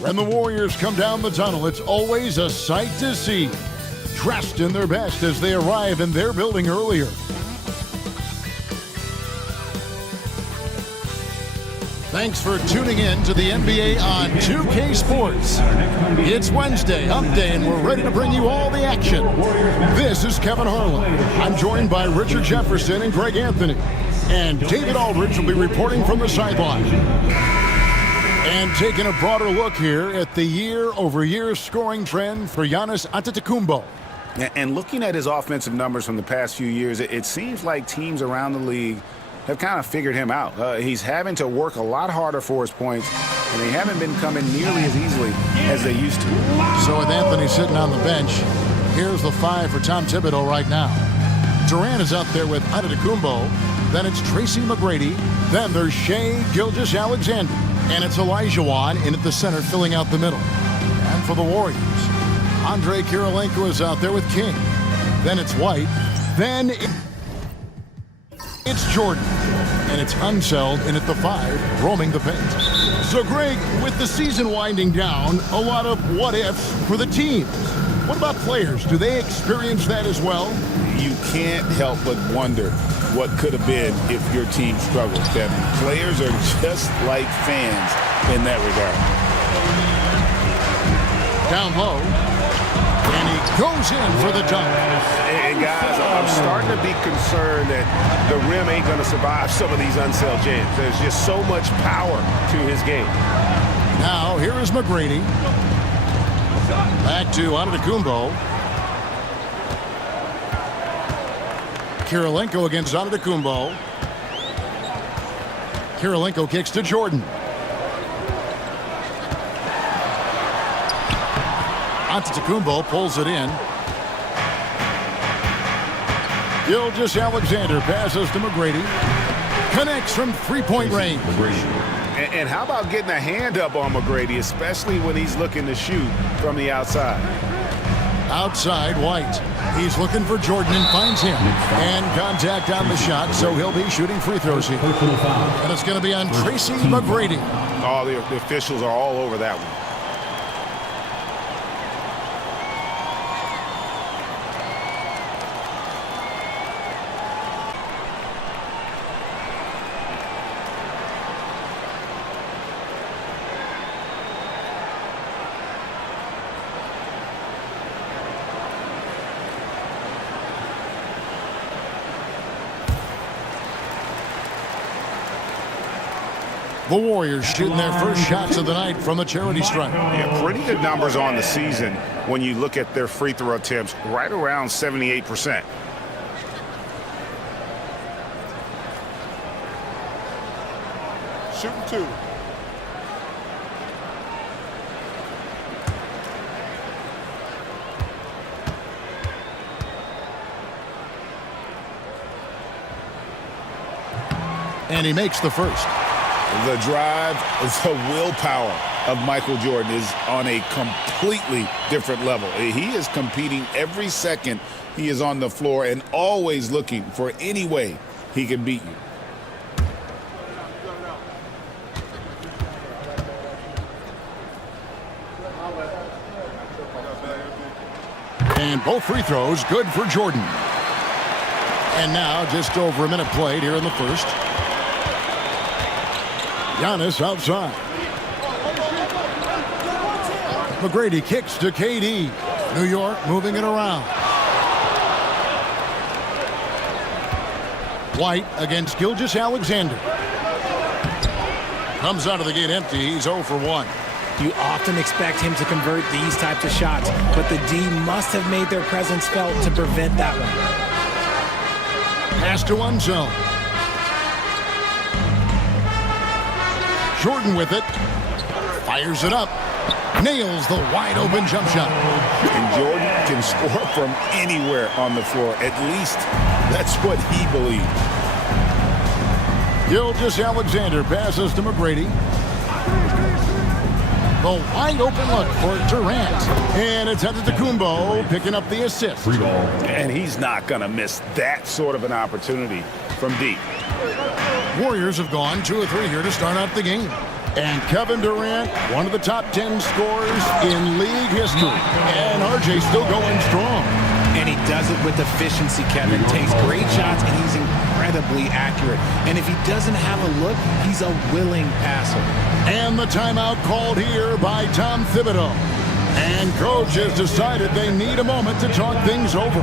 When the Warriors come down the tunnel, it's always a sight to see. Dressed in their best as they arrive in their building earlier. Thanks for tuning in to the NBA on 2K Sports. It's Wednesday, Hump Day, and we're ready to bring you all the action. This is Kevin Harlan. I'm joined by Richard Jefferson and Greg Anthony. And David Aldridge will be reporting from the sideline. And taking a broader look here at the year-over-year scoring trend for Giannis Antetokounmpo. And looking at his offensive numbers from the past few years, it seems like teams around the league have kind of figured him out. He's having to work a lot harder for his points, and they haven't been coming nearly as easily as they used to. So with Anthony sitting on the bench, here's the 5 for Tom Thibodeau right now. Durant is out there with Antetokounmpo. Then it's Tracy McGrady. Then there's Shai Gilgeous-Alexander. And it's Elijah Wan in at the center, filling out the middle. And for the Warriors, Andre Kirilenko is out there with King. Then it's White. Then it's Jordan. And it's Unseld in at the 5, roaming the paint. So, Greg, with the season winding down, a lot of what-ifs for the teams. What about players? Do they experience that as well? You can't help but wonder what could have been if your team struggled, Kevin. Players are just like fans in that regard. Down low. And he goes in for the dunk. And guys, I'm starting to be concerned that the rim ain't going to survive some of these Unseld jams. There's just so much power to his game. Now, here is McGrady. Back to Antetokounmpo. Kirilenko against Antetokounmpo. Kirilenko kicks to Jordan. Antetokounmpo pulls it in. Gilgeous-Alexander passes to McGrady. Connects from three-point range. And how about getting a hand up on McGrady, especially when he's looking to shoot from the outside? Outside, White. He's looking for Jordan and finds him. And contact on the shot, so he'll be shooting free throws here. And it's going to be on Tracy McGrady. Oh, the officials are all over that one. The Warriors shooting their first shots of the night from the charity stripe. Yeah, pretty good numbers on the season when you look at their free throw attempts, right around 78%. Shooting 2. And he makes the first. The drive, the willpower of Michael Jordan is on a completely different level. He is competing every second he is on the floor and always looking for any way he can beat you. And both free throws good for Jordan. And now just over a minute played here in the first. Giannis outside. McGrady kicks to KD. New York moving it around. White against Gilgeous-Alexander. Comes out of the gate empty. He's 0 for 1. You often expect him to convert these types of shots, but the D must have made their presence felt to prevent that one. Pass to Unseld. Jordan with it. Fires it up. Nails the wide-open jump shot. And Jordan can score from anywhere on the floor. At least that's what he believes. Gilgeous-Alexander passes to McGrady. The wide-open look for Durant. And it's Antetokounmpo picking up the assist. And he's not going to miss that sort of an opportunity from deep. Warriors have gone 2 of 3 here to start out the game. And Kevin Durant, one of the top 10 scorers in league history. And RJ still going strong. And he does it with efficiency, Kevin. Takes great shots, and he's incredibly accurate. And if he doesn't have a look, he's a willing passer. And the timeout called here by Tom Thibodeau. And coach has decided they need a moment to talk things over.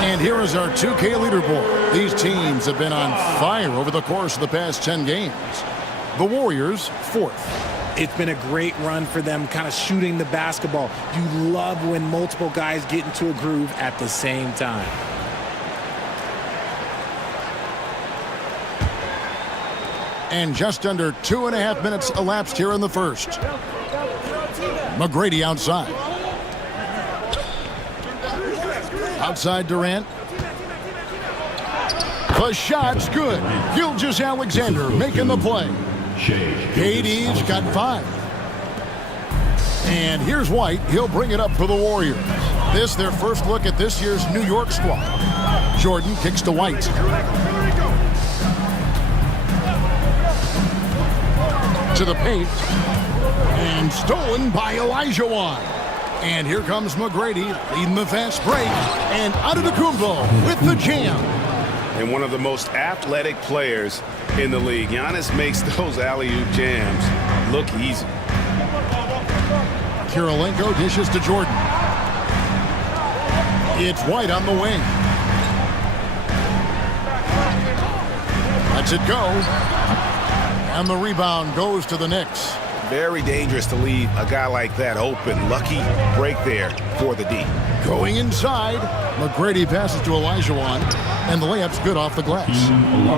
And here is our 2K leaderboard. These teams have been on fire over the course of the past 10 games. The Warriors, 4th. It's been a great run for them, kind of shooting the basketball. You love when multiple guys get into a groove at the same time. And just under 2.5 minutes elapsed here in the first. McGrady outside. Outside Durant. The shot's good. Gilgeous-Alexander making the play. KD's got 5. And here's White. He'll bring it up for the Warriors. This their first look at this year's New York squad. Jordan kicks to White. To the paint. And stolen by Olajuwon. And here comes McGrady leading the fast break. And Antetokounmpo with the jam. And one of the most athletic players in the league. Giannis makes those alley-oop jams look easy. Kirilenko dishes to Jordan. It's White on the wing. Lets it go. And the rebound goes to the Knicks. Very dangerous to leave a guy like that open. Lucky break there for the D. Going inside, McGrady passes to Olajuwon, and the layup's good off the glass.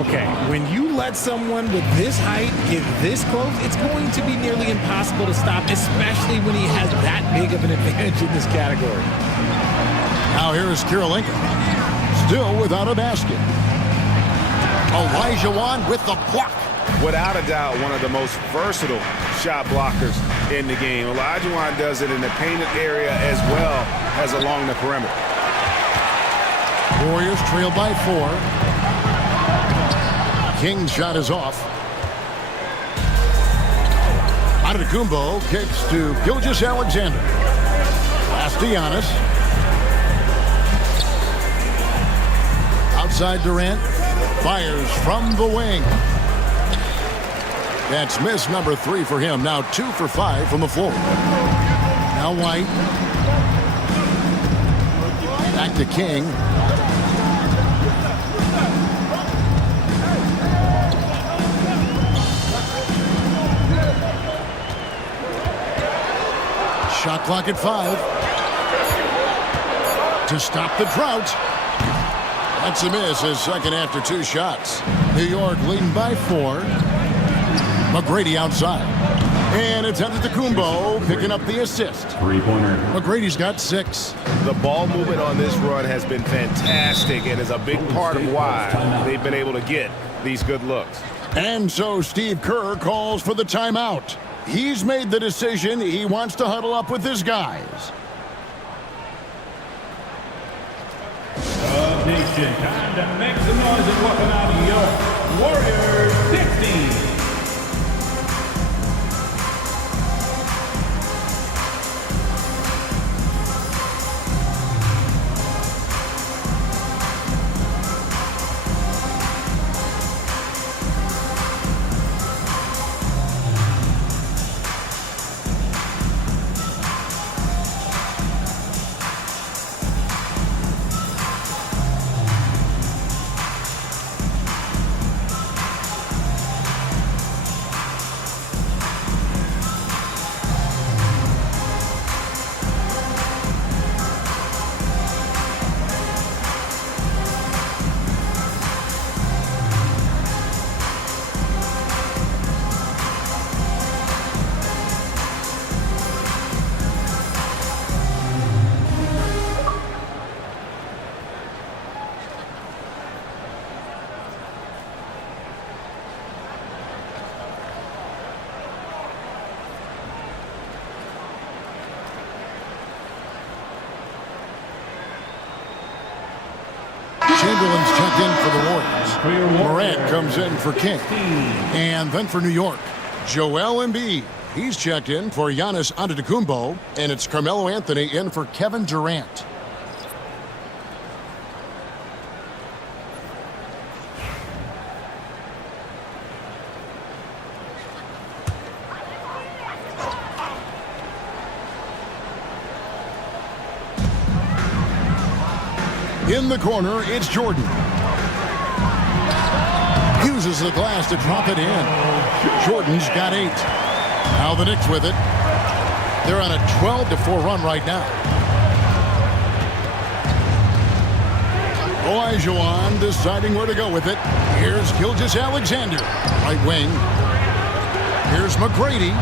Okay, when you let someone with this height get this close, it's going to be nearly impossible to stop, especially when he has that big of an advantage in this category. Now here is Kirilenko, still without a basket. Olajuwon with the block. Without a doubt, one of the most versatile shot blockers in the game. Olajuwon does it in the painted area as well as along the perimeter. Warriors trail by 4. King's shot is off. Antetokounmpo kicks to Gilgeous-Alexander. Pass to Giannis. Outside Durant. Fires from the wing. That's miss number 3 for him. Now 2 for 5 from the floor. Now White. Back to King. Shot clock at 5. To stop the drought. That's a miss, his second after 2 shots. New York leading by 4. McGrady outside. And it's Antetokounmpo picking up the assist. Three-pointer. McGrady's got 6. The ball movement on this run has been fantastic and is a big part of why they've been able to get these good looks. And so Steve Kerr calls for the timeout. He's made the decision. He wants to huddle up with his guys. Nation, time to make some noise and welcome out your Warriors 16. Chamberlain's checked in for the Warriors. Morant comes in for King. And then for New York, Joel Embiid. He's checked in for Giannis Antetokounmpo. And it's Carmelo Anthony in for Kevin Durant. In the corner, it's Jordan. Uses the glass to drop it in. Jordan's got 8. Now the Knicks with it. They're on a 12-4 run right now. Olajuwon deciding where to go with it. Here's Gilgeous-Alexander, right wing. Here's McGrady.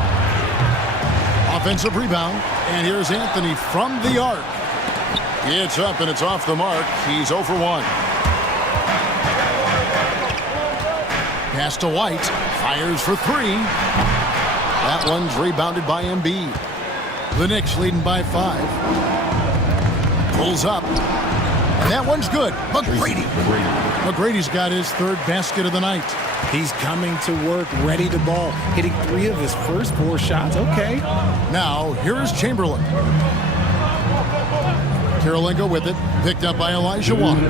Offensive rebound. And here's Anthony from the arc. It's up and it's off the mark. He's 0 for 1. Pass to White. Fires for 3. That one's rebounded by Embiid. The Knicks leading by 5. Pulls up. And that one's good. McGrady. McGrady's got his 3rd basket of the night. He's coming to work, ready to ball. Hitting 3 of his first 4 shots. Okay. Now, here is Chamberlain. Karolinko with it, picked up by Olajuwon.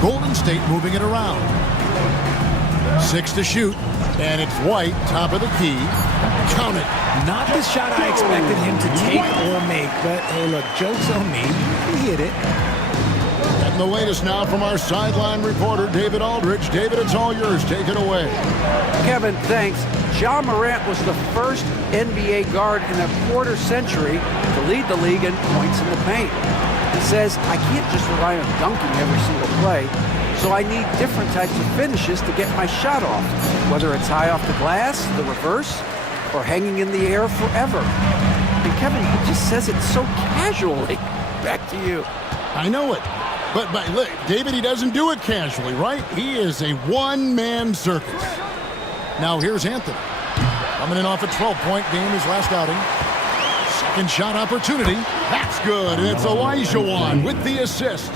Golden State moving it around. 6 to shoot, and it's White, top of the key. Count it. Not the shot I expected him to take or make, but hey, look, joke's on me. He hit it. And the latest now from our sideline reporter, David Aldridge. David, it's all yours. Take it away. Kevin, thanks. Ja Morant was the first NBA guard in a quarter century to lead the league in points in the paint. He says, I can't just rely on dunking every single play, so I need different types of finishes to get my shot off, whether it's high off the glass, the reverse, or hanging in the air forever. And Kevin, he just says it so casually. Back to you. I know it. But look, David, he doesn't do it casually, right? He is a one-man circus. Now here's Anthony. Coming in off a 12-point game his last outing. Second shot opportunity. That's good. It's Olajuwon with the assist.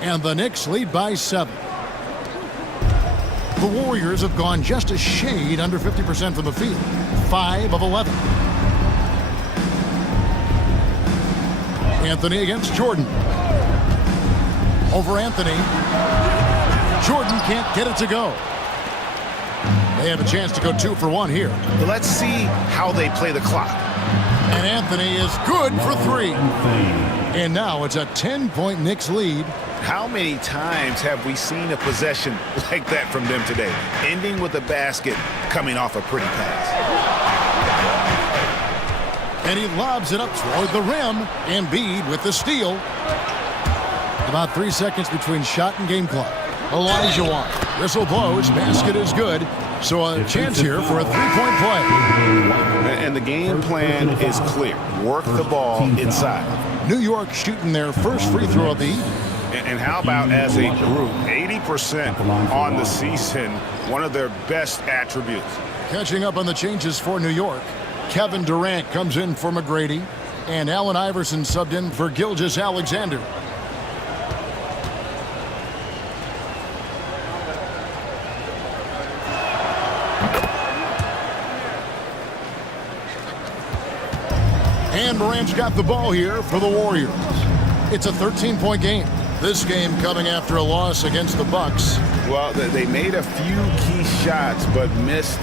And the Knicks lead by 7. The Warriors have gone just a shade under 50% from the field. 5 of 11. Anthony against Jordan. Over Anthony. Jordan can't get it to go. They have a chance to go 2 for 1 here. But let's see how they play the clock. And Anthony is good for 3. And now it's a 10-point Knicks lead. How many times have we seen a possession like that from them today? Ending with a basket coming off a pretty pass. And he lobs it up toward the rim. Embiid with the steal. About 3 seconds between shot and game clock. Olajuwon. Whistle blows. Basket is good. So a chance here for a 3-point play. And the game plan is clear. Work the ball inside. New York shooting their first free throw of the evening. And how about as a group, 80% on the season, one of their best attributes. Catching up on the changes for New York. Kevin Durant comes in for McGrady. And Allen Iverson subbed in for Gilgeous-Alexander. And Morant's got the ball here for the Warriors. It's a 13-point game. This game coming after a loss against the Bucks. Well, they made a few key shots, but missed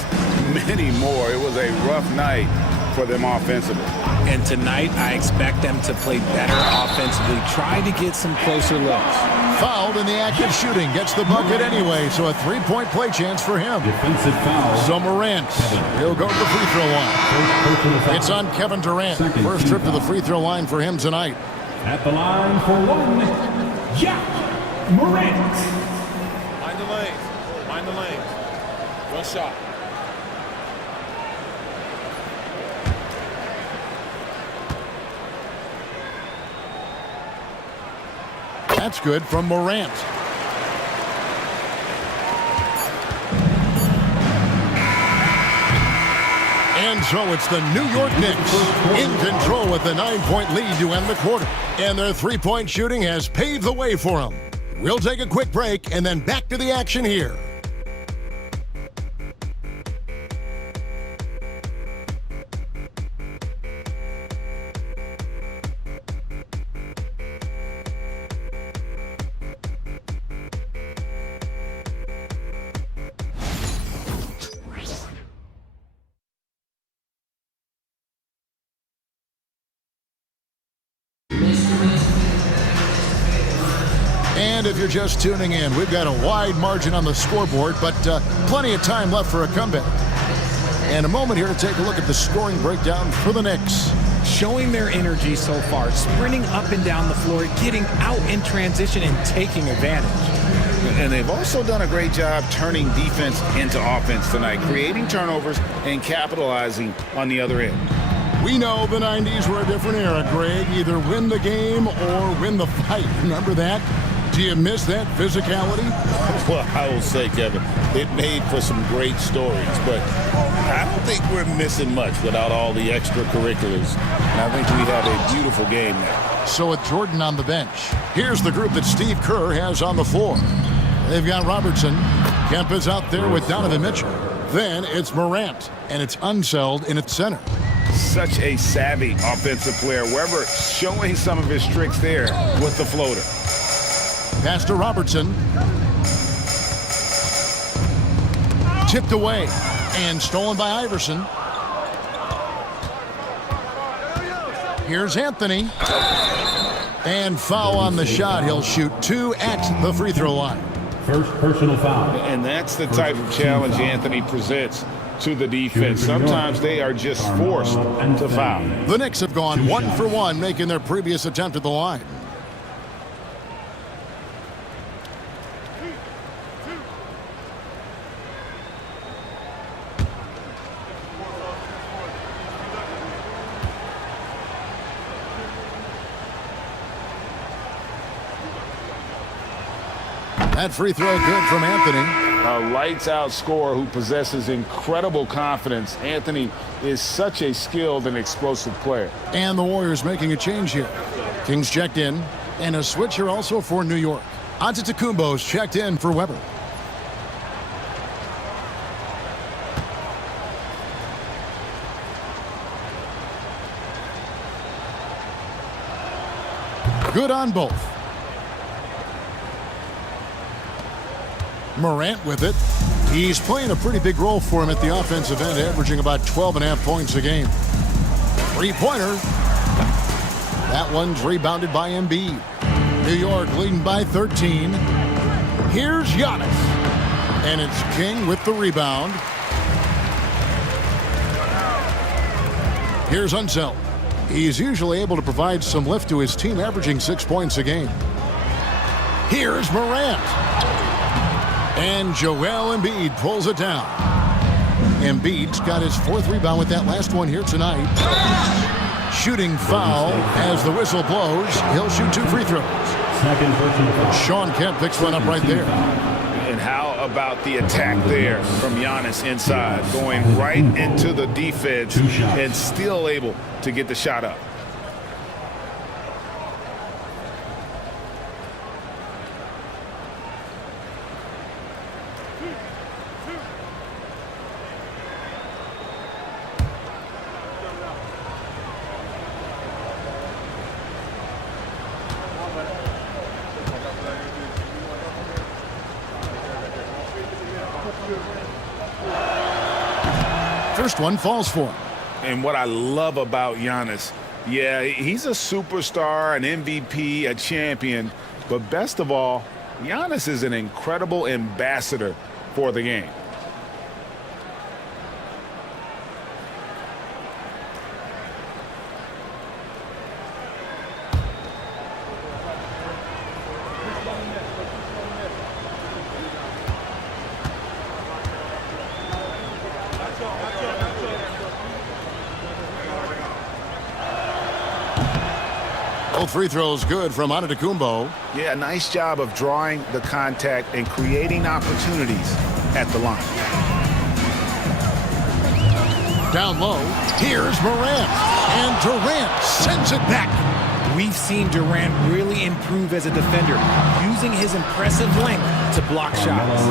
many more. It was a rough night for them offensively. And tonight, I expect them to play better offensively, try to get some closer looks. Fouled in the act of shooting. Gets the bucket anyway, so a 3-point play chance for him. Defensive foul. So Morant, he'll go to the free throw line. It's on Kevin Durant. First trip to the free throw line for him tonight. At the line for 1, Ja Morant. Mind the lanes. Mind the lanes. One shot. That's good from Morant. And so it's the New York Knicks in control with the 9-point lead to end the quarter. And their three-point shooting has paved the way for them. We'll take a quick break and then back to the action here. And if you're just tuning in, we've got a wide margin on the scoreboard, but plenty of time left for a comeback. And a moment here to take a look at the scoring breakdown for the Knicks. Showing their energy so far, sprinting up and down the floor, getting out in transition and taking advantage. And they've also done a great job turning defense into offense tonight, creating turnovers and capitalizing on the other end. We know the 90s were a different era, Greg. Either win the game or win the fight. Remember that? Do you miss that physicality? Well, I will say, Kevin, it made for some great stories, but I don't think we're missing much without all the extracurriculars. And I think we have a beautiful game now. So with Jordan on the bench, here's the group that Steve Kerr has on the floor. They've got Robertson. Kemp is out there with Donovan Mitchell. Then it's Morant, and it's Unseld in its center. Such a savvy offensive player. Weber showing some of his tricks there with the floater. Pass to Robertson. Tipped away and stolen by Iverson. Here's Anthony. And foul on the shot. He'll shoot 2 at the free throw line. First personal foul. And that's the type of challenge Anthony presents to the defense. Sometimes they are just forced to foul. The Knicks have gone 1 for 1, making their previous attempt at the line. That free throw good from Anthony. A lights-out scorer who possesses incredible confidence. Anthony is such a skilled and explosive player. And the Warriors making a change here. Kings checked in, and a switch here also for New York. Antetokounmpo's checked in for Weber. Good on both. Morant with it. He's playing a pretty big role for him at the offensive end, averaging about 12.5 points a game. Three-pointer. That one's rebounded by Embiid. New York leading by 13. Here's Giannis. And it's King with the rebound. Here's Unseld. He's usually able to provide some lift to his team, averaging 6 points a game. Here's Morant. And Joel Embiid pulls it down. Embiid's got his 4th rebound with that last one here tonight. Shooting foul as the whistle blows. He'll shoot 2 free throws. Second personal foul. Sean Kemp picks one up right there. And how about the attack there from Giannis inside, going right into the defense and still able to get the shot up. First one falls for him. And what I love about Giannis, yeah, he's a superstar, an MVP, a champion, but best of all, Giannis is an incredible ambassador for the game. Both free throws good from Antetokounmpo. Yeah, nice job of drawing the contact and creating opportunities at the line. Down low, here's Morant. And Durant sends it back. We've seen Durant really improve as a defender, using his impressive length to block shots.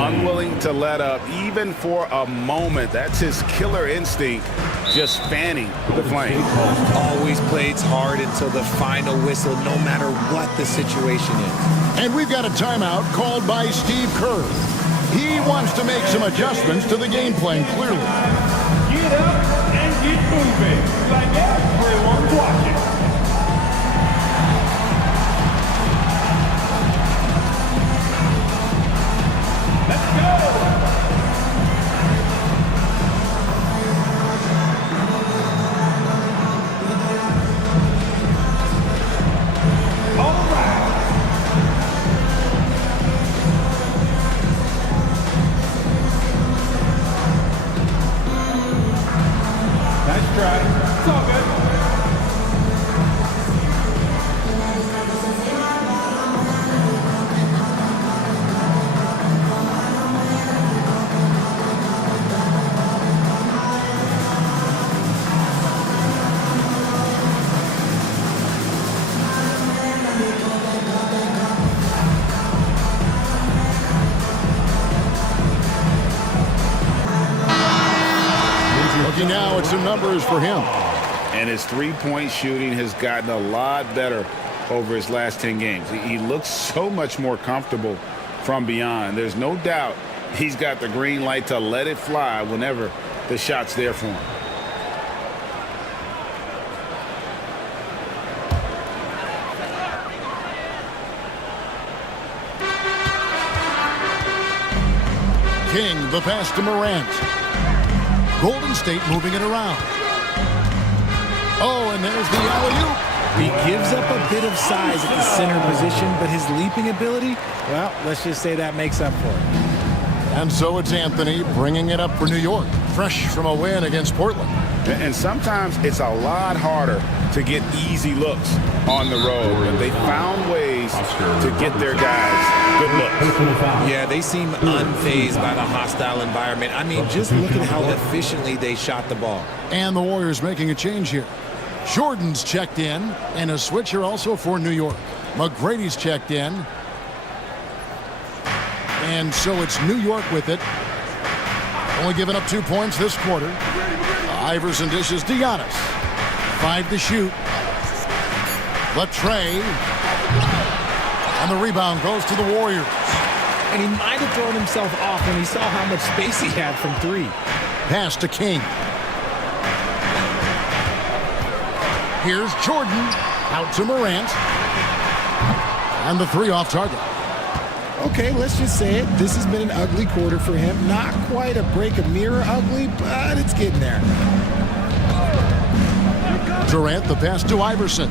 Unwilling to let up, even for a moment. That's his killer instinct, just fanning the flame. Always plays hard until the final whistle, no matter what the situation is. And we've got a timeout called by Steve Kerr. He wants to make some adjustments to the game plan, clearly. Get up and get moving like everyone's watching. Let's go! All right. Nice try. It's all good. Looking now at some numbers for him. And his three-point shooting has gotten a lot better over his last 10 games. He looks so much more comfortable from beyond. There's no doubt he's got the green light to let it fly whenever the shot's there for him. King, the pass to Morant. Golden State moving it around. Oh, and there's the alley-oop. He gives up a bit of size at the center position, but his leaping ability, well, let's just say that makes up for it. And so it's Anthony bringing it up for New York, fresh from a win against Portland. And sometimes it's a lot harder to get easy looks on the road, but they found ways to get their guys good looks. Yeah, they seem unfazed by the hostile environment. I mean, just look at how efficiently they shot the ball. And the Warriors making a change here. Jordan's checked in, and a switcher also for New York. McGrady's checked in. And so it's New York with it. Only giving up 2 points this quarter. Iverson dishes to Giannis. 5 to shoot. Latrey. And the rebound goes to the Warriors. And he might have thrown himself off when he saw how much space he had from three. Pass to King. Here's Jordan. Out to Morant. And the three off target. Okay, let's just say it. This has been an ugly quarter for him. Not quite a break a mirror ugly, but it's getting there. Durant, the pass to Iverson.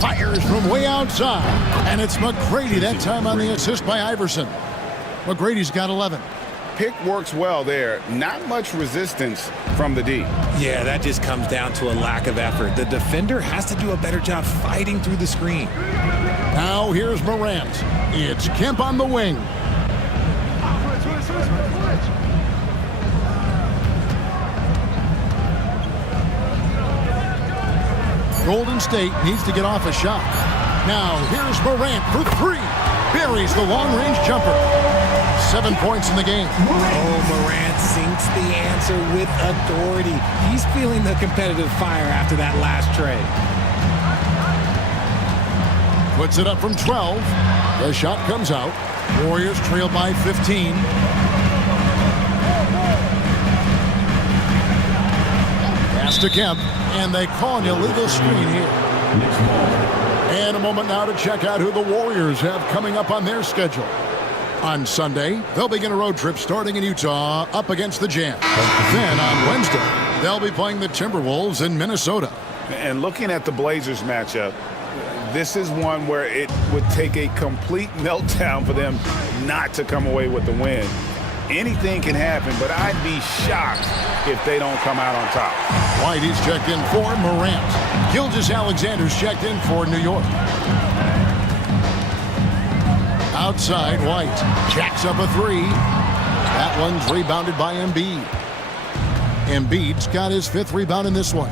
Fires from way outside. And it's McGrady that time on the assist by Iverson. McGrady's got 11. Pick works well there. Not much resistance from the D. Yeah, that just comes down to a lack of effort. The defender has to do a better job fighting through the screen. Now here's Morant. It's Kemp on the wing. Golden State needs to get off a shot. Now here's Morant for three. Buries the long-range jumper. 7 points in the game. Oh, Morant sinks the answer with authority. He's feeling the competitive fire after that last tray. Puts it up from 12. The shot comes out. Warriors trail by 15. Pass to Kemp, and they call an illegal screen here. And a moment now to check out who the Warriors have coming up on their schedule. On Sunday, they'll begin a road trip starting in Utah up against the Jazz. Then on Wednesday, they'll be playing the Timberwolves in Minnesota. And looking at the Blazers matchup, this is one where it would take a complete meltdown for them not to come away with the win. Anything can happen, but I'd be shocked if they don't come out on top. Whitey's checked in for Morant. Gilgeous-Alexander's checked in for New York. Outside, White jacks up a three. That one's rebounded by Embiid. Embiid's got his 5th rebound in this one.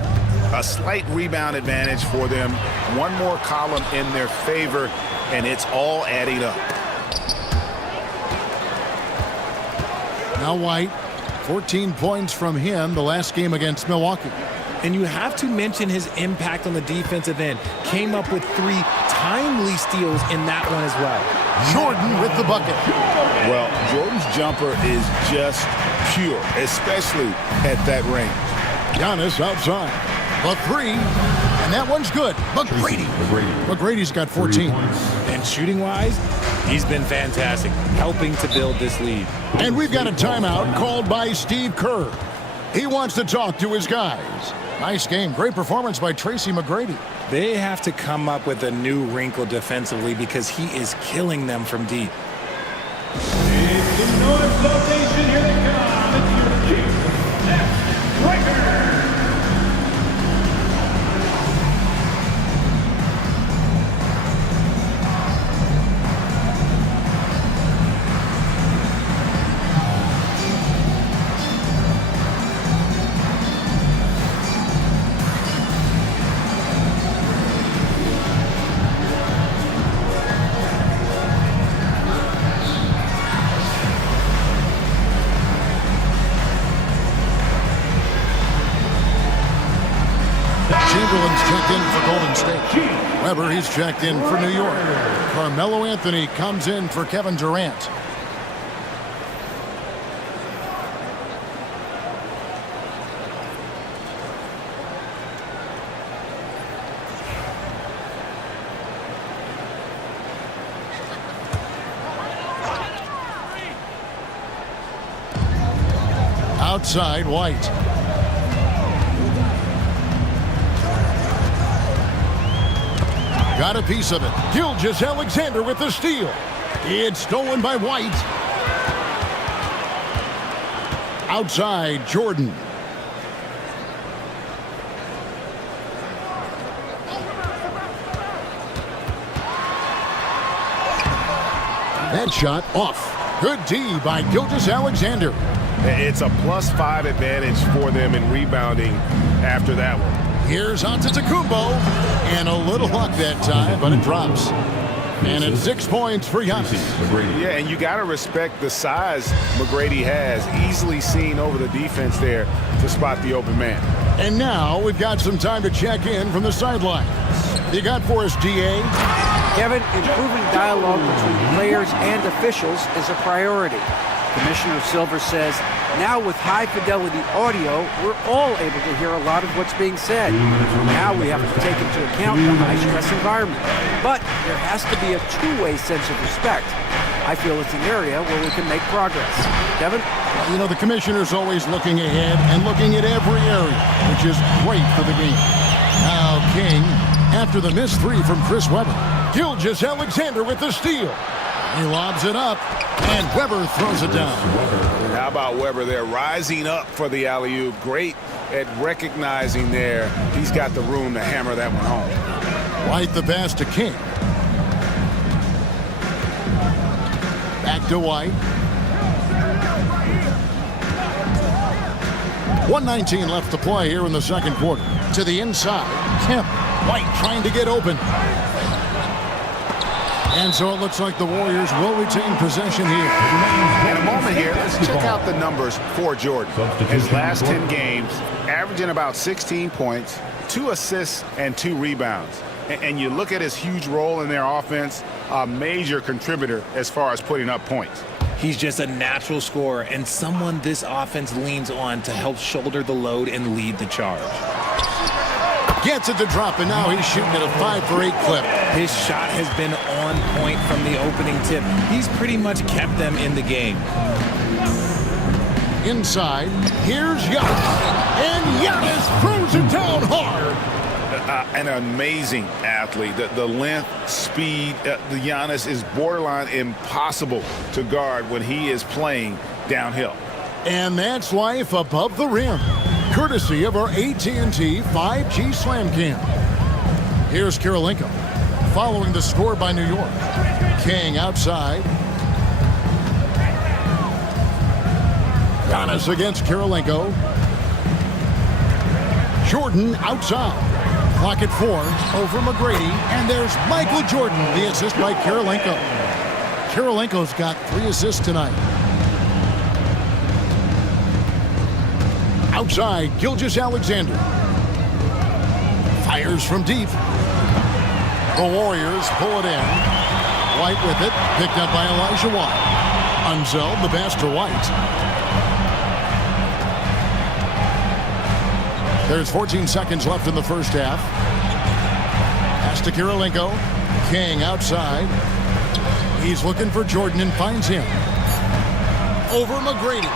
A slight rebound advantage for them. One more column in their favor, and it's all adding up. Now White, 14 points from him the last game against Milwaukee. And you have to mention his impact on the defensive end. Came up with 3 timely steals in that one as well. Jordan with the bucket. Well, Jordan's jumper is just pure, especially at that range. Giannis outside. The 3, and that one's good. McGrady's got 14. And shooting-wise, he's been fantastic, helping to build this lead. And we've got a timeout called by Steve Kerr. He wants to talk to his guys. Nice game. Great performance by Tracy McGrady. They have to come up with a new wrinkle defensively because he is killing them from deep. It's the North Zone Nation. Here they come. It's your Chief Striker. Chamberlain's checked in for Golden State. Weber, he's checked in for New York. Carmelo Anthony comes in for Kevin Durant. Outside, White. Got a piece of it. Gilgeous-Alexander with the steal. It's stolen by White. Outside, Jordan. That shot off. Good D by Gilgeous-Alexander. It's a +5 advantage for them in rebounding after that one. Here's Antetokounmpo, and a little luck that time, but it drops. And it's 6 points for Giannis. Yeah, and you got to respect the size McGrady has. Easily seen over the defense there to spot the open man. And now we've got some time to check in from the sideline. You got for us, DA? Kevin, improving dialogue between players and officials is a priority. Commissioner Silver says, now with high-fidelity audio, we're all able to hear a lot of what's being said. Now we have to take into account the high-stress environment. But there has to be a two-way sense of respect. I feel it's an area where we can make progress. Kevin? You know, the commissioner's always looking ahead and looking at every area, which is great for the game. Now King, after the missed 3 from Chris Webber. Gilgeous-Alexander with the steal. He lobs it up, and Webber throws it down. How about Webber there, rising up for the alley-oop. Great at recognizing there. He's got the room to hammer that one home. White the pass to King. Back to White. 1:19 left to play here in the second quarter. To the inside, Kemp. White trying to get open. And so it looks like the Warriors will retain possession here. In a moment here, let's check out the numbers for Jordan. His last 10 games, averaging about 16 points, 2 assists, and 2 rebounds. And you look at his huge role in their offense, a major contributor as far as putting up points. He's just a natural scorer and someone this offense leans on to help shoulder the load and lead the charge. Gets it to drop, and now he's shooting at a 5 for 8 clip. His shot has been on point from the opening tip. He's pretty much kept them in the game. Inside, here's Giannis. And Giannis throws it down hard. An amazing athlete. The length, speed, the Giannis is borderline impossible to guard when he is playing downhill. And that's life above the rim, courtesy of our AT&T 5G Slam Cam. Here's Kirilenko, following the score by New York. King outside. Giannis against Kirilenko. Jordan outside. Clock at 4 over McGrady. And there's Michael Jordan, the assist by Kirilenko. Kirilenko's got 3 assists tonight. Outside, Gilgeous-Alexander. Fires from deep. The Warriors pull it in. White with it, picked up by Elijah White. Unzeld, the pass to White. There's 14 seconds left in the first half. Pass to Kirilenko. King outside. He's looking for Jordan and finds him. Over McGrady.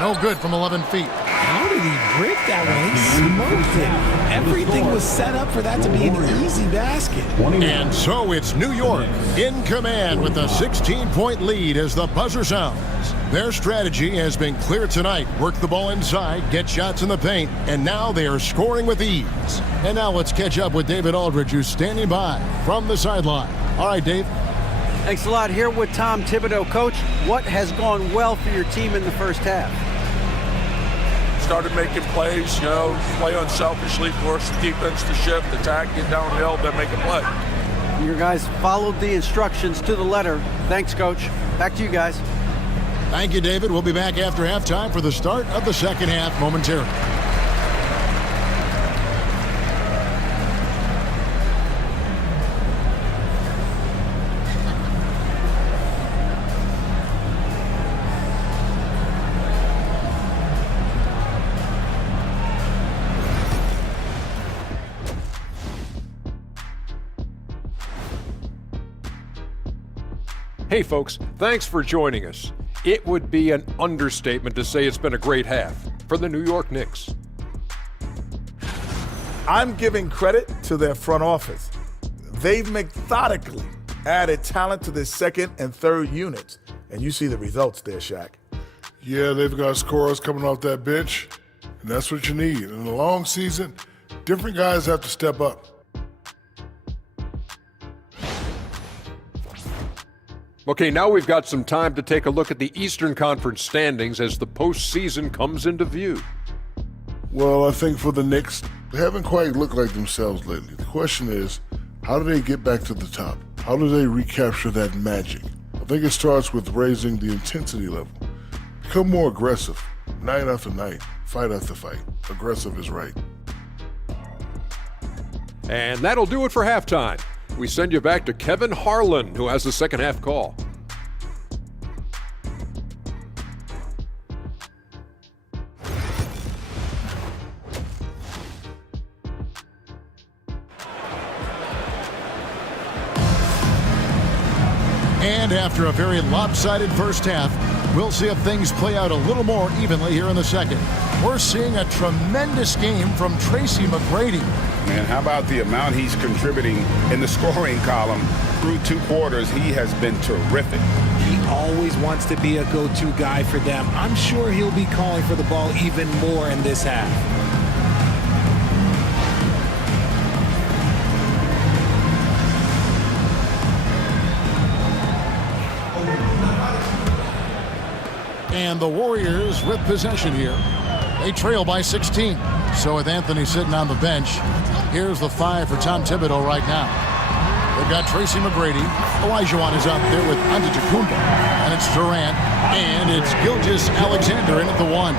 No good from 11 feet. How did he break that one? He smoked it. Everything was set up for that to be an easy basket. And so it's New York in command with a 16-point lead as the buzzer sounds. Their strategy has been clear tonight. Work the ball inside, get shots in the paint, and now they are scoring with ease. And now let's catch up with David Aldridge, who's standing by from the sideline. All right, Dave. Thanks a lot. Here with Tom Thibodeau. Coach, what has gone well for your team in the first half? Started making plays, play unselfishly, force the defense to shift, attack, get downhill, then make a play. Your guys followed the instructions to the letter. Thanks, Coach. Back to you guys. Thank you, David. We'll be back after halftime for the start of the second half momentarily. Hey folks, thanks for joining us. It would be an understatement to say it's been a great half for the New York Knicks. I'm giving credit to their front office. They've methodically added talent to their second and third units, and you see the results there, Shaq. Yeah, they've got scorers coming off that bench, and that's what you need. In a long season, different guys have to step up. Okay, now we've got some time to take a look at the Eastern Conference standings as the postseason comes into view. Well, I think for the Knicks, they haven't quite looked like themselves lately. The question is, how do they get back to the top? How do they recapture that magic? I think it starts with raising the intensity level. Become more aggressive, night after night, fight after fight. Aggressive is right. And that'll do it for halftime. We send you back to Kevin Harlan, who has the second half call. And after a very lopsided first half, we'll see if things play out a little more evenly here in the second. We're seeing a tremendous game from Tracy McGrady. Man, how about the amount he's contributing in the scoring column? Through 2 quarters, he has been terrific. He always wants to be a go-to guy for them. I'm sure he'll be calling for the ball even more in this half. And the Warriors with possession here. They trail by 16. So with Anthony sitting on the bench, here's the 5 for Tom Thibodeau right now. They've got Tracy McGrady. Olajuwon is out there with Antetokounmpo. And it's Durant. And it's Gilgeous-Alexander in at the 1.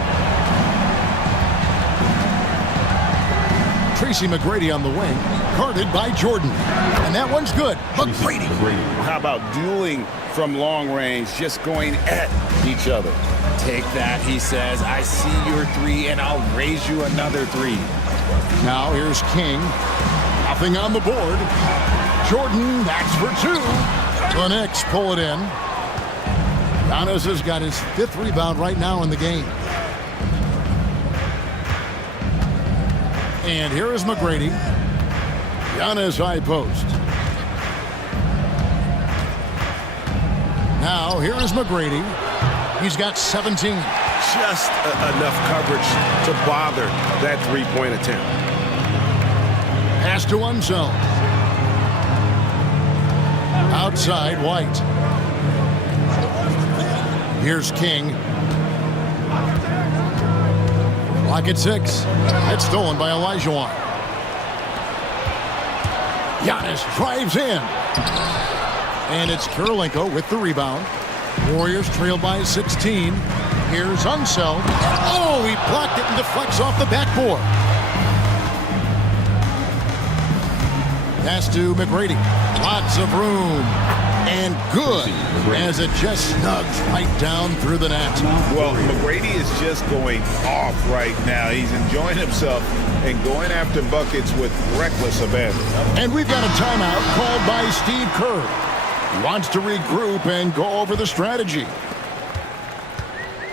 Tracy McGrady on the wing, guarded by Jordan. And that one's good. McGrady. How about dueling from long range, just going at each other? Take that, he says. I see your 3, and I'll raise you another 3. Now here's King. Nothing on the board. Jordan, that's for 2. The Knicks pull it in. Giannis has got his 5th rebound right now in the game. And here is McGrady. Giannis high post. Now here is McGrady. He's got 17. Just enough coverage to bother that 3-point attempt. Pass to Unzeld. Outside, White. Here's King. Clock at 6. It's stolen by Olajuwon. Giannis drives in. And it's Kirilenko with the rebound. Warriors trail by 16. Here's Unseld. Oh, he blocked it and deflects off the backboard. Pass to McGrady. Lots of room. And good as it just snugs right down through the net. Well, McGrady is just going off right now. He's enjoying himself and going after buckets with reckless abandon. And we've got a timeout called by Steve Kerr. He wants to regroup and go over the strategy.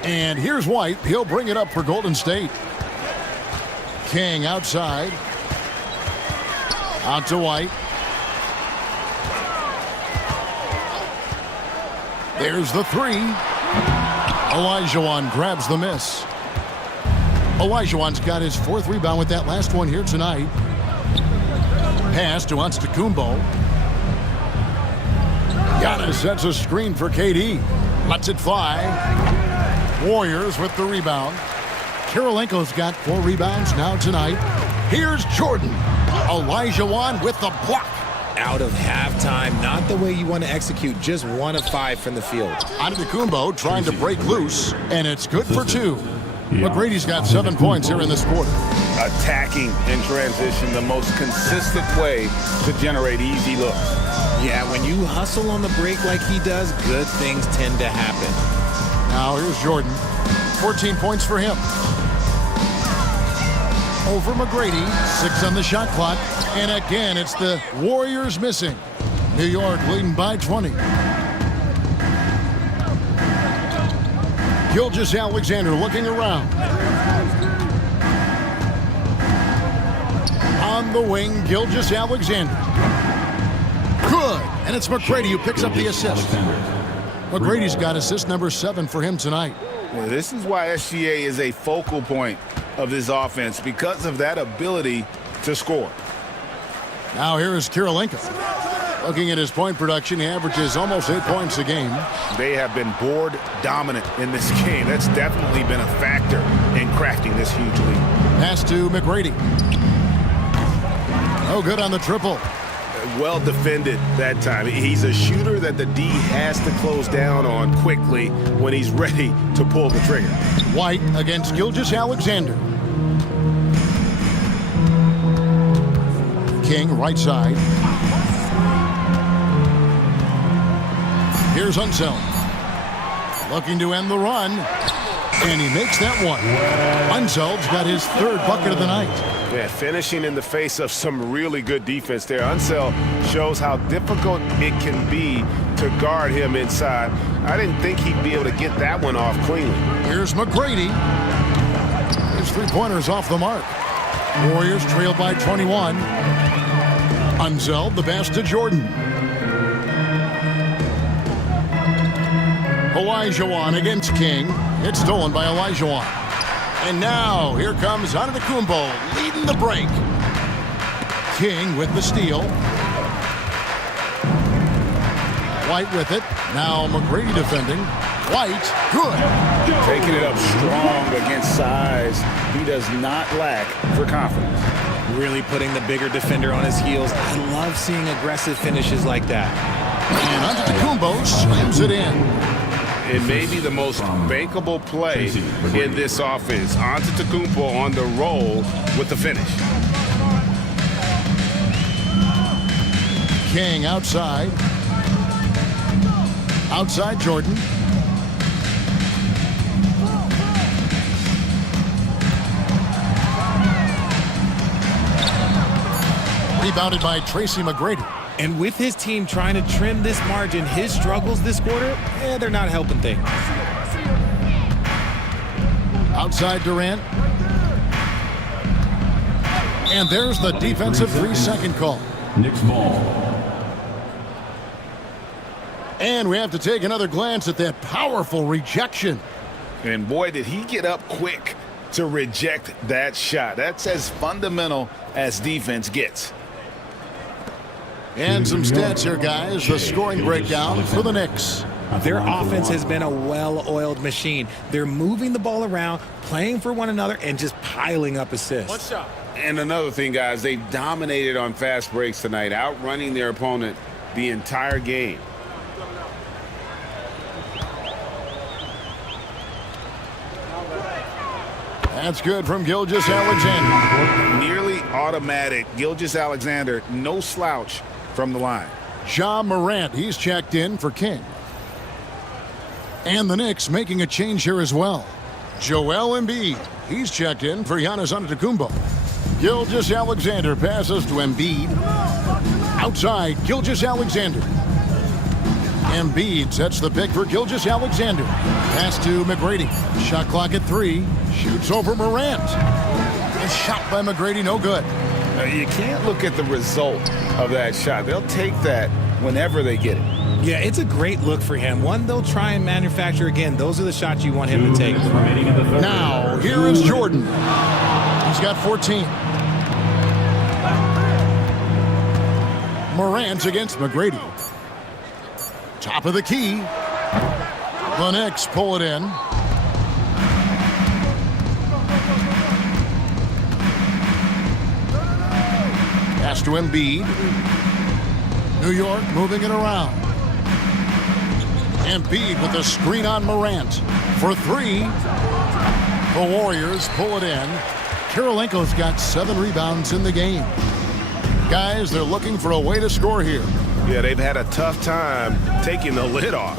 And here's White. He'll bring it up for Golden State. King outside. Out to White. There's the three. Olajuwon grabs the miss. Olajuwon's got his 4th rebound with that last one here tonight. Pass to Antetokounmpo. Giannis sets a screen for KD. Lets it fly. Warriors with the rebound. Kirilenko's got 4 rebounds now tonight. Here's Jordan. Olajuwon with the block. Out of halftime, not the way you want to execute, just 1 of 5 from the field. Antetokounmpo trying to break loose, and it's good for 2. McGrady's got 7 points here in this quarter. Attacking in transition, the most consistent way to generate easy looks. Yeah, when you hustle on the break like he does, good things tend to happen. Now here's Jordan. 14 points for him. Over McGrady, 6 on the shot clock. And again, it's the Warriors missing. New York leading by 20. Gilgeous-Alexander looking around. On the wing, Gilgeous-Alexander. Good. And it's McGrady who picks up the assist. McGrady's got assist number 7 for him tonight. Well, this is why SGA is a focal point of this offense, because of that ability to score. Now here is Kirilenko. Looking at his point production, he averages almost 8 points a game. They have been board dominant in this game. That's definitely been a factor in crafting this huge lead. Pass to McGrady. Oh, good on the triple. Well defended that time. He's a shooter that the D has to close down on quickly when he's ready to pull the trigger. White against Gilgeous-Alexander. King right side. Here's Unseld. Looking to end the run. And he makes that one. Unseld's got his 3rd bucket of the night. Yeah, finishing in the face of some really good defense there. Unseld shows how difficult it can be to guard him inside. I didn't think he'd be able to get that one off cleanly. Here's McGrady. His 3-pointers off the mark. Warriors trail by 21. Unseld, the pass to Jordan. Olajuwon against King. It's stolen by Olajuwon. And now, here comes Antetokounmpo leading the break. King with the steal. White with it. Now McGrady defending. White, good. Taking it up strong against size. He does not lack for confidence. Really putting the bigger defender on his heels. I love seeing aggressive finishes like that. And Antetokounmpo slams it in. It may be the most bankable play in this offense. Antetokounmpo on the roll with the finish. King outside. Outside Jordan. Rebounded by Tracy McGrady. And with his team trying to trim this margin, his struggles this quarter, they're not helping things. Outside Durant. And there's the defensive 3-second call. Knicks ball. And we have to take another glance at that powerful rejection. And boy, did he get up quick to reject that shot. That's as fundamental as defense gets. And some stats here, guys. The scoring breakdown for the Knicks. Their offense has been a well-oiled machine. They're moving the ball around, playing for one another, and just piling up assists. And another thing, guys, they dominated on fast breaks tonight, outrunning their opponent the entire game. That's good from Gilgeous-Alexander. Nearly automatic. Gilgeous-Alexander, no slouch from the line. Ja Morant, he's checked in for King. And the Knicks making a change here as well. Joel Embiid, he's checked in for Giannis Antetokounmpo. Gilgeous-Alexander passes to Embiid. Outside, Gilgeous-Alexander. Embiid sets the pick for Gilgeous-Alexander. Pass to McGrady. Shot clock at 3. Shoots over Morant. A shot by McGrady, no good. You can't look at the result of that shot. They'll take that whenever they get it. Yeah, it's a great look for him. One they'll try and manufacture again. Those are the shots you want him to take. Now, here is Jordan. He's got 14. Morant against McGrady. Top of the key. The Knicks pull it in. Pass to Embiid. New York moving it around. Embiid with the screen on Morant for 3. The Warriors pull it in. Kirilenko's got 7 rebounds in the game. Guys, they're looking for a way to score here. Yeah, they've had a tough time taking the lid off.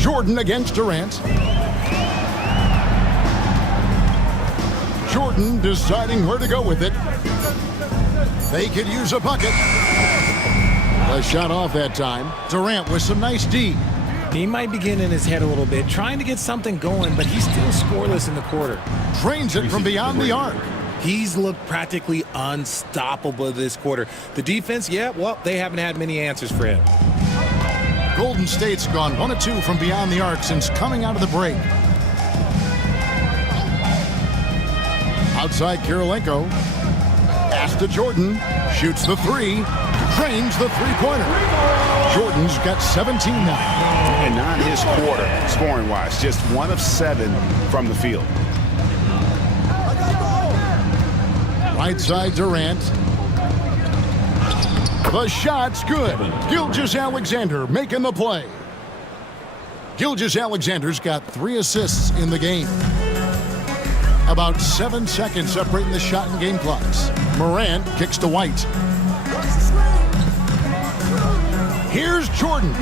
Jordan against Durant. Jordan deciding where to go with it. They could use a bucket. A shot off that time. Durant with some nice D. He might be getting in his head a little bit, trying to get something going, but he's still scoreless in the quarter. Drains it from beyond the arc. He's looked practically unstoppable this quarter. The defense, yeah, well, they haven't had many answers for him. Golden State's gone 1 of 2 from beyond the arc since coming out of the break. Outside Kirilenko. Pass to Jordan. Shoots the 3. Drains the three-pointer. Jordan's got 17 now. And not his quarter, scoring-wise. Just 1 of 7 from the field. Right side Durant. The shot's good. Gilgeous-Alexander making the play. Gilgeous-Alexander's got 3 assists in the game. About 7 seconds separating the shot and game clocks. Morant kicks to White. Here's Jordan.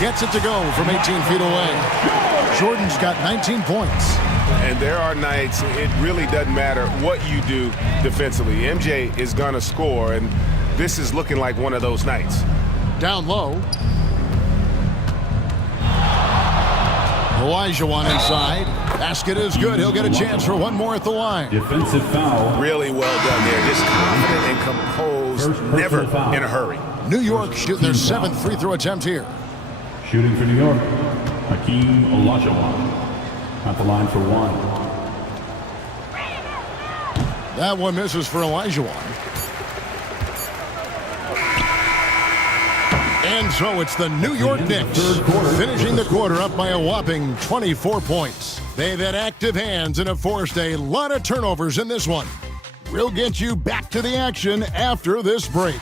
Gets it to go from 18 feet away. Jordan's got 19 points. And there are nights it really doesn't matter what you do defensively. MJ is going to score, and this is looking like one of those nights. Down low. Olajuwon inside. Basket is good. He'll get a chance for 1 more at the line. Defensive foul. Really well done there. Just confident and composed, never in a hurry. New York shooting their 7th free throw attempt here. Shooting for New York, Hakeem Olajuwon. At the line for 1. That one misses for Olajuwon. And so it's the New York Knicks finishing the quarter up by a whopping 24 points. They've had active hands and have forced a lot of turnovers in this one. We'll get you back to the action after this break.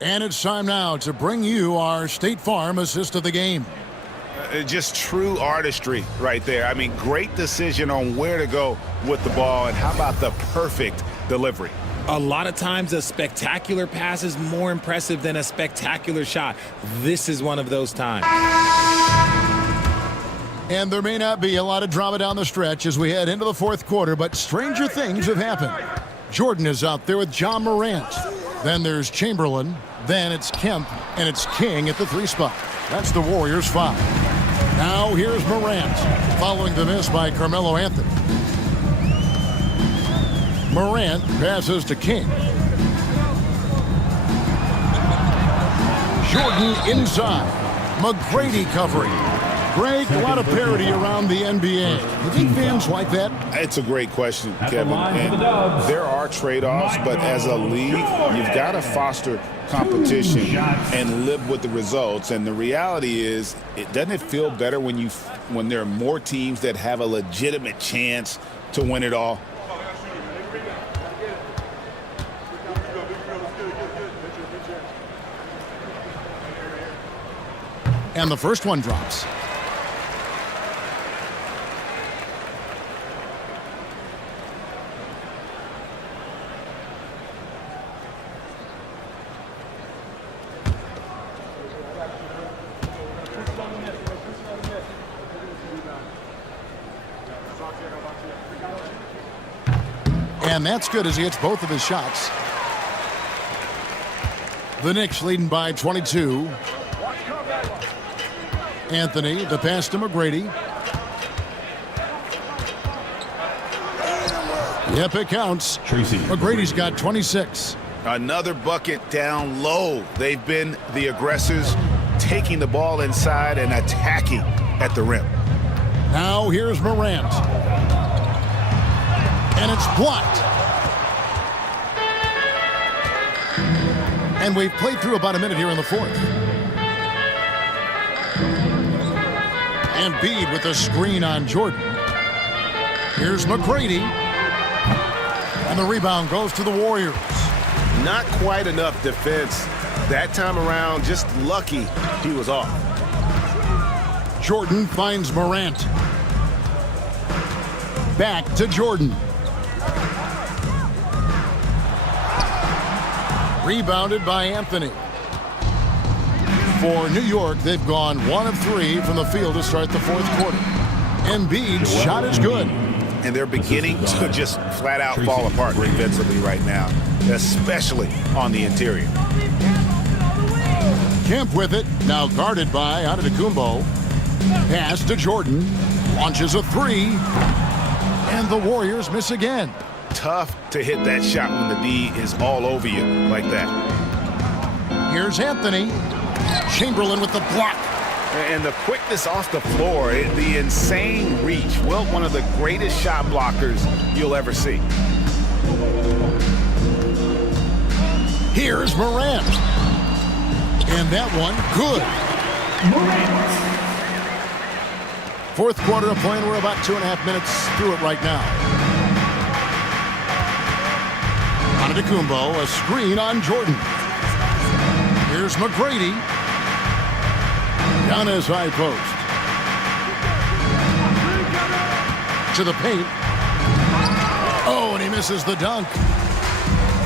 And it's time now to bring you our State Farm assist of the game. Just true artistry right there. I mean, great decision on where to go with the ball, and how about the perfect delivery? A lot of times a spectacular pass is more impressive than a spectacular shot. This is one of those times. And there may not be a lot of drama down the stretch as we head into the 4th quarter, but stranger things have happened. Jordan is out there with Ja Morant. Then there's Chamberlain. Then it's Kemp, and it's King at the 3 spot. That's the Warriors' foul. Now here's Morant, following the miss by Carmelo Anthony. Morant passes to King. Jordan inside. McGrady covering. Greg, a lot of parity around the NBA. You think fans like that? It's a great question, Kevin. And there are trade-offs, but as a league, you've got to foster competition and live with the results. And the reality is, doesn't it feel better when there are more teams that have a legitimate chance to win it all? And the first one drops. And that's good as he hits both of his shots. The Knicks leading by 22. Anthony, the pass to McGrady. Yep, it counts. McGrady's got 26. Another bucket down low. They've been the aggressors, taking the ball inside and attacking at the rim. Now here's Morant. And it's blocked. And we've played through about a minute here in the fourth. Embiid with the screen on Jordan. Here's McGrady. And the rebound goes to the Warriors. Not quite enough defense that time around. Just lucky he was off. Jordan finds Morant. Back to Jordan. Rebounded by Anthony. For New York, they've gone 1 of 3 from the field to start the fourth quarter. Embiid's shot is good. And they're beginning to just flat out fall apart defensively right now, especially on the interior. Kemp with it, now guarded by Antetokounmpo. Pass to Jordan, launches a 3, and the Warriors miss again. Tough to hit that shot when the D is all over you like that. Here's Anthony. Chamberlain with the block. And the quickness off the floor, the insane reach. Well, one of the greatest shot blockers you'll ever see. Here's Morant. And that one, good. Fourth quarter of play, and we're about 2.5 minutes through it right now. Antetokounmpo, a screen on Jordan. Here's McGrady. Down his high post. To the paint. Oh, and he misses the dunk.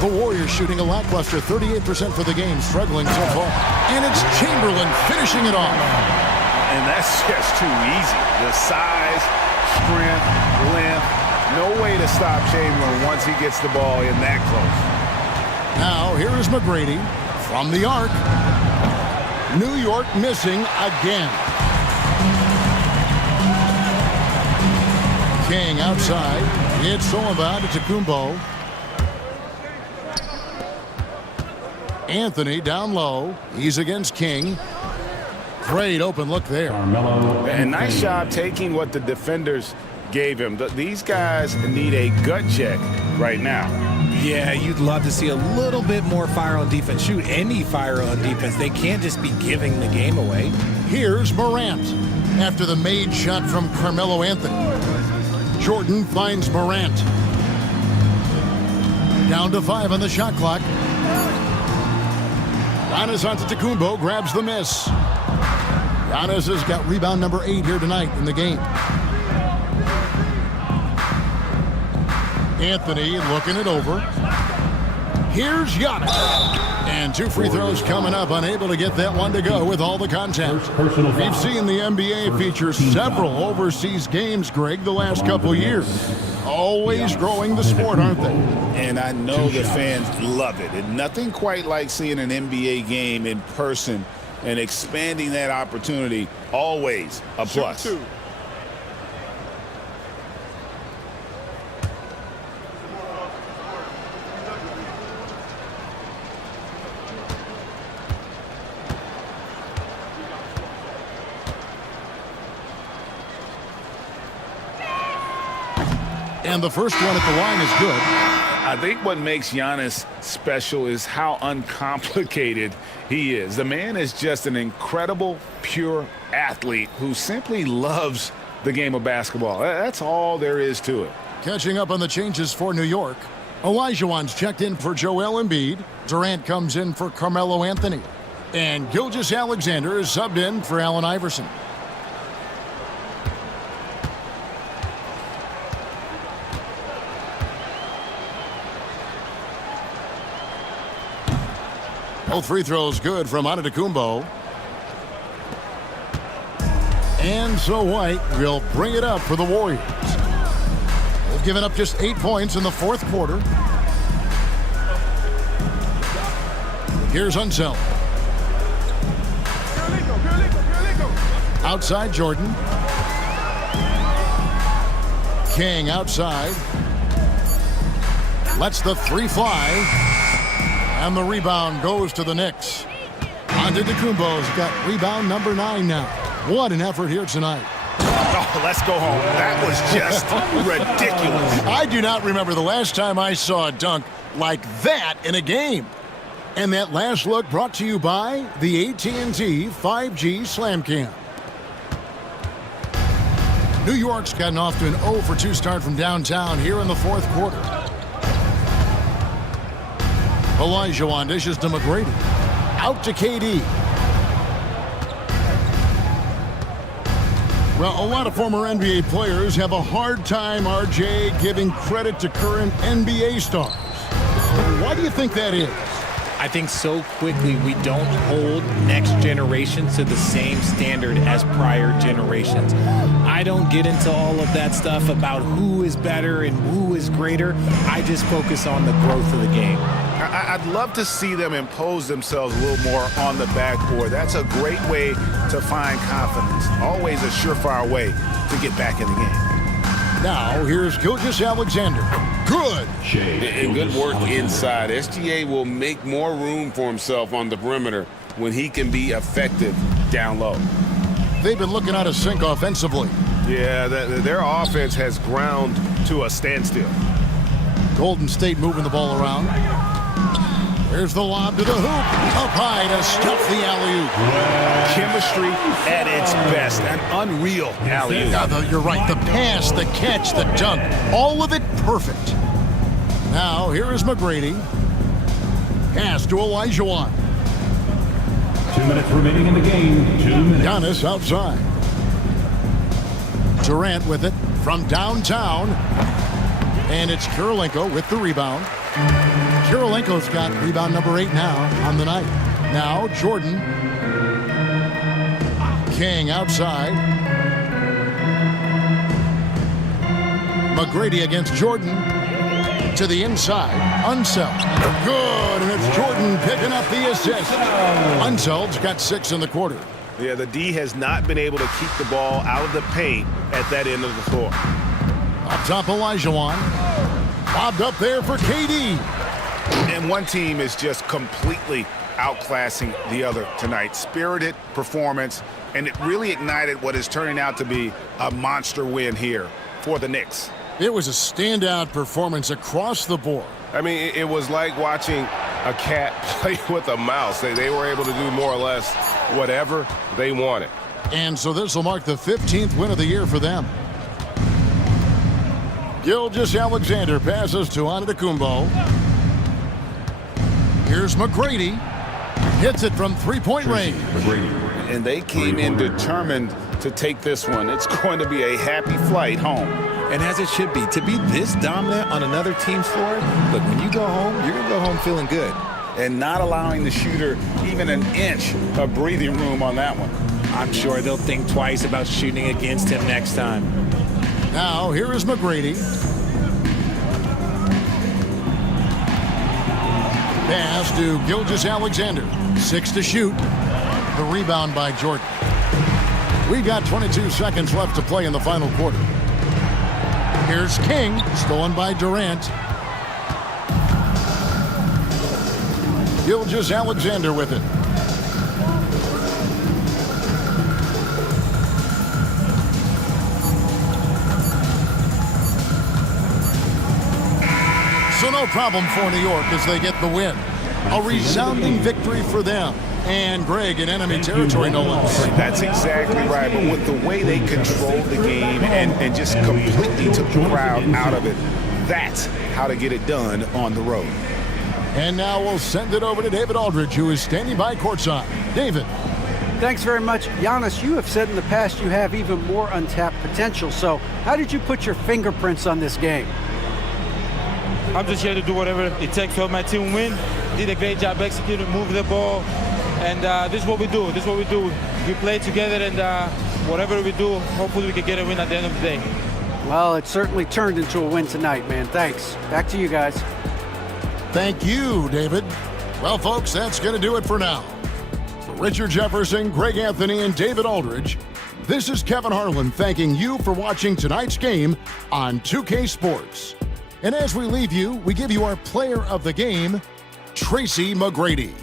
The Warriors shooting a lackluster 38% for the game, struggling so far. And it's Chamberlain finishing it off. And that's just too easy. The size, strength, length. No way to stop Chamberlain once he gets the ball in that close. Now, here is McGrady from the arc. New York missing again. King outside. It's Sullivan to Antetokounmpo. Anthony down low. He's against King. Great open look there. And nice job taking what the defenders gave him. These guys need a gut check right now. Yeah, you'd love to see a little bit more fire on defense. Shoot, any fire on defense. They can't just be giving the game away. Here's Morant after the made shot from Carmelo Anthony. Jordan finds Morant. Down to 5 on the shot clock. Giannis Antetokounmpo grabs the miss. Giannis has got rebound number 8 here tonight in the game. Anthony looking it over. Here's Giannis. And 2 free throws coming up, unable to get that one to go with all the contact. We've seen the NBA feature several overseas games, Greg, the last couple years. Always growing the sport, aren't they? And I know the fans love it. And nothing quite like seeing an NBA game in person and expanding that opportunity, always a plus. And the first one at the line is good. I think what makes Giannis special is how uncomplicated he is. The man is just an incredible, pure athlete who simply loves the game of basketball. That's all there is to it. Catching up on the changes for New York. Olajuwon's checked in for Joel Embiid. Durant comes in for Carmelo Anthony. And Gilgeous-Alexander is subbed in for Allen Iverson. Both free throws good from Antetokounmpo. And so White will bring it up for the Warriors. They've given up just 8 points in the fourth quarter. Here's Unseld. Outside Jordan. King outside. Lets the three fly. And the rebound goes to the Knicks. Antetokounmpo's got rebound number 9 now. What an effort here tonight. Oh, let's go home. That was just ridiculous. I do not remember the last time I saw a dunk like that in a game. And that last look brought to you by the AT&T 5G Slam Cam. New York's gotten off to an 0-for-2 start from downtown here in the fourth quarter. Olajuwon dishes to McGrady. Out to KD. Well, a lot of former NBA players have a hard time, RJ, giving credit to current NBA stars. Why do you think that is? I think so quickly we don't hold next generation to the same standard as prior generations. I don't get into all of that stuff about who is better and who is greater. I just focus on the growth of the game. I'd love to see them impose themselves a little more on the backboard. That's a great way to find confidence. Always a surefire way to get back in the game. Now, here's Gilgeous-Alexander. Good. And good work inside. SGA will make more room for himself on the perimeter when he can be effective down low. They've been looking out of sync offensively. Yeah, their offense has ground to a standstill. Golden State moving the ball around. There's the lob to the hoop. Up high to stuff the alley-oop. Chemistry at its best. An unreal alley-oop. Yeah, you're right. The pass, the catch, the dunk. All of it perfect. Now, here is McGrady. Pass to Olajuwon. 2 minutes remaining in the game. 2 minutes. Giannis outside. Durant with it from downtown. And it's Kirilenko with the rebound. Kirilenko's got rebound number 8 now on the night. Now Jordan. King outside. McGrady against Jordan. To the inside. Unseld. Good, and it's Jordan picking up the assist. Unseld's got 6 in the quarter. Yeah, the D has not been able to keep the ball out of the paint at that end of the floor. Up top, Olajuwon. Bobbed up there for KD. And one team is just completely outclassing the other tonight. Spirited performance, and it really ignited what is turning out to be a monster win here for the Knicks. It was a standout performance across the board. I mean, it was like watching a cat play with a mouse. They were able to do more or less whatever they wanted. And so this will mark the 15th win of the year for them. Gilgeous-Alexander passes to Antetokounmpo. Here's McGrady. Hits it from three-point range. And they came in determined to take this one. It's going to be a happy flight home. And as it should be, to be this dominant on another team's floor, look, when you go home, you're going to go home feeling good. And not allowing the shooter even an inch of breathing room on that one. I'm sure they'll think twice about shooting against him next time. Now, here is McGrady. Pass to Gilgeous-Alexander. 6 to shoot. The rebound by Jordan. We got 22 seconds left to play in the final quarter. Here's King, stolen by Durant. Gilgeous-Alexander with it. no problem for New York as they get the win. A resounding victory for them. And Greg in enemy territory, no less. That's exactly right. But with the way they controlled the game and just completely took the crowd out of it, that's how to get it done on the road. And now we'll send it over to David Aldridge, who is standing by courtside. David. Thanks very much. Giannis, you have said in the past you have even more untapped potential. So how did you put your fingerprints on this game? I'm just here to do whatever it takes to help my team win. Did a great job executing, moving the ball. And this is what we do. This is what we do. We play together, and whatever we do, hopefully we can get a win at the end of the day. Well, it certainly turned into a win tonight, man. Thanks. Back to you guys. Thank you, David. Well, folks, that's going to do it for now. For Richard Jefferson, Greg Anthony, and David Aldridge, this is Kevin Harlan thanking you for watching tonight's game on 2K Sports. And as we leave you, we give you our player of the game, Tracy McGrady.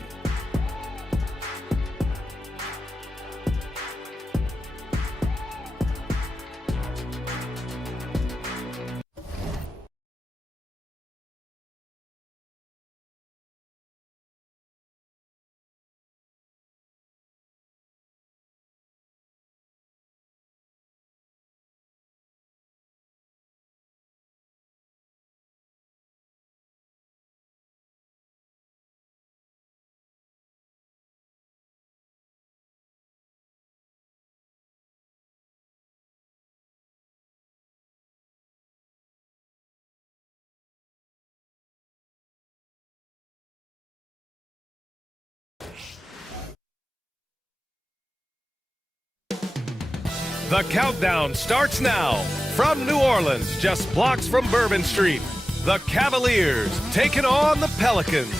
The countdown starts now. From New Orleans, just blocks from Bourbon Street, the Cavaliers taking on the Pelicans.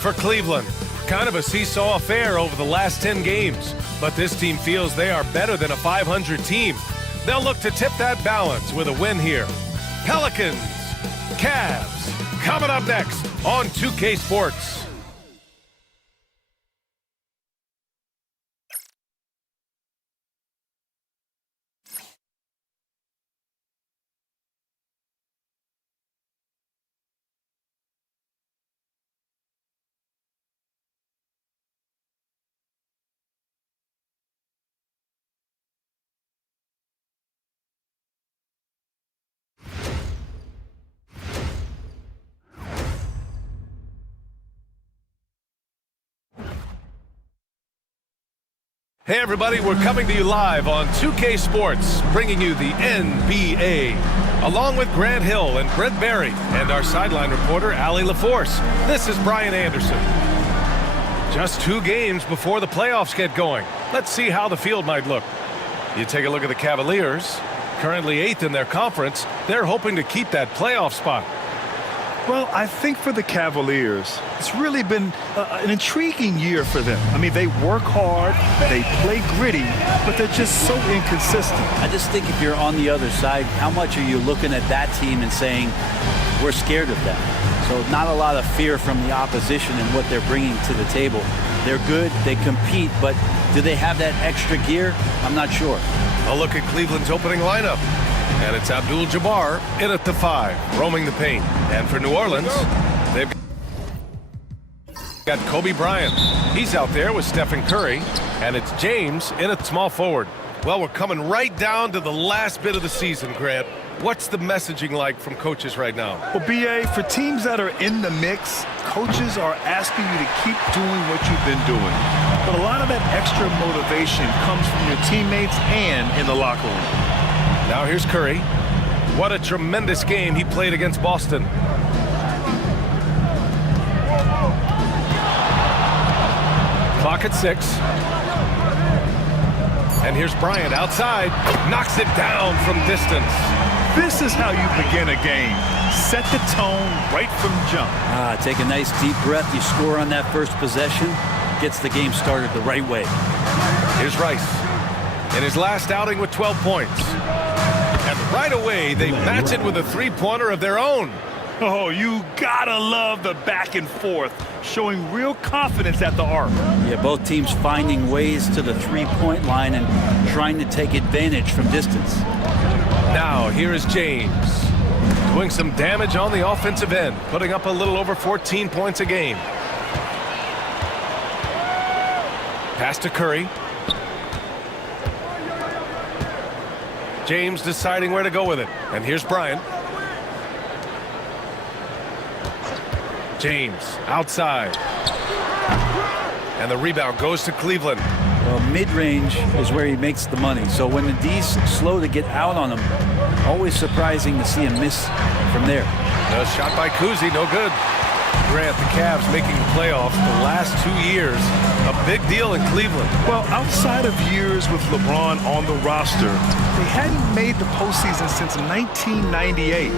For Cleveland, kind of a seesaw affair over the last 10 games, but this team feels they are better than a 500 team. They'll look to tip that balance with a win here. Pelicans, Cavs, coming up next on 2K Sports. Hey everybody, we're coming to you live on 2K Sports, bringing you the NBA, along with Grant Hill and Brent Berry, and our sideline reporter, Allie LaForce. This is Brian Anderson. Just 2 games before the playoffs get going. Let's see how the field might look. You take a look at the Cavaliers, currently 8th in their conference. They're hoping to keep that playoff spot. Well, I think for the Cavaliers, it's really been an intriguing year for them. I mean, they work hard, they play gritty, but they're just so inconsistent. I just think if you're on the other side, how much are you looking at that team and saying, we're scared of them? So not a lot of fear from the opposition and what they're bringing to the table. They're good, they compete, but do they have that extra gear? I'm not sure. A look at Cleveland's opening lineup. And it's Abdul-Jabbar in at the 5, roaming the paint. And for New Orleans, they've got Kobe Bryant. He's out there with Stephen Curry. And it's James in at small forward. Well, we're coming right down to the last bit of the season, Grant. What's the messaging like from coaches right now? Well, B.A., for teams that are in the mix, coaches are asking you to keep doing what you've been doing. But a lot of that extra motivation comes from your teammates and in the locker room. Now here's Curry. What a tremendous game he played against Boston. Clock at 6. And here's Bryant outside. Knocks it down from distance. This is how you begin a game. Set the tone right from jump. Take a nice deep breath. You score on that first possession. Gets the game started the right way. Here's Rice. In his last outing with 12 points. And right away, they match it with a three-pointer of their own. Oh, you gotta love the back and forth, showing real confidence at the arc. Yeah, both teams finding ways to the three-point line and trying to take advantage from distance. Now, here is James. doing some damage on the offensive end, putting up a little over 14 points a game. Pass to Curry. James deciding where to go with it. And here's Bryant. James outside. And the rebound goes to Cleveland. Well, mid-range is where he makes the money. So when the D's slow to get out on him, always surprising to see him miss from there. A shot by Kuzi, no good. Grant, the Cavs making the playoffs the last 2 years. A big deal in Cleveland. Well, outside of years with LeBron on the roster, they hadn't made the postseason since 1998.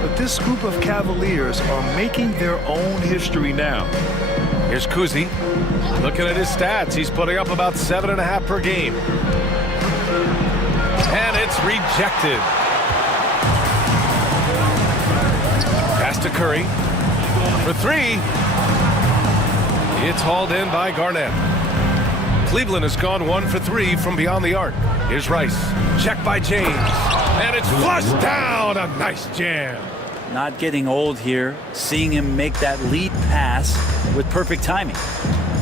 But this group of Cavaliers are making their own history now. Here's Kuzi. Looking at his stats, he's putting up about 7.5 per game. And it's rejected. Pass to Curry. For three. It's hauled in by Garnett. Cleveland has gone 1 for 3 from beyond the arc. Here's Rice. Check by James. And it's flushed down. A nice jam. Not getting old here. Seeing him make that lead pass with perfect timing.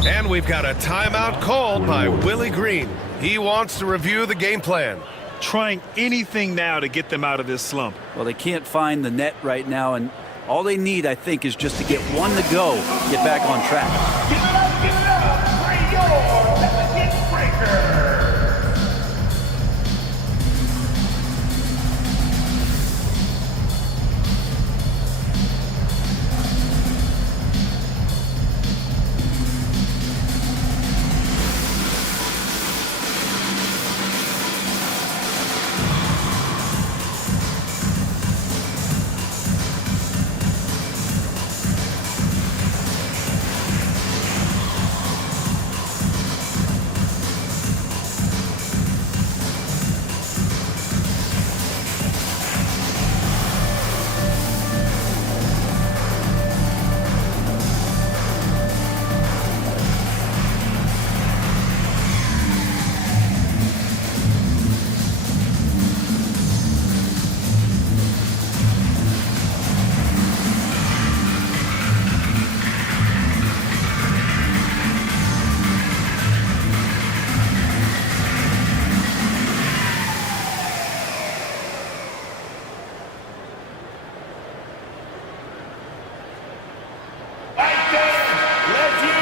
And we've got a timeout called by Willie Green. He wants to review the game plan. Trying anything now to get them out of this slump. Well, they can't find the net right now, and all they need, I think, is just to get one to go, get back on track. Give it up for your second breaker.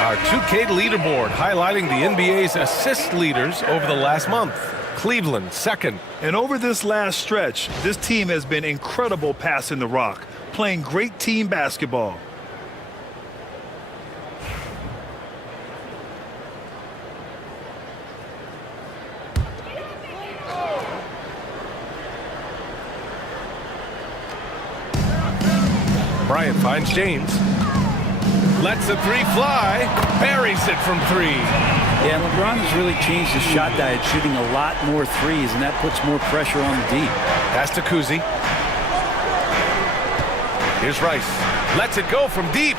Our 2K leaderboard highlighting the NBA's assist leaders over the last month. Cleveland, second. And over this last stretch, this team has been incredible passing the rock, playing great team basketball. Bryant finds James. Lets the three fly. Buries it from 3. Yeah, LeBron has really changed his shot diet, shooting a lot more threes, and that puts more pressure on the D. Pass to Kuzi. Here's Rice. Lets it go from deep.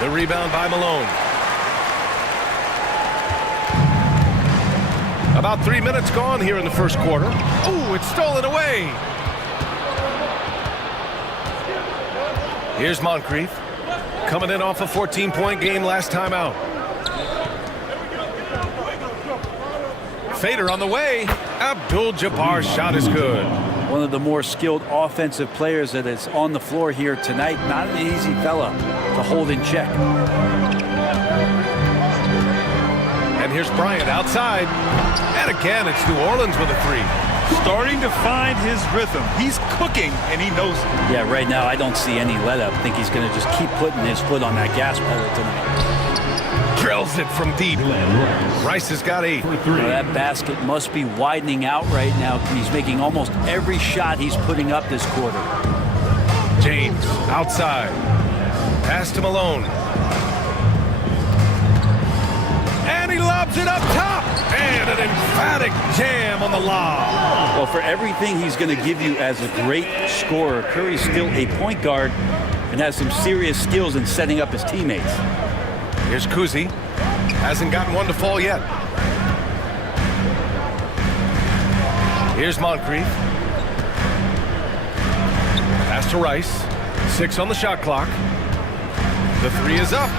The rebound by Malone. About 3 minutes gone here in the first quarter. Ooh, it's stolen away. Here's Moncrief. Coming in off a 14-point game last time out. Fader on the way. Abdul-Jabbar's shot is good. One of the more skilled offensive players that is on the floor here tonight. Not an easy fella to hold in check. And here's Bryant outside. And again, it's New Orleans with a 3. Starting to find his rhythm. He's cooking, and he knows it. Yeah, right now I don't see any let-up. I think he's going to just keep putting his foot on that gas pedal tonight. Drills it from deep. Rice has got 8. Well, that basket must be widening out right now. He's making almost every shot he's putting up this quarter. James outside. Pass to Malone. And he lobs it up top. And an emphatic jam on the lob. Well, for everything he's going to give you as a great scorer, Curry's still a point guard and has some serious skills in setting up his teammates. Here's Kuzi. Hasn't gotten one to fall yet. Here's Moncrief. Pass to Rice. 6 on the shot clock. The 3 is up.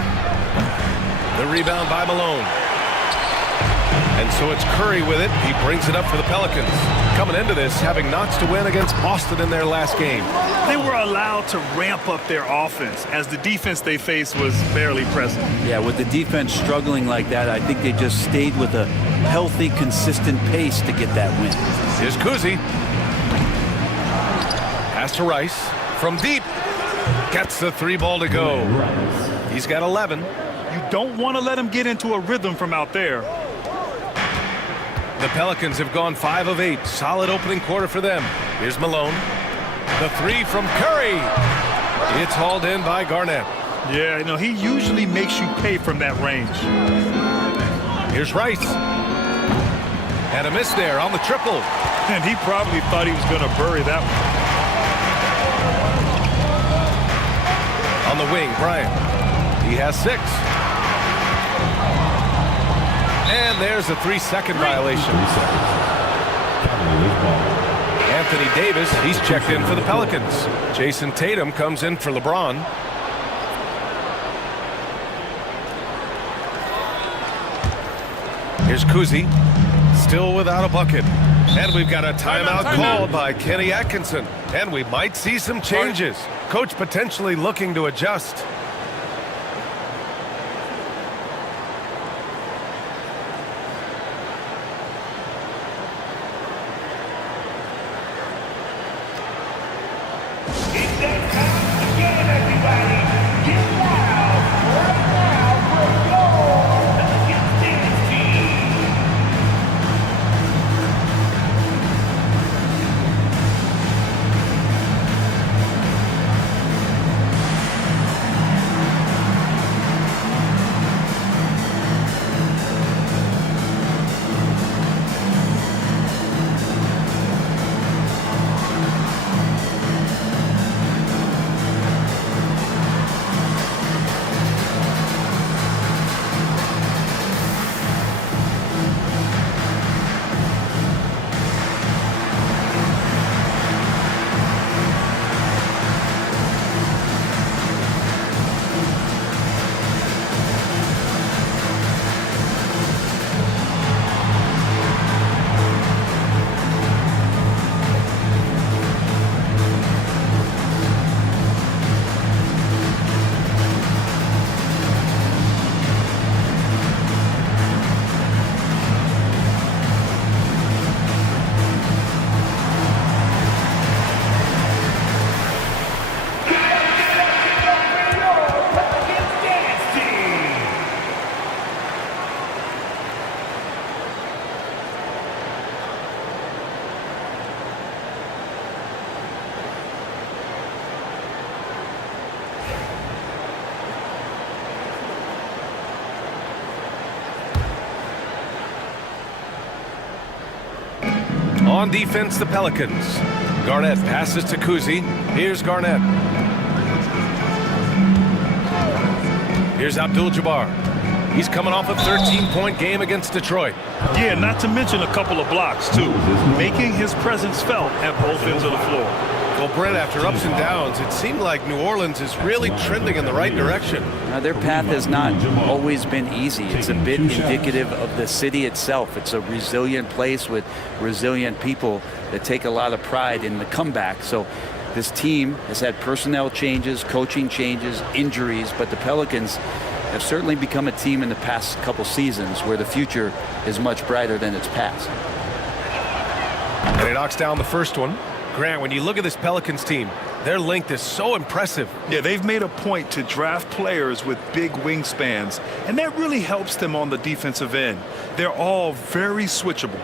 The rebound by Malone. And so it's Curry with it. He brings it up for the Pelicans. Coming into this, having knots to win against Boston in their last game. They were allowed to ramp up their offense as the defense they faced was barely present. Yeah, with the defense struggling like that, I think they just stayed with a healthy, consistent pace to get that win. Here's Kuzi. Pass to Rice. From deep. Gets the 3 ball to go. He's got 11. You don't want to let him get into a rhythm from out there. The Pelicans have gone 5 of 8. Solid opening quarter for them. Here's Malone. The 3 from Curry. It's hauled in by Garnett. Yeah, you know, he usually makes you pay from that range. Here's Rice. And a miss there on the triple. And he probably thought he was going to bury that one. On the wing, Bryant. He has 6. And there's a 3-second violation. Anthony Davis, he's checked in for the Pelicans. Jason Tatum comes in for LeBron. Here's Kuzi, still without a bucket. And we've got a timeout called by Kenny Atkinson. And we might see some changes. Coach potentially looking to adjust. On defense, the Pelicans. Garnett passes to Kuzi. Here's Garnett. Here's Abdul-Jabbar. He's coming off a 13-point game against Detroit. Yeah, not to mention a couple of blocks, too. Making his presence felt at both ends of the floor. Well, Brett, after ups and downs, it seemed like New Orleans is really trending in the right direction. Now, their path has not always been easy. It's a bit indicative of the city itself. It's a resilient place with resilient people that take a lot of pride in the comeback. So this team has had personnel changes, coaching changes, injuries, but the Pelicans have certainly become a team in the past couple seasons where the future is much brighter than its past. And he knocks down the first one. Grant, when you look at this Pelicans team, their length is so impressive. Yeah, they've made a point to draft players with big wingspans, and that really helps them on the defensive end. They're all very switchable.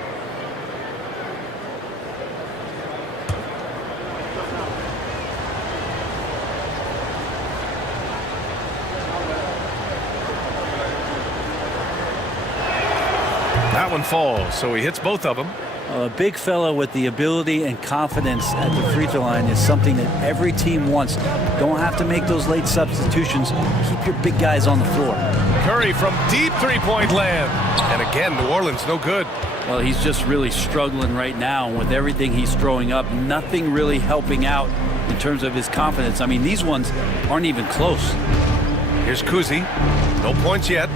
That one falls, so he hits both of them. A big fella with the ability and confidence at the free throw line is something that every team wants. Don't have to make those late substitutions. Keep your big guys on the floor. Curry from deep three-point land. And again, New Orleans no good. Well, he's just really struggling right now with everything he's throwing up. Nothing really helping out in terms of his confidence. I mean, these ones aren't even close. Here's Kuzi. No points yet.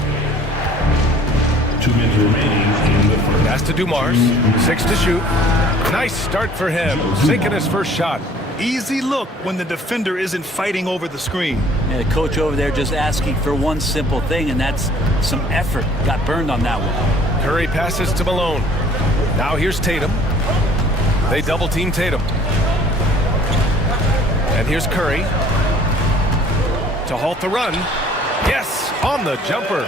2 minutes remaining in the first. Pass to Dumars. 6 to shoot. Nice start for him. Sinking his first shot. Easy look when the defender isn't fighting over the screen. And the coach over there just asking for one simple thing, and that's some effort. Got burned on that one. Curry passes to Malone. Now here's Tatum. They double team Tatum. And here's Curry to halt the run. Yes, on the jumper.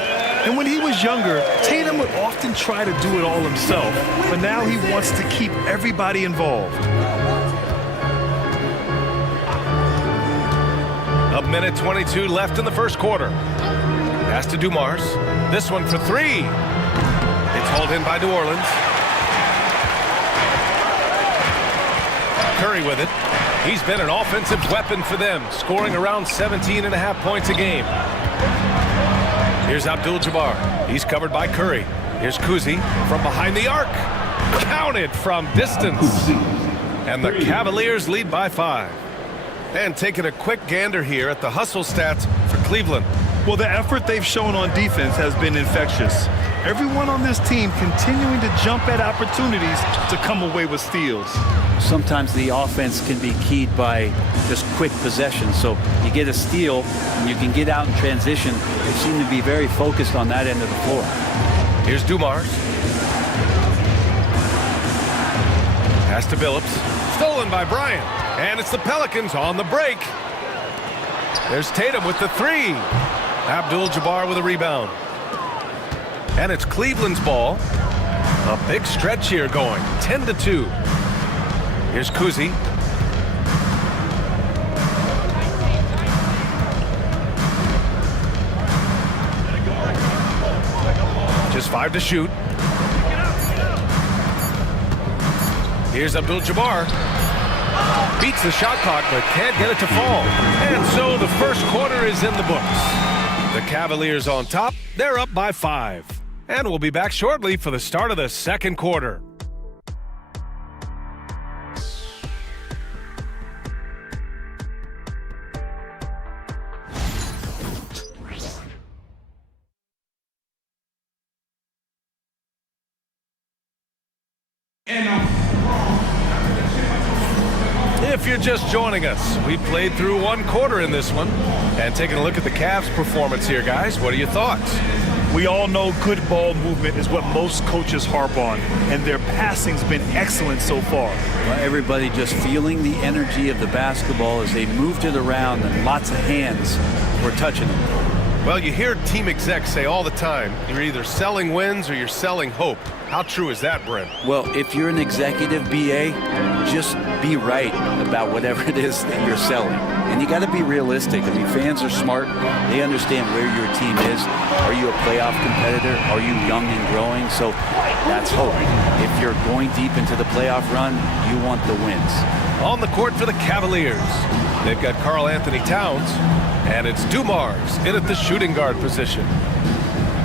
And when he was younger, Tatum would often try to do it all himself, but now he wants to keep everybody involved. A minute 22 left in the first quarter. Pass to Dumars. This one for 3. It's hauled in by New Orleans. Curry with it. He's been an offensive weapon for them, scoring around 17.5 points a game. Here's Abdul-Jabbar. He's covered by Curry. Here's Kuzi from behind the arc. Counted from distance. And the Cavaliers lead by 5. And taking a quick gander here at the hustle stats for Cleveland. Well, the effort they've shown on defense has been infectious. Everyone on this team continuing to jump at opportunities to come away with steals. Sometimes the offense can be keyed by just quick possession. So you get a steal and you can get out in transition. They seem to be very focused on that end of the floor. Here's Dumars. Pass to Billups. Stolen by Bryant. And it's the Pelicans on the break. There's Tatum with the 3. Abdul-Jabbar with a rebound. And it's Cleveland's ball. A big stretch here going. 10-2. Here's Kuzi. Just 5 to shoot. Here's Abdul-Jabbar. Beats the shot clock, but can't get it to fall. And so the first quarter is in the books. The Cavaliers on top. They're up by 5. And we'll be back shortly for the start of the second quarter. If you're just joining us, we played through 1 quarter in this one. And taking a look at the Cavs' performance here, guys, what are your thoughts? We all know good ball movement is what most coaches harp on, and their passing's been excellent so far. Well, everybody just feeling the energy of the basketball as they moved it around, and lots of hands were touching it. Well, you hear team execs say all the time, you're either selling wins or you're selling hope. How true is that, Brent? Well, if you're an executive BA, just be right about whatever it is that you're selling. And you got to be realistic. I mean, fans are smart. They understand where your team is. Are you a playoff competitor? Are you young and growing? So that's hope. If you're going deep into the playoff run, you want the wins. On the court for the Cavaliers, they've got Karl Anthony Towns, and it's Dumars in at the shooting guard position.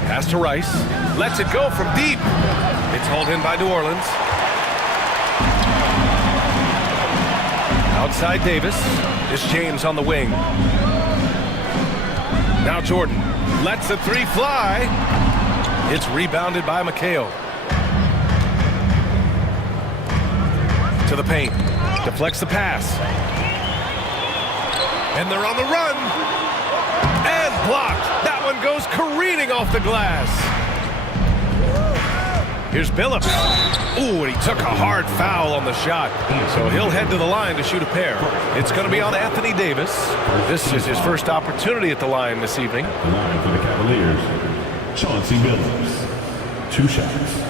Pass to Rice. Lets it go from deep. It's hauled in by New Orleans. Outside Davis. It's James on the wing. Now Jordan lets the 3 fly. It's rebounded by McHale. To the paint. Deflects the pass. And they're on the run. And blocked. That one goes careening off the glass. Here's Billups. Ooh, and he took a hard foul on the shot. So he'll head to the line to shoot a pair. It's going to be on Anthony Davis. This is his first opportunity at the line this evening. The line for the Cavaliers, Chauncey Billups. 2 shots.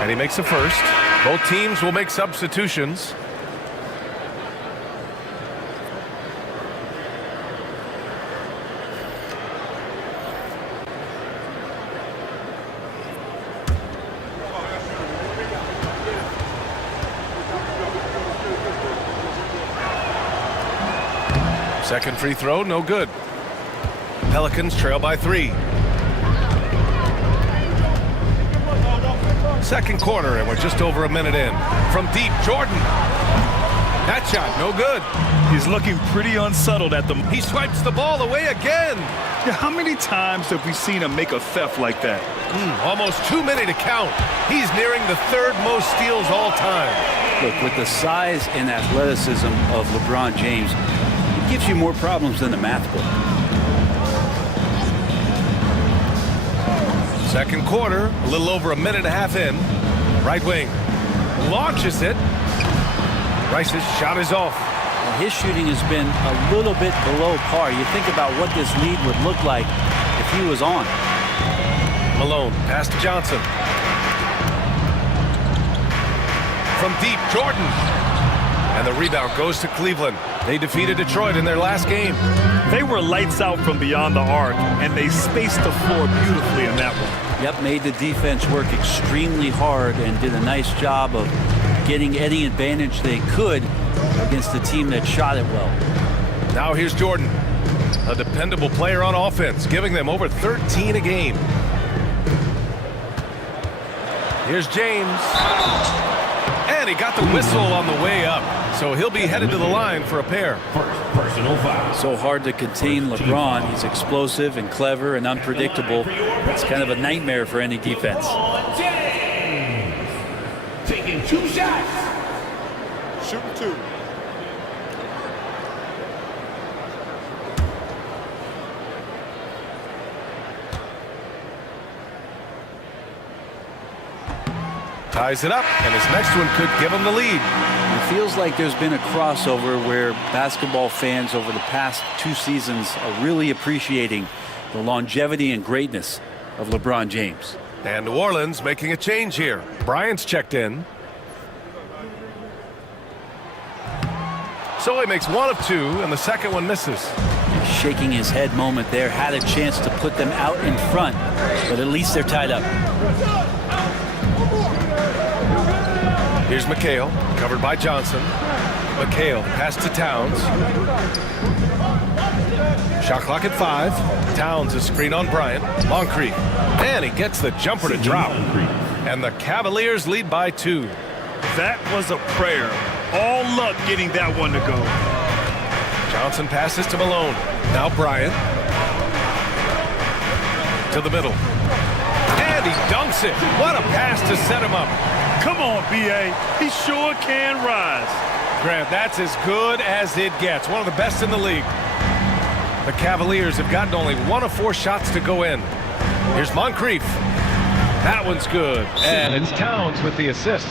And he makes a first. Both teams will make substitutions. Second free throw, no good. Pelicans trail by 3. Second quarter, and we're just over a minute in. From deep, Jordan. That shot, no good. He's looking pretty unsettled at the... He swipes the ball away again. Yeah, how many times have we seen him make a theft like that? Almost too many to count. He's nearing the 3rd most steals all time. Look, with the size and athleticism of LeBron James, it gives you more problems than the math book. Second quarter, a little over a minute and a half in. Right wing. Launches it. Rice's shot is off. Well, his shooting has been a little bit below par. You think about what this lead would look like if he was on. Malone, pass to Johnson. From deep, Jordan. And the rebound goes to Cleveland. They defeated Detroit in their last game. They were lights out from beyond the arc, and they spaced the floor beautifully in that one. Yep, made the defense work extremely hard and did a nice job of getting any advantage they could against a team that shot it well. Now here's Jordan, a dependable player on offense, giving them over 13 a game. Here's James. And he got the whistle on the way up. So he'll be headed to the line for a pair. First personal foul. So hard to contain LeBron. He's explosive and clever and unpredictable. It's kind of a nightmare for any defense. Taking 2 shots. Shooting 2. Ties it up, and his next one could give him the lead. It feels like there's been a crossover where basketball fans over the past 2 seasons are really appreciating the longevity and greatness of LeBron James. And New Orleans making a change here. Bryant's checked in. So he makes 1 of 2, and the second one misses. Shaking his head moment there. Had a chance to put them out in front, but at least they're tied up. Here's McHale, covered by Johnson. McHale, pass to Towns. Shot clock at 5. Towns a screen on Bryant. Moncrief. And he gets the jumper to drop. And the Cavaliers lead by 2. That was a prayer. All luck getting that one to go. Johnson passes to Malone. Now Bryant. To the middle. And he dunks it. What a pass to set him up. Come on, B.A. He sure can rise. Grant, that's as good as it gets. One of the best in the league. The Cavaliers have gotten only 1 of 4 shots to go in. Here's Moncrief. That one's good. And it's Towns with the assist.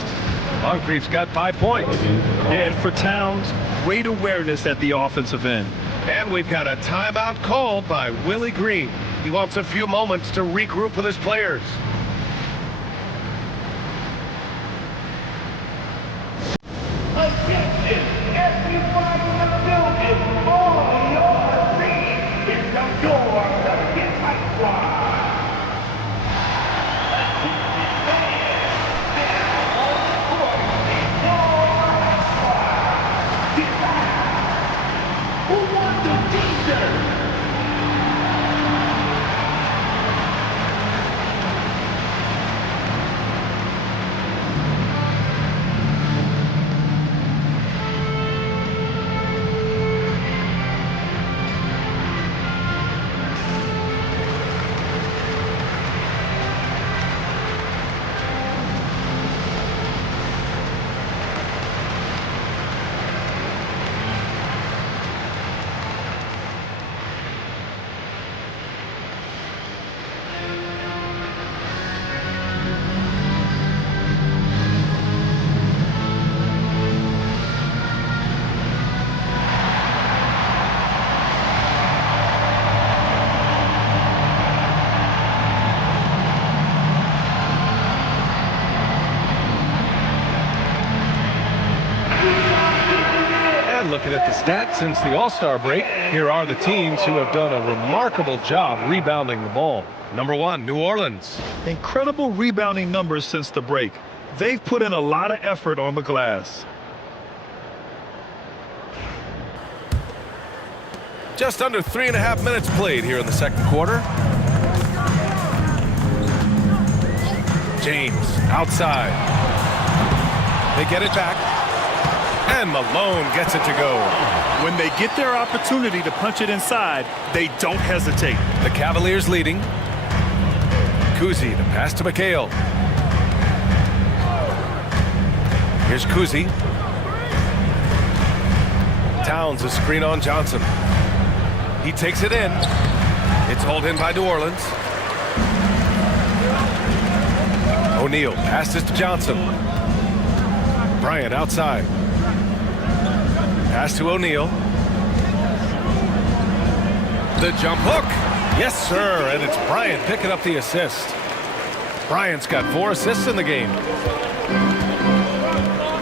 Moncrief's got 5 points. And for Towns, great awareness at the offensive end. And we've got a timeout called by Willie Green. He wants a few moments to regroup with his players. Attention, everyone in the building, all your feet. It's the door to get my squad. Who wants the t-shirt? Looking at the stats since the All-Star break, here are the teams who have done a remarkable job rebounding the ball. Number 1, New Orleans. Incredible rebounding numbers since the break. They've put in a lot of effort on the glass. Just under 3.5 minutes played here in the second quarter. James outside. They get it back. And Malone gets it to go. When they get their opportunity to punch it inside, they don't hesitate. The Cavaliers leading. Kuzi, the pass to McHale. Here's Kuzi. Towns a screen on Johnson. He takes it in. It's hauled in by New Orleans. O'Neal passes to Johnson. Bryant outside. Pass to O'Neal. The jump hook. Yes, sir. And it's Bryant picking up the assist. Bryant's got 4 assists in the game.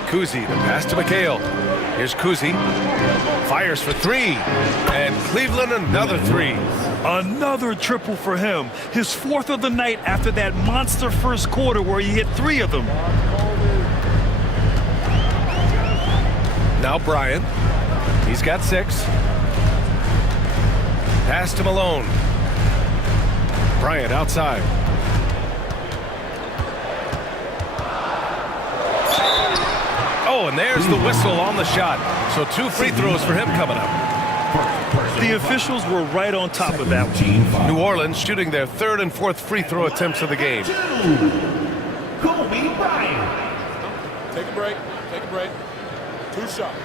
Kuzi, the pass to McHale. Here's Kuzi. Fires for 3. And Cleveland another 3. Another triple for him. His 4th of the night after that monster first quarter where he hit 3 of them. Now Bryant. He's got 6. Pass to Malone. Bryant outside. Oh, and there's the whistle on the shot. So 2 free throws for him coming up. The officials were right on top of that one. New Orleans shooting their 3rd and 4th free throw attempts of the game. Kobe Bryant. Take a break. Take a break. 2 shots.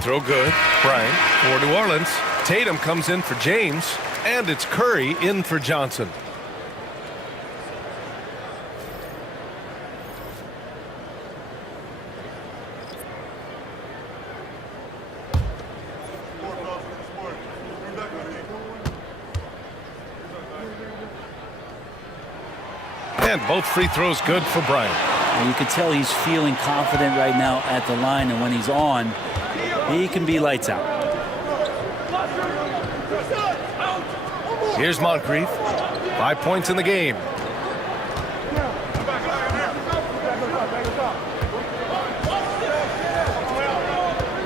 Throw good. Bryant for New Orleans. Tatum comes in for James, and it's Curry in for Johnson. And both free throws good for Bryant. And you can tell he's feeling confident right now at the line, and when he's on, he can be lights out. Here's Moncrief. 5 points in the game.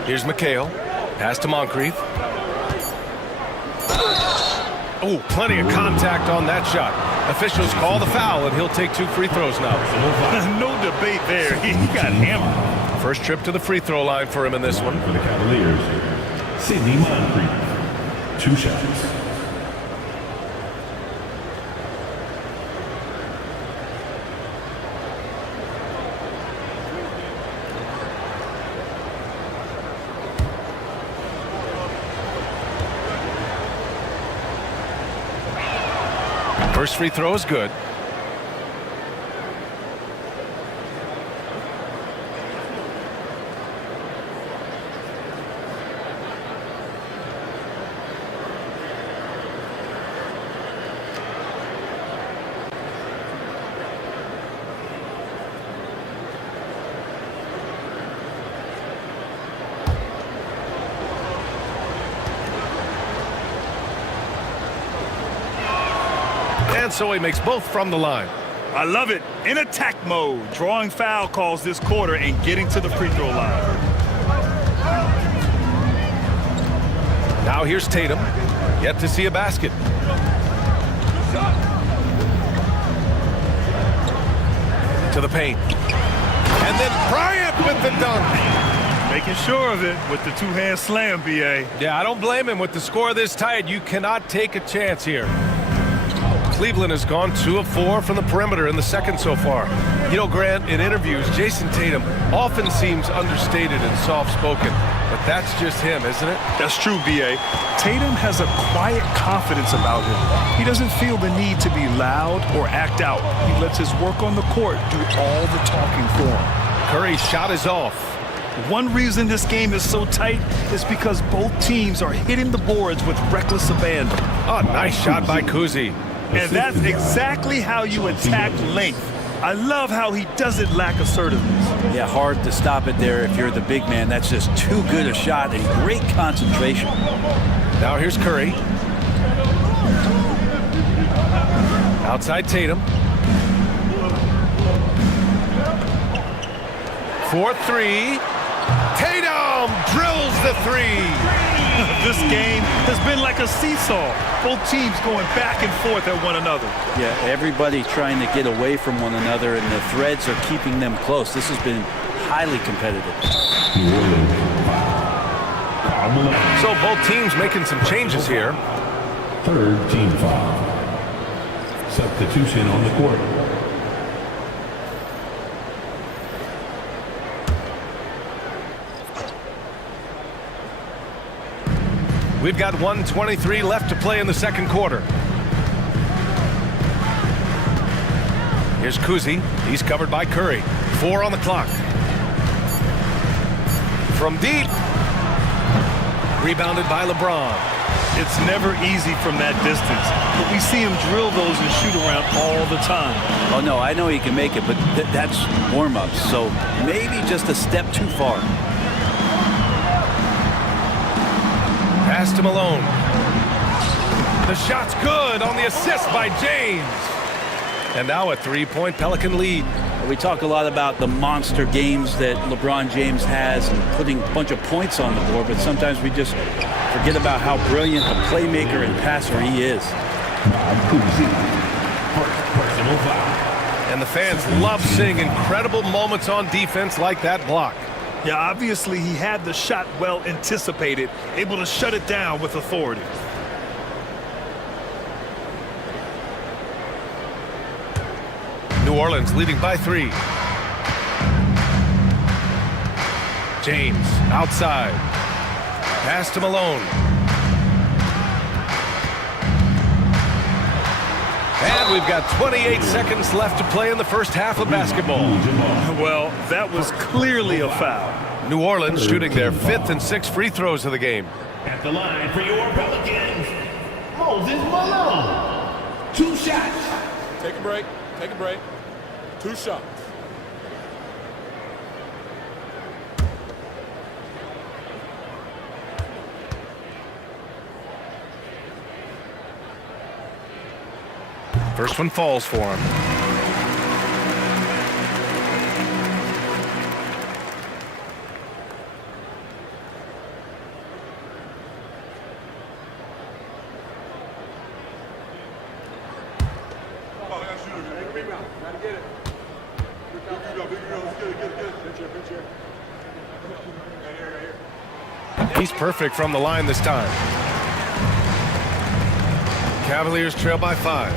Here's McHale. Pass to Moncrief. Oh, plenty of contact on that shot. Officials call the foul, and he'll take 2 free throws now. No debate there. He got hammered. First trip to the free throw line for him in this one. For the Cavaliers, Sidney Moncrief. 2 shots. First free throw is good. And so he makes both from the line. I love it. In attack mode, drawing foul calls this quarter and getting to the free throw line. Now here's Tatum. Yet to see a basket. To the paint. And then Bryant with the dunk. Making sure of it with the 2-hand slam, B.A. Yeah, I don't blame him. With the score this tight, you cannot take a chance here. Cleveland has gone 2 of 4 from the perimeter in the second so far. You know, Grant, in interviews, Jason Tatum often seems understated and soft-spoken, but that's just him, isn't it? That's true, B.A. Tatum has a quiet confidence about him. He doesn't feel the need to be loud or act out. He lets his work on the court do all the talking for him. Curry's shot is off. One reason this game is so tight is because both teams are hitting the boards with reckless abandon. Oh, nice shot by Kuzi. And that's exactly how you attack length. I love how he doesn't lack assertiveness. Yeah, hard to stop it there if you're the big man. That's just too good a shot and great concentration. Now here's Curry. Outside Tatum. 4-3. Tatum drills the three. This game has been like a seesaw. Both teams going back and forth at one another. Yeah, everybody trying to get away from one another, and the threads are keeping them close. This has been highly competitive. So both teams making some changes here. Third team foul. Substitution on the court. We've got 1:23 left to play in the second quarter. Here's Kuzi. He's covered by Curry. 4 on the clock. From deep. Rebounded by LeBron. It's never easy from that distance, but we see him drill those and shoot around all the time. Oh, no, I know he can make it, but that's warm-ups, so maybe just a step too far. Pass to Malone. The shot's good on the assist by James. And now a 3-point Pelican lead. We talk a lot about the monster games that LeBron James has and putting a bunch of points on the board, but sometimes we just forget about how brilliant a playmaker and passer he is. And the fans love seeing incredible moments on defense like that block. Yeah, obviously he had the shot well anticipated, able to shut it down with authority. New Orleans leading by 3. James outside. Pass to Malone. And we've got 28 seconds left to play in the first half of basketball. Well, that was clearly a foul. New Orleans shooting their 5th and 6th free throws of the game. At the line for your Pelicans, Moses Malone. 2 shots. Take a break. Take a break. 2 shots. First one falls for him. He's perfect from the line this time. Cavaliers trail by 5.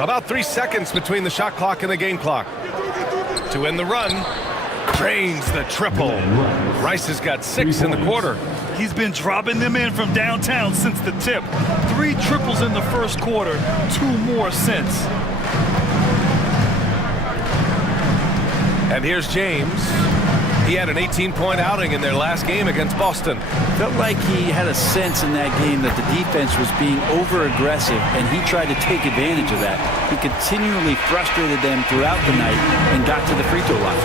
About 3 seconds between the shot clock and the game clock. To end the run, drains the triple. Rice has got 6 in the quarter. He's been dropping them in from downtown since the tip. 3 triples in the first quarter, 2 more since. And here's James. He had an 18-point outing in their last game against Boston. Felt like he had a sense in that game that the defense was being over-aggressive, and he tried to take advantage of that. He continually frustrated them throughout the night and got to the free throw line.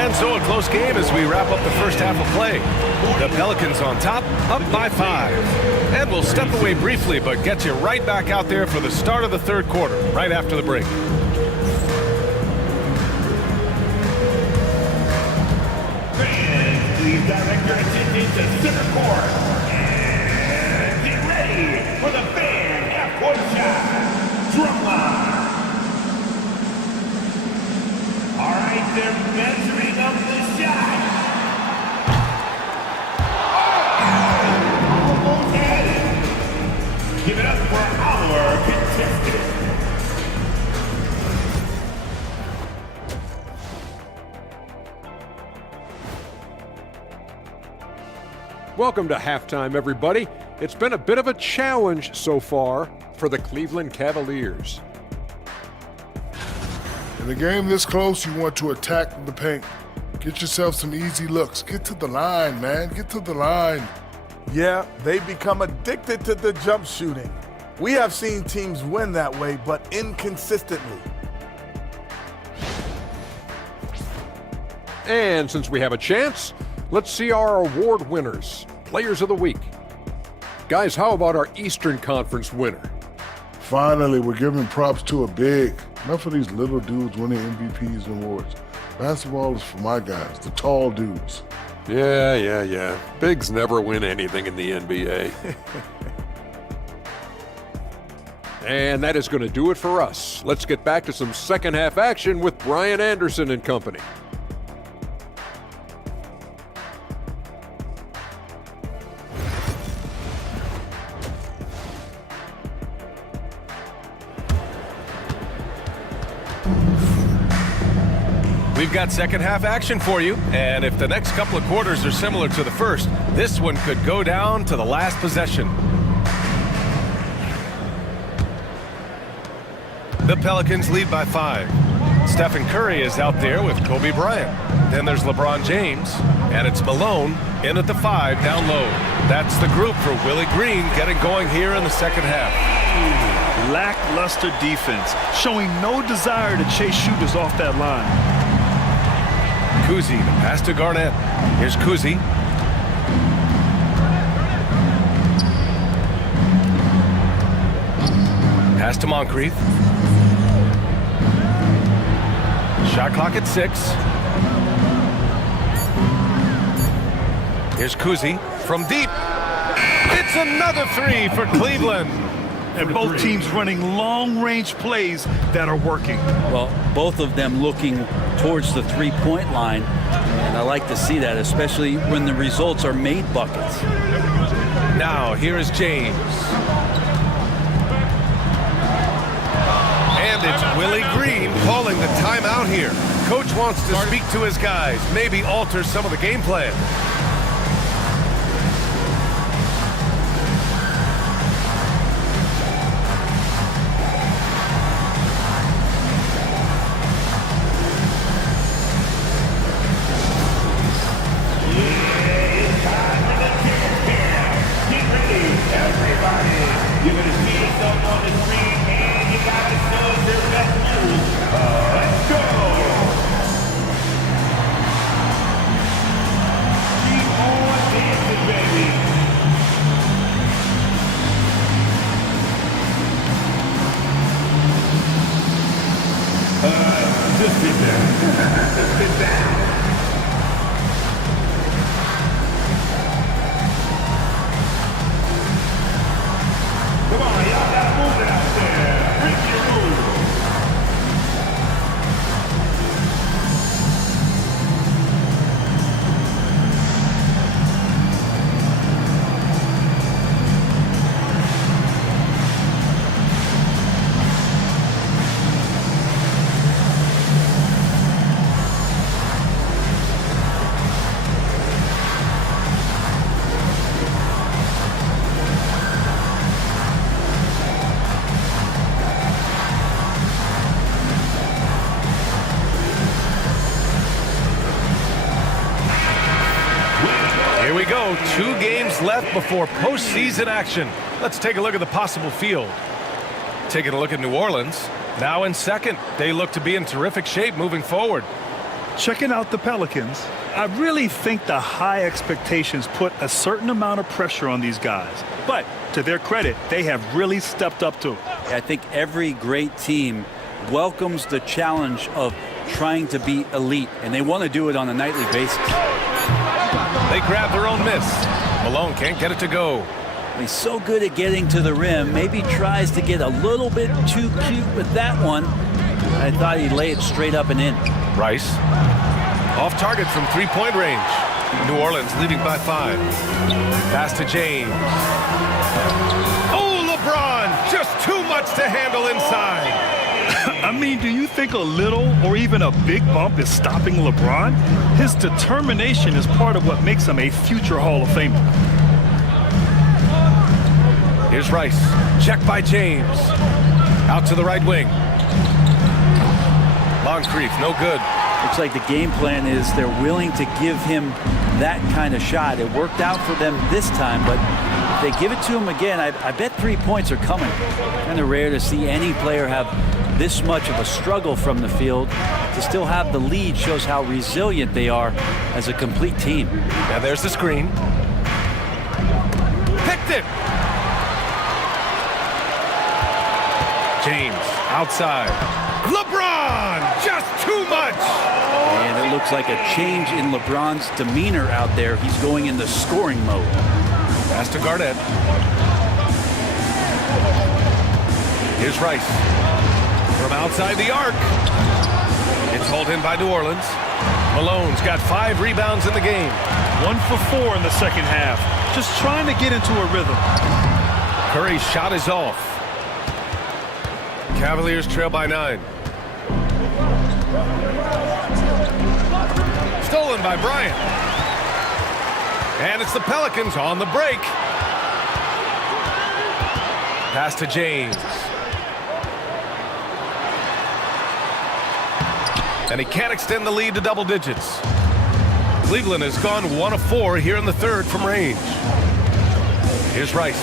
And so a close game as we wrap up the first half of play. The Pelicans on top, up by 5. And we'll step away briefly, but get you right back out there for the start of the third quarter, right after the break. Please direct your attention to center court and get ready for the fan half-court shot. Drumline. All right, they're measuring up the shot. Almost had it. Give it up for our contestant. Welcome to halftime, everybody. It's been a bit of a challenge so far for the Cleveland Cavaliers. In a game this close, you want to attack the paint. Get yourself some easy looks. Get to the line, man. Get to the line. Yeah, they become addicted to the jump shooting. We have seen teams win that way, but inconsistently. And since we have a chance, let's see our award winners, Players of the Week. Guys, how about our Eastern Conference winner? Finally, we're giving props to a big. Enough of these little dudes winning MVPs and awards. Basketball is for my guys, the tall dudes. Yeah. Bigs never win anything in the NBA. And that is going to do it for us. Let's get back to some second half action with Brian Anderson and company. We've got second half action for you, and if the next couple of quarters are similar to the first, this one could go down to the last possession. The Pelicans lead by 5. Stephen Curry is out there with Kobe Bryant. Then there's LeBron James, and it's Malone in at the 5 down low. That's the group for Willie Green getting going here in the second half. Lackluster defense, showing no desire to chase shooters off that line. Kuzi, the pass to Garnett. Here's Kuzi. Pass to Moncrief. Shot clock at 6. Here's Kuzi from deep. It's another 3 for Cleveland. And both teams running long-range plays that are working. Well, both of them looking towards the three-point line, and I like to see that, especially when the results are made buckets. Now, here is James. And it's Willie Green calling the timeout here. Coach wants to speak to his guys, maybe alter some of the game plan. Here we go, 2 games left before postseason action. Let's take a look at the possible field. Taking a look at New Orleans, now in second. They look to be in terrific shape moving forward. Checking out the Pelicans, I really think the high expectations put a certain amount of pressure on these guys. But to their credit, they have really stepped up to it. I think every great team welcomes the challenge of trying to be elite, and they want to do it on a nightly basis. They grab their own miss. Malone can't get it to go. He's so good at getting to the rim. Maybe tries to get a little bit too cute with that one. I thought he'd lay it straight up and in. Rice. Off target from three-point range. New Orleans leading by 5. Pass to James. Oh, LeBron! Just too much to handle inside. I mean, do you think a little or even a big bump is stopping LeBron? His determination is part of what makes him a future Hall of Famer. Here's Rice. Check by James. Out to the right wing. Moncrief, no good. Looks like the game plan is they're willing to give him that kind of shot. It worked out for them this time, but if they give it to him again, I bet 3 points are coming. Kind of rare to see any player have this much of a struggle from the field. To still have the lead shows how resilient they are as a complete team. And there's the screen. Picked it. James outside. LeBron, just too much. And it looks like a change in LeBron's demeanor out there. He's going into scoring mode. Pass to Garnett. Here's Rice. From outside the arc. It's hauled in by New Orleans. Malone's got 5 rebounds in the game. 1 for 4 in the second half. Just trying to get into a rhythm. Curry's shot is off. Cavaliers trail by 9. Stolen by Bryant. And it's the Pelicans on the break. Pass to James. And he can't extend the lead to double digits. Cleveland has gone 1 of 4 here in the third from range. Here's Rice.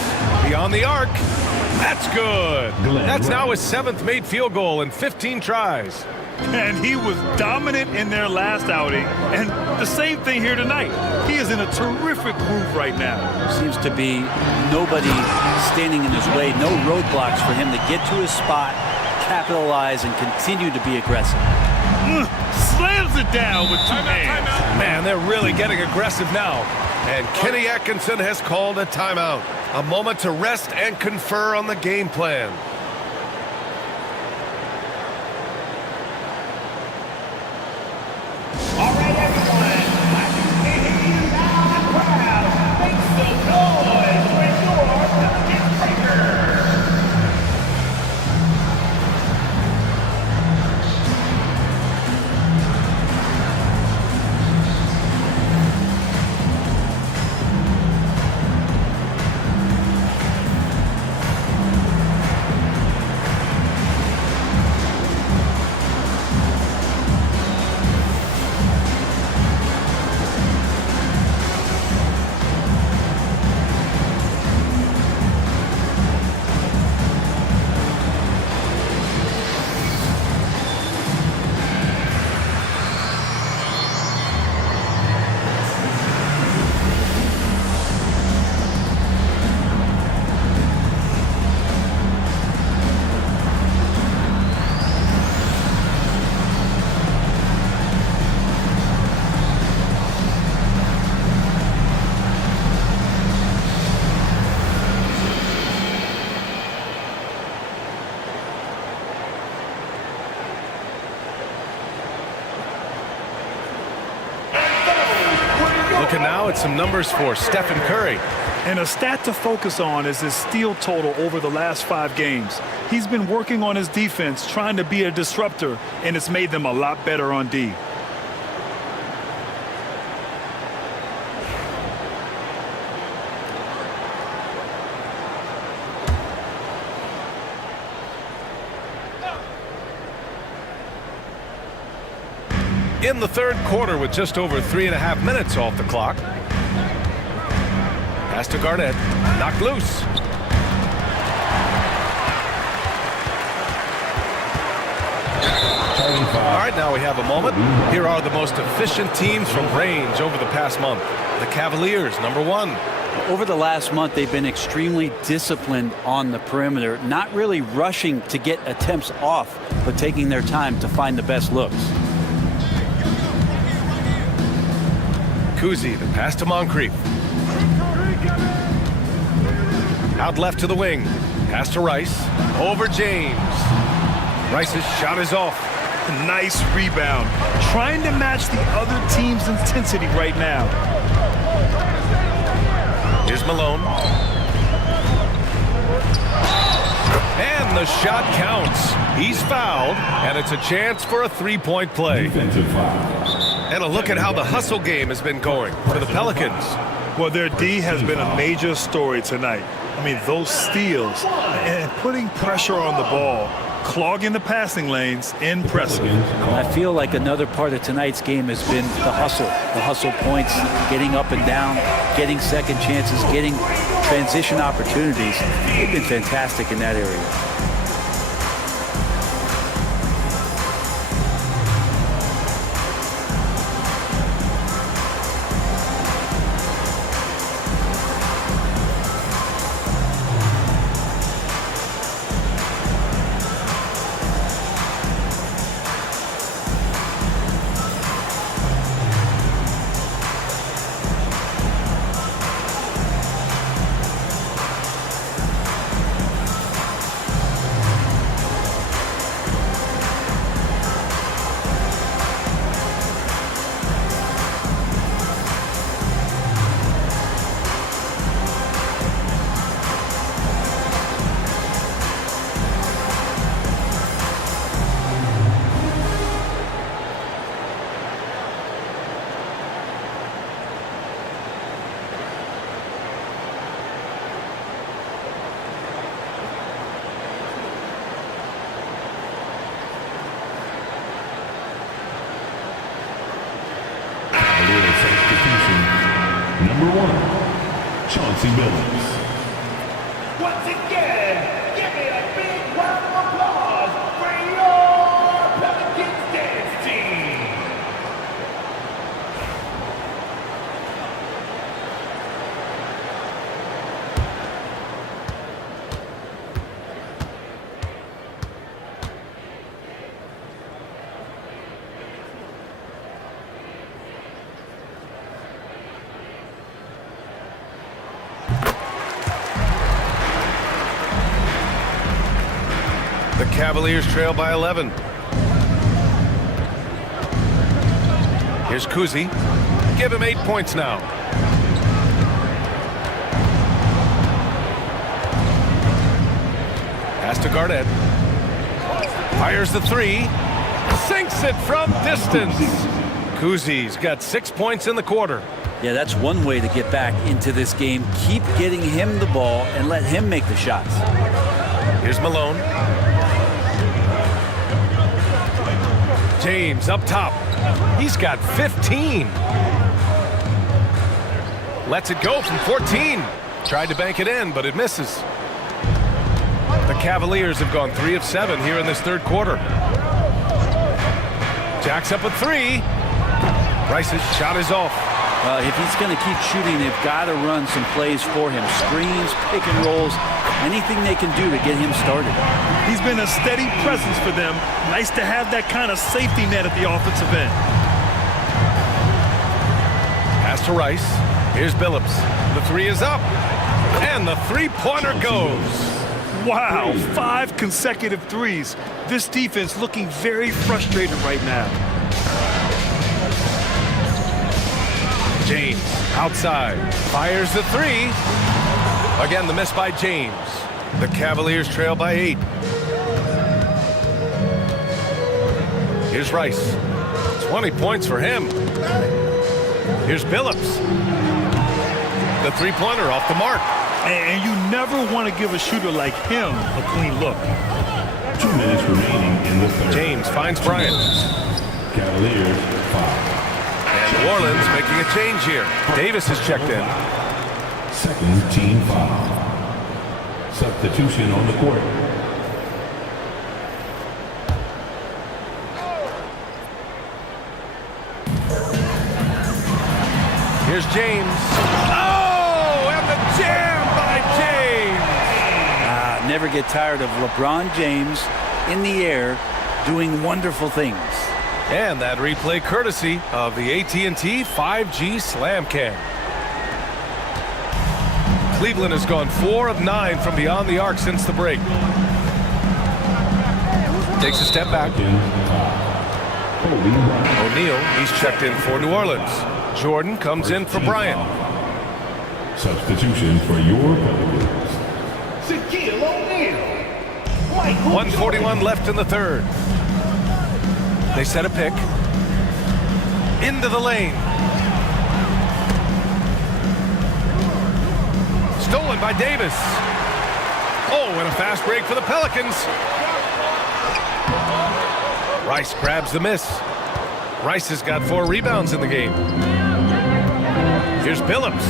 Beyond the arc. That's good. That's now his 7th made field goal in 15 tries. And he was dominant in their last outing. And the same thing here tonight. He is in a terrific groove right now. Seems to be nobody standing in his way. No roadblocks for him to get to his spot, capitalize, and continue to be aggressive. Slams it down with 2 hands. Man, they're really getting aggressive now. And Kenny Atkinson has called a timeout. A moment to rest and confer on the game plan. All right, everyone. I can hear you loud and proud. Make some noise when you're Pelicans breaker. Looking now at some numbers for Stephen Curry. And a stat to focus on is his steal total over the last 5 games. He's been working on his defense, trying to be a disruptor, and it's made them a lot better on D. In the third quarter with just over 3.5 minutes off the clock. Pass to Garnett. Knocked loose. All right, now we have a moment. Here are the most efficient teams from range over the past month. The Cavaliers, number 1. Over the last month, they've been extremely disciplined on the perimeter, not really rushing to get attempts off, but taking their time to find the best looks. Kuzi, the pass to Moncrief. Out left to the wing. Pass to Rice. Over James. Rice's shot is off. Nice rebound. Trying to match the other team's intensity right now. Here's Malone. And the shot counts. He's fouled, and it's a chance for a 3-point play. And a look at how the hustle game has been going for the Pelicans. Well, their D has been a major story tonight. I mean, those steals and putting pressure on the ball, clogging the passing lanes, impressive. I feel like another part of tonight's game has been the hustle points, getting up and down, getting second chances, getting transition opportunities. They've been fantastic in that area. Once again, give me a big round of applause for your Pelicans dance team. The Cavaliers trail by 11. Here's Kuzi. Give him 8 points now. Pass to Garnett. Fires the three. Sinks it from distance. Kuzi's got 6 points in the quarter. Yeah, that's one way to get back into this game. Keep getting him the ball and let him make the shots. Here's Malone. James up top. He's got 15. Lets it go from 14. Tried to bank it in, but it misses. The Cavaliers have gone 3 of 7 here in this third quarter. Jacks up a three. Rice's shot is off. Well, if he's going to keep shooting, they've got to run some plays for him. Screens, pick and rolls, anything they can do to get him started. He's been a steady presence for them. Nice to have that kind of safety net at the offensive end. Pass to Rice. Here's Billups. The three is up. And the three-pointer goes. Wow, 5 consecutive threes. This defense looking very frustrated right now. James outside. Fires the three. Again, the miss by James. The Cavaliers trail by 8. Here's Rice. 20 points for him. Here's Billups. The three-pointer off the mark. And you never want to give a shooter like him a clean look. 2 minutes remaining in the third. James finds Bryant. Cavaliers 5. And New Orleans making a change here. Davis has checked in. Second team foul. Substitution on the court. Here's James. Oh, and the jam by James. Never get tired of LeBron James in the air doing wonderful things. And that replay courtesy of the AT&T 5G Slam Cam. Cleveland has gone 4 of 9 from beyond the arc since the break. Takes a step back. O'Neal, he's checked in for New Orleans. Jordan comes in for Bryant. Substitution for your Pelicans. Shaquille O'Neal. 1:41 left in the third. They set a pick. Into the lane. Stolen by Davis. Oh, and a fast break for the Pelicans. Rice grabs the miss. Rice has got 4 rebounds in the game. Here's Billups.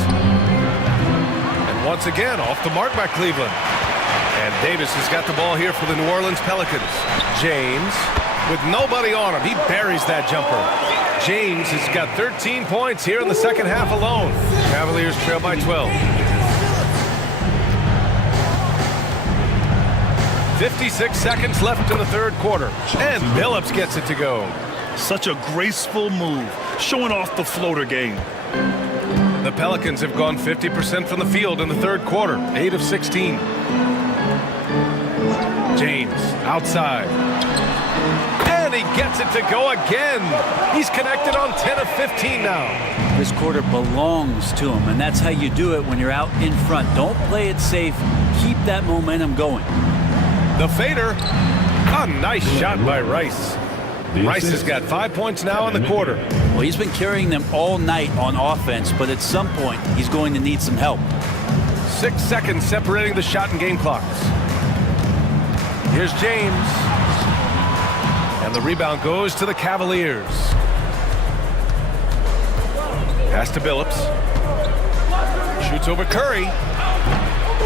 And once again, off the mark by Cleveland. And Davis has got the ball here for the New Orleans Pelicans. James, with nobody on him, he buries that jumper. James has got 13 points here in the second half alone. Cavaliers trail by 12. 56 seconds left in the third quarter. And Billups gets it to go. Such a graceful move, showing off the floater game. The Pelicans have gone 50% from the field in the third quarter, 8 of 16. James outside. And he gets it to go again. He's connected on 10 of 15 now. This quarter belongs to him, and that's how you do it when you're out in front. Don't play it safe. Keep that momentum going. The fader. A nice shot by Rice. Rice has got 5 points now in the quarter. Well, he's been carrying them all night on offense, but at some point, he's going to need some help. 6 seconds separating the shot and game clocks. Here's James. And the rebound goes to the Cavaliers. Pass to Billups. Shoots over Curry.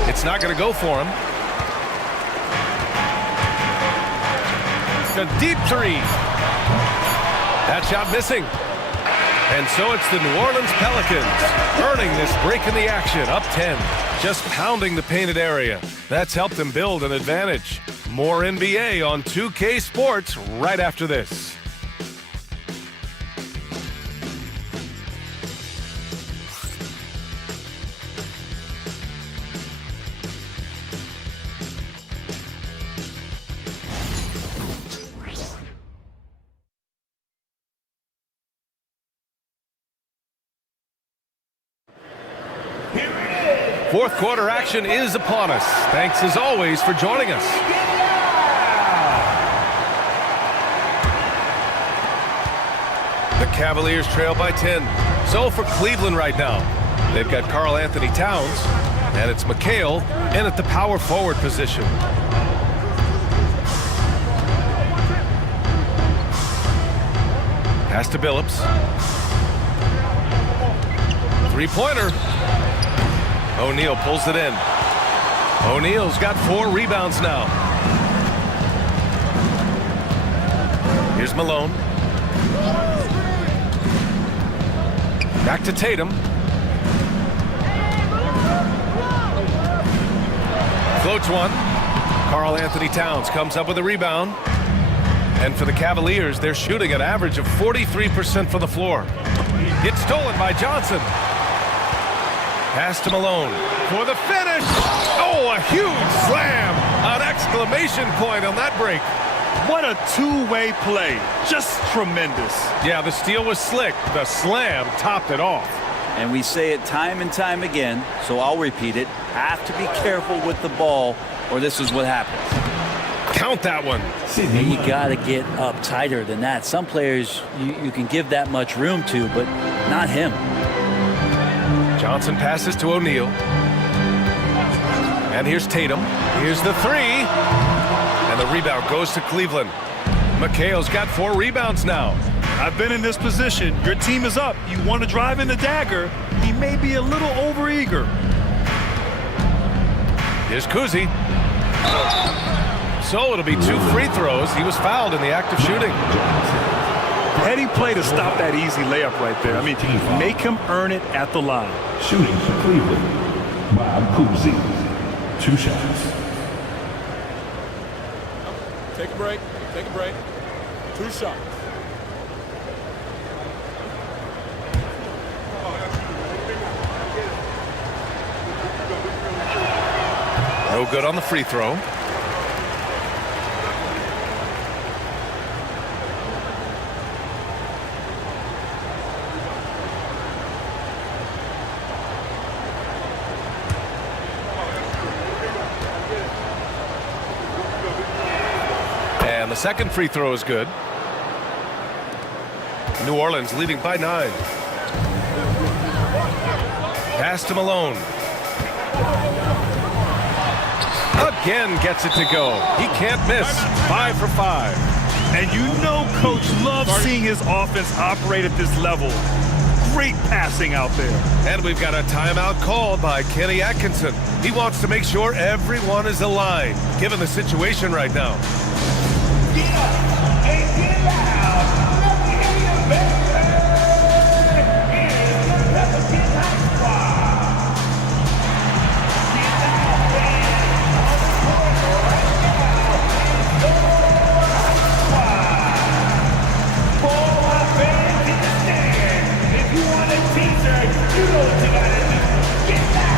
It's not going to go for him. A deep three. That shot missing. And so it's the New Orleans Pelicans earning this break in the action, up 10. Just pounding the painted area. That's helped them build an advantage. More NBA on 2K Sports right after this. Fourth quarter action is upon us. Thanks as always for joining us. The Cavaliers trail by 10. So for Cleveland right now, they've got Karl Anthony Towns, and it's McHale in at the power forward position. Pass to Billups. Three-pointer. O'Neal pulls it in. O'Neal's got 4 rebounds now. Here's Malone. Back to Tatum. Floats one. Karl Anthony Towns comes up with a rebound. And for the Cavaliers, they're shooting an average of 43% from the floor. It's stolen by Johnson. Pass to Malone for the finish. Oh, a huge slam. An exclamation point on that break. What a two-way play. Just tremendous. Yeah, the steal was slick. The slam topped it off. And we say it time and time again, so I'll repeat it. Have to be careful with the ball, or this is what happens. Count that one. And you got to get up tighter than that. Some players you can give that much room to, but not him. Johnson passes to O'Neal. And here's Tatum. Here's the three. And the rebound goes to Cleveland. McHale's got 4 rebounds now. I've been in this position. Your team is up. You want to drive in the dagger. He may be a little overeager. Here's Kuzi. So it'll be 2 free throws. He was fouled in the act of shooting. Heady play to stop that easy layup right there. I mean, make him earn it at the line. Shooting for Cleveland, Bob Cousy. 2 shots. Take a break. Take a break. 2 shots. No good on the free throw. And the second free throw is good. New Orleans leading by 9. Pass to Malone. Again gets it to go. He can't miss. 5 for 5. And you know Coach loves seeing his offense operate at this level. Great passing out there. And we've got a timeout called by Kenny Atkinson. He wants to make sure everyone is aligned, given the situation right now. Get up and get loud. Let me hear you, baby. It is the Pelicans High Squad. Get loud, man. On the court right now is the High Squad. For our fans in the stand, if you want a t-shirt, you know what you gotta do. Get loud.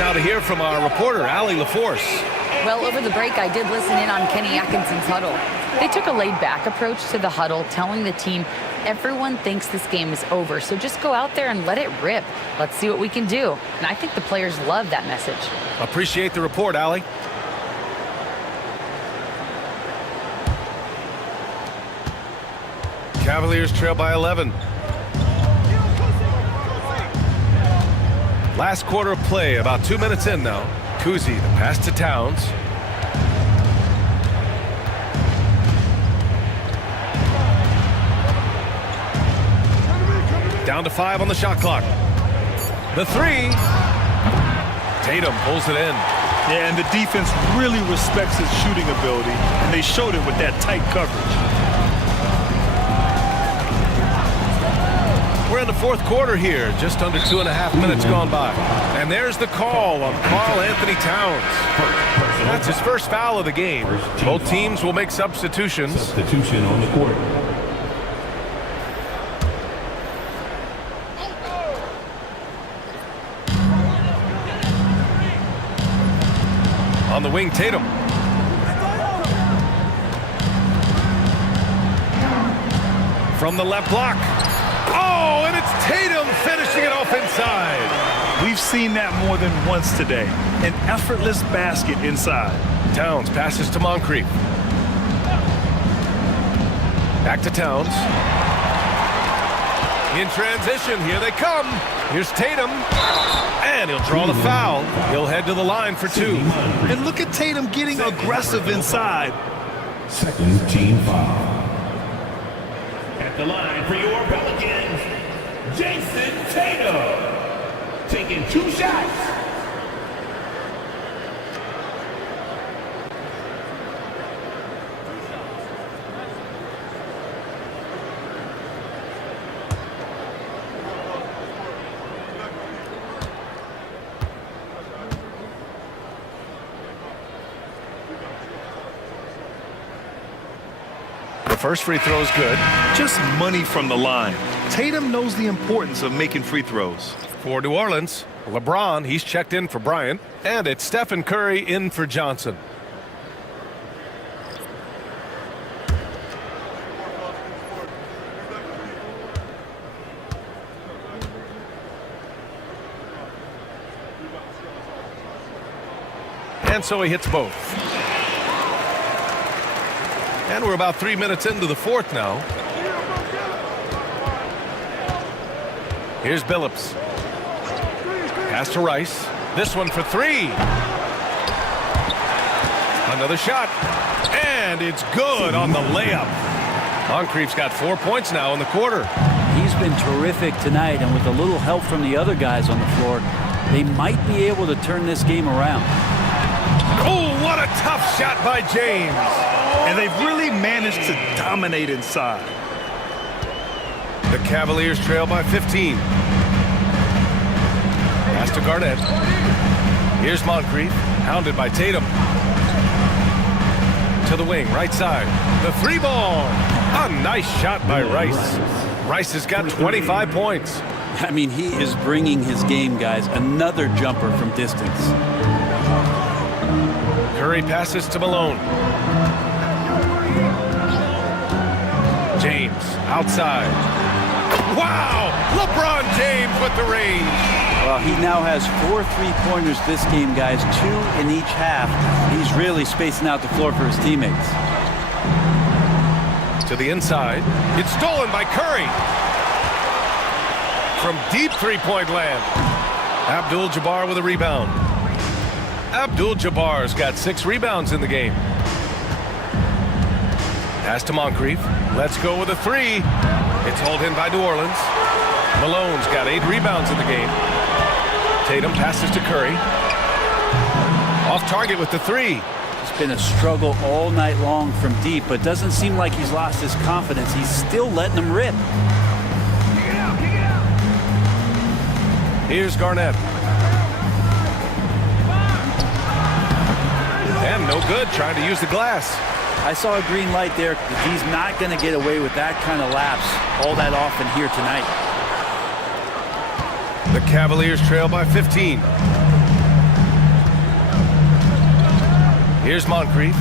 now to hear from our reporter, Allie LaForce. Well, over the break, I did listen in on Kenny Atkinson's huddle. They took a laid-back approach to the huddle, telling the team everyone thinks this game is over, so just go out there and let it rip. Let's see what we can do. And I think the players love that message. Appreciate the report, Allie. Cavaliers trail by 11. Last quarter of play, about 2 minutes in now. Kuzi, the pass to Towns. Down to 5 on the shot clock. The three. Tatum pulls it in. Yeah, and the defense really respects his shooting ability, and they showed it with that tight coverage. We're in the fourth quarter here, just under 2.5 minutes gone by. And there's the call on Karl Anthony Towns. That's his first foul of the game. Both teams will make substitutions. Substitution on the court. On the wing, Tatum. From the left block. Oh, and it's Tatum finishing it off inside. We've seen that more than once today. An effortless basket inside. Towns passes to Moncrief. Back to Towns. In transition, here they come. Here's Tatum. And he'll draw the foul. He'll head to the line for 2. And look at Tatum getting aggressive inside. Second team foul. At the line for your Pelicans, Jason Tatum. Taking 2 shots. First free throw is good. Just money from the line. Tatum knows the importance of making free throws. For New Orleans, LeBron, he's checked in for Bryant. And it's Stephen Curry in for Johnson. And so he hits both. And we're about 3 minutes into the fourth now. Here's Billups. Pass to Rice. This one for 3. Another shot. And it's good on the layup. Moncrief's got 4 points now in the quarter. He's been terrific tonight, and with a little help from the other guys on the floor, they might be able to turn this game around. Oh, what a tough shot by James. And they've really managed to dominate inside. The Cavaliers trail by 15. Pass to Garnett. Here's Moncrief, hounded by Tatum. To the wing, right side. The 3 ball. A nice shot by Rice. Rice has got 25 points. I mean, he is bringing his game, guys. Another jumper from distance. Curry passes to Malone. James outside. Wow! LeBron James with the range. Well, he now has 4 3-pointers this game, guys. 2 in each half. He's really spacing out the floor for his teammates. To the inside. It's stolen by Curry. From deep 3-point land. Abdul-Jabbar with a rebound. Abdul-Jabbar's got 6 rebounds in the game. Pass to Moncrief. Let's go with a 3. It's hauled in by New Orleans. Malone's got 8 rebounds in the game. Tatum passes to Curry. Off target with the 3. It's been a struggle all night long from deep, but doesn't seem like he's lost his confidence. He's still letting them rip. Here's Garnett. And no good, trying to use the glass. I saw a green light there. He's not going to get away with that kind of lapse all that often here tonight. The Cavaliers trail by 15. Here's Moncrief.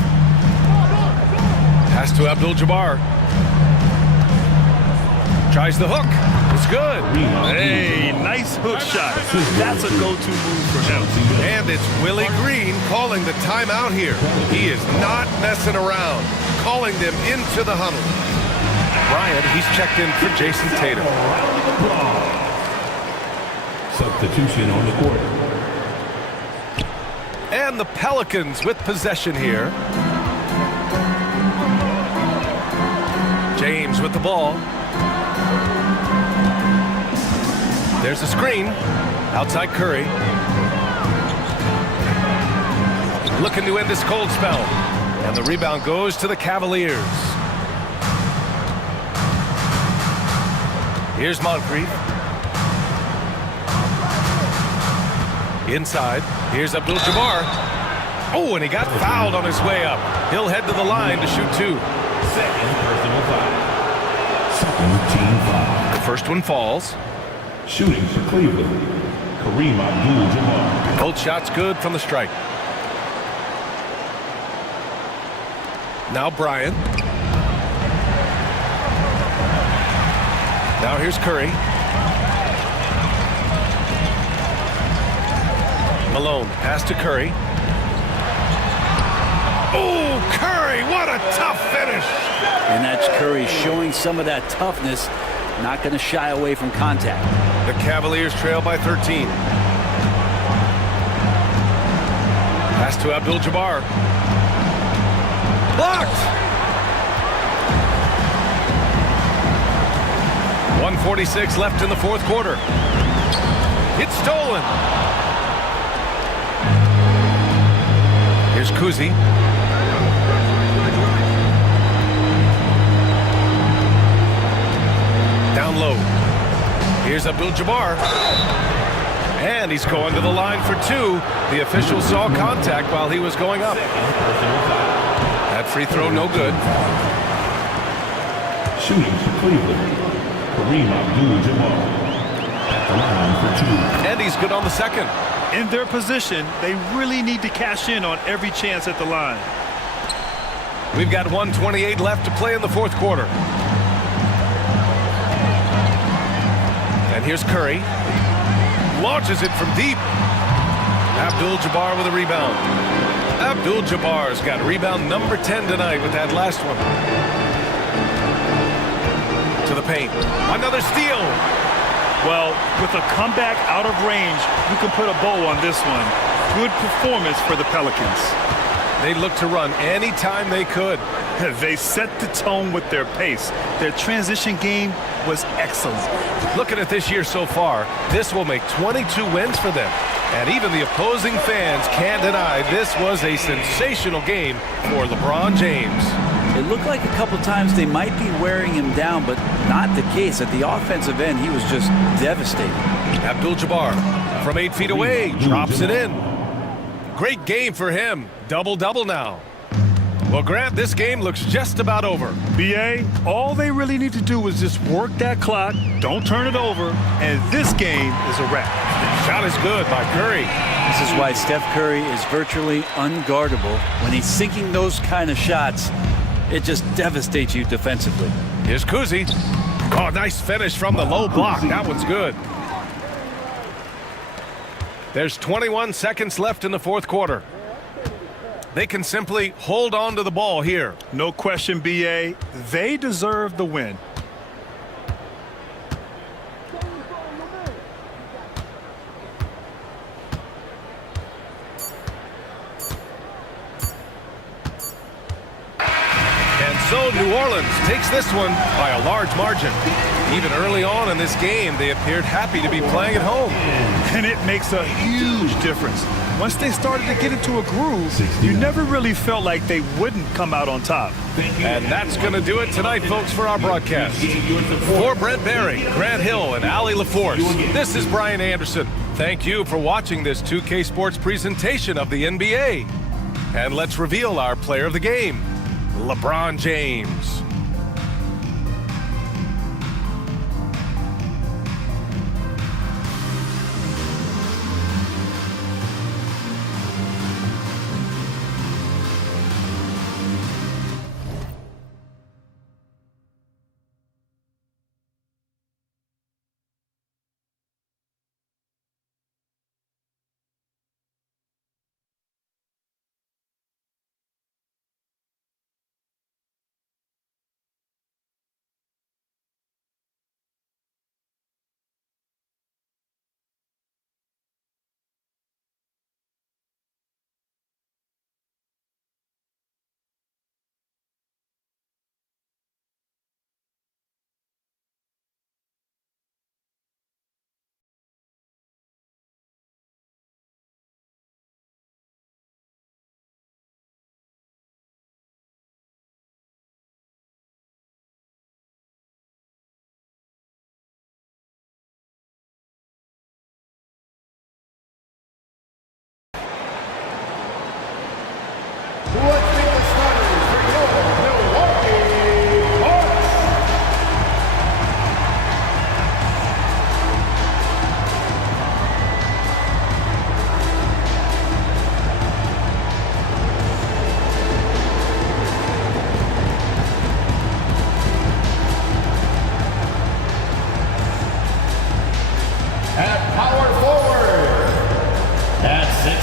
Pass to Abdul-Jabbar. Tries the hook. It's good. Hey, nice hook shot. That's a go-to move for him. And it's Willie Green calling the timeout here. He is not messing around. Calling them into the huddle. Bryant, he's checked in for Jason Tatum. Substitution on the court. And the Pelicans with possession here. James with the ball. There's a screen. Outside Curry. Looking to end this cold spell. And the rebound goes to the Cavaliers. Here's Moncrief. Inside. Here's Abdul-Jabbar. Oh, and he got fouled on his way up. He'll head to the line to shoot 2. Second personal foul. Second team foul. The first one falls. Shooting for Cleveland, Kareem Abdul-Jabbar. Both shots good from the strike. Now Bryant. Now here's Curry. Malone, pass to Curry. Oh, Curry, what a tough finish. And that's Curry showing some of that toughness, not going to shy away from contact. The Cavaliers trail by 13. Pass to Abdul-Jabbar. Blocked! 1:46 left in the fourth quarter. It's stolen. Here's Kuzi. Down low. Here's Abdul-Jabbar. And he's going to the line for 2. The official saw contact while he was going up. That free throw no good. Shooting for Cleveland, Kareem Abdul-Jabbar. At the line for 2. And he's good on the second. In their position, they really need to cash in on every chance at the line. We've got 1:28 left to play in the fourth quarter. And here's Curry. Launches it from deep. Abdul-Jabbar with a rebound. Abdul-Jabbar's got rebound number 10 tonight with that last one. To the paint. Another steal. Well, with a comeback out of range, you can put a bow on this one. Good performance for the Pelicans. They look to run anytime they could. They set the tone with their pace. Their transition game was excellent. Looking at this year so far, this will make 22 wins for them. And even the opposing fans can't deny this was a sensational game for LeBron James. It looked like a couple times they might be wearing him down, but not the case. At the offensive end, he was just devastating. Abdul-Jabbar from 8 feet away drops it in. Great game for him. Double-double now. Well, Grant, this game looks just about over. BA, all they really need to do is just work that clock, don't turn it over, and this game is a wrap. Shot is good by Curry. This is why Steph Curry is virtually unguardable. When he's sinking those kind of shots, it just devastates you defensively. Here's Kuzi. Oh, nice finish from the low block. That one's good. There's 21 seconds left in the fourth quarter. They can simply hold on to the ball here. No question, BA. They deserve the win. So New Orleans takes this one by a large margin. Even early on in this game, they appeared happy to be playing at home. And it makes a huge difference. Once they started to get into a groove, you never really felt like they wouldn't come out on top. And that's going to do it tonight, folks, for our broadcast. For Brent Barry, Grant Hill, and Allie LaForce, this is Brian Anderson. Thank you for watching this 2K Sports presentation of the NBA. And let's reveal our player of the game, LeBron James.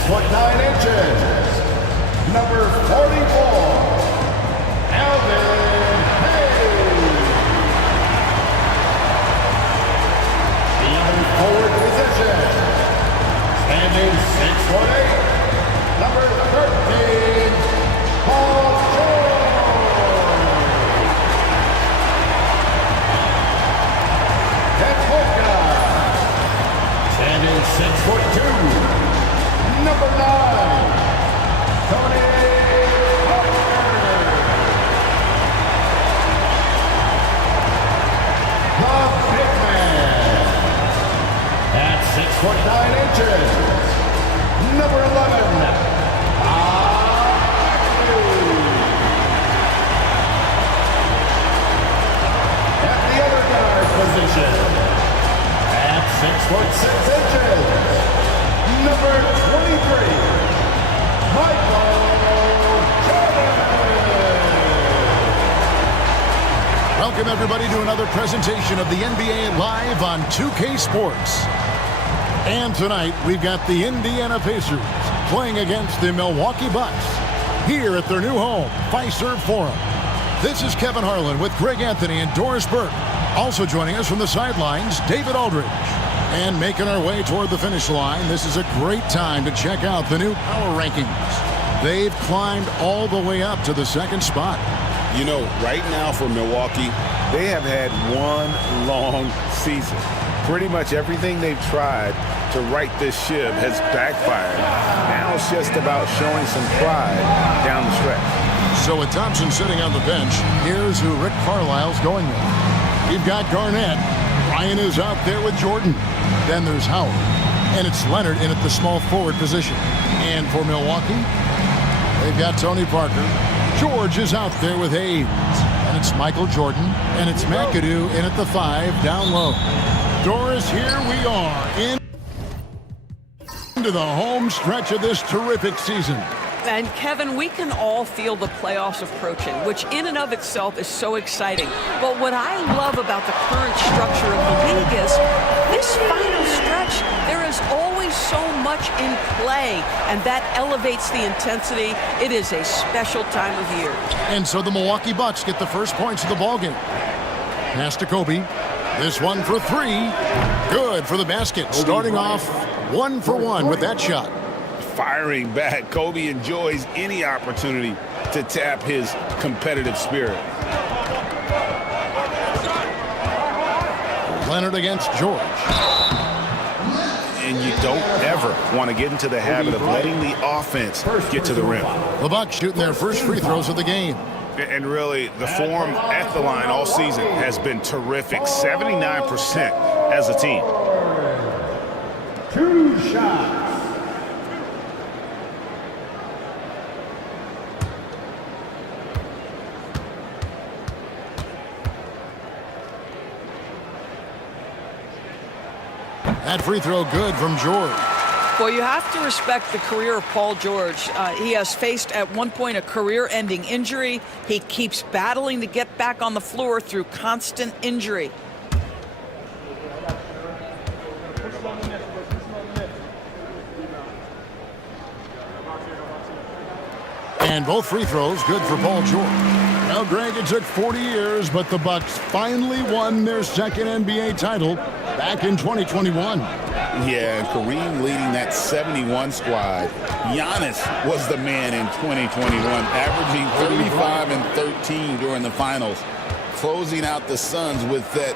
6'9" number 44, Alvin Hayes. The forward position, standing 6'8", number 13, Paul George. Head point guard, standing 6'2", number 9, Tony Parker. The big man at 6'9", number 11, at the other guard position, at 6'6", number 23, Michael Jordan. Welcome everybody to another presentation of the NBA Live on 2K Sports. And tonight we've got the Indiana Pacers playing against the Milwaukee Bucks here at their new home, Fiserv Forum. This is Kevin Harlan with Greg Anthony and Doris Burke. Also joining us from the sidelines, David Aldridge. And making our way toward the finish line, this is a great time to check out the new power rankings. They've climbed all the way up to the second spot. You know, right now for Milwaukee, they have had one long season. Pretty much everything they've tried to right this ship has backfired. Now it's just about showing some pride down the stretch. So with Thompson sitting on the bench, here's who Rick Carlisle's going with. You've got Garnett. Ryan is out there with Jordan. Then there's Howard. And it's Leonard in at the small forward position. And for Milwaukee, they've got Tony Parker. George is out there with Hayes. And it's Michael Jordan. And it's McAdoo in at the 5 down low. Doris, here we are into the home stretch of this terrific season. And Kevin, we can all feel the playoffs approaching, which in and of itself is so exciting. But what I love about the current structure of the league is this final stretch, there is always so much in play, and that elevates the intensity. It is a special time of year. And so the Milwaukee Bucks get the first points of the ballgame. Pass to Kobe. This one for 3. Good for the basket. Starting off 1 for 1 with that shot. Firing back, Kobe enjoys any opportunity to tap his competitive spirit. Leonard against George. And you don't ever want to get into the habit of letting the offense get to the rim. The Bucks shooting their first free throws of the game. And really, the form at the line all season has been terrific. 79% as a team. 2 shots. That free throw good from George. Well, you have to respect the career of Paul George. He has faced at one point a career-ending injury. He keeps battling to get back on the floor through constant injury. And both free throws good for Paul George. Well, Greg, it took 40 years, but the Bucks finally won their second NBA title back in 2021. Yeah, and Kareem leading that 71 squad. Giannis was the man in 2021, averaging 35 and 13 during the finals, closing out the Suns with that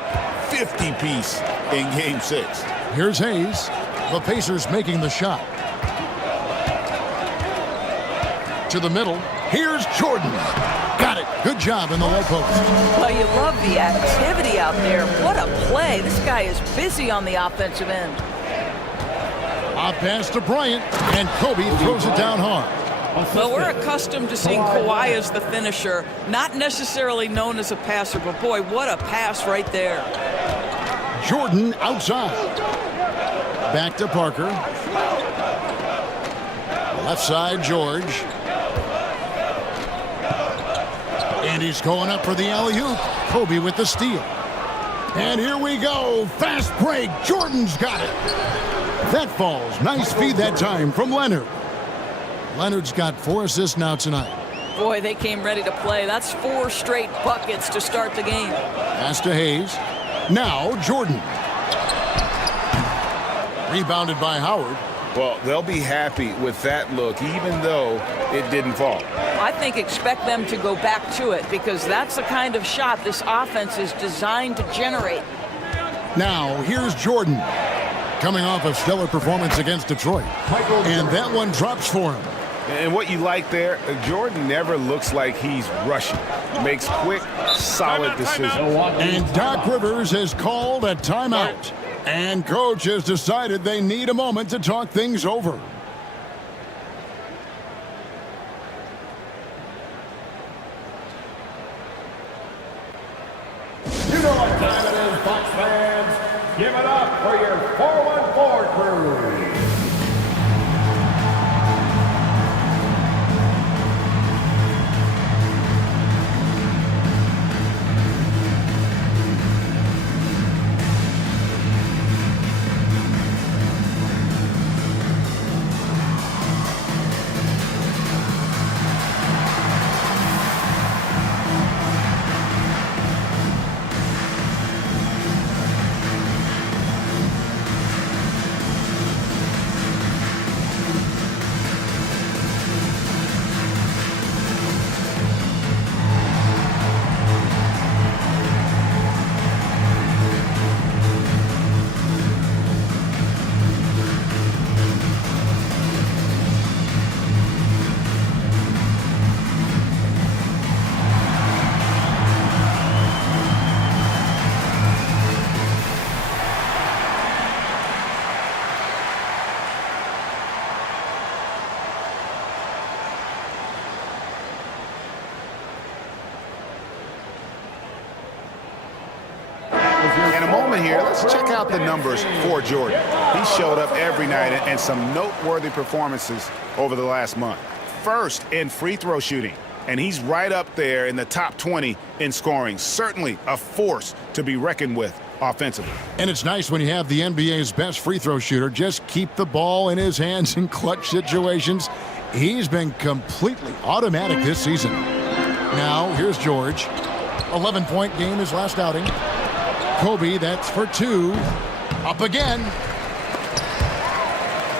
50-piece in Game 6. Here's Hayes. The Pacers making the shot. To the middle. Here's Jordan. Got it. Good job in the low post. Well, you love the activity out there. What a play. This guy is busy on the offensive end. A pass to Bryant, and Kobe throws it down hard. Well, we're accustomed to seeing Kawhi as the finisher, not necessarily known as a passer, but boy, what a pass right there. Jordan outside. Back to Parker. Left side, George. And he's going up for the alley-oop. Kobe with the steal. And here we go. Fast break. Jordan's got it. That falls. Nice feed that time from Leonard. Leonard's got 4 assists now tonight. Boy, they came ready to play. That's 4 straight buckets to start the game. Pass to Hayes. Now Jordan. Rebounded by Howard. Well, they'll be happy with that look, even though it didn't fall. I think expect them to go back to it because that's the kind of shot this offense is designed to generate. Now, here's Jordan. Coming off a stellar performance against Detroit. And that one drops for him. And what you like there, Jordan never looks like he's rushing. Makes quick, solid decisions. And Doc Rivers has called a timeout. And coach has decided they need a moment to talk things over. You know what time it is, Bucks fans. Give it up for your 414 crew. In a moment here, let's check out the numbers for Jordan. He showed up every night and some noteworthy performances over the last month. First in free throw shooting, and he's right up there in the top 20 in scoring. Certainly a force to be reckoned with offensively. And it's nice when you have the NBA's best free throw shooter just keep the ball in his hands in clutch situations. He's been completely automatic this season. Now, here's George. 11-point game his last outing. Kobe, that's for 2. Up again.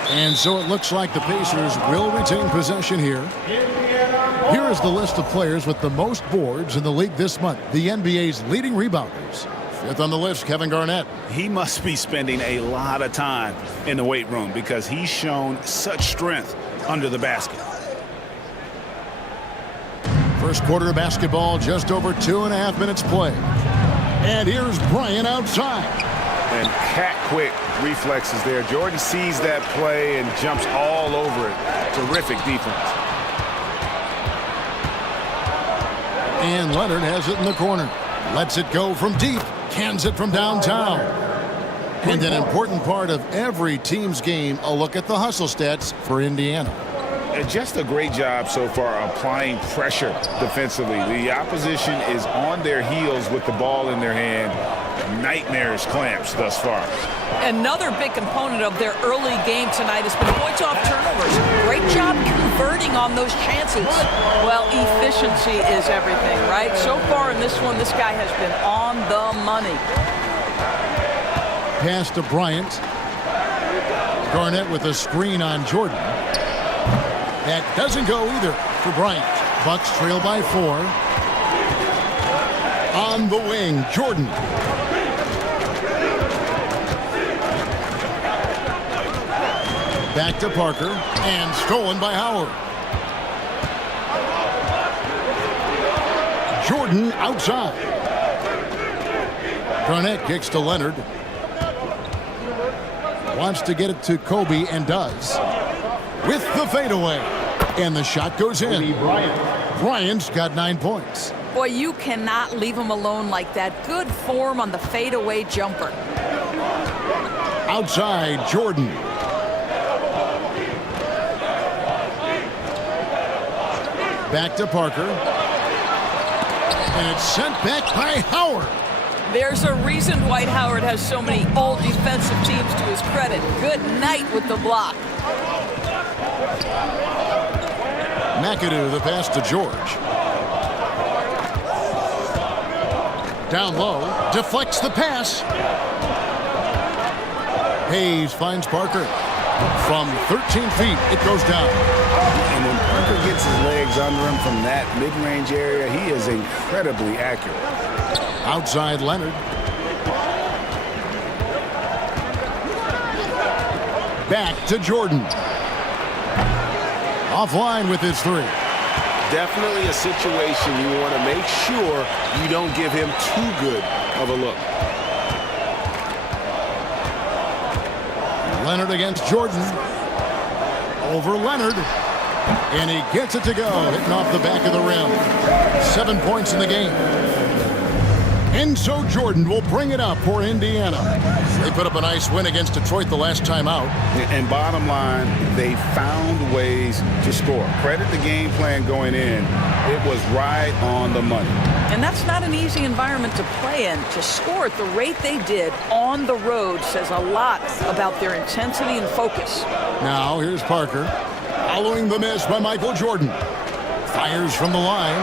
And so it looks like the Pacers will retain possession here. Here is the list of players with the most boards in the league this month. The NBA's leading rebounders. 5th on the list, Kevin Garnett. He must be spending a lot of time in the weight room because he's shown such strength under the basket. First quarter of basketball, just over 2.5 minutes play. And here's Bryant outside. And cat-quick reflexes there. Jordan sees that play and jumps all over it. Terrific defense. And Leonard has it in the corner. Lets it go from deep. Cans it from downtown. And an important part of every team's game, a look at the hustle stats for Indiana. Just a great job so far applying pressure defensively. The opposition is on their heels with the ball in their hand. Nightmarish clamps thus far. Another big component of their early game tonight has been points off turnovers. Great job converting on those chances. Well, efficiency is everything, right? So far in this one, this guy has been on the money. Pass to Bryant. Garnett with a screen on Jordan. That doesn't go either for Bryant. Bucks trail by 4. On the wing, Jordan. Back to Parker, and stolen by Howard. Jordan outside. Garnett kicks to Leonard. Wants to get it to Kobe and does. With the fadeaway. And the shot goes in. Bryant's got 9 points. Boy, you cannot leave him alone like that. Good form on the fadeaway jumper. Outside, Jordan. Back to Parker. And it's sent back by Howard. There's a reason Dwight Howard has so many all-defensive teams to his credit. Good night with the block. McAdoo, the pass to George. Down low, deflects the pass. Hayes finds Parker. From 13 feet, it goes down. And when Parker gets his legs under him from that mid-range area, he is incredibly accurate. Outside Leonard. Back to Jordan. Offline with his three. Definitely a situation you want to make sure you don't give him too good of a look. Leonard against Jordan. Over Leonard. And he gets it to go, hitting off the back of the rim. 7 points in the game. And so Jordan will bring it up for Indiana. They put up a nice win against Detroit the last time out. And bottom line, they found ways to score. Credit the game plan going in. It was right on the money. And that's not an easy environment to play in. To score at the rate they did on the road says a lot about their intensity and focus. Now here's Parker. Following the miss by Michael Jordan. Fires from the line.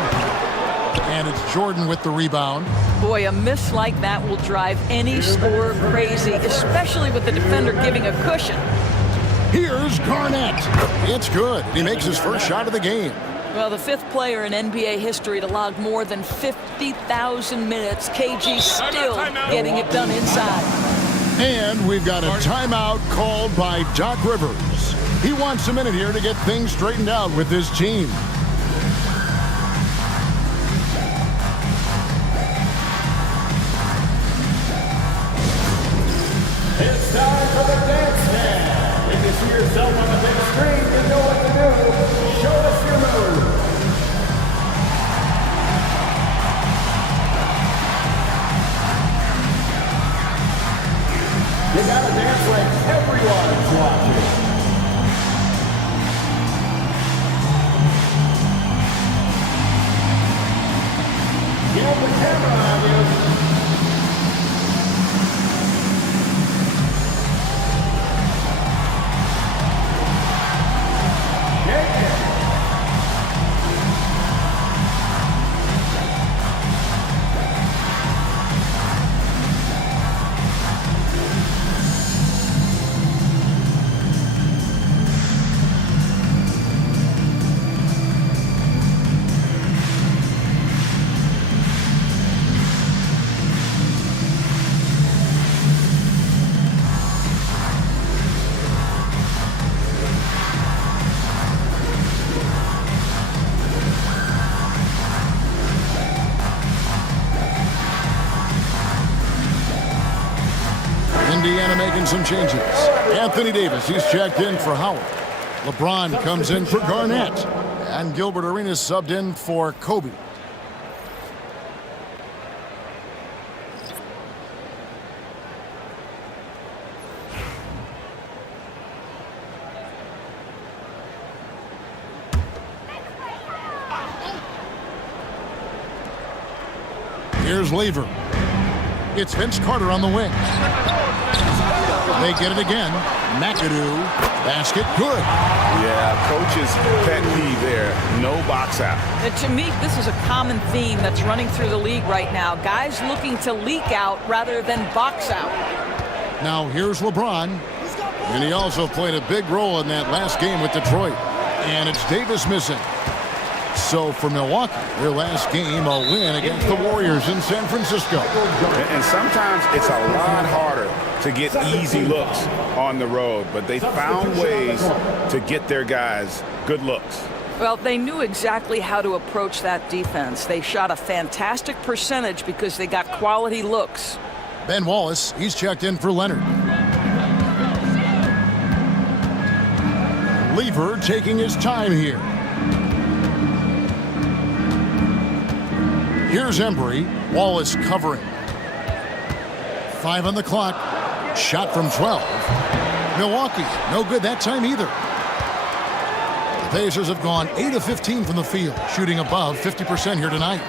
And it's Jordan with the rebound. Boy, a miss like that will drive any scorer crazy, especially with the defender giving a cushion. Here's Garnett. It's good. He makes his first shot of the game. Well, the fifth player in NBA history to log more than 50,000 minutes. KG still getting it done inside. And we've got a timeout called by Doc Rivers. He wants a minute here to get things straightened out with his team. It's time for the dance man. If you see yourself on the big screen, you know what to do. Show us your move. You gotta dance like everyone's watching. Get the camera on you. Indiana making some changes. Anthony Davis, he's checked in for Howard. LeBron comes in for Garnett. And Gilbert Arenas subbed in for Kobe. Here's Lever. It's Vince Carter on the wing. They get it again. McAdoo. Basket good. Yeah, coach's pet peeve there. No box out. And to me, this is a common theme that's running through the league right now. Guys looking to leak out rather than box out. Now here's LeBron. And he also played a big role in that last game with Detroit. And it's Davis missing. So for Milwaukee, their last game, a win against the Warriors in San Francisco. And sometimes it's a lot harder to get easy looks on the road, but they found ways to get their guys good looks. Well, they knew exactly how to approach that defense. They shot a fantastic percentage because they got quality looks. Ben Wallace, he's checked in for Leonard. Lever taking his time here. Here's Embry. Wallace covering. 5 on the clock. Shot from 12. Milwaukee, no good that time either. The Pacers have gone 8 of 15 from the field, shooting above 50% here tonight.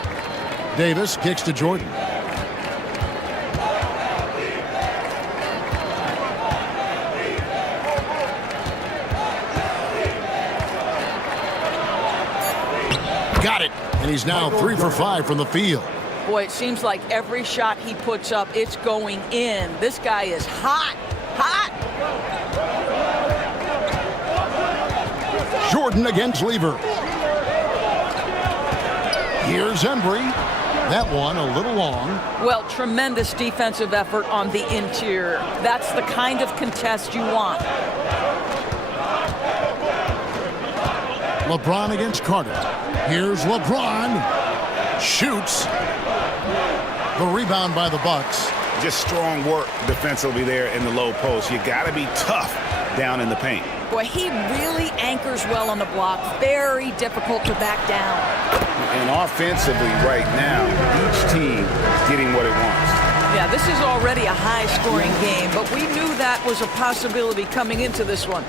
Davis kicks to Jordan. And he's now 3 for 5 from the field. Boy, it seems like every shot he puts up, it's going in. This guy is hot, hot. Jordan against Lever. Here's Embry. That one a little long. Well, tremendous defensive effort on the interior. That's the kind of contest you want. LeBron against Carter. Here's LeBron. Shoots. The rebound by the Bucks. Just strong work defensively there in the low post. You got to be tough down in the paint. Boy, he really anchors well on the block. Very difficult to back down. And offensively right now, each team is getting what it wants. Yeah, this is already a high-scoring game, but we knew that was a possibility coming into this one.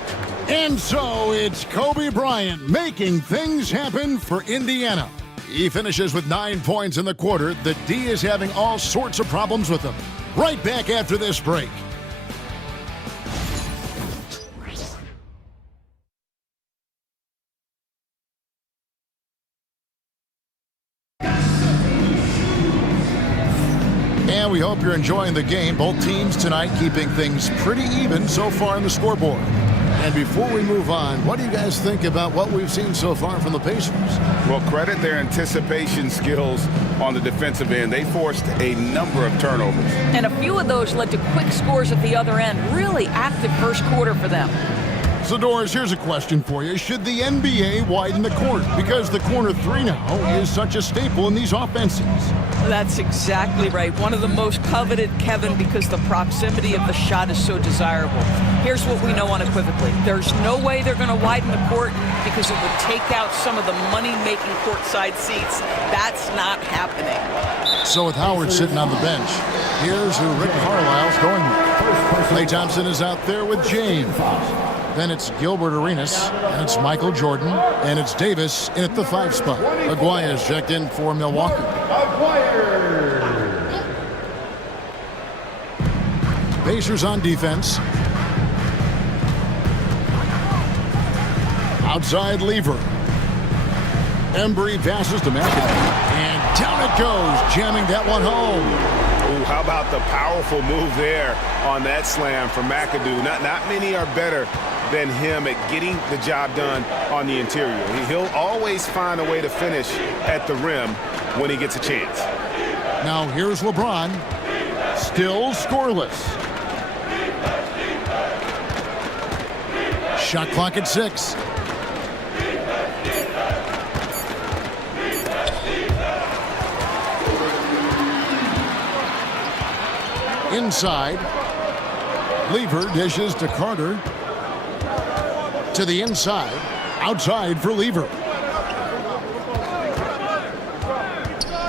And so it's Kobe Bryant making things happen for Indiana. He finishes with 9 points in the quarter. The D is having all sorts of problems with him. Right back after this break. And we hope you're enjoying the game. Both teams tonight keeping things pretty even so far in the scoreboard. And before we move on, what do you guys think about what we've seen so far from the Pacers? Well, credit their anticipation skills on the defensive end. They forced a number of turnovers. And a few of those led to quick scores at the other end. Really active first quarter for them. So, Doris, here's a question for you. Should the NBA widen the court? Because the corner three now is such a staple in these offenses. That's exactly right. One of the most coveted, Kevin, because the proximity of the shot is so desirable. Here's what we know unequivocally. There's no way they're going to widen the court because it would take out some of the money-making courtside seats. That's not happening. So with Howard sitting on the bench, here's who Rick Carlisle's going with. Klay Thompson is out there with James. Then it's Gilbert Arenas, and it's Michael Jordan, and it's Davis in at the 5 spot. Aguirre is checked in for Milwaukee. Pacers on defense. Outside Lever. Embry passes to McAdoo, and down it goes, jamming that one home. Ooh, how about the powerful move there on that slam from McAdoo? Not many are better than him at getting the job done on the interior. He'll always find a way to finish at the rim when he gets a chance. Now here's LeBron, still scoreless. Shot clock at 6. Inside, Lever dishes to Carter. To the inside, outside for Lever.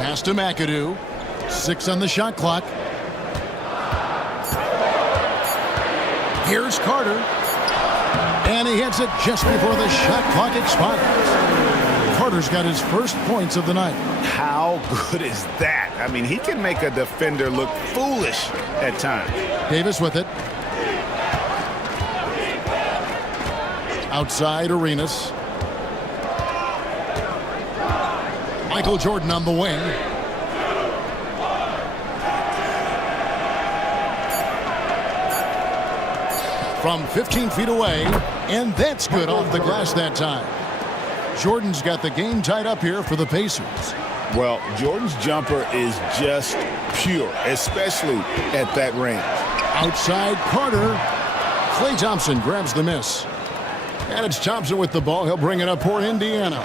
Pass to McAdoo. 6 on the shot clock. Here's Carter. And he hits it just before the shot clock expires. Carter's got his first points of the night. How good is that? I mean, he can make a defender look foolish at times. Davis with it. Outside Arenas. Michael Jordan on the wing. From 15 feet away, and that's good off the glass that time. Jordan's got the game tied up here for the Pacers. Well, Jordan's jumper is just pure, especially at that range. Outside Carter. Klay Thompson grabs the miss. And it's Thompson with the ball. He'll bring it up for Indiana.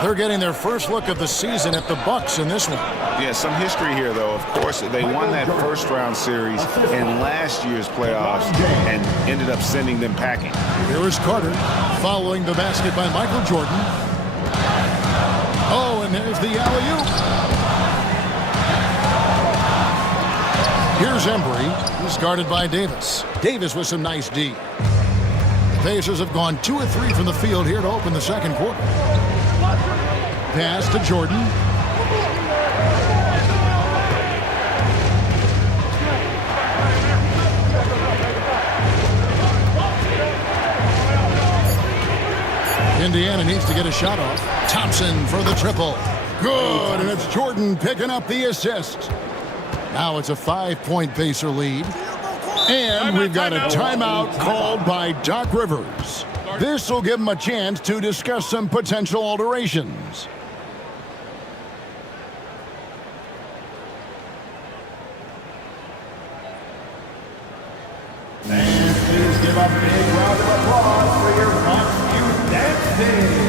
They're getting their first look of the season at the Bucks in this one. Yeah, some history here, though. Of course, they won that first-round series in last year's playoffs and ended up sending them packing. Here is Carter following the basket by Michael Jordan. Oh, and there's the alley-oop. Here's Embry. He's guarded by Davis. Davis with some nice D. The Pacers have gone 2 of 3 from the field here to open the second quarter. Pass to Jordan. Indiana needs to get a shot off. Thompson for the triple. Good, and it's Jordan picking up the assist. Now it's a 5-point Pacer lead. And we've got a timeout called by Doc Rivers. This will give him a chance to discuss some potential alterations. And please give a big round of applause for your Fox Youth Dance Team.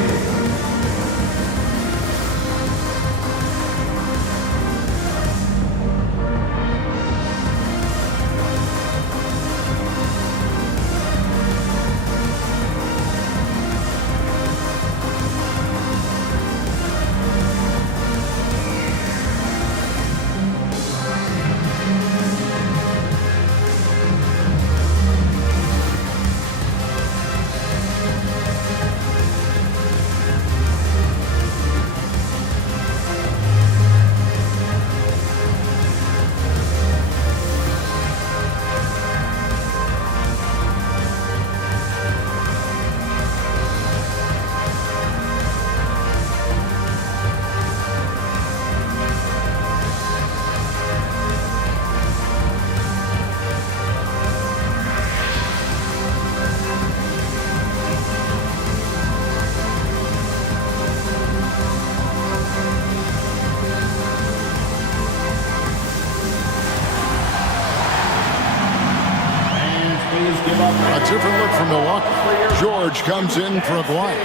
A different look from Milwaukee. George comes in for Aguirre,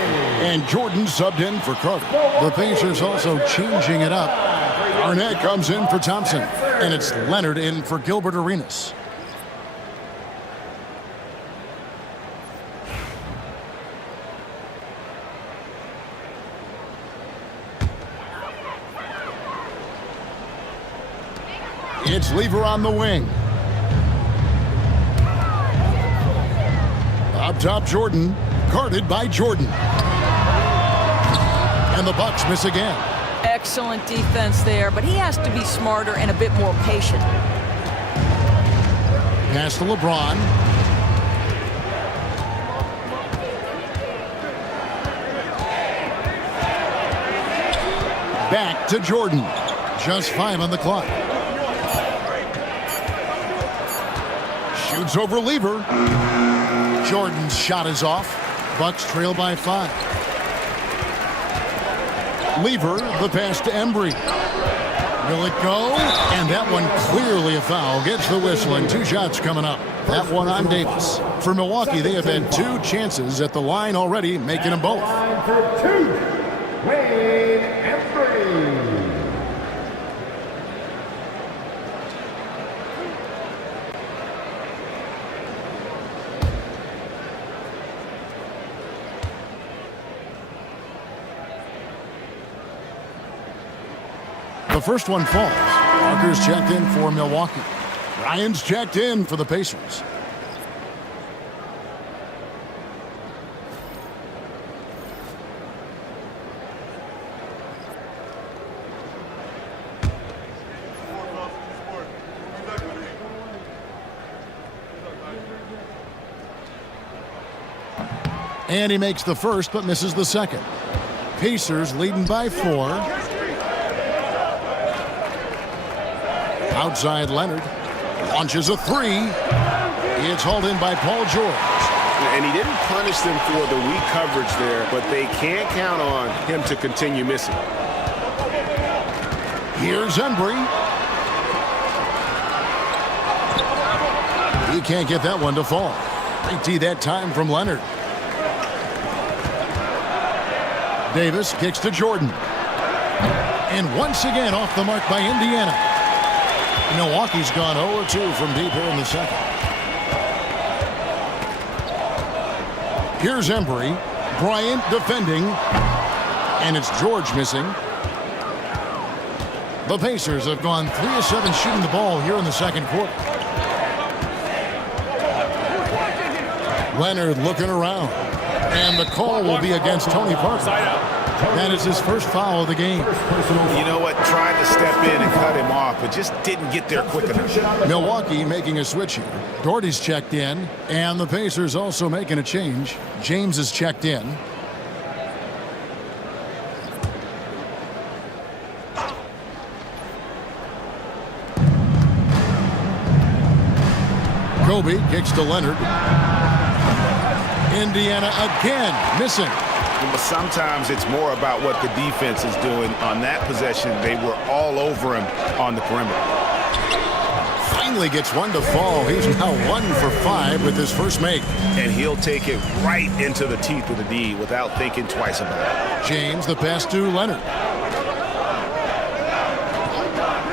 and Jordan subbed in for Carter. The Pacers also changing it up. Arnett comes in for Thompson, and it's Leonard in for Gilbert Arenas. It's Lever on the wing. Up top, Jordan. Guarded by Jordan. And the Bucks miss again. Excellent defense there, but he has to be smarter and a bit more patient. Pass to LeBron. Back to Jordan. Just 5 on the clock. Shoots over Lever. Jordan's shot is off. Bucks trail by 5. Lever, the pass to Embry. Will it go? And that one clearly a foul. Gets the whistle, and 2 shots coming up. That one on Davis. For Milwaukee, they have had 2 chances at the line already, making them both. Line for 2, Wayne Embry. The first one falls. Parker's checked in for Milwaukee. Ryan's checked in for the Pacers. And he makes the first but misses the second. Pacers leading by 4. Outside Leonard. Launches a 3. It's hauled in by Paul George. And he didn't punish them for the weak coverage there, but they can't count on him to continue missing. Here's Embry. He can't get that one to fall. Great tee that time from Leonard. Davis kicks to Jordan. And once again off the mark by Indiana. Milwaukee's gone 0-2 from deep here in the second. Here's Embry. Bryant defending. And it's George missing. The Pacers have gone 3 of 7 shooting the ball here in the second quarter. Leonard looking around. And the call will be against Tony Parker. That is his first foul of the game. You know what? Tried to step in and cut him off, but just didn't get there quick enough. Milwaukee making a switch here. Doherty's checked in, and the Pacers also making a change. James is checked in. Kobe kicks to Leonard. Indiana again missing. But sometimes it's more about what the defense is doing. On that possession, they were all over him on the perimeter. Finally gets one to fall. He's now 1 for 5 with his first make. And he'll take it right into the teeth of the D without thinking twice about it. James, the pass to Leonard.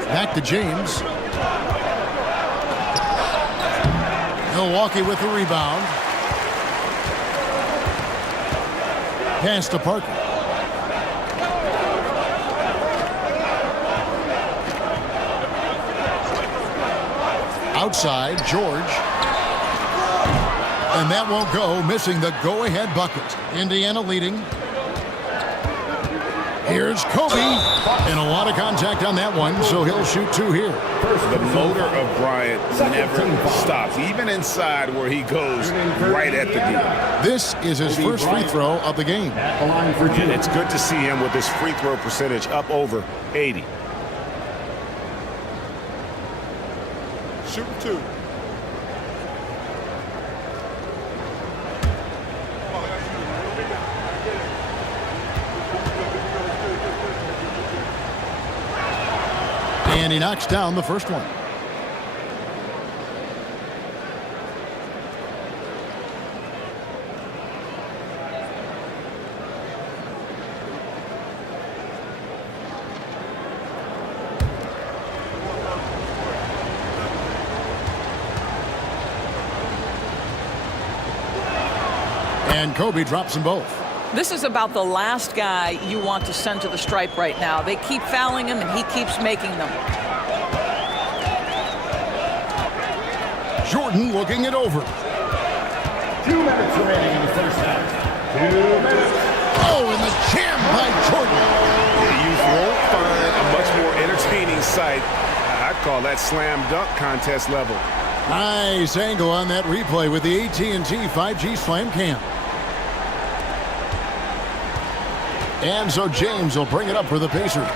Back to James. Milwaukee with the rebound. Pass to Parker. Outside, George. And that won't go, missing the go-ahead bucket. Indiana leading. Here's Kobe. And a lot of contact on that one, so he'll shoot 2 here. The motor of Bryant never stops, even inside where he goes right at the D. This is his first free throw of the game. And it's good to see him with his free throw percentage up over 80. Shooting 2. And he knocks down the first one. And Kobe drops them both. This is about the last guy you want to send to the stripe right now. They keep fouling him, and he keeps making them. Jordan looking it over. 2 minutes remaining in the first half. 2 minutes. Oh, and the jam by Jordan. You won't find a much more entertaining sight. I'd call that slam dunk contest level. Nice angle on that replay with the AT&T 5G Slam Cam. And so James will bring it up for the Pacers.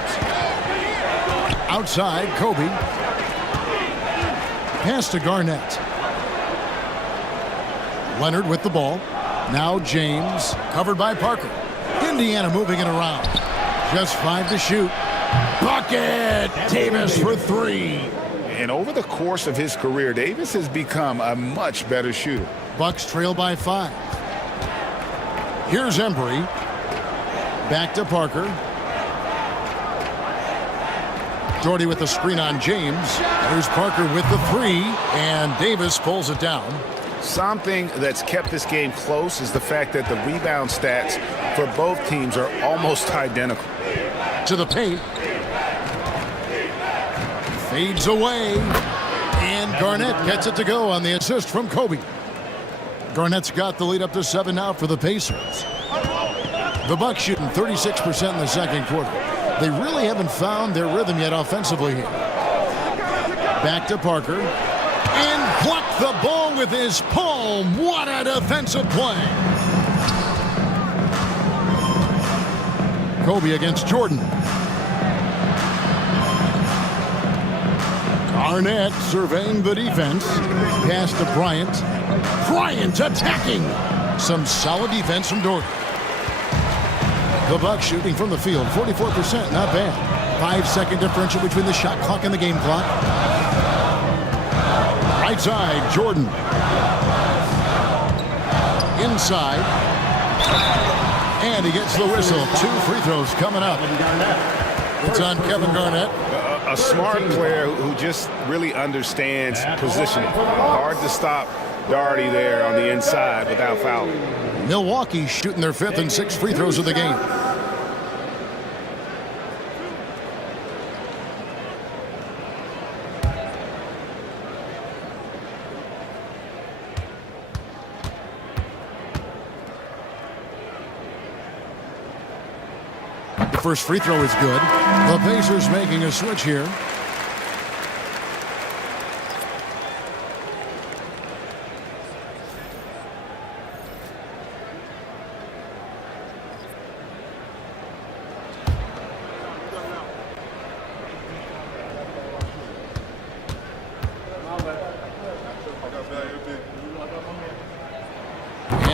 Outside, Kobe. Pass to Garnett. Leonard with the ball. Now James, covered by Parker. Indiana moving it around. Just 5 to shoot. Bucket! Davis for 3. And over the course of his career, Davis has become a much better shooter. Bucks trail by 5. Here's Embry. Back to Parker. Jordy with the screen on James. There's Parker with the 3, and Davis pulls it down. Something that's kept this game close is the fact that the rebound stats for both teams are almost identical. To the paint. Fades away. And Garnett gets it to go on the assist from Kobe. Garnett's got the lead up to 7 now for the Pacers. The Bucks shooting 36% in the second quarter. They really haven't found their rhythm yet offensively here. Back to Parker. And blocked the ball with his palm. What a defensive play. Kobe against Jordan. Garnett surveying the defense. Pass to Bryant. Bryant attacking. Some solid defense from Dort. The Bucks shooting from the field, 44%, not bad. 5-second differential between the shot clock and the game clock. Right side, Jordan. Inside. And he gets the whistle. 2 free throws coming up. It's on Kevin Garnett. A smart player who just really understands positioning. Hard to stop Doherty there on the inside without fouling. Milwaukee shooting their 5th and 6th free throws of the game. The first free throw is good. The Pacers making a switch here.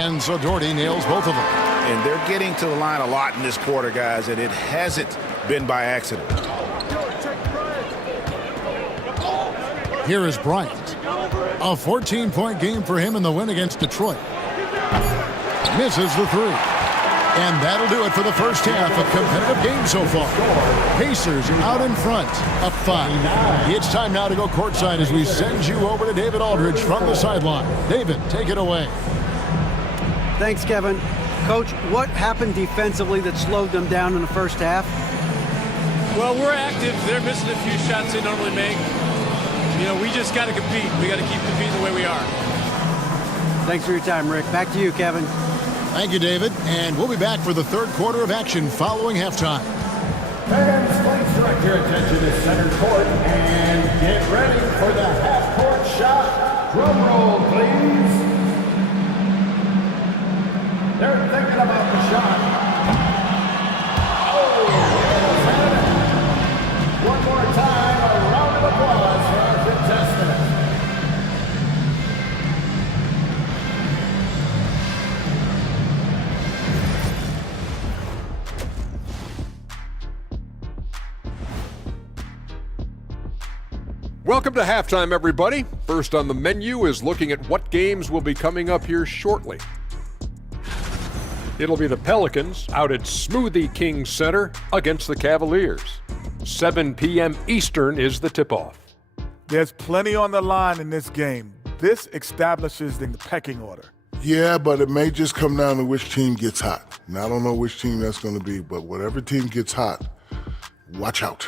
And so Doherty nails both of them. And they're getting to the line a lot in this quarter, guys, and it hasn't been by accident. Here is Bryant. A 14-point game for him in the win against Detroit. Misses the three. And that'll do it for the first half. A competitive game so far. Pacers out in front, up 5. It's time now to go courtside as we send you over to David Aldridge from the sideline. David, take it away. Thanks, Kevin. Coach, what happened defensively that slowed them down in the first half? Well, we're active. They're missing a few shots they normally make. You know, we just got to compete. We got to keep competing the way we are. Thanks for your time, Rick. Back to you, Kevin. Thank you, David. And we'll be back for the third quarter of action following halftime. Fans, please direct your attention to center court and get ready for the half-court shot. Drum roll, please. They're thinking about the shot. Oh, one more time, a round of applause for our contestants. Welcome to halftime, everybody. First on the menu is looking at what games will be coming up here shortly. It'll be the Pelicans out at Smoothie King Center against the Cavaliers. 7 p.m. Eastern is the tip-off. There's plenty on the line in this game. This establishes the pecking order. Yeah, but it may just come down to which team gets hot. Now, I don't know which team that's going to be, but whatever team gets hot, watch out.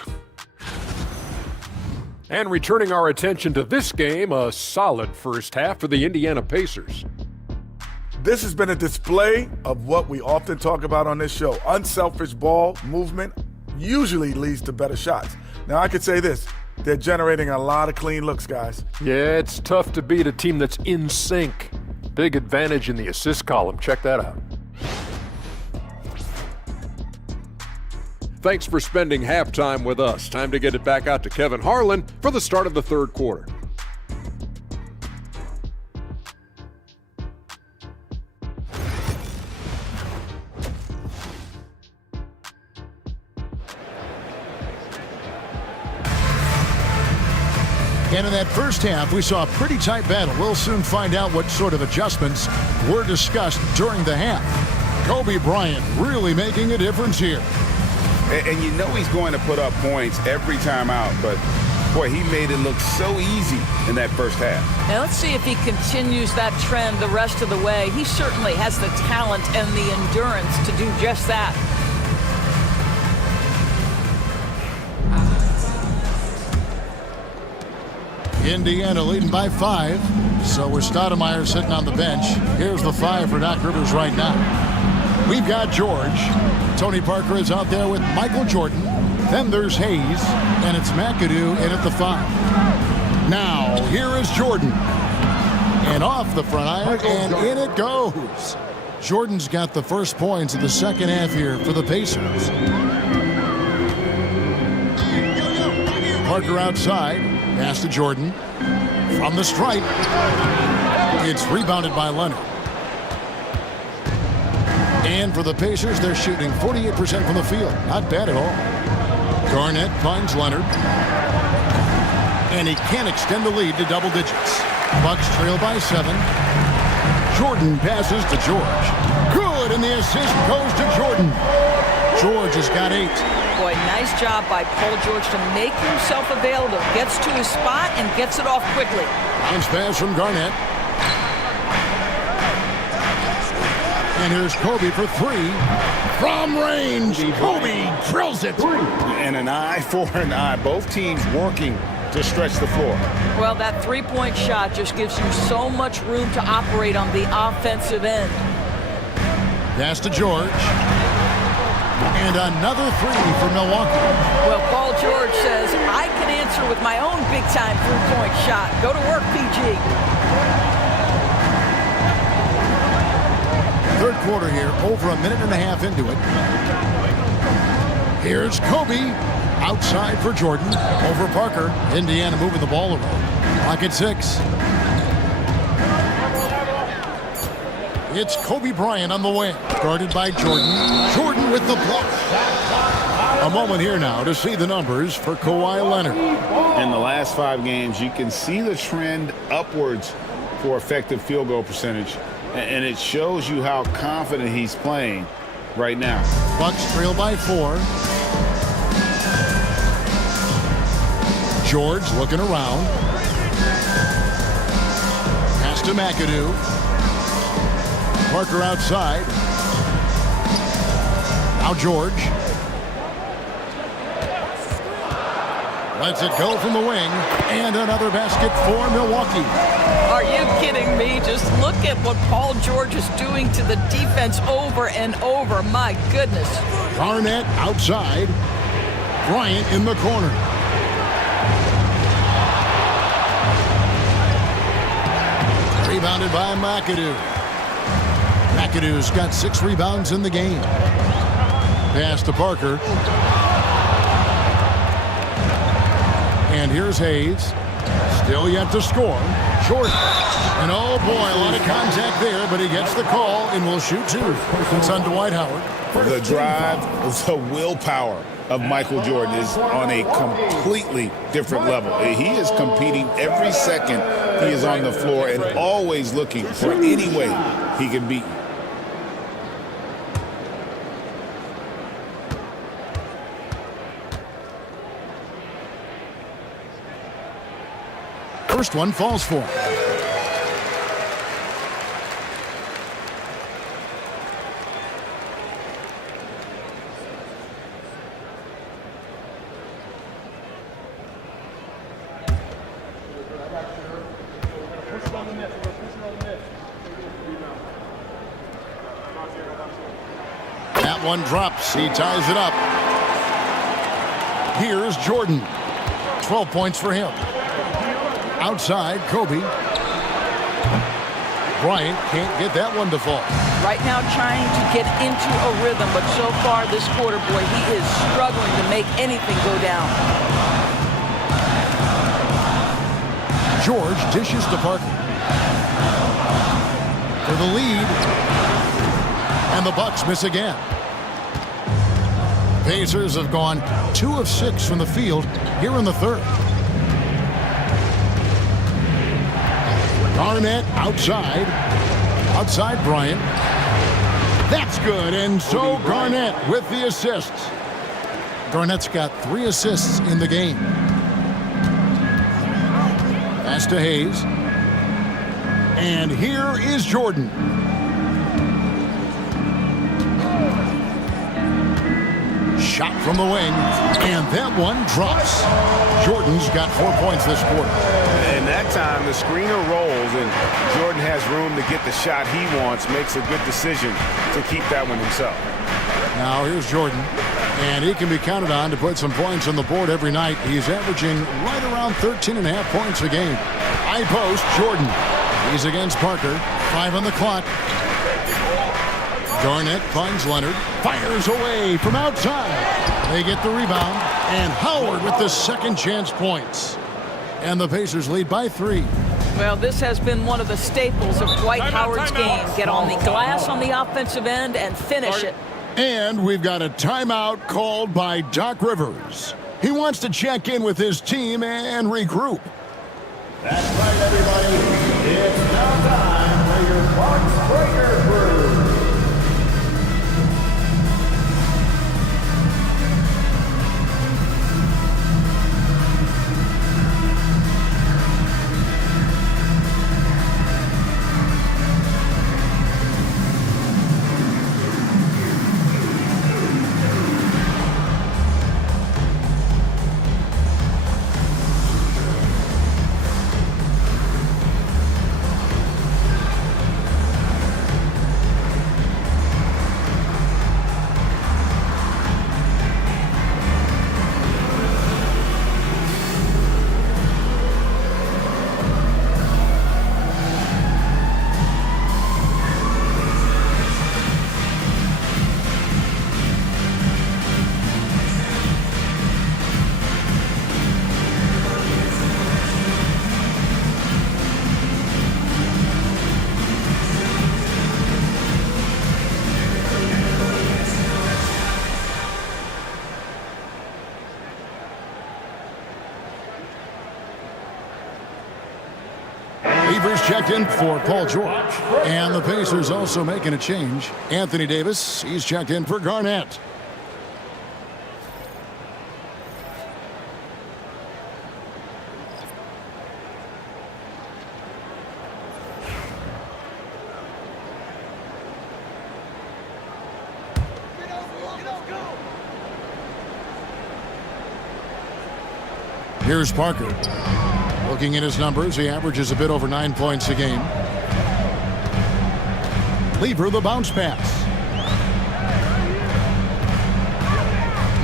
And returning our attention to this game, a solid first half for the Indiana Pacers. This has been a display of what we often talk about on this show. Unselfish ball movement usually leads to better shots. Now, I could say this. They're generating a lot of clean looks, guys. Yeah, it's tough to beat a team that's in sync. Big advantage in the assist column. Check that out. Thanks for spending halftime with us. Time to get it back out to Kevin Harlan for the start of the third quarter. And in that first half, we saw a pretty tight battle. We'll soon find out what sort of adjustments were discussed during the half. Kobe Bryant really making a difference here. And you know he's going to put up points every time out, but boy, he made it look so easy in that first half. Now let's see if he continues that trend the rest of the way. He certainly has the talent and the endurance to do just that. Indiana leading by 5. So with Stoudemire sitting on the bench, here's the 5 for Doc Rivers right now. We've got George. Tony Parker is out there with Michael Jordan. Then there's Hayes, and it's McAdoo in at the 5. Now, here is Jordan. And off the front iron, and in it goes. Jordan's got the first points of the second half here for the Pacers. Parker outside. Pass to Jordan. From the stripe. It's rebounded by Leonard. And for the Pacers, they're shooting 48% from the field. Not bad at all. Garnett finds Leonard. And he can't extend the lead to double digits. Bucks trail by 7. Jordan passes to George. Good, and the assist goes to Jordan. George has got 8. Boy, nice job by Paul George to make himself available. Gets to his spot and gets it off quickly. Bounce pass from Garnett. And here's Kobe for 3. From range, Kobe drills it. And an eye for an eye. Both teams working to stretch the floor. Well, that three-point shot just gives you so much room to operate on the offensive end. Pass to George. And another 3 for Milwaukee. Well, Paul George says, I can answer with my own big-time three-point shot. Go to work, PG. Third quarter here, over a minute and a half into it. Here's Kobe. Outside for Jordan. Over Parker. Indiana moving the ball around. Clock at 6. It's Kobe Bryant on the wing, guarded by Jordan. Jordan with the block. A moment here now to see the numbers for Kawhi Leonard. In the last 5 games, you can see the trend upwards for effective field goal percentage, and it shows you how confident he's playing right now. Bucks trail by 4. George looking around. Pass to McAdoo. Parker outside. Now George. Lets it go from the wing. And another basket for Milwaukee. Are you kidding me? Just look at what Paul George is doing to the defense over and over. My goodness. Garnett outside. Bryant in the corner. Rebounded by McAdoo. McAdoo's got 6 rebounds in the game. Pass to Parker. And here's Hayes. Still yet to score. Short. And oh boy, a lot of contact there, but he gets the call and will shoot 2. It's on Dwight Howard. The drive, the willpower of Michael Jordan is on a completely different level. He is competing every second he is on the floor and always looking for any way he can beat you. First one falls for him. That one drops. He ties it up. Here's Jordan. 12 points for him. Outside, Kobe. Bryant can't get that one to fall. Right now trying to get into a rhythm, but so far this quarter, boy, he is struggling to make anything go down. George dishes to Parker. For the lead. And the Bucks miss again. Pacers have gone 2 of 6 from the field here in the third. Garnett outside. Outside Bryant. That's good. And so Garnett with the assists. Garnett's got 3 assists in the game. Pass to Hayes. And here is Jordan. Shot from the wing. And that one drops. Jordan's got 4 points this quarter. And that time the screener rolls and Jordan has room to get the shot he wants, makes a good decision to keep that one himself. Now here's Jordan, and he can be counted on to put some points on the board every night. He's averaging right around 13.5 points a game. High post, Jordan. He's against Parker. 5 on the clock. Garnett finds Leonard, fires away from outside. They get the rebound, and Howard with the second chance points. And the Pacers lead by 3. Well, this has been one of the staples of Dwight Howard's game. Get on the glass on the offensive end and finish it. And we've got a timeout called by Doc Rivers. He wants to check in with his team and regroup. That's right, everybody. It's now time for your Bucks Breaker Crew. checked in for Paul George. And the Pacers also making a change. Anthony Davis, he's checked in for Garnett. Here's Parker. Looking at his numbers, he averages a bit over 9 points a game. Lever the bounce pass.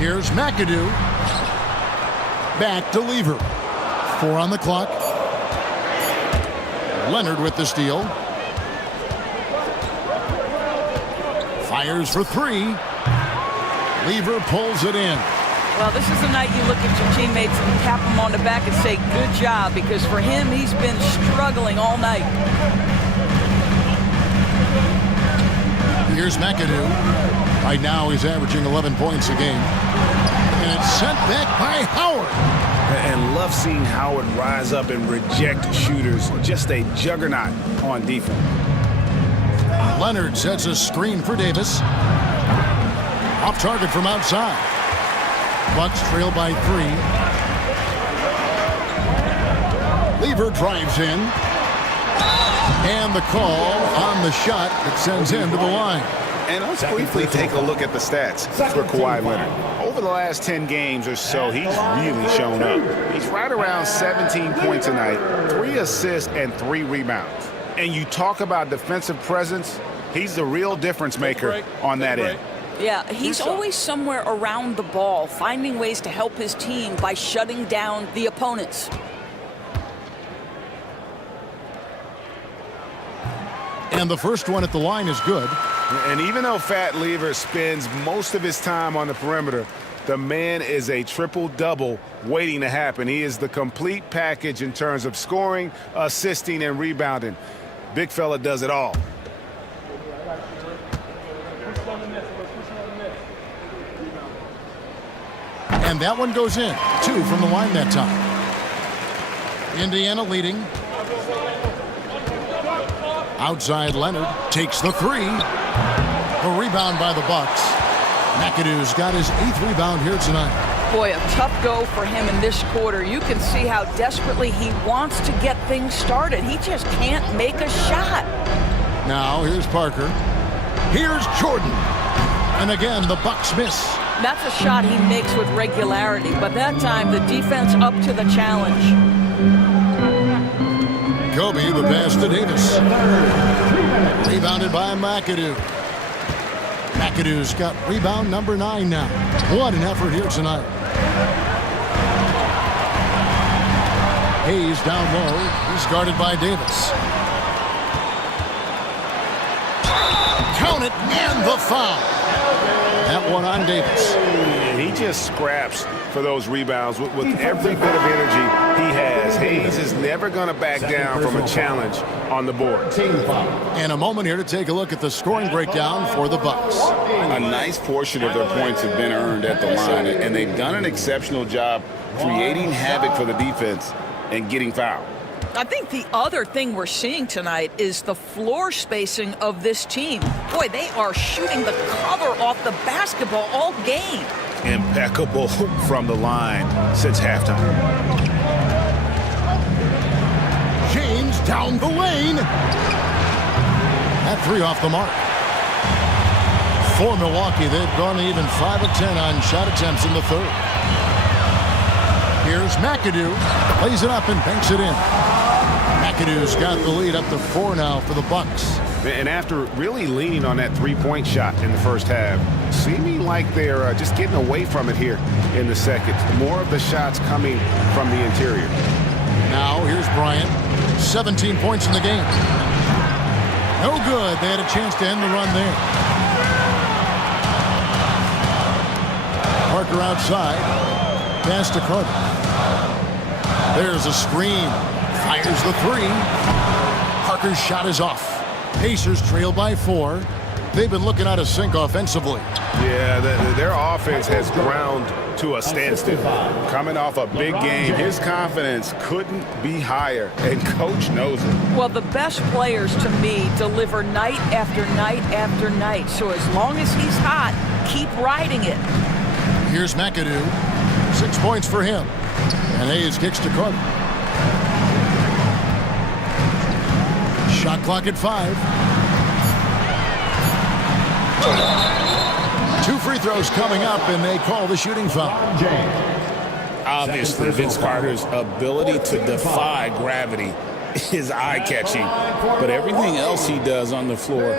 Here's McAdoo. Back to Lever. 4 on the clock. Leonard with the steal. Fires for 3. Lever pulls it in. Well, this is the night you look at your teammates and tap them on the back and say, good job, because for him, he's been struggling all night. Here's McAdoo. Right now, he's averaging 11 points a game. And it's sent back by Howard. And love seeing Howard rise up and reject shooters. Just a juggernaut on defense. Leonard sets a screen for Davis. Off target from outside. Bucks trail by 3. Lever drives in. And the call on the shot that sends him to the line. And let's briefly take a look at the stats for Kawhi Leonard. Over the last 10 games or so, he's really shown up. He's right around 17 points a night, 3 assists, and 3 rebounds. And you talk about defensive presence, he's the real difference maker on that end. Yeah, he's always somewhere around the ball, finding ways to help his team by shutting down the opponents. And the first one at the line is good. And even though Fat Lever spends most of his time on the perimeter, the man is a triple-double waiting to happen. He is the complete package in terms of scoring, assisting, and rebounding. Big fella does it all. And that one goes in. 2 from the line that time. Indiana leading. Outside Leonard takes the 3. A rebound by the Bucks. McAdoo's got his 8th rebound here tonight. Boy, a tough go for him in this quarter. You can see how desperately he wants to get things started. He just can't make a shot. Now here's Parker. Here's Jordan. And again, the Bucks miss. That's a shot he makes with regularity, but that time the defense up to the challenge. Kobe, the pass to Davis. Rebounded by McAdoo. McAdoo's got rebound number 9 now. What an effort here tonight. Hayes down low. He's guarded by Davis. Count it, and the foul. That one on Davis. And he just scraps for those rebounds with every bit of energy he has. Hayes is never going to back down from a challenge on the board. And a moment here to take a look at the scoring breakdown for the Bucks. A nice portion of their points have been earned at the line, and they've done an exceptional job creating havoc for the defense and getting fouled. I think the other thing we're seeing tonight is the floor spacing of this team. Boy, they are shooting the cover off the basketball all game. Impeccable from the line since halftime. James down the lane. That 3 off the mark. For Milwaukee, they've gone even 5 of 10 on shot attempts in the 3rd. Here's McAdoo. Plays it up and banks it in. McAdoo's got the lead up to 4 now for the Bucks. And after really leaning on that 3-point shot in the first half, seeming like they're just getting away from it here in the second. More of the shots coming from the interior. Now here's Bryant. 17 points in the game. No good. They had a chance to end the run there. Parker outside. Pass to Carter. There's a screen. Fires the 3. Parker's shot is off. Pacers trail by 4. they've been looking out of sync offensively. Yeah, their offense has ground to a standstill. Coming off a big game, his confidence couldn't be higher, and coach knows it. Well, the best players to me deliver night after night after night. So as long as he's hot, keep riding it. Here's McAdoo. 6 points for him. And Hayes kicks to Carter. Shot clock at 5. 2 free throws coming up, and they call the shooting foul. Obviously, Vince Carter's ability to defy gravity is eye-catching, but everything else he does on the floor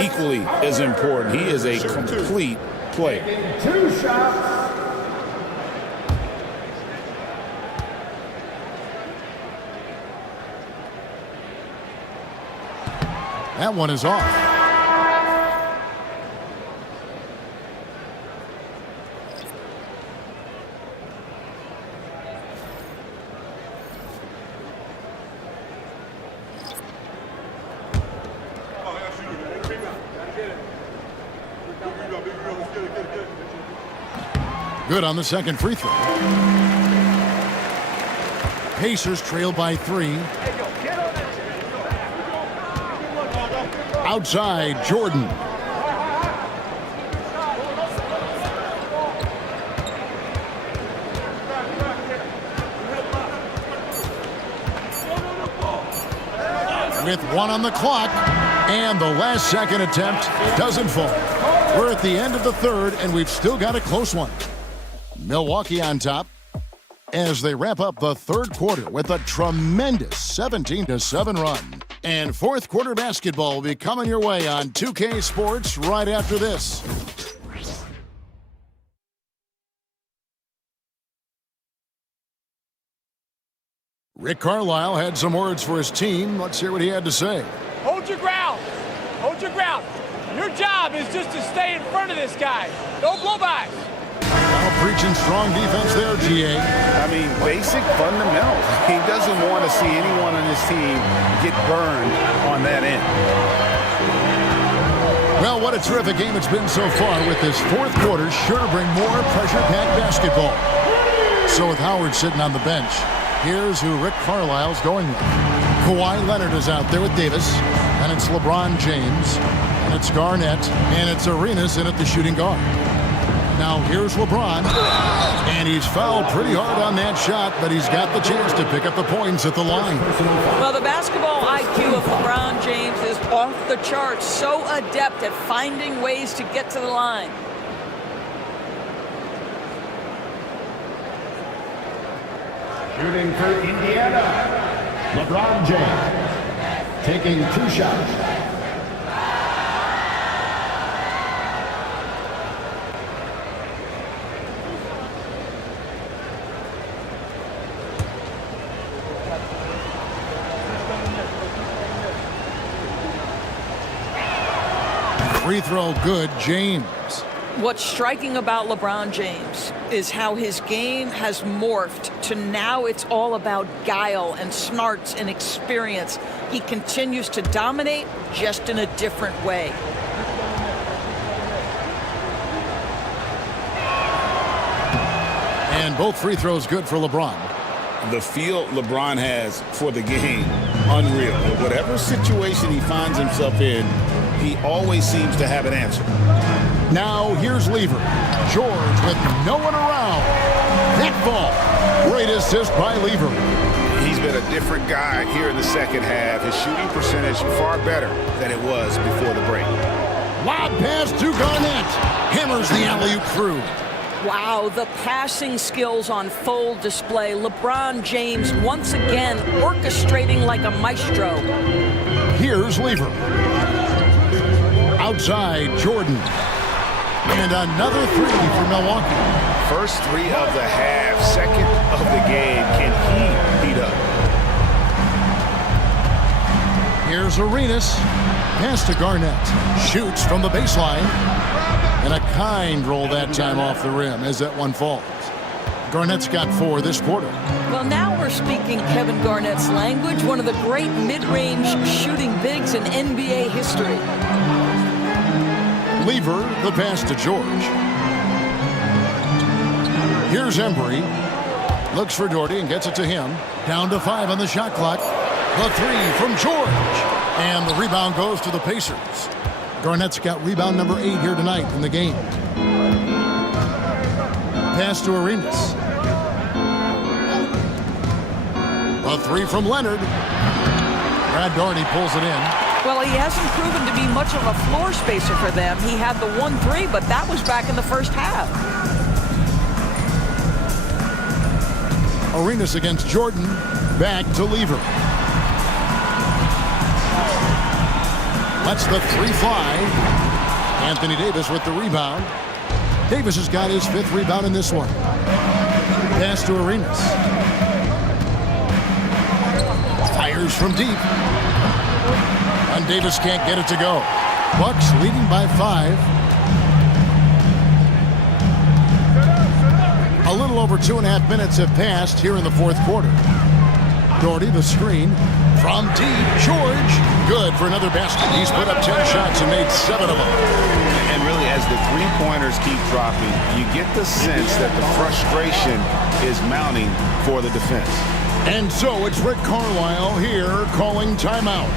equally is important. He is a complete player. 2 shots. That one is off. Good on the second free throw. Pacers trail by 3. Outside, Jordan. With 1 on the clock, and the last second attempt doesn't fall. We're at the end of the third, and we've still got a close one. Milwaukee on top as they wrap up the third quarter with a tremendous 17-7 run. And fourth quarter basketball will be coming your way on 2K Sports right after this. Rick Carlisle had some words for his team. Let's hear what he had to say. Hold your ground. Hold your ground. Your job is just to stay in front of this guy. Don't blow by. Now preaching strong defense there, GA. I mean, basic fundamentals. He doesn't want to see anyone on his team get burned on that end. Well, what a terrific game it's been so far, with this fourth quarter sure to bring more pressure-packed basketball. So with Howard sitting on the bench, here's who Rick Carlisle's going with. Kawhi Leonard is out there with Davis, and it's LeBron James, and it's Garnett, and it's Arenas in at the shooting guard. Now here's LeBron, and he's fouled pretty hard on that shot, but he's got the chance to pick up the points at the line. Well, the basketball IQ of LeBron James is off the charts, so adept at finding ways to get to the line. Shooting for Indiana, LeBron James, taking 2 shots. Free throw good, James. What's striking about LeBron James is how his game has morphed to now it's all about guile and smarts and experience. He continues to dominate, just in a different way. And both free throws good for LeBron. The feel LeBron has for the game, unreal. Whatever situation he finds himself in, he always seems to have an answer. Now here's Lever. George with no one around. That ball. Great assist by Lever. He's been a different guy here in the second half. His shooting percentage far better than it was before the break. Lob pass to Garnett. Hammers the alley-oop through. Wow, the passing skills on full display. LeBron James once again orchestrating like a maestro. Here's Lever. Outside, Jordan. And another 3 for Milwaukee. First 3 of the half, second of the game. Can he beat up? Here's Arenas. Pass to Garnett. Shoots from the baseline. And a kind roll that time off the rim as that one falls. Garnett's got 4 this quarter. Well, now we're speaking Kevin Garnett's language, one of the great mid-range shooting bigs in NBA history. Lever, the pass to George. Here's Embry. Looks for Doherty and gets it to him. Down to 5 on the shot clock. The 3 from George. And the rebound goes to the Pacers. Garnett's got rebound number 8 here tonight in the game. Pass to Arenas. The 3 from Leonard. Brad Doherty pulls it in. Well, he hasn't proven to be much of a floor spacer for them. He had the 1-3, but that was back in the first half. Arenas against Jordan. Back to Lever. Lets the 3 fly. Anthony Davis with the rebound. Davis has got his 5th rebound in this one. Pass to Arenas. Fires from deep. And Davis can't get it to go. Bucks leading by 5. A little over 2.5 minutes have passed here in the 4th quarter. Doherty, the screen. From deep, George. Good for another basket. He's put up 10 shots and made 7 of them. And really, as the three-pointers keep dropping, you get the sense that the frustration is mounting for the defense. And so it's Rick Carlisle here calling timeout.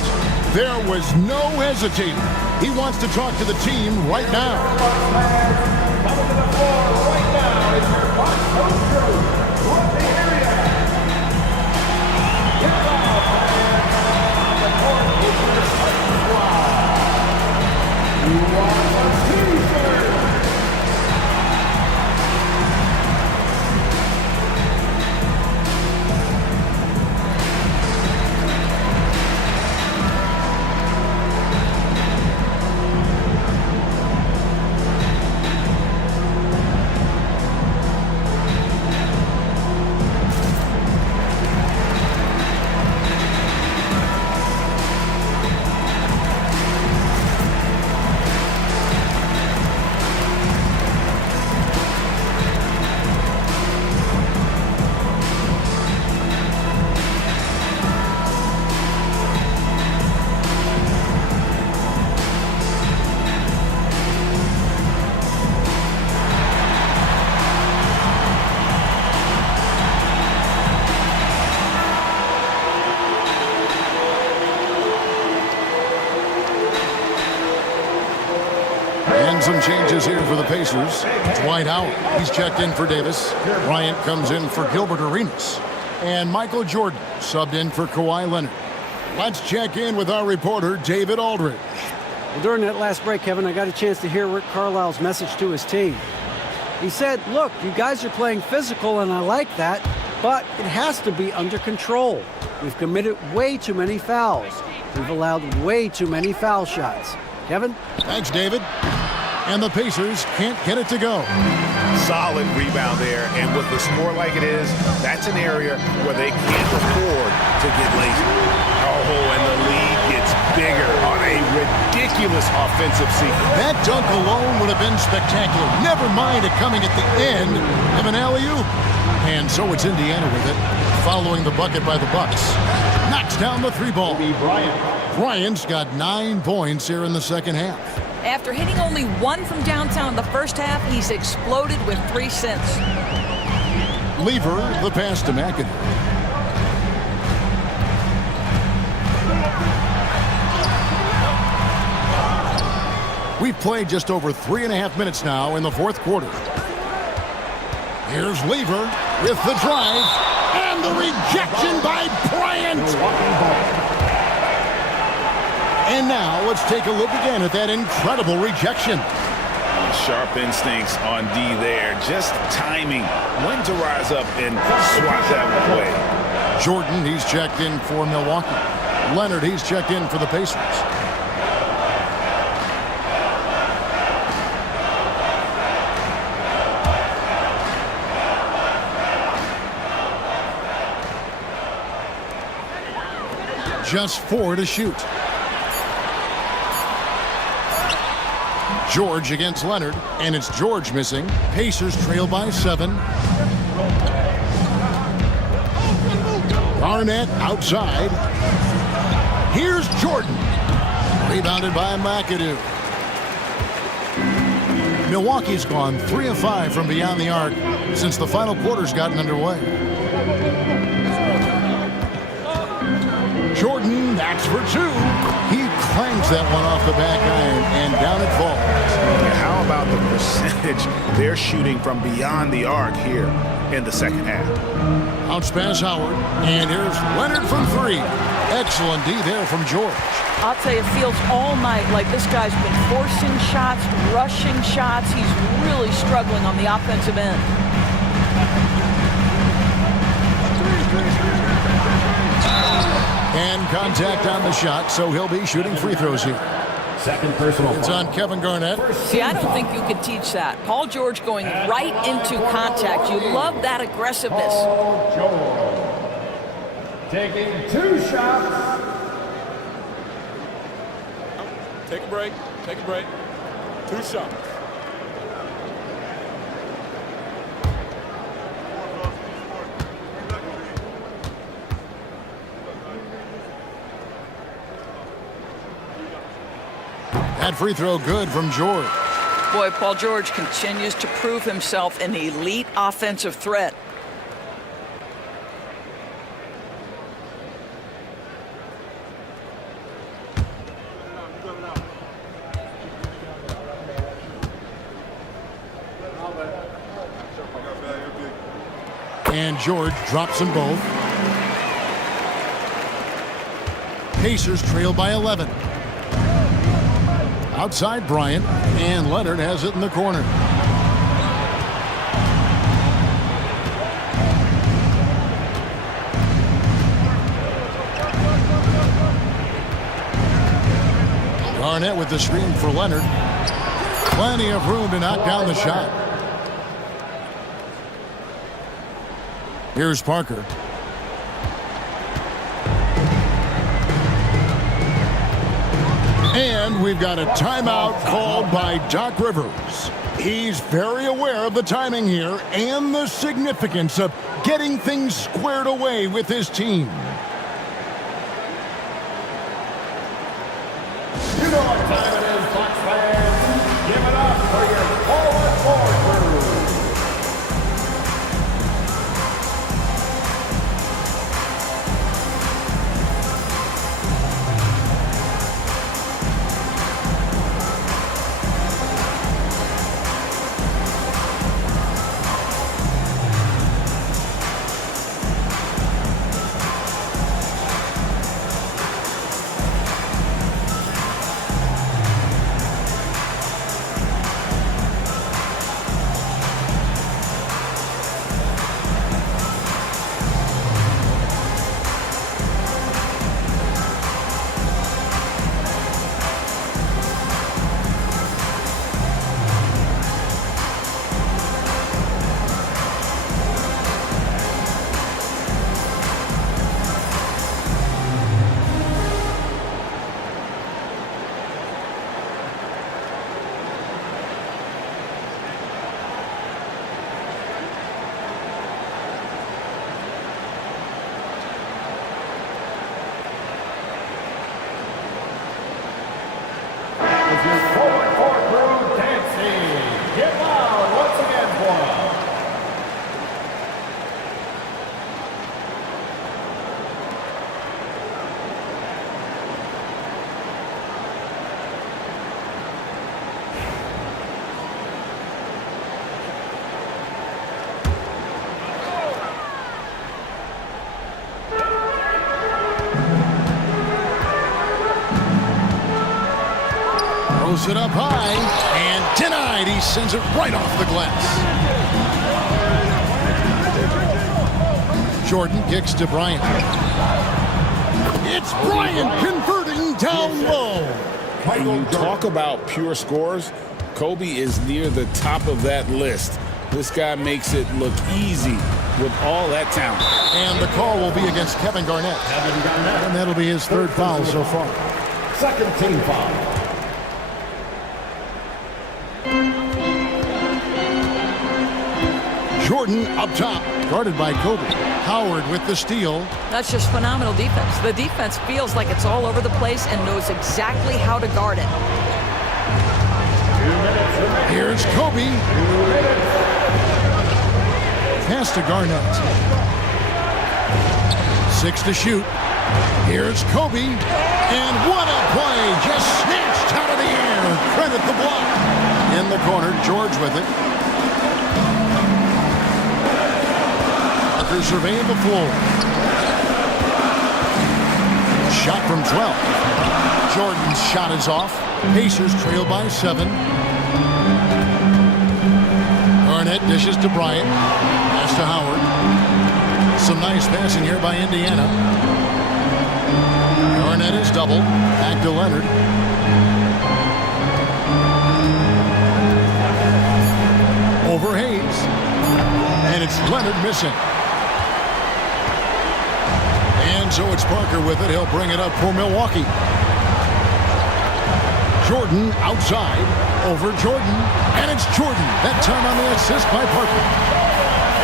There was no hesitating. He wants to talk to the team right now. Coming to the floor right now is your Bucks coach crew from the area. Get out on the court is your starting squad. You are the Pacers. Some changes here for the Pacers. Dwight Howard, he's checked in for Davis. Bryant comes in for Gilbert Arenas. And Michael Jordan subbed in for Kawhi Leonard. Let's check in with our reporter, David Aldridge. Well, during that last break, Kevin, I got a chance to hear Rick Carlisle's message to his team. He said, look, you guys are playing physical, and I like that, but it has to be under control. We've committed way too many fouls. We've allowed way too many foul shots. Kevin? Thanks, David. And the Pacers can't get it to go. Solid rebound there, and with the score like it is, that's an area where they can't afford to get lazy. Oh, and the lead gets bigger on a ridiculous offensive sequence. That dunk alone would have been spectacular. Never mind it coming at the end of an alley-oop. And so it's Indiana with it, following the bucket by the Bucks. Knocks down the 3-ball. Bryant's got 9 points here in the second half. After hitting only 1 from downtown in the first half, he's exploded with 3 since. Lever, the pass to McAdoo. We've played just over 3.5 minutes now in the 4th quarter. Here's Lever with the drive and the rejection by Bryant. And now let's take a look again at that incredible rejection. Sharp instincts on D there. Just timing when to rise up and swat that away. Jordan, he's checked in for Milwaukee. Leonard, he's checked in for the Pacers. Just 4 to shoot. George against Leonard, and it's George missing. Pacers trail by 7. Garnett outside. Here's Jordan. Rebounded by McAdoo. Milwaukee's gone 3 of 5 from beyond the arc since the final quarter's gotten underway. Jordan, that's for 2. He clangs that one off the back iron, and down it falls. How about the percentage they're shooting from beyond the arc here in the second half? Bounce pass Howard, and here's Leonard from 3. Excellent D there from George. I'll tell you, it feels all night like this guy's been forcing shots, rushing shots. He's really struggling on the offensive end. And contact on the shot, so he'll be shooting free throws here. Second personal. It's on Kevin Garnett. See, I don't think you could teach that. Paul George going right into contact. You love that aggressiveness. Paul George taking 2 shots. Take a break. Take a break. 2 shots. That free throw good from George. Boy, Paul George continues to prove himself an elite offensive threat. And George drops them both. Pacers trail by 11. Outside Bryant, and Leonard has it in the corner. Garnett with the screen for Leonard. Plenty of room to knock down the shot. Here's Parker. And we've got a timeout called by Doc Rivers. He's very aware of the timing here and the significance of getting things squared away with his team. You know what time it is, Fox fans. Give it up for your forward crew. Throws it up high and denied. He sends it right off the glass. Jordan kicks to Bryant. It's Bryant converting down low. When you talk about pure scores, Kobe is near the top of that list. This guy makes it look easy with all that talent. And the call will be against Kevin Garnett. And that'll be his 3rd foul so far. Second team foul. Jordan up top, guarded by Kobe. Howard with the steal. That's just phenomenal defense. The defense feels like it's all over the place and knows exactly how to guard it. Here's Here's Kobe. Pass to Garnett. 6 to shoot. Here's Kobe. And what a play. Just snatched out of the air. Credit the block. In the corner, George with it. Parker surveying the floor. Shot from 12. Jordan's shot is off. Pacers trail by 7. Garnett dishes to Bryant. Pass to Howard. Some nice passing here by Indiana. Garnett is doubled. Back to Leonard. Over Hayes. And it's Leonard missing. And so it's Parker with it. He'll bring it up for Milwaukee. Jordan outside. Over Jordan. And it's Jordan. That time on the assist by Parker.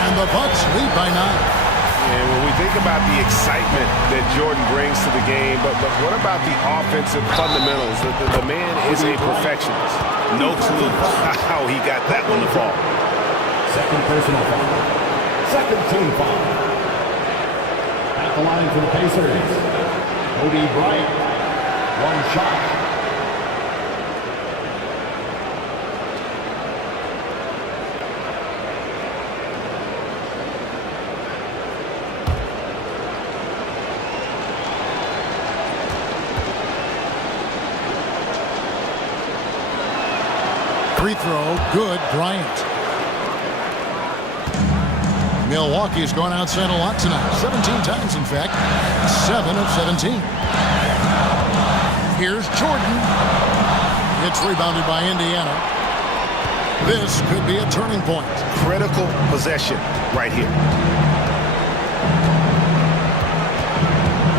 And the Bucks lead by 9. And when we think about the excitement that Jordan brings to the game, but what about the offensive fundamentals? The man is a perfectionist. No clue how he got that one to fall. Second personal foul. Second team foul. At the line for the Pacers, Kobe Bryant. One shot. Free throw, good, Bryant. Milwaukee's gone outside a lot tonight. 17 times, in fact. 7 of 17. Here's Jordan. It's rebounded by Indiana. This could be a turning point. Critical possession right here.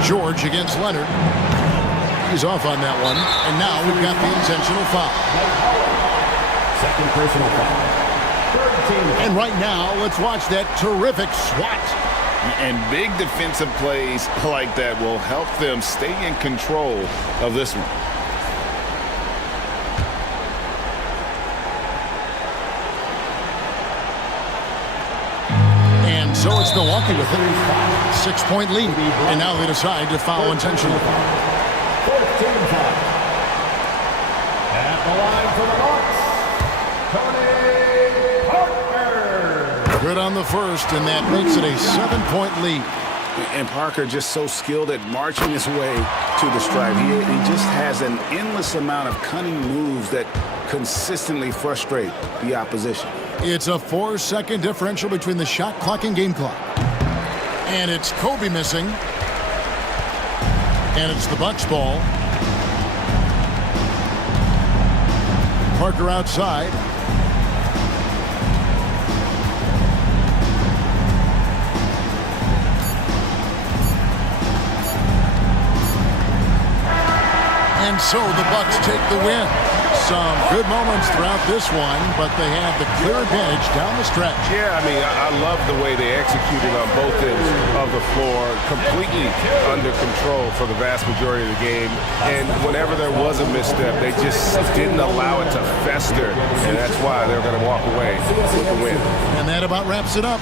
George against Leonard. He's off on that one. And now we've got the intentional foul. Second personal foul. And right now, let's watch that terrific swat. And big defensive plays like that will help them stay in control of this one. And so it's Milwaukee with it. 6-point lead. And now they decide to foul intentionally. 14 foul. At the line for the Bucks, Tony Parker. Good on the first, and that makes it a 7-point lead. And Parker just so skilled at marching his way to the stripe. He just has an endless amount of cunning moves that consistently frustrate the opposition. It's a 4-second differential between the shot clock and game clock. And it's Kobe missing. And it's the Bucks ball. Parker outside. And so the Bucks take the win. Some good moments throughout this one, but they have the clear advantage down the stretch. Yeah, I mean, I love the way they executed on both ends of the floor, completely under control for the vast majority of the game. And whenever there was a misstep, they just didn't allow it to fester, and that's why they're going to walk away with the win. And that about wraps it up.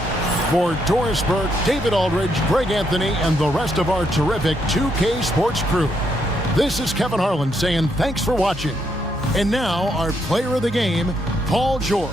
For Doris Burke, David Aldridge, Greg Anthony, and the rest of our terrific 2K Sports crew, this is Kevin Harlan saying thanks for watching. And now, our player of the game, Paul George.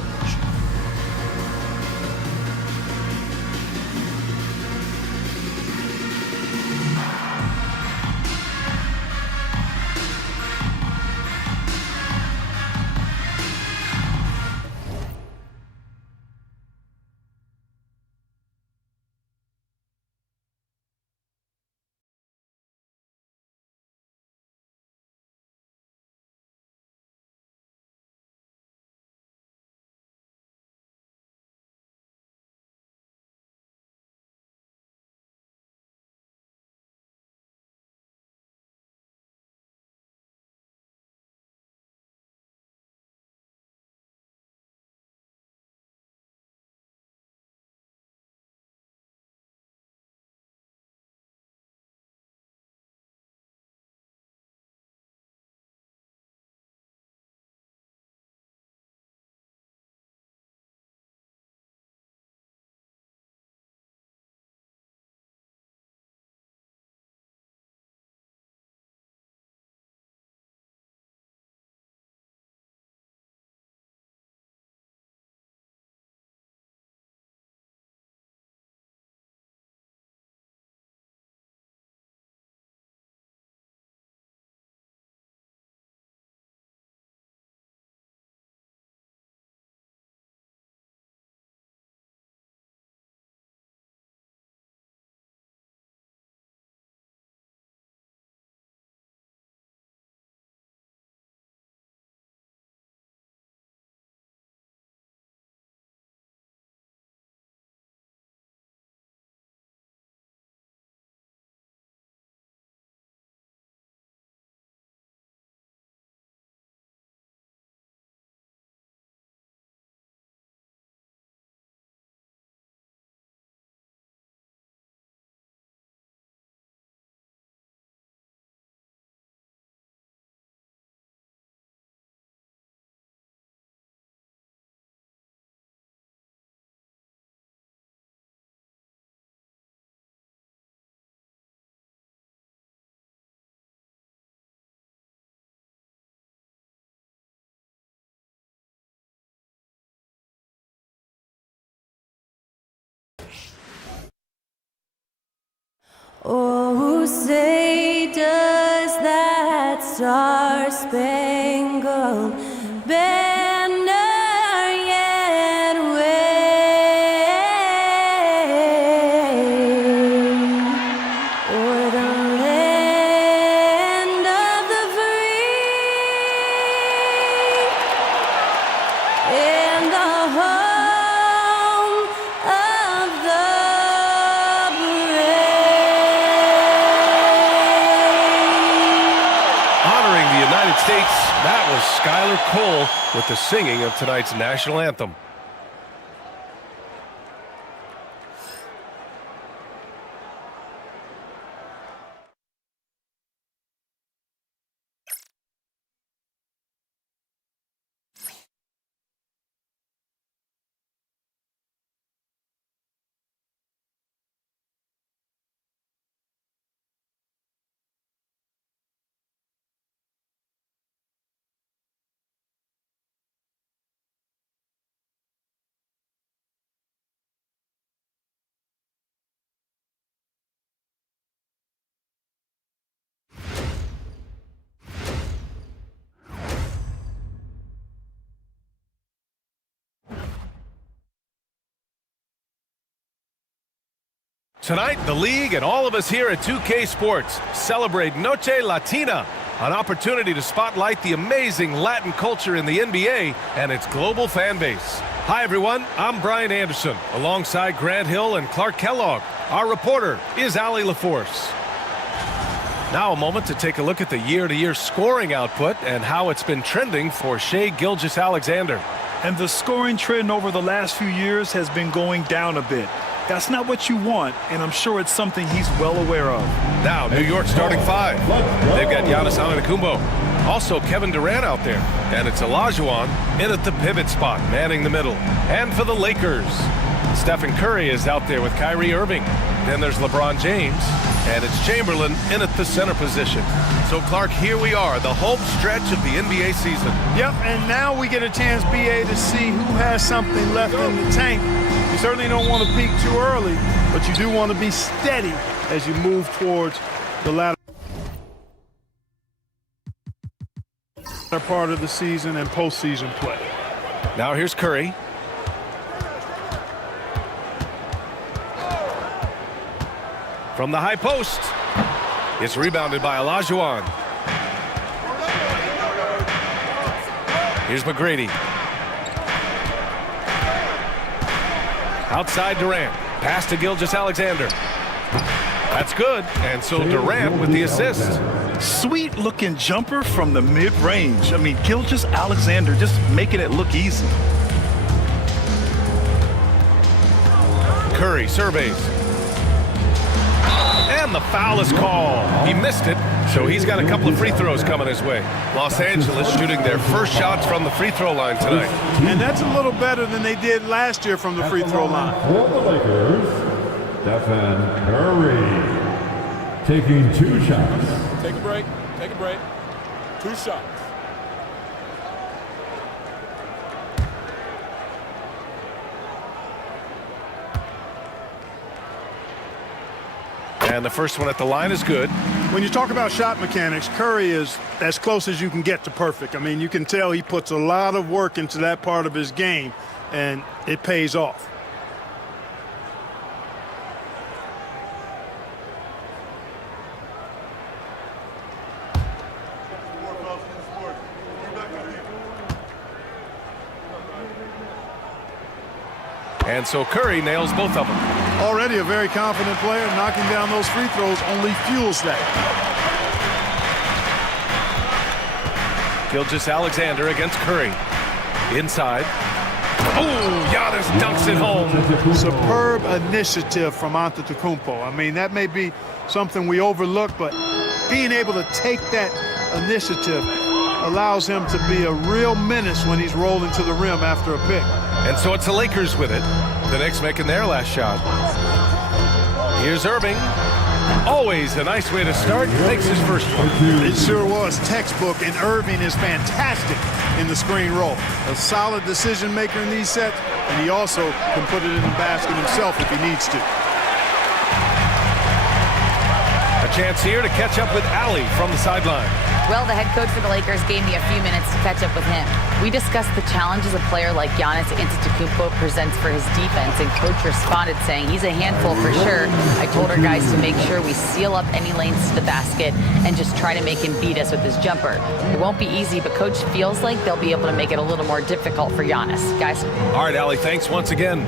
Oh, say does that star-spangled banner yet wave o'er the land of the free and the home of the Honoring the United States, that was Skylar Cole with the singing of tonight's national anthem. Tonight, the league and all of us here at 2K Sports celebrate Noche Latina, an opportunity to spotlight the amazing Latin culture in the NBA and its global fan base. Hi, everyone. I'm Brian Anderson, alongside Grant Hill and Clark Kellogg. Our reporter is Allie LaForce. Now a moment to take a look at the year-to-year scoring output and how it's been trending for Shai Gilgeous-Alexander. And the scoring trend over the last few years has been going down a bit. That's not what you want, and I'm sure it's something he's well aware of. Now, New York starting five. They've got Giannis Antetokounmpo. Also, Kevin Durant out there. And it's Olajuwon in at the pivot spot, manning the middle. And for the Lakers, Stephen Curry is out there with Kyrie Irving. Then there's LeBron James. And it's Chamberlain in at the center position. So, Clark, here we are, the home stretch of the NBA season. Yep, and now we get a chance, BA, to see who has something left in the tank. You certainly don't want to peak too early, but you do want to be steady as you move towards the latter part of the season and postseason play. Now here's Curry. From the high post. It's rebounded by Olajuwon. Here's McGrady. Outside Durant. Pass to Gilgeous-Alexander. That's good. And so Durant with the assist. Sweet looking jumper from the mid-range. I mean, Gilgeous-Alexander just making it look easy. Curry surveys. And the foul is called. He missed it, so he's got a couple of free throws coming his way. Los Angeles shooting their first shots from the free throw line tonight. And that's a little better than they did last year from the free throw line. For the Lakers, Stephen Curry taking 2 shots. Take a break. Take a break. 2 shots. And the first one at the line is good. When you talk about shot mechanics, Curry is as close as you can get to perfect. I mean, you can tell he puts a lot of work into that part of his game, and it pays off. And so Curry nails both of them. Already a very confident player. Knocking down those free throws only fuels that. Gilgeous-Alexander against Curry. Inside. Oh, Giannis dunks it home. Superb initiative from Antetokounmpo. I mean, that may be something we overlook, but being able to take that initiative allows him to be a real menace when he's rolling to the rim after a pick. And so it's the Lakers with it. The Knicks making their last shot. Here's Irving. Always a nice way to start. Makes his first one. It sure was textbook, and Irving is fantastic in the screen roll. A solid decision maker in these sets, and he also can put it in the basket himself if he needs to. chance here to catch up with Allie from the sideline. Well, the head coach for the Lakers gave me a few minutes to catch up with him. We discussed the challenges a player like Giannis Antetokounmpo presents for his defense, and coach responded saying he's a handful for sure. I told our guys to make sure we seal up any lanes to the basket and just try to make him beat us with his jumper. It won't be easy, but coach feels like they'll be able to make it a little more difficult for Giannis. Guys. All right, Allie, thanks once again.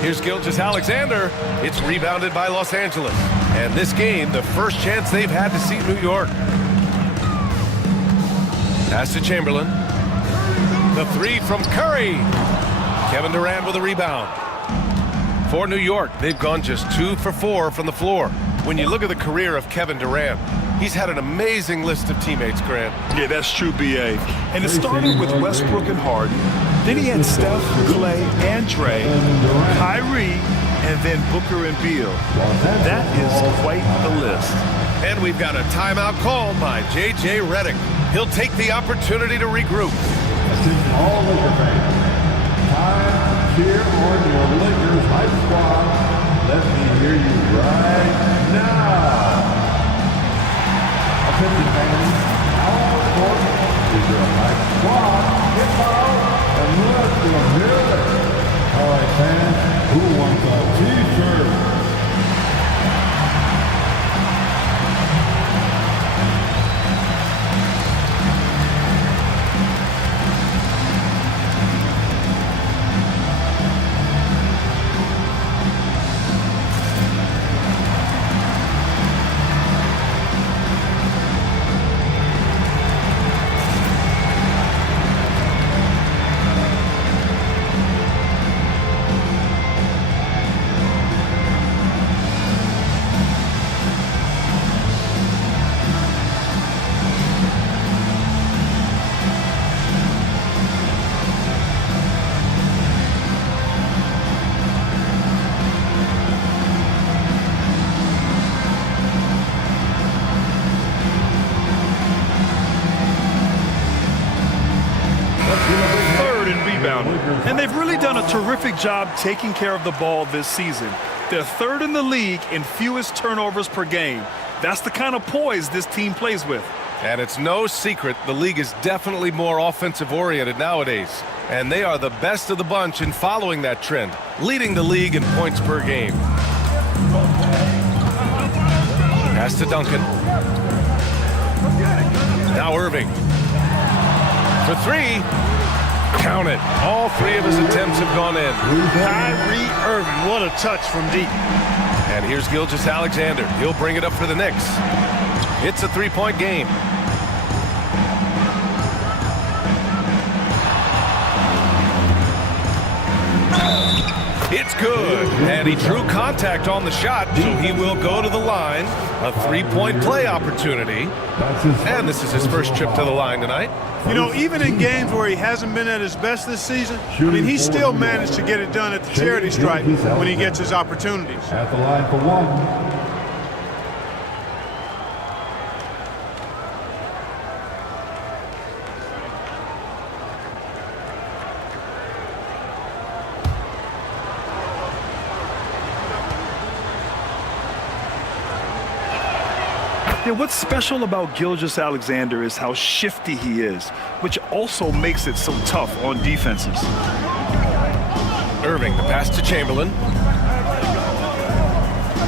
Here's Gilgeous-Alexander. It's rebounded by Los Angeles. And this game, the first chance they've had to see New York. Pass to Chamberlain. The three from Curry. Kevin Durant with a rebound. For New York, they've gone just 2 for 4 from the floor. When you look at the career of Kevin Durant, he's had an amazing list of teammates, Grant. Yeah, that's true, B.A. And it started with Westbrook and Harden. Then he had Steph, Clay, and Dre, Kyrie, and then Booker and Beal. That is quite the list. And we've got a timeout called by J.J. Redick. He'll take the opportunity to regroup. Attention all Laker fans. Time to cheer on your Lakers hype squad. Let me hear you right now. Attention fans, now on the court is your hype squad. Get out and let's hear it. All right, fans, who wants a t-shirt? And they've really done a terrific job taking care of the ball this season. They're third in the league in fewest turnovers per game. That's the kind of poise this team plays with. And it's no secret the league is definitely more offensive-oriented nowadays. And they are the best of the bunch in following that trend, leading the league in points per game. Pass to Duncan. Now Irving. For three. Count it. All 3 of his attempts have gone in. Kyrie Irving, what a touch from deep. And here's Gilgeous-Alexander. He'll bring it up for the Knicks. It's a 3-point game. It's good. And he drew contact on the shot, so he will go to the line. A 3-point play opportunity. And this is his first trip to the line tonight. You know, even in games where he hasn't been at his best this season, I mean, he still managed to get it done at the charity stripe when he gets his opportunities. At the line for one. Yeah, what's special about Gilgeous-Alexander is how shifty he is, which also makes it so tough on defenses. Irving, the pass to Chamberlain.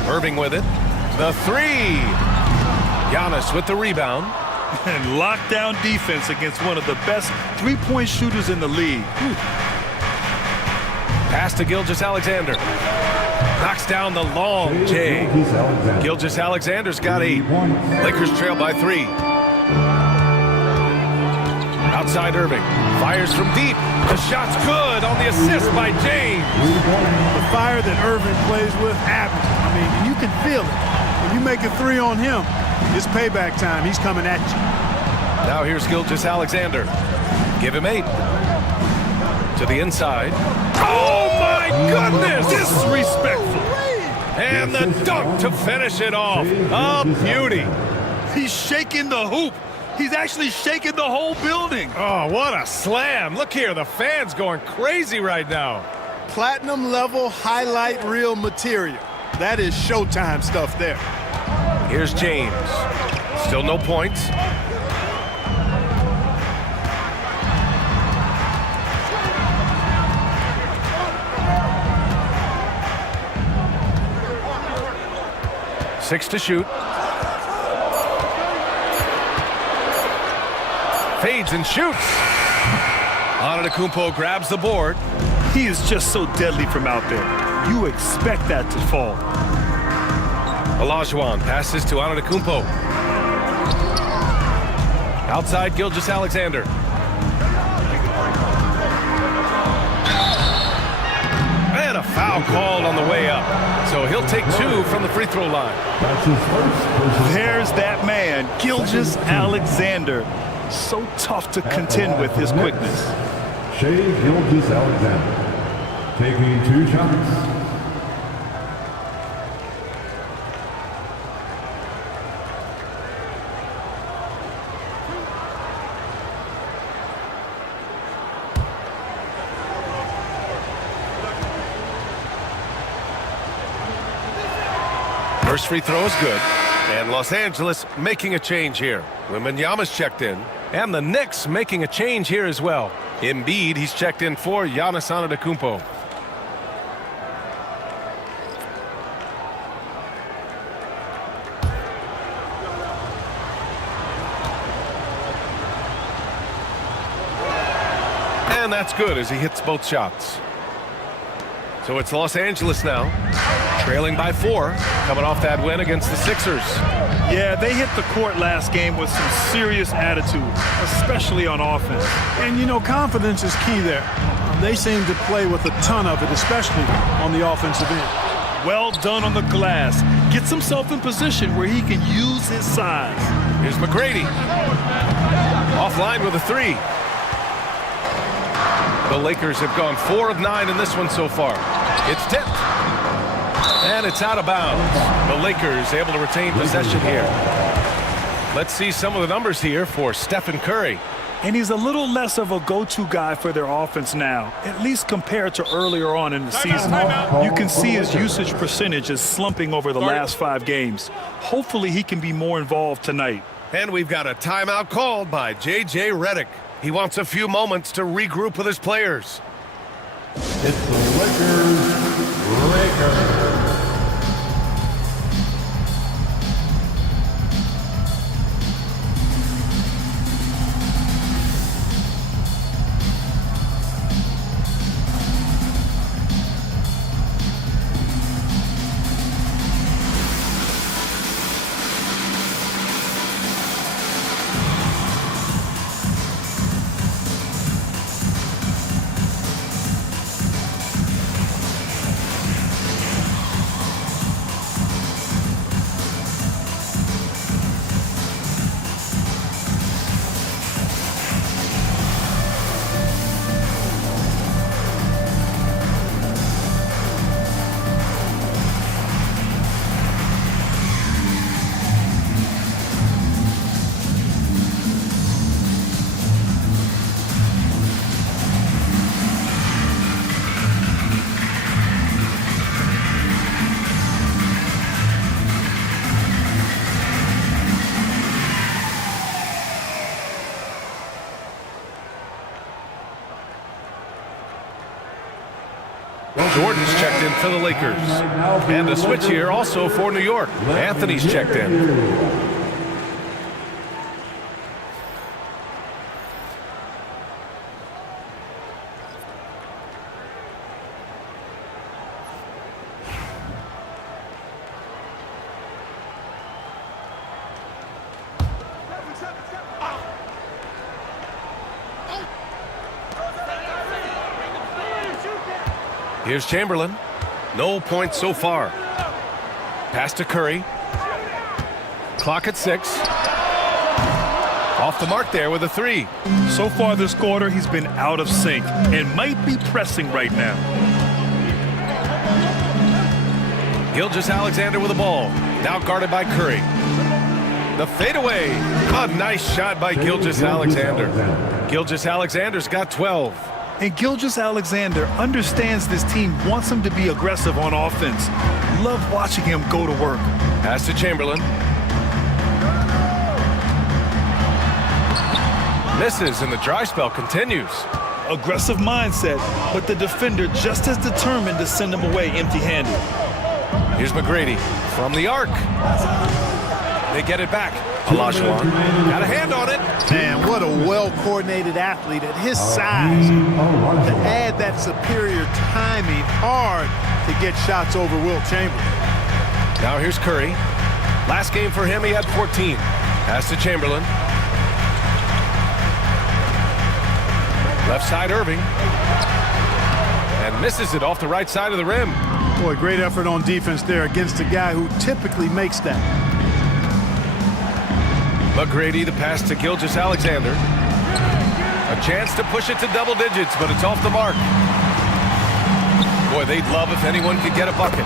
Irving with it. The three. Giannis with the rebound. And lockdown defense against one of the best three-point shooters in the league. Pass to Gilgeous-Alexander. Knocks down the long J. Gilgeous-Alexander's got 8. Lakers trail by 3. Outside Irving. Fires from deep. The shot's good on the assist by James. The fire that Irving plays with happens. I mean, you can feel it. When you make a 3 on him, it's payback time. He's coming at you. Now here's Gilgeous-Alexander. Give him 8. To the inside. Oh, my goodness! Disrespectful. And the dunk to finish it off. A beauty. He's shaking the hoop. He's actually shaking the whole building. Oh, what a slam. Look here, the fans going crazy right now. Platinum level highlight reel material. That is Showtime stuff there. Here's James. Still no points. Six to shoot. Fades and shoots. Antetokounmpo grabs the board. He is just so deadly from out there. You expect that to fall. Olajuwon passes to Antetokounmpo. Outside, Gilgeous-Alexander. And a foul called on the way up. So he'll take 2 from the free throw line. There's that man, Gilgeous-Alexander. So tough to contend with his quickness. Shai Gilgeous-Alexander taking 2 shots. First free throw is good. And Los Angeles making a change here. Wembanyama's checked in. And the Knicks making a change here as well. Embiid, he's checked in for Giannis Antetokounmpo. And that's good as he hits both shots. So it's Los Angeles now, trailing by 4, coming off that win against the Sixers. Yeah, they hit the court last game with some serious attitude, especially on offense. And, you know, confidence is key there. They seem to play with a ton of it, especially on the offensive end. Well done on the glass. Gets himself in position where he can use his size. Here's McGrady. Offline with a 3. The Lakers have gone 4 of 9 in this one so far. It's tipped. And it's out of bounds. The Lakers able to retain possession here. Let's see some of the numbers here for Stephen Curry. And he's a little less of a go-to guy for their offense now, at least compared to earlier on in the season. You can see his usage percentage is slumping over the last 5 games. Hopefully he can be more involved tonight. And we've got a timeout called by J.J. Redick. He wants a few moments to regroup with his players. It's the Lakers. Jordan's checked in for the Lakers. And a switch here also for New York. Anthony's checked in. Here's Chamberlain. No points so far. Pass to Curry. Clock at 6. Off the mark there with a 3. So far this quarter, he's been out of sync and might be pressing right now. Gilgeous-Alexander with the ball. Now guarded by Curry. The fadeaway. A nice shot by Gilgeous-Alexander. Gilgeous-Alexander's got 12. And Gilgeous-Alexander understands this team wants him to be aggressive on offense. Love watching him go to work. Pass to Chamberlain. Misses, and the dry spell continues. Aggressive mindset, but the defender just as determined to send him away empty-handed. Here's McGrady from the arc. They get it back. Olajuwon got a hand on it. Man, what a well-coordinated athlete at his size. To add that superior timing, hard to get shots over Wilt Chamberlain. Now here's Curry. Last game for him, he had 14. Pass to Chamberlain. Left side, Irving. And misses it off the right side of the rim. Boy, great effort on defense there against a guy who typically makes that. McGrady, the pass to Gilgeous-Alexander. A chance to push it to double digits, but it's off the mark. Boy, they'd love if anyone could get a bucket.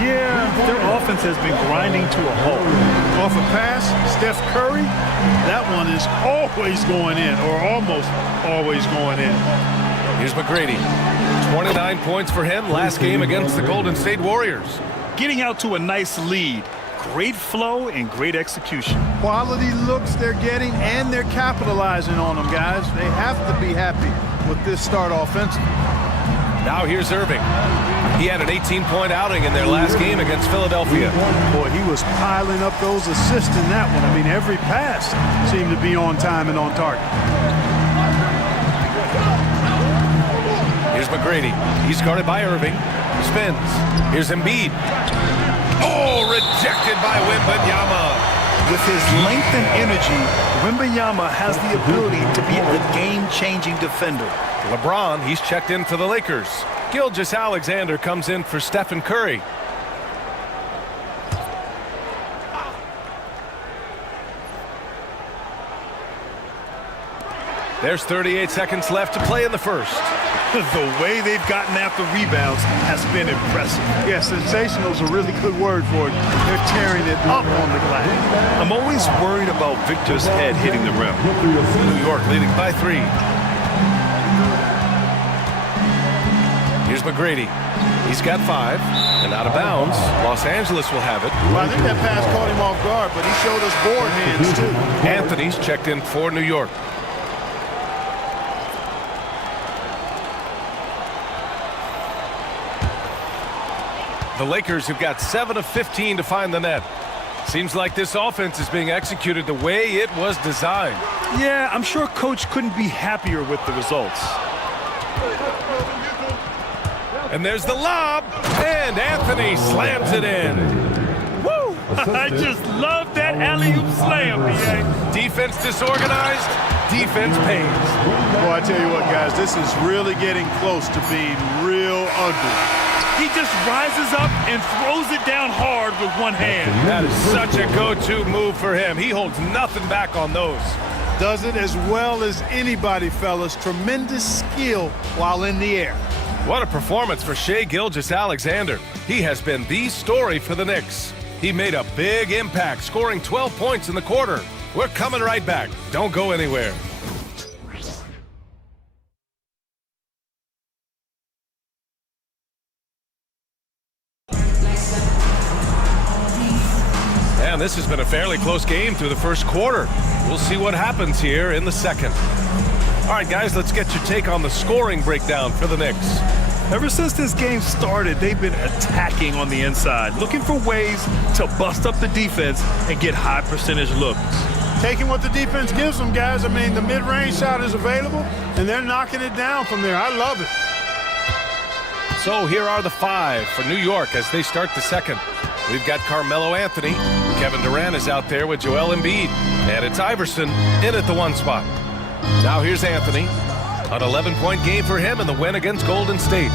Yeah, their offense has been grinding to a halt. Off a pass, Steph Curry, that one is always going in, or almost always going in. Here's McGrady. 29 points for him last game against the Golden State Warriors. Getting out to a nice lead. Great flow and great execution. Quality looks they're getting, and they're capitalizing on them, guys. They have to be happy with this start offensively. Now here's Irving. He had an 18-point outing in their last game against Philadelphia. Boy, he was piling up those assists in that one. I mean, every pass seemed to be on time and on target. Here's McGrady. He's guarded by Irving. Spins. Here's Embiid. Oh, rejected by Wembanyama. With his length and energy, Wembanyama has the ability to be a game-changing defender. LeBron, he's checked in for the Lakers. Gilgeous-Alexander comes in for Stephen Curry. There's 38 seconds left to play in the first. The way they've gotten after rebounds has been impressive. Yeah, sensational is a really good word for it. They're tearing it up on the glass. I'm always worried about Victor's head hitting the rim. New York leading by 3. Here's McGrady. He's got 5 and out of bounds. Los Angeles will have it. Well, I think that pass caught him off guard, but he showed us board hands too. Anthony's checked in for New York. The Lakers have got 7 of 15 to find the net. Seems like this offense is being executed the way it was designed. Yeah, I'm sure Coach couldn't be happier with the results. And there's the lob, and Anthony slams it in. Woo! I just love that alley-oop slam, B.A. Defense disorganized, defense pays. Well, I tell you what, guys, this is really getting close to being real ugly. He just rises up and throws it down hard with one hand. That is such a go-to move for him. He holds nothing back on those. Does it as well as anybody, fellas. Tremendous skill while in the air. What a performance for Shai Gilgeous-Alexander. He has been the story for the Knicks. He made a big impact, scoring 12 points in the quarter. We're coming right back. Don't go anywhere. And this has been a fairly close game through the first quarter. We'll see what happens here in the second. All right, guys, let's get your take on the scoring breakdown for the Knicks. Ever since this game started, they've been attacking on the inside, looking for ways to bust up the defense and get high percentage looks. Taking what the defense gives them, guys. I mean, the mid-range shot is available, and they're knocking it down from there. I love it. So here are the 5 for New York as they start the second. We've got Carmelo Anthony. Kevin Durant is out there with Joel Embiid. And it's Iverson in at the 1 spot. Now here's Anthony. An 11-point game for him in the win against Golden State.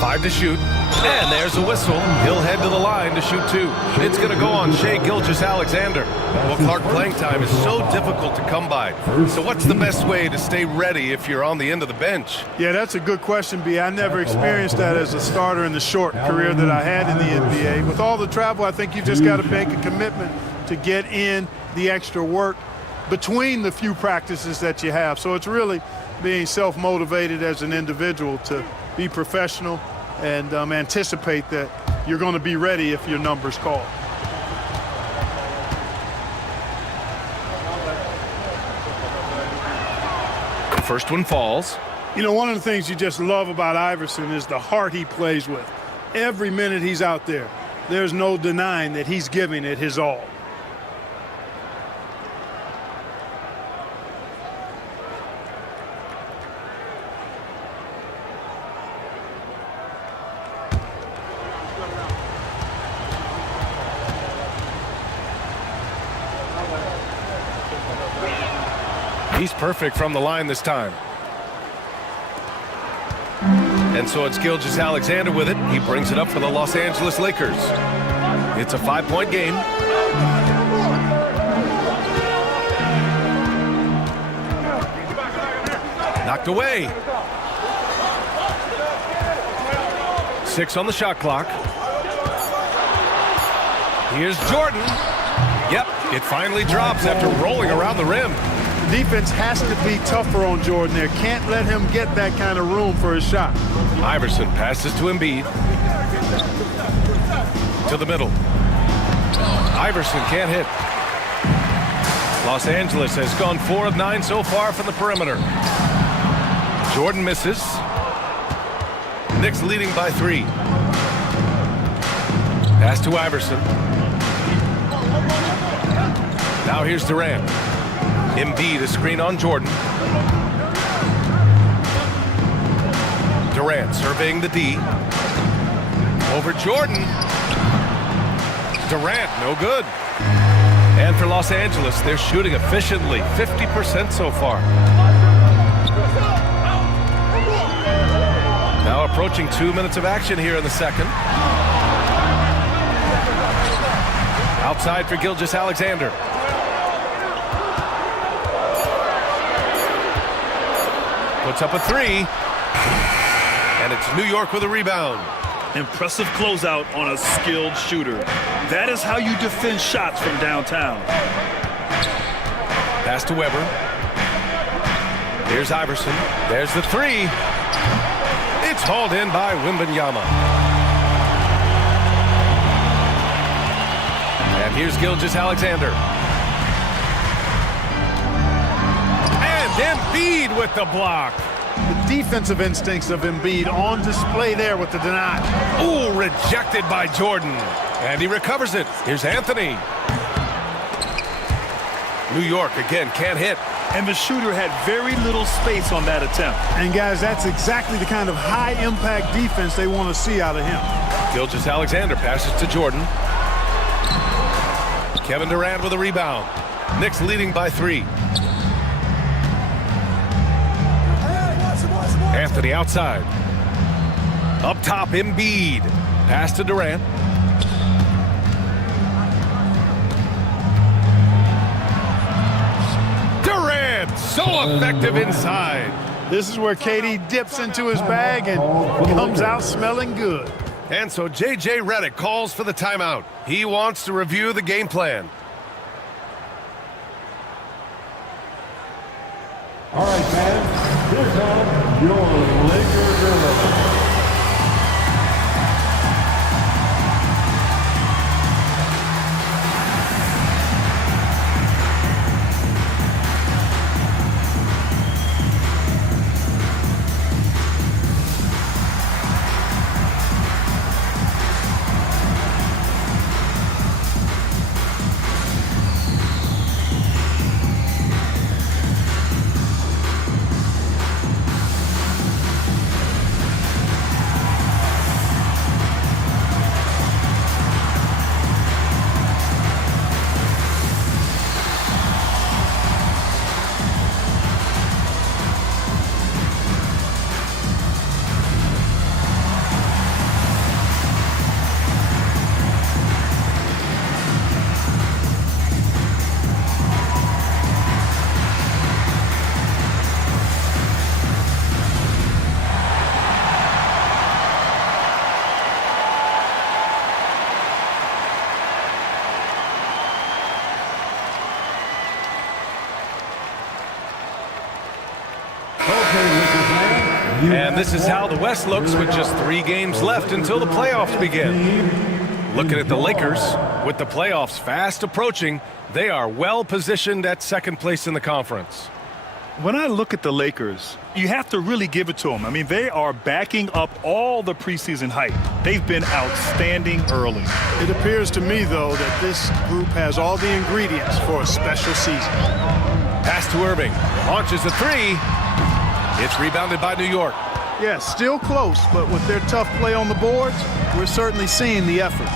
5 to shoot. And there's a whistle. He'll head to the line to shoot 2. It's going to go on Shai Gilgeous-Alexander. Well, Clark, playing time is so difficult to come by. So what's the best way to stay ready if you're on the end of the bench? Yeah, that's a good question, B. I never experienced that as a starter in the short career that I had in the NBA. With all the travel, I think you just got to make a commitment to get in the extra work between the few practices that you have. So it's really being self-motivated as an individual to be professional and anticipate that you're going to be ready if your number's called. first one falls. You know, one of the things you just love about Iverson is the heart he plays with. Every minute he's out there, there's no denying that he's giving it his all. He's perfect from the line this time. And so it's Gilgeous-Alexander with it. He brings it up for the Los Angeles Lakers. It's a 5-point game. Knocked away. 6 on the shot clock. Here's Jordan. Yep, it finally drops after rolling around the rim. Defense has to be tougher on Jordan there. Can't let him get that kind of room for his shot. Iverson passes to Embiid. To the middle. Iverson can't hit. Los Angeles has gone 4 of 9 so far from the perimeter. Jordan misses. Knicks leading by 3. Pass to Iverson. Now here's Durant. Embiid, a screen on Jordan. Durant surveying the D. Over Jordan. Durant, no good. And for Los Angeles, they're shooting efficiently, 50% so far. Now approaching 2 minutes of action here in the second. Outside for Gilgeous-Alexander. Puts up a 3. And it's New York with a rebound. Impressive closeout on a skilled shooter. That is how you defend shots from downtown. Pass to Weber. Here's Iverson. There's the 3. It's hauled in by Wembanyama. And here's Gilgeous-Alexander. And Embiid with the block. The defensive instincts of Embiid on display there with the deny. Ooh, rejected by Jordan. And he recovers it. Here's Anthony. New York again can't hit. And the shooter had very little space on that attempt. And guys, that's exactly the kind of high-impact defense they want to see out of him. Gilgeous-Alexander passes to Jordan. Kevin Durant with a rebound. Knicks leading by 3. Anthony outside. Up top, Embiid. Pass to Durant. Durant, so effective inside. This is where KD dips into his bag and comes out smelling good. And so J.J. Redick calls for the timeout. He wants to review the game plan. All right, fans, here come your Lakers 11. And this is how the West looks with just 3 games left until the playoffs begin. Looking at the Lakers, with the playoffs fast approaching, they are well positioned at second place in the conference. When I look at the Lakers, you have to really give it to them. I mean, they are backing up all the preseason hype. They've been outstanding early. It appears to me, though, that this group has all the ingredients for a special season. Pass to Irving. Launches a three. It's rebounded by New York. Yeah, still close, but with their tough play on the boards, we're certainly seeing the effort.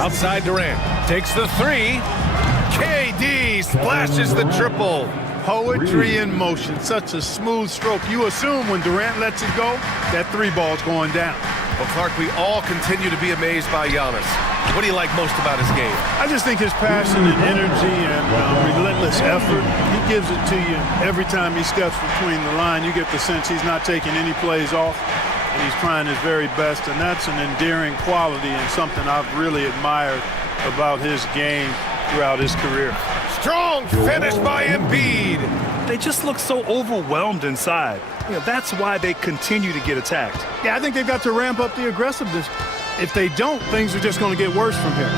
Outside Durant. Takes the three. KD splashes the triple. Poetry in motion. Such a smooth stroke. You assume when Durant lets it go, that three ball's going down. Well, Clark, we all continue to be amazed by Giannis. What do you like most about his game? I just think his passion and energy and relentless effort, he gives it to you every time he steps between the line. You get the sense he's not taking any plays off, and he's trying his very best, and that's an endearing quality and something I've really admired about his game throughout his career. Strong finish by Embiid. They just look so overwhelmed inside. You know, that's why they continue to get attacked. Yeah, I think they've got to ramp up the aggressiveness. If they don't, things are just going to get worse from here.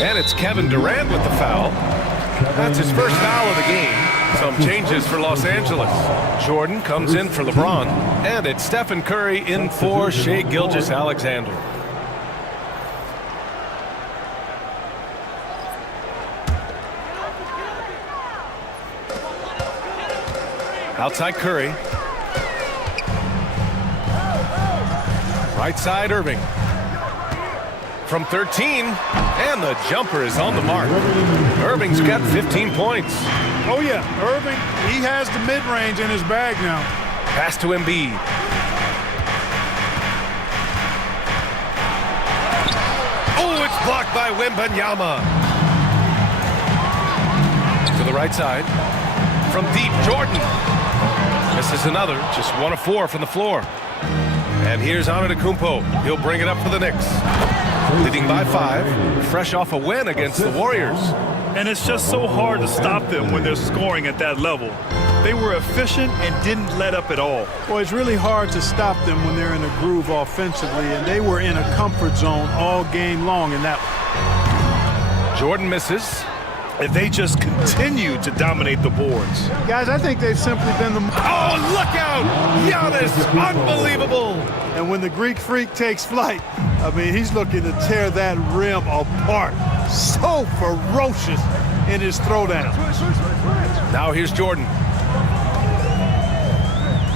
And it's Kevin Durant with the foul. That's his first foul of the game. Some changes for Los Angeles. Jordan comes in for LeBron. And it's Stephen Curry in for Shai Gilgeous-Alexander. Outside Curry. Right side Irving. From 13, and the jumper is on the mark. Irving's got 15 points. Oh yeah, Irving, he has the mid-range in his bag now. Pass to Embiid. Oh, it's blocked by Wembanyama. To the right side. From deep, Jordan. This is another, just 1 of 4 from the floor. And here's Antetokounmpo. He'll bring it up for the Knicks. Leading by 5, fresh off a win against the Warriors. And it's just so hard to stop them when they're scoring at that level. They were efficient and didn't let up at all. Well, it's really hard to stop them when they're in a groove offensively, and they were in a comfort zone all game long in that one. Jordan misses. And they just continue to dominate the boards. Guys, I think they've simply been the... Oh, look out! Giannis, unbelievable! And when the Greek Freak takes flight, I mean, he's looking to tear that rim apart. So ferocious in his throwdown. Now here's Jordan.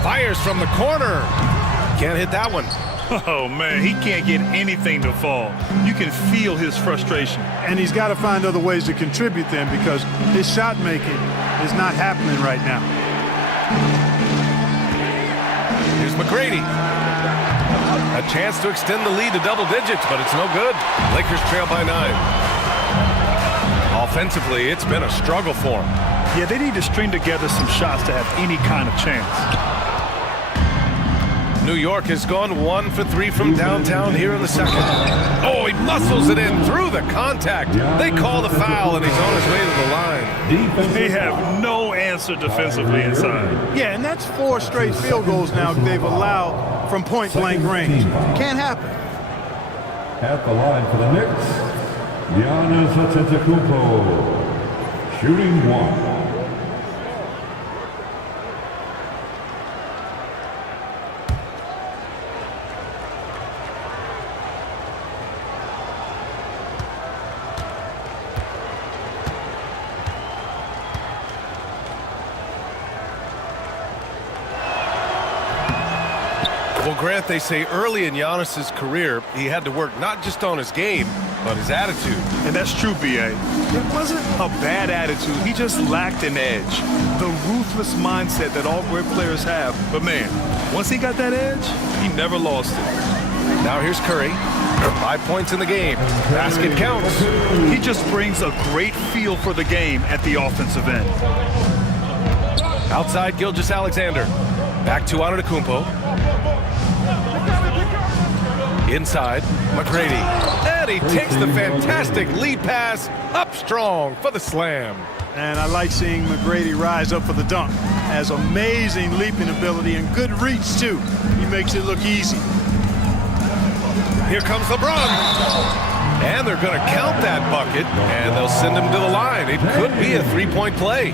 Fires from the corner. Can't hit that one. Oh, man, he can't get anything to fall. You can feel his frustration. And he's got to find other ways to contribute then, because his shot making is not happening right now. Here's McGrady. A chance to extend the lead to double digits, but it's no good. Lakers trail by 9. Offensively, it's been a struggle for them. Yeah, they need to string together some shots to have any kind of chance. New York has gone 1 for 3 from downtown here in the second. Oh, he muscles it in through the contact. They call the foul, and he's on his way to the line. They have no answer defensively inside. Yeah, and that's 4 straight field goals now they've allowed from point-blank range. Can't happen. At the line for the Knicks, Giannis Antetokounmpo, shooting 1. Well, Grant, they say early in Giannis's career, he had to work not just on his game, but his attitude. And that's true, B.A. It wasn't a bad attitude. He just lacked an edge. The ruthless mindset that all great players have. But, man, once he got that edge, he never lost it. Now here's Curry. 5 points in the game. Basket counts. He just brings a great feel for the game at the offensive end. Outside Gilgeous-Alexander. Back to Antetokounmpo. Inside, McGrady. And he takes the fantastic lead pass up strong for the slam. And I like seeing McGrady rise up for the dunk. Has amazing leaping ability and good reach, too. He makes it look easy. Here comes LeBron. And they're going to count that bucket, and they'll send him to the line. It could be a three-point play.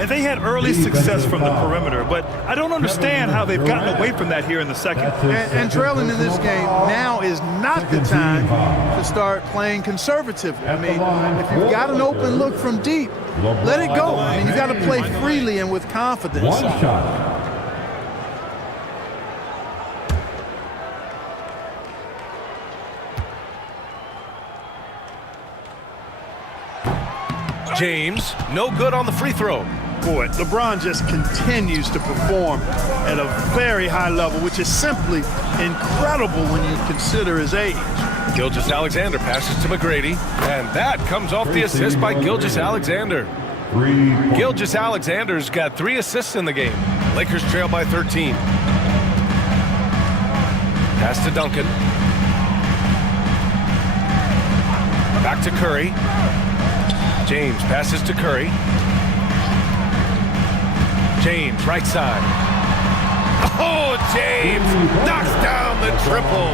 And they had early success from the perimeter, but I don't understand how they've gotten away from that here in the second. And trailing in this game, now is not the time to start playing conservatively. I mean, if you've got an open look from deep, let it go. I mean, you've got to play freely and with confidence. One shot. James, no good on the free throw. Boy, LeBron just continues to perform at a very high level, which is simply incredible when you consider his age. Gilgeous-Alexander passes to McGrady, and that comes off the assist by Gilgeous-Alexander. Gilgeous-Alexander's got 3 assists in the game. Lakers trail by 13. Pass to Duncan. Back to Curry. James passes to Curry. James, right side. Oh, James knocks down the triple.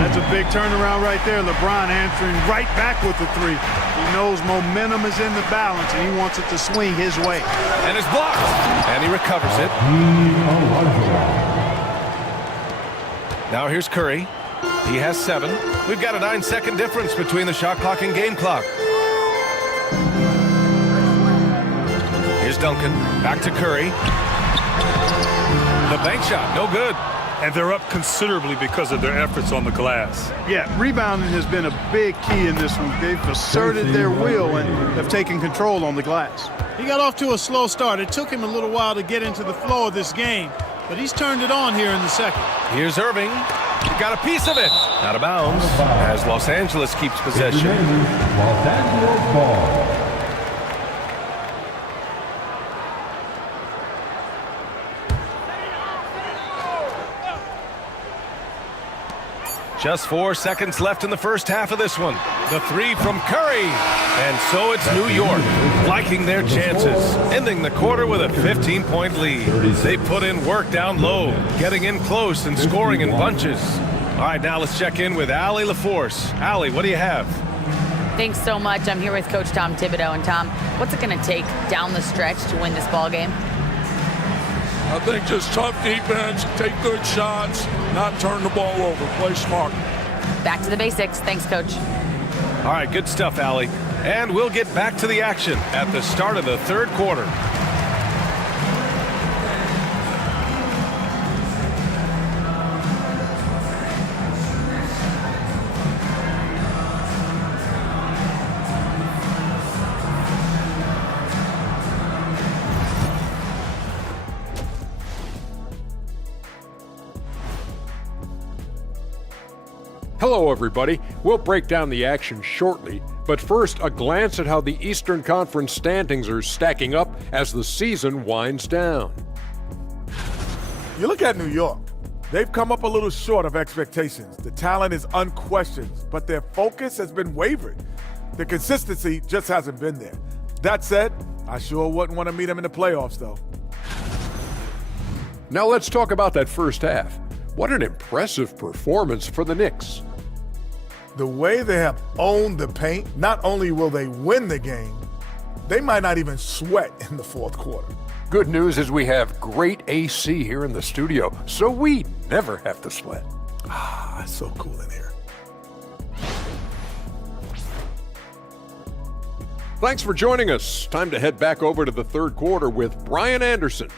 That's a big turnaround right there. LeBron answering right back with the 3. He knows momentum is in the balance, and he wants it to swing his way. And it's blocked. And he recovers it. Now here's Curry. He has 7. We've got a 9-second difference between the shot clock and game clock. Here's Duncan. Back to Curry. The bank shot, no good. And they're up considerably because of their efforts on the glass. Yeah, rebounding has been a big key in this one. They've asserted their will and have taken control on the glass. He got off to a slow start. It took him a little while to get into the flow of this game, but he's turned it on here in the second. Here's Irving. He got a piece of it. Out of bounds as Los Angeles keeps possession. Los Angeles ball. Just 4 seconds left in the first half of this one. The 3 from Curry. And so it's New York liking their chances, ending the quarter with a 15-point lead. They put in work down low, getting in close and scoring in bunches. All right, now let's check in with Allie LaForce. Allie, what do you have? Thanks so much. I'm here with Coach Tom Thibodeau. And Tom, what's it going to take down the stretch to win this ball game? I think just tough defense, take good shots, not turn the ball over, play smart. Back to the basics. Thanks, Coach. All right, good stuff, Allie. And we'll get back to the action at the start of the third quarter. Hello, everybody. We'll break down the action shortly, but first, a glance at how the Eastern Conference standings are stacking up as the season winds down. You look at New York. They've come up a little short of expectations. The talent is unquestioned, but their focus has been wavering. The consistency just hasn't been there. That said, I sure wouldn't want to meet them in the playoffs, though. Now let's talk about that first half. What an impressive performance for the Knicks. The way they have owned the paint, not only will they win the game, they might not even sweat in the fourth quarter. Good news is we have great AC here in the studio, so we never have to sweat. Ah, it's so cool in here. Thanks for joining us. Time to head back over to the third quarter with Brian Anderson.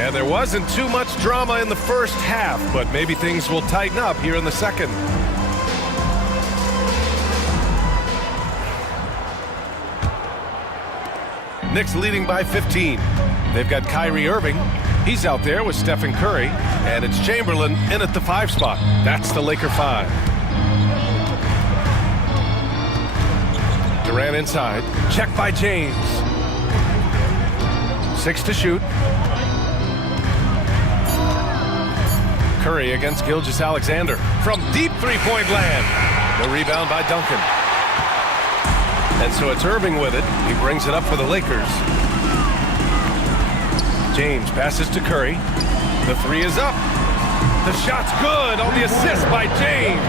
And there wasn't too much drama in the first half, but maybe things will tighten up here in the second. Knicks leading by 15. They've got Kyrie Irving. He's out there with Stephen Curry. And it's Chamberlain in at the 5 spot. That's the Laker 5. Durant inside. Check by James. 6 to shoot. Curry against Gilgeous-Alexander from deep three-point land. The rebound by Duncan. And so it's Irving with it. He brings it up for the Lakers. James passes to Curry. The three is up. The shot's good on the assist by James.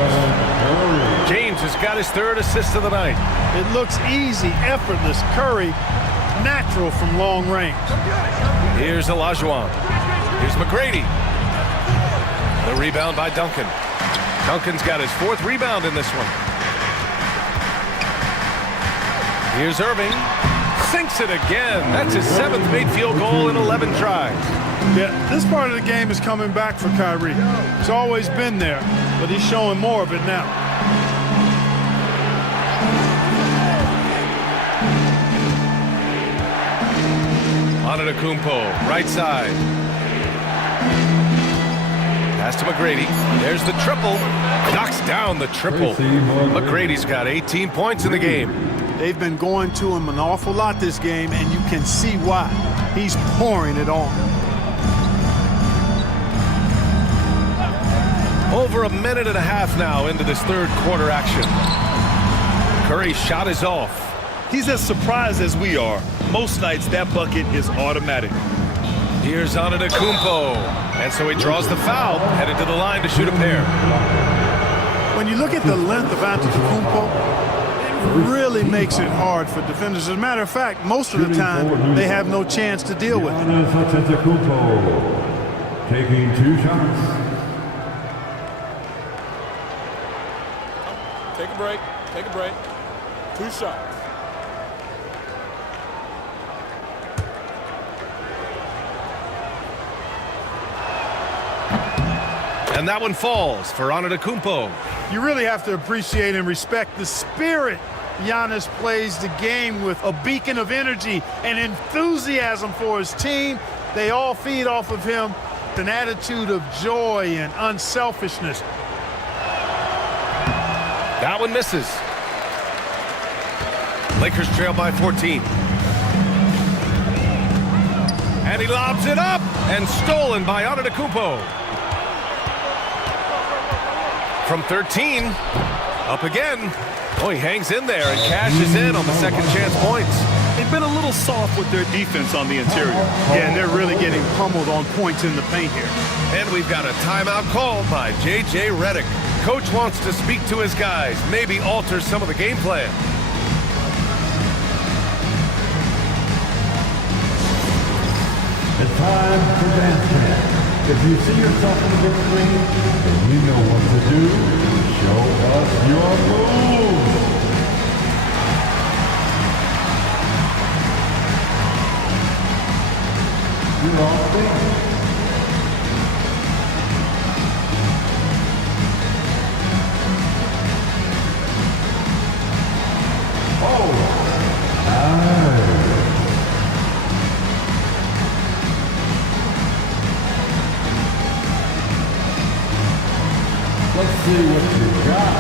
James has got his third assist of the night. It looks easy, effortless. Curry, natural from long range. Here's Olajuwon. Here's McGrady. The rebound by Duncan. Duncan's got his fourth rebound in this one. Here's Irving. Sinks it again. That's his seventh made field goal in 11 tries. Yeah, this part of the game is coming back for Kyrie. It's always been there, but he's showing more of it now. Antetokounmpo, right side. Pass to McGrady. There's the triple. Knocks down the triple. McGrady's got 18 points in the game. They've been going to him an awful lot this game, and you can see why. He's pouring it on. Over a minute and a half now into this third quarter action. Curry's shot is off. He's as surprised as we are. Most nights that bucket is automatic. Here's Antetokounmpo. And so he draws the foul, headed to the line to shoot a pair. When you look at the length of Antetokounmpo, it really makes it hard for defenders. As a matter of fact, most of the time, they have no chance to deal with it. Antetokounmpo taking 2 shots. Take a break. Take a break. 2 shots. And that one falls for Antetokounmpo. You really have to appreciate and respect the spirit Giannis plays the game with, a beacon of energy and enthusiasm for his team. They all feed off of him, an attitude of joy and unselfishness. That one misses. Lakers trail by 14. And he lobs it up and stolen by Antetokounmpo. From 13, up again. Oh, he hangs in there and cashes in on the second chance points. They've been a little soft with their defense on the interior. Yeah, and they're really getting pummeled on points in the paint here. And we've got a timeout called by J.J. Redick. Coach wants to speak to his guys, maybe alter some of the game plan. It's time for dance camp. If you see yourself in the big screen and you know what to do, show us your moves. You're all there. Oh, nice. Let's see what you got.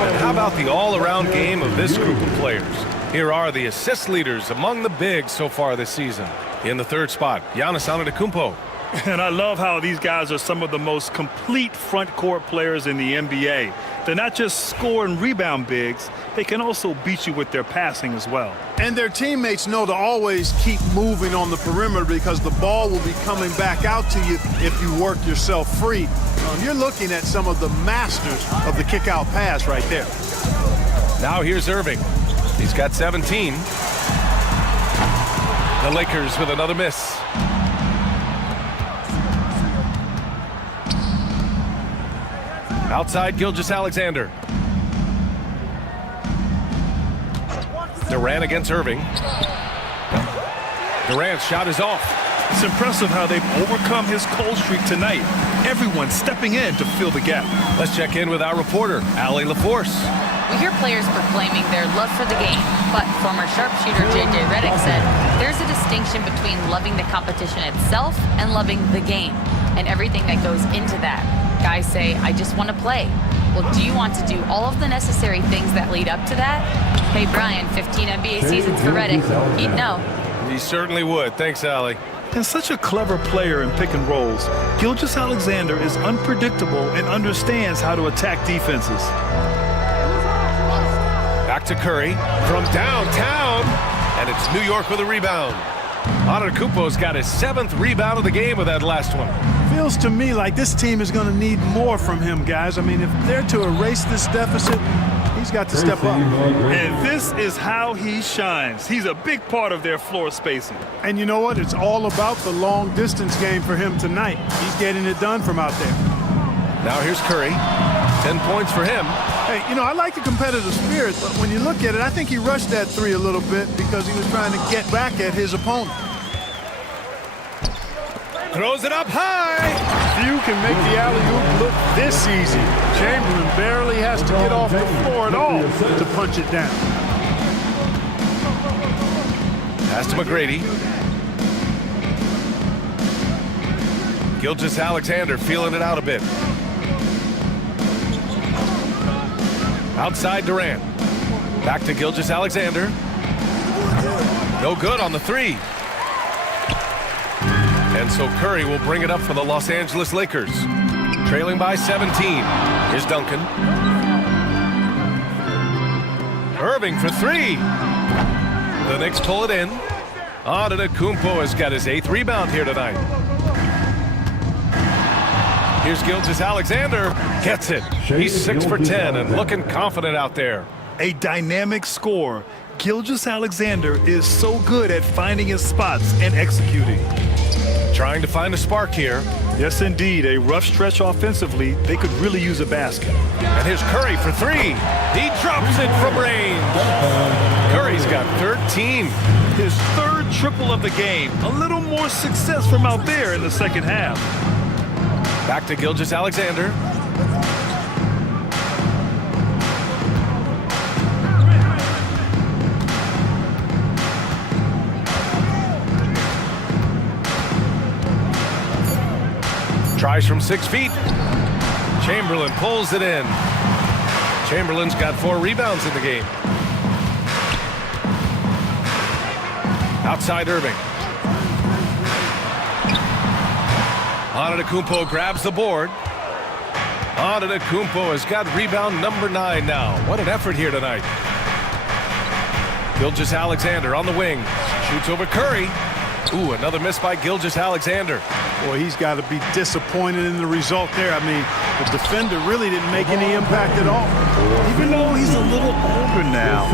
And how about the all-around game of this group of players? Here are the assist leaders among the bigs so far this season. In the third spot, Giannis Antetokounmpo. And I love how these guys are some of the most complete front court players in the NBA. They're not just score and rebound bigs, they can also beat you with their passing as well. And their teammates know to always keep moving on the perimeter because the ball will be coming back out to you if you work yourself free. You're looking at some of the masters of the kick-out pass right there. Now here's Irving. He's got 17. The Lakers with another miss. Outside, Gilgeous-Alexander. Durant against Irving. Durant's shot is off. It's impressive how they've overcome his cold streak tonight. Everyone stepping in to fill the gap. Let's check in with our reporter, Allie LaForce. We hear players proclaiming their love for the game, but former sharpshooter J.J. Redick said there's a distinction between loving the competition itself and loving the game and everything that goes into that. Guys say, I just want to play. Well, do you want to do all of the necessary things that lead up to that? Hey, Brian, 15 NBA seasons for Redick. He'd know. He certainly would. Thanks, Allie. And such a clever player in pick and rolls, Gilgeous-Alexander is unpredictable and understands how to attack defenses. Back to Curry from downtown, and it's New York with a rebound. Antetokounmpo's got his 7th rebound of the game with that last one. Feels to me like this team is going to need more from him, guys. I mean, if they're to erase this deficit, he's got to step up. And this is how he shines. He's a big part of their floor spacing. And you know what? It's all about the long distance game for him tonight. He's getting it done from out there. Now here's Curry. 10 points for him. Hey, you know, I like the competitive spirit, but when you look at it, I think he rushed that three a little bit because he was trying to get back at his opponent. Throws it up high. Few can make the alley-oop look this easy. Chamberlain barely has to get off the floor at all to punch it down. Pass to McGrady. Gilgeous-Alexander feeling it out a bit. Outside Durant. Back to Gilgeous-Alexander. No good on the three. And so Curry will bring it up for the Los Angeles Lakers. Trailing by 17. Here's Duncan. Irving for three. The Knicks pull it in. Antetokounmpo has got his 8th rebound here tonight. Here's Gilgeous-Alexander. Gets it. He's 6 for 10 and looking confident out there. A dynamic scorer. Gilgeous-Alexander is so good at finding his spots and executing. Trying to find a spark here. Yes, indeed. A rough stretch offensively. They could really use a basket. And here's Curry for three. He drops it from range. Curry's got 13. His 3rd triple of the game. A little more success from out there in the second half. Back to Gilgeous-Alexander. Tries from 6 feet. Chamberlain pulls it in. Chamberlain's got 4 rebounds in the game. Outside Irving. Antetokounmpo grabs the board. Antetokounmpo has got rebound number 9 now. What an effort here tonight. Gilgeous-Alexander on the wing. Shoots over Curry. Ooh, another miss by Gilgeous-Alexander. Boy, he's got to be disappointed in the result there. I mean, the defender really didn't make any impact at all. Even though he's a little older now.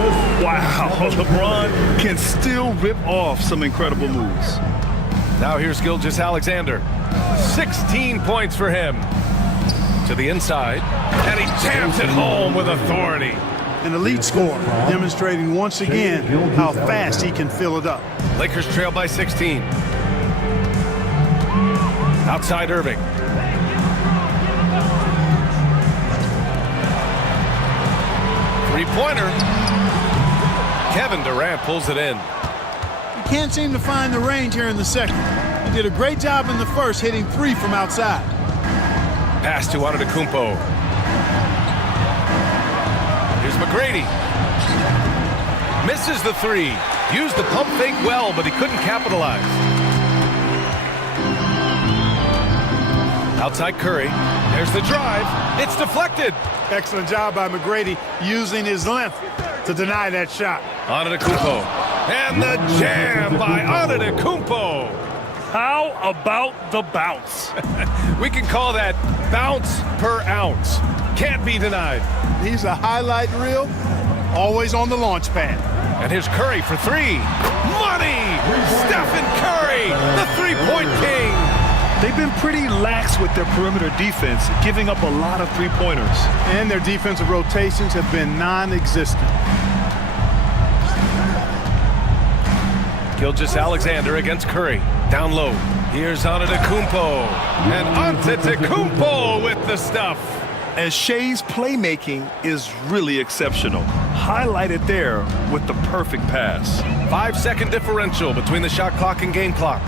Wow, LeBron can still rip off some incredible moves. Now here's Gilgeous-Alexander. 16 points for him. To the inside, and he jams it home with authority. An elite scorer, demonstrating once again how fast he can fill it up. Lakers trail by 16. Outside Irving. Three-pointer. Kevin Durant pulls it in. He can't seem to find the range here in the second. He did a great job in the first, hitting 3 from outside. Pass to Antetokounmpo. Here's McGrady. Misses the 3. Used the pump fake well, but he couldn't capitalize. Outside Curry. There's the drive. It's deflected. Excellent job by McGrady using his length to deny that shot. Antetokounmpo. And the jam by Antetokounmpo. How about the bounce? We can call that bounce per ounce. Can't be denied. He's a highlight reel, always on the launch pad. And here's Curry for 3. Money! Stephen Curry, the three-point king. They've been pretty lax with their perimeter defense, giving up a lot of three-pointers. And their defensive rotations have been non-existent. Gilgeous-Alexander against Curry. Down low. Here's Antetokounmpo. And Antetokounmpo with the stuff. And Shea's playmaking is really exceptional. Highlighted there with the perfect pass. 5-second differential between the shot clock and game clock.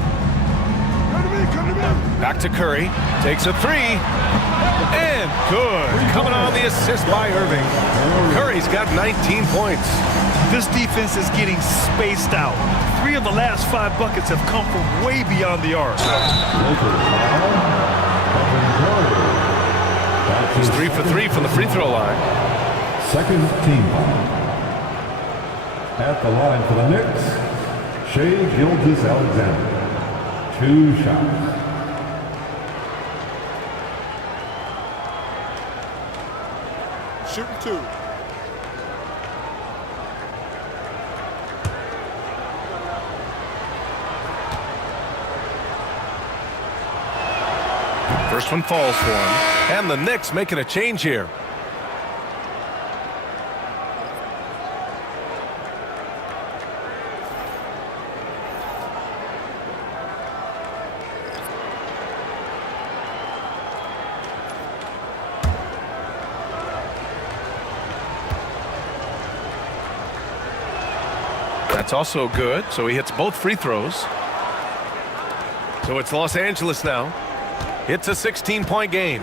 Back to Curry. Takes a three. And good. Coming on the assist by Irving. Curry's got 19 points. This defense is getting spaced out. 3 of the last 5 buckets have come from way beyond the arc. He's 3 for 3 from the free throw line. Second team foul. At the line for the Knicks, Shea Gilgeous-Alexander. 2 shots. Shooting 2. First one falls for him. And the Knicks making a change here. That's also good, so he hits both free throws. So it's Los Angeles now. It's a 16-point game.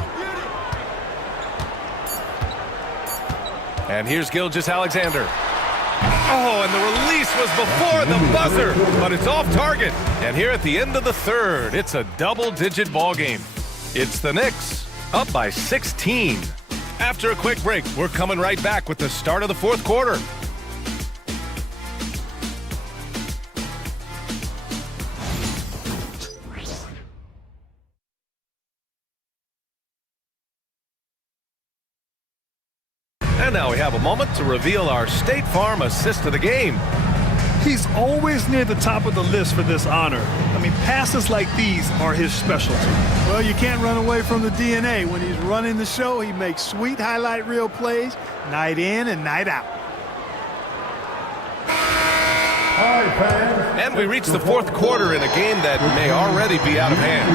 And here's Gilgeous-Alexander. Oh, and the release was before the buzzer, but it's off target. And here at the end of the third, it's a double-digit ball game. It's the Knicks, up by 16. After a quick break, we're coming right back with the start of the fourth quarter. And now we have a moment to reveal our State Farm assist of the game. He's always near the top of the list for this honor. I mean, passes like these are his specialty. Well, you can't run away from the DNA. When he's running the show, he makes sweet highlight reel plays night in and night out. And we reach the fourth quarter in a game that may already be out of hand.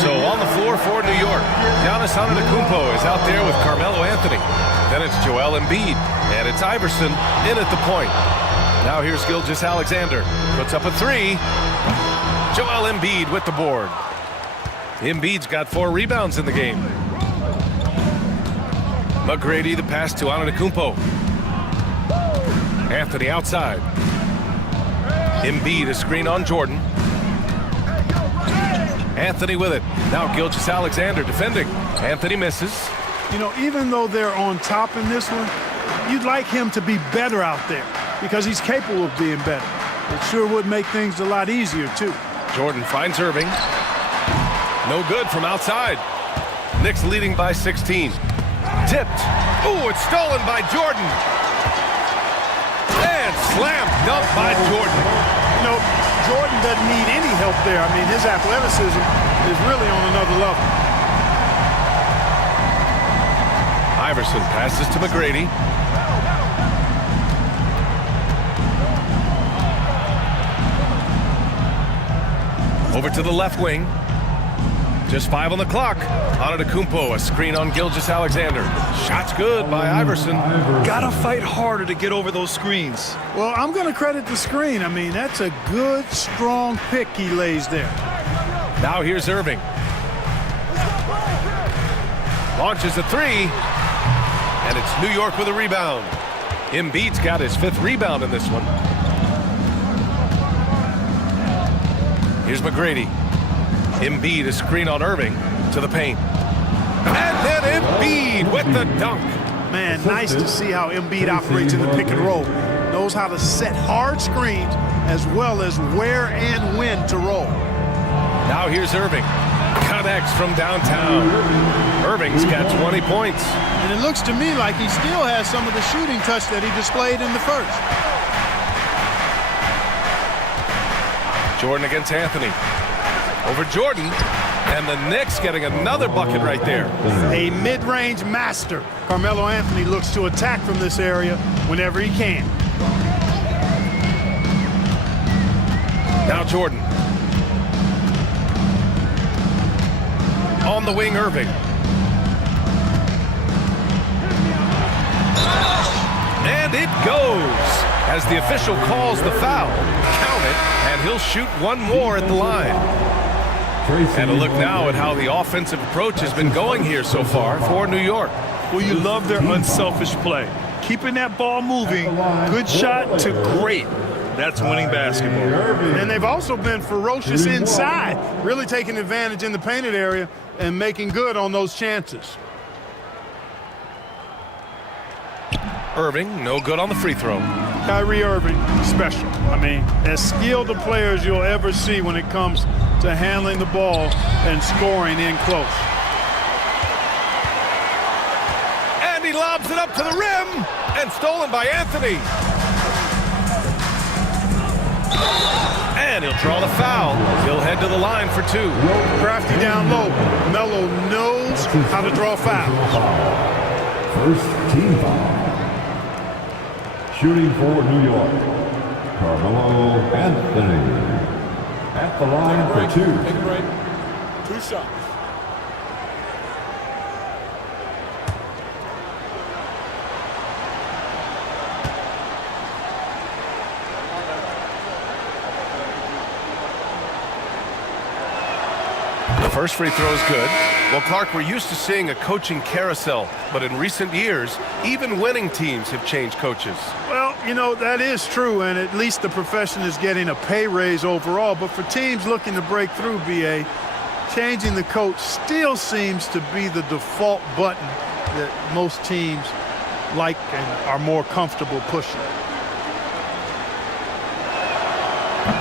So on the floor for New York, Giannis Antetokounmpo is out there with Carmelo Anthony. Then it's Joel Embiid, and it's Iverson in at the point. Now here's Gilgeous-Alexander. Puts up a three. Joel Embiid with the board. Embiid's got 4 rebounds in the game. McGrady the pass to Antetokounmpo. Anthony outside. Embiid a screen on Jordan. Anthony with it. Now Gilgeous-Alexander defending. Anthony misses. You know, even though they're on top in this one, you'd like him to be better out there because he's capable of being better. It sure would make things a lot easier, too. Jordan finds Irving. No good from outside. Knicks leading by 16. Tipped. Ooh, it's stolen by Jordan. And slam dunk by Jordan. You know, Jordan doesn't need any help there. I mean, his athleticism is really on another level. Iverson passes to McGrady. Over to the left wing. Just 5 on the clock. Antetokounmpo, a screen on Gilgeous-Alexander. Shot's good by Iverson. Gotta fight harder to get over those screens. Well, I'm going to credit the screen. I mean, that's a good, strong pick he lays there. Now here's Irving. Launches a three. And it's New York with a rebound. Embiid's got his 5th rebound in this one. Here's McGrady. Embiid a screen on Irving to the paint. And then Embiid with the dunk. Man, nice to see how Embiid operates in the pick and roll. Knows how to set hard screens as well as where and when to roll. Now here's Irving. Connects from downtown. Irving's got 20 points. And it looks to me like he still has some of the shooting touch that he displayed in the first. Jordan against Anthony. Over Jordan. And the Knicks getting another bucket right there. A mid-range master. Carmelo Anthony looks to attack from this area whenever he can. Now Jordan. On the wing, Irving. And it goes. As the official calls the foul, count it, and he'll shoot one more at the line. And a look now at how the offensive approach has been going here so far for New York. Well, you love their unselfish play. Keeping that ball moving, good shot to great. That's winning basketball. And they've also been ferocious inside, really taking advantage in the painted area and making good on those chances. Irving, no good on the free throw. Kyrie Irving, special. I mean, as skilled a player as you'll ever see when it comes to handling the ball and scoring in close. And he lobs it up to the rim, and stolen by Anthony. And he'll draw the foul. He'll head to the line for two. Crafty down low. Melo knows how to draw fouls. First team foul. Shooting for New York, Carmelo Anthony. At the line for two. Take a break. 2 shots. The first free throw is good. Well, Clark, we're used to seeing a coaching carousel, but in recent years, even winning teams have changed coaches. Well, you know, that is true, and at least the profession is getting a pay raise overall. But for teams looking to break through, BA, changing the coach still seems to be the default button that most teams like and are more comfortable pushing.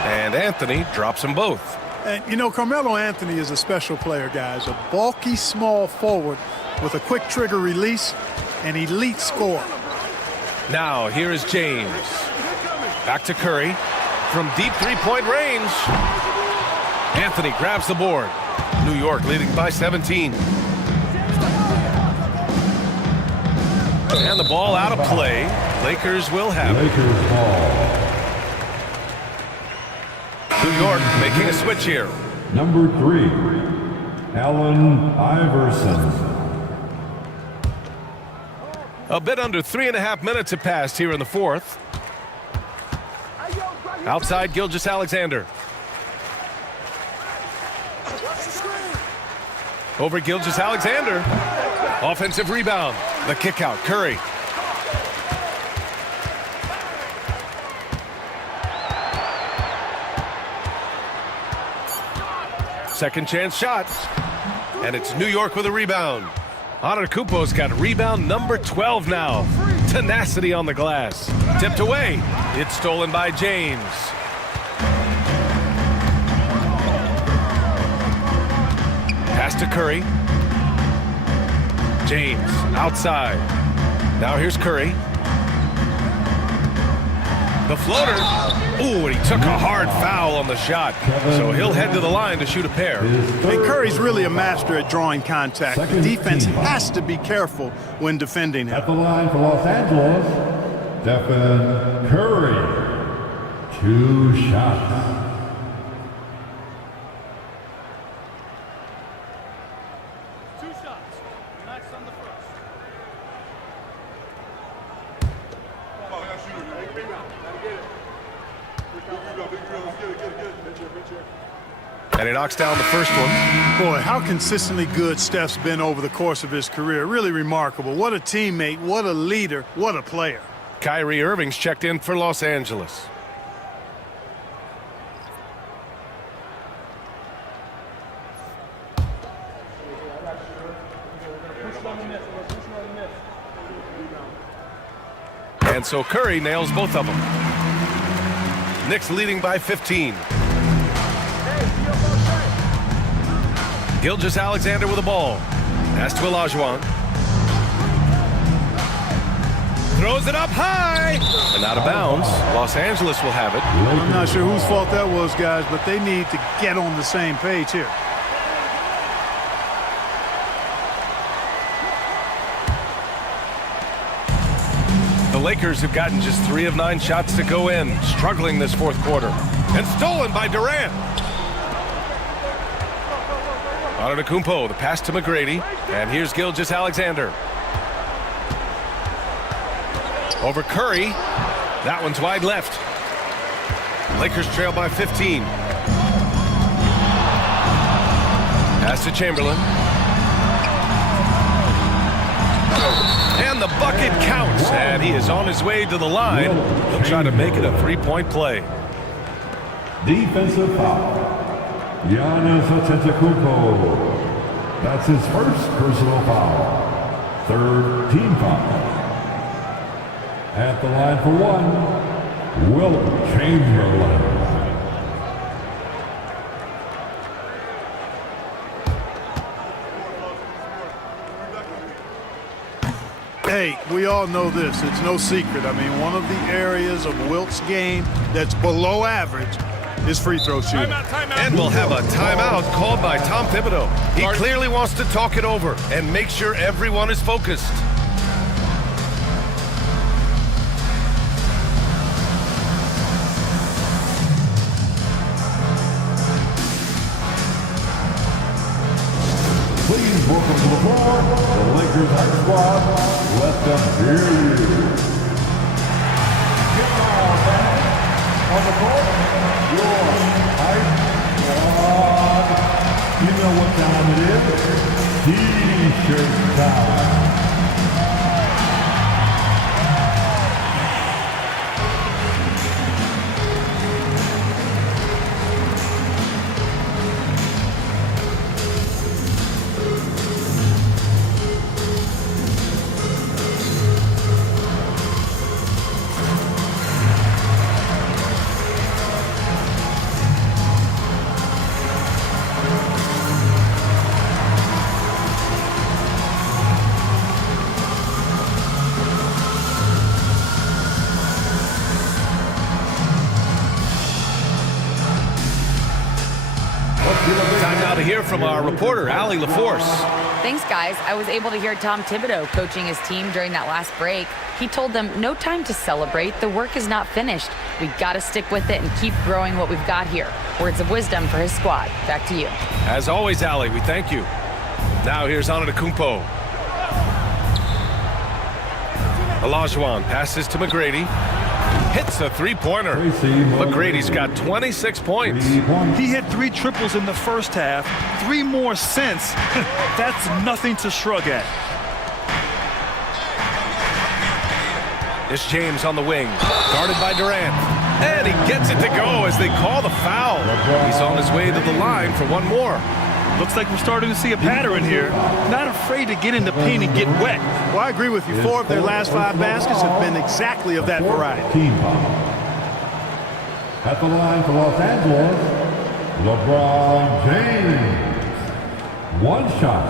And Anthony drops them both. And, you know, Carmelo Anthony is a special player, guys. A bulky, small forward with a quick trigger release, an elite scorer. Now, here is James. Back to Curry. From deep three-point range. Anthony grabs the board. New York leading by 17. And the ball out of play. Lakers will have it. Lakers ball. New York making a switch here. Number 3, Allen Iverson. A bit under 3.5 minutes have passed here in the fourth. Outside Gilgeous-Alexander. Over Gilgeous-Alexander. Offensive rebound. The kick out. Curry. Second chance shot. And it's New York with a rebound. Antetokounmpo's got rebound number 12 now. Tenacity on the glass. Tipped away. It's stolen by James. Pass to Curry. James outside. Now here's Curry. The floater. Ooh, and he took a hard foul on the shot. So he'll head to the line to shoot a pair. Hey, Curry's really a master at drawing contact. The defense has to be careful when defending him. At the line for Los Angeles, Stephen Curry. 2 shots. And he knocks down the first one. Boy, how consistently good Steph's been over the course of his career. Really remarkable. What a teammate, what a leader, what a player. Kyrie Irving's checked in for Los Angeles. And so Curry nails both of them. Knicks leading by 15. Gilgeous-Alexander with the ball. Pass to Olajuwon. Throws it up high. And out of bounds. Los Angeles will have it. I'm not sure whose fault that was, guys, but they need to get on the same page here. The Lakers have gotten just 3 of 9 shots to go in, struggling this fourth quarter. And stolen by Durant. Antetokounmpo, the pass to McGrady. And here's Gilgeous-Alexander. Over Curry. That one's wide left. Lakers trail by 15. Pass to Chamberlain. And the bucket counts. And he is on his way to the line. He'll try to make it a 3-point play. Defensive foul. Giannis Antetokounmpo. That's his first personal foul. Third team foul. At the line for one, Wilt Chamberlain. Hey, we all know this. It's no secret. I mean, one of the areas of Wilt's game that's below average is free throw shooting. And we'll have a timeout called by Tom Thibodeau. He clearly wants to talk it over and make sure everyone is focused. Please welcome to the floor, the Lakers high squad. Let them hear you. Get on the court, your high squad. You know what time it is. T-shirt time. Time now to hear from our reporter, Allie LaForce. Thanks, guys. I was able to hear Tom Thibodeau coaching his team during that last break. He told them, no time to celebrate. The work is not finished. We've got to stick with it and keep growing what we've got here. Words of wisdom for his squad. Back to you. As always, Allie, we thank you. Now here's Antetokounmpo. Olajuwon passes to McGrady. Hits a three-pointer. McGrady's got 26 points. He hit 3 triples in the first half, 3 more since. That's nothing to shrug at. It's James on the wing, guarded by Durant. And he gets it to go as they call the foul. He's on his way to the line for one more. Looks like we're starting to see a pattern here. Not afraid to get in the paint and get wet. Well, I agree with you. 4 of their last 5 baskets have been exactly of that variety. Team foul. At the line for Los Angeles, LeBron James. 1 shot.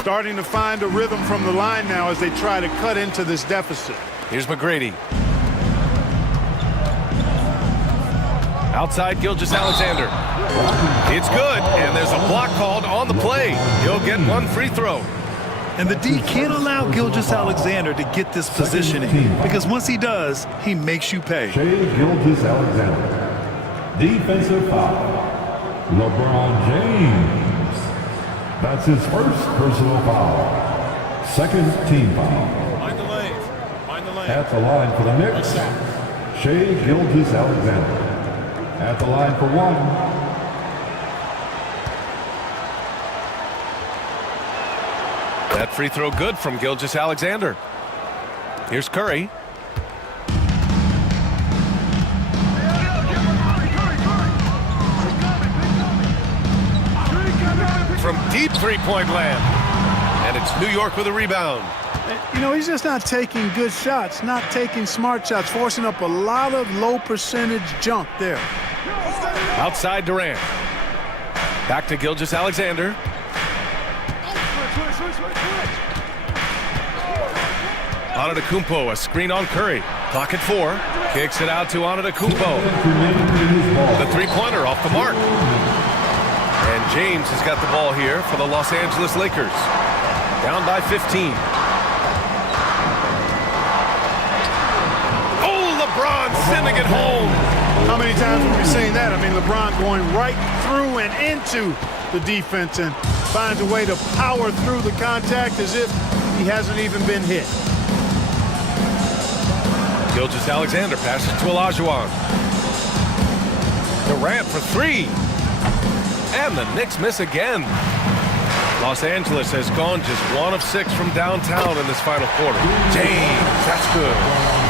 Starting to find a rhythm from the line now as they try to cut into this deficit. Here's McGrady. Outside Gilgeous-Alexander. It's good, and there's a block called on the play. He'll get 1 free throw. And the D can't allow Gilgeous-Alexander to get this positioning, because once he does, he makes you pay. Gilgeous-Alexander. Defensive foul. LeBron James. That's his first personal foul. Second team foul. At the line for the Knicks, Shai Gilgeous-Alexander. At the line for 1. That free throw good from Gilgeous-Alexander. Here's Curry. From deep three-point land. And it's New York with a rebound. You know, he's just not taking good shots, not taking smart shots, forcing up a lot of low percentage junk there. Outside Durant. Back to Gilgeous-Alexander. Antetokounmpo, a screen on Curry. Clock at 4. Kicks it out to Antetokounmpo. The three-pointer off the mark. James has got the ball here for the Los Angeles Lakers. Down by 15. Oh, LeBron sending it home. How many times have we seen that? I mean, LeBron going right through and into the defense and finds a way to power through the contact as if he hasn't even been hit. Gilgeous-Alexander passes to Olajuwon. Durant for three. And the Knicks miss again. Los Angeles has gone just 1 of 6 from downtown in this final quarter. James, that's good.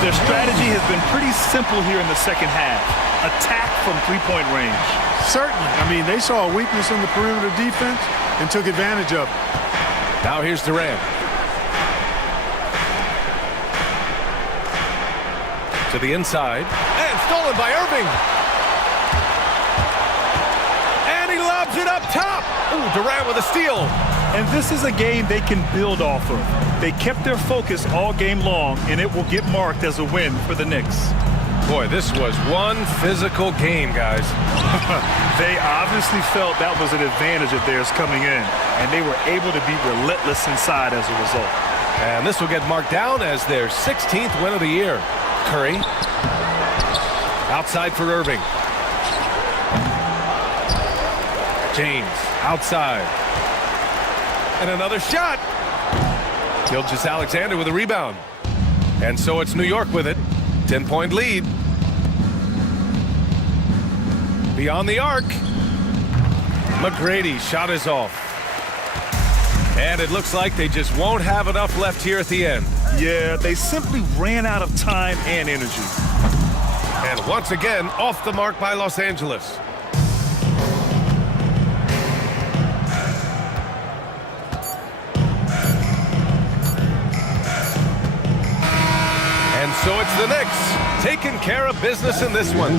Their strategy has been pretty simple here in the second half. Attack from three-point range. Certainly. I mean, they saw a weakness in the perimeter defense and took advantage of it. Now here's Durant. To the inside. And stolen by Irving. And he lobs it up top. Ooh, Durant with a steal. And this is a game they can build off of. They kept their focus all game long, and it will get marked as a win for the Knicks. Boy, this was one physical game, guys. They obviously felt that was an advantage of theirs coming in, and they were able to be relentless inside as a result. And this will get marked down as their 16th win of the year. Curry. Outside for Irving. James outside. And another shot. Gilgeous-Alexander with a rebound. And so it's New York with it. 10-point lead. Beyond the arc. McGrady's shot is off. And it looks like they just won't have enough left here at the end. Yeah, they simply ran out of time and energy. And once again, off the mark by Los Angeles. And so it's the Knicks taking care of business in this one.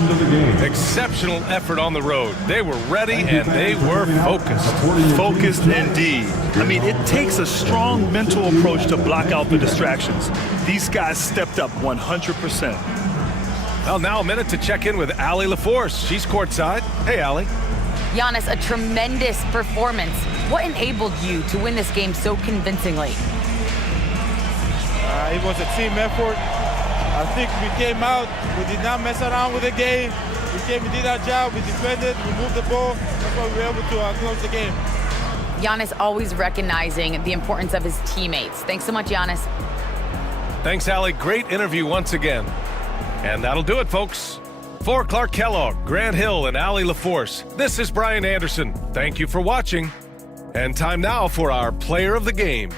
Exceptional effort on the road. They were ready and they were focused. Focused indeed. I mean, it takes a strong mental approach to block out the distractions. These guys stepped up 100%. Well, now a minute to check in with Allie LaForce. She's courtside. Hey, Allie. Giannis, a tremendous performance. What enabled you to win this game so convincingly? It was a team effort. I think we came out, we did not mess around with the game. We did our job, we defended, we moved the ball. That's why we were able to close the game. Giannis always recognizing the importance of his teammates. Thanks so much, Giannis. Thanks, Allie. Great interview once again. And that'll do it, folks. For Clark Kellogg, Grant Hill, and Allie LaForce, this is Brian Anderson. Thank you for watching. And time now for our player of the game.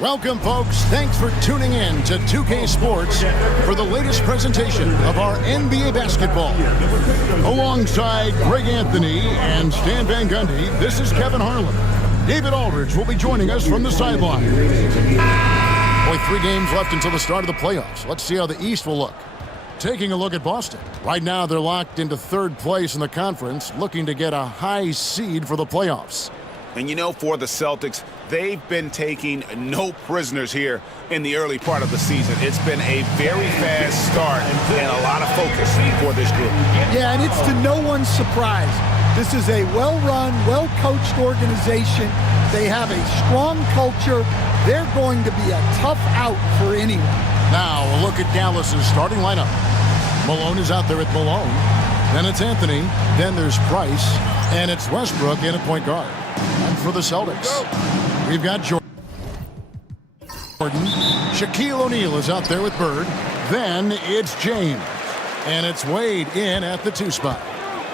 Welcome, folks. Thanks for tuning in to 2K Sports for the latest presentation of our NBA basketball. Alongside Greg Anthony and Stan Van Gundy, this is Kevin Harlan. David Aldridge will be joining us from the sideline. Boy, 3 games left until the start of the playoffs. Let's see how the East will look. Taking a look at Boston. Right now, they're locked into 3rd place in the conference, looking to get a high seed for the playoffs. And you know, for the Celtics, they've been taking no prisoners here in the early part of the season. It's been a very fast start and a lot of focus for this group. Yeah, and it's to no one's surprise. This is a well-run, well-coached organization. They have a strong culture. They're going to be a tough out for anyone. Now, a look at Dallas's starting lineup. Malone is out there at Malone. Then it's Anthony. Then there's Price. And it's Westbrook in at point guard. And for the Celtics, we've got Jordan. Jordan. Shaquille O'Neal is out there with Bird. Then it's James. And it's Wade in at the 2 spot.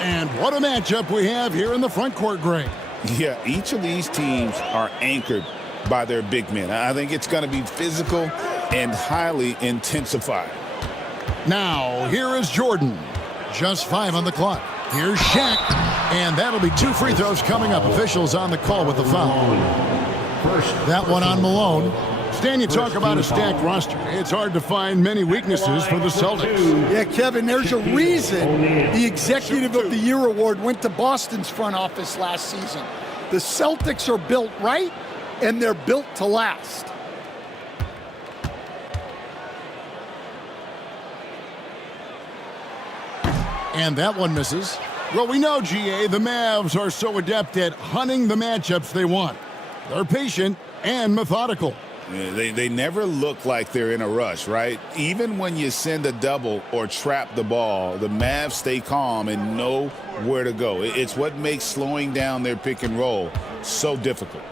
And what a matchup we have here in the front court, Gray. Yeah, each of these teams are anchored by their big men. I think it's going to be physical and highly intensified. Now, here is Jordan. Just 5 on the clock. Here's Shaq. And that'll be 2 free throws coming up. Officials on the call with the foul. That one on Malone. Stan, you talk about a stacked roster. It's hard to find many weaknesses for the Celtics. Yeah, Kevin, there's a reason the Executive of the Year award went to Boston's front office last season. The Celtics are built right, and they're built to last. And that one misses. Well, we know, GA, the Mavs are so adept at hunting the matchups they want. They're patient and methodical. Yeah, they never look like they're in a rush, right? Even when you send a double or trap the ball, the Mavs stay calm and know where to go. It's what makes slowing down their pick and roll so difficult.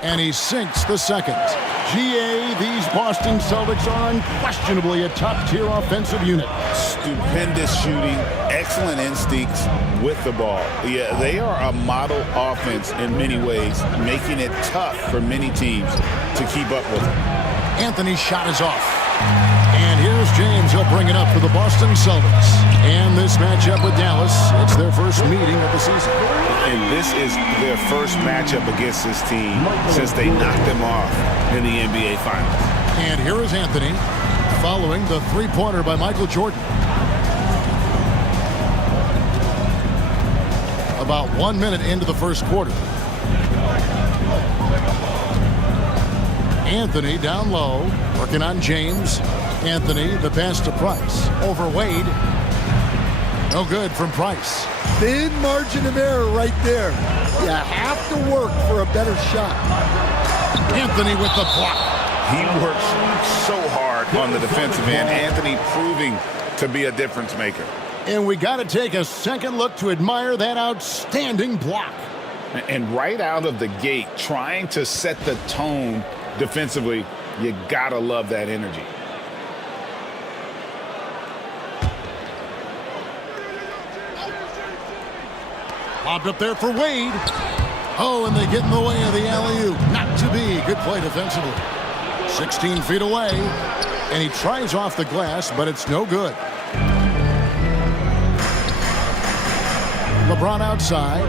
And he sinks the second. GA, these Boston Celtics are unquestionably a top-tier offensive unit. Stupendous shooting, excellent instincts with the ball. Yeah, they are a model offense in many ways, making it tough for many teams to keep up with them. Anthony's shot is off. And here's James. He'll bring it up for the Boston Celtics. And this matchup with Dallas, it's their first meeting of the season. And this is their first matchup against this team since they knocked them off in the NBA Finals. And here is Anthony following the three-pointer by Michael Jordan. About 1 minute into the first quarter. Anthony down low, working on James. Anthony, the pass to Price. Over Wade. No good from Price. Thin margin of error right there. You have to work for a better shot. Anthony with the block. He works so hard on the defensive end. Anthony proving to be a difference maker. And we got to take a second look to admire that outstanding block. And right out of the gate, trying to set the tone defensively, you got to love that energy. Popped up there for Wade. Oh, and they get in the way of the alley-oop. Not to be. Good play defensively. 16 feet away. And he tries off the glass, but it's no good. LeBron outside.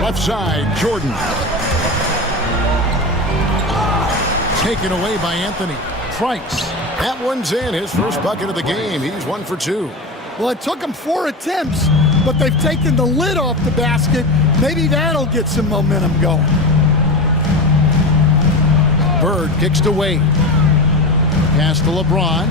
Left side, Jordan. Taken away by Anthony. Price. That one's in. His first bucket of the game. He's 1 for 2. Well, it took them 4 attempts, but they've taken the lid off the basket. Maybe that'll get some momentum going. Bird kicks to Wade. Pass to LeBron.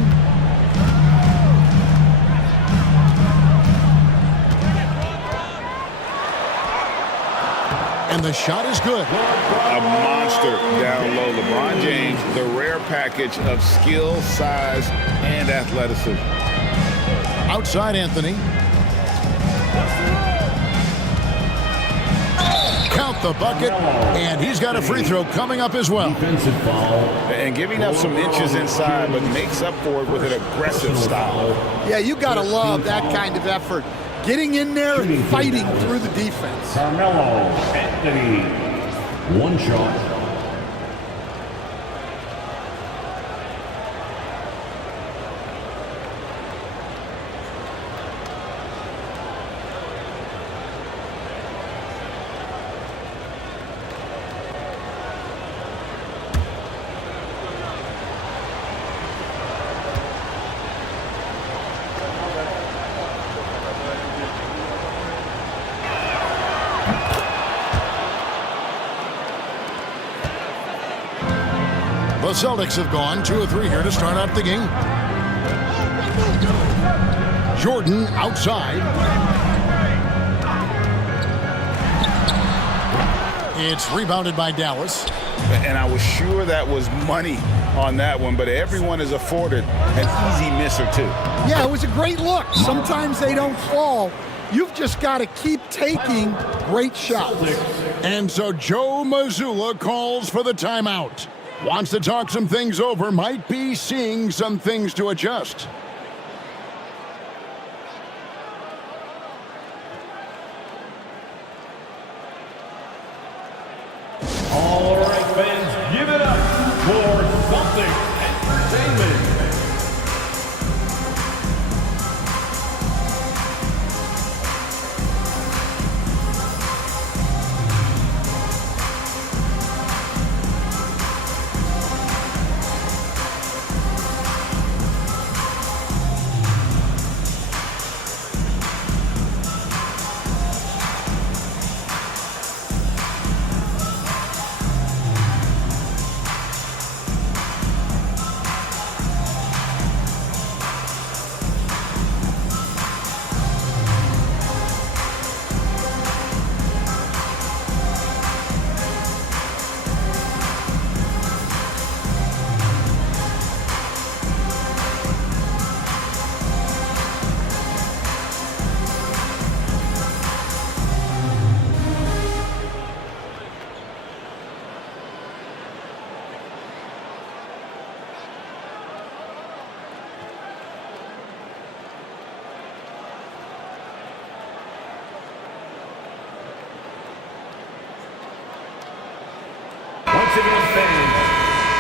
And the shot is good. A monster down low. LeBron James, the rare package of skill, size, and athleticism. Outside Anthony. Count the bucket, and he's got a free throw coming up as well. Defensive foul. And giving up some inches inside, but makes up for it with an aggressive style. Yeah, you got to love that kind of effort. Getting in there and fighting through the defense. Carmelo Anthony. 1 shot. The Celtics have gone 2 of 3 here to start out the game. Jordan outside. It's rebounded by Dallas. And I was sure that was money on that one, but everyone is afforded an easy miss or two. Yeah, it was a great look. Sometimes they don't fall, You've just got to keep taking great shots. And so Joe Mazzulla calls for the timeout. Wants to talk some things over, might be seeing some things to adjust. All right, fans, give it up for Celtics Entertainment.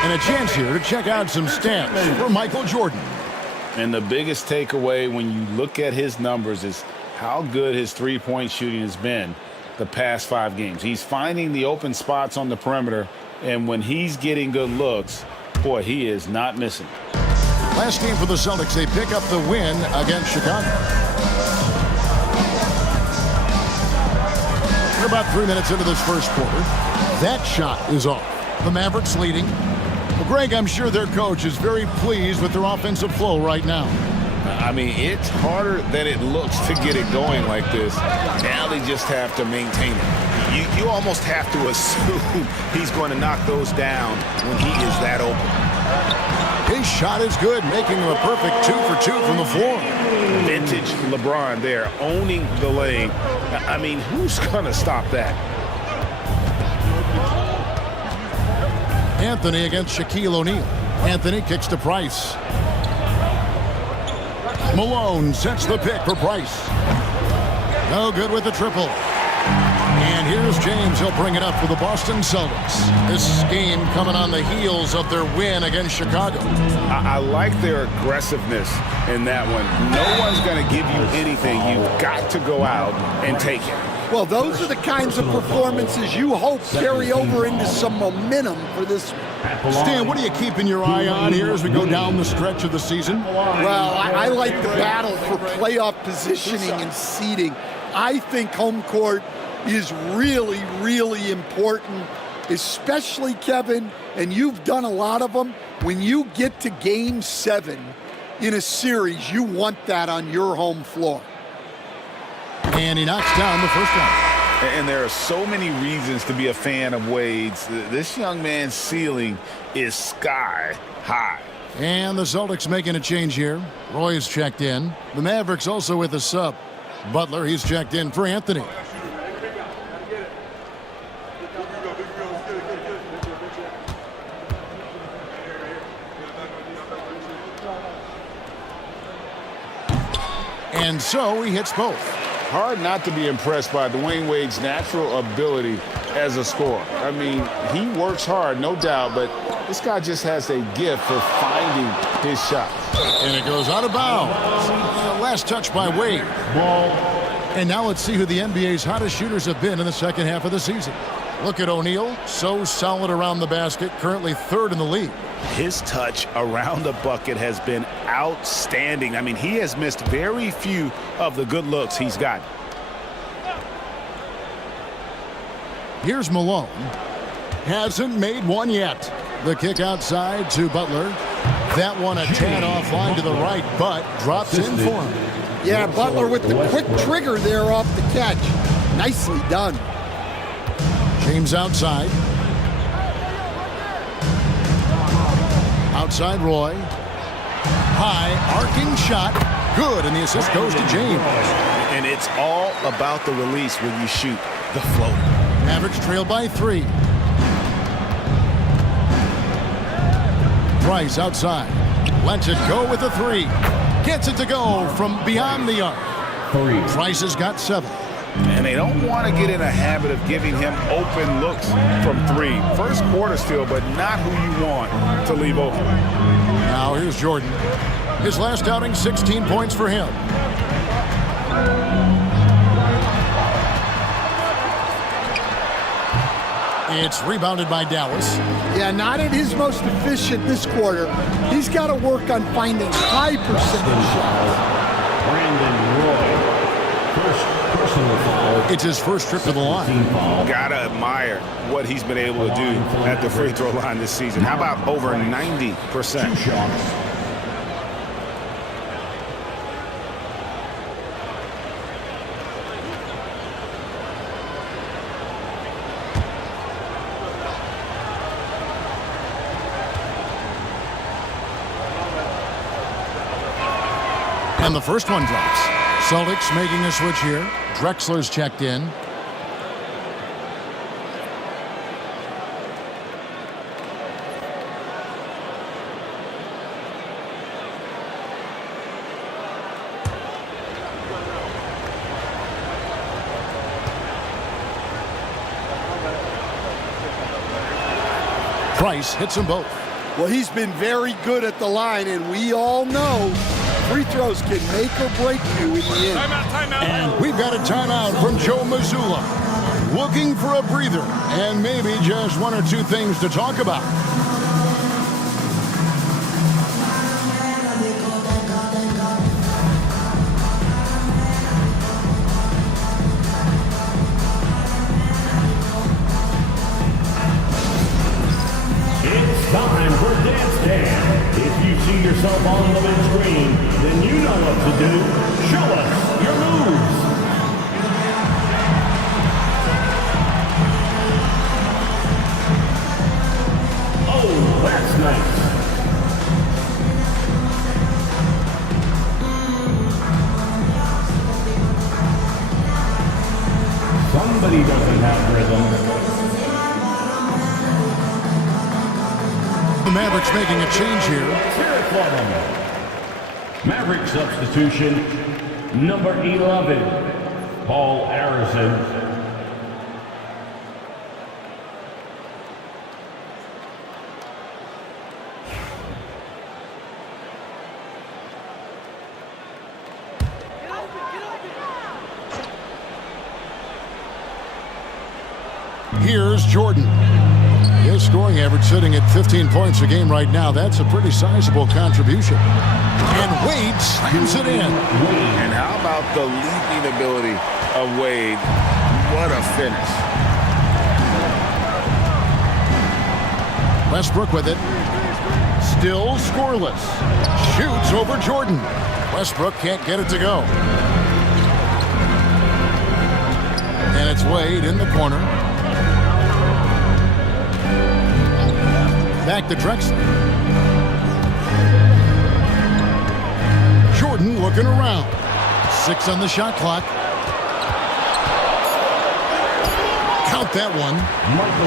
And a chance here to check out some stats for Michael Jordan. And the biggest takeaway when you look at his numbers is how good his three-point shooting has been the past 5 games. He's finding the open spots on the perimeter, and when he's getting good looks, boy, he is not missing. Last game for the Celtics, they pick up the win against Chicago. We're about 3 minutes into this first quarter. That shot is off. The Mavericks leading. Well, Greg, I'm sure their coach is very pleased with their offensive flow right now. I mean, it's harder than it looks to get it going like this. Now they just have to maintain it. You almost have to assume he's going to knock those down when he is that open. His shot is good, making him a perfect 2 for 2 from the floor. Vintage LeBron there, owning the lane. I mean, who's going to stop that? Anthony against Shaquille O'Neal. Anthony kicks to Price. Malone sets the pick for Price. No good with the triple. And here's James. He'll bring it up for the Boston Celtics. This game coming on the heels of their win against Chicago. I like their aggressiveness in that one. No one's going to give you anything. You've got to go out and take it. Well, those are the kinds of performances you hope carry over into some momentum for this. Stan, what are you keeping your eye on here as we go down the stretch of the season? Well, I like the battle for playoff positioning and seeding. I think home court is really, really important, especially, Kevin, and you've done a lot of them. When you get to Game 7 in a series, you want that on your home floor. And he knocks down the first one. And there are so many reasons to be a fan of Wade's. This young man's ceiling is sky high. And the Celtics making a change here. Roy's checked in. The Mavericks also with a sub. Butler, he's checked in for Anthony. And so he hits both. Hard not to be impressed by Dwayne Wade's natural ability as a scorer. I mean, he works hard, no doubt, but this guy just has a gift for finding his shot. And it goes out of bounds. Last touch by Wade. And now let's see who the NBA's hottest shooters have been in the second half of the season. Look at O'Neal, so solid around the basket, currently 3rd in the league. His touch around the bucket has been outstanding. I mean, he has missed very few of the good looks he's got. Here's Malone. Hasn't made one yet. The kick outside to Butler. That one a tad offline to the right, but drops in for him. Yeah, Butler with the quick trigger there off the catch. Nicely done. James outside. Outside Roy. High, arcing shot. Good, and the assist goes to James. And it's all about the release when you shoot the floater. Mavericks trail by 3. Price outside. Lets it go with a 3. Gets it to go from beyond the arc. Price has got 7. And they don't want to get in a habit of giving him open looks from 3. First quarter still, but not who you want to leave open. Now here's Jordan. His last outing, 16 points for him. It's rebounded by Dallas. Yeah, not at his most efficient this quarter. He's got to work on finding high percentage shots. Brandon Roy, first personal foul. It's his first trip to the line. Gotta admire what he's been able to do at the free throw line this season. How about over 90%? 2 shots. And the first one drops. Celtics making a switch here. Drexler's checked in. Price hits them both. Well, he's been very good at the line, and we all know free throws can make or break you in the end. Timeout. And we've got a timeout from Joe Mazzulla. Looking for a breather and maybe just 1 or 2 things to talk about. It's time for Dance Cam. If you see yourself on the big screen, then you know what to do. Show us your moves. Oh, that's nice. Somebody doesn't have rhythm. The Mavericks making a change here. Maverick substitution, number 11, Paul Harrison. Here's Jordan. His scoring average sitting at 15 points a game right now. That's a pretty sizable contribution. And Wade slams it in. And how about the leaping ability of Wade? What a finish. Westbrook with it. Still scoreless. Shoots over Jordan. Westbrook can't get it to go. And it's Wade in the corner. Back to Drexler. Jordan looking around. 6 on the shot clock. Count that one.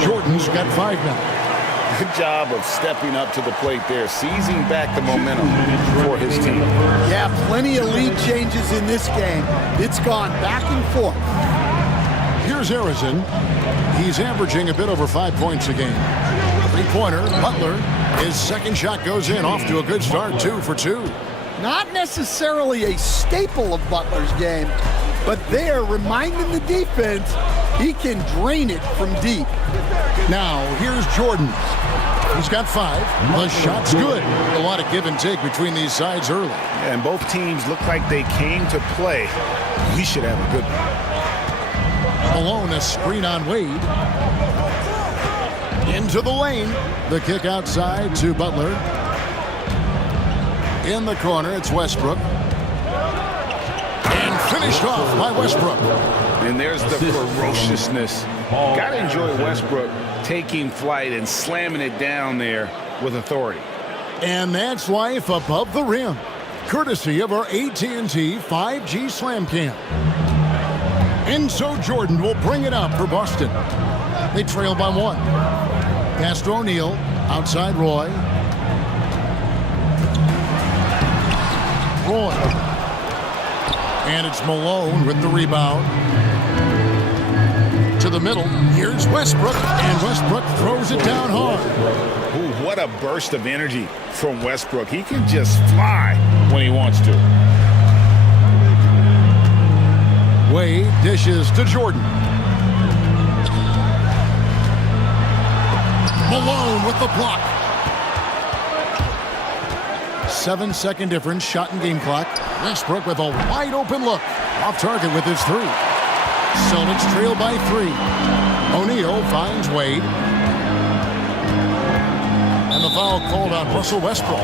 Jordan's got 5 now. Good job of stepping up to the plate there, seizing back the momentum for his team. Yeah, plenty of lead changes in this game. It's gone back and forth. Here's Harrison. He's averaging a bit over 5 points a game. Three-pointer, Butler. His second shot goes in, off to a good start, 2 for 2. Not necessarily a staple of Butler's game, but there, reminding the defense, he can drain it from deep. Now, here's Jordan. He's got 5. The shot's good. A lot of give and take between these sides early. And both teams look like they came to play. We should have a good one. Malone, a screen on Wade. Into the lane. The kick outside to Butler. In the corner, it's Westbrook. And finished off by Westbrook. And there's the ferociousness. Got to enjoy Westbrook taking flight and slamming it down there with authority. And that's life above the rim. courtesy of our AT&T 5G Slam Cam. Enzo Jordan will bring it out for Boston. They trail by 1. Pass to O'Neal, outside Roy. And it's Malone with the rebound. To the middle, here's Westbrook, and Westbrook throws it down hard. Ooh, what a burst of energy from Westbrook. He can just fly when he wants to. Wade dishes to Jordan. Malone with the block. 7-second difference, shot and game clock. Westbrook with a wide open look. Off target with his 3. Celtics trail by 3. O'Neal finds Wade. And the foul called on Russell Westbrook.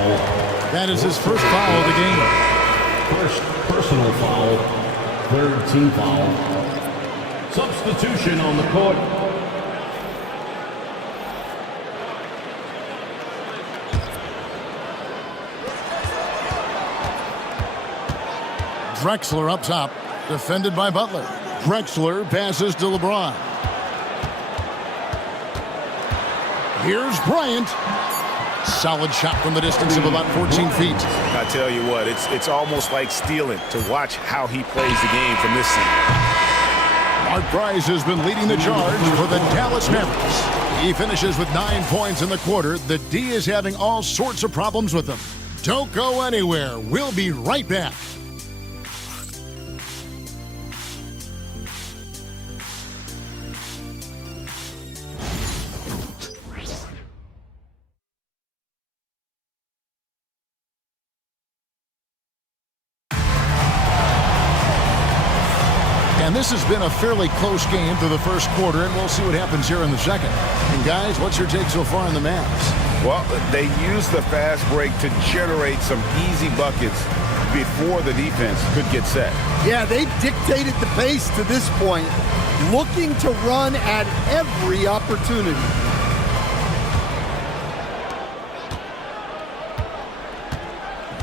That is his first foul of the game. First personal foul, third team foul. Substitution on the court. Drexler up top, defended by Butler. Drexler passes to LeBron. Here's Bryant. Solid shot from the distance of about 14 feet. I tell you what, it's almost like stealing to watch how he plays the game from this scene. Mark Price has been leading the charge for the Dallas Mavericks. He finishes with 9 points in the quarter. The D is having all sorts of problems with him. Don't go anywhere. We'll be right back. And this has been a fairly close game through the first quarter, and we'll see what happens here in the second. And guys, what's your take so far on the Mavs? Well, they used the fast break to generate some easy buckets before the defense could get set. Yeah, they've dictated the pace to this point, looking to run at every opportunity.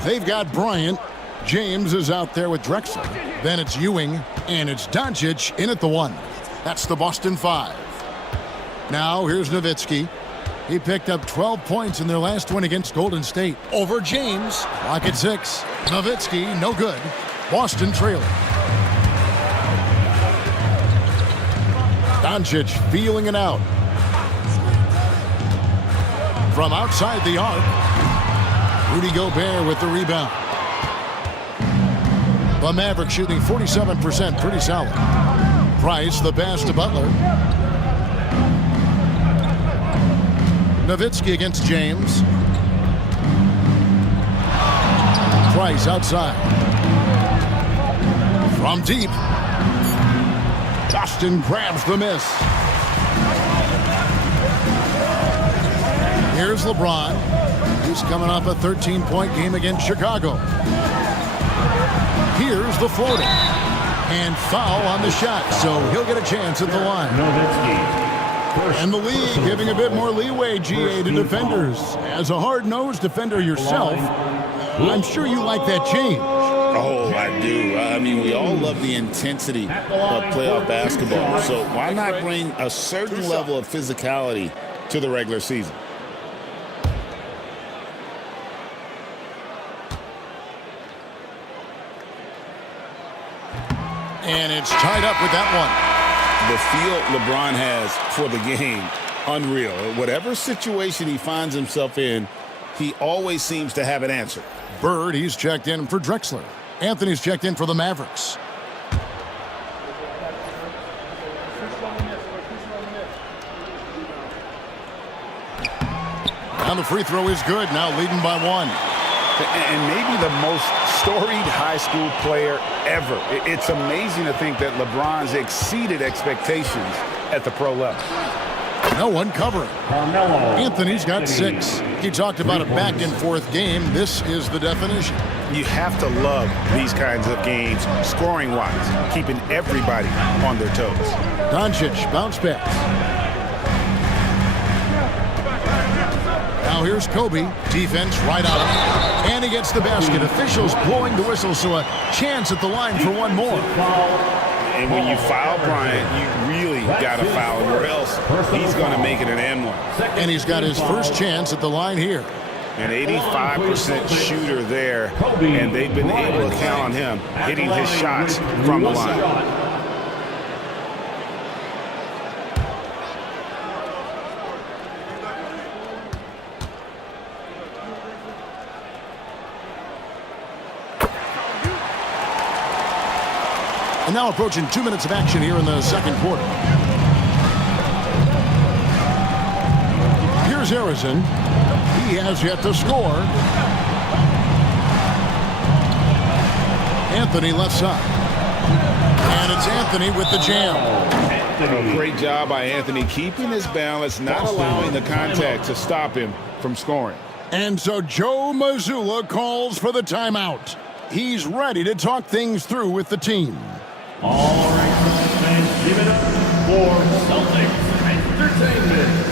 They've got Bryant. James is out there with Drexler. Then it's Ewing, and it's Doncic in at the 1. That's the Boston 5. Now here's Nowitzki. He picked up 12 points in their last win against Golden State. Over James. Clock at 6. Nowitzki, no good. Boston trailing. Doncic feeling it out. From outside the arc, Rudy Gobert with the rebound. The Mavericks shooting 47%, pretty solid. Price, the pass to Butler. Nowitzki against James. Price outside. From deep. Boston grabs the miss. Here's LeBron. He's coming off a 13-point game against Chicago. Here's the floater. And foul on the shot, so he'll get a chance at the line. And the league giving a bit more leeway, GA, to defenders. As a hard-nosed defender yourself, I'm sure you like that change. Oh, I do. I mean, we all love the intensity of playoff basketball. So why not bring a certain level of physicality to the regular season? And it's tied up with that one. The feel LeBron has for the game, unreal. Whatever situation he finds himself in, he always seems to have an answer. Bird, he's checked in for Drexler. Anthony's checked in for the Mavericks. Now the free throw is good, now leading by 1. And maybe the most storied high school player ever. It's amazing to think that LeBron's exceeded expectations at the pro level. No one covering. Anthony's got 6. He talked about a back-and-forth game. This is the definition. You have to love these kinds of games, scoring-wise, keeping everybody on their toes. Doncic, bounce pass. Now here's Kobe. Defense right on him. And he gets the basket. Officials blowing the whistle, so a chance at the line for one more. And when you foul Bryant, you really got to foul him, or else he's going to make it an and one. And he's got his first chance at the line here. An 85% shooter there, and they've been able to count on him hitting his shots from the line. And now approaching 2 minutes of action here in the second quarter. Here's Harrison. He has yet to score. Anthony left side. And it's Anthony with the jam. A great job by Anthony keeping his balance, not allowing the contact to stop him from scoring. And so Joe Mazzulla calls for the timeout. He's ready to talk things through with the team. All right, fans, give it up for Celtics Entertainment.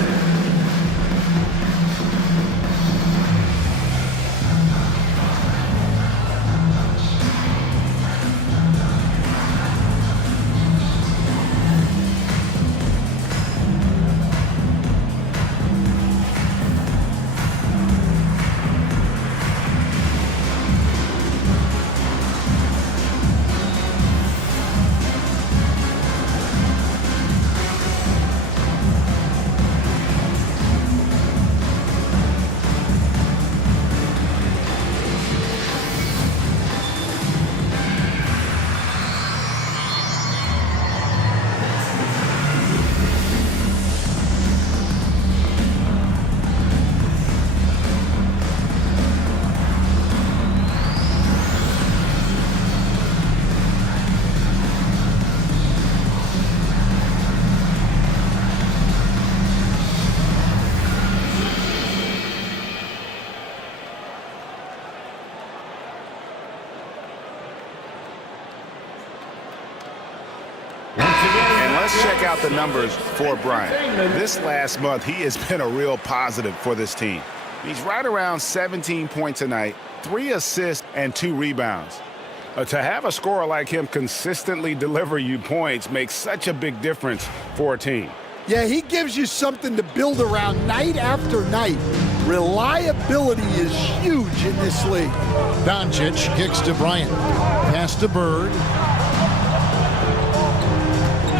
Check out the numbers for Bryant. This last month, he has been a real positive for this team. He's right around 17 points a night, 3 assists, and 2 rebounds. To have a scorer like him consistently deliver you points makes such a big difference for a team. Yeah, he gives you something to build around night after night. Reliability is huge in this league. Doncic kicks to Bryant. Pass to Bird.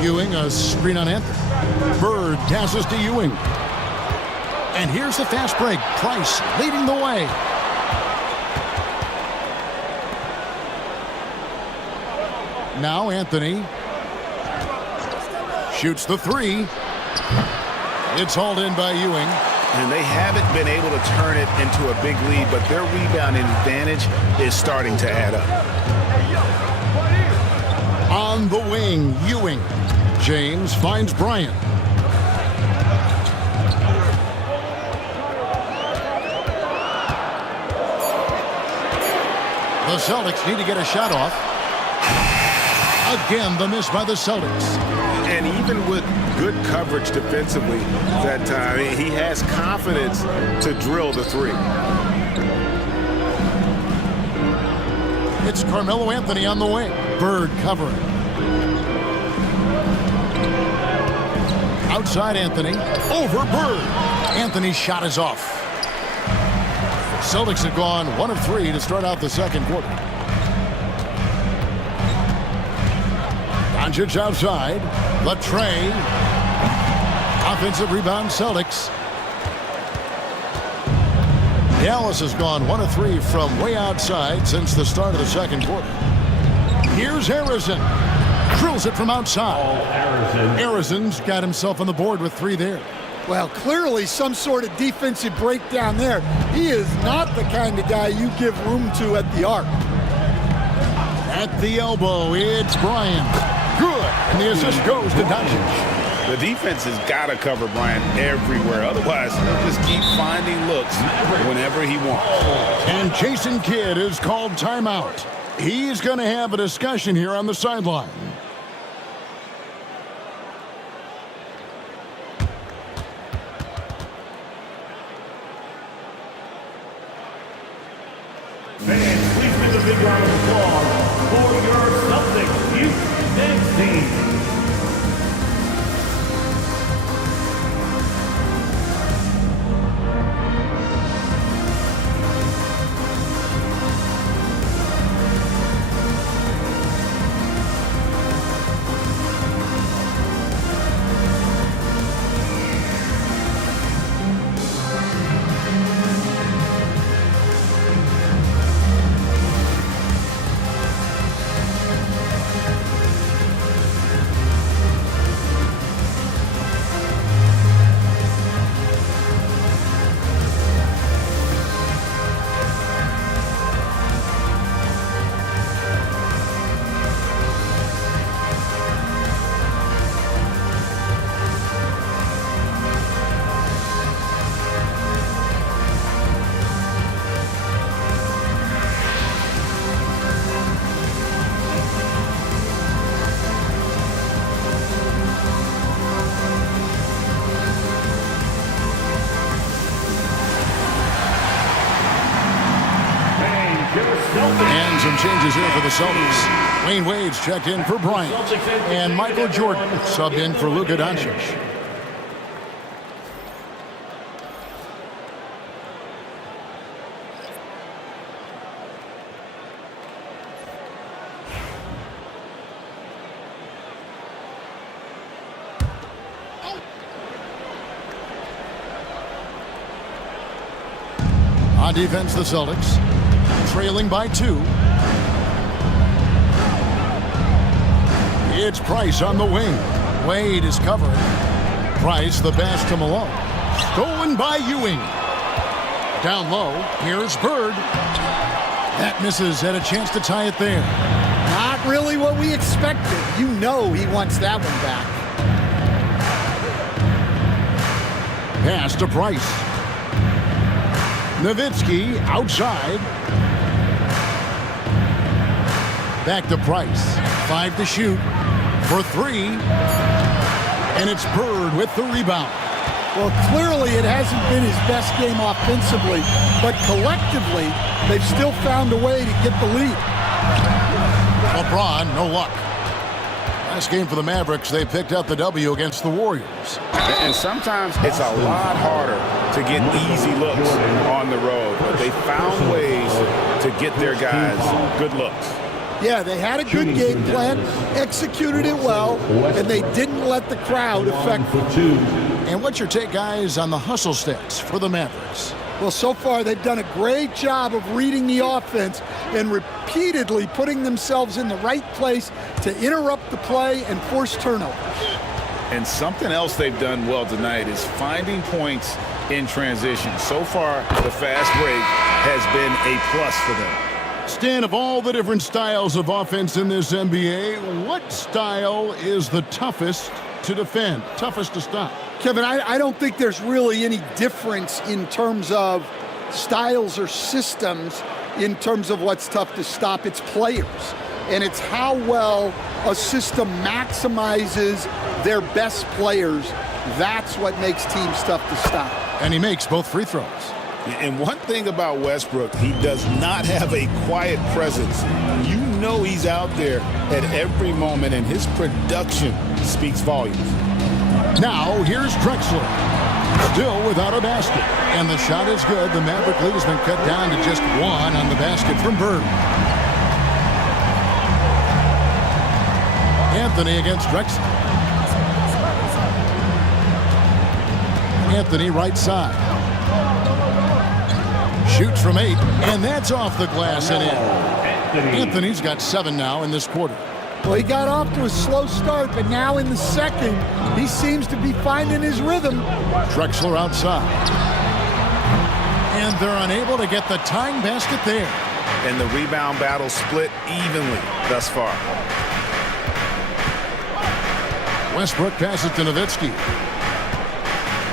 Ewing, a screen on Anthony. Bird passes to Ewing. And here's the fast break. Price leading the way. Now Anthony shoots the 3. It's hauled in by Ewing. And they haven't been able to turn it into a big lead, but their rebounding advantage is starting to add up. On the wing, Ewing. James finds Bryant. The Celtics need to get a shot off. Again, the miss by the Celtics. And even with good coverage defensively that time, he has confidence to drill the 3. It's Carmelo Anthony on the wing. Bird covering. Outside Anthony. Over Bird. Anthony's shot is off. Celtics have gone 1 of 3 to start out the second quarter. Doncic outside. The tray. Offensive rebound Celtics. Dallas has gone 1 of 3 from way outside since the start of the second quarter. Here's Harrison. Drills it from outside. Harrison's got himself on the board with 3 there. Well, clearly some sort of defensive breakdown there. He is not the kind of guy you give room to at the arc. At the elbow, it's Bryant. Good. And the assist goes to Doncic. The defense has got to cover Bryant everywhere. Otherwise, he'll just keep finding looks whenever he wants. And Jason Kidd is called timeout. He's going to have a discussion here on the sideline. a big round of applause for your Celtics Youth Men's Team. And some changes here for the Celtics. Wayne Wade's checked in for Bryant. And Michael Jordan subbed in for Luka Doncic. On defense, the Celtics trailing by 2. It's Price on the wing. Wade is covering. Price, the pass to Malone. Stolen by Ewing. Down low, here's Bird. That misses, had a chance to tie it there. Not really what we expected. You know he wants that one back. Pass to Price. Nowitzki outside. Back to Price. 5 to shoot for 3. And it's Bird with the rebound. Well, clearly it hasn't been his best game offensively, but collectively, they've still found a way to get the lead. LeBron, no luck. Last game for the Mavericks, they picked up the W against the Warriors. And sometimes it's a lot harder to get easy looks on the road, but they found ways to get their guys good looks. Yeah, they had a good game plan, executed it well, and they didn't let the crowd affect them. And what's your take, guys, on the hustle stats for the Mavericks? Well, so far they've done a great job of reading the offense and repeatedly putting themselves in the right place to interrupt the play and force turnovers. And something else they've done well tonight is finding points in transition. So far, the fast break has been a plus for them. Stan, of all the different styles of offense in this NBA, what style is the toughest to defend, toughest to stop? Kevin, I don't think there's really any difference in terms of styles or systems in terms of what's tough to stop. It's players, and it's how well a system maximizes their best players. That's what makes teams tough to stop. And he makes both free throws. And one thing about Westbrook, he does not have a quiet presence. You know he's out there at every moment, and his production speaks volumes. Now, here's Drexler. Still without a basket. And the shot is good. The Maverick lead has been cut down to just 1 on the basket from Bird. Anthony against Drexler. Anthony right side. Shoots from 8, and that's off the glass and in. Anthony's got 7 now in this quarter. Well, he got off to a slow start, but now in the second, he seems to be finding his rhythm. Drexler outside. And they're unable to get the tying basket there. And the rebound battle split evenly thus far. Westbrook passes to Nowitzki.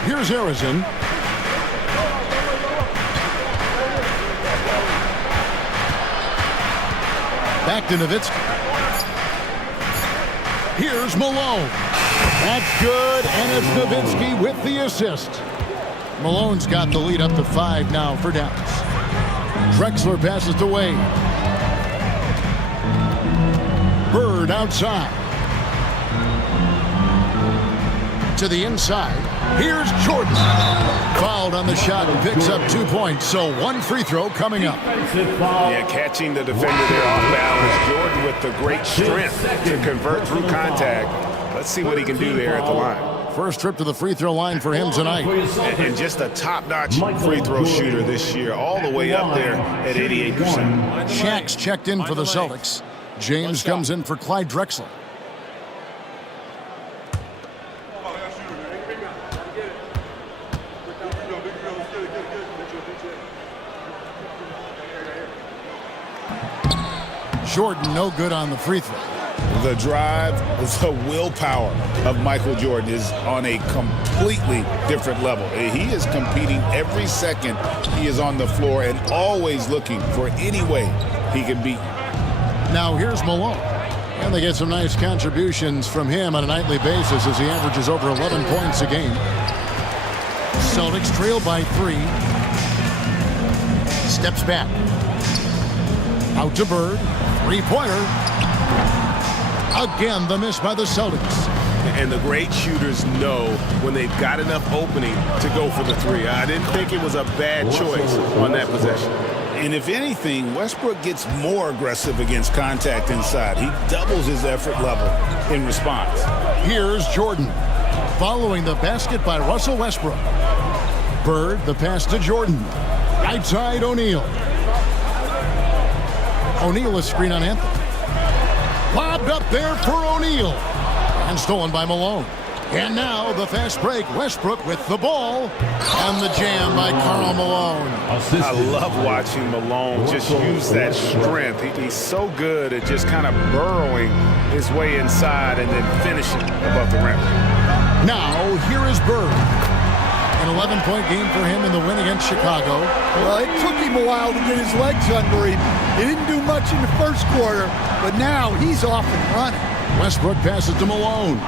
Here's Harrison. Back to Nowitzki. Here's Malone. That's good, and it's Nowitzki with the assist. Malone's got the lead up to 5 now for Dallas. Drexler passes to Wade. Bird outside. To the inside. Here's Jordan. Fouled on the shot and picks up 2 points. So 1 free throw coming up. Yeah, catching the defender there off balance. Jordan with the great strength to convert through contact. Let's see what he can do there at the line. First trip to the free throw line for him tonight. And just a top-notch free throw shooter this year, all the way up there at 88%. Shaq's checked in for the Celtics. James comes in for Clyde Drexler. Jordan no good on the free throw. The drive, the willpower of Michael Jordan is on a completely different level. He is competing every second he is on the floor and always looking for any way he can beat. Now here's Malone. And they get some nice contributions from him on a nightly basis as he averages over 11 points a game. Celtics trail by 3. Steps back. Out to Bird. Three-pointer. Again, the miss by the Celtics. And the great shooters know when they've got enough opening to go for the three. I didn't think it was a bad choice on that possession. And if anything, Westbrook gets more aggressive against contact inside. He doubles his effort level in response. Here's Jordan. Following the basket by Russell Westbrook. Bird, the pass to Jordan. Right side, O'Neal. O'Neal, a screen on Anthony. Lobbed up there for O'Neal. And stolen by Malone. And now the fast break. Westbrook with the ball. And the jam by Karl Malone. I love watching Malone just use that strength. He's so good at just kind of burrowing his way inside and then finishing above the rim. Now, here is Bird. An 11-point game for him in the win against Chicago. Well, it took him a while to get his legs under him. He didn't do much in the first quarter, but now he's off and running. Westbrook passes to Malone.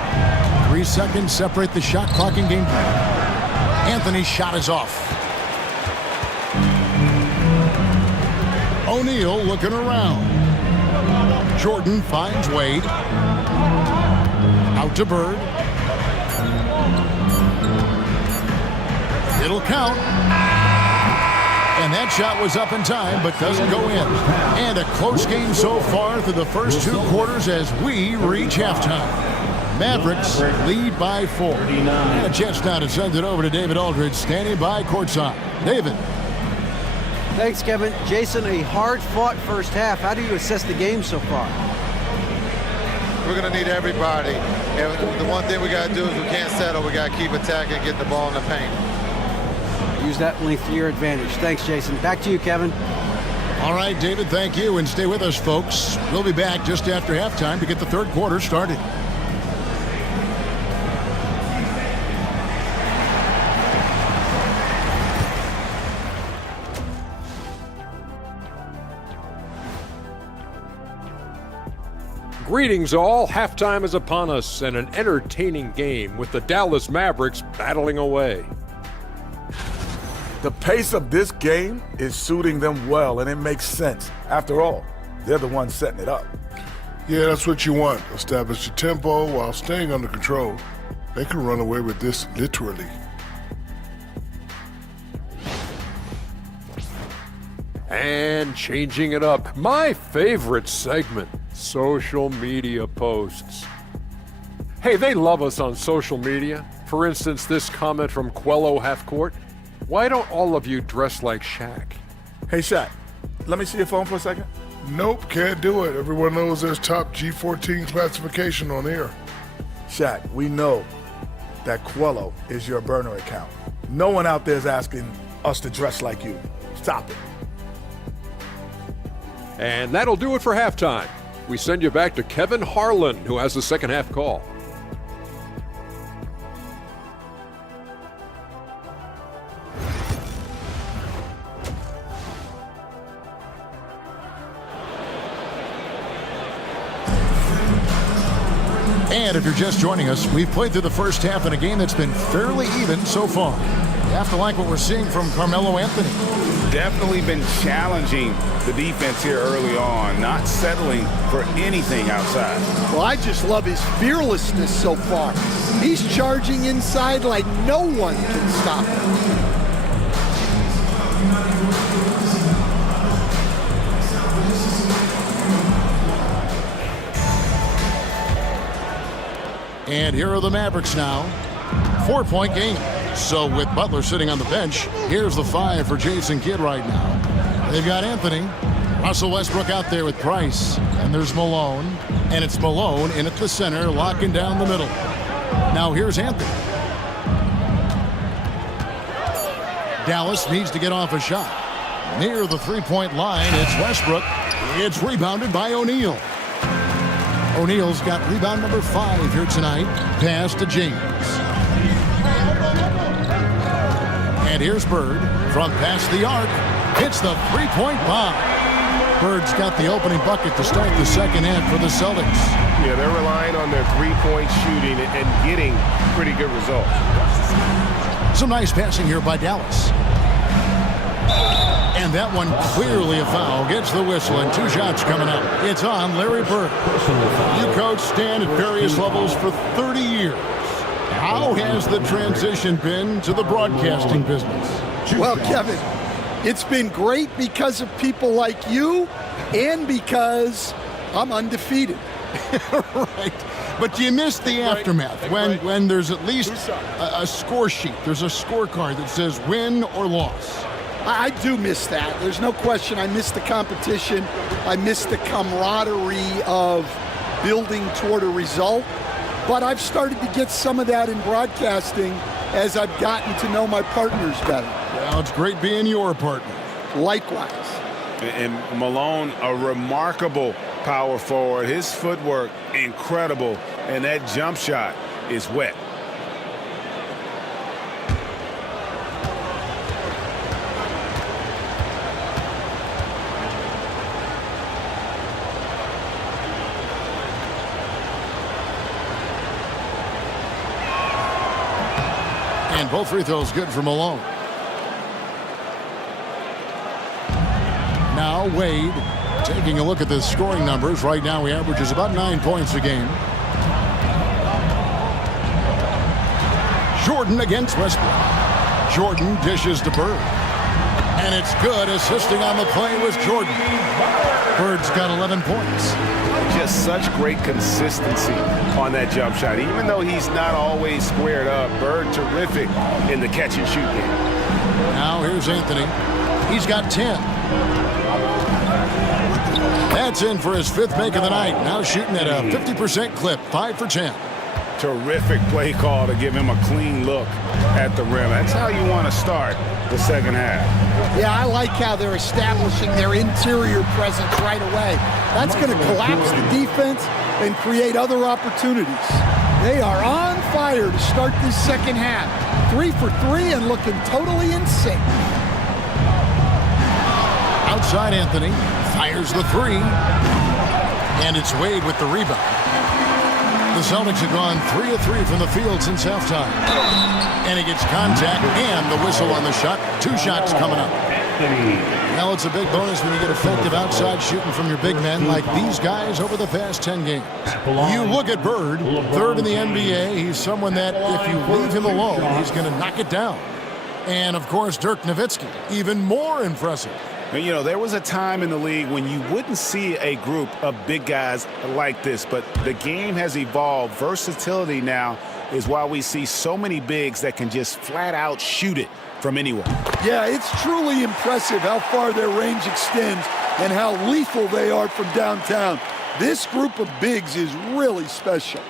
3 seconds separate the shot clock in game time. Anthony's shot is off. O'Neal looking around. Jordan finds Wade. Out to Bird. It'll count. And that shot was up in time, but doesn't go in. And a close game so far through the first 2 quarters as we reach halftime. Mavericks lead by 4. And a chance now to send it over to David Aldridge, standing by courtside. David. Thanks, Kevin. Jason, a hard-fought first half. How do you assess the game so far? We're going to need everybody. And the one thing we got to do is we can't settle. We got to keep attacking and get the ball in the paint. Use that length to your advantage. Thanks, Jason. Back to you, Kevin. All right, David, thank you. And stay with us, folks. We'll be back just after halftime to get the third quarter started. Greetings all. Halftime is upon us and an entertaining game with the Dallas Mavericks battling away. The pace of this game is suiting them well, and it makes sense. After all, they're the ones setting it up. Yeah, that's what you want. Establish your tempo while staying under control. They can run away with this literally. And changing it up, my favorite segment, social media posts. Hey, they love us on social media. For instance, this comment from Quello Halfcourt. Why don't all of you dress like Shaq? Hey, Shaq, let me see your phone for a second. Nope, can't do it. Everyone knows there's top G14 classification on here. Shaq, we know that Quello is your burner account. No one out there is asking us to dress like you. Stop it. And that'll do it for halftime. We send you back to Kevin Harlan, who has the second half call. And if you're just joining us, we've played through the first half in a game that's been fairly even so far. You have to like what we're seeing from Carmelo Anthony. Definitely been challenging the defense here early on, not settling for anything outside. Well, I just love his fearlessness so far. He's charging inside like no one can stop him. And here are the Mavericks now. 4-point game. So with Butler sitting on the bench, here's the 5 for Jason Kidd right now. They've got Anthony. Russell Westbrook out there with Price. And there's Malone. And it's Malone in at the center, locking down the middle. Now here's Anthony. Dallas needs to get off a shot. Near the three-point line, it's Westbrook. It's rebounded by O'Neal. O'Neal's got rebound number 5 here tonight. Pass to James. And here's Bird from past the arc. Hits the three-point bomb. Bird's got the opening bucket to start the second half for the Celtics. Yeah, they're relying on their three-point shooting and getting pretty good results. Some nice passing here by Dallas. And that one clearly a foul. Gets the whistle and 2 shots coming up. It's on Larry Bird. You coached Stan at various levels for 30 years. How has the transition been to the broadcasting business? Well, Kevin, it's been great because of people like you and because I'm undefeated. Right. But do you miss the aftermath when there's at least a score sheet? There's a scorecard that says win or loss. I do miss that. There's no question. I miss the competition. I miss the camaraderie of building toward a result. But I've started to get some of that in broadcasting as I've gotten to know my partners better. Well, it's great being your partner. Likewise. And Malone, a remarkable power forward. His footwork, incredible. And that jump shot is wet. And both free throws good for Malone. Now Wade taking a look at the scoring numbers. Right now he averages about 9 points a game. Jordan against Westbrook. Jordan dishes to Bird. And it's good. Assisting on the play was Jordan. Bird's got 11 points. Just such great consistency on that jump shot. Even though he's not always squared up, Bird terrific in the catch and shoot game. Now here's Anthony. He's got 10. That's in for his 5th make of the night. Now shooting at a 50% clip, 5 for 10. Terrific play call to give him a clean look at the rim. That's how you want to start the second half. Yeah, I like how they're establishing their interior presence right away. That's going to collapse the defense and create other opportunities. They are on fire to start this second half. 3 for 3 and looking totally in sync. Outside Anthony fires the 3. And it's Wade with the rebound. The Celtics have gone 3 of 3 from the field since halftime. And he gets contact and the whistle on the shot. 2 shots coming up. Well, it's a big bonus when you get effective outside shooting from your big men like these guys over the past 10 games. You look at Bird, 3rd in the NBA. He's someone that if you leave him alone, he's going to knock it down. And, of course, Dirk Nowitzki, even more impressive. You know, there was a time in the league when you wouldn't see a group of big guys like this, but the game has evolved. Versatility now is why we see so many bigs that can just flat out shoot it from anywhere. Yeah, it's truly impressive how far their range extends and how lethal they are from downtown. This group of bigs is really special.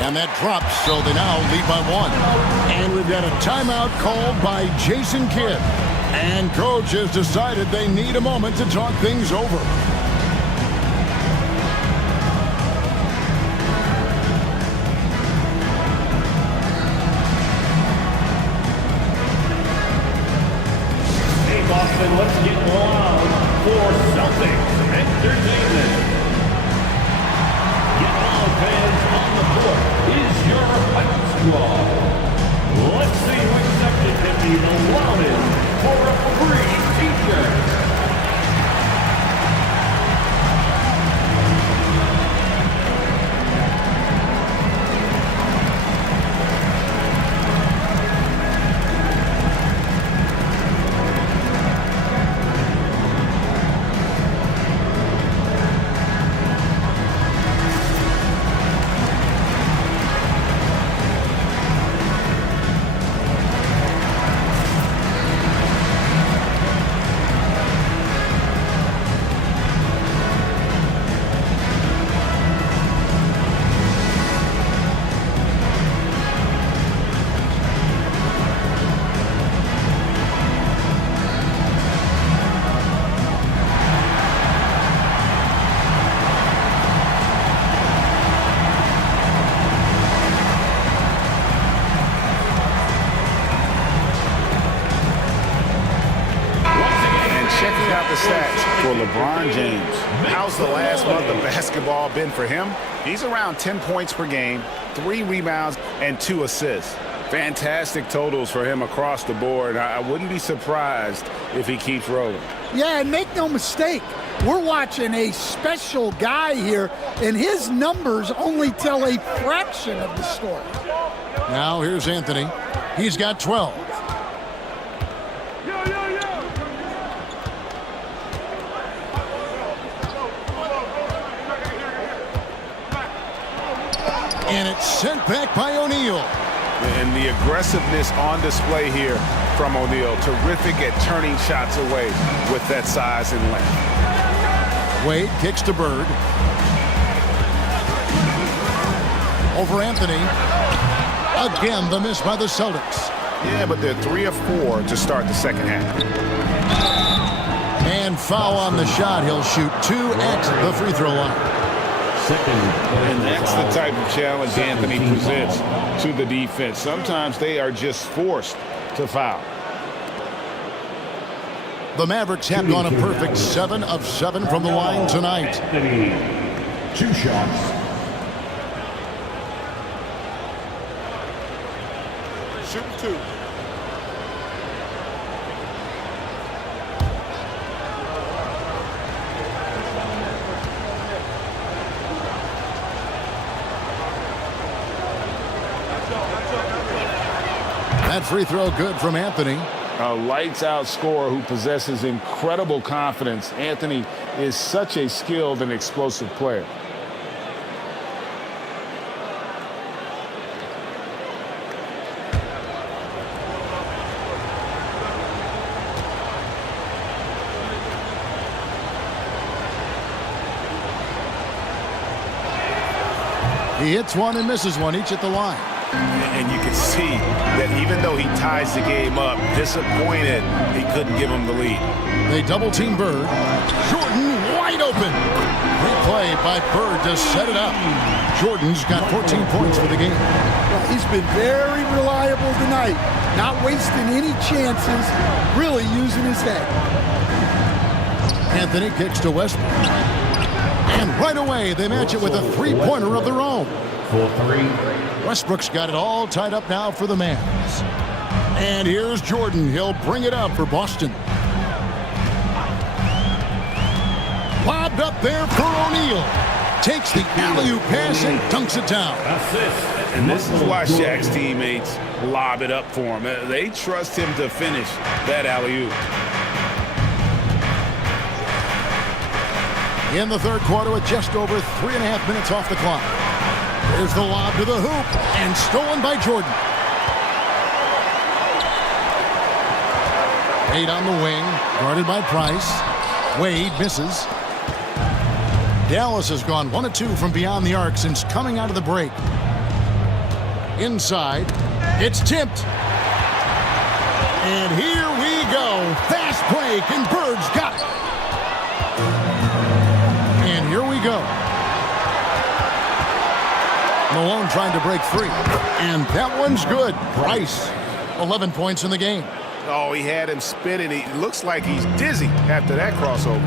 And that drops, so they now lead by 1. And we've got a timeout called by Jason Kidd. And coach has decided they need a moment to talk things over. Hey, Boston, let's get going on. how's the last month of basketball been for him? He's around 10 points per game, 3 rebounds, and 2 assists. Fantastic totals for him across the board. I wouldn't be surprised if he keeps rolling. Yeah, and make no mistake, we're watching a special guy here, and his numbers only tell a fraction of the story. Now here's Anthony. He's got 12. And it's sent back by O'Neal. And the aggressiveness on display here from O'Neal. Terrific at turning shots away with that size and length. Wade kicks to Bird. Over Anthony. Again, the miss by the Celtics. Yeah, but they're 3 of 4 to start the second half. And foul on the shot. He'll shoot 2 at the free throw line. And that's the type of challenge Anthony presents to the defense. Sometimes they are just forced to foul. The Mavericks have gone a perfect 7 of 7 from the line tonight. 2 shots. Shoot 2. That free throw good from Anthony. A lights-out scorer who possesses incredible confidence. Anthony is such a skilled and explosive player. He hits one and misses one, each at the line. And you can see that even though he ties the game up, disappointed he couldn't give him the lead. They double-team Bird. Jordan wide open. Great play by Bird to set it up. Jordan's got 14 points for the game. Well, he's been very reliable tonight. Not wasting any chances, really using his head. Anthony kicks to Westbrook. And right away, they match it with a three-pointer of their own. 4-3. Westbrook's got it all tied up now for the Mavs. And here's Jordan. He'll bring it up for Boston. Lobbed up there for O'Neal. Takes the alley-oop pass and dunks it down. And this is why Shaq's teammates lob it up for him. They trust him to finish that alley-oop. In the third quarter with just over 3.5 minutes off the clock. There's the lob to the hoop and stolen by Jordan. Wade on the wing, guarded by Price. Wade misses. Dallas has gone 1 of 2 from beyond the arc since coming out of the break. Inside, it's tipped. And here we go. Fast break, and Bird's got it. And here we go. Malone trying to break free. And that one's good. Price, 11 points in the game. Oh, he had him spinning. He looks like he's dizzy after that crossover.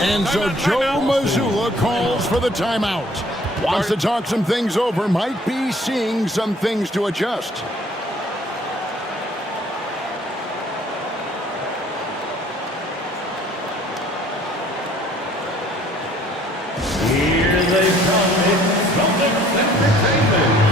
And so Joe Mazzulla calls for the timeout. Wants to talk some things over. Might be seeing some things to adjust. Here they come. It's Celtics Entertainment.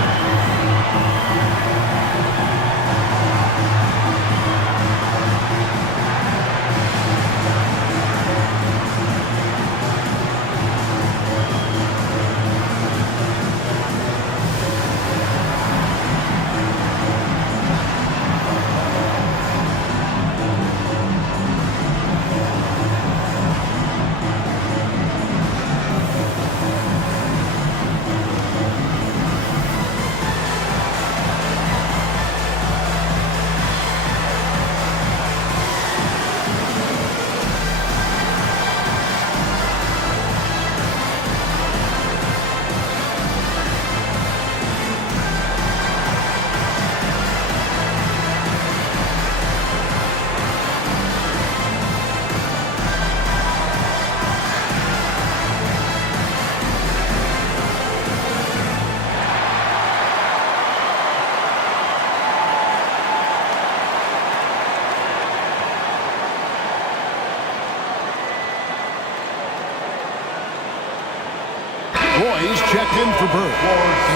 Roy's checked in for Bird.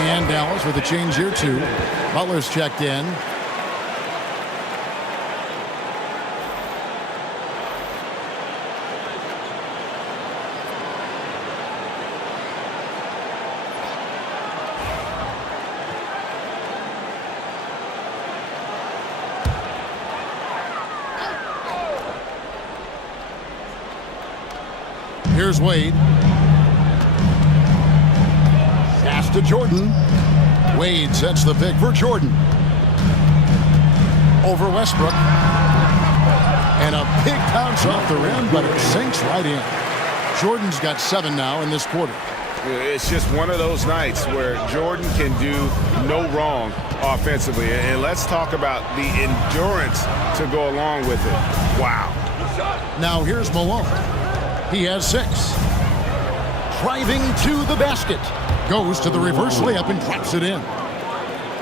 And Dallas with a change here, too. Butler's checked in. Here's Wade. Pass to Jordan. Wade sets the pick for Jordan. Over Westbrook. And a big bounce off the rim, but it sinks right in. Jordan's got 7 now in this quarter. It's just one of those nights where Jordan can do no wrong offensively. And let's talk about the endurance to go along with it. Wow. Now here's Malone. He has 6. Driving to the basket. Goes to the reverse layup and drops it in.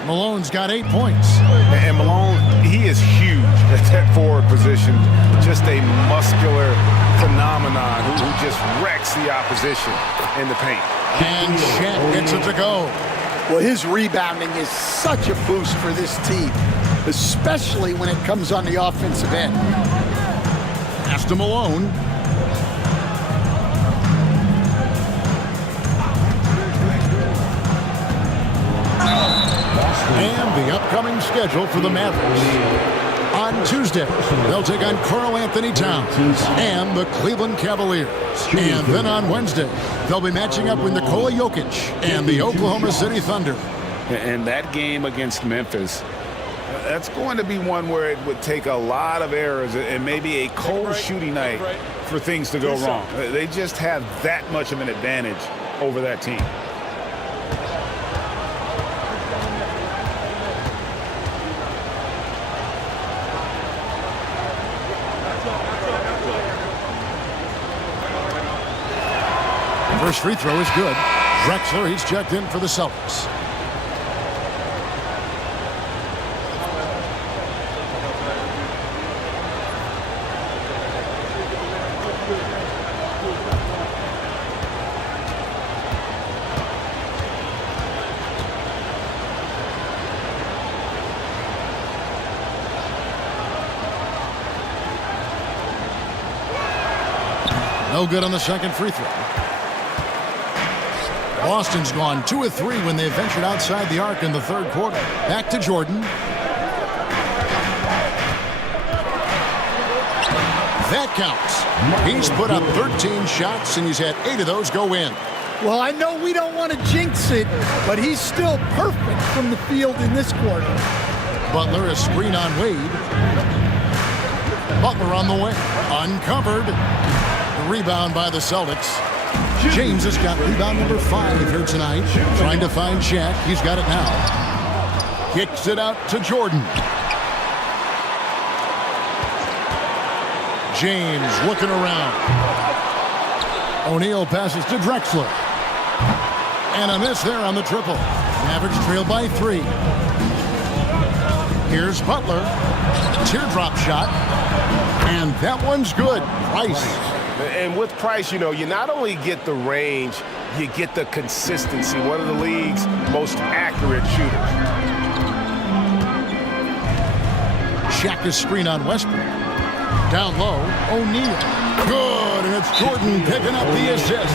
Malone's got 8 points. And Malone, he is huge at that forward position. Just a muscular phenomenon who just wrecks the opposition in the paint. And Shaq gets it to go. Well, his rebounding is such a boost for this team, especially when it comes on the offensive end. Pass to Malone. And the upcoming schedule for the Mavericks. On Tuesday, they'll take on Karl Anthony Towns and the Cleveland Cavaliers. And then on Wednesday, they'll be matching up with Nikola Jokic and the Oklahoma City Thunder. And that game against Memphis, that's going to be one where it would take a lot of errors and maybe a cold shooting night for things to go wrong. They just have that much of an advantage over that team. First free throw is good. Drexler, he's checked in for the Celtics. No good on the second free throw. Boston's gone 2 of 3 when they ventured outside the arc in the third quarter. Back to Jordan. That counts. He's put up 13 shots, and he's had 8 of those go in. Well, I know we don't want to jinx it, but he's still perfect from the field in this quarter. Butler, a screen on Wade. Butler on the way. Uncovered. The rebound by the Celtics. James has got rebound number 5 here tonight. Trying to find Shaq. He's got it now. Kicks it out to Jordan. James looking around. O'Neal passes to Drexler. And a miss there on the triple. Mavericks trail by 3. Here's Butler. Teardrop shot. And that one's good. Price. And with Price, you know, you not only get the range, you get the consistency. One of the league's most accurate shooters. Shaq screen on Westbrook. Down low, O'Neal. Good, and it's Jordan picking up the assist.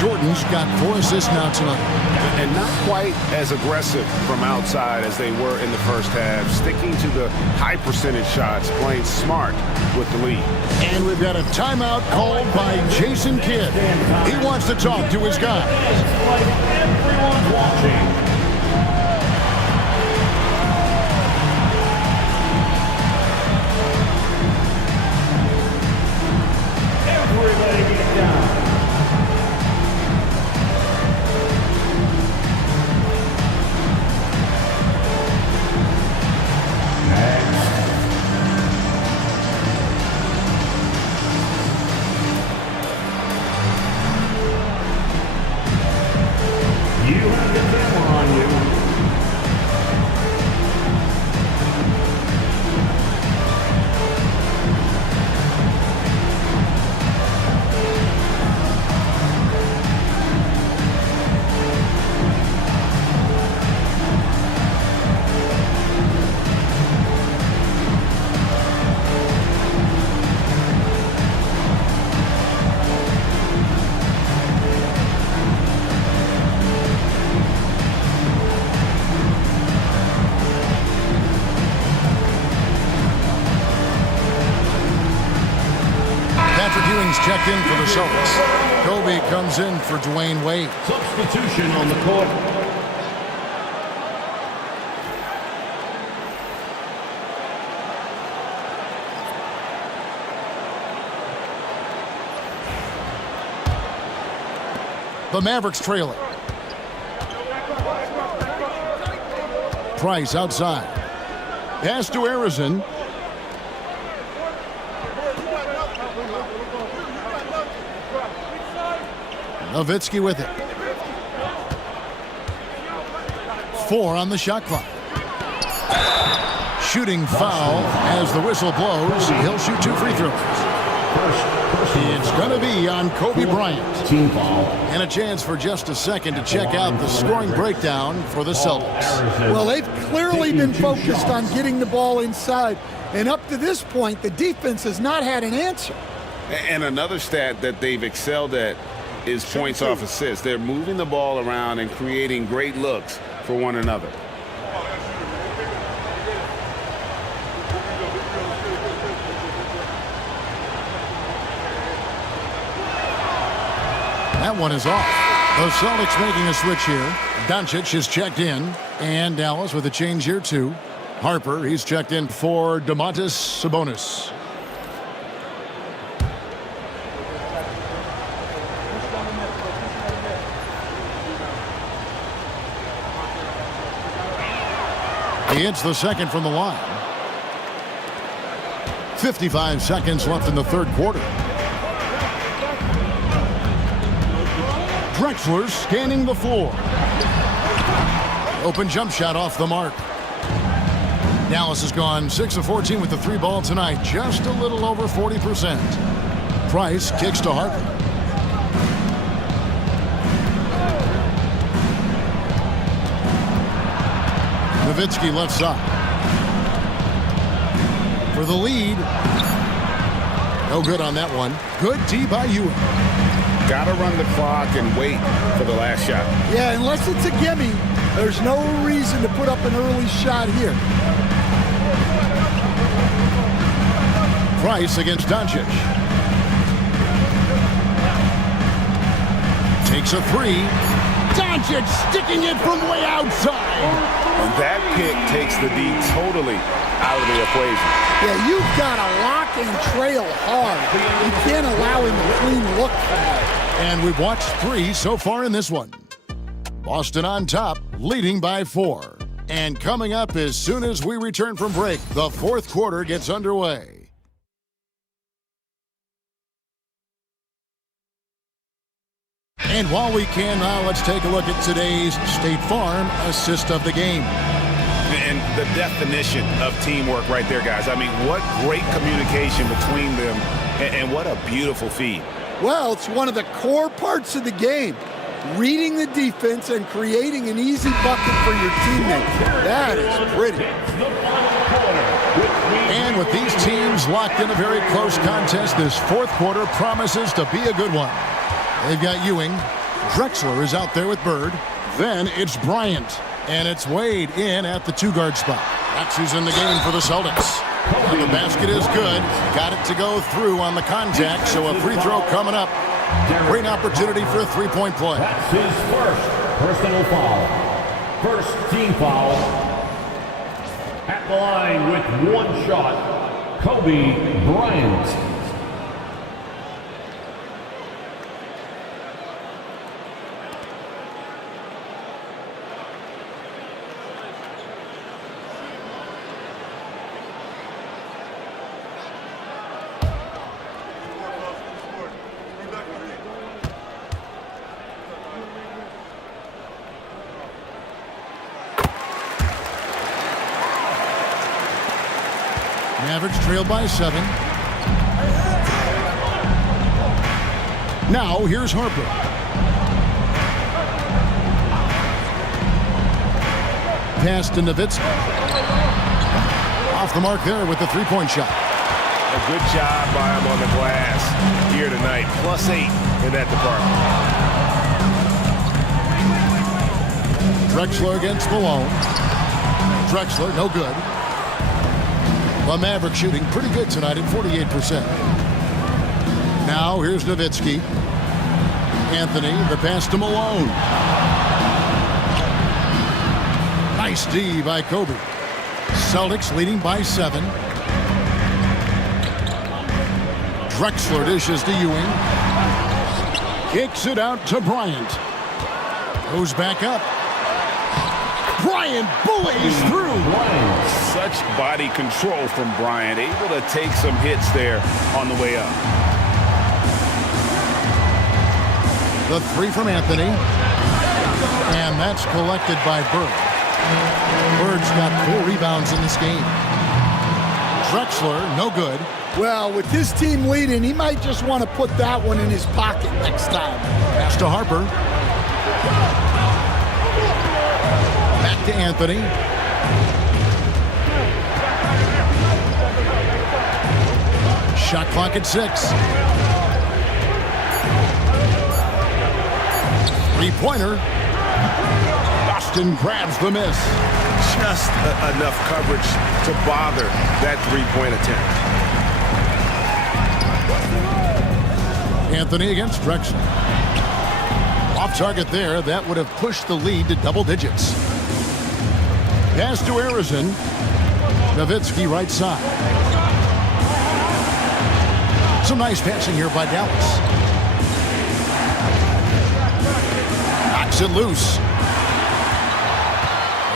Jordan's got 4 assists now tonight. And not quite as aggressive from outside as they were in the first half. Sticking to the high percentage shots, playing smart with the lead. And we've got a timeout called by Jason Kidd. He wants to talk to his guys. Everyone watching. Everybody get down. You have been in for the Celtics. Kobe comes in for Dwayne Wade. Substitution on the court. The Mavericks trail it. Price outside. Pass to Arizin. Nowitzki with it. 4 on the shot clock. Shooting foul as the whistle blows. He'll shoot 2 free throws. It's going to be on Kobe Bryant. Team foul. And a chance for just a second to check out the scoring breakdown for the Celtics. Well, they've clearly been focused on getting the ball inside. And up to this point, the defense has not had an answer. And another stat that they've excelled at is points off assists. They're moving the ball around and creating great looks for one another. That one is off. The Celtics making a switch here. Doncic is checked in. And Dallas with a change here too. Harper, he's checked in for Domantas Sabonis. He hits the second from the line. 55 seconds left in the third quarter. Drexler scanning the floor. Open jump shot off the mark. Dallas has gone 6 of 14 with the 3 ball tonight. Just a little over 40%. Price kicks to Harper. Nowitzki left side. For the lead. No good on that one. Good D by Ewing. Got to run the clock and wait for the last shot. Yeah, unless it's a gimme, there's no reason to put up an early shot here. Price against Doncic. Takes a 3. Doncic sticking it from way outside. And that pick takes the D totally out of the equation. Yeah, you've got to lock and trail hard. You can't allow him a clean look from that. And we've watched 3 so far in this one. Boston on top, leading by 4. And coming up as soon as we return from break, the fourth quarter gets underway. And while we can now, let's take a look at today's State Farm assist of the game. And the definition of teamwork right there, guys. I mean, what great communication between them, and what a beautiful feed. Well, it's one of the core parts of the game. Reading the defense and creating an easy bucket for your teammates. That is pretty. And with these teams locked in a very close contest, this fourth quarter promises to be a good one. They've got Ewing. Drexler is out there with Bird. Then it's Bryant. And it's Wade in at the 2-guard spot. That's who's in the game for the Celtics. And the basket is good. Got it to go through on the contact, so a free throw coming up. Great opportunity for a 3-point play. That's his first personal foul. First team foul. At the line with 1 shot, Kobe Bryant. Mavericks trail by 7. Now here's Harper. Pass to Nowitzki. Off the mark there with the 3-point shot. A good job by him on the glass here tonight. +8 in that department. Drexler against Malone. Drexler, no good. The Mavericks shooting pretty good tonight at 48%. Now here's Nowitzki. Anthony, the pass to Malone. Nice D by Kobe. Celtics leading by 7. Drexler dishes to Ewing. Kicks it out to Bryant. Goes back up. Bryant buoys through. Such body control from Bryant. Able to take some hits there on the way up. The 3 from Anthony. And that's collected by Bird. Bird's got 4 rebounds in this game. Drexler, no good. Well, with this team leading, he might just want to put that one in his pocket next time. Pass to Harper. Back to Anthony. Shot clock at 6. 3-pointer. Boston grabs the miss. Just enough coverage to bother that 3-point attempt. Anthony against Drexler. Off target there. That would have pushed the lead to double digits. Pass to Arizin. Nowitzki right side. Some nice passing here by Dallas. Knocks it loose.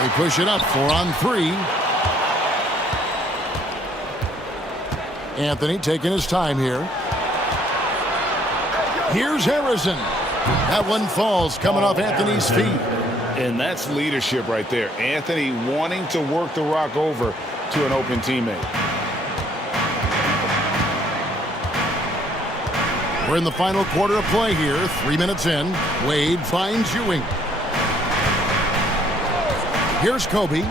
They push it up 4 on 3. Anthony taking his time here. Here's Harrison. That one falls coming off Anthony's feet. And that's leadership right there. Anthony wanting to work the rock over to an open teammate. We're in the final quarter of play here. 3 minutes in. Wade finds Ewing. Here's Kobe.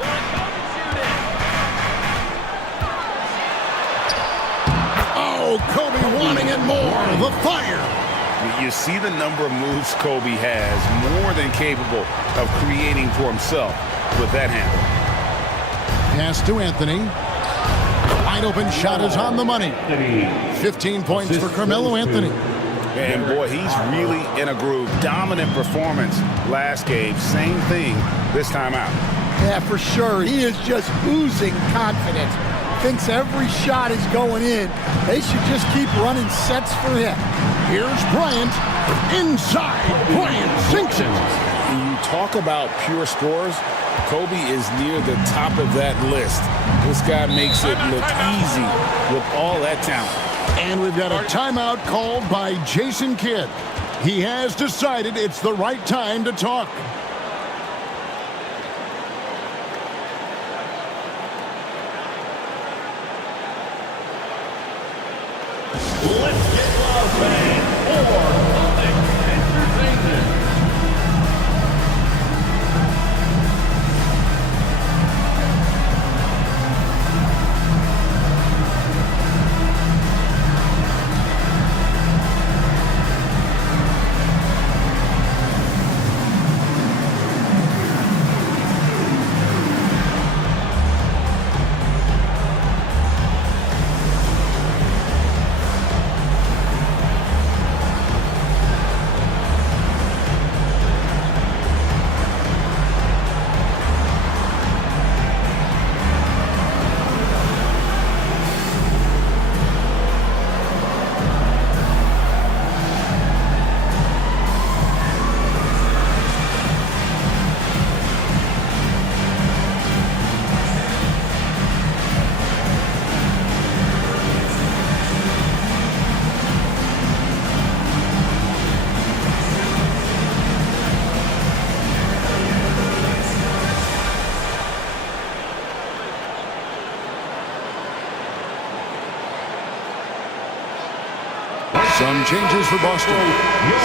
Oh, Kobe wanting it more. The fire. You see the number of moves Kobe has, more than capable of creating for himself with that handle. Pass to Anthony. Wide open shot is on the money. 15 points for Carmelo Anthony. And boy, he's really in a groove. Dominant performance last game. Same thing this time out. Yeah, for sure. He is just oozing confidence. Thinks every shot is going in. They should just keep running sets for him. Here's Bryant. Inside. Bryant sinks it. When you talk about pure scores, Kobe is near the top of that list. This guy makes it look easy with all that talent. And we've got a timeout called by Jason Kidd. He has decided it's the right time to talk. Let's get loud, man, for Olympic Entertainment. Some changes for Boston.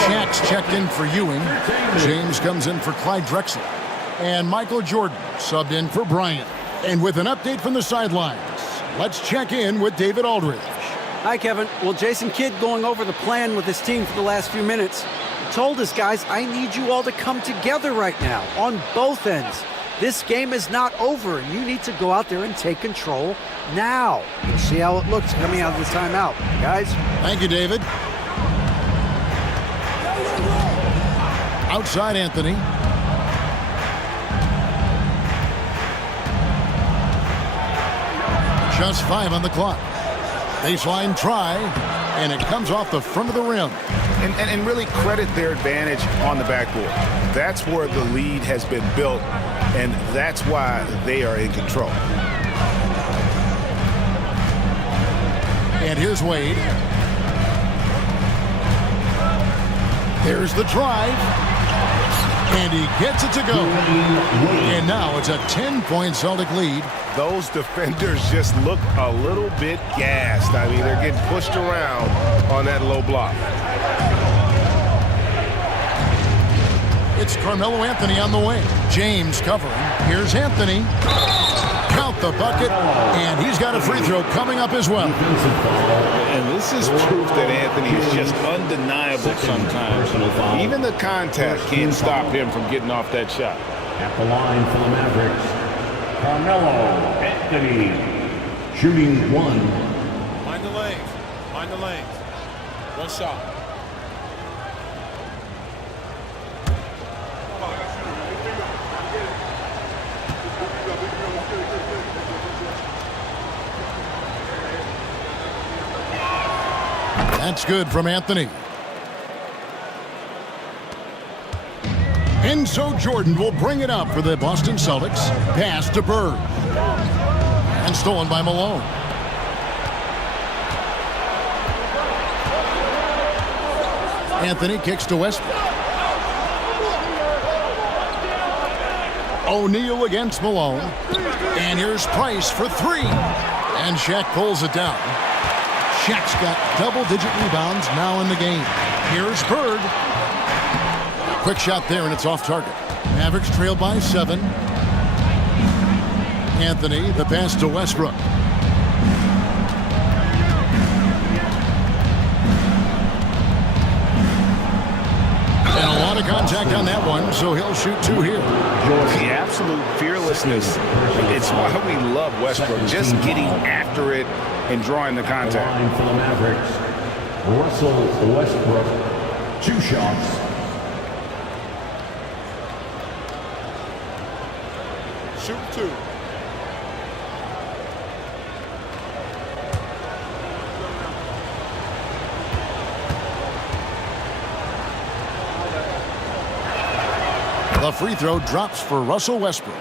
Shaq's checked in for Ewing. James comes in for Clyde Drexler. And Michael Jordan subbed in for Bryant. And with an update from the sidelines, let's check in with David Aldridge. Hi, Kevin. Well, Jason Kidd going over the plan with his team for the last few minutes. Told us, guys, I need you all to come together right now on both ends. This game is not over. You need to go out there and take control now. We'll see how it looks coming out of the timeout. Guys? Thank you, David. Outside Anthony. Just 5 on the clock. Baseline try, and it comes off the front of the rim. And really credit their advantage on the backboard. That's where the lead has been built, and that's why they are in control. And here's Wade. There's the drive. And he gets it to go. And now it's a 10-point Celtic lead. Those defenders just look a little bit gassed. I mean, they're getting pushed around on that low block. It's Carmelo Anthony on the wing. James covering. Here's Anthony. Count the bucket, and he's got a free throw coming up as well. And this is proof that Anthony is just undeniable sometimes. Even the contact can't stop him from getting off that shot. At the line for the Mavericks, Carmelo Anthony, shooting 1. Mind the lanes. Mind the lanes. One shot. That's good from Anthony. And so Jordan will bring it up for the Boston Celtics. Pass to Bird. And stolen by Malone. Anthony kicks to Westbrook. O'Neal against Malone. And here's Price for 3. And Shaq pulls it down. Shaq's got double-digit rebounds now in the game. Here's Bird. Quick shot there, and it's off target. Mavericks trail by 7. Anthony, the pass to Westbrook. And a lot of contact on that one, so he'll shoot 2 here. The absolute fearlessness. It's why we love Westbrook, just getting after it and drawing the contact. Line for the Mavericks, Russell Westbrook, 2 shots. Shoot 2. The free throw drops for Russell Westbrook.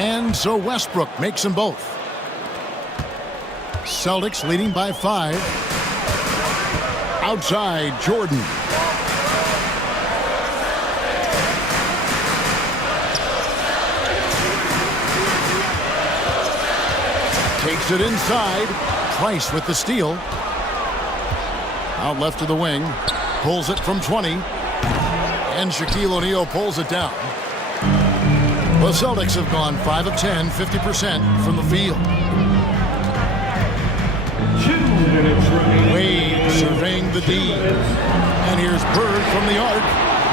And so Westbrook makes them both. Celtics leading by 5. Outside, Jordan. Takes it inside. Price with the steal. Out left to the wing. Pulls it from 20. And Shaquille O'Neal pulls it down. The Celtics have gone 5 of 10, 50% from the field. 2 minutes remaining. Wade surveying the D. And here's Bird from the arc.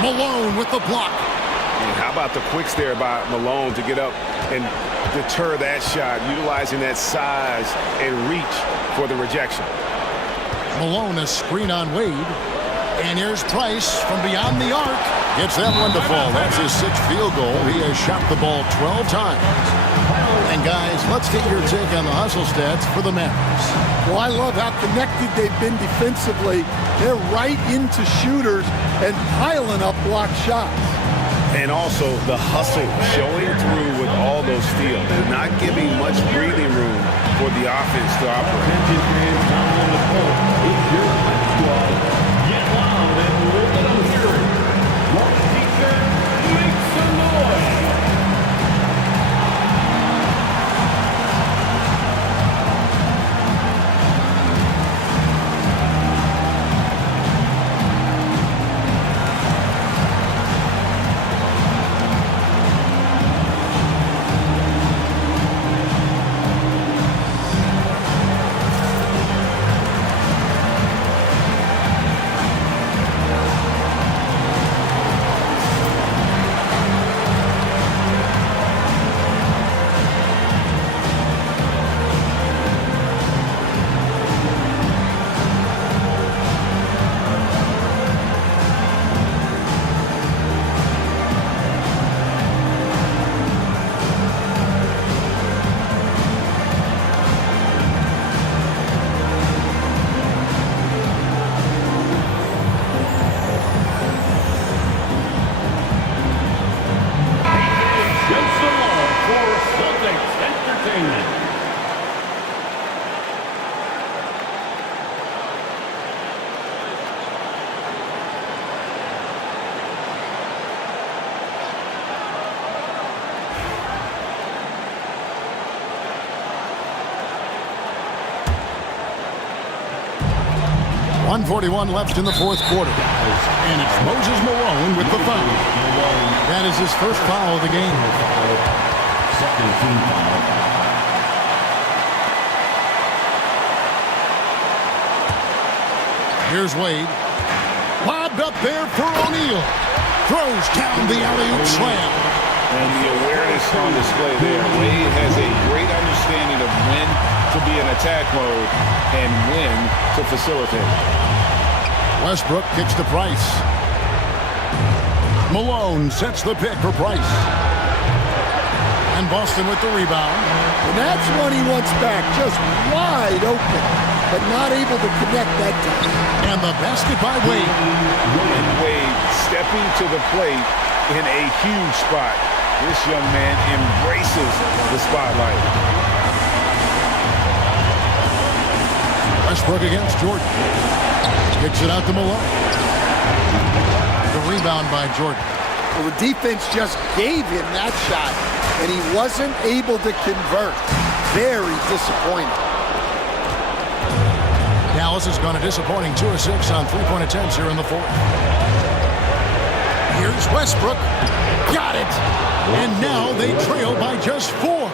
Malone with the block. And how about the quicks there by Malone to get up and deter that shot, utilizing that size and reach for the rejection. Malone a screen on Wade. And here's Price from beyond the arc. Gets that one to fall. That's his 6th field goal. He has shot the ball 12 times. And guys, let's get your take on the hustle stats for the Mavericks. Well, I love how connected they've been defensively. They're right into shooters and piling up block shots. And also the hustle showing through with all those steals, not giving much breathing room for the offense to operate. Get loud and let them hear it. Your teacher makes some noise. 1:41 left in the fourth quarter. And it's Moses Malone with the foul. That is his first foul of the game. Second team foul. Here's Wade. Lobbed up there for O'Neal. Throws down the alley-oop slam. And the awareness on display there. Wade has a great understanding of when to be in attack mode and when to facilitate. Westbrook kicks to Price. Malone sets the pick for Price. And Boston with the rebound. And that's one he wants back, just wide open, but not able to connect that time. And the basket by Wade. And Wade stepping to the plate in a huge spot. This young man embraces the spotlight. Westbrook against Jordan. Kicks it out to Malone. The rebound by Jordan. Well, the defense just gave him that shot, and he wasn't able to convert. Very disappointing. Dallas has gone a disappointing 2 of 6 on three-point attempts here in the fourth. Here's Westbrook. Got it. And now they trail by just 4.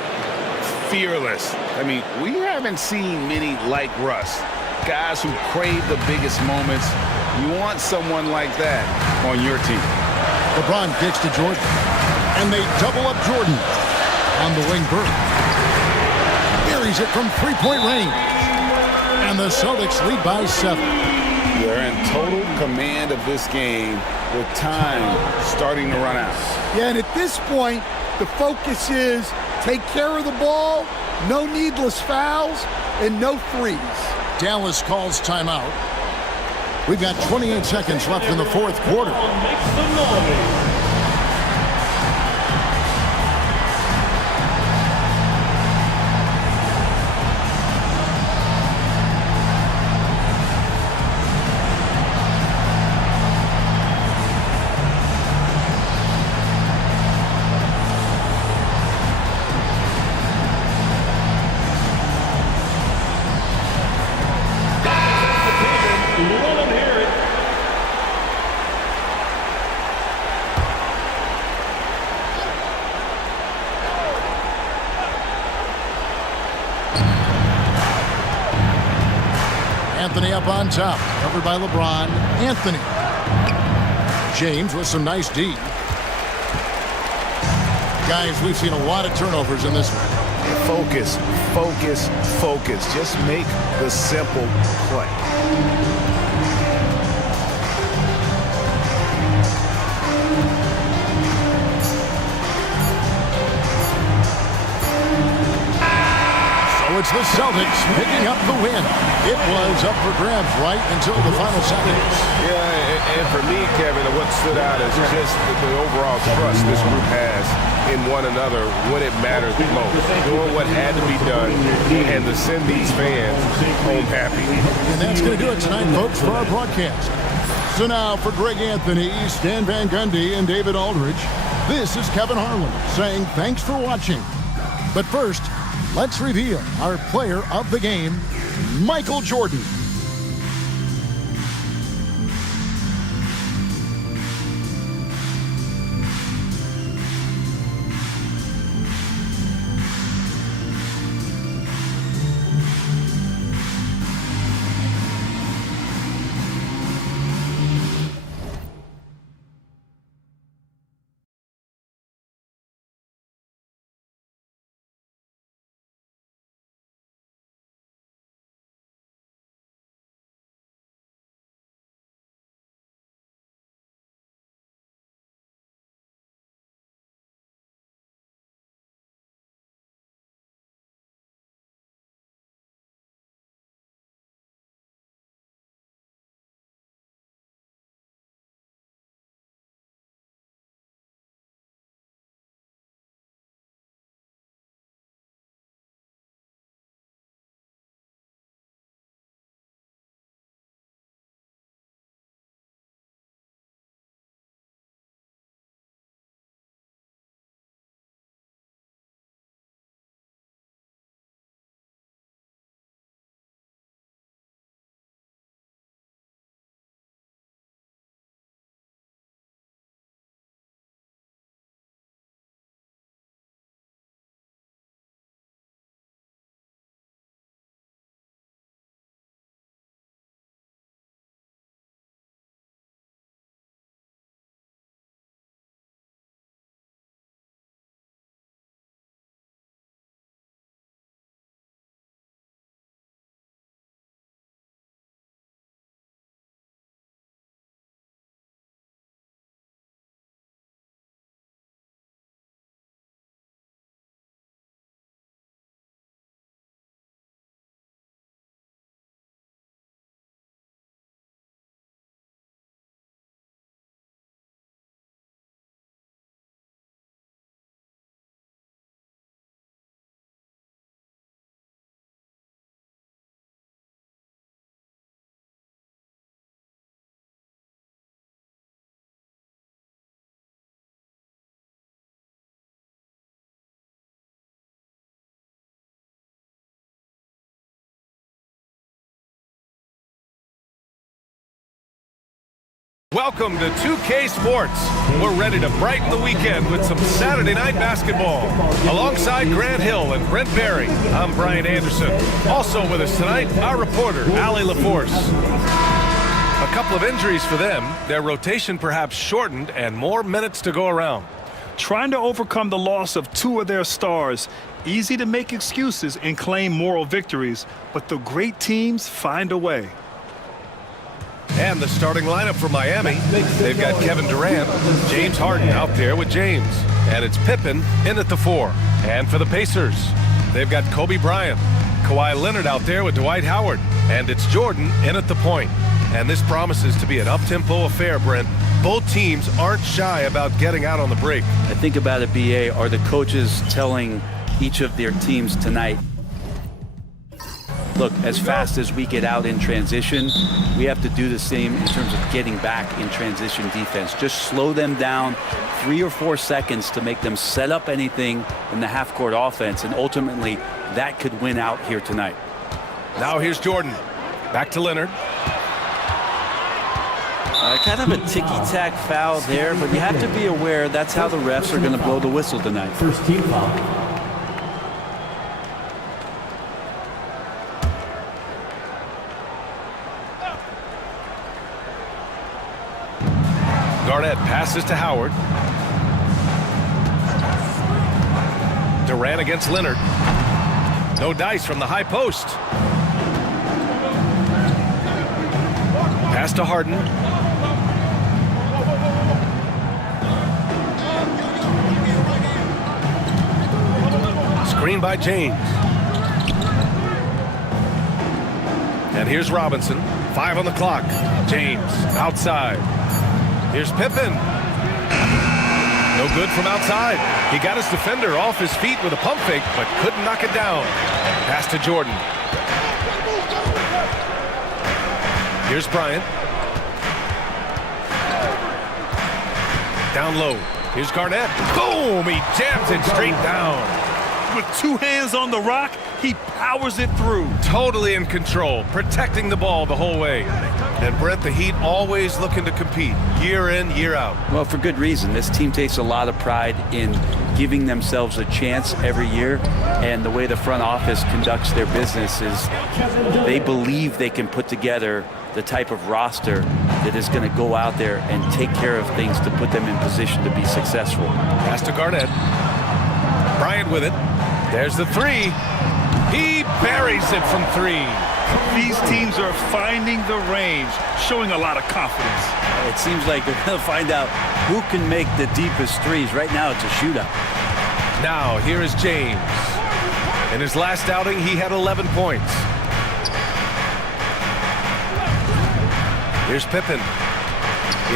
Fearless. I mean, we haven't seen many like Russ. Guys who crave the biggest moments. You want someone like that on your team. LeBron kicks to Jordan. And they double up Jordan on the wing Burke. Buries it from three-point range. And the Celtics lead by 7. They're in total command of this game with time starting to run out. Yeah, and at this point, the focus is take care of the ball, no needless fouls, and no threes. Dallas calls timeout. We've got 28 seconds left in the fourth quarter. Anthony up on top, covered by LeBron. Anthony. James with some nice D. Guys, we've seen a lot of turnovers in this one. Focus, focus, focus. Just make the simple play. It's the Celtics picking up the win. It was up for grabs right until the final seconds. Yeah, and for me, Kevin, what stood out is just the overall trust this group has in one another when it matters the most. Doing what had to be done and to send these fans home happy. And that's going to do it tonight, folks, for our broadcast. So now for Greg Anthony, Stan Van Gundy, and David Aldridge, this is Kevin Harlan saying thanks for watching. But first, let's reveal our player of the game, Michael Jordan. Welcome to 2K Sports. We're ready to brighten the weekend with some Saturday night basketball. Alongside Grant Hill and Brent Berry, I'm Brian Anderson. Also with us tonight, our reporter, Allie LaForce. A couple of injuries for them, their rotation perhaps shortened, and more minutes to go around. Trying to overcome the loss of two of their stars. Easy to make excuses and claim moral victories, but the great teams find a way. And the starting lineup for Miami, they've got Kevin Durant, James Harden out there with James. And it's Pippen in at the 4. And for the Pacers, they've got Kobe Bryant, Kawhi Leonard out there with Dwight Howard. And it's Jordan in at the point. And this promises to be an up-tempo affair, Brent. Both teams aren't shy about getting out on the break. I think about it, BA, are the coaches telling each of their teams tonight, look, as fast as we get out in transition, we have to do the same in terms of getting back in transition defense. Just slow them down 3 or 4 seconds to make them set up anything in the half-court offense, and ultimately that could win out here tonight. Now here's Jordan. Back to Leonard. Kind of a ticky-tack foul there, but you have to be aware that's how the refs are going to blow the whistle tonight. First team foul. Garnett passes to Howard. Durant against Leonard. No dice from the high post. Pass to Harden. Screen by James. And here's Robinson. 5 on the clock. James outside. Here's Pippen. No good from outside. He got his defender off his feet with a pump fake, but couldn't knock it down. Pass to Jordan. Here's Bryant. Down low. Here's Garnett. Boom! He jams it straight down. With 2 hands on the rock, he powers it through. Totally in control, protecting the ball the whole way. And Brent, the Heat always looking to compete, year in, year out. Well, for good reason. This team takes a lot of pride in giving themselves a chance every year. And the way the front office conducts their business is they believe they can put together the type of roster that is going to go out there and take care of things to put them in position to be successful. Pass to Garnett. Bryant with it. There's the 3. He buries it from 3. These teams are finding the range, showing a lot of confidence. It seems like they're going to find out who can make the deepest threes. Right now, it's a shootout. Now, here is James. In his last outing, he had 11 points. Here's Pippen.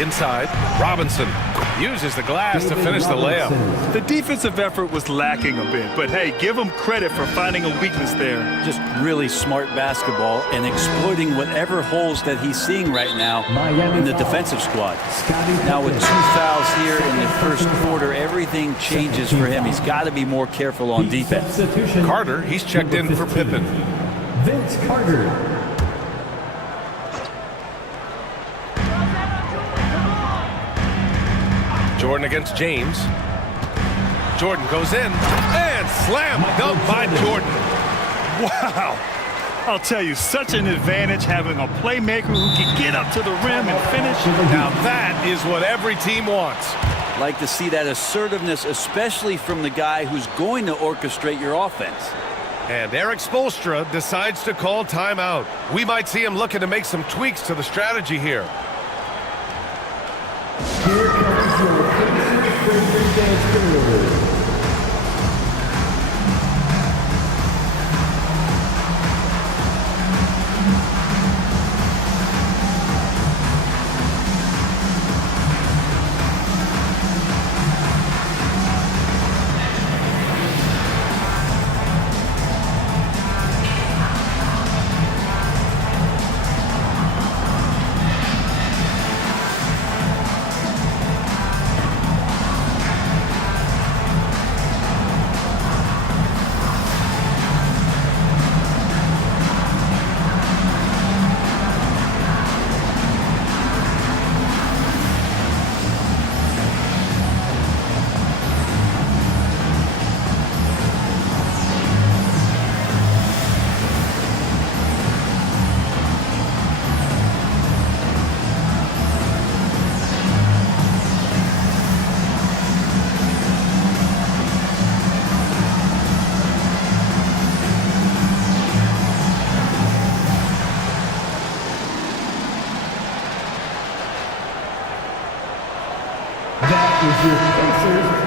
Inside, Robinson uses the glass to finish the layup. The defensive effort was lacking a bit, but hey, give him credit for finding a weakness there. Just really smart basketball and exploiting whatever holes that he's seeing right now in the defensive squad. Now with 2 fouls here in the first quarter, everything changes for him. He's got to be more careful on defense. Carter, he's checked in for Pippen. Vince Carter. Jordan against James. Jordan goes in and slam dunk by Jordan. Wow. I'll tell you, such an advantage having a playmaker who can get up to the rim and finish. Now that is what every team wants. Like to see that assertiveness, especially from the guy who's going to orchestrate your offense. And Eric Spoelstra decides to call timeout. We might see him looking to make some tweaks to the strategy here. Here comes your Pacers dance.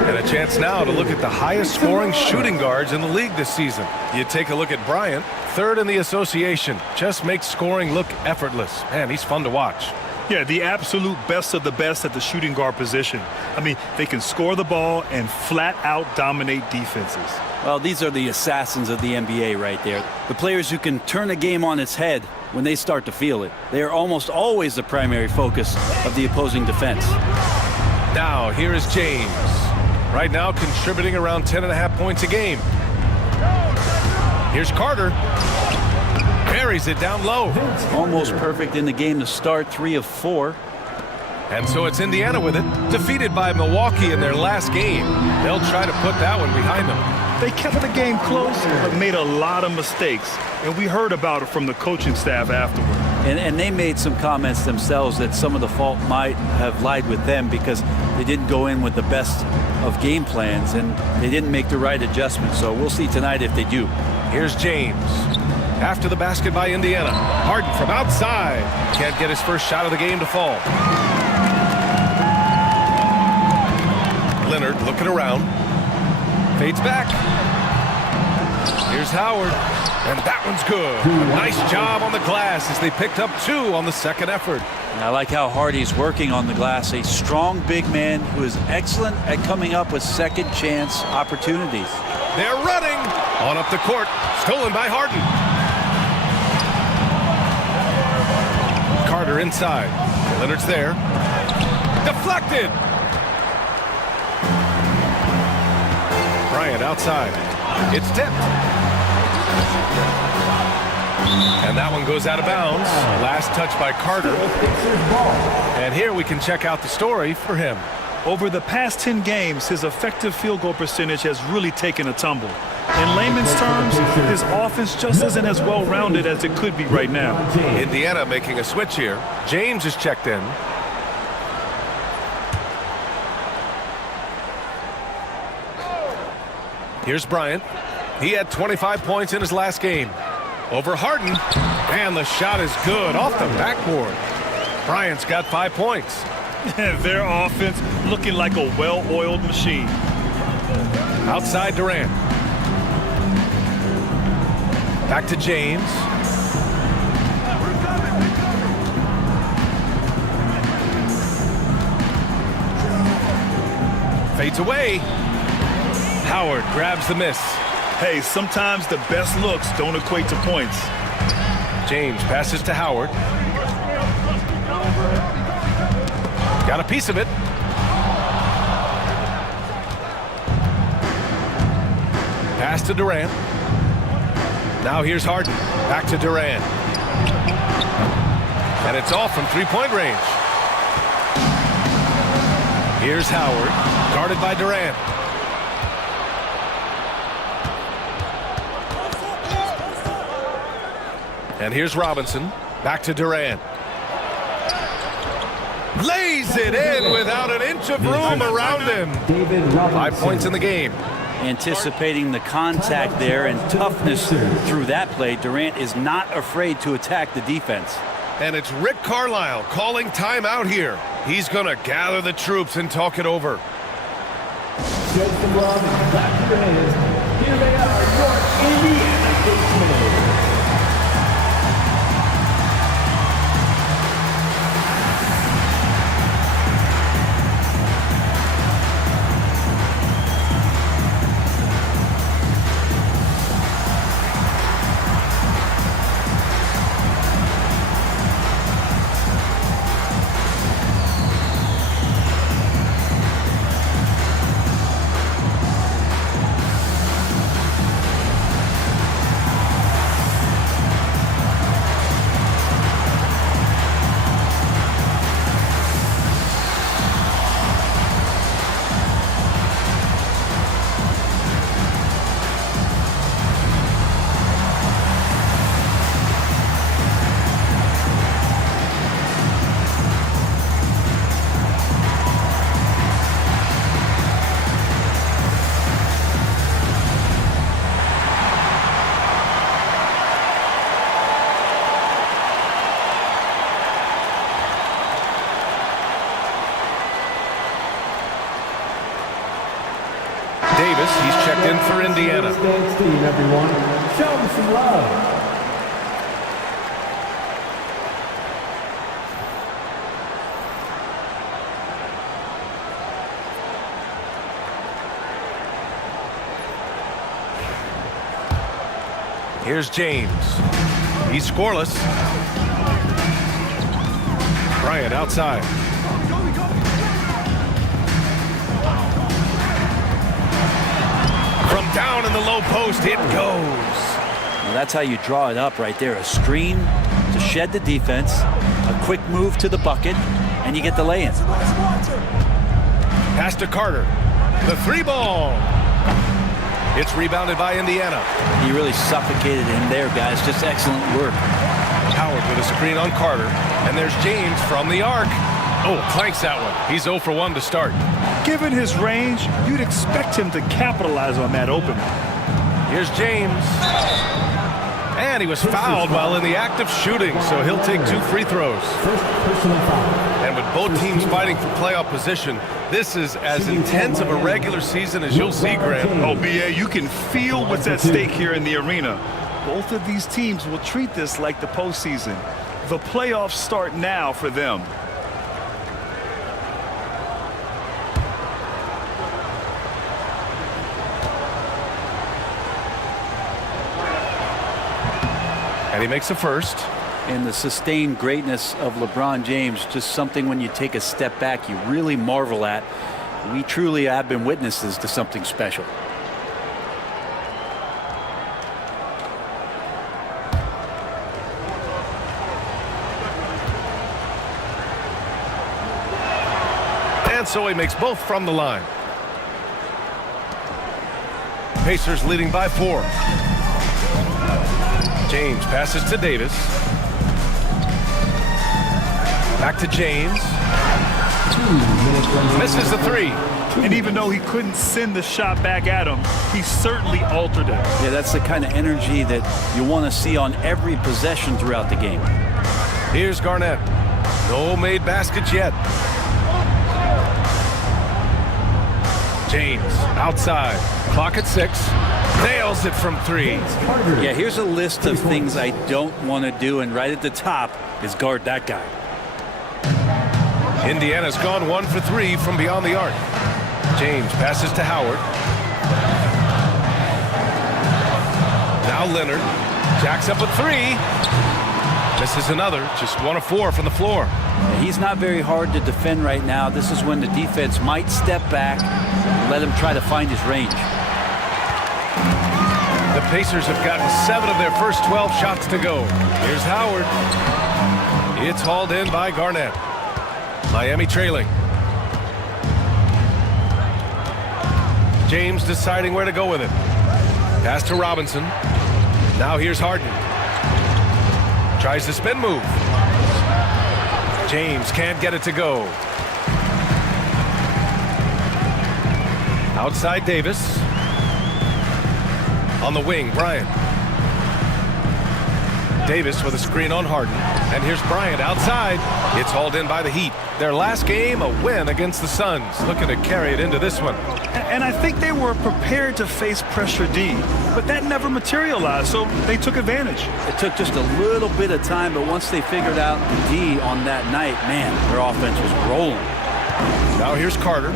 And a chance now to look at the highest scoring shooting guards in the league this season. You take a look at Bryant, third in the association. Just makes scoring look effortless. Man, he's fun to watch. Yeah, the absolute best of the best at the shooting guard position. I mean, they can score the ball and flat out dominate defenses. Well, these are the assassins of the NBA right there. The players who can turn a game on its head when they start to feel it. They are almost always the primary focus of the opposing defense. Now, here is James. Right now, contributing around 10.5 points a game. Here's Carter. Buries it down low. Almost perfect in the game to start, 3 of 4. And so it's Indiana with it. Defeated by Milwaukee in their last game. They'll try to put that one behind them. They kept the game close, but made a lot of mistakes. And we heard about it from the coaching staff afterward. And they made some comments themselves that some of the fault might have lied with them because they didn't go in with the best of game plans and they didn't make the right adjustments. So we'll see tonight if they do. Here's James. After the basket by Indiana. Harden from outside. Can't get his first shot of the game to fall. Leonard looking around. Fades back. Here's Howard. And that one's good. A nice job on the glass as they picked up 2 on the second effort. And I like how hard he's working on the glass. A strong big man who is excellent at coming up with second chance opportunities. They're running. On up the court. Stolen by Harden. Carter inside. Leonard's there. Deflected. Bryant outside. It's tipped. And that one goes out of bounds. Last touch by Carter. And here we can check out the story for him. Over the past 10 games, his effective field goal percentage has really taken a tumble. In layman's terms, his offense just isn't as well-rounded as it could be right now. Indiana making a switch here. James is checked in. Here's Bryant. He had 25 points in his last game. Over Harden. And the shot is good off the backboard. Bryant's got 5 points. Their offense looking like a well-oiled machine. Outside Durant. Back to James. Fades away. Howard grabs the miss. Hey, sometimes the best looks don't equate to points. James passes to Howard. Got a piece of it. Pass to Durant. Now here's Harden. Back to Durant. And it's off from three-point range. Here's Howard. Guarded by Durant. And here's Robinson. Back to Durant. Lays it in without an inch of room around him. 5 points in the game. Anticipating the contact there and toughness through that play, Durant is not afraid to attack the defense. And it's Rick Carlisle calling timeout here. He's going to gather the troops and talk it over. Here they are, your Indiana Pacers. Davis. He's checked in for Indiana. Team, everyone. Show them some love. Here's James. He's scoreless. Bryant outside. From down in the low post, it goes. Well, that's how you draw it up right there. A screen to shed the defense, a quick move to the bucket, and you get the lay-in. Pass to Carter. The three ball. It's rebounded by Indiana. He really suffocated him there, guys. Just excellent work. Howard with a screen on Carter. And there's James from the arc. Oh, clanks that one. He's 0 for 1 to start. Given his range, you'd expect him to capitalize on that opening. Here's James. And he was fouled while in the act of shooting, so he'll take 2 free throws. And with both teams fighting for playoff position, this is as intense of a regular season as you'll see, Graham. Oh, B.A., you can feel what's at stake here in the arena. Both of these teams will treat this like the postseason. The playoffs start now for them. And he makes a first. And the sustained greatness of LeBron James, just something when you take a step back, you really marvel at. We truly have been witnesses to something special. And so he makes both from the line. Pacers leading by 4. James passes to Davis. Back to James. Misses the 3. And even though he couldn't send the shot back at him, he certainly altered it. Yeah, that's the kind of energy that you want to see on every possession throughout the game. Here's Garnett. No made baskets yet. James outside. Clock at 6. Nails it from 3. Yeah, here's a list of things I don't want to do, and right at the top is guard that guy. Indiana's gone 1 for 3 from beyond the arc. James passes to Howard. Now Leonard jacks up a 3. Misses another. Just 1 of 4 from the floor. He's not very hard to defend right now. This is when the defense might step back and let him try to find his range. The Pacers have gotten 7 of their first 12 shots to go. Here's Howard. It's hauled in by Garnett. Miami trailing. James deciding where to go with it. Pass to Robinson. Now here's Harden. Tries the spin move. James can't get it to go. Outside Davis. On the wing, Bryant. Davis with a screen on Harden. And here's Bryant outside. It's hauled in by the Heat. Their last game, a win against the Suns. Looking to carry it into this one. And I think they were prepared to face pressure D, but that never materialized, so they took advantage. It took just a little bit of time, but once they figured out the D on that night, man, their offense was rolling. Now here's Carter.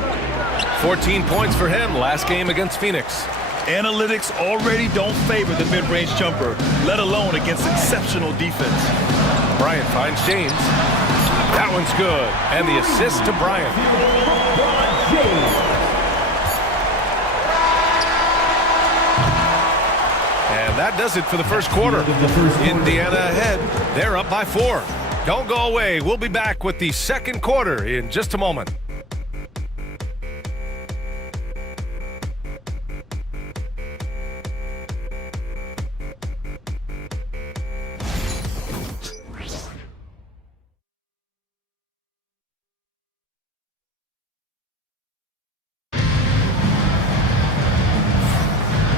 14 points for him last game against Phoenix. Analytics already don't favor the mid-range jumper, let alone against exceptional defense. Bryant finds James. That one's good. And the assist to Bryant. And that does it for the first quarter. Indiana ahead. They're up by 4. Don't go away. We'll be back with the second quarter in just a moment.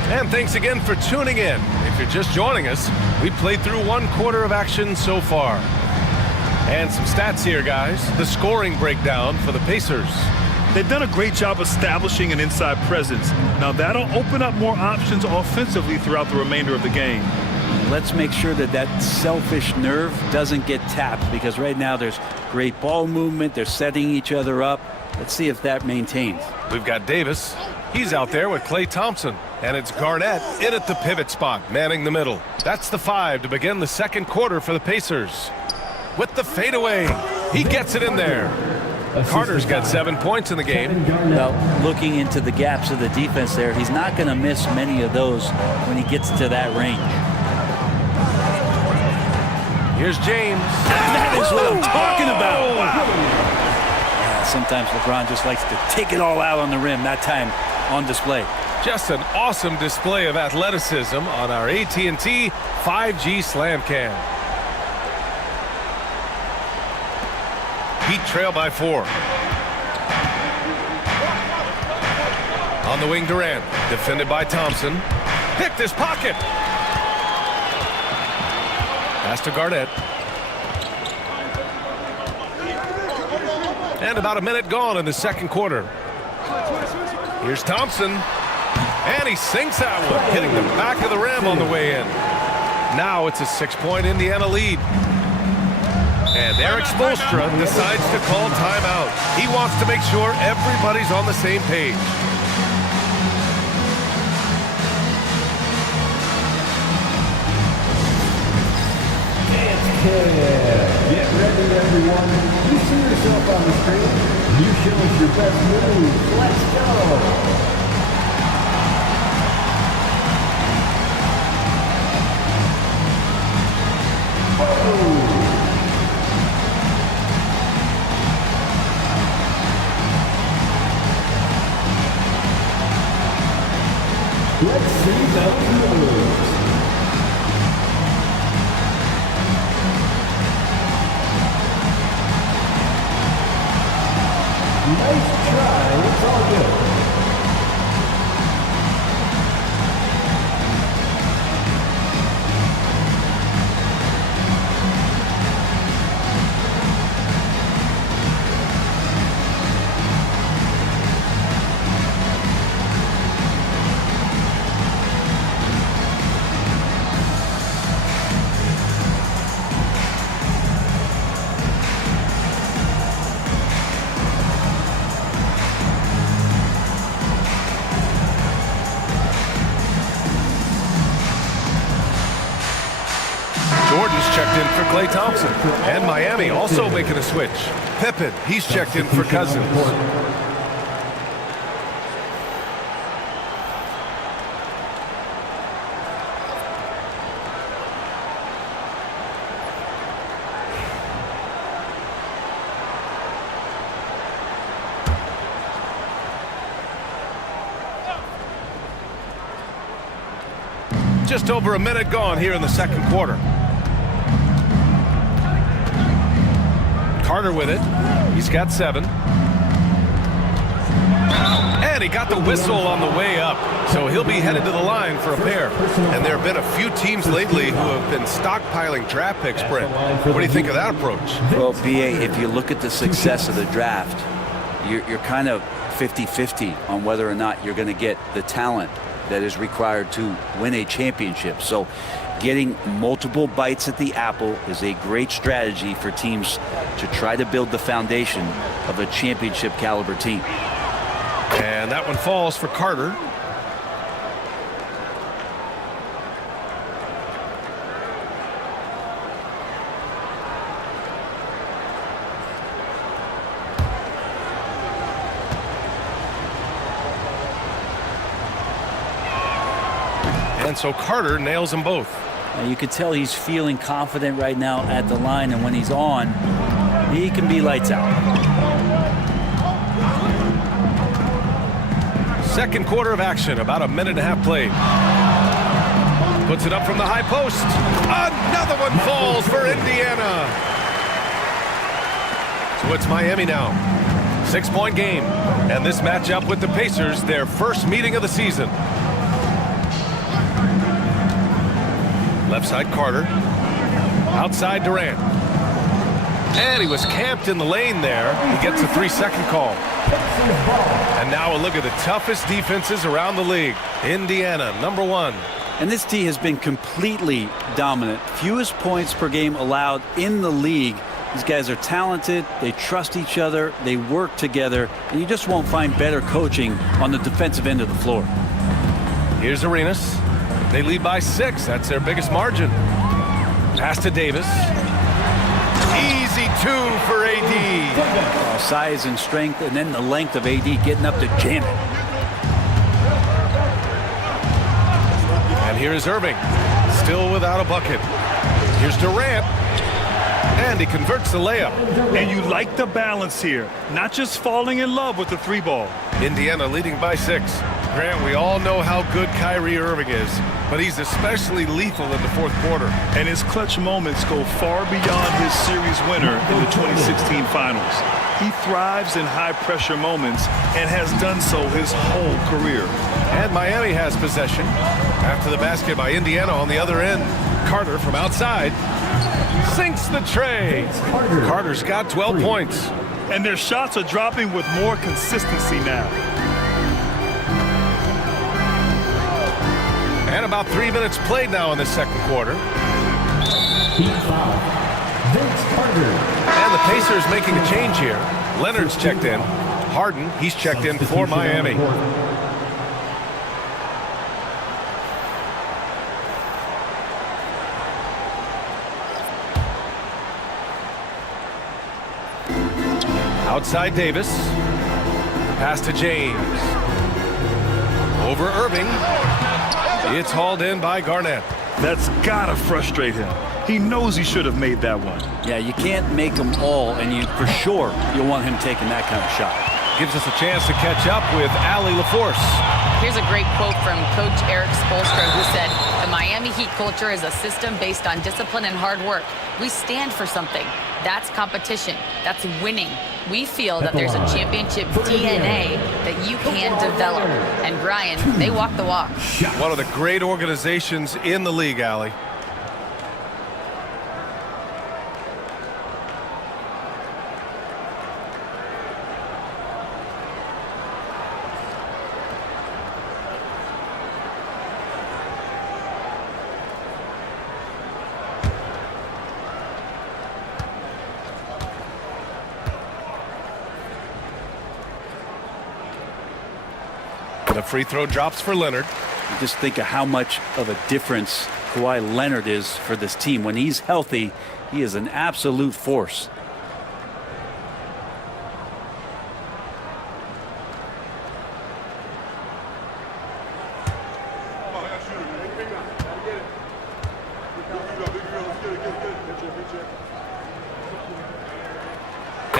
And thanks again for tuning in. If you're just joining us, we played through 1 quarter of action so far. And some stats here, guys. The scoring breakdown for the Pacers. They've done a great job establishing an inside presence. Now that'll open up more options offensively throughout the remainder of the game. Let's make sure that that selfish nerve doesn't get tapped, because right now there's great ball movement. They're setting each other up. Let's see if that maintains. We've got Davis. He's out there with Klay Thompson. And it's Garnett in at the pivot spot, manning the middle. That's the 5 to begin the second quarter for the Pacers. With the fadeaway, he gets it in there. Carter's got 7 points in the game. Well, looking into the gaps of the defense there, he's not going to miss many of those when he gets to that range. Here's James. That is what I'm talking about. Yeah, sometimes LeBron just likes to take it all out on the rim, that time on display. Just an awesome display of athleticism on our AT&T 5G Slam Cam. Heat trail by 4. On the wing, Durant, defended by Thompson. Picked his pocket. Pass to Garnett. And about a minute gone in the second quarter. Here's Thompson. And he sinks that one, hitting the back of the rim on the way in. Now it's a 6-point Indiana lead. And Eric Spoelstra decides to call timeout. He wants to make sure everybody's on the same page. Get ready, everyone. You see yourself on the screen. You show us your best moves. Let's go. Let's see those moves. Nice try. It's all good. Checked in for Klay Thompson. And Miami also making a switch. Pippen, he's checked in for Cousins. Just over a minute gone here in the second quarter. Carter with it. He's got 7. And he got the whistle on the way up. So he'll be headed to the line for a pair. And there have been a few teams lately who have been stockpiling draft picks, Brent. What do you think of that approach? Well, B.A., if you look at the success of the draft, you're kind of 50-50 on whether or not you're going to get the talent that is required to win a championship. So getting multiple bites at the apple is a great strategy for teams to try to build the foundation of a championship caliber team. And that one falls for Carter. And so Carter nails them both. And you could tell he's feeling confident right now at the line, and when he's on, he can be lights out. Second quarter of action, about a minute and a half played. Puts it up from the high post. Another one falls for Indiana. So it's Miami now. 6-point game. And this matchup with the Pacers, their first meeting of the season. Left side Carter. Outside Durant. And he was camped in the lane there. He gets a 3-second call. And now a look at the toughest defenses around the league. Indiana, #1. And this team has been completely dominant. Fewest points per game allowed in the league. These guys are talented. They trust each other. They work together. And you just won't find better coaching on the defensive end of the floor. Here's Arenas. They lead by 6. That's their biggest margin. Pass to Davis. Easy 2 for AD. Size and strength, and then the length of AD getting up to jam it. And here is Irving, still without a bucket. Here's Durant, and he converts the layup. And you like the balance here, not just falling in love with the 3-ball. Indiana leading by 6. Grant, we all know how good Kyrie Irving is, but he's especially lethal in the fourth quarter. And his clutch moments go far beyond his series winner in the 2016 finals. He thrives in high-pressure moments and has done so his whole career. And Miami has possession. After the basket by Indiana on the other end. Carter from outside sinks the tray. Carter's got 12 points. And their shots are dropping with more consistency now. And about 3 minutes played now in the second quarter. And the Pacers making a change here. Leonard's checked in. Harden, he's checked in for Miami. Outside Davis. Pass to James. Over Irving. It's hauled in by Garnett. That's gotta frustrate him. He knows he should have made that one. Yeah, you can't make them all, and you for sure you'll want him taking that kind of shot. Gives us a chance to catch up with Allie LaForce. Here's a great quote from Coach Eric Spoelstra, who said, "The Miami Heat culture is a system based on discipline and hard work. We stand for something. That's competition. That's winning. We feel that there's a championship DNA that you can develop." And Brian, they walk the walk. One of the great organizations in the league, Allie. The free throw drops for Leonard. You just think of how much of a difference Kawhi Leonard is for this team. When he's healthy, he is an absolute force.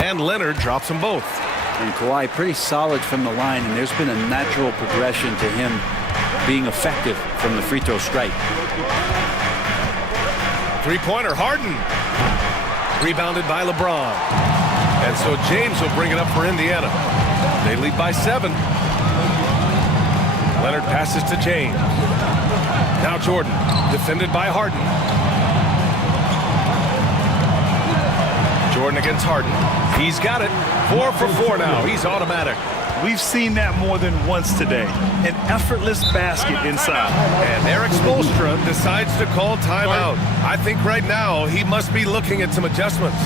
And Leonard drops them both. And Kawhi pretty solid from the line, and there's been a natural progression to him being effective from the free throw strike. Three-pointer, Harden. Rebounded by LeBron. And so James will bring it up for Indiana. They lead by 7. Leonard passes to James. Now Jordan, defended by Harden. Jordan against Harden. He's got it. 4 for 4 now. He's automatic. We've seen that more than once today. An effortless basket inside. And Eric Spoelstra decides to call timeout. I think right now he must be looking at some adjustments.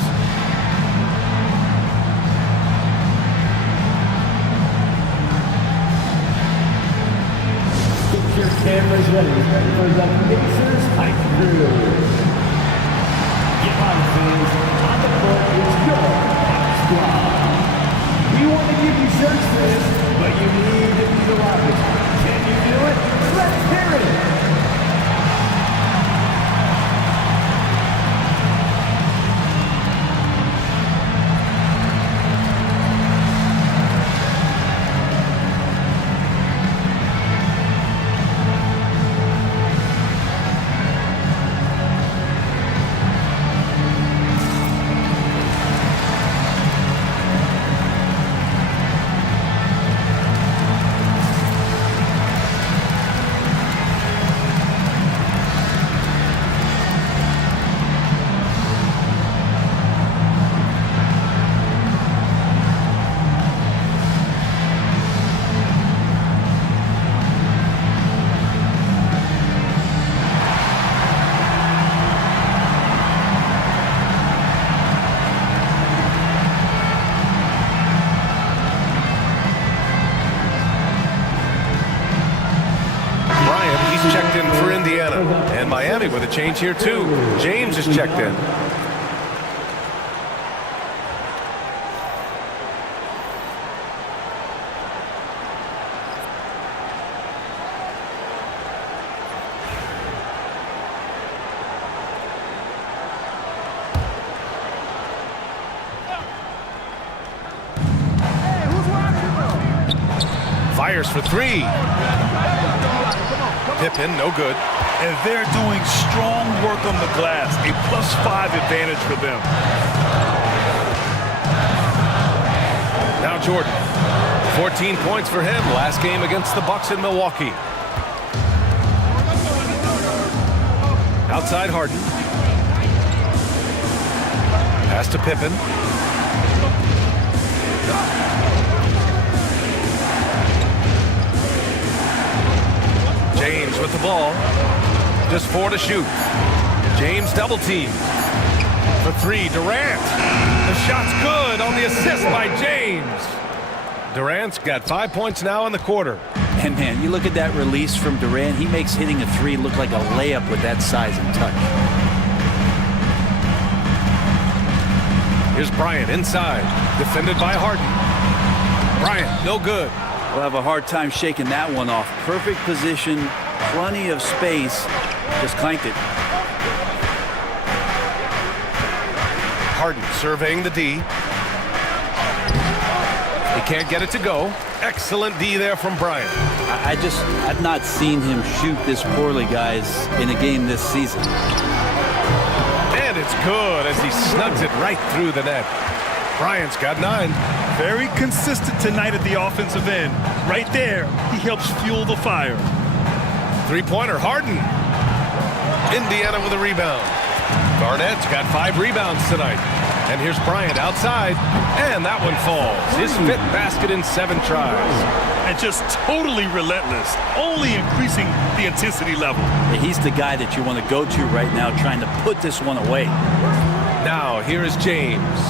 Get your cameras ready for the Pacers hype crew. Get on, fans. On the court is your squad. We want to give you shirts for this, but you need to be the loudest. Can you do it? Let's hear it. And Miami with a change here, too. James is checked in. Fires for three. Pippen, no good. And they're doing strong work on the glass. A +5 advantage for them. Now Jordan. 14 points for him. Last game against the Bucks in Milwaukee. Outside Harden. Pass to Pippen. James with the ball. Just 4 to shoot. James double team. For 3, Durant. The shot's good on the assist by James. Durant's got 5 points now in the quarter. And man, you look at that release from Durant. He makes hitting a 3 look like a layup with that size and touch. Here's Bryant inside. Defended by Harden. Bryant, no good. We'll have a hard time shaking that one off. Perfect position, plenty of space. Just clanked it. Harden surveying the D. He can't get it to go. Excellent D there from Bryant. I've not seen him shoot this poorly, guys, in a game this season. And it's good as he snugs it right through the net. Bryant's got 9. Very consistent tonight at the offensive end. Right there, he helps fuel the fire. Three-pointer, Harden. Indiana with a rebound. Garnett's got 5 rebounds tonight. And here's Bryant outside, and that one falls. His 5th basket in 7 tries. And just totally relentless, only increasing the intensity level. He's the guy that you want to go to right now, trying to put this one away. Now, here is James.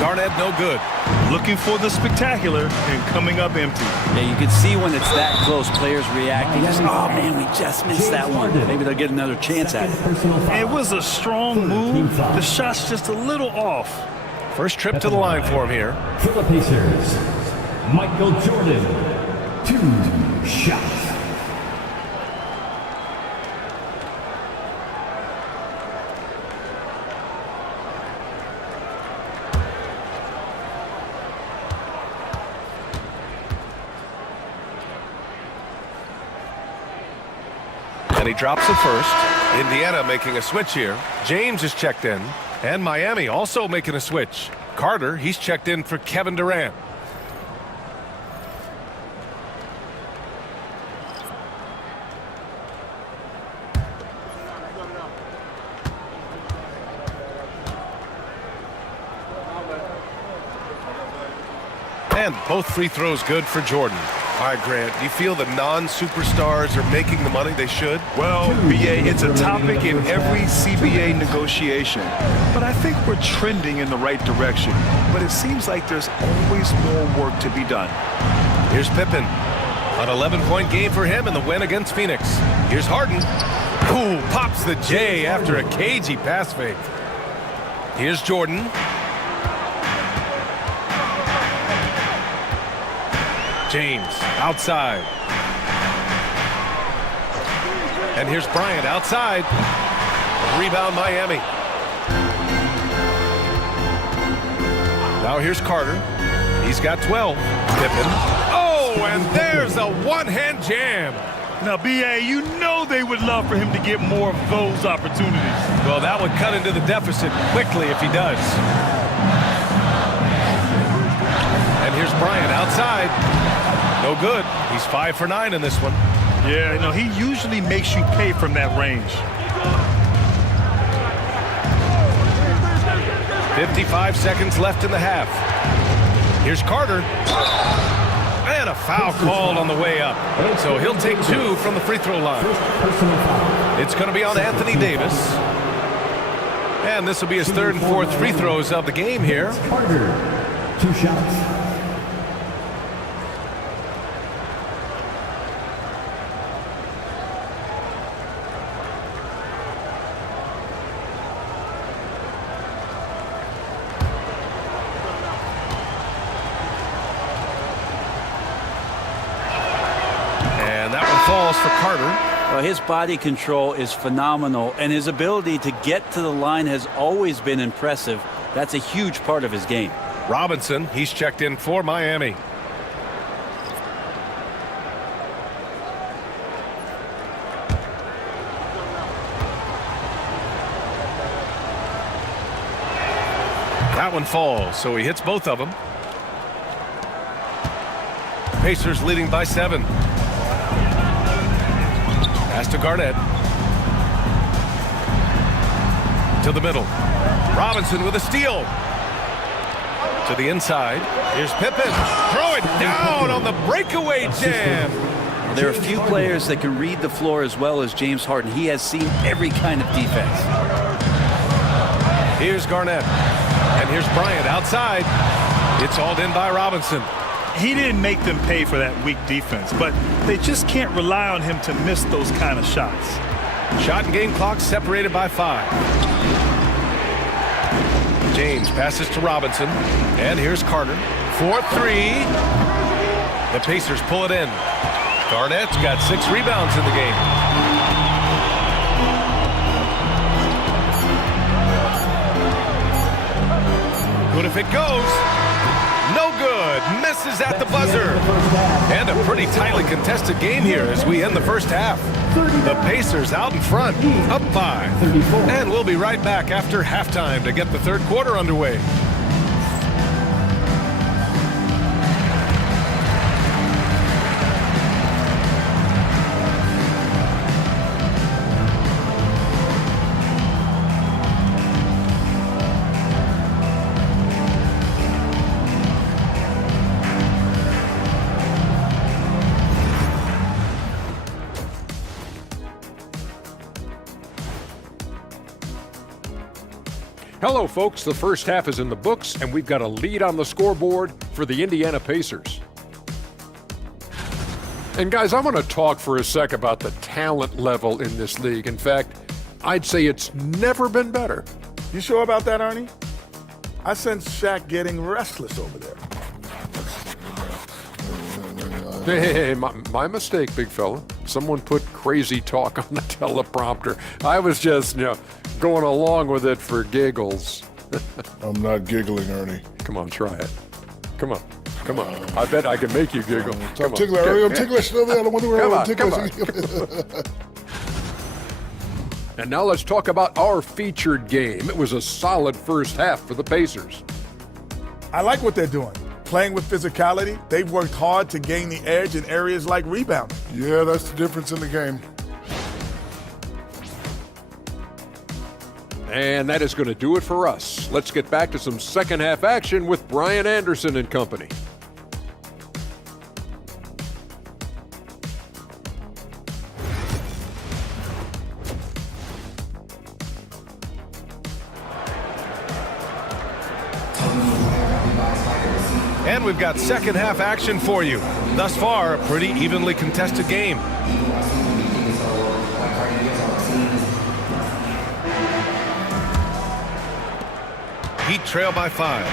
Garnett, no good. Looking for the spectacular and coming up empty. Yeah, you can see when it's that close, players reacting. Oh, man, we just missed that one. Maybe they'll get another chance at it. It was a strong move. The shot's just a little off. First trip to the line for him here. For the Pacers, Michael Jordan, 2 shots. And he drops it first. Indiana making a switch here. James is checked in. And Miami also making a switch. Carter, he's checked in for Kevin Durant. And both free throws good for Jordan. All right, Grant, do you feel the non-superstars are making the money they should? Well, BA, it's a topic in every CBA negotiation. But I think we're trending in the right direction. But it seems like there's always more work to be done. Here's Pippen. An 11-point game for him in the win against Phoenix. Here's Harden. Ooh, pops the J after a cagey pass fake. Here's Jordan. James outside. And here's Bryant outside. Rebound Miami. Now here's Carter. He's got 12. Pippen. Oh, and there's a one-hand jam. Now, BA, you know they would love for him to get more of those opportunities. Well, that would cut into the deficit quickly if he does. And here's Bryant outside. No good. He's 5 for 9 in this one. Yeah, no, he usually makes you pay from that range. 55 seconds left in the half. Here's Carter. And a foul called on the way up. So he'll take 2 from the free throw line. It's going to be on Anthony Davis. And this will be his 3rd and 4th free throws of the game here. Carter, 2 shots. calls for Carter. Well, his body control is phenomenal, and his ability to get to the line has always been impressive. That's a huge part of his game. Robinson, he's checked in for Miami. That one falls, so he hits both of them. Pacers leading by 7. Pass to Garnett. To the middle. Robinson with a steal. To the inside. Here's Pippen. Throw it down on the breakaway jam. There are a few players that can read the floor as well as James Harden. He has seen every kind of defense. Here's Garnett. And here's Bryant outside. It's hauled in by Robinson. He didn't make them pay for that weak defense, but they just can't rely on him to miss those kind of shots. Shot and game clock separated by 5. James passes to Robinson. And here's Carter. 4-3. The Pacers pull it in. Garnett's got 6 rebounds in the game. Good if it goes. No good. Misses at the buzzer. And a pretty tightly contested game here as we end the first half. The Pacers out in front, up 5. And we'll be right back after halftime to get the third quarter underway. Hello, folks. The first half is in the books, and we've got a lead on the scoreboard for the Indiana Pacers. And guys, I want to talk for a sec about the talent level in this league. In fact, I'd say it's never been better. You sure about that, Ernie? I sense Shaq getting restless over there. Hey, my mistake, big fella. Someone put crazy talk on the teleprompter. I was just, going along with it for giggles. I'm not giggling, Ernie. Come on, try it. Come on. I bet I can make you giggle. I'm ticklish, Ernie. I'm ticklish. I don't wonder where I'm ticklish. And now let's talk about our featured game. It was a solid first half for the Pacers. I like what they're doing. Playing with physicality, they've worked hard to gain the edge in areas like rebounding. Yeah, that's the difference in the game. And that is going to do it for us. Let's get back to some second half action with Brian Anderson and company. And we've got second half action for you. Thus far, a pretty evenly contested game. Heat trail by 5.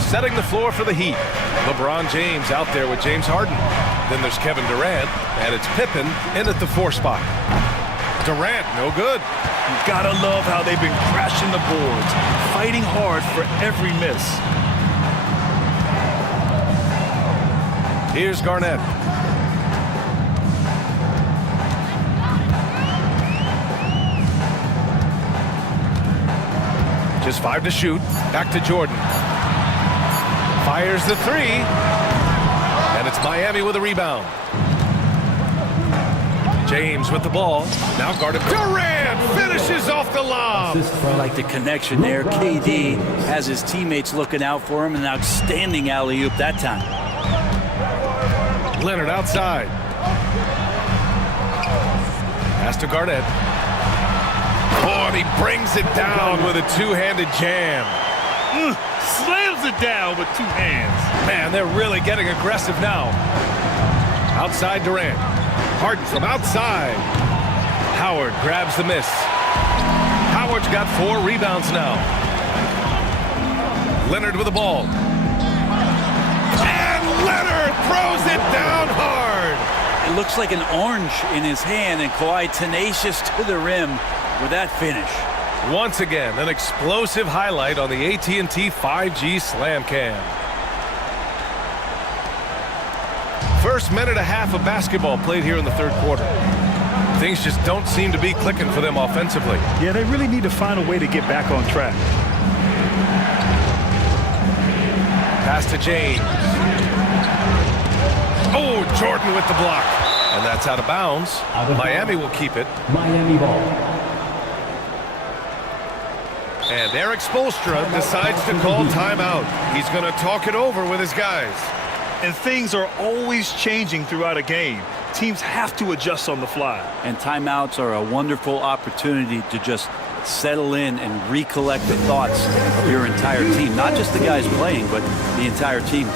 Setting the floor for the Heat. LeBron James out there with James Harden. Then there's Kevin Durant, and it's Pippen in at the 4 spot. Durant, no good. You gotta love how they've been crashing the boards, fighting hard for every miss. Here's Garnett. Just 5 to shoot. Back to Jordan. Fires the 3. And it's Miami with a rebound. James with the ball. Now guarded. Durant finishes off the lob. I like the connection there. KD has his teammates looking out for him. An outstanding alley-oop that time. Leonard outside. Pass to Garnett. Oh, and he brings it down with a two-handed jam. Slams it down with 2 hands. Man, they're really getting aggressive now. Outside Durant. Harden from outside. Howard grabs the miss. Howard's got 4 rebounds now. Leonard with the ball. And Leonard throws it down hard. looks like an orange in his hand, and Kawhi tenacious to the rim with that finish. Once again, an explosive highlight on the AT&T 5G Slam Cam. First minute and a half of basketball played here in the third quarter. Things just don't seem to be clicking for them offensively. Yeah, they really need to find a way to get back on track. Pass to James. Oh, Jordan with the block. And that's out of bounds. Miami will keep it. Miami ball. And Eric Spoelstra decides to call timeout. He's going to talk it over with his guys. And things are always changing throughout a game. Teams have to adjust on the fly. And timeouts are a wonderful opportunity to just settle in and recollect the thoughts of your entire team. Not just the guys playing, but the entire team.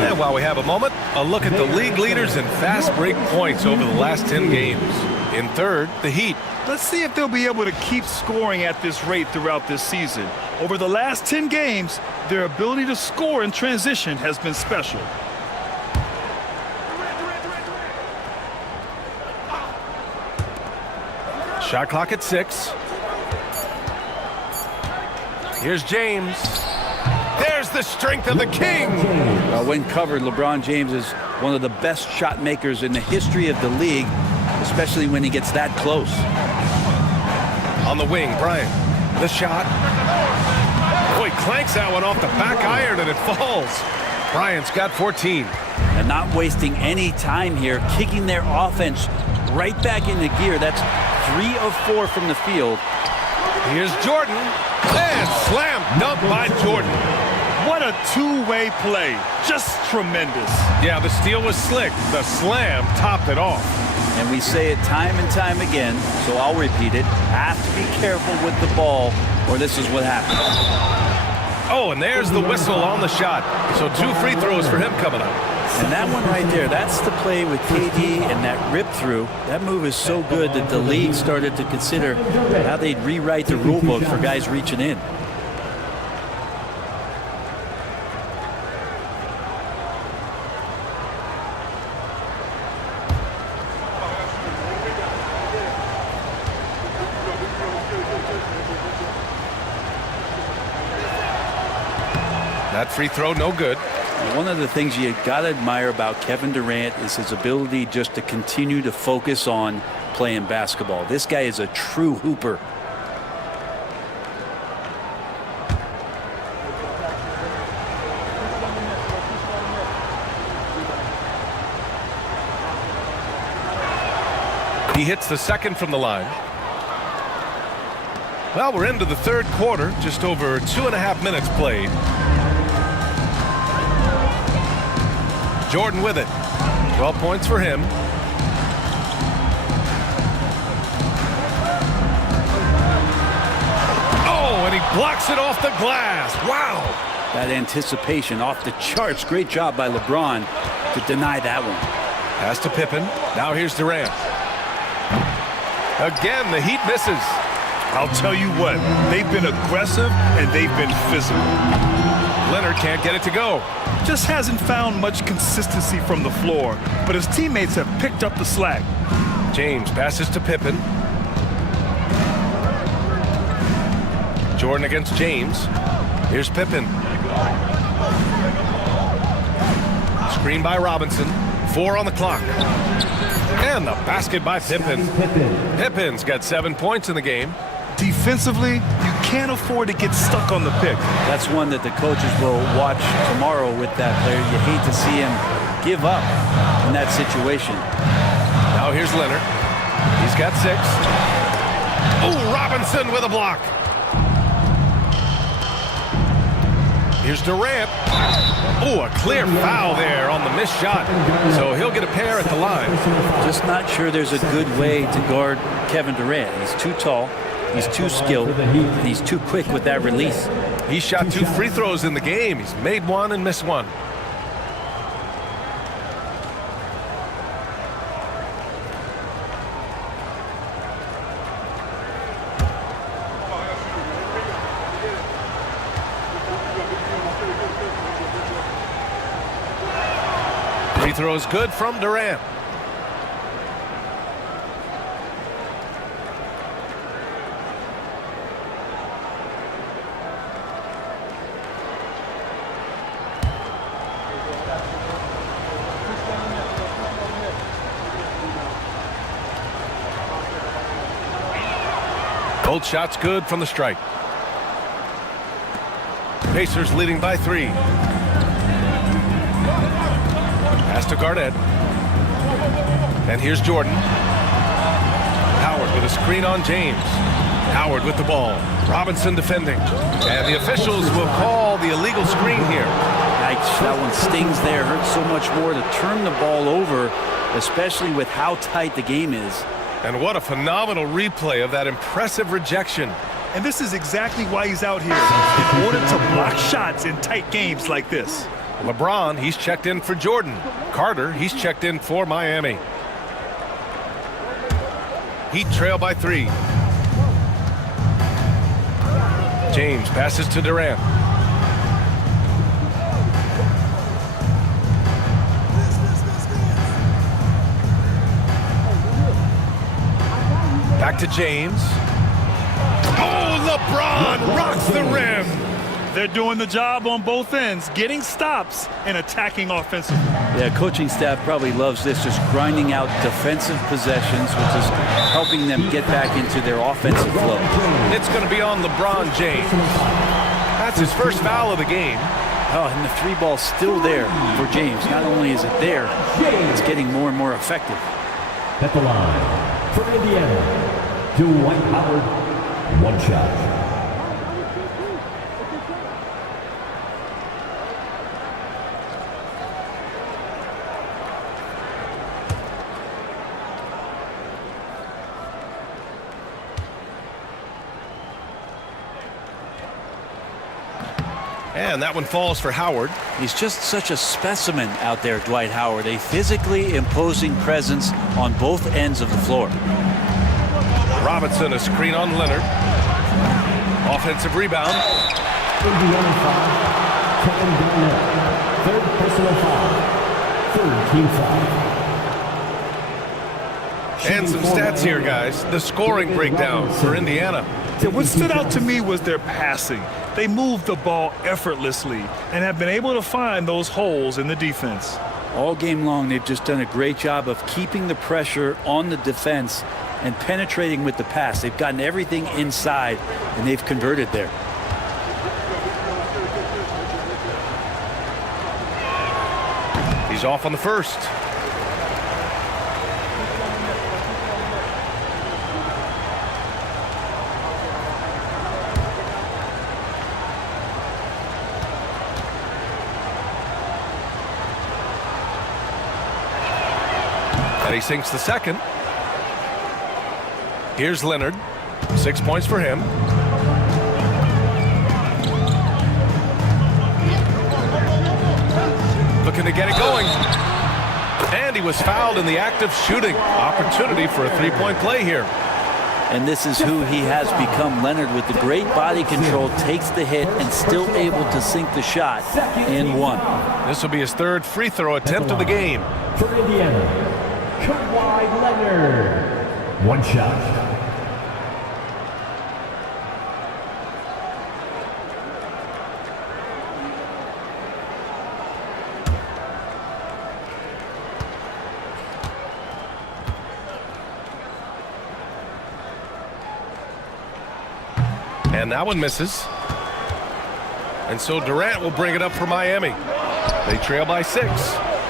And while we have a moment, a look at the league leaders in fast break points over the last 10 games. In third, the Heat. Let's see if they'll be able to keep scoring at this rate throughout this season. Over the last 10 games, their ability to score in transition has been special. Shot clock at 6. Here's James. There's the strength of the king. When covered, LeBron James is one of the best shot makers in the history of the league, especially when he gets that close. On the wing, Bryant. The shot. Boy, clanks that one off the back iron and it falls. Bryant's got 14. And not wasting any time here, kicking their offense right back into gear. That's 3 of 4 from the field. Here's Jordan. And slam dunk by Jordan. What a two-way play. Just tremendous. Yeah, the steal was slick. The slam topped it off. And we say it time and time again, so I'll repeat it. Have to be careful with the ball, or this is what happens. Oh, and there's the whistle on the shot. So 2 free throws for him coming up. And that one right there, that's the play with KD and that rip through. That move is so good that the league started to consider how they'd rewrite the rule book for guys reaching in. That free throw, no good. One of the things you got to admire about Kevin Durant is his ability just to continue to focus on playing basketball. This guy is a true hooper. He hits the second from the line. Well, we're into the third quarter, just over 2.5 minutes played. Jordan with it. 12 points for him. Oh, and he blocks it off the glass. Wow. That anticipation off the charts. Great job by LeBron to deny that one. Pass to Pippen. Now here's Durant. Again, the Heat misses. I'll tell you what, they've been aggressive and they've been physical. Leonard can't get it to go. Just hasn't found much consistency from the floor, but his teammates have picked up the slack. James passes to Pippen. Jordan against James. Here's Pippen. Screen by Robinson. 4 on the clock. And the basket by Pippen. Pippen's got 7 points in the game. Defensively, you can't afford to get stuck on the pick. That's one that the coaches will watch tomorrow with that player. You hate to see him give up in that situation. Now here's Leonard. He's got 6. Oh, Robinson with a block. Here's Durant. Oh, a clear foul there on the missed shot. So he'll get a pair at the line. Just not sure there's a good way to guard Kevin Durant. He's too tall, he's too skilled, and he's too quick with that release. He shot 2 free throws in the game. He's made 1 and missed 1. Free throws good from Durant. Both shots good from the strike. Pacers leading by 3. Pass to Garnett. And here's Jordan. Howard with a screen on James. Howard with the ball. Robinson defending. And the officials will call the illegal screen here. Yikes, that one stings there. Hurts so much more to turn the ball over, especially with how tight the game is. And what a phenomenal replay of that impressive rejection. And this is exactly why he's out here, in order to block shots in tight games like this. LeBron, he's checked in for Jordan. Carter, he's checked in for Miami. Heat trail by 3. James passes to Durant. Back to James. Oh, LeBron rocks the rim. They're doing the job on both ends, getting stops and attacking offensively. Yeah, coaching staff probably loves this, just grinding out defensive possessions, which is helping them get back into their offensive flow. It's going to be on LeBron James. That's his first foul of the game. Oh, and the 3 ball's still there for James. Not only is it there, it's getting more and more effective. At the line, for Indiana, Dwight Howard, 1 shot. And that one falls for Howard. He's just such a specimen out there, Dwight Howard. A physically imposing presence on both ends of the floor. Robinson, a screen on Leonard. Offensive rebound. Indiana foul, Kevin Garnett. 3rd personal foul. 3rd team foul. And some stats here, guys. The scoring breakdown for Indiana. What stood out to me was their passing. They moved the ball effortlessly and have been able to find those holes in the defense. All game long, they've just done a great job of keeping the pressure on the defense and penetrating with the pass. They've gotten everything inside, and they've converted there. He's off on the first. And he sinks the second. Here's Leonard. 6 points for him. Looking to get it going. And he was fouled in the act of shooting. Opportunity for a 3-point play here. And this is who he has become. Leonard, with the great body control, takes the hit and still able to sink the shot in 1. This will be his 3rd free throw attempt of the game. For Indiana, Kawhi Leonard, 1 shot. And that one misses. And so Durant will bring it up for Miami. They trail by 6.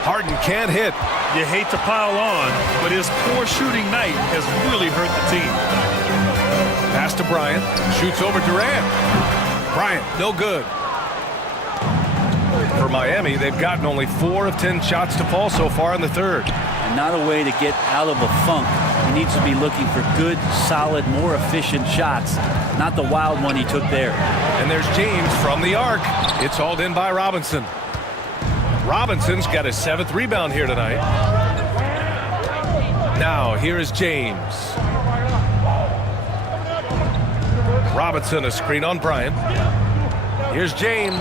Harden can't hit. You hate to pile on, but his poor shooting night has really hurt the team. Pass to Bryant. Shoots over Durant. Bryant, no good. For Miami, they've gotten only 4 of 10 shots to fall so far in the third. And not a way to get out of a funk. He needs to be looking for good, solid, more efficient shots, not the wild one he took there. And there's James from the arc. It's hauled in by Robinson. Robinson's got his 7th rebound here tonight. Now, here is James. Robinson, a screen on Bryant. Here's James.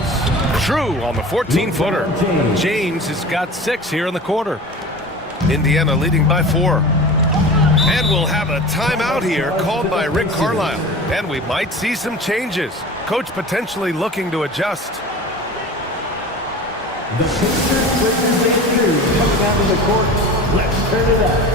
True on the 14-footer. James has got 6 here in the quarter. Indiana leading by 4. And we'll have a timeout here called by Rick Carlisle. And we might see some changes. Coach potentially looking to adjust. The Pacers with the Pacers coming out of the court. Let's turn it up.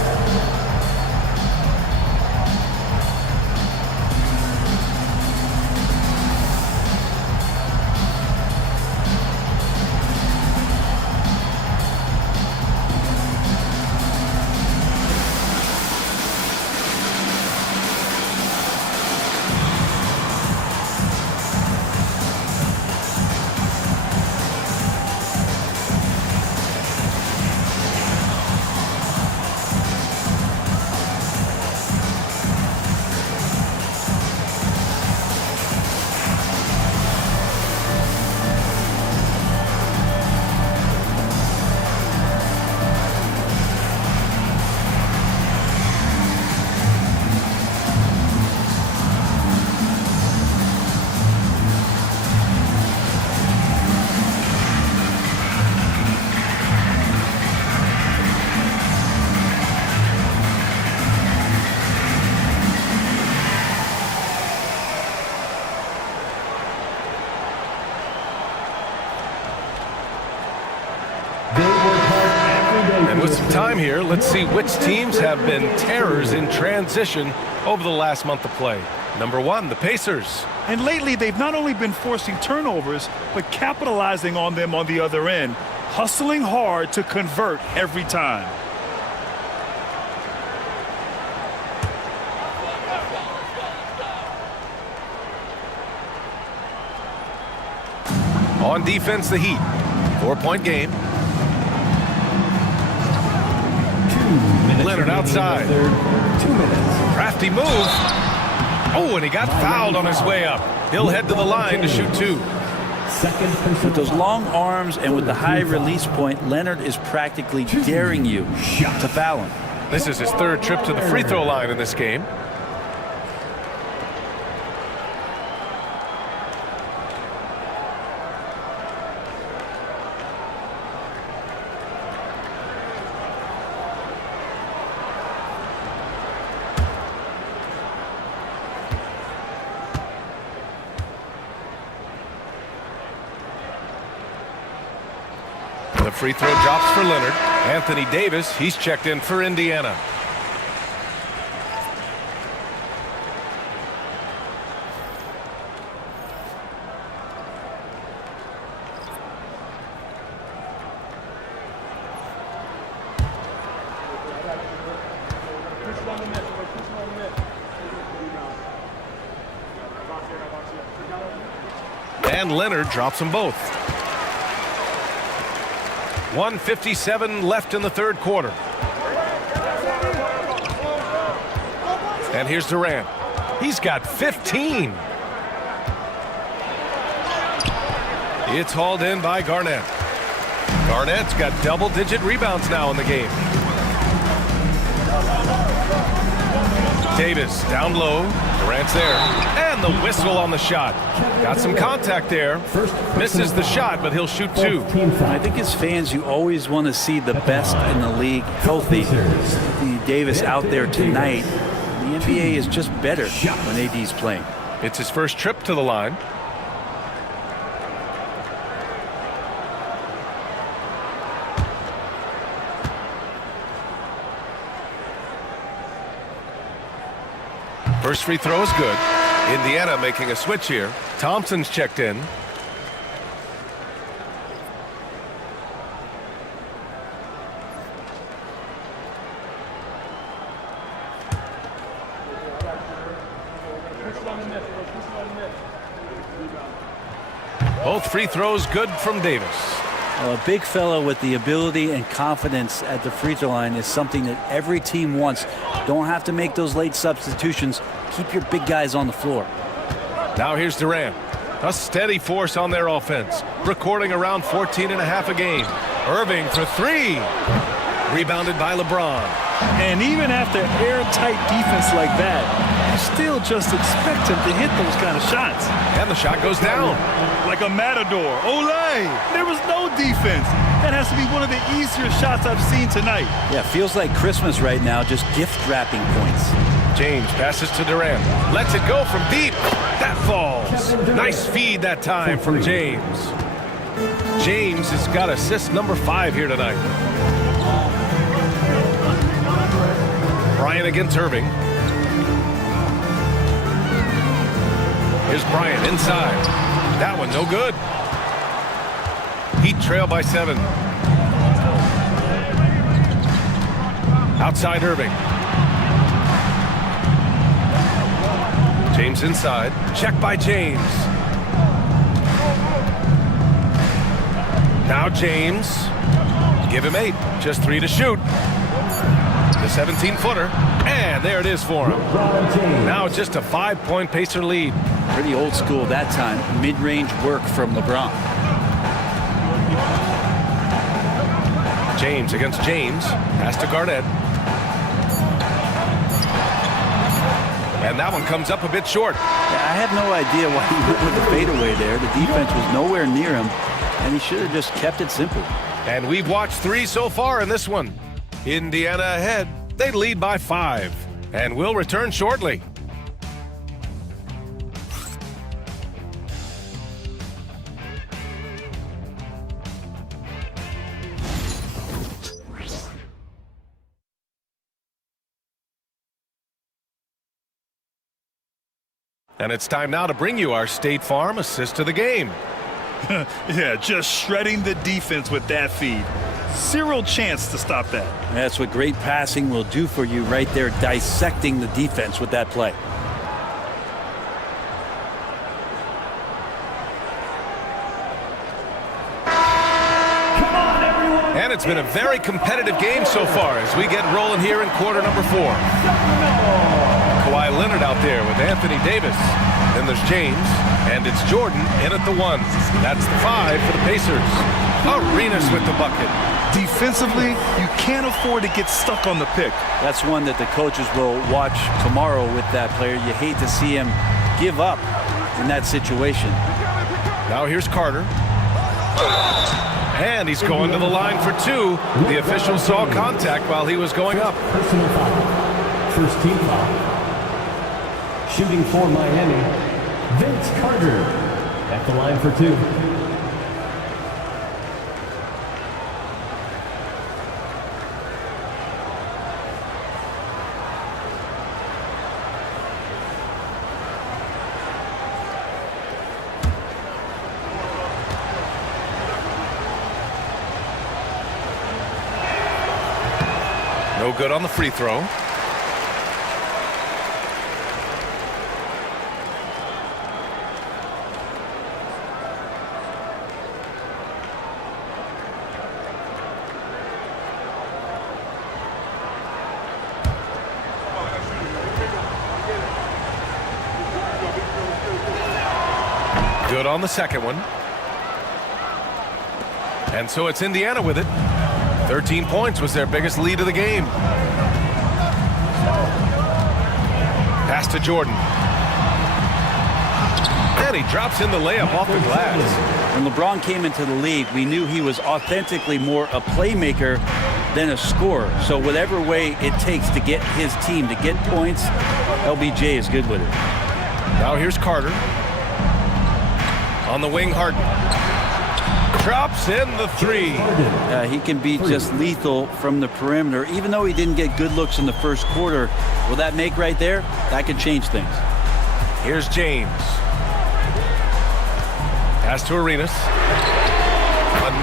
And with some time here, let's see which teams have been terrors in transition over the last month of play. Number 1, the Pacers. And lately, they've not only been forcing turnovers, but capitalizing on them on the other end, hustling hard to convert every time. On defense, the Heat. 4-point game. Leonard outside. 2 minutes. Crafty move. Oh, and he got fouled on his way up. He'll head to the line to shoot 2. With those long arms and with the high release point, Leonard is practically daring you to foul him. This is his 3rd trip to the free throw line in this game. The free throw drops for Leonard. Anthony Davis, he's checked in for Indiana. And Leonard drops them both. 1:57 left in the 3rd quarter. And here's Durant. He's got 15. It's hauled in by Garnett. Garnett's got double-digit rebounds now in the game. Davis down low. Durant's there. And the whistle on the shot. Got some contact there. Misses the shot, but he'll shoot 2. I think as fans, you always want to see the best in the league healthy. Anthony Davis out there tonight. The NBA is just better when AD's playing. It's his first trip to the line. First free throw is good. Indiana making a switch here. Thompson's checked in. Both free throws good from Davis. Well, a big fellow with the ability and confidence at the free throw line is something that every team wants. Don't have to make those late substitutions. Keep your big guys on the floor. Now here's Durant. A steady force on their offense. Recording around 14.5 a game. Irving for three. Rebounded by LeBron. And even after airtight defense like that, you still just expect him to hit those kind of shots. And the shot goes down. Like a matador. Olay! There was no defense. That has to be one of the easier shots I've seen tonight. Yeah, feels like Christmas right now, just gift wrapping points. James passes to Durant. Lets it go from deep. That falls. Nice feed that time from James. James has got assist number 5 here tonight. Bryant against Irving. Here's Bryant inside. That one no good. Heat trail by 7. Outside Irving. James inside. Check by James. Now James. Give him 8. Just 3 to shoot. The 17-footer. And there it is for him. Now just a 5-point Pacer lead. Pretty old school that time. Mid-range work from LeBron. James against James. Pass to Garnett. And that one comes up a bit short. Yeah, I have no idea why he went with the fadeaway there. The defense was nowhere near him, and he should have just kept it simple. And we've watched 3 so far in this one. Indiana ahead. They lead by 5. And we'll return shortly. And it's time now to bring you our State Farm assist of the game. Yeah, just shredding the defense with that feed. Zero chance to stop that. That's what great passing will do for you right there, dissecting the defense with that play. And it's been a very competitive game so far as we get rolling here in quarter number 4. Kawhi Leonard out there with Anthony Davis. Then there's James, and it's Jordan in at the 1. That's the 5 for the Pacers. Arenas with the bucket. Defensively, you can't afford to get stuck on the pick. That's one that the coaches will watch tomorrow with that player. You hate to see him give up in that situation. Now here's Carter. And he's going to the line for 2. The official saw contact while he was going up. Personal foul. First team foul. Shooting for Miami, Vince Carter at the line for 2. No good on the free throw. Good on the second one. And so it's Indiana with it. 13 points was their biggest lead of the game. Pass to Jordan. And he drops in the layup off the glass. When LeBron came into the league, we knew he was authentically more a playmaker than a scorer. So whatever way it takes to get his team to get points, LBJ is good with it. Now here's Carter. On the wing, Harden. Drops in the 3. He can be just lethal from the perimeter. Even though he didn't get good looks in the first quarter, will that make right there? That could change things. Here's James. Pass to Arenas.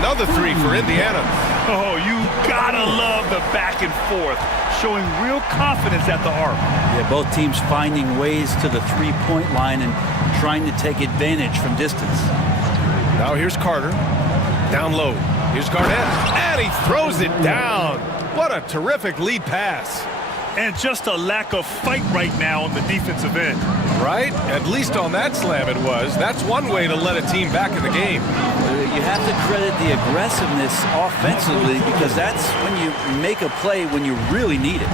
Another three for Indiana. Oh, you gotta love the back and forth, showing real confidence at the arc. Yeah, both teams finding ways to the three-point line and trying to take advantage from distance. Now here's Carter. Down low. Here's Garnett. And he throws it down. What a terrific lead pass. And just a lack of fight right now on the defensive end. Right? At least on that slam it was. That's one way to let a team back in the game. You have to credit the aggressiveness offensively because that's when you make a play when you really need it.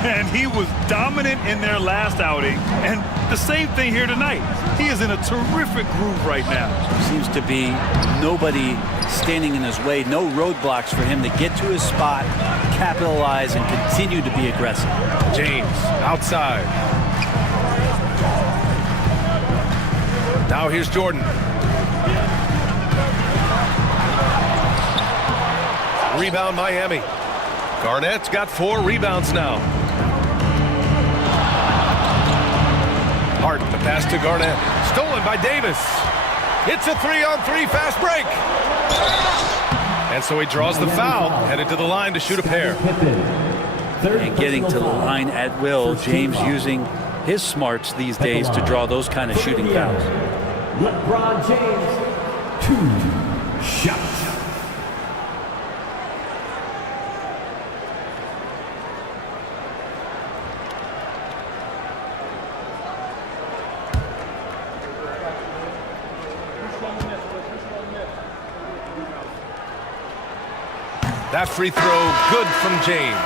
And he was dominant in their last outing. And the same thing here tonight. He is in a terrific groove right now. Seems to be nobody standing in his way. No roadblocks for him to get to his spot, capitalize, and continue to be aggressive. James outside. Now here's Jordan. Rebound Miami. Garnett's got 4 rebounds now. Harden, the pass to Garnett. Stolen by Davis. It's a 3-on-3 fast break. And so he draws the foul, headed to the line to shoot a pair. And getting to the line at will, James using his smarts these days to draw those kind of shooting fouls. LeBron James, 2 shots. That free throw, good from James.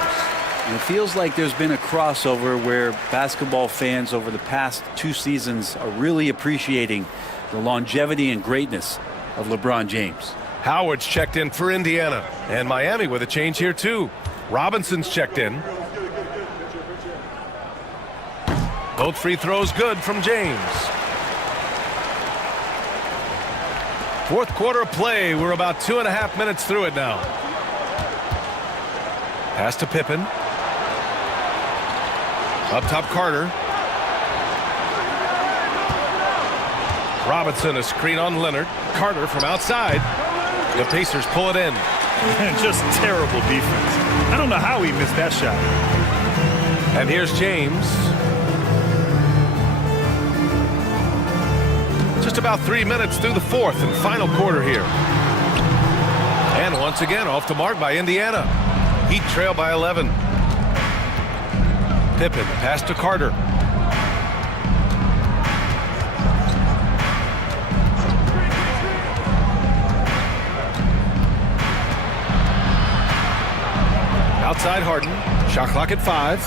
And it feels like there's been a crossover where basketball fans over the past 2 seasons are really appreciating the longevity and greatness of LeBron James. Howard's checked in for Indiana. And Miami with a change here too. Robinson's checked in. Both free throws good from James. Fourth quarter of play. We're about 2.5 minutes through it now. Pass to Pippen. Up top, Carter. Robinson, a screen on Leonard. Carter from outside. The Pacers pull it in. And just terrible defense. I don't know how he missed that shot. And here's James. Just about 3 minutes through the fourth and final quarter here. And once again, off the mark by Indiana. Heat trail by 11. Pippen, pass to Carter. Outside Harden. Shot clock at 5.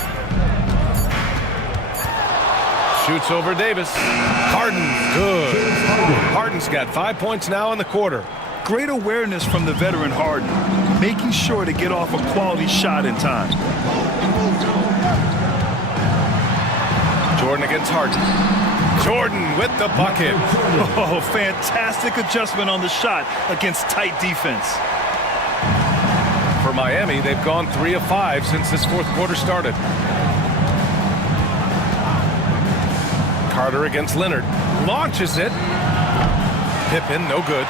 Shoots over Davis. Harden, good. Harden's got 5 points now in the quarter. Great awareness from the veteran Harden, making sure to get off a quality shot in time. Jordan against Harden. Jordan with the bucket. Oh, fantastic adjustment on the shot against tight defense. For Miami, they've gone 3 of 5 since this fourth quarter started. Carter against Leonard. Launches it. Pippen, no good.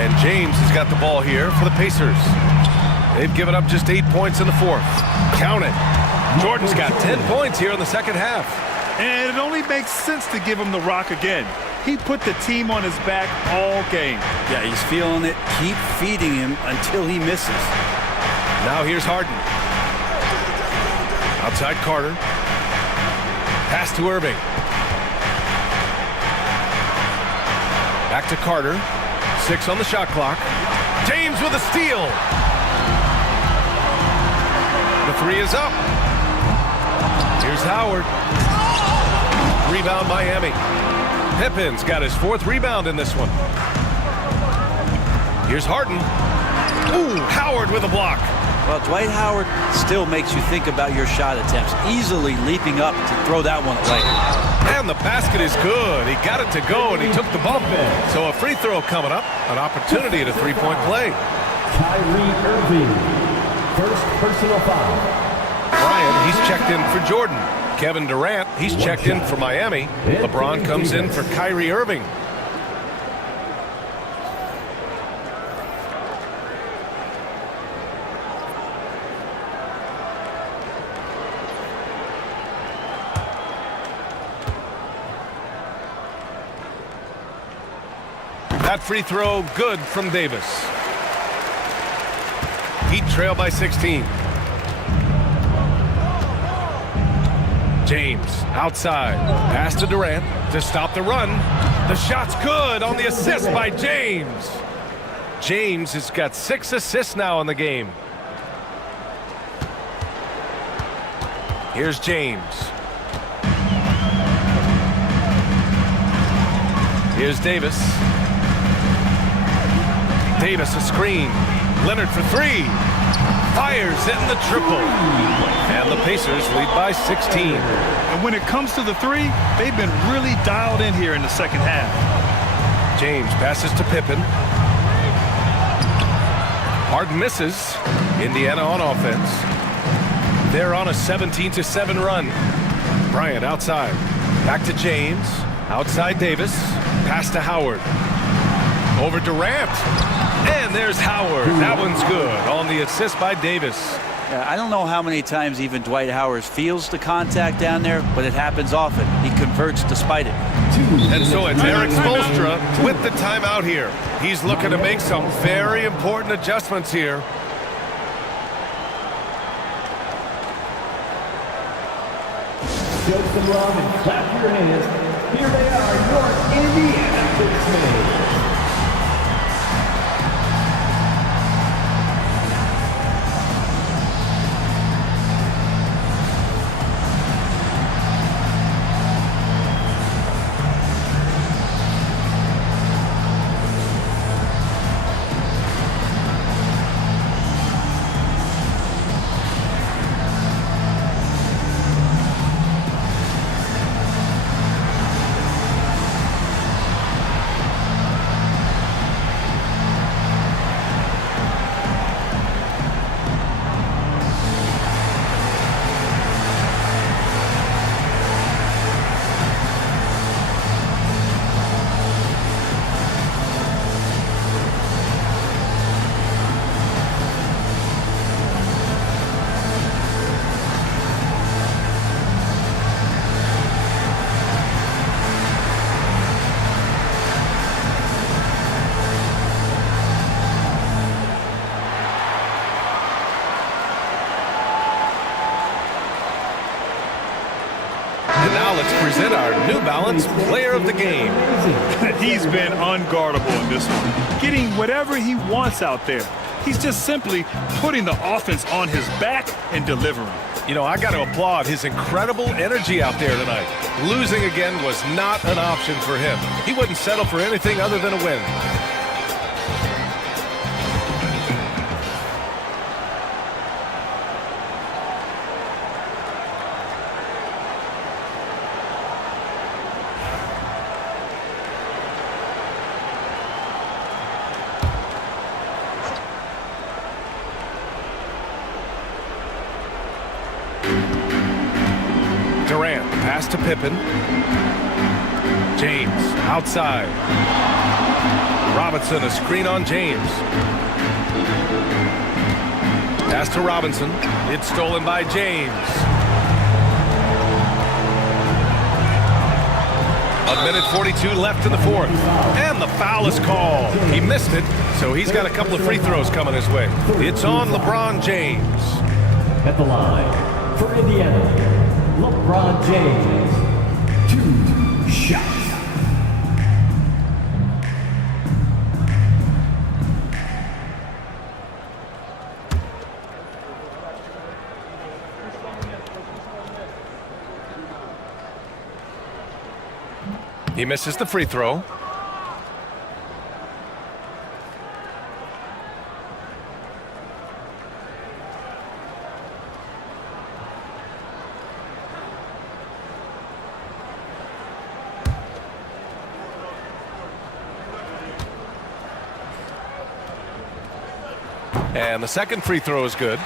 And James has got the ball here for the Pacers. They've given up just 8 points in the fourth. Count it. Jordan's got 10 points here in the second half. And it only makes sense to give him the rock again. He put the team on his back all game. Yeah, he's feeling it. Keep feeding him until he misses. Now here's Harden. Outside Carter. Pass to Irving. Back to Carter. 6 on the shot clock. James with a steal. The 3 is up. Here's Howard. Rebound Miami. Pippen's got his 4th rebound in this one. Here's Harden. Ooh, Howard with a block. Well, Dwight Howard still makes you think about your shot attempts, easily leaping up to throw that one away. And the basket is good. He got it to go, and he took the bump. So a free throw coming up, an opportunity at a 3-point play. Kyrie Irving, first personal foul. Bryant, he's checked in for Jordan. Kevin Durant, he's checked in for Miami. LeBron comes in for Kyrie Irving. That free throw good from Davis. Heat trail by 16. James outside. Pass to Durant to stop the run. The shot's good on the assist by James. James has got 6 assists now in the game. Here's James. Here's Davis. Davis a screen. Leonard for 3. Fires in the triple. And the Pacers lead by 16. And when it comes to the 3, they've been really dialed in here in the second half. James passes to Pippen. Harden misses. Indiana on offense. They're on a 17-7 run. Bryant outside. Back to James. Outside Davis. Pass to Howard. Over Durant. And there's Howard. That one's good on the assist by Davis. Yeah, I don't know how many times even Dwight Howard feels the contact down there, but it happens often. He converts despite it. And so it's Eric Spoelstra with the timeout here. He's looking to make some very important adjustments here. Show some love and clap your hands. Here they are, your Indiana Pacers. And now let's present our New Balance Player of the Game. He's been unguardable in this one, getting whatever he wants out there. He's just simply putting the offense on his back and delivering. You know, I got to applaud his incredible energy out there tonight. Losing again was not an option for him. He wouldn't settle for anything other than a win. Durant, pass to Pippen. James, outside. Robinson, a screen on James. Pass to Robinson. It's stolen by James. A minute 42 left in the fourth. And the foul is called. He missed it, so he's got a couple of free throws coming his way. It's on LeBron James. At the line for Indiana, LeBron James, 2 shots. He misses the free throw. And the second free throw is good.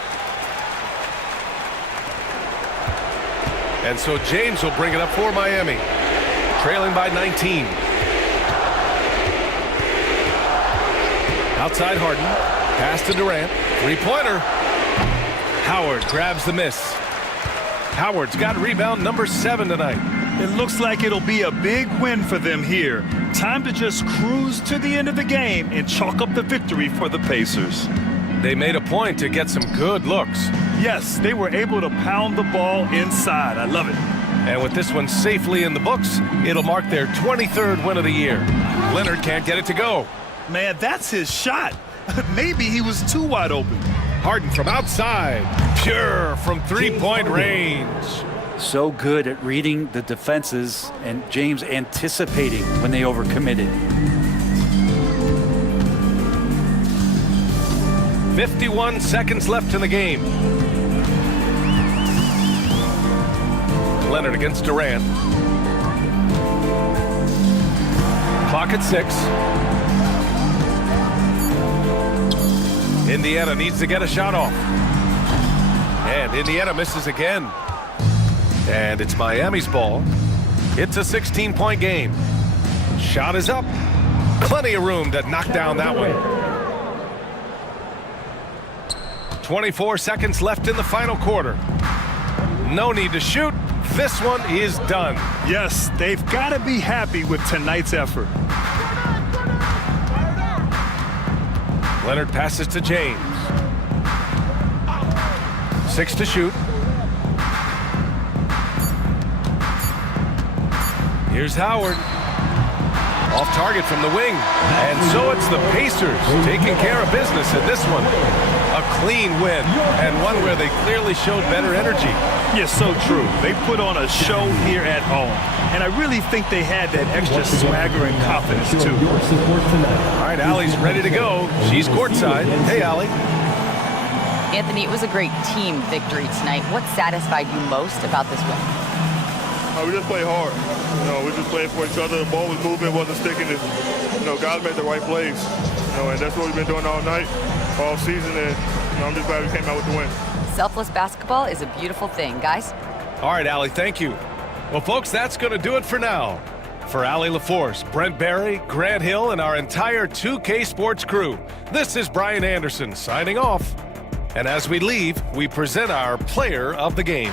And so James will bring it up for Miami, trailing by 19. Outside Harden, pass to Durant, three-pointer. Howard grabs the miss. Howard's got rebound number 7 tonight. It looks like it'll be a big win for them here. Time to just cruise to the end of the game and chalk up the victory for the Pacers. They made a point to get some good looks. Yes, they were able to pound the ball inside. I love it. And with this one safely in the books, it'll mark their 23rd win of the year. Leonard can't get it to go. Man, that's his shot. Maybe he was too wide open. Harden from outside. Pure from three-point range. So good at reading the defenses and James anticipating when they overcommitted. 51 seconds left in the game. Leonard against Durant. Clock at 6. Indiana needs to get a shot off. And Indiana misses again. And it's Miami's ball. It's a 16-point game. Shot is up. Plenty of room to knock down that one. 24 seconds left in the final quarter. No need to shoot. This one is done. Yes, they've got to be happy with tonight's effort. Leonard passes to James. 6 to shoot. Here's Howard. Off target from the wing. And so it's the Pacers taking care of business in this one. A clean win, and one where they clearly showed better energy. Yes, so true. They put on a show here at home. And I really think they had that extra swagger and confidence, too. All right, Allie's ready to go. She's courtside. Hey, Allie. Anthony, it was a great team victory tonight. What satisfied you most about this win? We just played hard. We just played for each other. The ball was moving, wasn't sticking. Guys made the right plays. And that's what we've been doing all night, all season. And I'm just glad we came out with the win. Selfless basketball is a beautiful thing, guys. All right, Allie, thank you. Well, folks, that's going to do it for now. For Allie LaForce, Brent Barry, Grant Hill, and our entire 2K Sports crew, this is Brian Anderson signing off. And as we leave, we present our player of the game.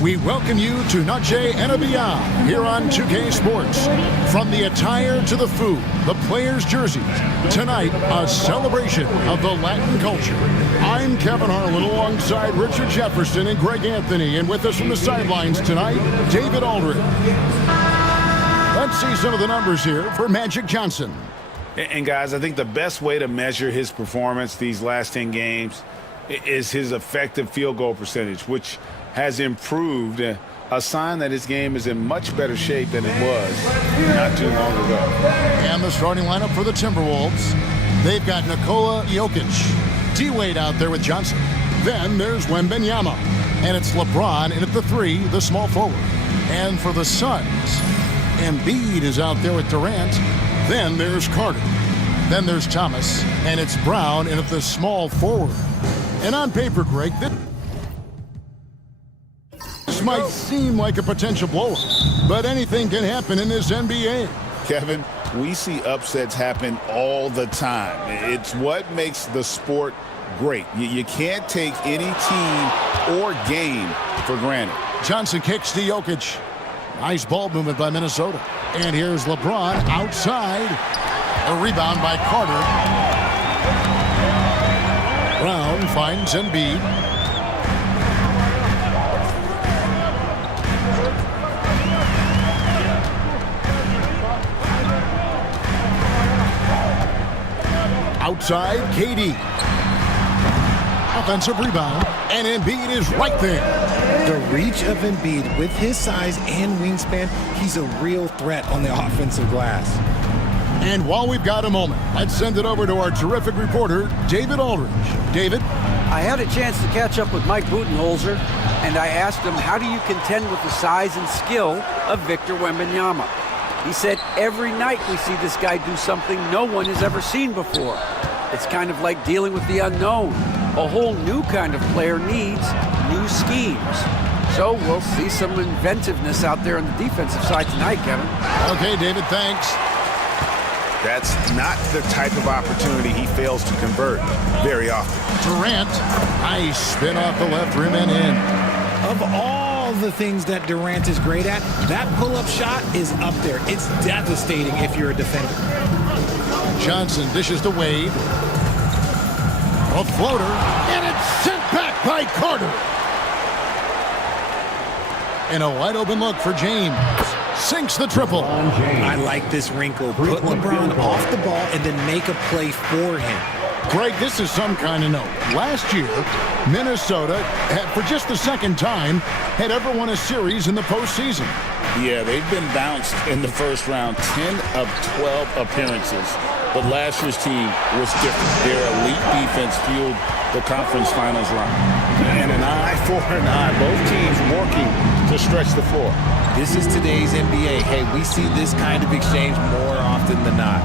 We welcome you to Noche and Beyond here on 2K Sports. From the attire to the food, the players' jerseys, tonight a celebration of the Latin culture. I'm Kevin Harlan alongside Richard Jefferson and Greg Anthony, and with us from the sidelines tonight, David Aldridge. Let's see some of the numbers here for Magic Johnson. And guys, I think the best way to measure his performance these last 10 games is his effective field goal percentage, which has improved, a sign that his game is in much better shape than it was not too long ago. And the starting lineup for the Timberwolves. They've got Nikola Jokic, D-Wade out there with Johnson. Then there's Wembanyama. And it's LeBron in at the 3, the small forward. And for the Suns, Embiid is out there with Durant. Then there's Carter. Then there's Thomas. And it's Brown in at the small forward. And on paper, Greg, this might seem like a potential blowout, but anything can happen in this NBA. Kevin, we see upsets happen all the time. It's what makes the sport great. You can't take any team or game for granted. Johnson kicks to Jokic. Nice ball movement by Minnesota. And here's LeBron outside. A rebound by Carter. Brown finds Embiid. Outside, KD. Offensive rebound, and Embiid is right there. The reach of Embiid with his size and wingspan, he's a real threat on the offensive glass. And while we've got a moment, let's send it over to our terrific reporter, David Aldridge. David? I had a chance to catch up with Mike Budenholzer, and I asked him, how do you contend with the size and skill of Victor Wembanyama? He said, every night we see this guy do something no one has ever seen before. It's kind of like dealing with the unknown. A whole new kind of player needs new schemes. So we'll see some inventiveness out there on the defensive side tonight, Kevin. Okay, David, thanks. That's not the type of opportunity he fails to convert very often. Durant, nice spin off the left rim and in. Of all the things that Durant is great at, that pull-up shot is up there. It's devastating if you're a defender. Johnson dishes to Wade. A floater, and it's sent back by Carter. And a wide open look for James. Sinks the triple. I like this wrinkle. Put LeBron off the ball and then make a play for him. Greg, this is some kind of note. Last year, Minnesota, for just the second time, had ever won a series in the postseason. Yeah, they've been bounced in the first round, 10 of 12 appearances. But last year's team was different. Their elite defense fueled the conference finals run. And an eye for an eye. Both teams working to stretch the floor. This is today's NBA. Hey, we see this kind of exchange more often than not.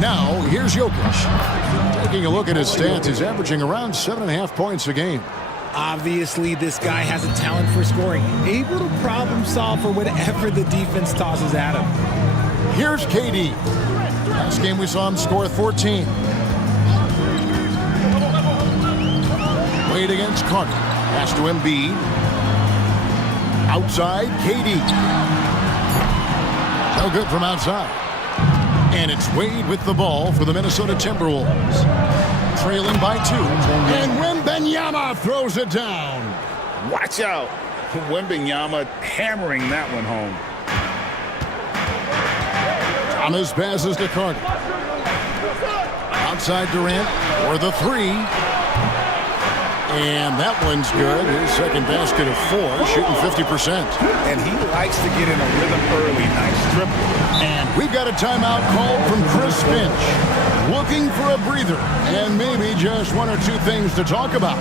Now, here's Jokic. Taking a look at his stats, he's averaging around 7.5 points a game. Obviously, this guy has a talent for scoring. Able to problem solve for whatever the defense tosses at him. Here's KD. Last game we saw him score 14. Wade against Carter. Pass to Embiid. Outside, KD. No good from outside. And it's Wade with the ball for the Minnesota Timberwolves. Trailing by 2. And Wembanyama throws it down. Watch out. Wembanyama hammering that one home. Thomas passes to Carter. Outside Durant for the 3. And that one's good. His second basket of 4, shooting 50%. And he likes to get in a rhythm early. Nice triple. And we've got a timeout called from Chris Finch. Looking for a breather and maybe just one or two things to talk about.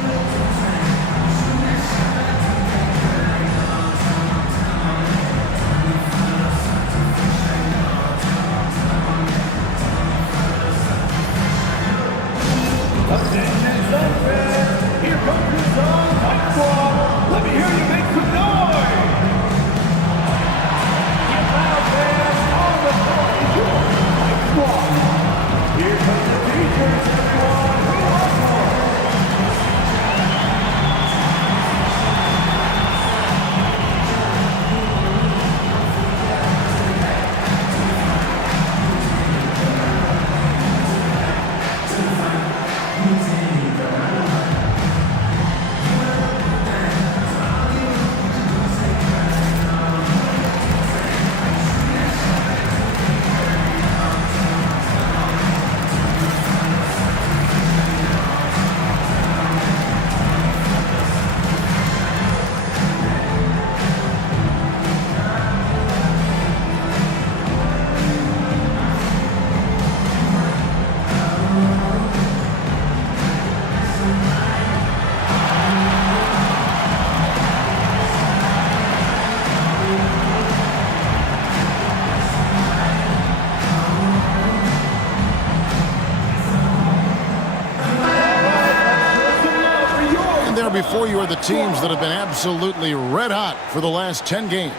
Here comes the song, Mike Squad. Let me hear you make some noise. Get loud, fans. On the floor is your Mike Squad. Here comes the T-shirt squad. We are more. Before you are the teams that have been absolutely red hot for the last 10 games.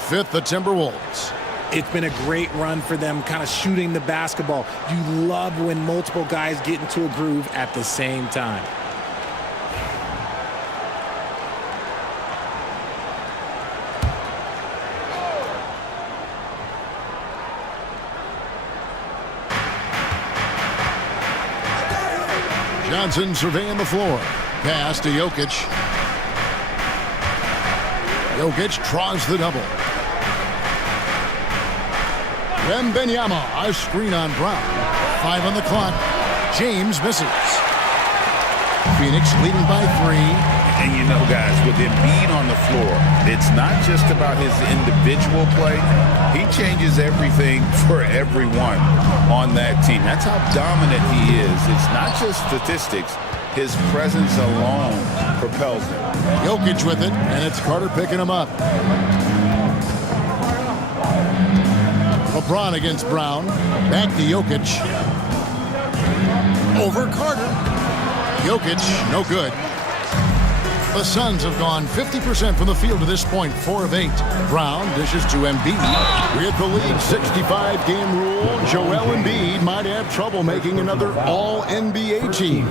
Fifth, the Timberwolves. It's been a great run for them, kind of shooting the basketball. You love when multiple guys get into a groove at the same time. Johnson surveying the floor. Pass to Jokic. Jokic draws the double. Wembanyama, a screen on Brown. 5 on the clock. James misses. Phoenix leading by 3. And you know, guys, with Embiid on the floor, it's not just about his individual play. He changes everything for everyone on that team. That's how dominant he is. It's not just statistics. His presence alone propels him. Jokic with it, and it's Carter picking him up. LeBron against Brown. Back to Jokic. Over Carter. Jokic, no good. The Suns have gone 50% from the field to this point, 4 of 8. Brown dishes to Embiid. With the league's 65-game rule, Joel Embiid might have trouble making another All-NBA team.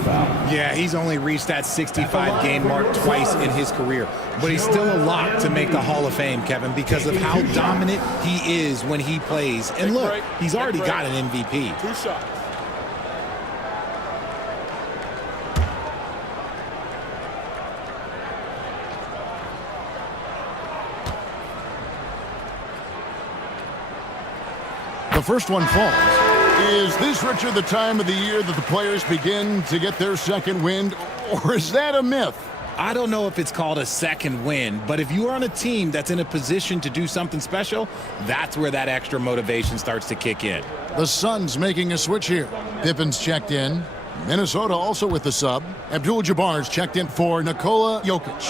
Yeah, he's only reached that 65-game mark twice in his career. But he's still a lock to make the Hall of Fame, Kevin, because of how dominant he is when he plays. And look, he's already got an MVP. 2 shots. The first one falls. Is this, Richard, the time of the year that the players begin to get their second wind, or is that a myth? I don't know if it's called a second win, but if you are on a team that's in a position to do something special, that's where that extra motivation starts to kick in. The Suns making a switch here. Pippen's checked in. Minnesota also with the sub. Abdul-Jabbar's checked in for Nikola Jokic.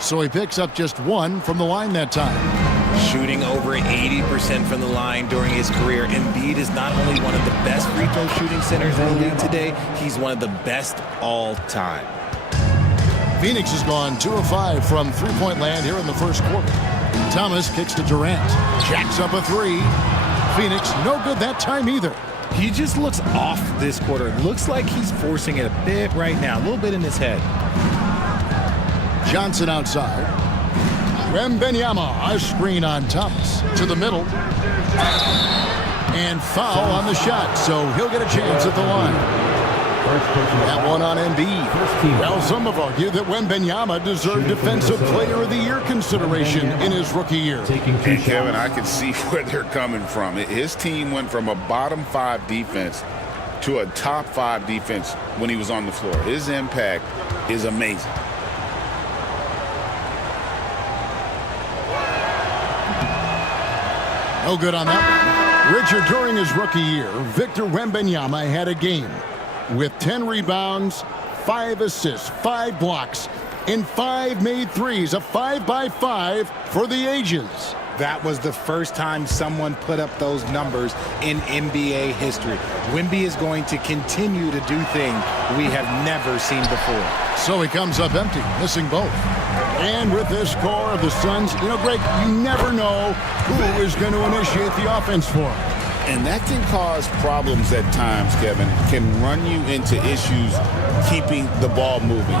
So he picks up just 1 from the line that time. Shooting over 80% from the line during his career. Embiid is not only one of the best free throw shooting centers in the league today, he's one of the best all time. Phoenix has gone 2 of 5 from three-point land here in the first quarter. Thomas kicks to Durant. Jacks up a 3. Phoenix no good that time either. He just looks off this quarter. Looks like he's forcing it a bit right now. A little bit in his head. Johnson outside. Wembanyama, a screen on Thomas. To the middle. And foul on the shot, so he'll get a chance at the line. That one on Embiid. Well, some have argued that Wembanyama deserved Defensive Player of the Year consideration in his rookie year. And Kevin, I can see where they're coming from. His team went from a bottom 5 defense to a top 5 defense when he was on the floor. His impact is amazing. No good on that one. Richard, during his rookie year, Victor Wembanyama had a game with 10 rebounds, 5 assists, 5 blocks, and 5 made threes, a 5-by-5 for the ages. That was the first time someone put up those numbers in NBA history. Wemby is going to continue to do things we have never seen before. So he comes up empty, missing both. And with this core of the Suns, you know, Greg, you never know who is going to initiate the offense for him. And that can cause problems at times, Kevin. Can run you into issues keeping the ball moving.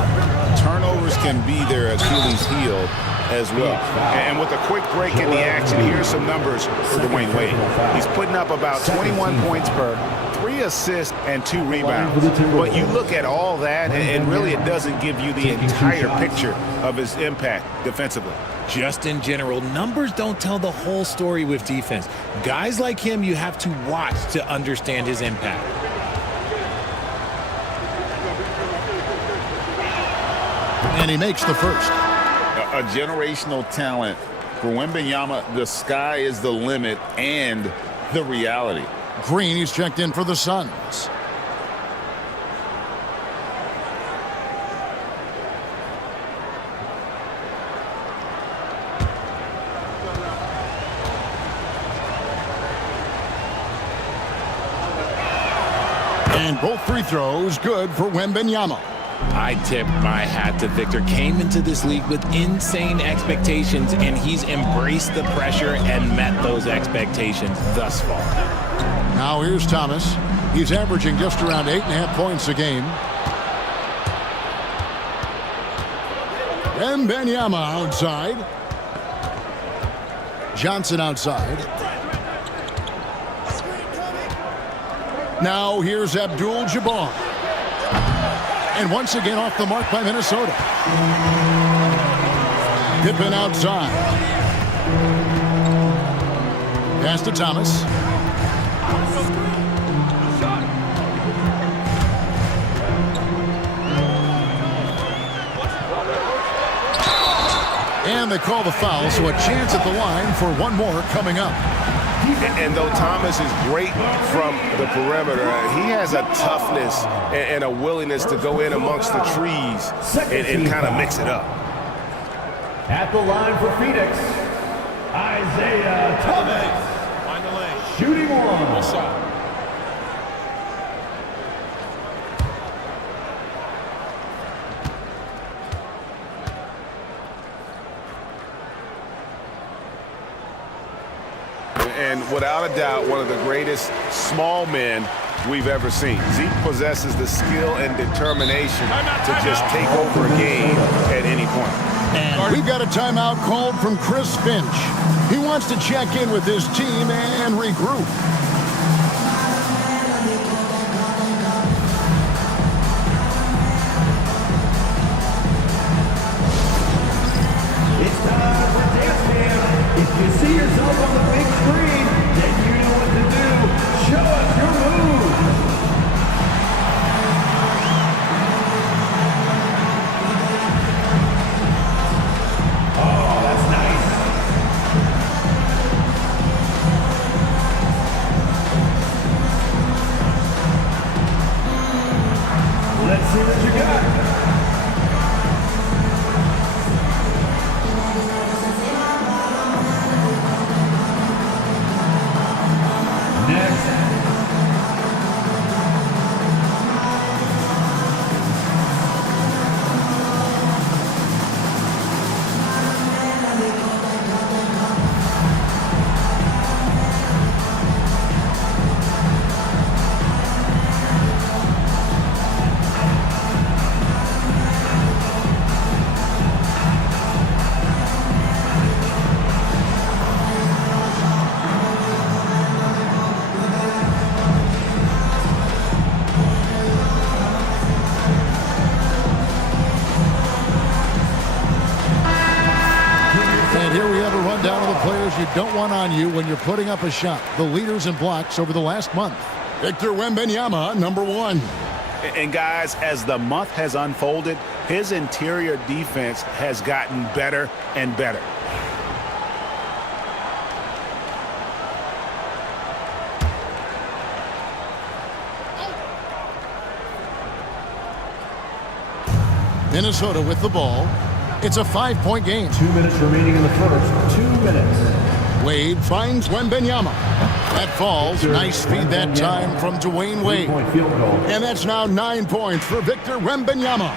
Turnovers can be their Achilles heel as well. And with a quick break in the action, here's some numbers for Dwayne Wade. He's putting up about 21 points per 3 assists and 2 rebounds. But you look at all that, and really it doesn't give you the entire picture of his impact defensively. Just in general, numbers don't tell the whole story with defense. Guys like him, you have to watch to understand his impact. And he makes the first. A generational talent. For Wembanyama, the sky is the limit and the reality. Green, he's checked in for the Suns. And both free throws good for Wembanyama. I tip my hat to Victor. Came into this league with insane expectations, and he's embraced the pressure and met those expectations thus far. Now here's Thomas. He's averaging just around 8.5 points a game. Wembanyama outside. Johnson outside. Now here's Abdul-Jabbar. And once again off the mark by Minnesota. Pippen outside. Pass to Thomas. And they call the foul, so a chance at the line for one more coming up. And though Thomas is great from the perimeter, he has a toughness and a willingness to go in amongst the trees and kind of mix it up. At the line for Phoenix, Isaiah Thomas. Find the lane. Shooting one. Good shot. And without a doubt, one of the greatest small men we've ever seen. Zeke possesses the skill and determination to just take over a game at any point. And we've got a timeout called from Chris Finch. He wants to check in with his team and regroup. It's time for Dance Cam. If you see yourself on the big screen, then you know what to do. Show us your move. Oh, that's nice. Let's see what you got. You don't want on you when you're putting up a shot. The leaders in blocks over the last month. Victor Wembanyama, number 1. And guys, as the month has unfolded, his interior defense has gotten better and better. Minnesota with the ball. It's a 5-point game. 2 minutes remaining in the first. 2 minutes. Wade finds Wembanyama. That falls. Nice feed that time from Dwayne Wade. And that's now 9 points for Victor Wembanyama.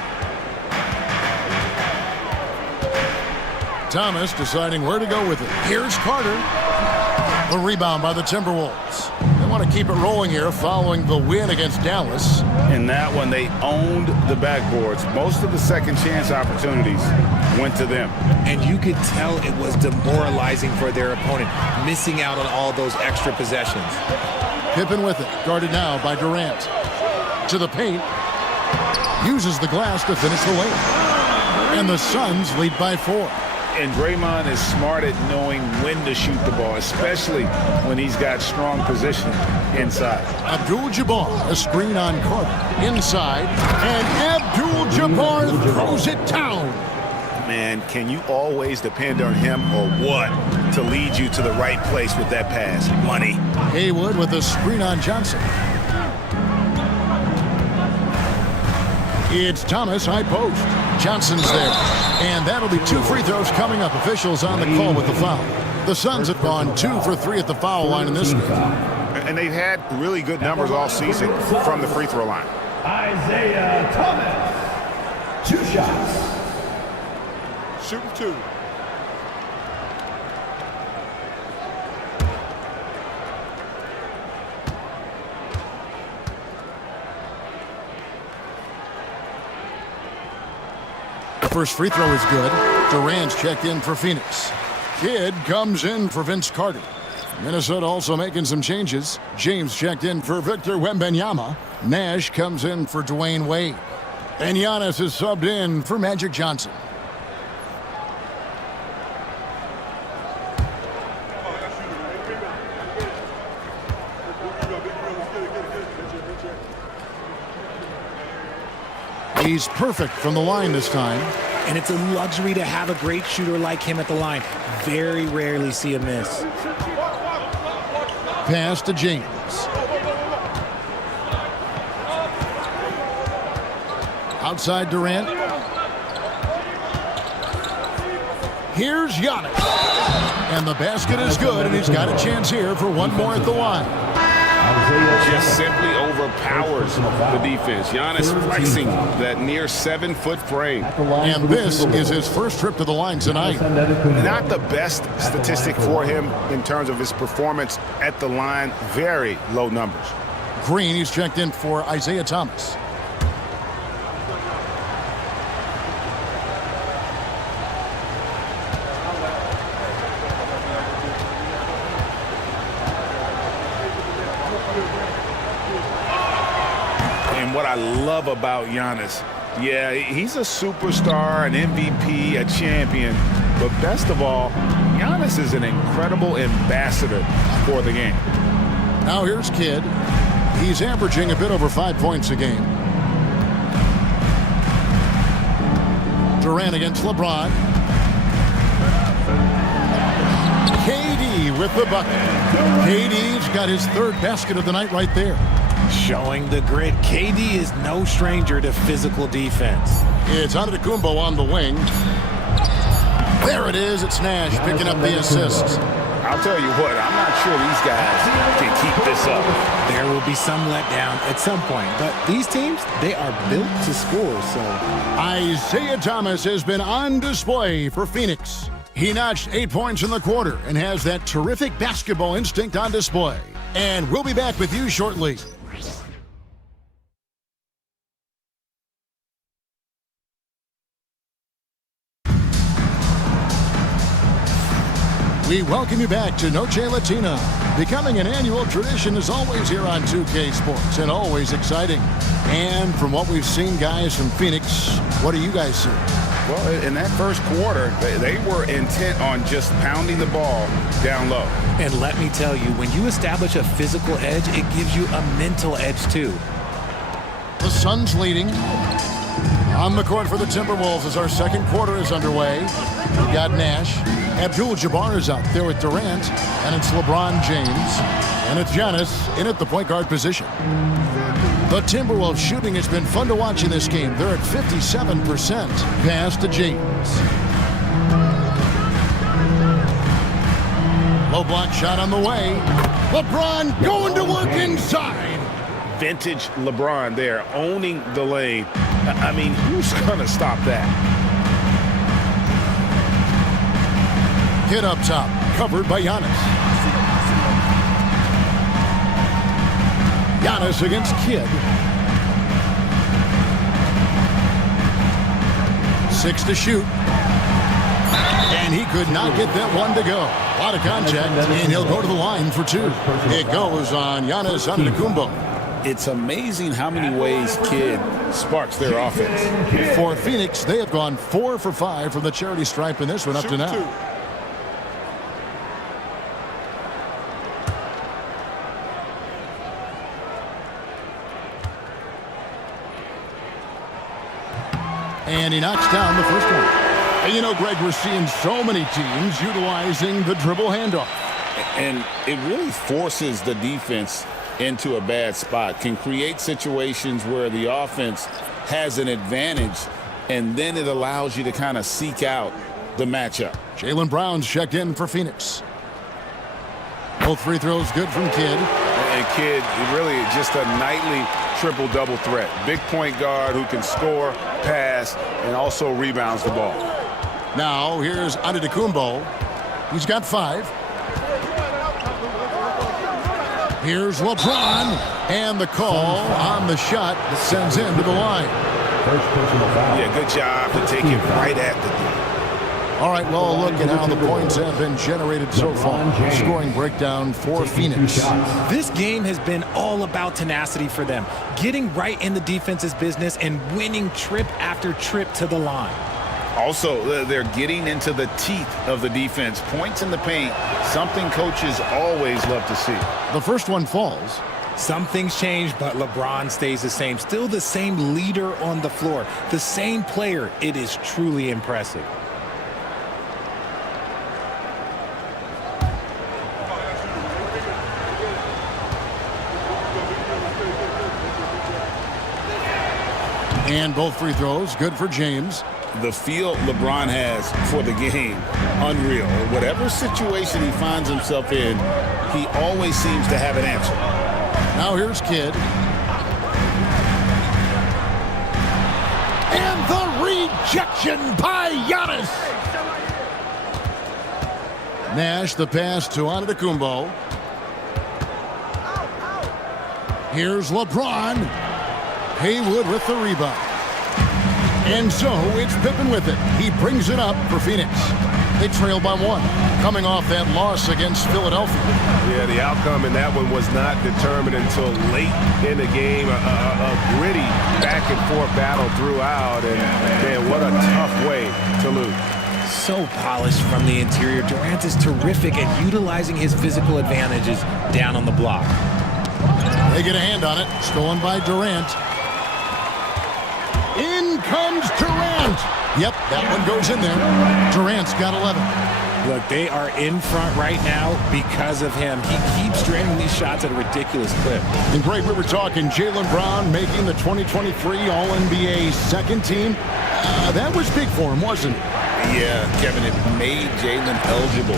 Thomas deciding where to go with it. Here's Carter. The rebound by the Timberwolves. They want to keep it rolling here following the win against Dallas. In that one, they owned the backboards. Most of the second chance opportunities went to them. And you could tell it was demoralizing for their opponent, missing out on all those extra possessions. Pippen with it, guarded now by Durant. To the paint. Uses the glass to finish the lane. And the Suns lead by 4. And Draymond is smart at knowing when to shoot the ball, especially when he's got strong position inside. Abdul-Jabbar, a screen on Carter. Inside, and Abdul-Jabbar throws it down. Man, can you always depend on him or what to lead you to the right place with that pass? Money. Haywood with a screen on Johnson. It's Thomas, high post. Johnson's there. And that'll be 2 free throws coming up. Officials on the call with the foul. The Suns have gone 2 for 3 at the foul line in this game. And they've had really good numbers all season from the free throw line. Isaiah Thomas. 2 shots. Shooting 2. First free throw is good. Durant's checked in for Phoenix. Kidd comes in for Vince Carter. Minnesota also making some changes. James checked in for Victor Wembanyama. Nash comes in for Dwayne Wade. And Giannis is subbed in for Magic Johnson. He's perfect from the line this time. And it's a luxury to have a great shooter like him at the line. Very rarely see a miss. Pass to James. Outside Durant. Here's Giannis. And the basket is good, and he's got a chance here for one more at the line. Just simply overpowers the defense. Giannis flexing that near 7-foot frame. And this is his first trip to the line tonight. Not the best statistic for him in terms of his performance at the line. Very low numbers. Green, he's checked in for Isaiah Thomas. And what I love about Giannis, yeah, he's a superstar, an MVP, a champion, but best of all, Giannis is an incredible ambassador for the game. Now here's Kidd. He's averaging a bit over 5 points a game. Durant against LeBron. KD with the bucket. KD's got his third basket of the night right there. Showing the grit. KD is no stranger to physical defense. It's Antetokounmpo on the wing. There it is. It's Nash picking up the assists. I'll tell you what, I'm not sure these guys can keep this up. There will be some letdown at some point, but these teams, they are built to score, so. Isaiah Thomas has been on display for Phoenix. He notched 8 points in the quarter and has that terrific basketball instinct on display. And we'll be back with you shortly. We welcome you back to Noche Latina. Becoming an annual tradition is always here on 2K Sports and always exciting. And from what we've seen, guys, from Phoenix, what do you guys see? Well, in that first quarter, they were intent on just pounding the ball down low. And let me tell you, when you establish a physical edge, it gives you a mental edge too. The Suns leading. On the court for the Timberwolves as our second quarter is underway. We got Nash. Abdul-Jabbar is out there with Durant. And it's LeBron James. And it's Giannis in at the point guard position. The Timberwolves shooting has been fun to watch in this game. They're at 57%. Pass to James. Low block shot on the way. LeBron going to work inside. Vintage LeBron there, owning the lane. I mean, who's going to stop that? Hit up top, covered by Giannis. Giannis against Kidd. 6 to shoot. And he could not get that one to go. A lot of contact, and he'll go to the line for 2. It goes on Giannis Antetokounmpo. It's amazing how many ways Kidd sparks their offense. For Phoenix, they have gone 4 for 5 from the charity stripe in this one up to now. And he knocks down the first one. And you know, Greg, we're seeing so many teams utilizing the dribble handoff. And it really forces the defense into a bad spot, can create situations where the offense has an advantage, and then it allows you to kind of seek out the matchup. Jaylen Brown's checked in for Phoenix. Both free throws good from Kidd. And Kidd, really just a nightly triple-double threat. Big point guard who can score, pass, and also rebounds the ball. Now here's Antetokounmpo. He's got 5. Here's LeBron, and the call on the shot that sends him to the line. Yeah, good job to take it right at the D. All right, well, look at how the points have been generated so far. Scoring breakdown for Phoenix. This game has been all about tenacity for them, getting right in the defense's business and winning trip after trip to the line. Also, they're getting into the teeth of the defense. Points in the paint, something coaches always love to see. The first one falls. Some things change, but LeBron stays the same. Still the same leader on the floor, the same player. It is truly impressive. And both free throws, good for James. The feel LeBron has for the game, unreal. Whatever situation he finds himself in, he always seems to have an answer. Now here's Kidd. And the rejection by Giannis. Nash, the pass to Antetokounmpo. Here's LeBron. Haywood with the rebound. And so it's Pippen with it. He brings it up for Phoenix. They trail by 1, coming off that loss against Philadelphia. Yeah, the outcome in that one was not determined until late in the game. A gritty back-and-forth battle throughout, and man, what a tough way to lose. So polished from the interior. Durant is terrific at utilizing his physical advantages down on the block. They get a hand on it. Stolen by Durant. In comes Durant. Yep, that one goes in there. Durant's got 11. Look, they are in front right now because of him. He keeps draining these shots at a ridiculous clip. And Greg, we were talking Jaylen Brown making the 2023 All-NBA second team. That was big for him, wasn't it? Yeah, Kevin, it made Jaylen eligible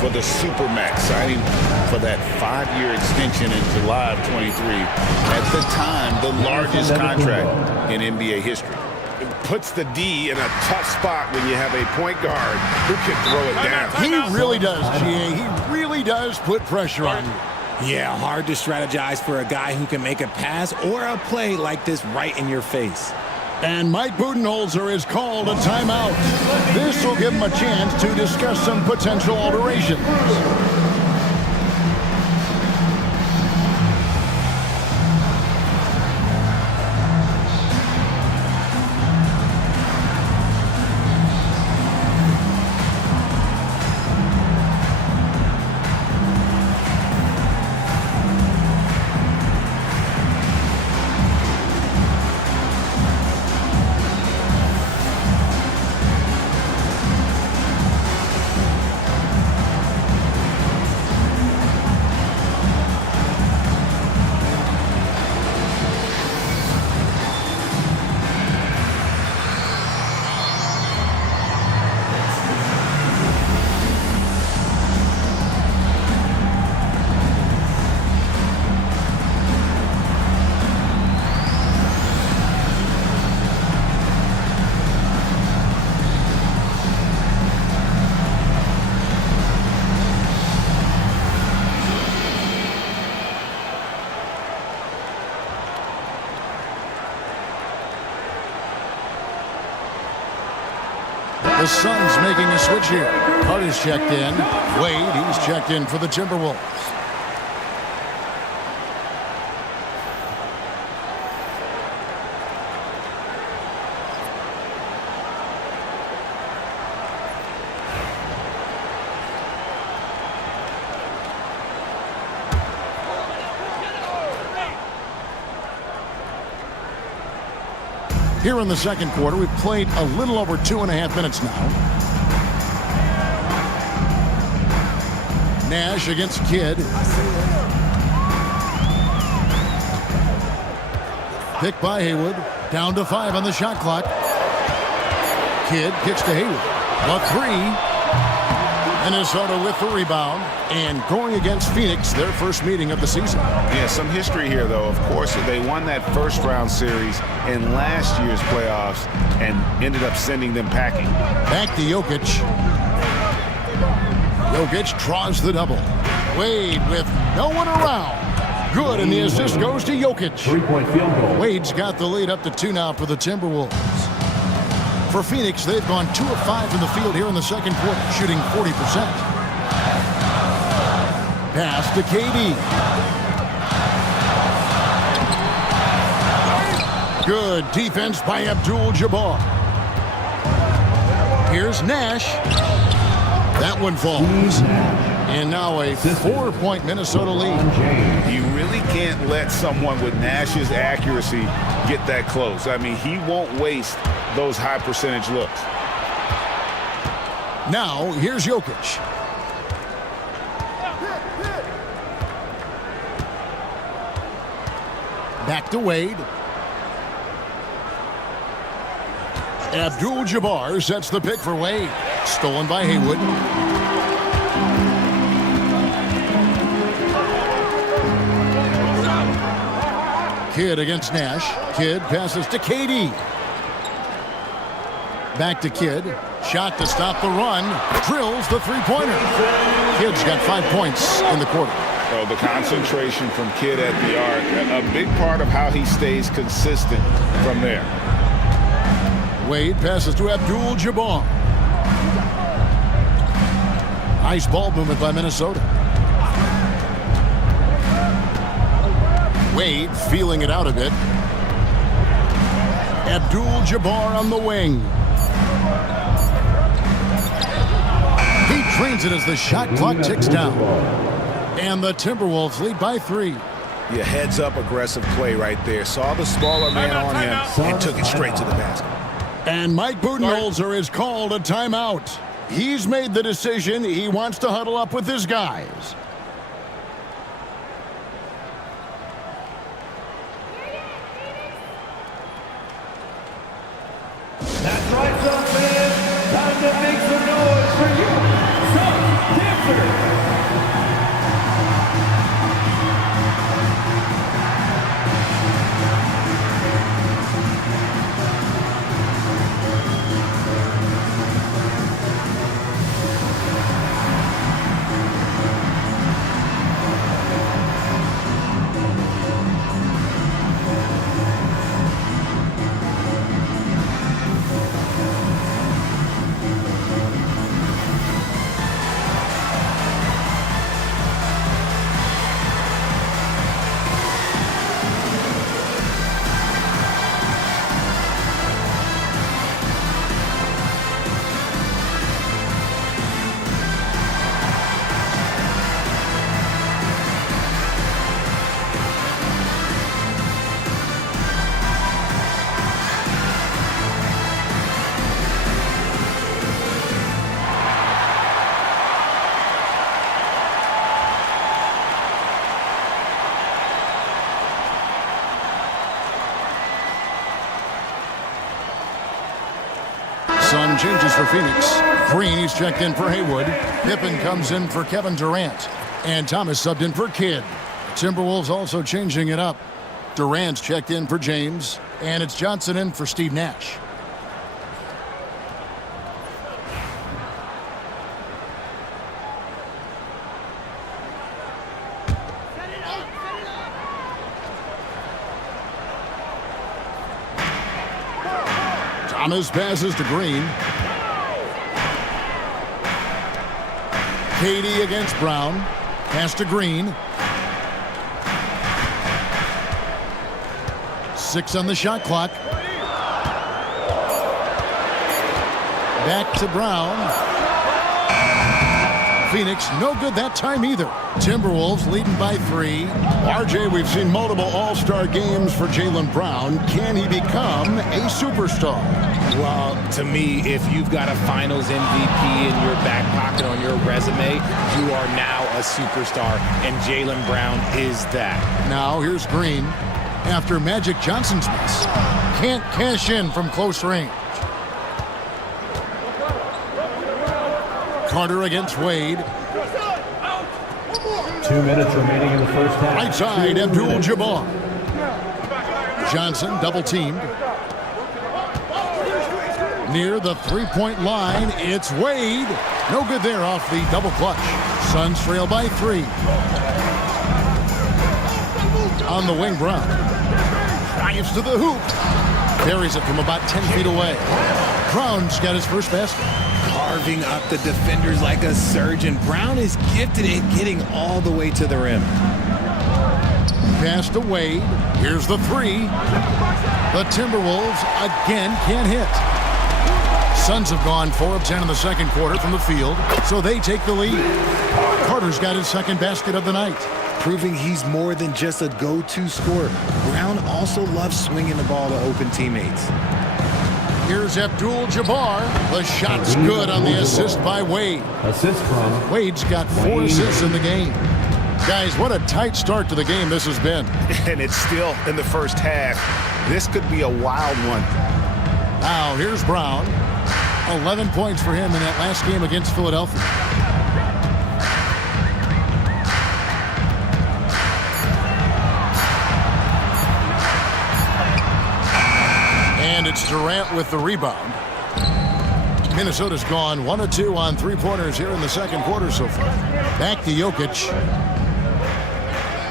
for the Supermax, signing for that 5-year extension in July of 23. At the time, the largest contract in NBA history. It puts the D in a tough spot when you have a point guard who can throw it down. He really does, GA. He really does put pressure on you. Yeah, hard to strategize for a guy who can make a pass or a play like this right in your face. And Mike Budenholzer has called a timeout. This will give him a chance to discuss some potential alterations. The Suns making a switch here. Carter's checked in. Wade, he's checked in for the Timberwolves. Here in the second quarter, we've played a little over 2.5 minutes now. Nash against Kidd. Pick by Haywood. Down to 5 on the shot clock. Kidd kicks to Haywood. The 3. Minnesota with the rebound. And going against Phoenix, their first meeting of the season. Yeah, some history here, though. Of course, they won that first-round series in last year's playoffs and ended up sending them packing. Back to Jokic. Jokic draws the double. Wade with no one around. Good, and the assist goes to Jokic. 3-point field goal. Wade's got the lead up to 2 now for the Timberwolves. For Phoenix, they've gone 2 of 5 from the field here in the second quarter, shooting 40%. Pass to KD. Good defense by Abdul-Jabbar. Here's Nash. That one falls. And now a 4-point Minnesota lead. You really can't let someone with Nash's accuracy get that close. I mean, he won't waste those high percentage looks. Now, here's Jokic. Back to Wade. Abdul-Jabbar sets the pick for Wade. Stolen by Haywood. Kidd against Nash. Kidd passes to KD. Back to Kidd. Shot to stop the run. Drills the three-pointer. Kidd's got 5 points in the quarter. So the concentration from Kidd at the arc, a big part of how he stays consistent from there. Wade passes to Abdul-Jabbar. Nice ball movement by Minnesota. Wade feeling it out a bit. Abdul-Jabbar on the wing. He trains it as the shot clock ticks down. And the Timberwolves lead by 3. Yeah, heads up aggressive play right there. Saw the smaller man on him and took it straight to the basket. And Mike Budenholzer is called a timeout. He's made the decision. He wants to huddle up with his guys. That's right, son, man. Time to make some noise for you, some dancers. Some changes for Phoenix. Green, he's checked in for Haywood. Pippen comes in for Kevin Durant. And Thomas subbed in for Kidd. Timberwolves also changing it up. Durant's checked in for James. And it's Johnson in for Steve Nash. Thomas passes to Green. KD against Brown. Pass to Green. 6 on the shot clock. Back to Brown. Phoenix, no good that time either. Timberwolves leading by 3. RJ, we've seen multiple all-star games for Jaylen Brown. Can he become a superstar? Well, to me, if you've got a finals MVP in your back pocket on your resume, you are now a superstar, and Jaylen Brown is that. Now here's Green after Magic Johnson's miss. Can't cash in from close range. Carter against Wade. 2 minutes remaining in the first half. Right side, Abdul-Jabbar. Johnson double teamed. Near the three-point line, it's Wade. No good there off the double clutch. Suns trail by 3. On the wing, Brown. Drives to the hoop. Carries it from about 10 feet away. Brown's got his first basket. Carving up the defenders like a surgeon. Brown is gifted at getting all the way to the rim. Pass to Wade. Here's the three. The Timberwolves again can't hit. Suns have gone 4 of 10 in the second quarter from the field, so they take the lead. Carter's got his second basket of the night. Proving he's more than just a go-to scorer. Brown also loves swinging the ball to open teammates. Here's Abdul-Jabbar. The shot's good on the assist by Wade. Assist from Wade's got 4 assists in the game. Guys, what a tight start to the game this has been. And it's still in the first half. This could be a wild one. Now, here's Brown. 11 points for him in that last game against Philadelphia. And it's Durant with the rebound. Minnesota's gone 1 of 2 on three-pointers here in the second quarter so far. Back to Jokic.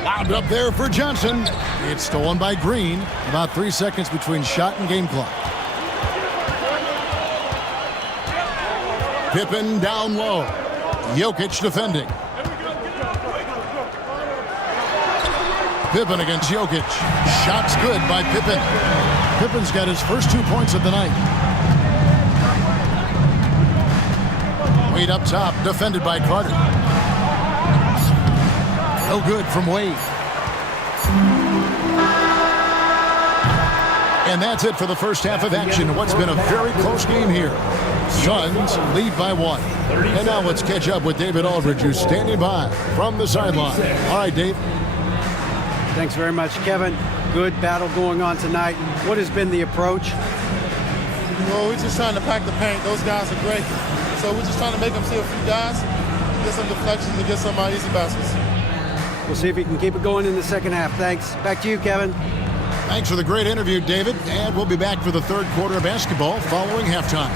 Wound up there for Johnson. It's stolen by Green. About 3 seconds between shot and game clock. Pippen down low. Jokic defending. Pippen against Jokic. Shot's good by Pippen. Pippen's got his first 2 points of the night. Wade up top, defended by Carter. No good from Wade. And that's it for the first half of action in what's been a very close game here. Suns lead by 1. And now let's catch up with David Aldridge, who's standing by from the sideline. All right, Dave. Thanks very much, Kevin. Good battle going on tonight. What has been the approach? Well, we're just trying to pack the paint. Those guys are great. So we're just trying to make them see a few guys, get some deflections, and get some easy baskets. We'll see if he can keep it going in the second half. Thanks. Back to you, Kevin. Thanks for the great interview, David. And we'll be back for the third quarter of basketball following halftime.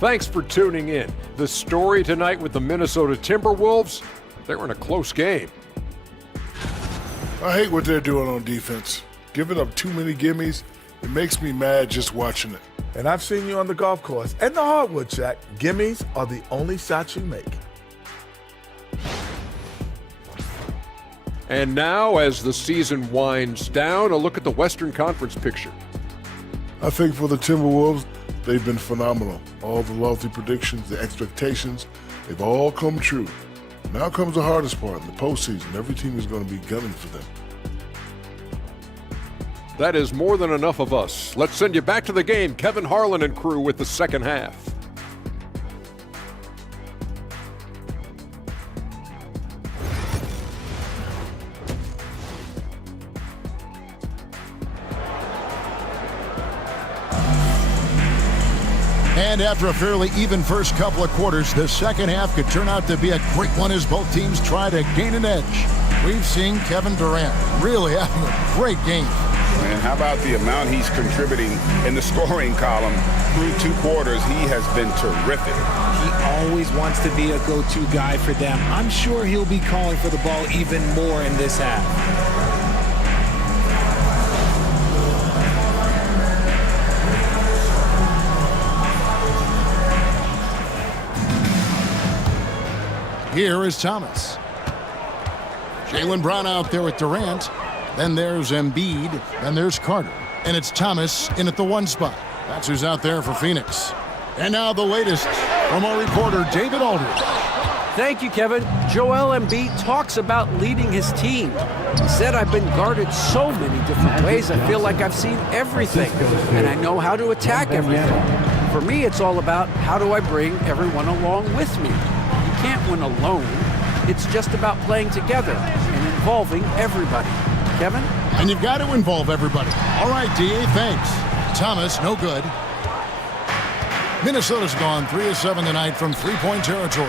Thanks for tuning in. The story tonight with the Minnesota Timberwolves, they were in a close game. I hate what they're doing on defense. Giving up too many gimmies, it makes me mad just watching it. And I've seen you on the golf course and the hardwood track. Gimmies are the only shots you make. And now, as the season winds down, a look at the Western Conference picture. I think for the Timberwolves, they've been phenomenal. All the lofty predictions, the expectations, they've all come true. Now comes the hardest part, in the postseason. Every team is going to be gunning for them. That is more than enough of us. Let's send you back to the game. Kevin Harlan and crew with the second half. And after a fairly even first couple of quarters, the second half could turn out to be a great one as both teams try to gain an edge. We've seen Kevin Durant really having a great game. And how about the amount he's contributing in the scoring column through 2 quarters? He has been terrific. He always wants to be a go-to guy for them. I'm sure he'll be calling for the ball even more in this half. Here is Thomas. Jaylen Brown out there with Durant. Then there's Embiid. Then there's Carter. And it's Thomas in at the 1 spot. That's who's out there for Phoenix. And now the latest from our reporter, David Aldridge. Thank you, Kevin. Joel Embiid talks about leading his team. He said, I've been guarded so many different ways. I feel like I've seen everything, and I know how to attack everything. For me, it's all about how do I bring everyone along with me. You can't win alone. It's just about playing together and involving everybody. Kevin? And you've got to involve everybody. All right, D.A., thanks. Thomas, no good. Minnesota's gone 3 of 7 tonight from three-point territory.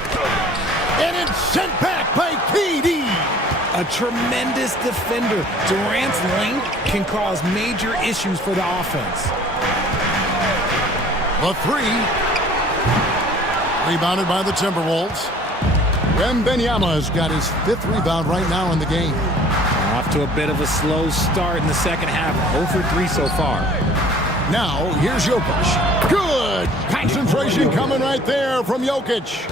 And it's sent back by KD. a tremendous defender. Durant's length can cause major issues for the offense. The three. Rebounded by the Timberwolves. Wembanyama's got his 5th rebound right now in the game. Off to a bit of a slow start in the second half. 0 for 3 so far. Now, here's Jokic. Good! Concentration coming right there from Jokic.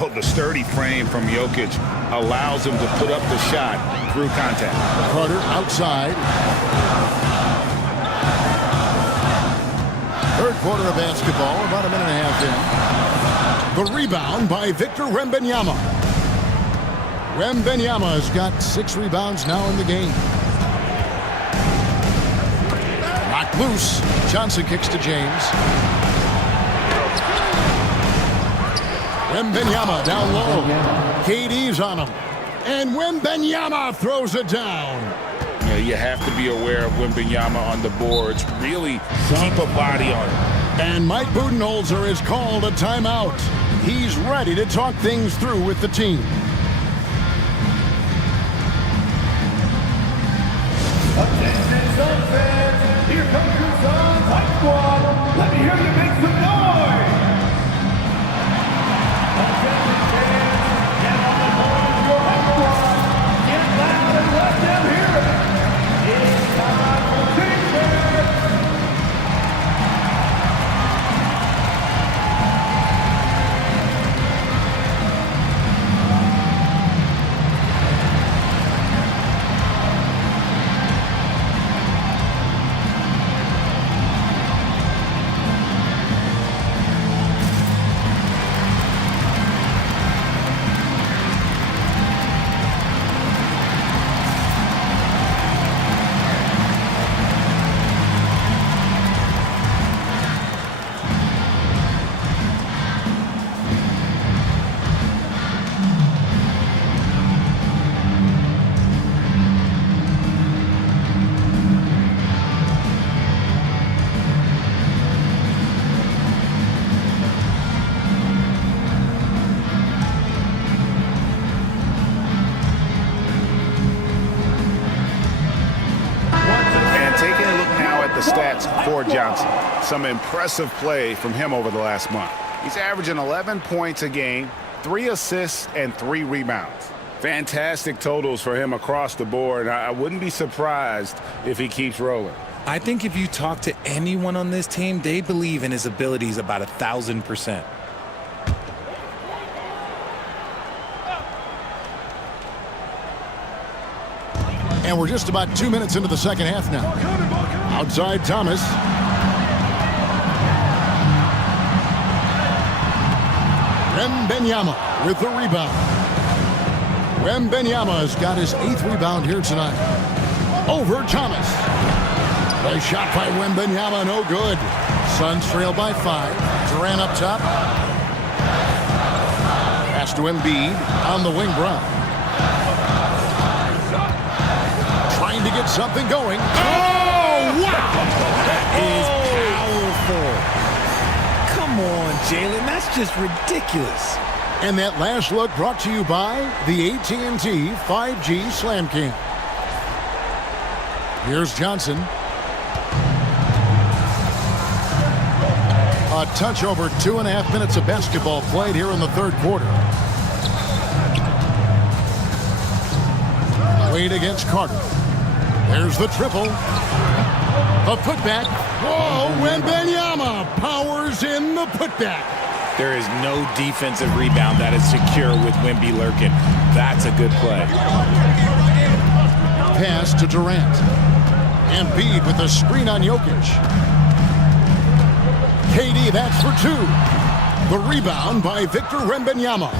Oh, the sturdy frame from Jokic allows him to put up the shot through contact. Carter outside. Third quarter of basketball, about a minute and a half in. The rebound by Victor Wembanyama. Wembanyama's got 6 rebounds now in the game. Knocked loose. Johnson kicks to James. Wembanyama down low. KD's on him. And Wembanyama throws it down. You have to be aware of Wembanyama on the boards. Really keep a body on it. And Mike Budenholzer has called a timeout. He's ready to talk things through with the team. Attention, Sun fans. Here comes your Suns Hype Squad. Let me hear you make some noise. Attention, fans. Get on the horn of your Hype Squad. Get loud and let them hear it. It's time for T-shirt. for Johnson. Some impressive play from him over the last month. He's averaging 11 points a game, 3 assists, and 3 rebounds. Fantastic totals for him across the board. I wouldn't be surprised if he keeps rolling. I think if you talk to anyone on this team, they believe in his abilities about 1,000%. And we're just about 2 minutes into the second half now. Outside Thomas. Wembanyama with the rebound. Wembanyama's got his 8th rebound here tonight. Over Thomas. The shot by Wembanyama, no good. Suns trail by 5. Durant up top. Pass to Embiid on the wing. Brown. Trying to get something going. Oh, wow! That is powerful. Come on, Jalen. That's just ridiculous. And that last look brought to you by the AT&T 5G Slam Cam. Here's Johnson. A touch over 2.5 minutes of basketball played here in the third quarter. Wade against Carter. There's the triple. A putback. Whoa, Wembanyama powers in the putback. There is no defensive rebound that is secure with Wemby lurking. That's a good play. Pass to Durant. Embiid with a screen on Jokic. KD, that's for 2. The rebound by Victor Wembanyama.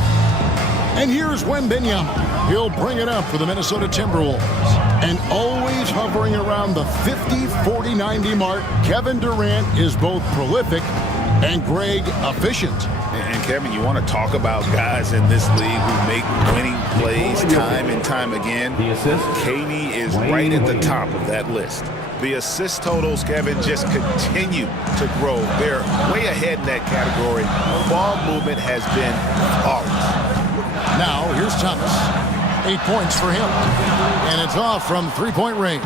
And here's Wembanyama. He'll bring it up for the Minnesota Timberwolves. And always hovering around the 50, 40, 90 mark, Kevin Durant is both prolific and Greg efficient. And Kevin, you want to talk about guys in this league who make winning plays time and time again? KD is right at the top of that list. The assist totals, Kevin, just continue to grow. They're way ahead in that category. Ball movement has been flawless. Now, here's Thomas. 8 points for him. And it's off from three-point range.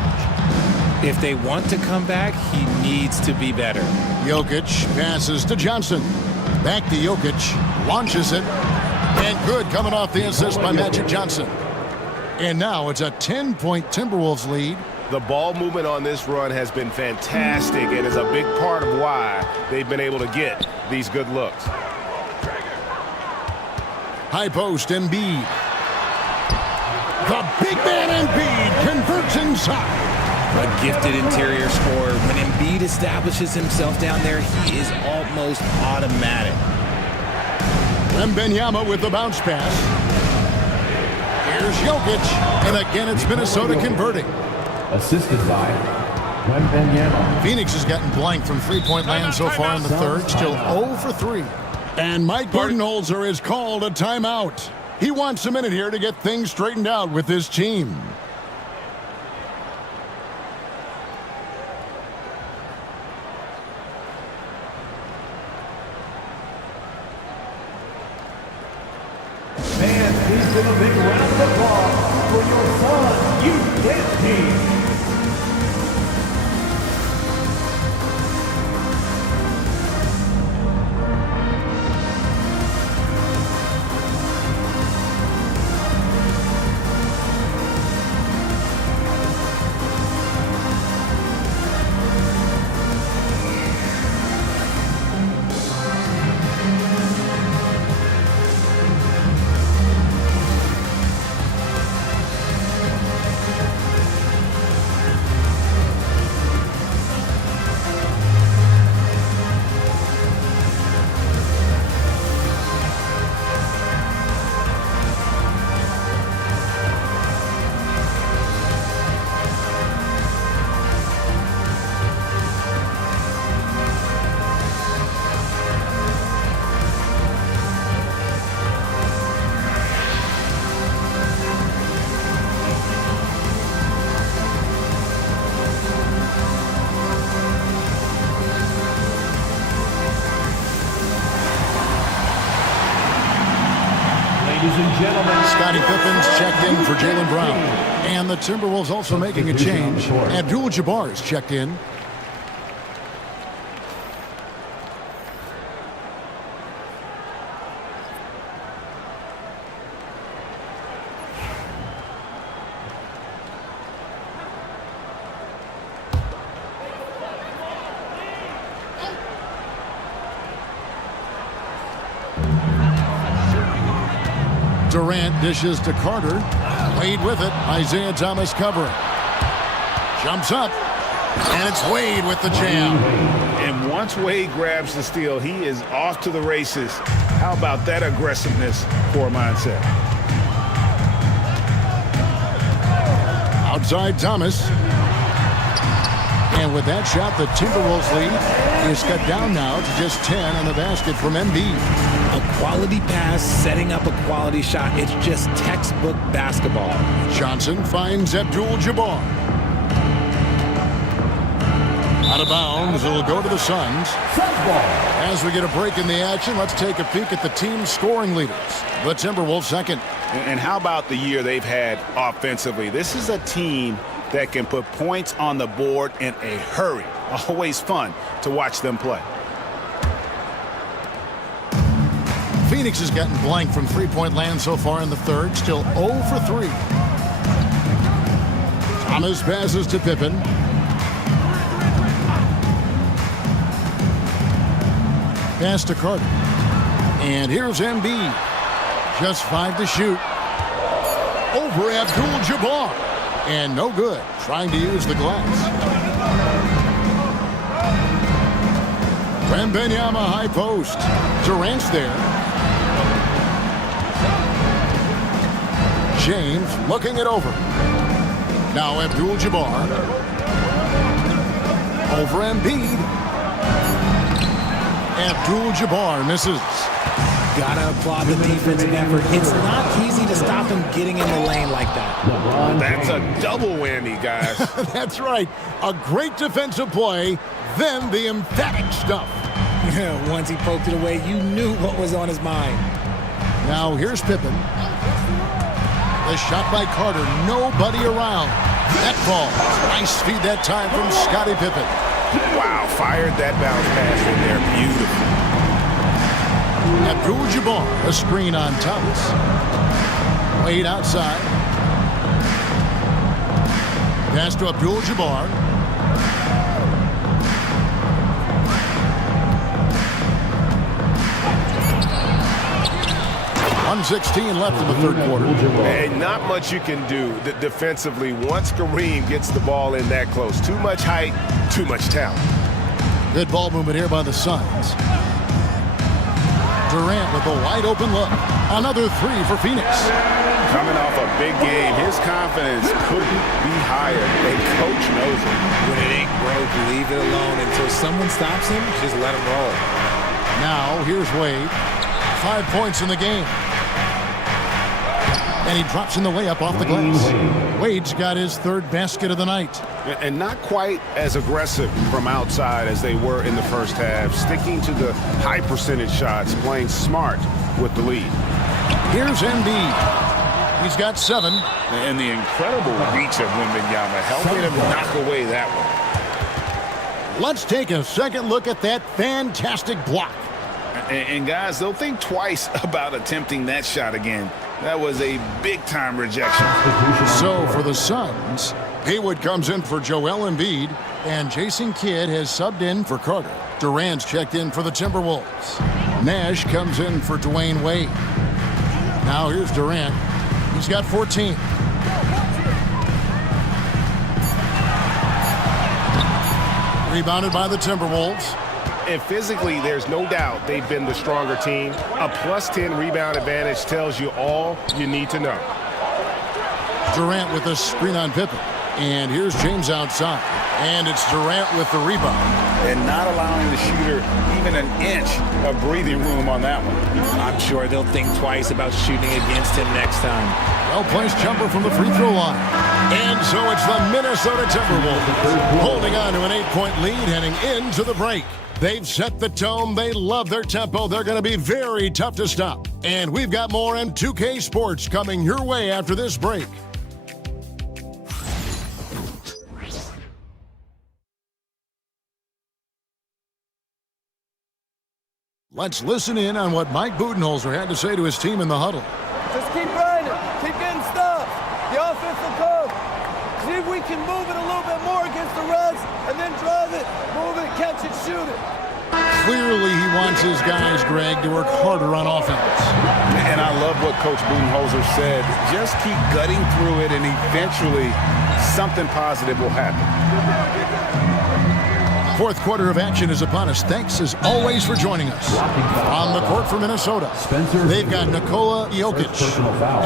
If they want to come back, he needs to be better. Jokic passes to Johnson. Back to Jokic. Launches it. And good coming off the assist by Magic Johnson. And now it's a 10-point Timberwolves lead. The ball movement on this run has been fantastic and is a big part of why they've been able to get these good looks. High post, Embiid. The big man Embiid converts inside. A gifted interior scorer. When Embiid establishes himself down there, he is almost automatic. Wembanyama with the bounce pass. Here's Jokic. And again, it's Minnesota converting. Assisted by Wembanyama. Phoenix has gotten blank from three-point land so far in the third. Still 0 for 3. And Mike Budenholzer has called a timeout. He wants a minute here to get things straightened out with his team. And please give a big round of applause for your son, U.S. team. Ladies and gentlemen, Scottie Pippen's checked in for Jaylen Brown. And the Timberwolves also making a change. Abdul-Jabbar is checked in. Durant dishes to Carter. Wade with it. Isaiah Thomas covering. Jumps up. And it's Wade with the jam. And once Wade grabs the steal, he is off to the races. How about that aggressiveness for a mindset? Outside Thomas. And with that shot, the Timberwolves lead is cut down now to just 10 on the basket from Embiid. A quality pass, setting up a quality shot. It's just textbook basketball. Johnson finds Abdul-Jabbar. Out of bounds, it'll go to the Suns. As we get a break in the action, let's take a peek at the team's scoring leaders. The Timberwolves second. And how about the year they've had offensively? This is a team that can put points on the board in a hurry. Always fun to watch them play. Phoenix has gotten blank from three-point land so far in the third. Still 0 for 3. Thomas passes to Pippen. Pass to Carter. And here's Embiid. Just 5 to shoot. Over Abdul-Jabbar. And no good. Trying to use the glass. Wembanyama high post. Durant's there. James looking it over. Now Abdul-Jabbar. Over Embiid. Abdul-Jabbar misses. Gotta applaud the defensive effort. It's not easy to stop him getting in the lane like that. That's a double whammy, guys. That's right. A great defensive play, then the emphatic stuff. Once he poked it away, you knew what was on his mind. Now here's Pippen. The shot by Carter. Nobody around. That ball. Nice feed that time from Scottie Pippen. Wow, fired that bounce pass in there. Beautiful. Abdul-Jabbar, a screen on Thomas. Wade outside. Pass to Abdul-Jabbar. 1:16 left in the third quarter. And not much you can do defensively once Kareem gets the ball in that close. Too much height, too much talent. Good ball movement here by the Suns. Durant with a wide open look. Another three for Phoenix. Coming off a big game, his confidence couldn't be higher. And coach knows it. When it ain't broke, leave it alone until someone stops him. Just let him roll. Now here's Wade. 5 points in the game. And he drops in the layup off the glass. Wade's got his third basket of the night. And not quite as aggressive from outside as they were in the first half. Sticking to the high percentage shots, playing smart with the lead. Here's Embiid. He's got 7. And the incredible reach of Wembanyama helping him knock away that one. Let's take a second look at that fantastic block. And guys, they'll think twice about attempting that shot again. That was a big-time rejection. So for the Suns, Haywood comes in for Joel Embiid, and Jason Kidd has subbed in for Carter. Durant's checked in for the Timberwolves. Nash comes in for Dwayne Wade. Now here's Durant. He's got 14. Rebounded by the Timberwolves. And physically, there's no doubt they've been the stronger team. A +10 rebound advantage tells you all you need to know. Durant with a screen on Pippen. And here's James outside. And it's Durant with the rebound. And not allowing the shooter even an inch of breathing room on that one. I'm sure they'll think twice about shooting against him next time. Well-placed jumper from the free throw line. And so it's the Minnesota Timberwolves holding on to an 8-point lead heading into the break. They've set the tone. They love their tempo. They're going to be very tough to stop. And we've got more M2K Sports coming your way after this break. Let's listen in on what Mike Budenholzer had to say to his team in the huddle. Just keep grinding. Keep getting stops. The offense will come. See if we can move it a little bit more against the Reds and then drive it, move it, catch it, shoot it. Clearly he wants his guys, Greg, to work harder on offense. And I love what Coach Budenholzer said. Just keep gutting through it and eventually something positive will happen. Fourth quarter of action is upon us. Thanks, as always, for joining us. On the court for Minnesota, they've got Nikola Jokic.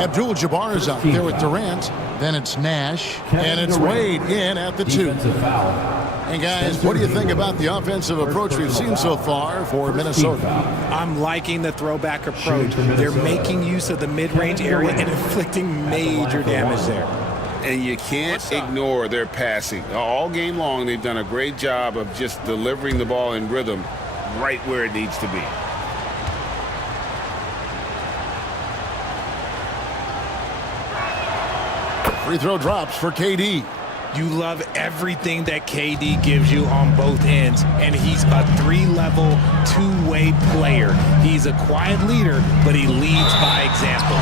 Abdul-Jabbar is out there with Durant. Then it's Nash. And it's Wade in at the 2. And guys, what do you think about the offensive approach we've seen so far for Minnesota? I'm liking the throwback approach. They're making use of the mid-range area and inflicting major damage there. And you can't ignore their passing. All game long, they've done a great job of just delivering the ball in rhythm right where it needs to be. Free throw drops for KD. You love everything that KD gives you on both ends, and he's a 3-level, 2-way player. He's a quiet leader, but he leads by example.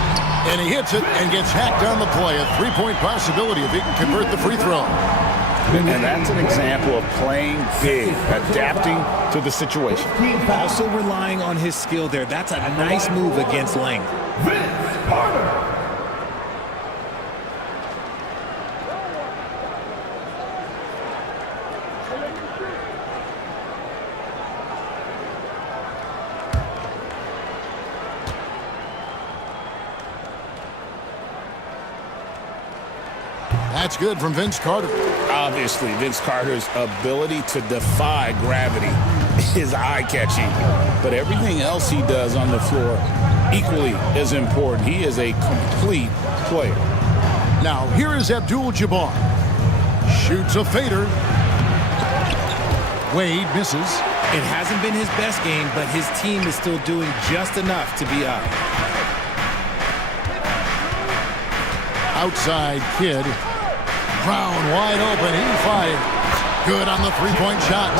And he hits it and gets hacked on the play. A 3-point possibility if he can convert the free throw. And that's an example of playing big, adapting to the situation. Also relying on his skill there. That's a nice move against length. Vince Carter. That's good from Vince Carter. Obviously, Vince Carter's ability to defy gravity is eye-catching. But everything else he does on the floor equally is important. He is a complete player. Now, here is Abdul-Jabbar. Shoots a fader. Wade misses. It hasn't been his best game, but his team is still doing just enough to be up. Outside Kidd. Brown wide open. He fired. Good on the three-point shot.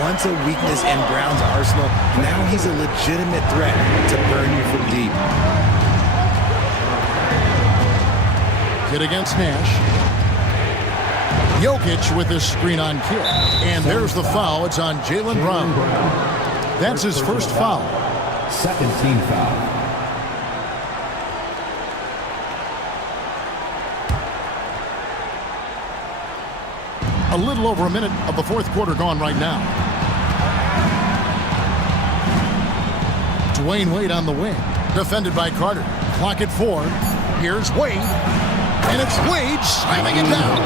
Once a weakness in Brown's arsenal, now he's a legitimate threat to burn you from deep. Kidd against Nash. Jokic with his screen on Kidd. And there's the foul. It's on Jaylen Brown. That's his first foul. Second team foul. A little over a minute of the fourth quarter gone right now. Dwayne Wade on the wing. Defended by Carter. Clock at 4. Here's Wade. And it's Wade slamming it down.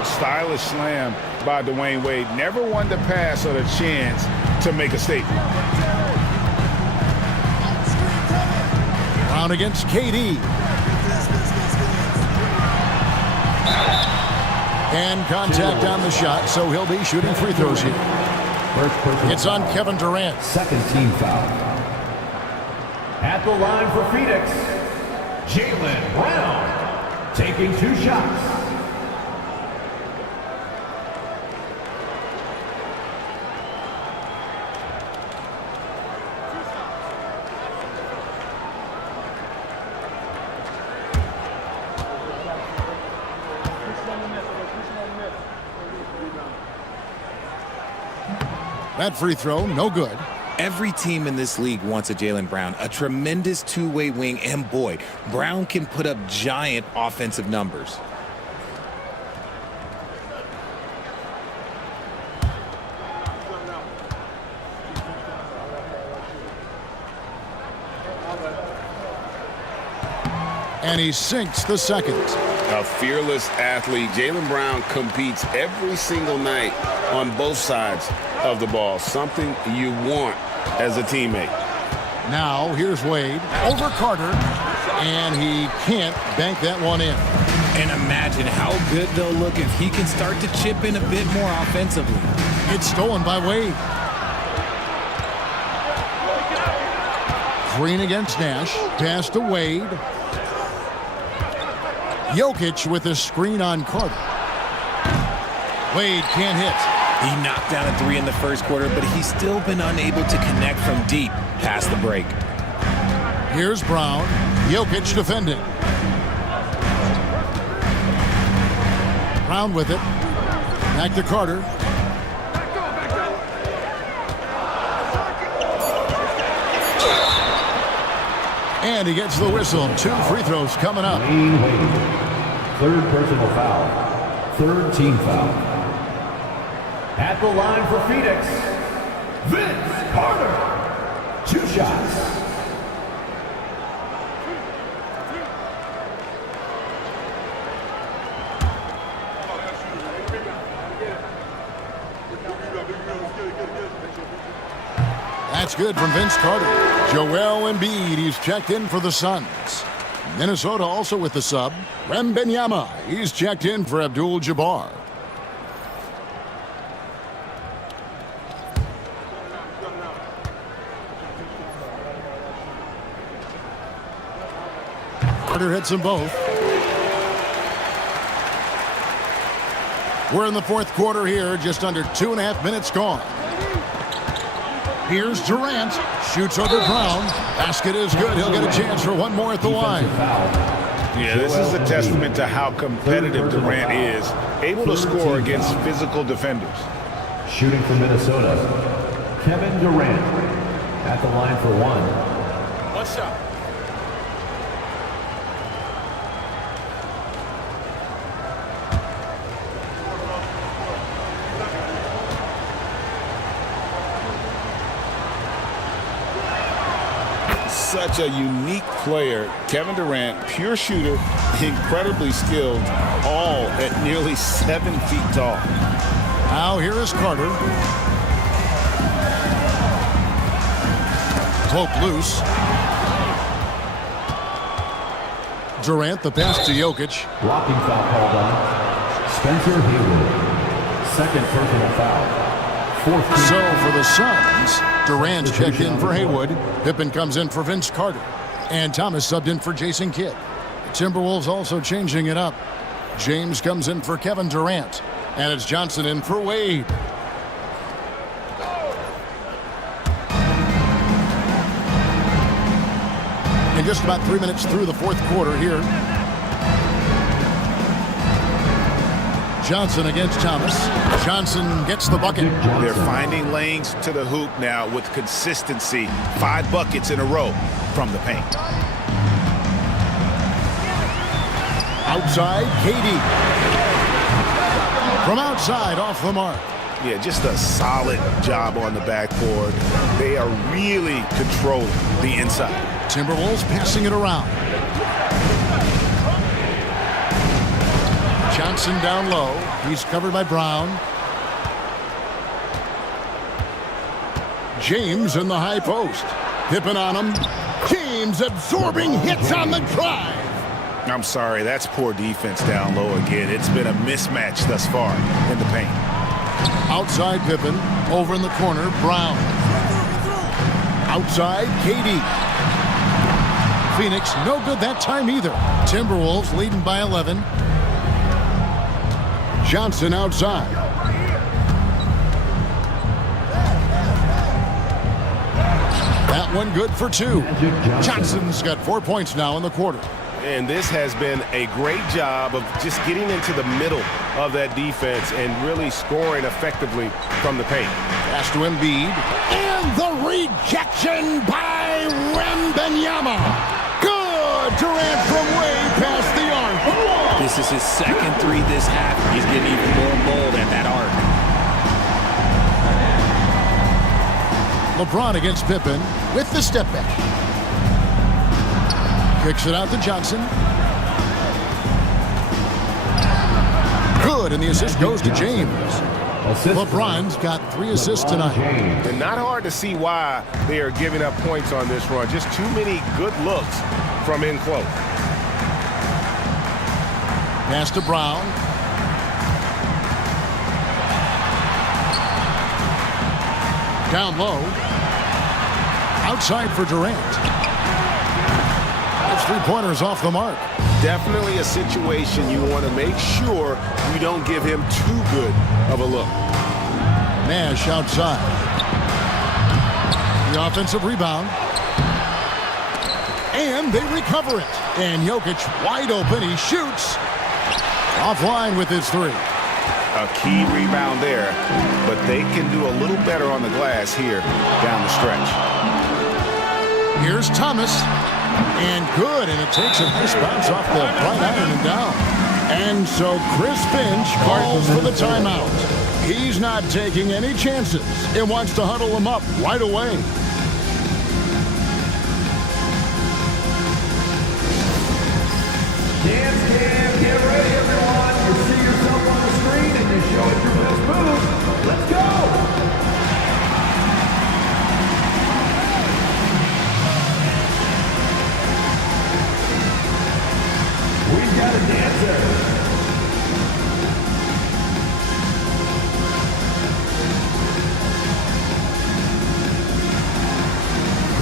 A stylish slam by Dwayne Wade. Never one to pass or a chance to make a statement. Brown against KD. And contact on the shot, so he'll be shooting free throws here. It's on Kevin Durant. Second team foul. At the line for Phoenix, Jaylen Brown taking 2 shots. That free throw, no good. Every team in this league wants a Jaylen Brown, a tremendous two-way wing, and boy, Brown can put up giant offensive numbers. And he sinks the second. A fearless athlete. Jaylen Brown competes every single night on both sides of the ball. Something you want as a teammate. Now, here's Wade over Carter, and he can't bank that one in. And imagine how good they'll look if he can start to chip in a bit more offensively. It's stolen by Wade. Green against Nash. Pass to Wade. Jokic with a screen on Carter. Wade can't hit. He knocked down a 3 in the first quarter, but he's still been unable to connect from deep past the break. Here's Brown. Jokic defending. Brown with it. Back to Carter. And he gets the whistle. 2 free throws coming up. Third personal foul. Third team foul. At the line for Phoenix, Vince Carter. 2 shots. That's good from Vince Carter. Joel Embiid, he's checked in for the Suns. Minnesota also with the sub. Wembanyama, he's checked in for Abdul-Jabbar. Carter hits them both. We're in the fourth quarter here, just under 2.5 minutes gone. Here's Durant, shoots over Brown. Basket is good. He'll get a chance for one more at the line. Yeah, this is a testament to how competitive Durant is, able to score against physical defenders. Shooting for Minnesota, Kevin Durant. At the line for 1. One shot. Such a unique player. Kevin Durant, pure shooter, incredibly skilled, all at nearly 7 feet tall. Now here is Carter. Cloak loose. Durant, the pass to Jokic. Blocking foul called on Spencer Haywood. Second personal foul. So for the Suns, Durant checked in for Haywood. Pippen comes in for Vince Carter. And Thomas subbed in for Jason Kidd. Timberwolves also changing it up. James comes in for Kevin Durant. And it's Johnson in for Wade. And just about 3 minutes through the fourth quarter here. Johnson against Thomas. Johnson gets the bucket. They're finding lanes to the hoop now with consistency. 5 buckets in a row from the paint. Outside, KD. From outside, off the mark. Yeah, just a solid job on the backboard. They are really controlling the inside. Timberwolves passing it around. Johnson down low. He's covered by Brown. James in the high post. Pippen on him. James absorbing hits on the drive. I'm sorry, that's poor defense down low again. It's been a mismatch thus far in the paint. Outside Pippen. Over in the corner, Brown. Outside, KD. Phoenix, no good that time either. Timberwolves leading by 11. Johnson outside. That one good for 2. Johnson's got 4 points now in the quarter. And this has been a great job of just getting into the middle of that defense and really scoring effectively from the paint. Pass to Embiid. And the rejection by Wembanyama. Good! Durant from way past the arc. This is his second 3 this half. He's getting even more bold at that arc. LeBron against Pippen with the step back. Kicks it out to Johnson. Good, and the assist goes to James. LeBron's got 3 assists tonight. And not hard to see why they are giving up points on this run. Just too many good looks from in close. Pass to Brown. Down low. Outside for Durant. 3-pointers off the mark. Definitely a situation you want to make sure you don't give him too good of a look. Nash outside. The offensive rebound. And they recover it. And Jokic wide open. He shoots. Offline with his 3. A key rebound there, but they can do a little better on the glass here down the stretch. Here's Thomas. And good, and it takes a nice bounce off the right iron and down. And so Chris Finch calls for the timeout. He's not taking any chances and wants to huddle him up right away. Dance cam, get ready everyone. You see yourself on the screen and you're showing your best move. Let's go! We've got a dancer.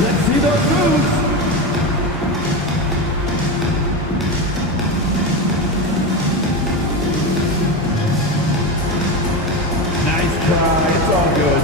Let's see those moves. Nice try. It's all good.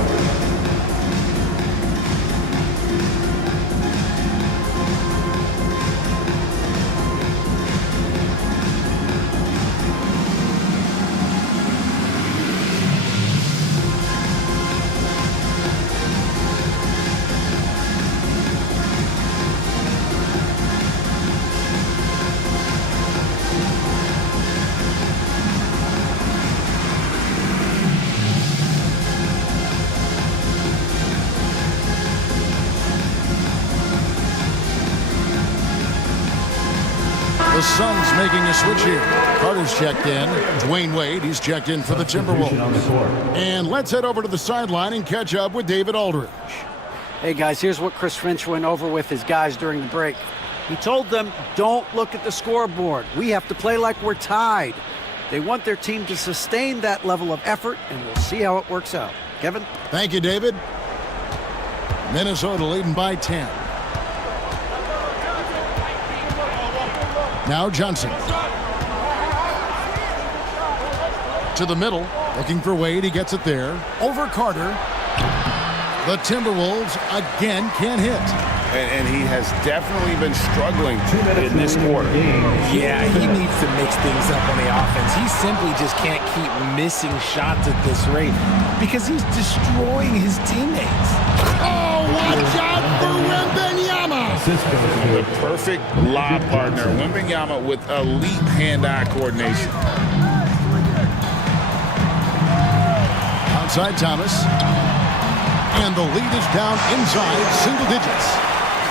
The Suns making a switch here. Carter's checked in. Dwayne Wade, he's checked in for the Timberwolves. And let's head over to the sideline and catch up with David Aldridge. Hey, guys, here's what Chris Finch went over with his guys during the break. He told them, don't look at the scoreboard. We have to play like we're tied. They want their team to sustain that level of effort, and we'll see how it works out. Kevin? Thank you, David. Minnesota leading by 10. Now Johnson. To the middle, looking for Wade. He gets it there. Over Carter. The Timberwolves again can't hit. And he has definitely been struggling in this quarter. Yeah, he needs to mix things up on the offense. He simply just can't keep missing shots at this rate because he's destroying his teammates. Oh, watch out for Wembanyama! The perfect lob partner. Wembanyama with elite hand-eye coordination. Outside Thomas. And the lead is down inside single digits.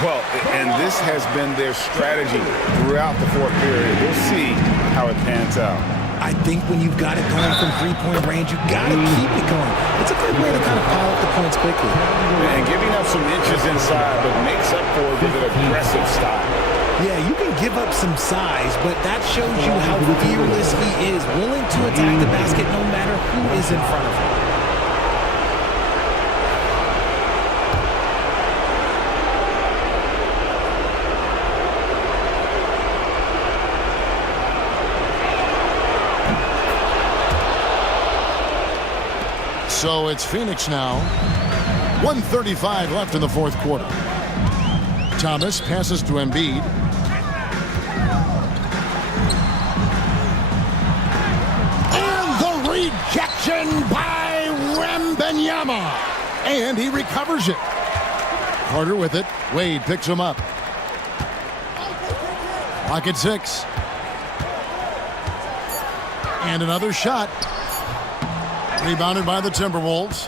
Well, and this has been their strategy throughout the fourth period. We'll see how it pans out. I think when you've got it going from three-point range, you've got to keep it going. It's a good way to kind of pile up the points quickly. And giving up some inches inside, but makes up for it with an aggressive style. Yeah, you can give up some size, but that shows you how fearless he is, willing to attack the basket no matter who is in front of him. So it's Phoenix now. 1:35 left in the fourth quarter. Thomas passes to Embiid. And the rejection by Wembanyama. And he recovers it. Carter with it. Wade picks him up. Clock at 6. And another shot. Rebounded by the Timberwolves.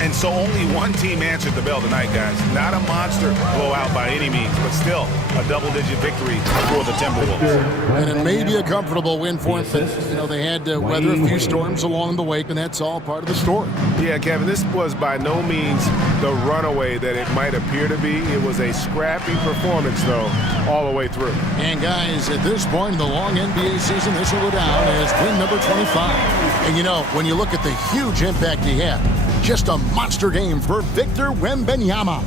And so only one team answered the bell tonight, guys. Not a monster blowout by any means, but still a double-digit victory for the Timberwolves. And it may be a comfortable win for them. You know, they had to weather a few storms along the way, and that's all part of the story. Yeah, Kevin, this was by no means the runaway that it might appear to be. It was a scrappy performance, though, all the way through. And, guys, at this point in the long NBA season, this will go down as win number 25. And, you know, when you look at the huge impact he had, just a monster game for Victor Wembanyama.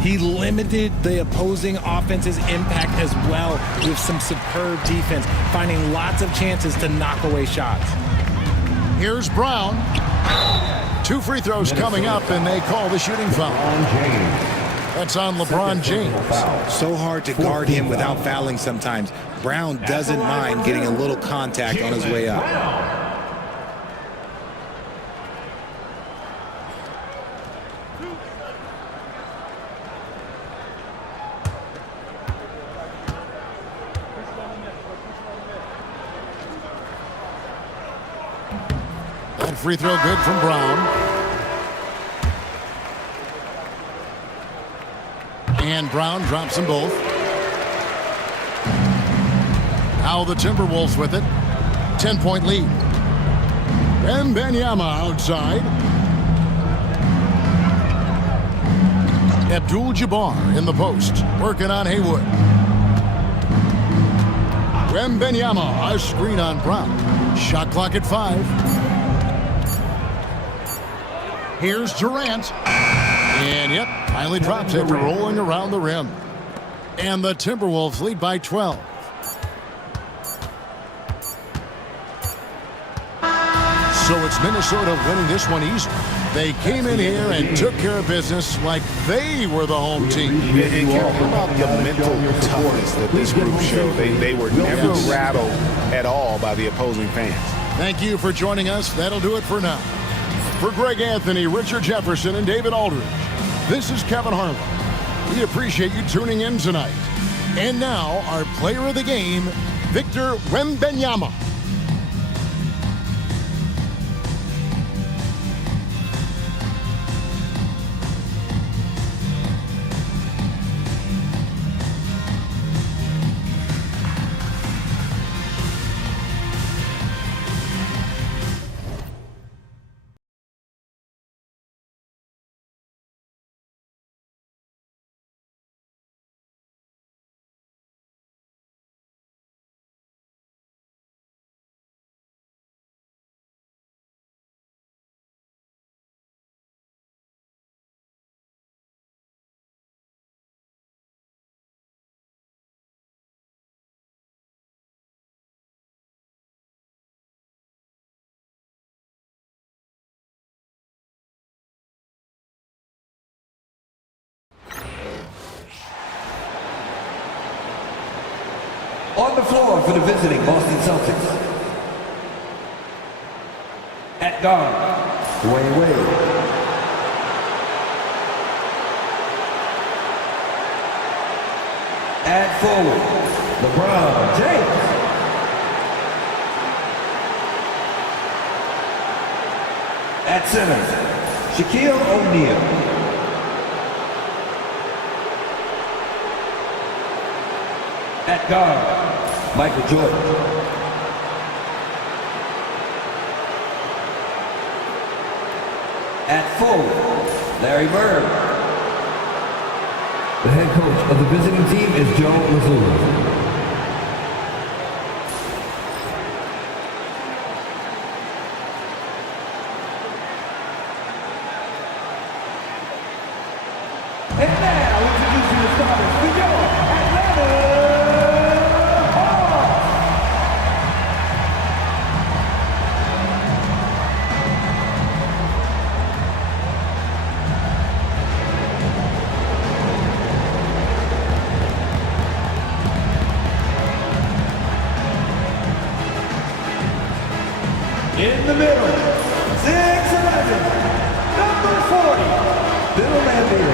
He limited the opposing offense's impact as well with some superb defense, finding lots of chances to knock away shots. Here's Brown. 2 free throws coming up, and they call the shooting foul. That's on LeBron James. So hard to guard him without fouling sometimes. Brown doesn't mind getting a little contact on his way up. Free throw good from Brown. And Brown drops them both. Now the Timberwolves with it. 10-point lead. Wembanyama outside. Abdul-Jabbar in the post, working on Haywood. Wembanyama, a screen on Brown. Shot clock at 5. Here's Durant. And, yep, finally drops after rolling around the rim. And the Timberwolves lead by 12. So it's Minnesota winning this one easy. They came in here and took care of business like they were the home team. And care about the mental toughness that this group showed. They were never rattled at all by the opposing fans. Thank you for joining us. That'll do it for now. For Greg Anthony, Richard Jefferson, and David Aldridge, this is Kevin Harlan. We appreciate you tuning in tonight. And now, our player of the game, Victor Wembanyama. On the floor for the visiting Boston Celtics. At guard, Dwayne Wade. At forward, LeBron James. At center, Shaquille O'Neal. At guard, Michael Jordan. At forward, Larry Bird. The head coach of the visiting team is Joe Mazzulla. And now, introducing the starters for your Atlanta Hawks. In the middle, 6'11", number 40, Bill Laimbeer.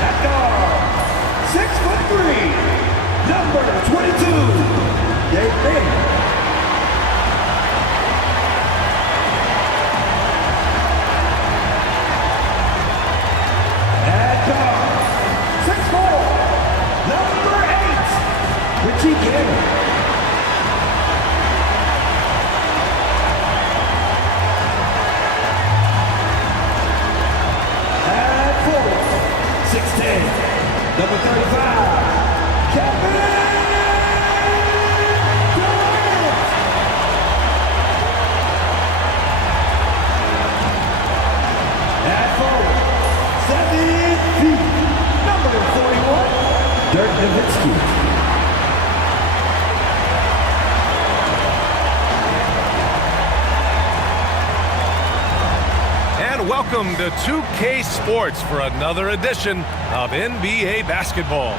At guard, 6'3", number 22, Dave Bing. At guard, 6'4", number 8, Richie Gary. At forward, 6'10", number 35, Kevin Durant. At forward, 7 feet, number 41, Dirk Nowitzki. And welcome to 2K Sports for another edition of NBA basketball.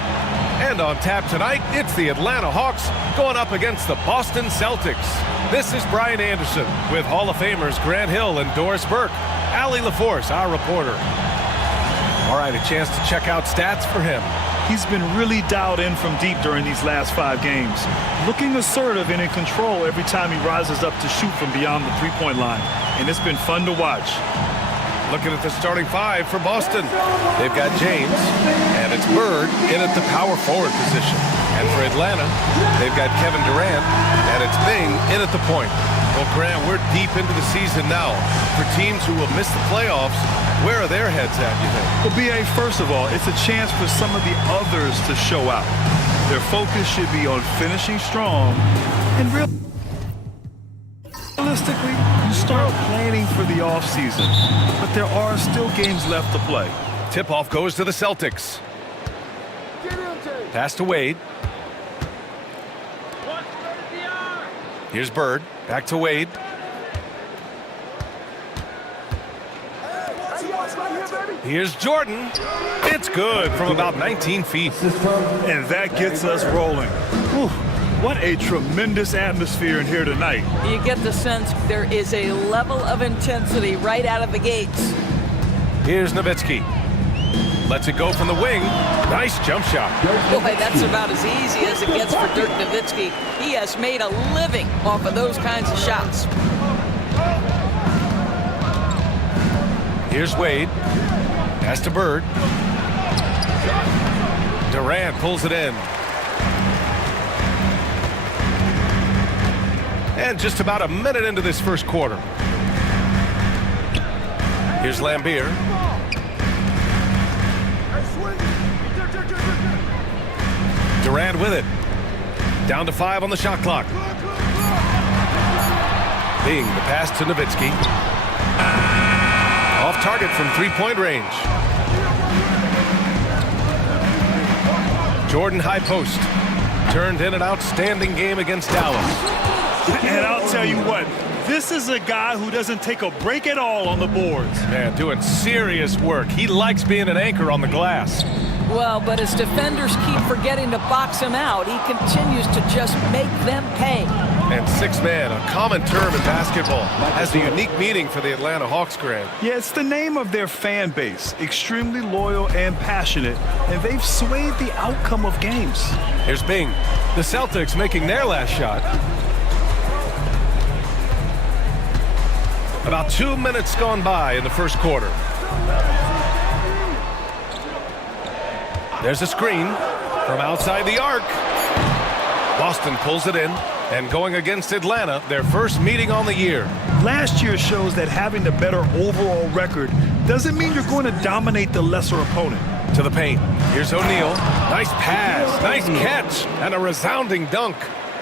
And on tap tonight, it's the Atlanta Hawks going up against the Boston Celtics. This is Brian Anderson with Hall of Famers Grant Hill and Doris Burke. Allie LaForce, our reporter. All right, a chance to check out stats for him. He's been really dialed in from deep during these last 5 games. Looking assertive and in control every time he rises up to shoot from beyond the three-point line. And it's been fun to watch. Looking at the starting 5 for Boston. They've got James, and it's Bird in at the power forward position. And for Atlanta, they've got Kevin Durant, and it's Bing in at the point. Well, Grant, we're deep into the season now. For teams who will miss the playoffs, where are their heads at, you think? Well, B.A., first of all, it's a chance for some of the others to show out. Their focus should be on finishing strong and realistically, you start planning for the offseason, but there are still games left to play. Tip-off goes to the Celtics. Pass to Wade. Here's Bird. Back to Wade. Here's Jordan. It's good from about 19 feet. And that gets us rolling. Whew. What a tremendous atmosphere in here tonight. You get the sense there is a level of intensity right out of the gates. Here's Nowitzki. Lets it go from the wing. Nice jump shot. Boy, that's about as easy as it gets for Dirk Nowitzki. He has made a living off of those kinds of shots. Here's Wade. Pass to Bird. Durant pulls it in. And just about a minute into this first quarter. Here's Laimbeer. Durant with it. Down to 5 on the shot clock. Bing, the pass to Nowitzki. Off target from three-point range. Jordan high post. Turned in an outstanding game against Dallas. And I'll tell you what, This is a guy who doesn't take a break at all on the boards. Man, doing serious work. He likes being an anchor on the glass. Well, but as defenders keep forgetting to box him out, he continues to just make them pay. And six-man, a common term in basketball, has a unique meaning for the Atlanta Hawks, Grant. Yeah, it's the name of their fan base. Extremely loyal and passionate, and they've swayed the outcome of games. Here's Bing. The Celtics making their last shot. About 2 minutes gone by in the first quarter. There's a screen from outside the arc. Boston pulls it in, and going against Atlanta, their first meeting on the year. Last year shows that having the better overall record doesn't mean you're going to dominate the lesser opponent. To the paint. Here's O'Neal. Nice pass, nice catch, and a resounding dunk.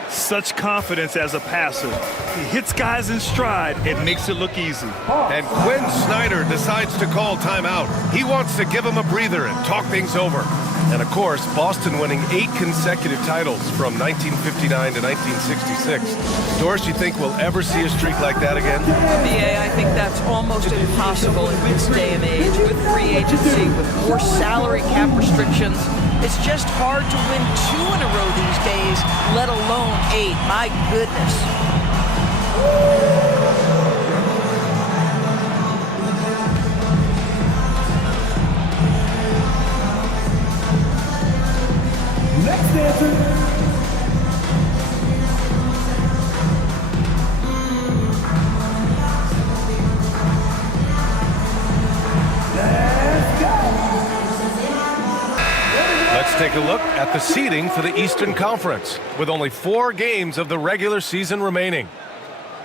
Such confidence as a passer. He hits guys in stride and makes it look easy. And Quinn Snyder decides to call timeout. He wants to give him a breather and talk things over. And, of course, Boston winning 8 consecutive titles from 1959 to 1966. Doris, you think we'll ever see a streak like that again? NBA, I think that's almost impossible in this day and age. With free agency, with more salary cap restrictions, it's just hard to win 2 in a row these days, let alone 8. My goodness. Next dancer. Let's take a look at the seeding for the Eastern Conference, with only 4 games of the regular season remaining.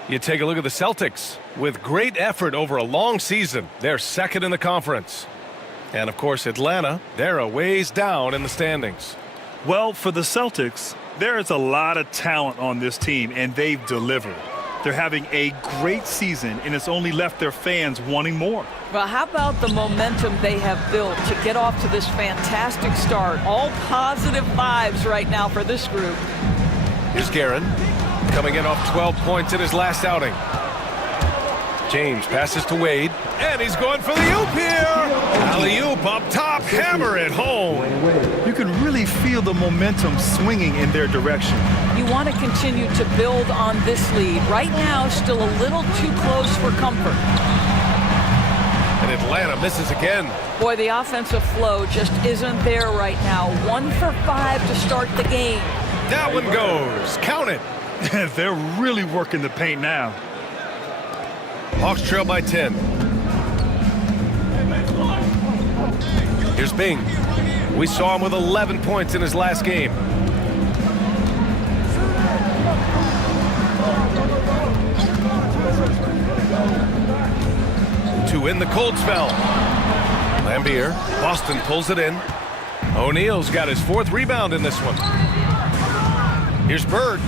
You take a look at the Celtics. With great effort over a long season, they're second in the conference. And, of course, Atlanta, they're a ways down in the standings. Well, for the Celtics, there is a lot of talent on this team, and they've delivered. They're having a great season, and it's only left their fans wanting more. Well, how about the momentum they have built to get off to this fantastic start? All positive vibes right now for this group. Here's Guerin, coming in off 12 points in his last outing. James passes to Wade, and he's going for the oop here. Alley-oop up top, hammer it home. You can really feel the momentum swinging in their direction. You want to continue to build on this lead. Right now, still a little too close for comfort. And Atlanta misses again. Boy, the offensive flow just isn't there right now. 1 for 5 to start the game. That one goes. Count it. They're really working the paint now. Hawks trail by 10. Here's Bing. We saw him with 11 points in his last game. To win the cold spell. Lambier. Boston pulls it in. O'Neal's got his 4th rebound in this one. Here's Bird.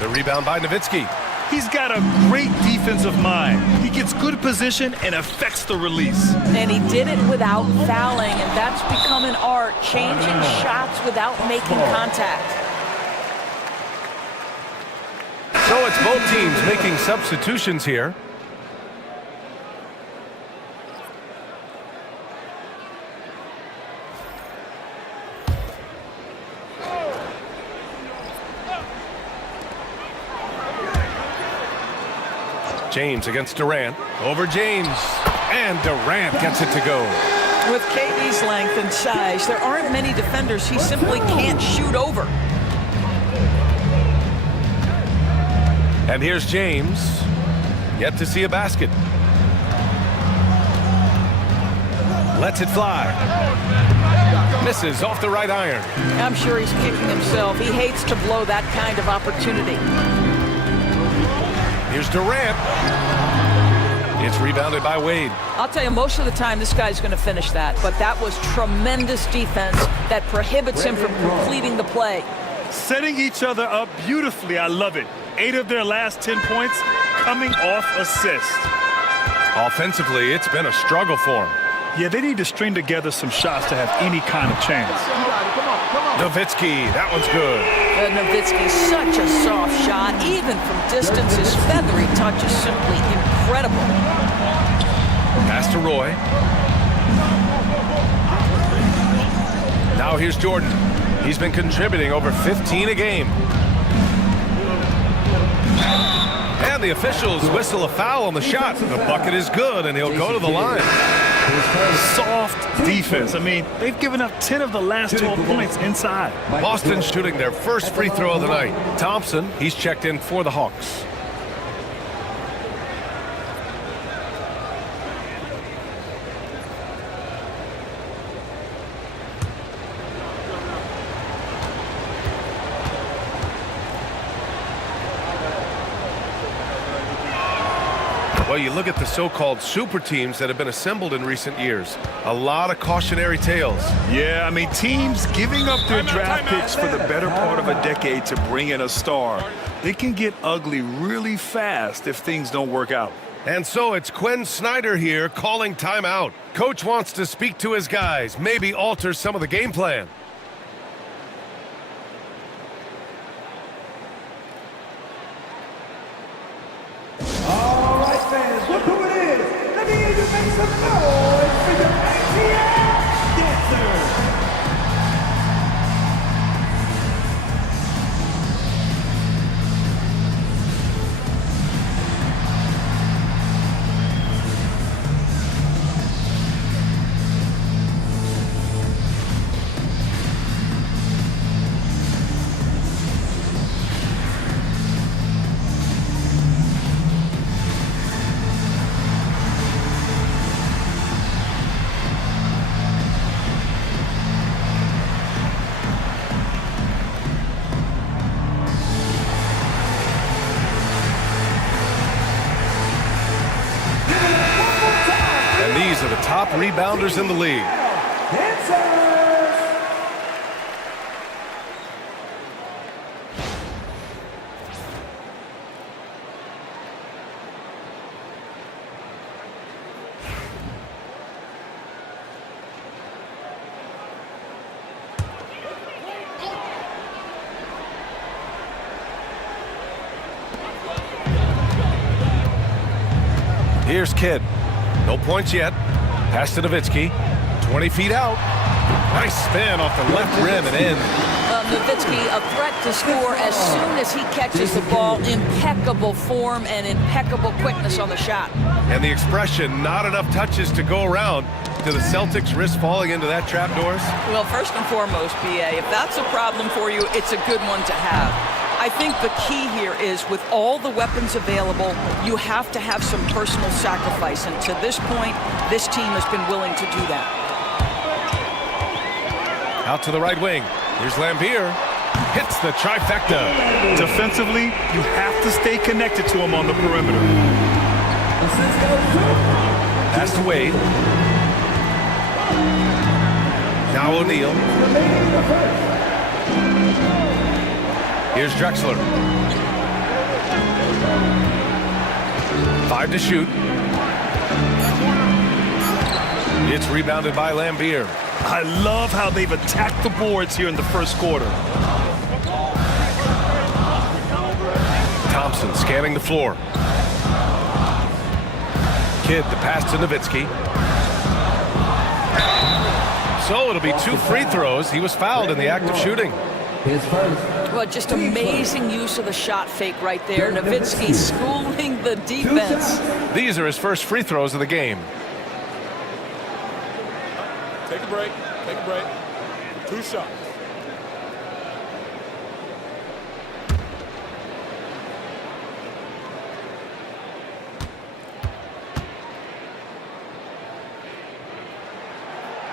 The rebound by Nowitzki. He's got a great defensive mind. He gets good position and affects the release. And he did it without fouling, and that's become an art, changing shots without making contact. So it's both teams making substitutions here. James against Durant. Over James. And Durant gets it to go. With KD's length and size, there aren't many defenders he simply can't shoot over. And here's James. Yet to see a basket. Lets it fly. Misses off the right iron. I'm sure he's kicking himself. He hates to blow that kind of opportunity. Here's Durant. It's rebounded by Wade. I'll tell you, most of the time this guy's going to finish that, but that was tremendous defense that prohibits him from completing the play. Setting each other up beautifully. I love it. 8 of their last 10 points coming off assists. Offensively, it's been a struggle for him. Yeah, they need to string together some shots to have any kind of chance. Nowitzki, that one's good. Nowitzki, such a soft shot. Even from distance, his feathery touch is simply incredible. Pass to Roy. Now here's Jordan. He's been contributing over 15 a game. And the officials whistle a foul on the shot. The bucket is good, and he'll go to the line. Soft defense. I mean, they've given up 10 of the last 12 points inside. Boston shooting their first free throw of the night. Thompson, he's checked in for the Hawks. Well, you look at the so-called super teams that have been assembled in recent years. A lot of cautionary tales. Yeah, I mean, teams giving up their draft picks for the better part of a decade to bring in a star. They can get ugly really fast if things don't work out. And so it's Quinn Snyder here calling timeout. Coach wants to speak to his guys, maybe alter some of the game plan. All right, fans, look who it is. Let me hear you make some noise for your ATL dancers. These are the top rebounders in the league. Here's Kidd. No points yet. Pass to Nowitzki. 20 feet out. Nice spin off the left rim and in. Nowitzki, a threat to score as soon as he catches the ball. Impeccable form and impeccable quickness on the shot. And the expression, not enough touches to go around. Do the Celtics risk falling into that trap, Doris? Well, first and foremost, BA, if that's a problem for you, it's a good one to have. I think the key here is with all the weapons available, you have to have some personal sacrifice. And to this point, this team has been willing to do that. Out to the right wing. Here's Lambier. Hits the trifecta. Defensively, you have to stay connected to him on the perimeter. Pass to Wade. Now O'Neal. Here's Drexler. 5 to shoot. It's rebounded by Lambier. I love how they've attacked the boards here in the first quarter. Thompson scanning the floor. Kidd, the pass to Nowitzki. So it'll be 2 free throws. He was fouled in the act of shooting. Well, just amazing use of the shot fake right there. Nowitzki schooling the defense. These are his first free throws of the game. Take a break. Take a break. 2 shots.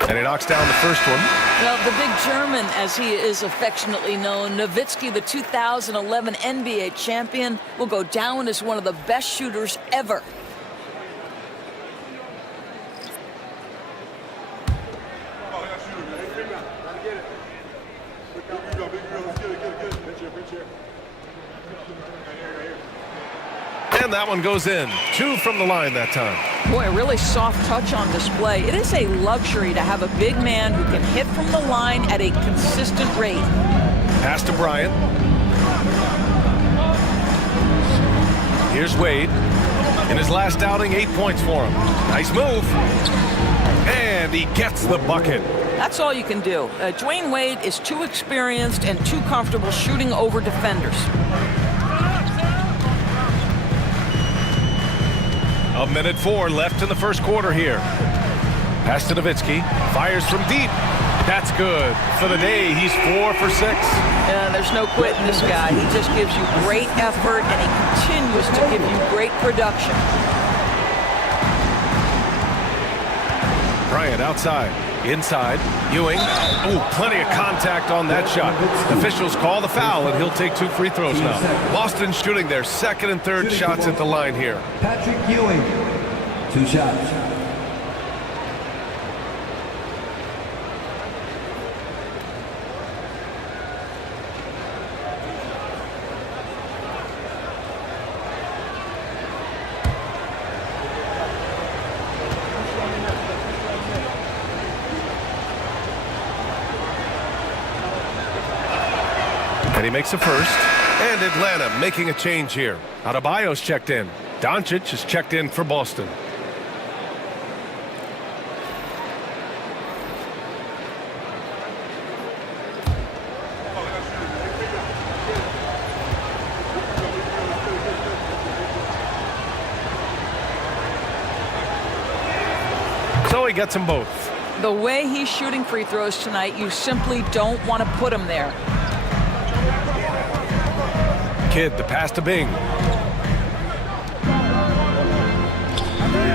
And he knocks down the first one. Well, the big German, as he is affectionately known, Nowitzki, the 2011 NBA champion, will go down as one of the best shooters ever. And that one goes in. 2 from the line that time. Boy, a really soft touch on display. It is a luxury to have a big man who can hit from the line at a consistent rate. Pass to Bryant. Here's Wade. In his last outing, 8 points for him. Nice move. And he gets the bucket. That's all you can do. Dwayne Wade is too experienced and too comfortable shooting over defenders. A minute 4 left in the first quarter here. Pass to Nowitzki. Fires from deep. That's good. For the day, he's 4 for 6. There's no quitting this guy. He just gives you great effort, and he continues to give you great production. Bryant outside. Inside. Ewing. Ooh, plenty of contact on that shot. Officials call the foul, and he'll take 2 free throws now. Boston shooting their second and third shots at the line here. Patrick Ewing, 2 shots. And he makes a first. And Atlanta making a change here. Adebayo's checked in. Doncic is checked in for Boston. So he gets them both. The way he's shooting free throws tonight, you simply don't want to put him there. Kidd, the pass to Bing.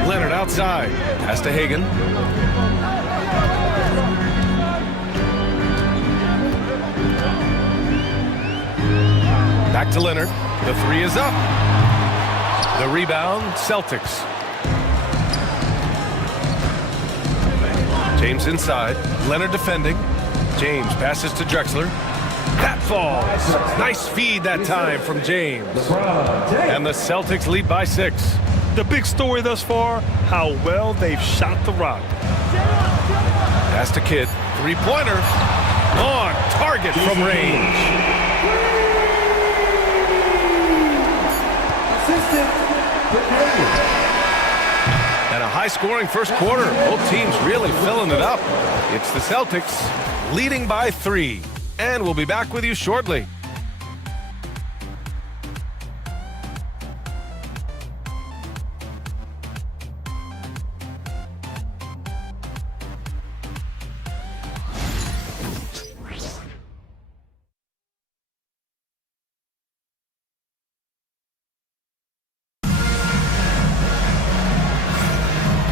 Leonard outside. Pass to Hagan. Back to Leonard. The 3 is up. The rebound, Celtics. James inside. Leonard defending. James passes to Drexler. That falls. Nice feed that time from James. And the Celtics lead by 6. The big story thus far, how well they've shot the rock. Pass to Kidd. 3-pointer. On target from range. And a high-scoring first quarter. Both teams really filling it up. It's the Celtics leading by 3. And we'll be back with you shortly.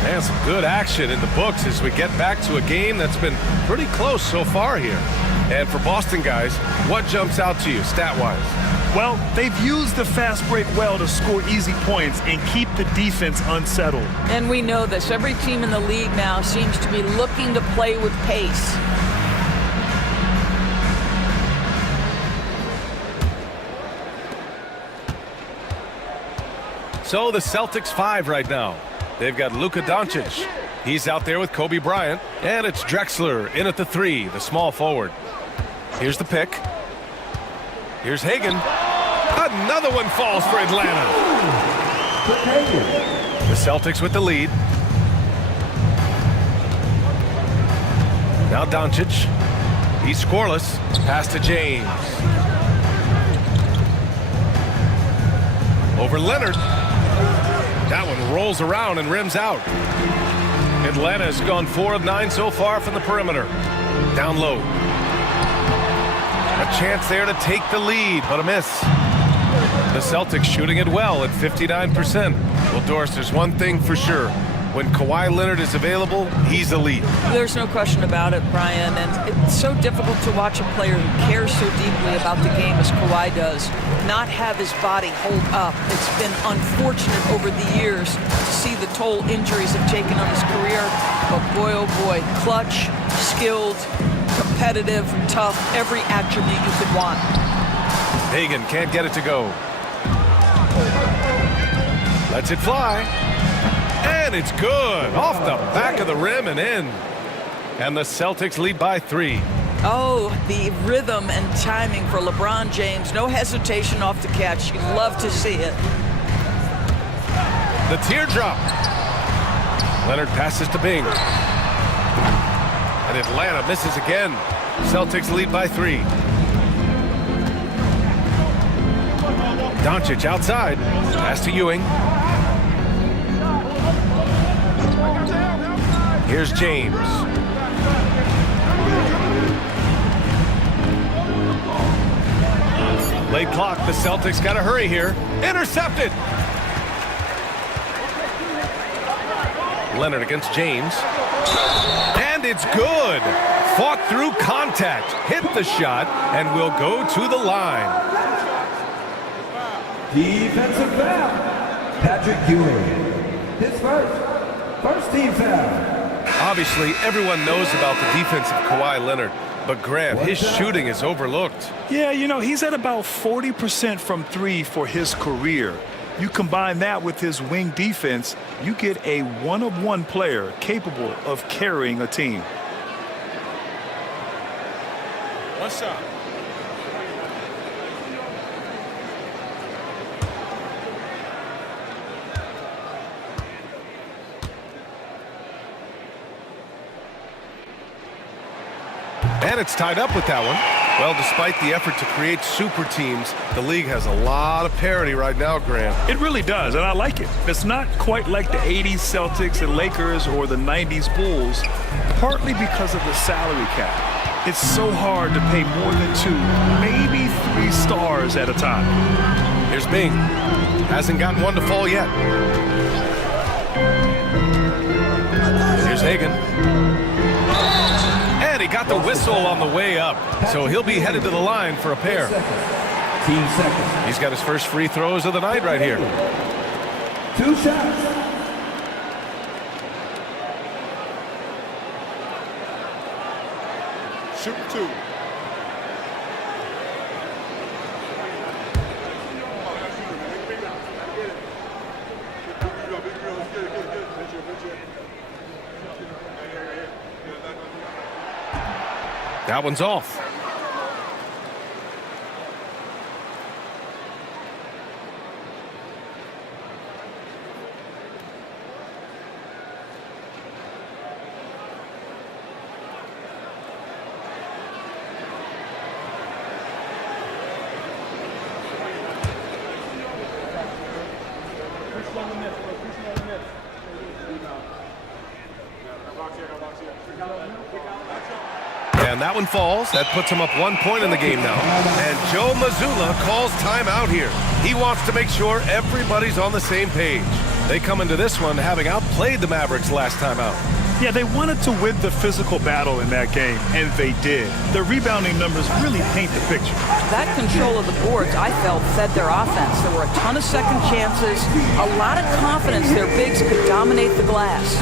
And some good action in the books as we get back to a game that's been pretty close so far here. And for Boston guys, what jumps out to you stat-wise? Well, they've used the fast break well to score easy points and keep the defense unsettled. And we know this. Every team in the league now seems to be looking to play with pace. So the Celtics 5 right now. They've got Luka Doncic. He's out there with Kobe Bryant. And it's Drexler in at the 3, the small forward. Here's the pick. Here's Hagan. Another one falls for Atlanta. The Celtics with the lead. Now Doncic. He's scoreless. Pass to James. Over Leonard. That one rolls around and rims out. Atlanta's gone 4 of 9 so far from the perimeter. Down low. A chance there to take the lead, but a miss. The Celtics shooting it well at 59%. Well, Doris, there's one thing for sure. When Kawhi Leonard is available, he's elite. There's no question about it, Brian. And it's so difficult to watch a player who cares so deeply about the game as Kawhi does not have his body hold up. It's been unfortunate over the years to see the toll injuries have taken on his career. But boy, oh boy, clutch, skilled, competitive, tough, every attribute you could want. Hagan can't get it to go. Lets it fly. And it's good. Off the back of the rim and in. And the Celtics lead by 3. Oh, the rhythm and timing for LeBron James. No hesitation off the catch. You'd love to see it. The teardrop. Leonard passes to Bing. And Atlanta misses again. Celtics lead by 3. Doncic outside. Pass to Ewing. Here's James. Late clock. The Celtics got to hurry here. Intercepted. Leonard against James. And it's good. Fought through contact. Hit the shot and will go to the line. Defensive foul. Patrick Ewing. His first team foul. Obviously, everyone knows about the defense of Kawhi Leonard. But Grant, his shooting is overlooked. Yeah, you know, he's at about 40% from 3 for his career. You combine that with his wing defense, you get a one-of-one player capable of carrying a team. One shot. And it's tied up with that one. Well, despite the effort to create super teams, the league has a lot of parity right now, Grant. It really does, and I like it. It's not quite like the 80s Celtics and Lakers or the 90s Bulls, partly because of the salary cap. It's so hard to pay more than 2, maybe 3 stars at a time. Here's Bing. Hasn't gotten one to fall yet. Here's Hagan. And he got the whistle on the way up, so he'll be headed to the line for a pair. He's got his first free throws of the night right here. 2 shots. Shoot 2. That one's off. And that one falls. That puts him up 1 point in the game now. And Joe Mazzulla calls timeout here. He wants to make sure everybody's on the same page. They come into this one having outplayed the Mavericks last time out. Yeah, they wanted to win the physical battle in that game, and they did. The rebounding numbers really paint the picture. That control of the boards, I felt, fed their offense. There were a ton of second chances, a lot of confidence their bigs could dominate the glass.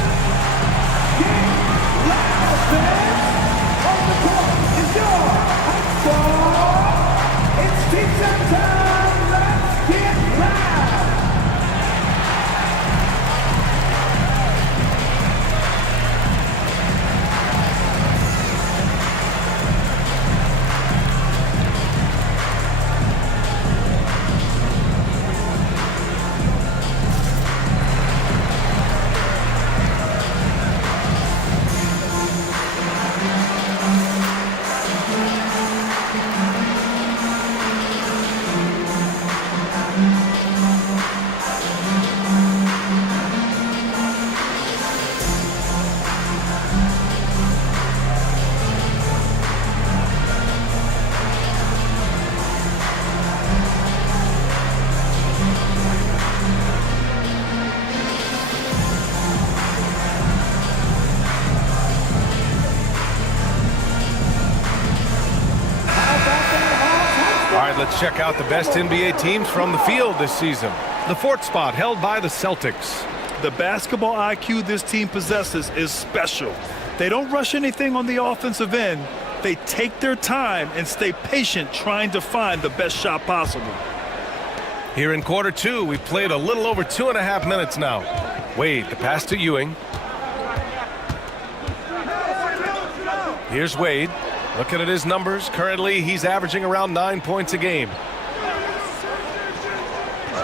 It's team time. Let's get loud. Let's check out the best NBA teams from the field this season. The 4th spot held by the Celtics. The basketball IQ this team possesses is special. They don't rush anything on the offensive end. They take their time and stay patient trying to find the best shot possible. Here in quarter two, we've played a little over 2.5 minutes now. Wade, the pass to Ewing. Here's Wade. Looking at his numbers, currently he's averaging around 9 points a game.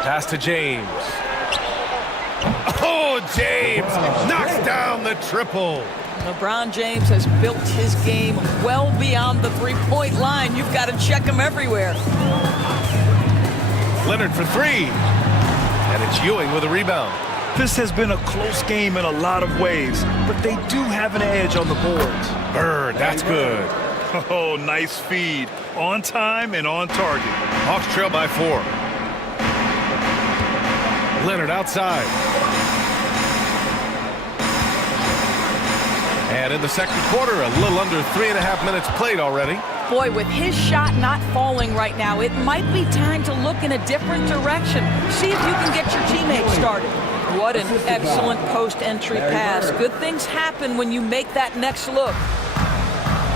Pass to James. Oh, James knocks down the triple. LeBron James has built his game well beyond the three-point line. You've got to check him everywhere. Leonard for three. And it's Ewing with a rebound. This has been a close game in a lot of ways, but they do have an edge on the boards. Bird, that's good. Oh, nice feed. On time and on target. Hawks trail by 4. Leonard outside. And in the second quarter, a little under 3.5 minutes played already. Boy, with his shot not falling right now, it might be time to look in a different direction. See if you can get your teammates started. What an excellent post-entry pass. Good things happen when you make that next look.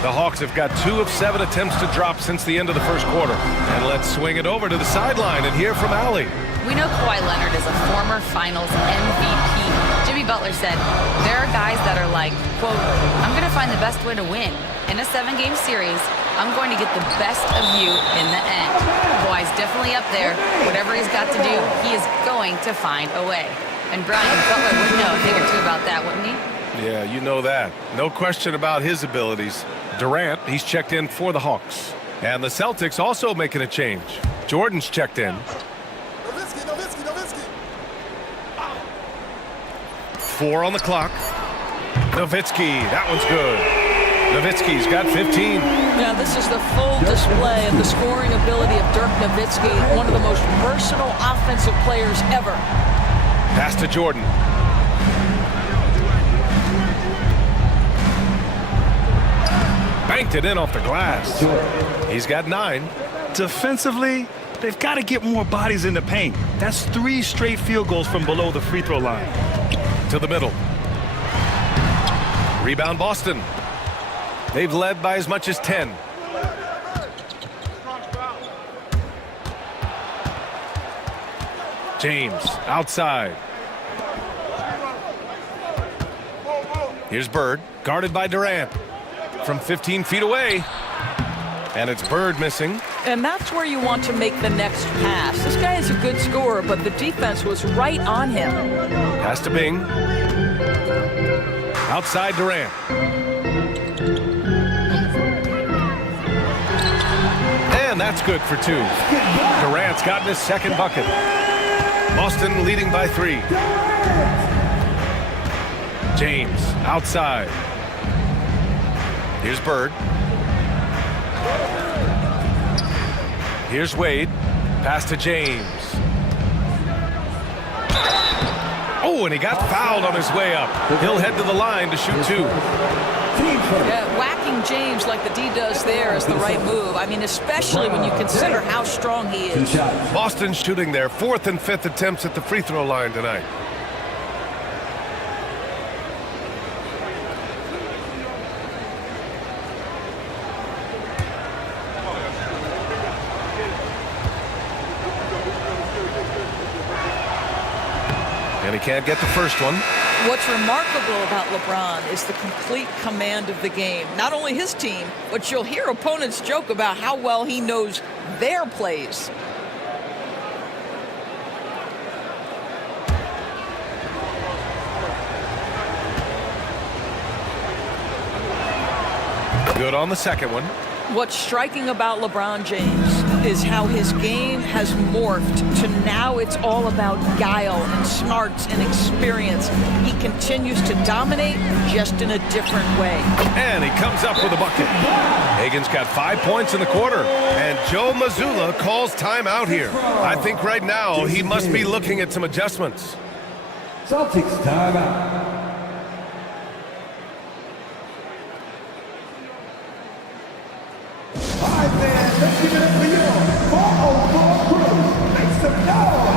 The Hawks have got 2 of 7 attempts to drop since the end of the first quarter. And let's swing it over to the sideline and hear from Allie. We know Kawhi Leonard is a former Finals MVP. Jimmy Butler said, there are guys that are like, quote, I'm going to find the best way to win. In a 7-game series, I'm going to get the best of you in the end. Kawhi's definitely up there. Whatever he's got to do, he is going to find a way. And Brian Butler would know a thing or two about that, wouldn't he? Yeah, you know that. No question about his abilities. Durant, he's checked in for the Hawks. And the Celtics also making a change. Jordan's checked in. 4 on the clock. Nowitzki, that one's good. Nowitzki's got 15. Now, this is the full display of the scoring ability of Dirk Nowitzki, one of the most versatile offensive players ever. Pass to Jordan. Banked it in off the glass. He's got 9. Defensively, they've got to get more bodies in the paint. That's 3 straight field goals from below the free throw line. To the middle. Rebound Boston. They've led by as much as 10. James outside. Here's Bird, guarded by Durant. From 15 feet away. And it's Bird missing. And that's where you want to make the next pass. This guy is a good scorer, but the defense was right on him. Pass to Bing. Outside Durant. And that's good for 2. Durant's gotten his second bucket. Boston leading by 3. James outside. Here's Bird. Here's Wade. Pass to James. Oh, and he got fouled on his way up. He'll head to the line to shoot 2. Yeah, whacking James like the D does there is the right move. I mean, especially when you consider how strong he is. Boston shooting their 4th and 5th attempts at the free throw line tonight. And he can't get the first one. What's remarkable about LeBron is the complete command of the game. Not only his team, but you'll hear opponents joke about how well he knows their plays. Good on the second one. What's striking about LeBron James is how his game has morphed to now it's all about guile and smarts and experience. He continues to dominate just in a different way. And he comes up with a bucket. Hagan's got 5 points in the quarter. And Joe Mazzulla calls timeout here. I think right now he must be looking at some adjustments. Celtics timeout. Let's give it up for you. 404 crew. Make some noise.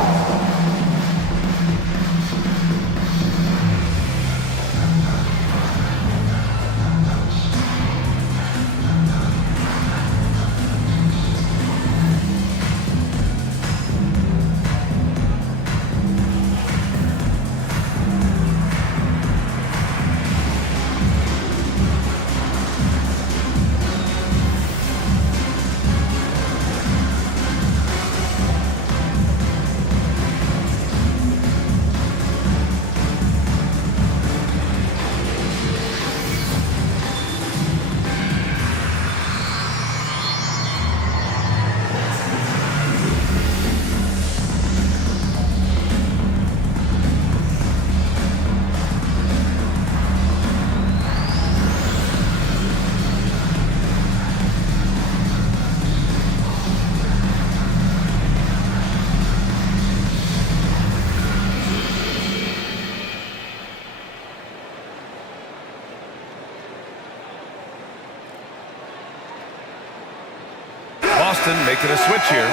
Boston making a switch here.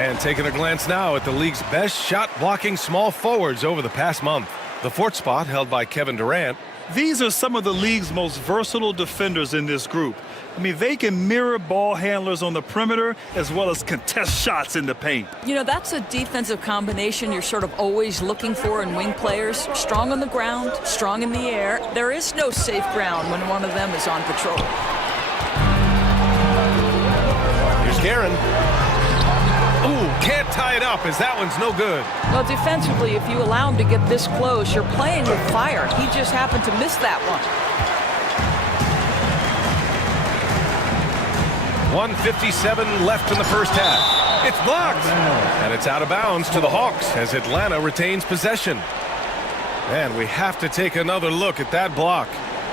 And taking a glance now at the league's best shot-blocking small forwards over the past month. The fourth spot held by Kevin Durant. These are some of the league's most versatile defenders in this group. I mean, they can mirror ball handlers on the perimeter as well as contest shots in the paint. You know, that's a defensive combination you're sort of always looking for in wing players. Strong on the ground, strong in the air. There is no safe ground when one of them is on patrol. Here's Guerin. Ooh, can't tie it up as that one's no good. Well, defensively, if you allow him to get this close, you're playing with fire. He just happened to miss that one. 1:57 left in the first half. It's blocked. And it's out of bounds to the Hawks as Atlanta retains possession. And we have to take another look at that block.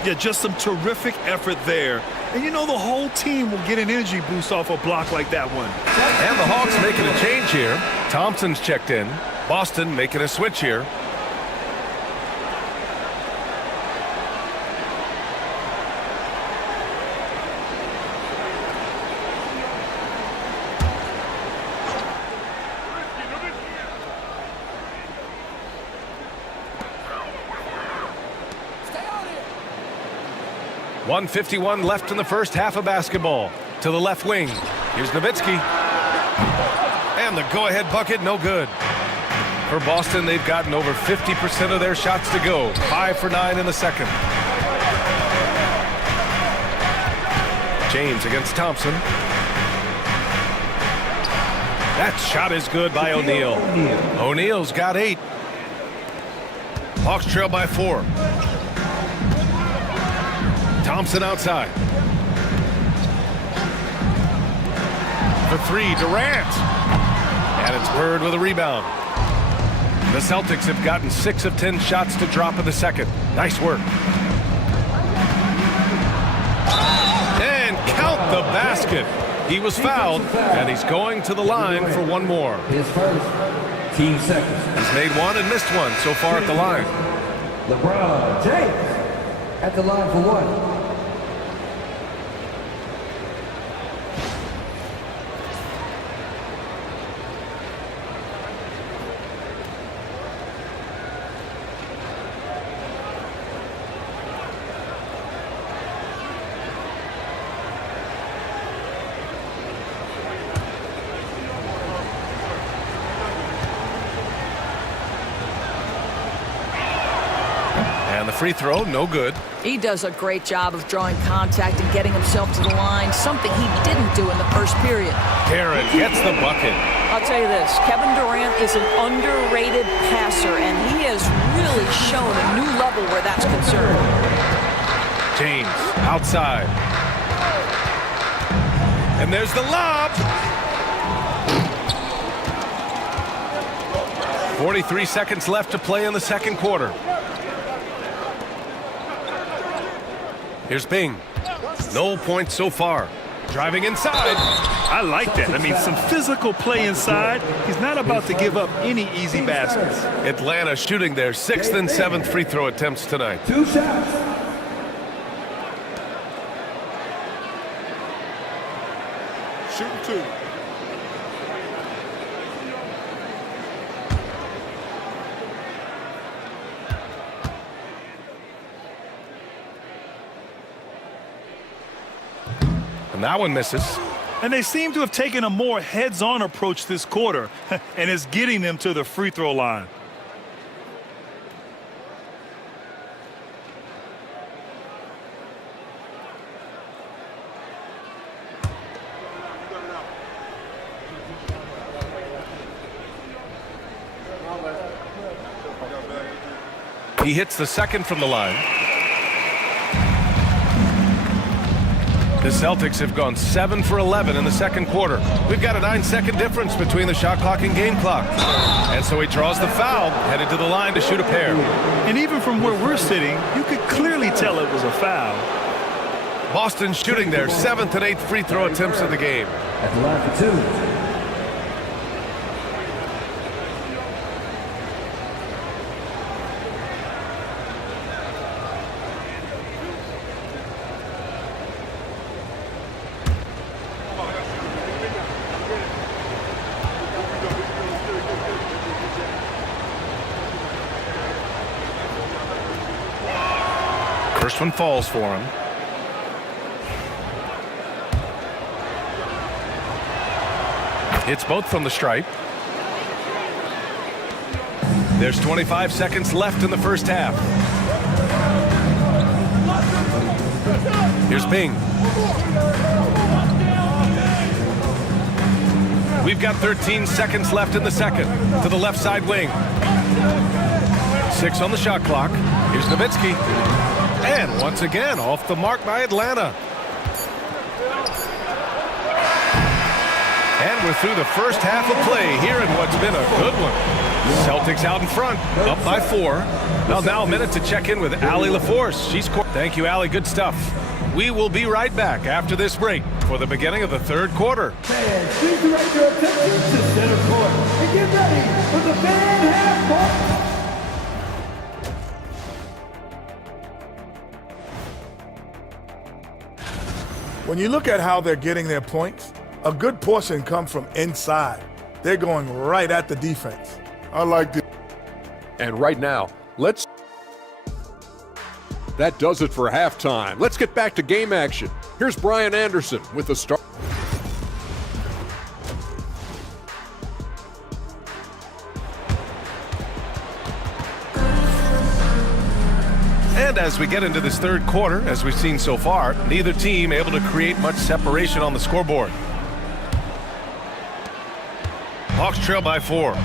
Yeah, just some terrific effort there. And you know the whole team will get an energy boost off a block like that one. And the Hawks making a change here. Thompson's checked in. Boston making a switch here. Stay out here. 1:51 left in the first half of basketball. To the left wing. Here's Nowitzki. And the go-ahead bucket, no good. For Boston, they've gotten over 50% of their shots to go. 5 for 9 in the second. James against Thompson. That shot is good by O'Neal. O'Neal's got 8. Hawks trail by 4. Thompson outside. For 3, Durant. And it's Bird with a rebound. The Celtics have gotten 6 of 10 shots to drop in the second. Nice work. And count the basket. He was fouled, and he's going to the line for one more. His first, team second. He's made one and missed one so far at the line. LeBron James at the line for one. Free throw, no good. He does a great job of drawing contact and getting himself to the line, something he didn't do in the first period. Garrett gets the bucket. I'll tell you this, Kevin Durant is an underrated passer, and he has really shown a new level where that's concerned. James outside. And there's the lob. 43 seconds left to play in the second quarter. Here's Bing. No points so far. Driving inside. I like that. I mean, some physical play inside. He's not about to give up any easy baskets. Atlanta shooting their 6th and 7th free throw attempts tonight. 2 shots. Shooting 2. And that one misses. And they seem to have taken a more heads-on approach this quarter, and it's getting them to the free throw line. He hits the second from the line. The Celtics have gone 7 for 11 in the second quarter. We've got a 9-second difference between the shot clock and game clock. And so he draws the foul, headed to the line to shoot a pair. And even from where we're sitting, you could clearly tell it was a foul. Boston shooting their 7th and 8th free throw attempts of the game. At the line for 2. This one falls for him. Hits both from the stripe. There's 25 seconds left in the first half. Here's Bing. We've got 13 seconds left in the second. To the left side wing. 6 on the shot clock. Here's Nowitzki. And once again, off the mark by Atlanta. And we're through the first half of play here in what's been a good one. Celtics out in front, up by 4. Well, now a minute to check in with Allie LaForce. Thank you, Allie. Good stuff. We will be right back after this break for the beginning of the third quarter. Fans, please direct your attention to center court and get ready for the fan half court. When you look at how they're getting their points, a good portion comes from inside. They're going right at the defense. I like it. And right now, that does it for halftime. Let's get back to game action. Here's Brian Anderson with the start. And as we get into this third quarter, as we've seen so far, neither team able to create much separation on the scoreboard. Hawks trail by 4.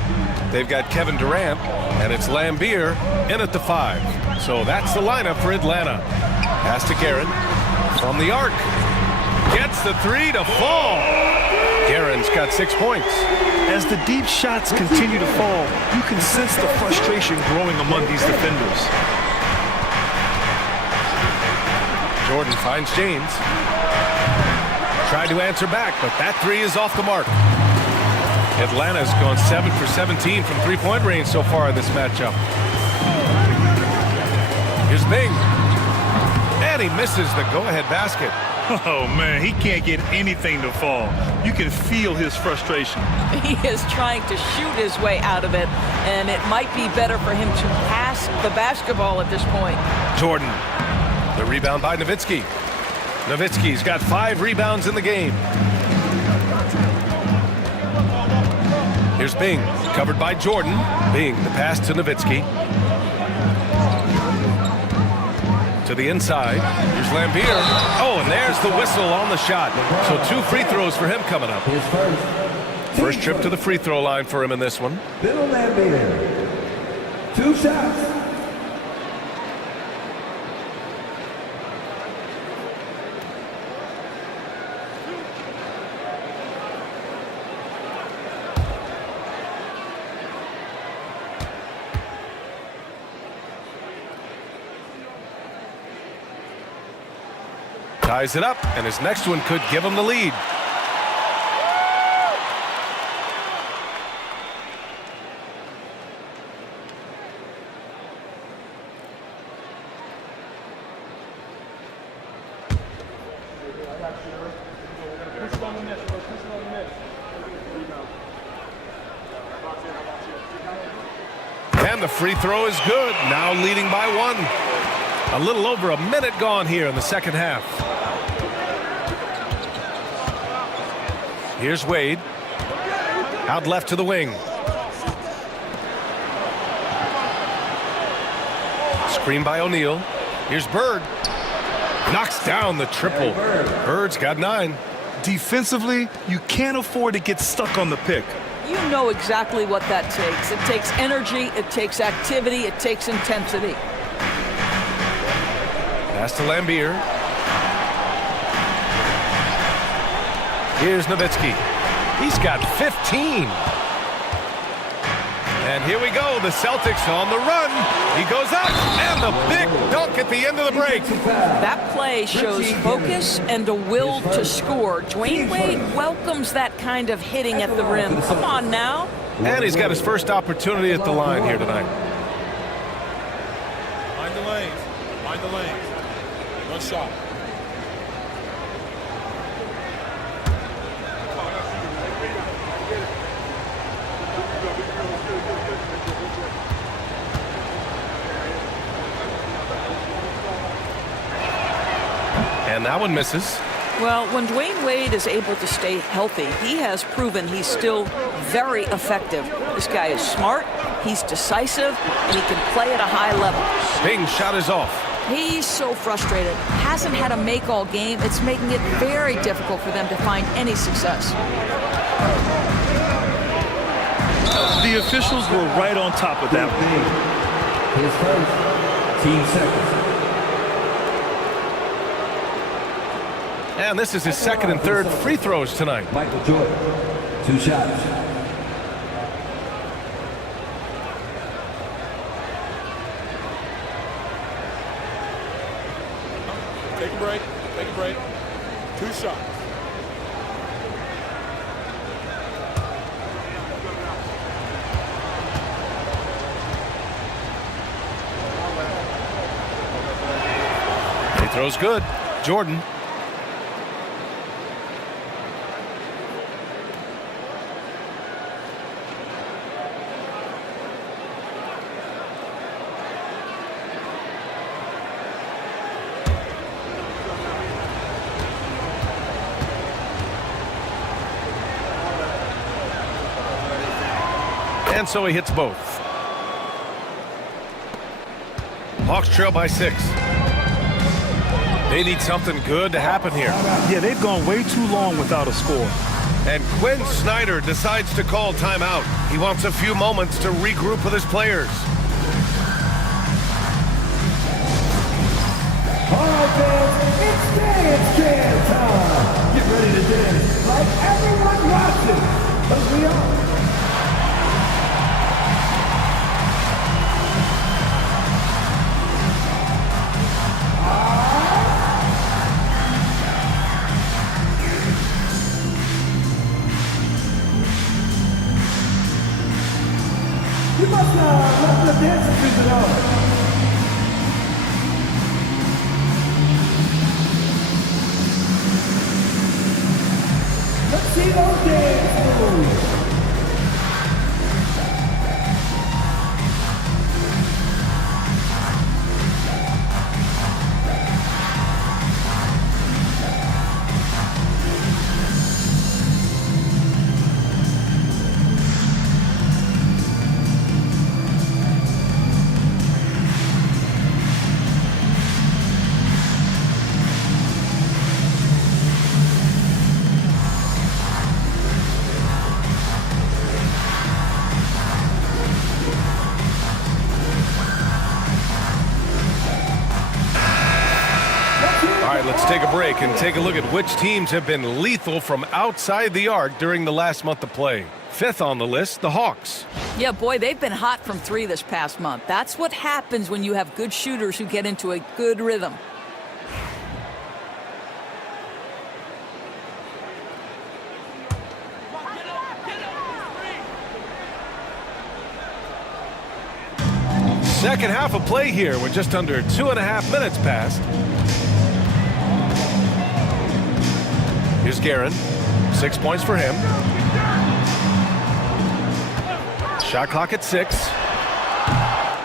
They've got Kevin Durant, and it's Lambeer in at the 5. So that's the lineup for Atlanta. Pass to Guerin from the arc. Gets the 3 to fall. Guerin's got 6 points. As the deep shots continue to fall, you can sense the frustration growing among these defenders. Jordan finds James. Tried to answer back, but that 3 is off the mark. Atlanta's gone 7 for 17 from three-point range so far in this matchup. Here's Bing. And he misses the go-ahead basket. Oh, man, he can't get anything to fall. You can feel his frustration. He is trying to shoot his way out of it, and it might be better for him to pass the basketball at this point. Jordan. The rebound by Nowitzki. Nowitzki's got 5 rebounds in the game. Here's Bing, covered by Jordan. Bing, the pass to Nowitzki. To the inside. Here's Lambeer. Oh, and there's the whistle on the shot. So 2 free throws for him coming up. First trip to the free throw line for him in this one. Bill Lambeer. 2 shots. Ties it up, and his next one could give him the lead. And the free throw is good, now leading by 1. A little over a minute gone here in the second half. Here's Wade. Out left to the wing. Screen by O'Neal. Here's Bird. Knocks down the triple. Bird's got 9. Defensively, you can't afford to get stuck on the pick. You know exactly what that takes. It takes energy, it takes activity, it takes intensity. Pass to Lambeer. Here's Nowitzki. He's got 15. And here we go. The Celtics on the run. He goes up, and the big dunk at the end of the break. That play shows focus and a will to score. Dwayne Wade welcomes that kind of hitting at the rim. Come on now. And he's got his first opportunity at the line here tonight. Mind the lanes. Mind the lanes. One shot. And that one misses. Well, when Dwayne Wade is able to stay healthy, he has proven he's still very effective. This guy is smart, he's decisive, and he can play at a high level. Bing shot is off. He's so frustrated. Hasn't had a make all game. It's making it very difficult for them to find any success. The officials were right on top of that. His first, team second. And this is his second and third free throws tonight. Michael Jordan, 2 shots. Take a break. Take a break. 2 shots. He throws good. Jordan. And so he hits both. Hawks trail by 6. They need something good to happen here. Yeah, they've gone way too long without a score. And Quinn Snyder decides to call timeout. He wants a few moments to regroup with his players. All right, fans, it's dance time. Get ready to dance like everyone watching, because we are. You must let the dance visit on. Let's see those dance moves. Let's take a break and take a look at which teams have been lethal from outside the arc during the last month of play. 5th on the list, the Hawks. Yeah, boy, they've been hot from 3 this past month. That's what happens when you have good shooters who get into a good rhythm. Second half of play here with just under 2.5 minutes passed. Here's Guerin. 6 points for him. Shot clock at 6.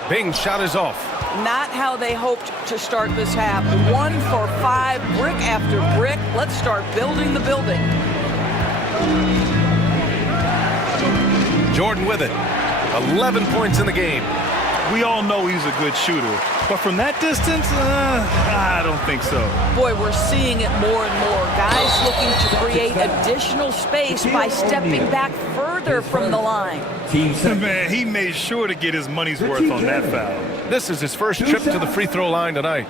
Bing shot is off. Not how they hoped to start this half. 1 for 5, brick after brick. Let's start building the building. Jordan with it. 11 points in the game. We all know he's a good shooter, but from that distance, I don't think so. Boy, we're seeing it more and more. Guys looking to create additional space by stepping back further from the line. Man, he made sure to get his money's worth on that foul. This is his first trip to the free throw line tonight.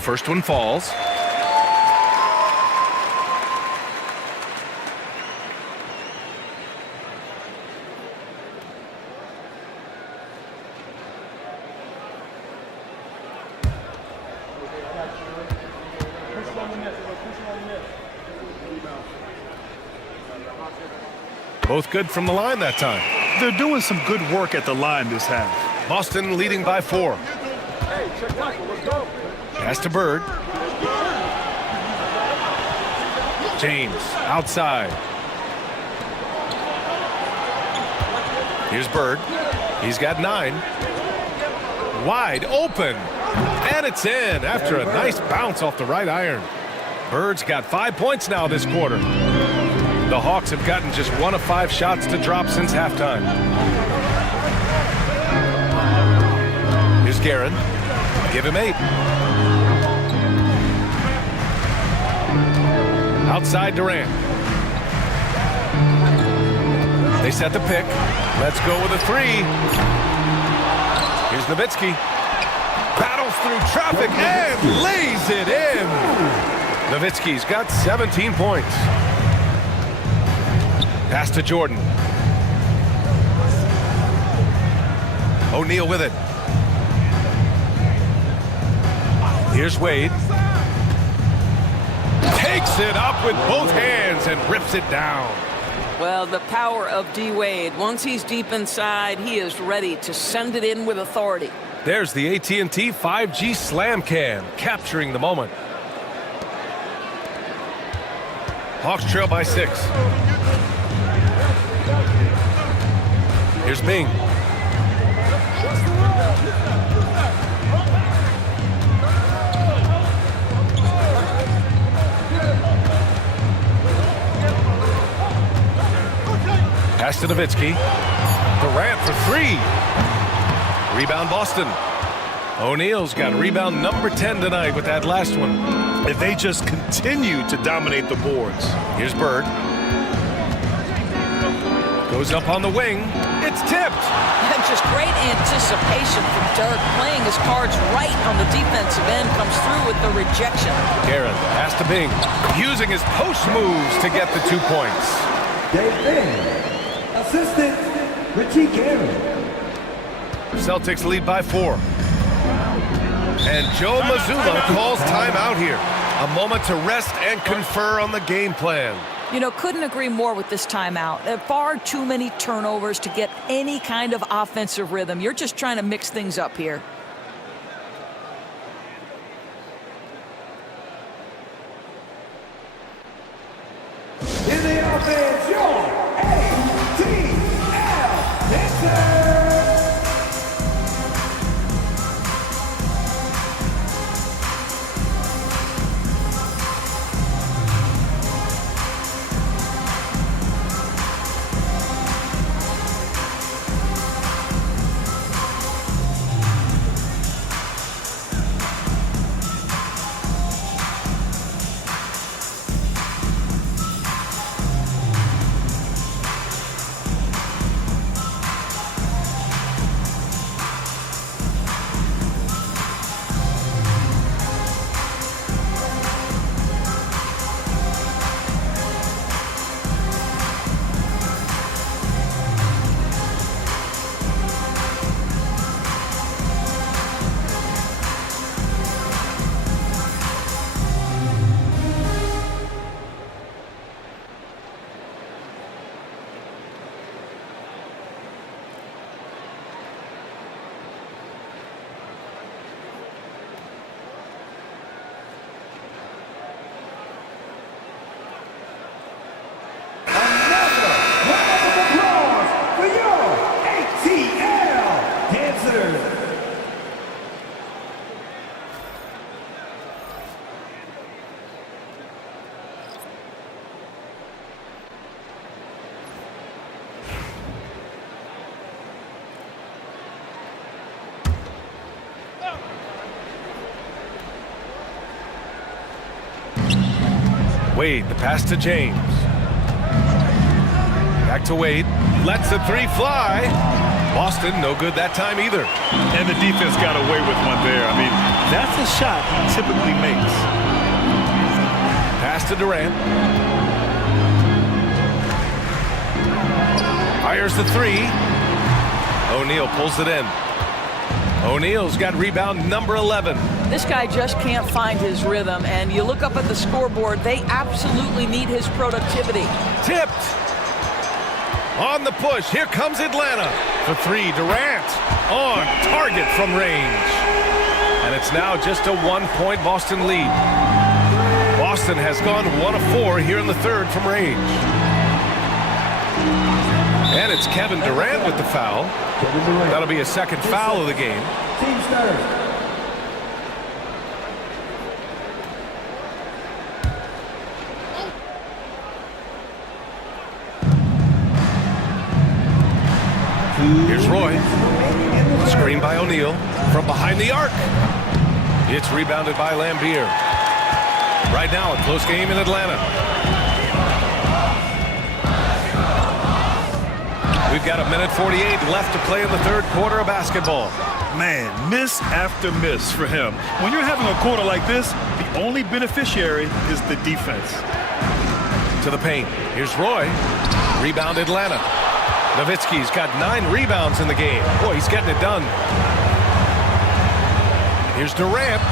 First one falls. Both good from the line that time. They're doing some good work at the line this half. Boston leading by 4. Hey, check Michael, let's go. Pass to Bird. James outside. Here's Bird. He's got 9. Wide open. And it's in after a nice bounce off the right iron. Bird's got 5 points now this quarter. The Hawks have gotten just 1 of 5 shots to drop since halftime. Here's Guerin. Give him 8. Outside Durant. They set the pick. Let's go with a 3. Here's Nowitzki. Battles through traffic and lays it in. Nowitzki's got 17 points. Pass to Jordan. O'Neal with it. Here's Wade. Takes it up with both hands and rips it down. Well, the power of D. Wade. Once he's deep inside, he is ready to send it in with authority. There's the AT&T 5G Slam Cam, capturing the moment. Hawks trail by 6. Here's Bing. Pass to Nowitzki. Durant for 3. Rebound Boston. O'Neal's got rebound number 10 tonight with that last one. If they just continue to dominate the boards. Here's Bird. Goes up on the wing. It's tipped. And just great anticipation from Dirk, playing his cards right on the defensive end, comes through with the rejection. Guerin pass to Bing, using his post moves to get the 2 points. Dave Bing, assistant Richie Guerin. Celtics lead by 4. And Joe Mazzulla calls timeout here. A moment to rest and confer on the game plan. You know, couldn't agree more with this timeout. There are far too many turnovers to get any kind of offensive rhythm. You're just trying to mix things up here. In the offense, your ATL Dancers. Wade, the pass to James. Back to Wade. Lets the 3 fly. Boston, no good that time either. And the defense got away with one there. I mean, that's a shot he typically makes. Pass to Durant. Fires the 3. O'Neal pulls it in. O'Neal's got rebound number 11. This guy just can't find his rhythm, and you look up at the scoreboard, they absolutely need his productivity. Tipped. On the push, here comes Atlanta. For 3, Durant on target from range. And it's now just a 1-point Boston lead. Boston has gone 1 of 4 here in the third from range. And it's Kevin Durant with the foul. That'll be a second foul of the game. Team starter. Here's Roy. Screen by O'Neal from behind the arc. It's rebounded by Lambier. Right now, a close game in Atlanta. We've got 1:48 left to play in the third quarter of basketball. Man, miss after miss for him. When you're having a quarter like this, the only beneficiary is the defense. To the paint. Here's Roy. Rebound Atlanta. Nowitzki's got 9 rebounds in the game. Boy, he's getting it done. Here's Durant.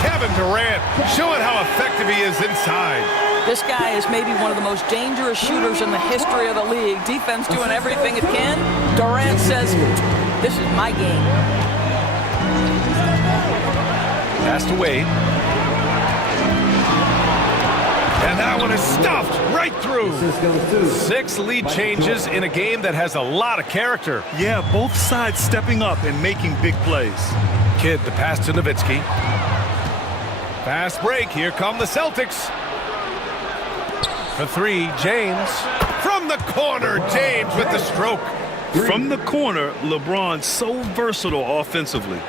Kevin Durant showing how effective he is inside. This guy is maybe one of the most dangerous shooters in the history of the league. Defense doing everything it can. Durant says, this is my game. Pass to Wade. And that one is stuffed right through. 6 lead changes in a game that has a lot of character. Yeah, both sides stepping up and making big plays. Kidd, the pass to Nowitzki. Fast break. Here come the Celtics. For 3, James. From the corner, James with the stroke. From the corner, LeBron so versatile offensively.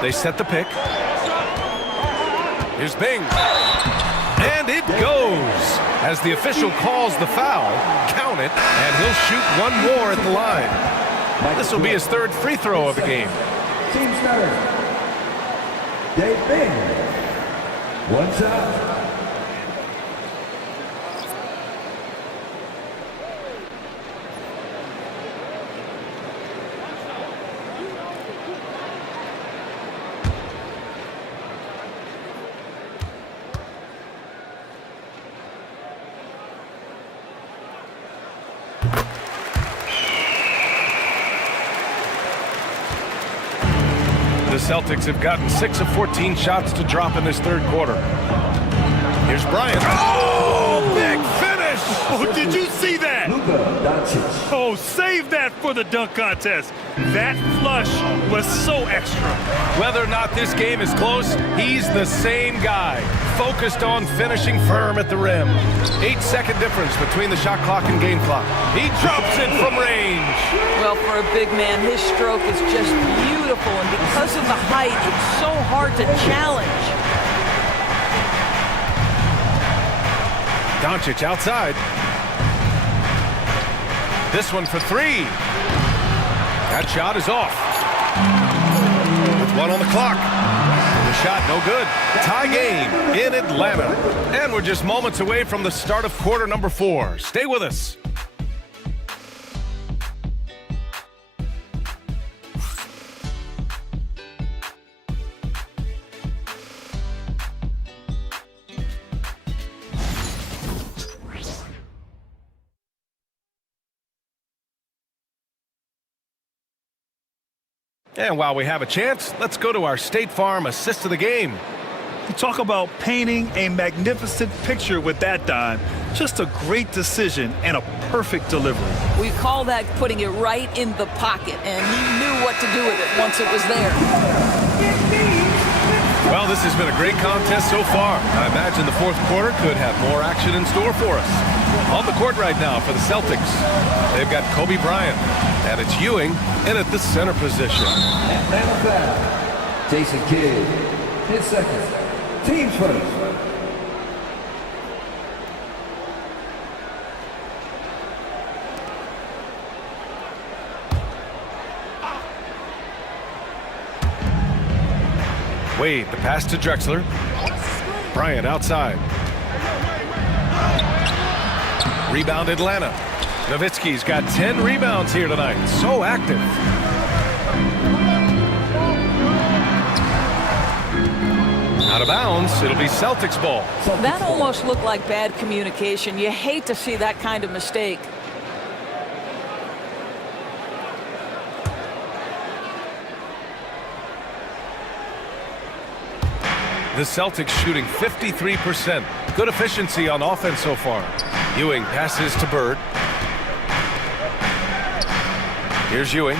They set the pick. Here's Bing. And it goes. As the official calls the foul, count it, and he'll shoot one more at the line. This will be his 3rd free throw of the game. Team starter. Dave Bing. 1 shot. The Celtics have gotten 6 of 14 shots to drop in this third quarter. Here's Bryant. Oh, big finish! Oh, did you see that? Oh, save that for the dunk contest. That flush was so extra. Whether or not this game is close, he's the same guy. Focused on finishing firm at the rim. 8-second difference between the shot clock and game clock. He drops it from range. Well, for a big man, his stroke is just beautiful. And because of the height, it's so hard to challenge. Doncic outside. This one for 3. That shot is off. With 1 on the clock. The shot no good. Tie game in Atlanta. And we're just moments away from the start of quarter number 4. Stay with us. And while we have a chance, let's go to our State Farm assist of the game. You talk about painting a magnificent picture with that dime. Just a great decision and a perfect delivery. We call that putting it right in the pocket, and he knew what to do with it once it was there. Well, this has been a great contest so far. I imagine the fourth quarter could have more action in store for us. On the court right now for the Celtics, they've got Kobe Bryant, and it's Ewing in at the center position. Atlanta foul. Jason Kidd. His second. Team first. Wade, the pass to Drexler. Bryant outside. Rebound Atlanta. Nowitzki's got 10 rebounds here tonight. So active. Out of bounds. It'll be Celtics ball. That almost looked like bad communication. You hate to see that kind of mistake. The Celtics shooting 53%. Good efficiency on offense so far. Ewing passes to Bird. Here's Ewing.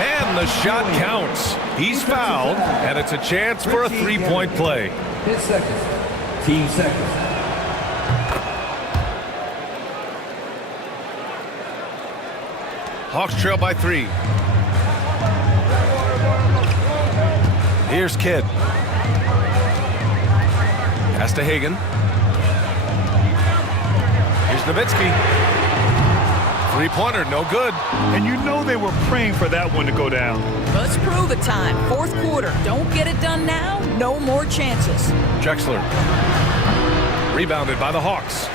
And the shot counts. He's fouled, and it's a chance for a three-point play. Hit seconds. Team seconds. Hawks trail by 3. Here's Kidd. Pass to Hagan. Here's Nowitzki. Three-pointer, no good. And you know they were praying for that one to go down. Let's prove it time. Fourth quarter. Don't get it done now. No more chances. Drexler. Rebounded by the Hawks.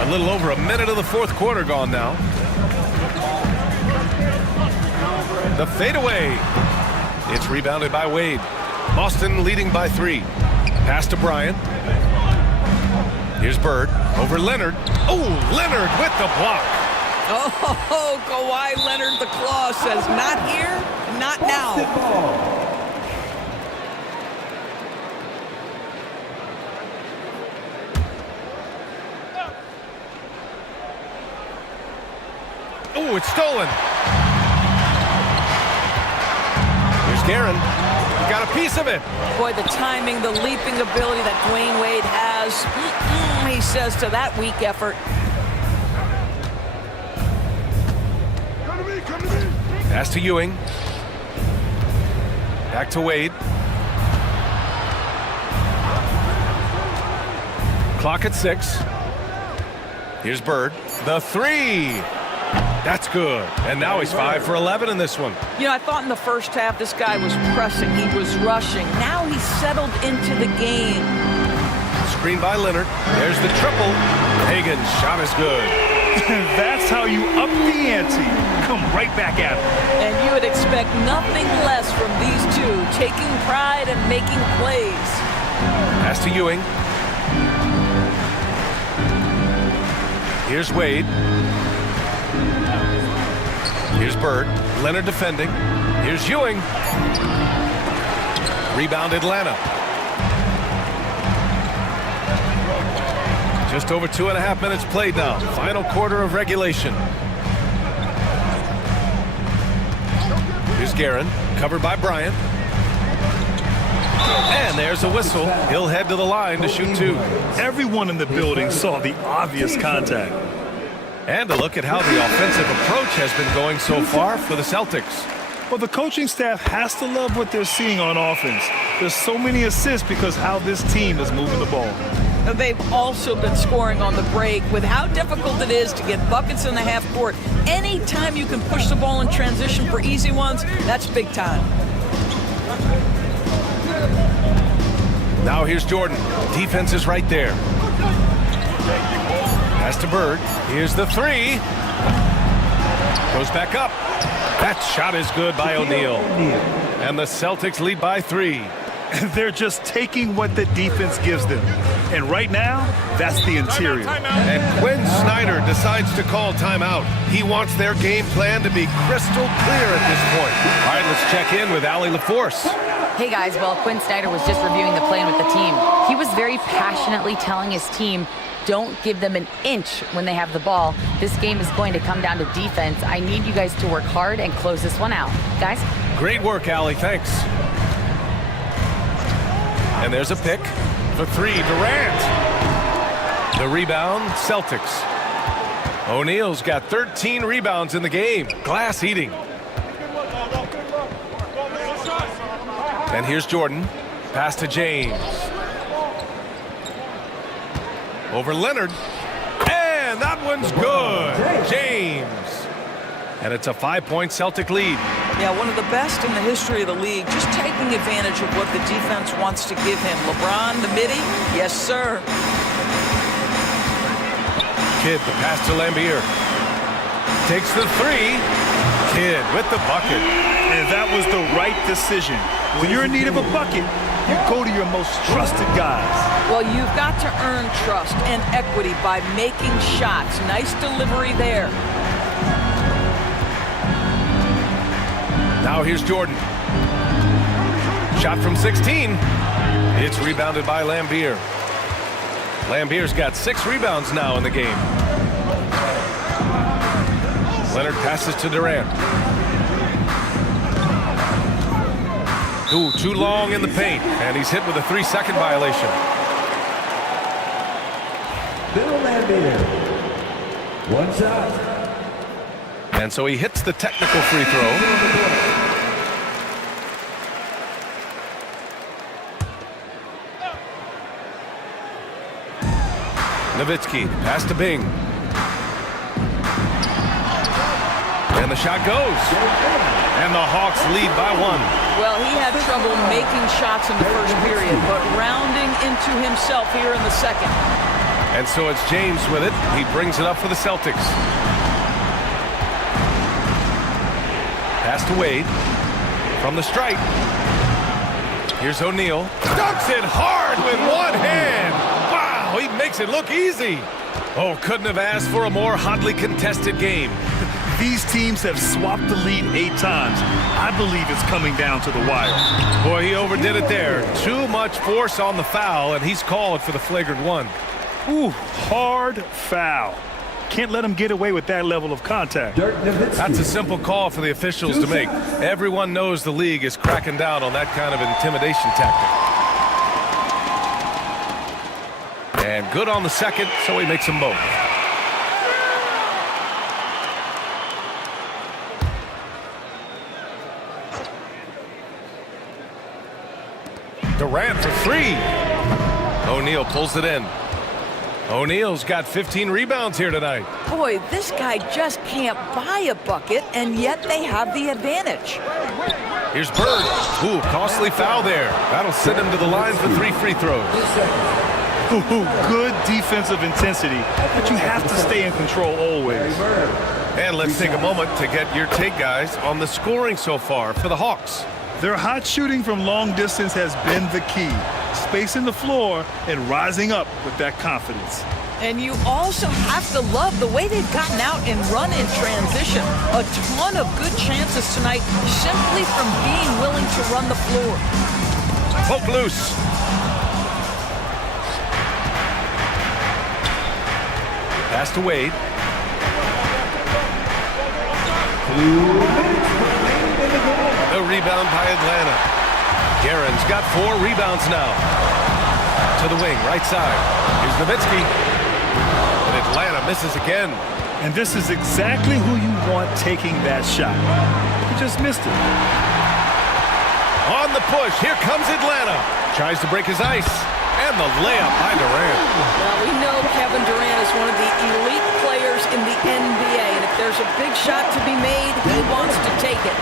A little over a minute of the fourth quarter gone now. The fadeaway. It's rebounded by Wade. Boston leading by 3. Pass to Bryant. Here's Bird over Leonard. Oh, Leonard with the block. Oh, Kawhi Leonard, the claw says, not here, not now. Oh, it's stolen. Here's Guerin. Got a piece of it. Boy, the timing, the leaping ability that Dwayne Wade has, he says to that weak effort. Pass to Ewing. Back to Wade. Clock at 6. Here's Bird. The 3. That's good. And now he's 5 for 11 in this one. You know, I thought in the first half this guy was pressing. He was rushing. Now he's settled into the game. Screen by Leonard. There's the triple. Hagan's shot is good. That's how you up the ante. Come right back at him. And you would expect nothing less from these two, taking pride and making plays. Pass to Ewing. Here's Wade. Here's Bird. Leonard defending. Here's Ewing. Rebound Atlanta. Just over 2.5 minutes played now. Final quarter of regulation. Here's Guerin. Covered by Bryant. And there's a whistle. He'll head to the line to shoot 2. Everyone in the building saw the obvious contact. And a look at how the offensive approach has been going so far for the Celtics. Well, the coaching staff has to love what they're seeing on offense. There's so many assists because how this team is moving the ball. They've also been scoring on the break with how difficult it is to get buckets in the half court. Anytime you can push the ball in transition for easy ones, that's big time. Now here's Jordan. Defense is right there. Pass to Bird. Here's the 3. Goes back up. That shot is good by O'Neal. And the Celtics lead by 3. They're just taking what the defense gives them. And right now, that's the interior. And Quinn Snyder decides to call timeout. He wants their game plan to be crystal clear at this point. All right, let's check in with Allie LaForce. Hey guys, well, Quinn Snyder was just reviewing the plan with the team. He was very passionately telling his team, don't give them an inch when they have the ball. This game is going to come down to defense. I need you guys to work hard and close this one out. Guys? Great work, Allie. Thanks. And there's a pick for 3. Durant. The rebound, Celtics. O'Neal's got 13 rebounds in the game. Glass eating. And here's Jordan. Pass to James. Over Leonard. And that one's good. James. And it's a 5-point Celtic lead. Yeah, one of the best in the history of the league, just taking advantage of what the defense wants to give him. LeBron, the midi, yes, sir. Kidd, the pass to Lambier. Takes the 3. Kidd with the bucket. And that was the right decision. When you're in need of a bucket, you go to your most trusted guys. Well, you've got to earn trust and equity by making shots. Nice delivery there. Now here's Jordan. Shot from 16. It's rebounded by Lambier. Lambier's got 6 rebounds now in the game. Leonard passes to Durant. Ooh, too long in the paint, and he's hit with a 3-second violation. Bill Lambier. One shot. And so he hits the technical free throw. Nowitzki, pass to Bing. And the shot goes. And the Hawks lead by 1. Well, he had trouble making shots in the first period, but rounding into himself here in the second. And so it's James with it. He brings it up for the Celtics. Pass to Wade. From the stripe. Here's O'Neal. Dunks it hard with one hand. Wow, he makes it look easy. Oh, couldn't have asked for a more hotly contested game. These teams have swapped the lead 8 times. I believe it's coming down to the wire. Boy, he overdid it there. Too much force on the foul, and he's called for the flagrant one. Ooh, hard foul. Can't let him get away with that level of contact. That's a simple call for the officials to make. Everyone knows the league is cracking down on that kind of intimidation tactic. And good on the second, so he makes them both. Durant for 3. O'Neal pulls it in. O'Neal's got 15 rebounds here tonight. Boy, this guy just can't buy a bucket, and yet they have the advantage. Here's Bird. Ooh, costly foul there. That'll send him to the line for 3 free throws. Ooh, good defensive intensity, but you have to stay in control always. And let's take a moment to get your take, guys, on the scoring so far for the Hawks. Their hot shooting from long distance has been the key. Spacing the floor and rising up with that confidence. And you also have to love the way they've gotten out and run in transition. A ton of good chances tonight simply from being willing to run the floor. Poke loose. Pass to Wade. The rebound by Atlanta. Guerin's got 4 rebounds now. To the wing, right side. Here's Nowitzki. And Atlanta misses again. And this is exactly who you want taking that shot. He just missed it. On the push, here comes Atlanta. Tries to break his ice. And the layup by Durant. Well, we know Kevin Durant is one of the elite players in the NBA. And if there's a big shot to be made, he wants to take it.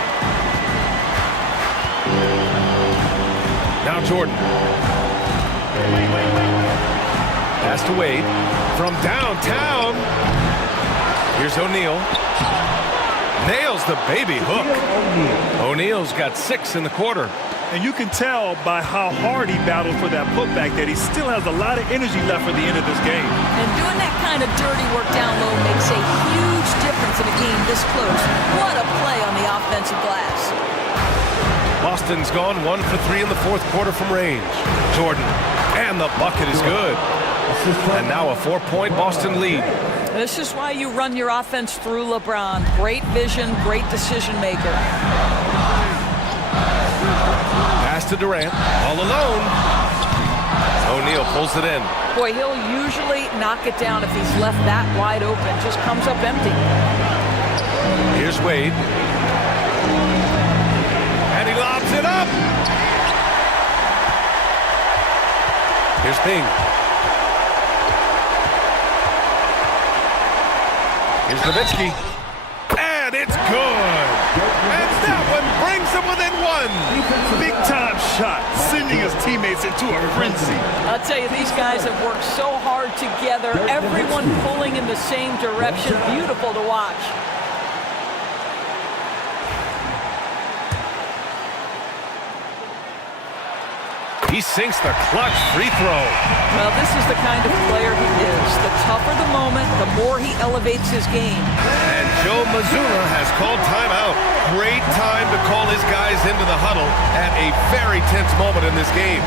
Now Jordan. Pass to Wade. From downtown. Here's O'Neal. Nails the baby hook. O'Neal's got 6 in the quarter. And you can tell by how hard he battled for that putback that he still has a lot of energy left for the end of this game. And doing that kind of dirty work down low makes a huge difference in a game this close. What a play on the offensive glass. Boston's gone 1 for 3 in the fourth quarter from range. Jordan. And the bucket is good. And now a 4-point Boston lead. This is why you run your offense through LeBron. Great vision, great decision maker. Pass to Durant, all alone. O'Neal pulls it in. Boy, he'll usually knock it down if he's left that wide open. Just comes up empty. Here's Wade. And he lobs it up. Here's Bing. Here's Nowitzki. And it's good. And that one brings him within 1. Big time shot, sending his teammates into a frenzy. I'll tell you, these guys have worked so hard together. Everyone pulling in the same direction. Beautiful to watch. He sinks the clutch free throw. Well, this is the kind of player he is. The tougher the moment, the more he elevates his game. And Joe Mazzulla has called timeout. Great time to call his guys into the huddle at a very tense moment in this game.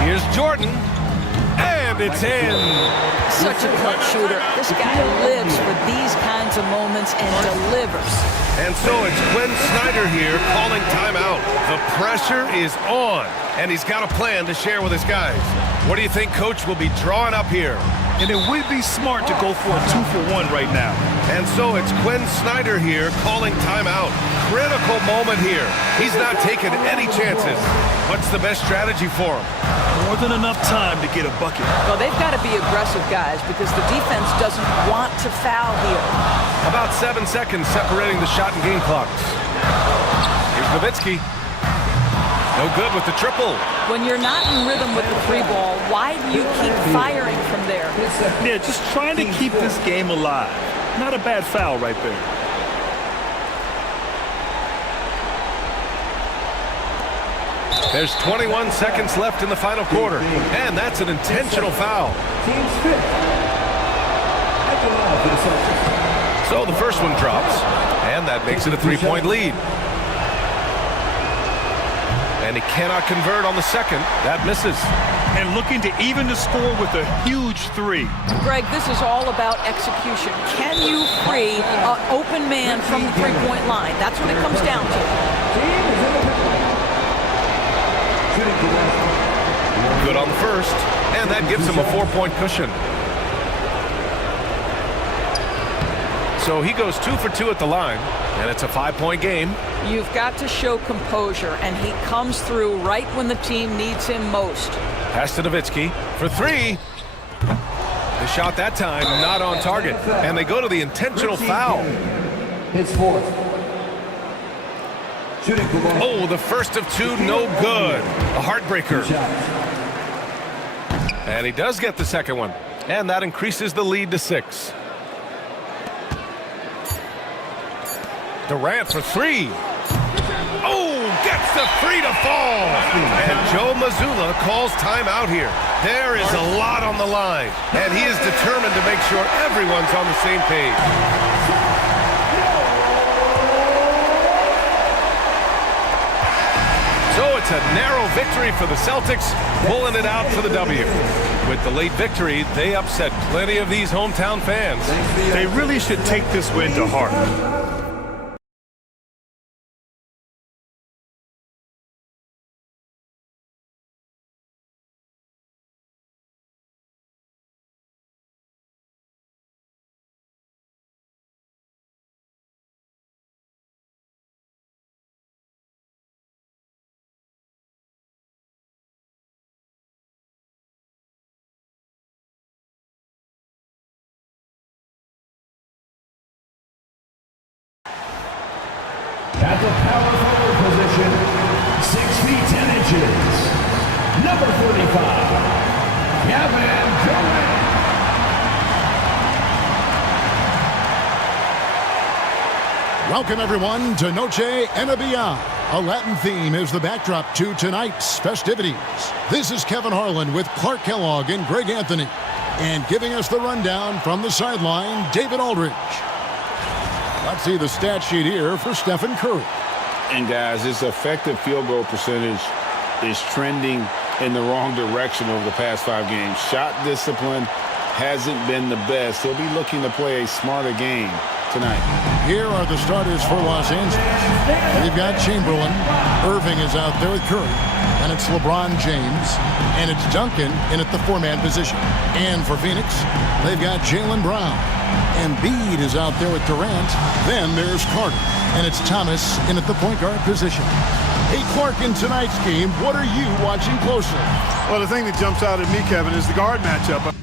Here's Jordan, and it's in. Such a clutch shooter. This guy lives for these kinds of moments and delivers. And so it's Quinn Snyder here calling timeout. The pressure is on, and he's got a plan to share with his guys. What do you think Coach will be drawing up here? And it would be smart to go for a 2-for-1 right now. And so it's Quinn Snyder here calling timeout. Critical moment here. He's not taking any chances. What's the best strategy for him? More than enough time to get a bucket. Well, they've got to be aggressive, guys, because the defense doesn't want to foul here. About 7 seconds separating the shot and game clocks. Here's Nowitzki. No good with the triple. When you're not in rhythm with the free ball, why do you keep firing from there? Yeah, just trying to keep this game alive. Not a bad foul right there. There's 21 seconds left in the final quarter, and that's an intentional foul. So the first one drops, and that makes it a 3-point lead. And he cannot convert on the second. That misses. And looking to even the score with a huge 3. Greg, this is all about execution. Can you free an open man from the three-point line? That's what it comes down to. Good on the first, and that gives him a 4-point cushion. So he goes 2 for 2 at the line, and it's a 5-point game. You've got to show composure, and he comes through right when the team needs him most. Pass to Nowitzki for 3. The shot that time not on target, and they go to the intentional foul. His fourth. Oh, the first of 2, no good. A heartbreaker. And he does get the second one, and that increases the lead to 6. Durant for 3. Oh, gets the 3 to fall. And Joe Mazzulla calls timeout here. There is a lot on the line, and he is determined to make sure everyone's on the same page. So it's a narrow victory for the Celtics, pulling it out for the W. With the late victory, they upset plenty of these hometown fans. They really should take this win to heart. At the power forward position, 6 feet 10 inches, number 45, Kevin Durant. Welcome, everyone, to Noche NBA. A Latin theme is the backdrop to tonight's festivities. This is Kevin Harlan with Clark Kellogg and Greg Anthony. And giving us the rundown from the sideline, David Aldridge. Let's see the stat sheet here for Stephen Curry. And guys, his effective field goal percentage is trending in the wrong direction over the past 5 games. Shot discipline hasn't been the best. He'll be looking to play a smarter game tonight. Here are the starters for Los Angeles. We've got Chamberlain. Irving is out there with Curry. And it's LeBron James. And it's Duncan in at the 4-man position. And for Phoenix, they've got Jaylen Brown. Embiid is out there with Durant. Then there's Carter. And it's Thomas in at the point guard position. Hey, Clark, in tonight's game, what are you watching closely? Well, the thing that jumps out at me, Kevin, is the guard matchup.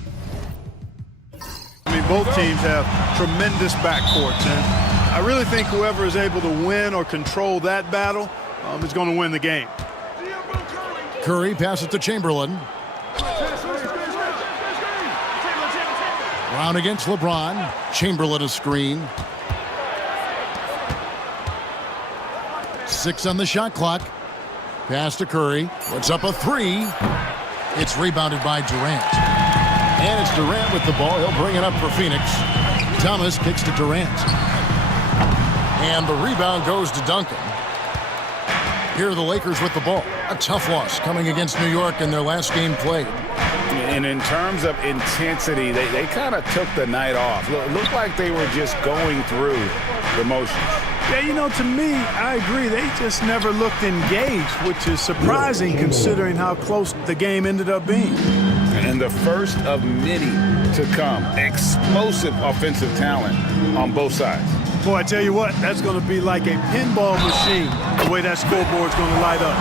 I mean, both teams have tremendous backcourts, and I really think whoever is able to win or control that battle is going to win the game. Curry passes to Chamberlain. Brown against LeBron. Chamberlain a screen. 6 on the shot clock. Pass to Curry. Puts up a 3. It's rebounded by Durant. And it's Durant with the ball. He'll bring it up for Phoenix. Thomas kicks to Durant. And the rebound goes to Duncan. Here are the Lakers with the ball. A tough loss coming against New York in their last game played. And in terms of intensity, they kind of took the night off. Looked like they were just going through the motions. Yeah, you know, to me, I agree. They just never looked engaged, which is surprising considering how close the game ended up being. And the first of many to come. Explosive offensive talent on both sides. Boy, I tell you what, that's going to be like a pinball machine, the way that scoreboard's going to light up.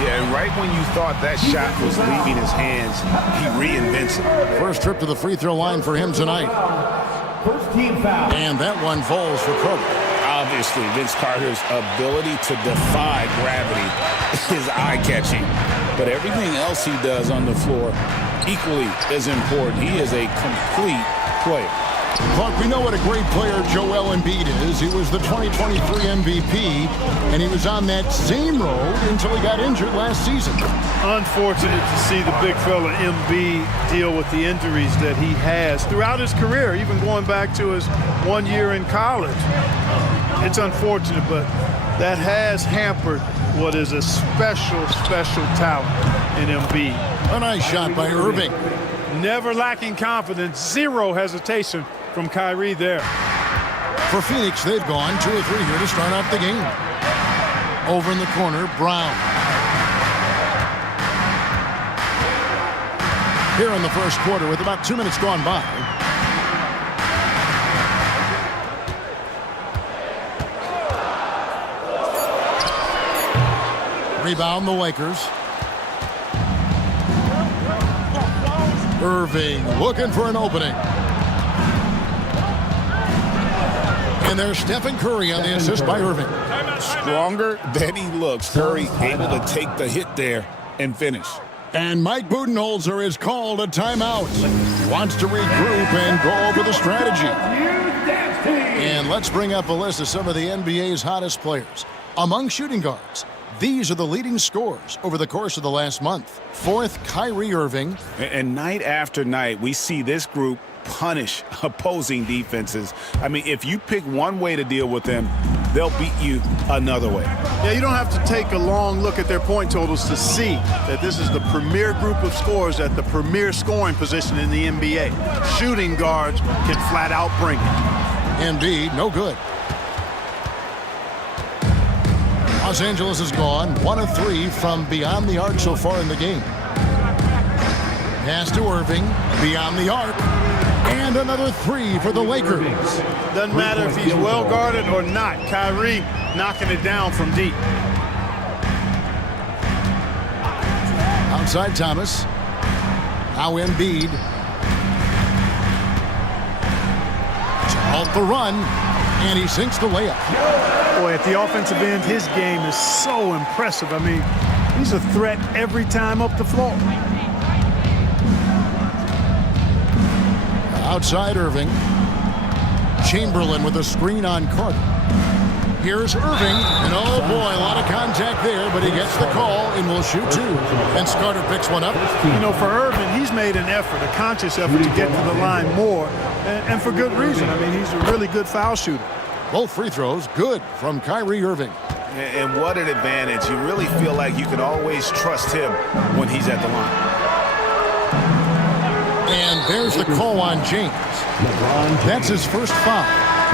Yeah, and right when you thought that shot was leaving his hands, he reinvents it. First trip to the free throw line for him tonight. First team foul. And that one falls for Carter. Obviously, Vince Carter's ability to defy gravity is eye-catching. But everything else he does on the floor equally as important. He is a complete player. Clark, we know what a great player Joel Embiid is. He was the 2023 MVP, and he was on that same road until he got injured last season. Unfortunate to see the big fella Embiid deal with the injuries that he has throughout his career, even going back to his 1 year in college. It's unfortunate, but that has hampered what is a special, special talent in Embiid. A nice shot by Irving. Never lacking confidence, zero hesitation from Kyrie there. For Phoenix, they've gone 2 or 3 here to start off the game. Over in the corner, Brown. Here in the first quarter with about 2 minutes gone by. Rebound the Lakers. Irving looking for an opening. And there's Stephen Curry on the assist by Irving. Stronger than he looks. Curry able to take the hit there and finish. And Mike Budenholzer is called a timeout. Wants to regroup and go over the strategy. And let's bring up a list of some of the NBA's hottest players. Among shooting guards, these are the leading scorers over the course of the last month. Fourth, Kyrie Irving. And night after night, we see this group punish opposing defenses. I mean, if you pick one way to deal with them, they'll beat you another way. Yeah, you don't have to take a long look at their point totals to see that this is the premier group of scorers at the premier scoring position in the NBA. Shooting guards can flat out bring it. Embiid, no good. Los Angeles is gone 1 of 3 from beyond the arc so far in the game. Pass to Irving, beyond the arc, and another 3 for the Lakers. Doesn't matter if he's well guarded or not. Kyrie knocking it down from deep. Outside Thomas. Now Embiid. To halt the run, and he sinks the layup. Boy, at the offensive end, his game is so impressive. I mean, he's a threat every time up the floor. Outside Irving. Chamberlain with a screen on Carter. Here's Irving, and oh boy, a lot of contact there, but he gets the call and will shoot 2. And Carter picks one up. You know, for Irving, he's made an effort, a conscious effort to get to the line more, and for good reason. I mean, he's a really good foul shooter. Both free throws good from Kyrie Irving. And what an advantage. You really feel like you can always trust him when he's at the line. And there's the call on James. That's his first foul.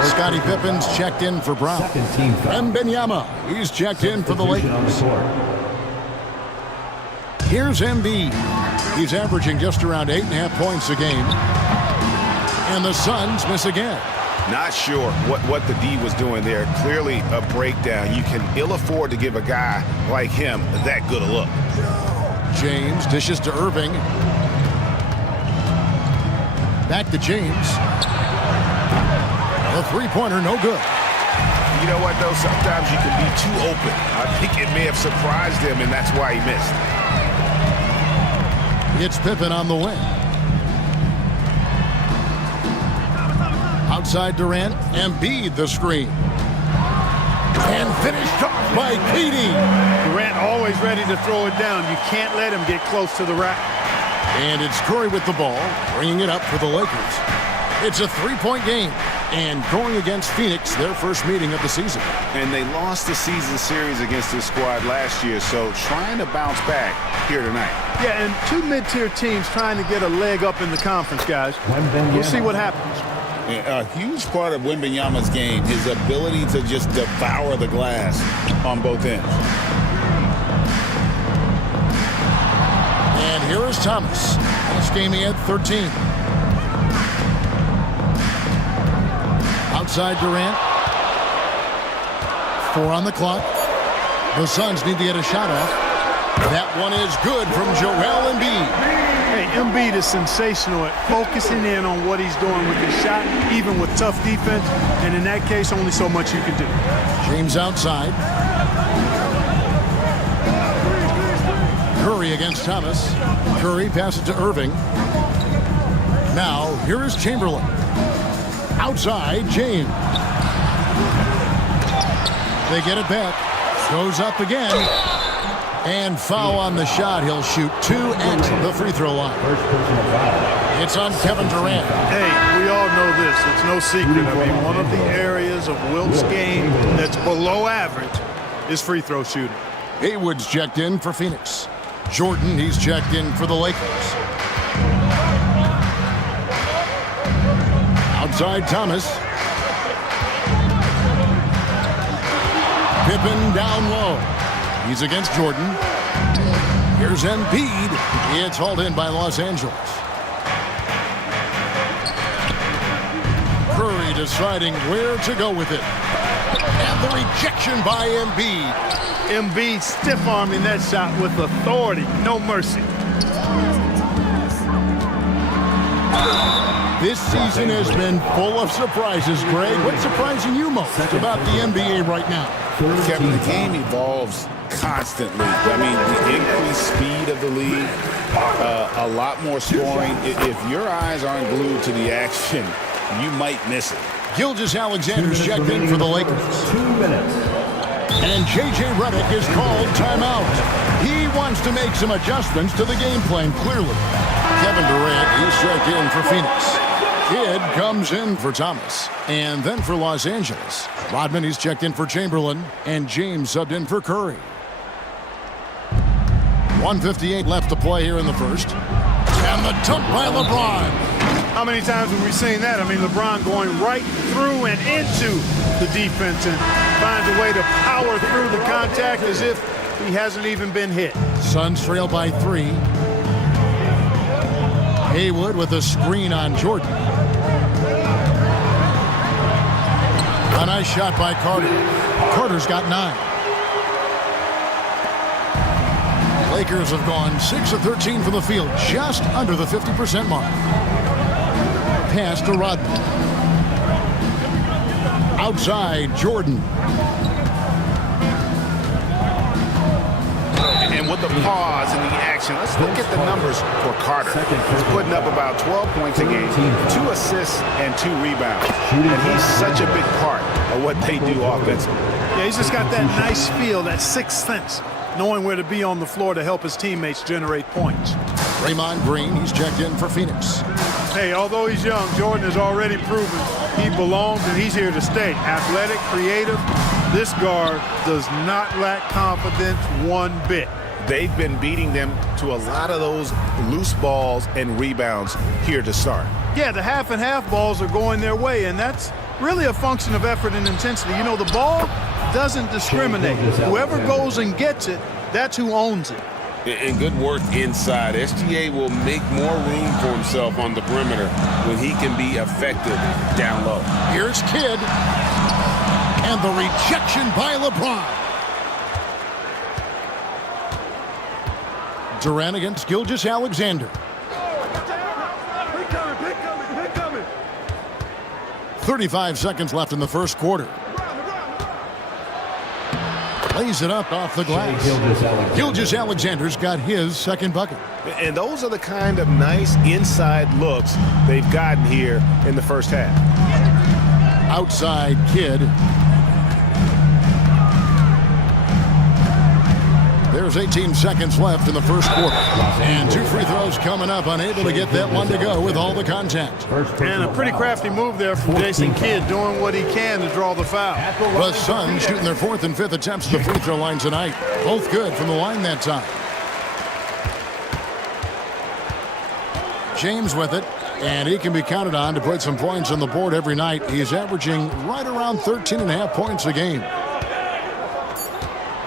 Scottie Pippen's checked in for Brown. And Benyama, he's checked in for the Lakers. Here's Embiid. He's averaging just around 8.5 points a game. And the Suns miss again. Not sure what the D was doing there. Clearly a breakdown. You can ill afford to give a guy like him that good a look. James dishes to Irving. Back to James. The three-pointer, no good. You know what, though? Sometimes you can be too open. I think it may have surprised him, and that's why he missed. It's Pippen on the wing. Outside Durant, Embiid the screen. And finished off by KD. Durant always ready to throw it down. You can't let him get close to the rack. And it's Curry with the ball, bringing it up for the Lakers. It's a three-point game. And going against Phoenix, their first meeting of the season. And they lost the season series against this squad last year, so trying to bounce back here tonight. Yeah, and two mid-tier teams trying to get a leg up in the conference, guys. We'll see what happens. A huge part of Wembanyama's game, his ability to just devour the glass on both ends. And here is Thomas. Last game he had 13. Outside Durant. 4 on the clock. The Suns need to get a shot off. That one is good from Joel Embiid. Hey, Embiid is sensational at focusing in on what he's doing with his shot, even with tough defense. And in that case, only so much you can do. James outside. Curry against Thomas. Curry passes to Irving. Now, here is Chamberlain. Outside, James. They get it back. Goes up again. And foul on the shot. He'll shoot 2 at the free throw line. It's on Kevin Durant. Hey, we all know this. It's no secret. I mean, one of the areas of Wilt's game that's below average is free throw shooting. Haywood's checked in for Phoenix. Jordan, he's checked in for the Lakers. Outside Thomas. Pippen down low. He's against Jordan. Here's Embiid. It's hauled in by Los Angeles. Curry deciding where to go with it. And the rejection by Embiid. Embiid stiff-arming that shot with authority. No mercy. This season has been full of surprises, Greg. What's surprising you most about the NBA right now? Kevin, the game evolves constantly. I mean, the increased speed of the league, a lot more scoring. If your eyes aren't glued to the action, you might miss it. Gilgeous-Alexander's checked in for the Lakers. 2 minutes. And J.J. Redick is called timeout. He wants to make some adjustments to the game plan, clearly. Kevin Durant, he's checked in for Phoenix. Kidd comes in for Thomas. And then for Los Angeles, Rodman, he's checked in for Chamberlain. And James subbed in for Curry. 1:58 left to play here in the first. And the dunk by LeBron. How many times have we seen that? I mean, LeBron going right through and into the defense and finds a way to power through the contact as if he hasn't even been hit. Suns trail by 3. Haywood with a screen on Jordan. A nice shot by Carter. Carter's got 9. Lakers have gone 6 of 13 from the field, just under the 50% mark. Pass to Rodman. Outside, Jordan. And with the pause and the action, let's look at the numbers for Carter. He's putting up about 12 points a game, 2 assists, and 2 rebounds. And he's such a big part of what they do offensively. Yeah, he's just got that nice feel, that sixth sense, knowing where to be on the floor to help his teammates generate points. Draymond Green, he's checked in for Phoenix. Hey, although he's young, Jordan has already proven he belongs and he's here to stay. Athletic, creative. This guard does not lack confidence one bit. They've been beating them to a lot of those loose balls and rebounds here to start. Yeah, the half and half balls are going their way, and that's really a function of effort and intensity. You know, the ball doesn't discriminate. Whoever goes and gets it, that's who owns it. And good work inside. SGA will make more room for himself on the perimeter when he can be effective down low. Here's Kidd. And the rejection by LeBron. Durant against Gilgeous-Alexander. 35 seconds left in the first quarter. Lays it up off the glass. Gilgeous-Alexander's got his second bucket. And those are the kind of nice inside looks they've gotten here in the first half. Outside Kidd. There's 18 seconds left in the first quarter. And 2 free throws coming up, unable to get that one to go with all the contact. And a pretty crafty move there from Jason Kidd, doing what he can to draw the foul. The Suns shooting their 4th and 5th attempts at the free throw line tonight. Both good from the line that time. James with it, and he can be counted on to put some points on the board every night. He's averaging right around 13.5 points a game.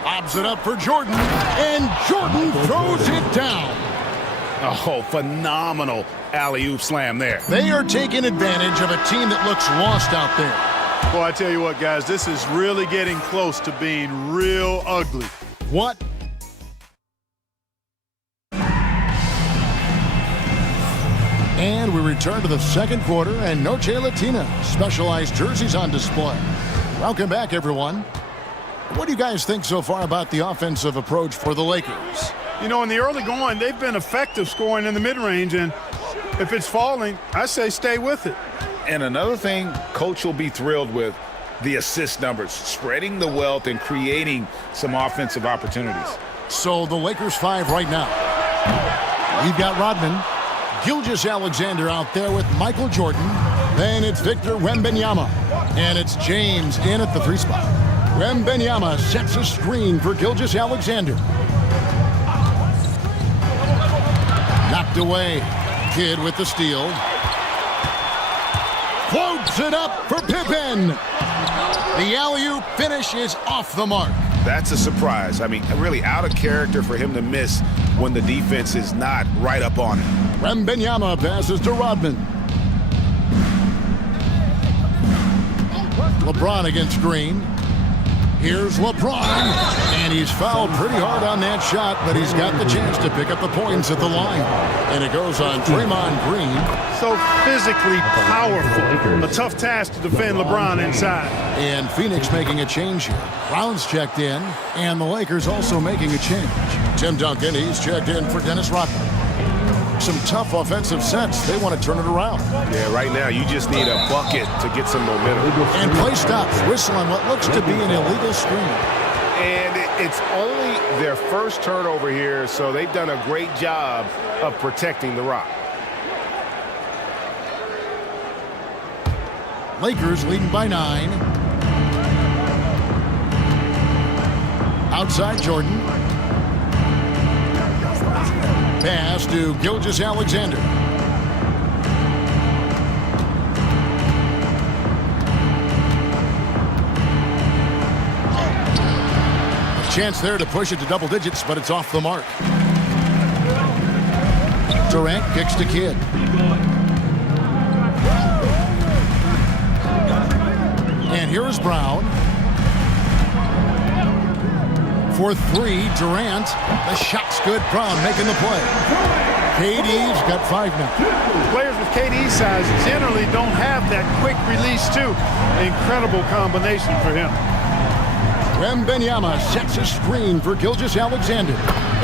Lobs it up for Jordan, and Jordan throws it down. Oh, phenomenal alley-oop slam there. They are taking advantage of a team that looks lost out there. Boy, I tell you what, guys, this is really getting close to being real ugly. What? And we return to the second quarter, and Noche Latina specialized jerseys on display. Welcome back, everyone. What do you guys think so far about the offensive approach for the Lakers? You know, in the early going, they've been effective scoring in the mid-range, and if it's falling, I say stay with it. And another thing Coach will be thrilled with, the assist numbers, spreading the wealth and creating some offensive opportunities. So the Lakers 5 right now. We've got Rodman, Gilgeous-Alexander out there with Michael Jordan. Then it's Victor Wembanyama, and it's James in at the 3 spot. Wembanyama sets a screen for Gilgeous-Alexander. Knocked away. Kidd with the steal. Floats it up for Pippen. The alley-oop finish is off the mark. That's a surprise. I mean, really out of character for him to miss when the defense is not right up on it. Wembanyama passes to Rodman. LeBron against Green. Here's LeBron, and he's fouled pretty hard on that shot, but he's got the chance to pick up the points at the line. And it goes on Draymond Green. So physically powerful. A tough task to defend LeBron inside. And Phoenix making a change here. Brown's checked in, and the Lakers also making a change. Tim Duncan, he's checked in for Dennis Rodman. Some tough offensive sets. They want to turn it around. Yeah, right now you just need a bucket to get some momentum. And play stops. Whistle on what looks to be an illegal screen. And it's only their first turnover here, so they've done a great job of protecting the rock. Lakers leading by 9. Outside Jordan. Pass to Gilgeous-Alexander. A chance there to push it to double digits, but it's off the mark. Durant kicks to Kidd. And here is Brown. For 3, Durant. The shot's good. Brown making the play. KD's got 5 now. Players with KD's size generally don't have that quick release, too. Incredible combination for him. Wembanyama sets a screen for Gilgeous-Alexander.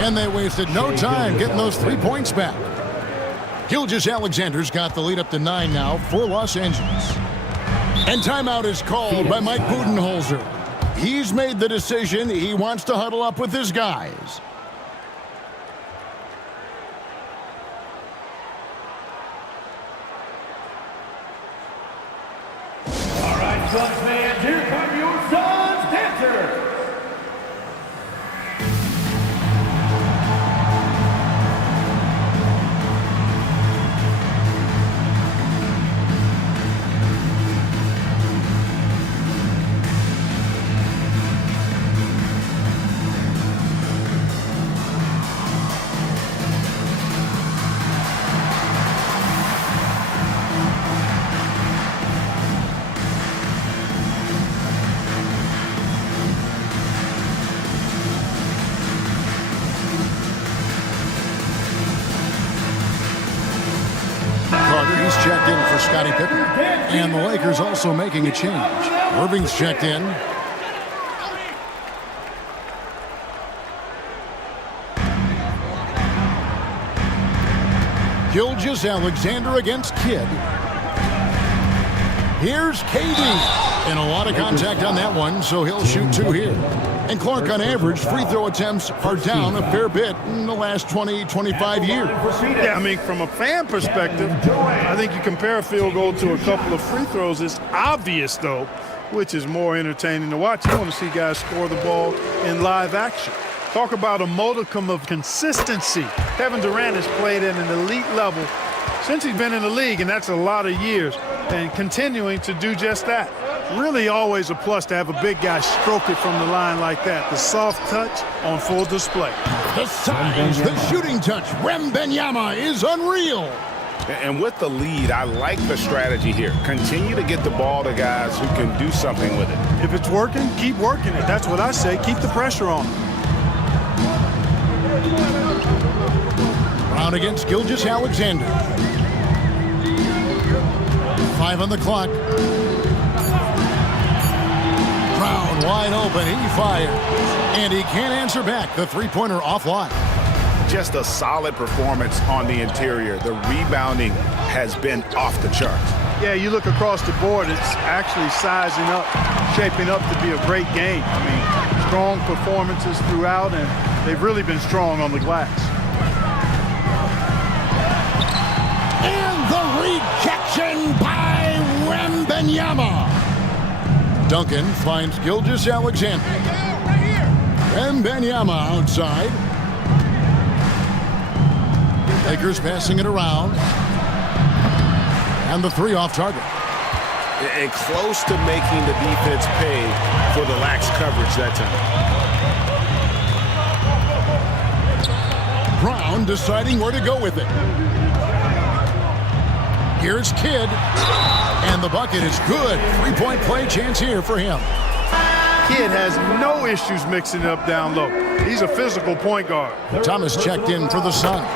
And they wasted no time getting those 3 points back. Gilgeous-Alexander's got the lead up to 9 now for Los Angeles. And timeout is called by Mike Budenholzer. He's made the decision. He wants to huddle up with his guys. All right, Suns fans, here come your Suns dancers. He's checked in for Scottie Pippen. And the Lakers also making a change. Irving's checked in. Gilgeous-Alexander against Kidd. Here's KD. And a lot of contact on that one, so he'll shoot 2 here. And Clark, on average, free throw attempts are down a fair bit in the last 20, 25 years. Yeah, I mean, from a fan perspective, I think you compare a field goal to a couple of free throws. It's obvious, though, which is more entertaining to watch. You want to see guys score the ball in live action. Talk about a modicum of consistency. Kevin Durant has played at an elite level since he's been in the league, and that's a lot of years, and continuing to do just that. Really always a plus to have a big guy stroke it from the line like that. The soft touch on full display. The size, the shooting touch. Wembanyama is unreal. And with the lead, I like the strategy here. Continue to get the ball to guys who can do something with it. If it's working, keep working it. That's what I say. Keep the pressure on. Brown against Gilgeous-Alexander. 5 on the clock. Brown wide open. He fires. And he can't answer back. The three-pointer offline. Just a solid performance on the interior. The rebounding has been off the charts. Yeah, you look across the board, it's actually sizing up, shaping up to be a great game. I mean, strong performances throughout, and they've really been strong on the glass. And the rejection by Wembanyama. Duncan finds Gilgeous-Alexander. Wembanyama outside. Lakers passing it around. And the three off target. And close to making the defense pay for the lax coverage that time. Brown deciding where to go with it. Here's Kidd. And the bucket is good. Three-point play chance here for him. Kidd has no issues mixing it up down low. He's a physical point guard. Thomas checked in for the Suns.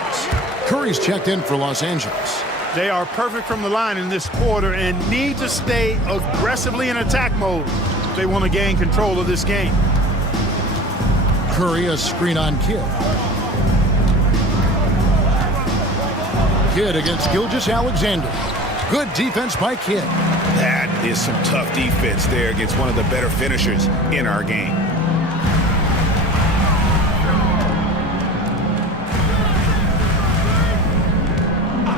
Curry's checked in for Los Angeles. They are perfect from the line in this quarter and need to stay aggressively in attack mode if they want to gain control of this game. Curry, a screen on Kidd. Kidd against Gilgeous-Alexander. Good defense by Kidd. That is some tough defense there against one of the better finishers in our game.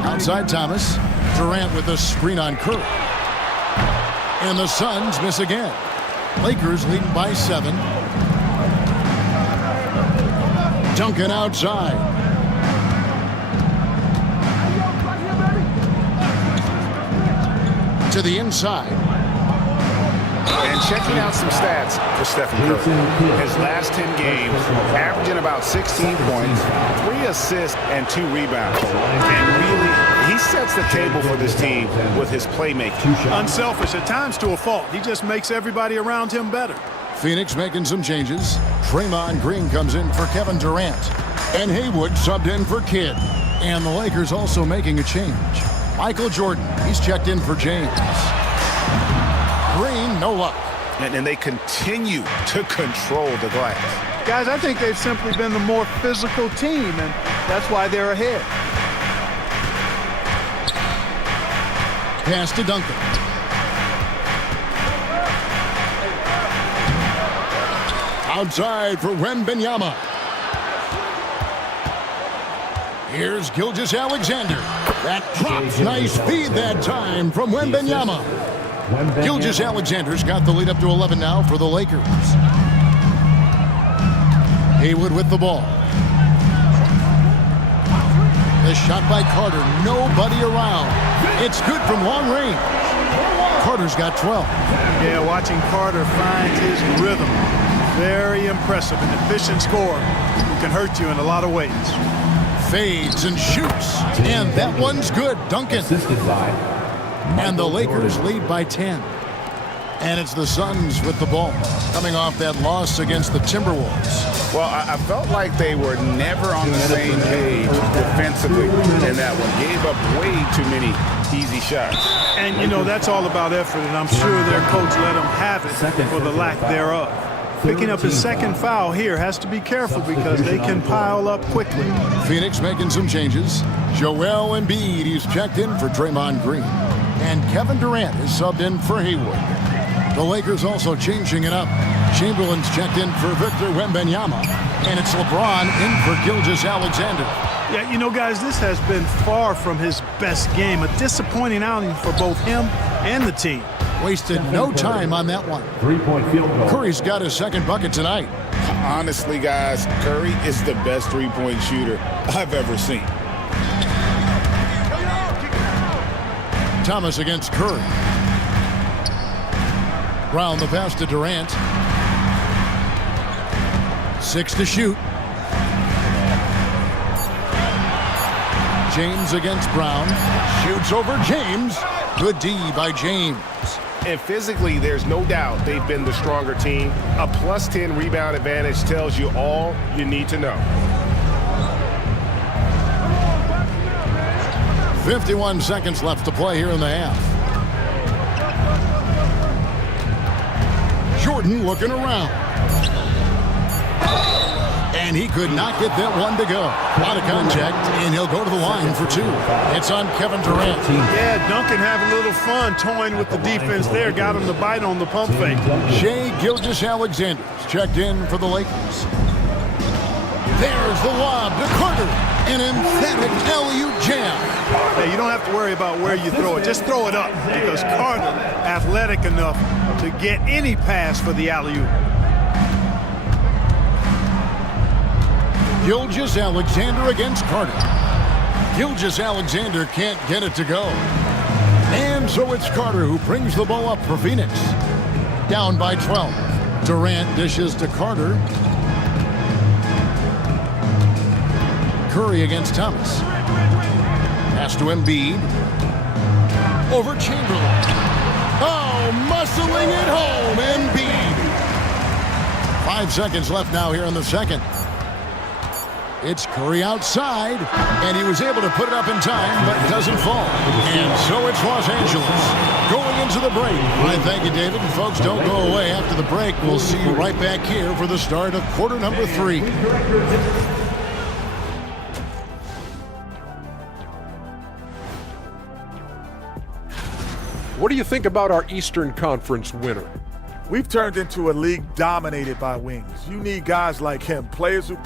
Outside Thomas. Durant with a screen on Curry. And the Suns miss again. Lakers leading by 7. Duncan outside. To the inside. And checking out some stats for Stephen Curry. His last 10 games, averaging about 16 points, 3 assists, and 2 rebounds. And really, he sets the table for this team with his playmaking. Unselfish at times to a fault. He just makes everybody around him better. Phoenix making some changes. Draymond Green comes in for Kevin Durant. And Haywood subbed in for Kidd. And the Lakers also making a change. Michael Jordan, he's checked in for James. Green, no luck. And they continue to control the glass. Guys, I think they've simply been the more physical team, and that's why they're ahead. Pass to Duncan. Outside for Wembanyama. Here's Gilgeous-Alexander. That drops. Nice feed that time from Wembanyama. Gilgeous-Alexander's got the lead up to 11 now for the Lakers. Haywood with the ball. The shot by Carter. Nobody around. It's good from long range. Carter's got 12. Yeah, watching Carter find his rhythm. Very impressive. An efficient scorer who can hurt you in a lot of ways. Fades and shoots. And that one's good. Duncan. And the Lakers lead by 10. And it's the Suns with the ball, coming off that loss against the Timberwolves. Well, I felt like they were never on the same page defensively in that one. Gave up way too many easy shots. And, you know, that's all about effort, and I'm sure their coach let them have it for the lack thereof. Picking up his second foul here, has to be careful because they can pile up quickly. Phoenix making some changes. Joel Embiid, he's checked in for Draymond Green. And Kevin Durant is subbed in for Haywood. The Lakers also changing it up. Chamberlain's checked in for Victor Wembanyama, and it's LeBron in for Gilgeous-Alexander. Yeah, you know, guys, this has been far from his best game. A disappointing outing for both him and the team. Wasted no time on that one. 3-point field goal. Curry's got his second bucket tonight. Honestly, guys, Curry is the best three-point shooter I've ever seen. Thomas against Curry. Brown the pass to Durant. 6 to shoot. James against Brown. Shoots over James. Good D by James. And physically, there's no doubt they've been the stronger team. A +10 rebound advantage tells you all you need to know. 51 seconds left to play here in the half. Jordan looking around. And he could not get that one to go. A lot of contact, and he'll go to the line for 2. It's on Kevin Durant. Yeah, Duncan having a little fun toying with the defense there. Got him to bite on the pump fake. Shai Gilgeous-Alexander's checked in for the Lakers. There's the lob to Carter. An emphatic alley-oop jam. Hey, you don't have to worry about where you throw it. Just throw it up, because Carter athletic enough to get any pass for the alley-oop. Gilgeous-Alexander against Carter. Gilgeous-Alexander can't get it to go. And so it's Carter who brings the ball up for Phoenix. Down by 12. Durant dishes to Carter. Curry against Thomas. Pass to Embiid. Over Chamberlain. Oh, muscling it home, Embiid. 5 seconds left now here in the second. It's Curry outside, and he was able to put it up in time, but doesn't fall. And so it's Los Angeles going into the break. I thank you, David. And folks, don't go away. After the break, we'll see you right back here for the start of quarter number 3. What do you think about our Eastern Conference winner? We've turned into a league dominated by wings. You need guys like him, players who...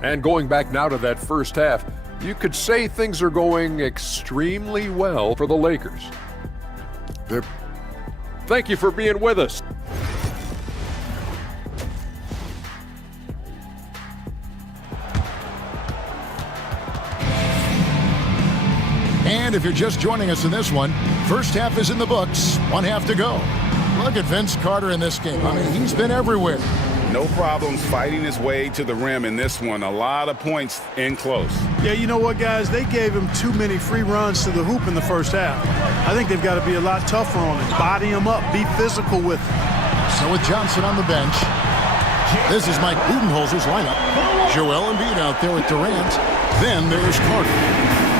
And going back now to that first half, you could say things are going extremely well for the Lakers. Thank you for being with us. And if you're just joining us in this one, first half is in the books, 1 half to go. Look at Vince Carter in this game. I mean, he's been everywhere. No problems fighting his way to the rim in this one. A lot of points in close. Yeah, you know what, guys? They gave him too many free runs to the hoop in the first half. I think they've got to be a lot tougher on him. Body him up. Be physical with him. So with Johnson on the bench, this is Mike Budenholzer's lineup. Joel Embiid out there with Durant. Then there's Carter.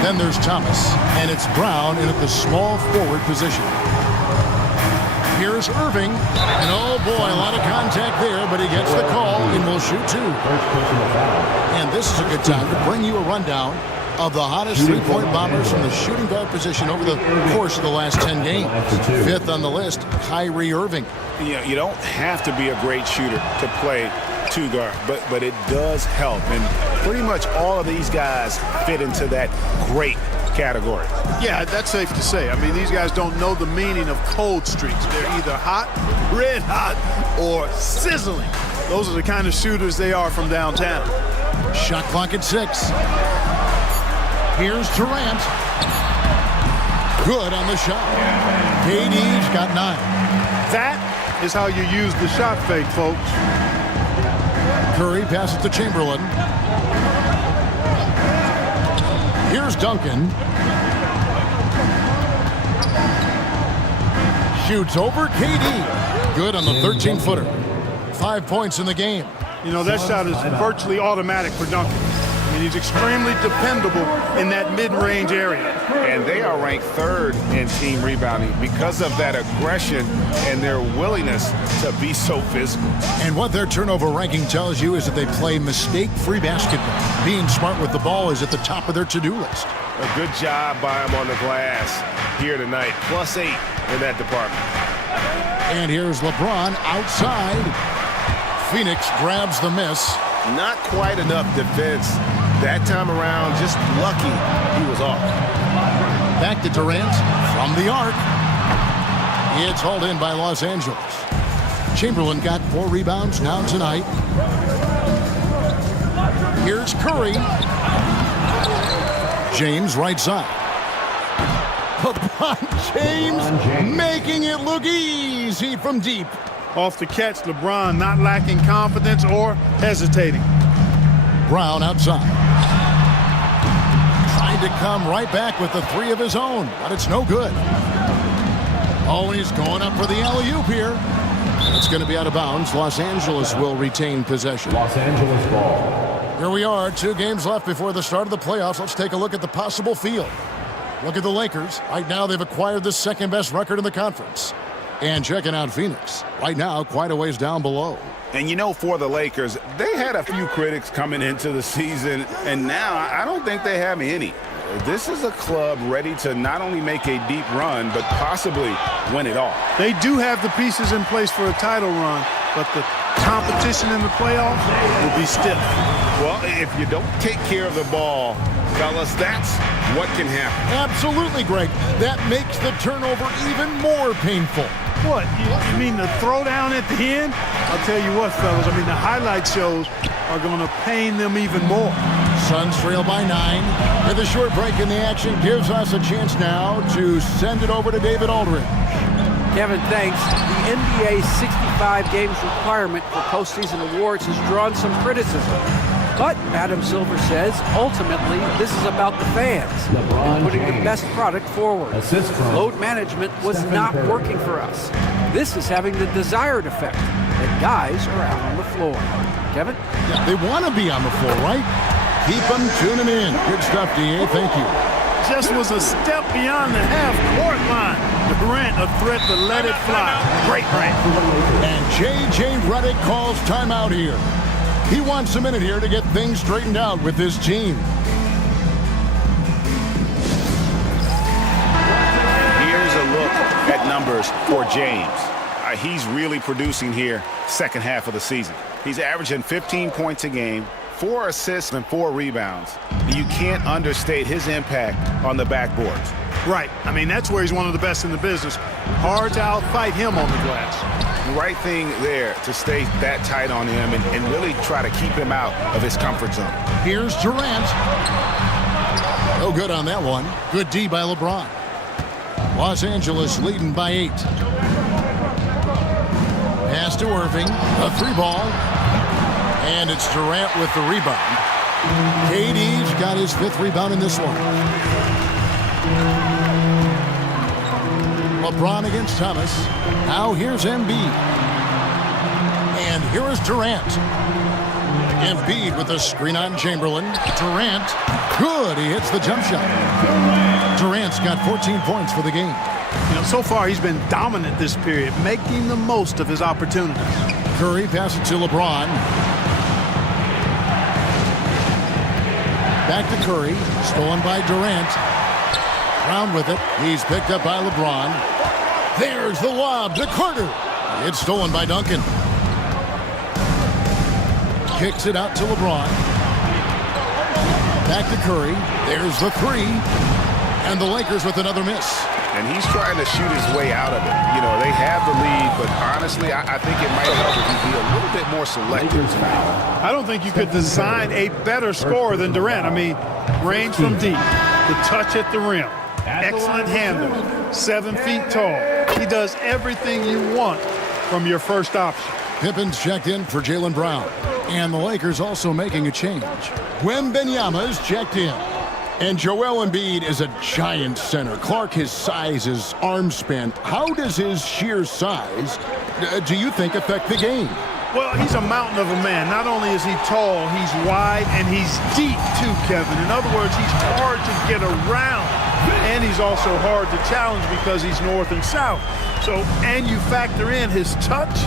Then there's Thomas. And it's Brown in at the small forward position. Here's Irving, and oh boy, a lot of contact there, but he gets the call and will shoot 2. And this is a good time to bring you a rundown of the hottest three-point bombers from the shooting guard position over the course of the last 10 games. 5th on the list, Kyrie Irving. You don't have to be a great shooter to play 2 guard, but it does help. And pretty much all of these guys fit into that great category. Yeah, that's safe to say. I mean, these guys don't know the meaning of cold streaks. They're either hot, red hot, or sizzling. Those are the kind of shooters they are from downtown. Shot clock at 6. Here's Durant. Good on the shot. KD's got 9. That is how you use the shot fake, folks. Curry passes to Chamberlain. Here's Duncan. Shoots over KD. Good on the 13-footer. 5 points in the game. You know, that shot is virtually automatic for Duncan. I mean, he's extremely dependable in that mid-range area. And they are ranked 3rd in team rebounding because of that aggression and their willingness to be so physical. And what their turnover ranking tells you is that they play mistake-free basketball. Being smart with the ball is at the top of their to-do list. A good job by him on the glass here tonight. +8 in that department. And here's LeBron outside. Phoenix grabs the miss. Not quite enough defense that time around. Just lucky he was off. Back to Durant from the arc. It's hauled in by Los Angeles. Chamberlain got 4 rebounds now tonight. Here's Curry. James right side. LeBron James making it look easy from deep. Off the catch, LeBron not lacking confidence or hesitating. Brown outside. Trying to come right back with the 3 of his own, but it's no good. Oh, he's going up for the alley-oop here. It's going to be out of bounds. Los Angeles will retain possession. Los Angeles ball. Here we are, 2 games left before the start of the playoffs. Let's take a look at the possible field. Look at the Lakers. Right now, they've acquired the 2nd-best record in the conference. And checking out Phoenix. Right now, quite a ways down below. And you know, for the Lakers, they had a few critics coming into the season, and now I don't think they have any. This is a club ready to not only make a deep run, but possibly win it all. They do have the pieces in place for a title run, but the competition in the playoffs will be stiff. Well, if you don't take care of the ball, fellas, that's what can happen. Absolutely, Greg. That makes the turnover even more painful. What? You mean the throwdown at the end? I'll tell you what, fellas. I mean, the highlight shows are going to pain them even more. Suns trail by 9. With a short break in the action gives us a chance now to send it over to David Aldridge. Kevin, thanks. The NBA 65 games requirement for postseason awards has drawn some criticism. But Adam Silver says, ultimately, this is about the fans and putting the best product forward. Load management was not working for us. This is having the desired effect, that guys are out on the floor. Kevin? Yeah, they want to be on the floor, right? Keep them tuning in. Good stuff, D.A. Thank you. Just was a step beyond the half-court line. Durant a threat to let it fly. Great Grant. And J.J. Redick calls timeout here. He wants a minute here to get things straightened out with his team. Here's a look at numbers for James. He's really producing here second half of the season. He's averaging 15 points a game, 4 assists and 4 rebounds. You can't understate his impact on the backboards. Right. I mean, that's where he's one of the best in the business. Hard to outfight him on the glass. Right thing there to stay that tight on him and really try to keep him out of his comfort zone. Here's Durant. No good on that one. Good D by LeBron. Los Angeles leading by 8. Pass to Irving. A 3-ball. And it's Durant with the rebound. KD's got his 5th rebound in this one. LeBron against Thomas. Now here's Embiid. And here is Durant. Embiid with a screen on Chamberlain. Durant. Good. He hits the jump shot. Durant's got 14 points for the game. You know, so far he's been dominant this period, making the most of his opportunities. Curry passes to LeBron. Back to Curry. Stolen by Durant. Brown with it. He's picked up by LeBron. There's the lob to Carter. It's stolen by Duncan. Kicks it out to LeBron. Back to Curry. There's the 3. And the Lakers with another miss. And he's trying to shoot his way out of it. You know, they have the lead, but honestly, I think it might help if he be a little bit more selective. I don't think you could design a better scorer than Durant. I mean, range from deep, the touch at the rim, excellent handles, 7 feet tall. He does everything you want from your first option. Pippen's checked in for Jaylen Brown. And the Lakers also making a change. Wembanyama's checked in. And Joel Embiid is a giant center. Clark, his size, his arm span. How does his sheer size, do you think, affect the game? Well, he's a mountain of a man. Not only is he tall, he's wide, and he's deep, too, Kevin. In other words, he's hard to get around. And he's also hard to challenge because he's north and south. So, and you factor in his touch,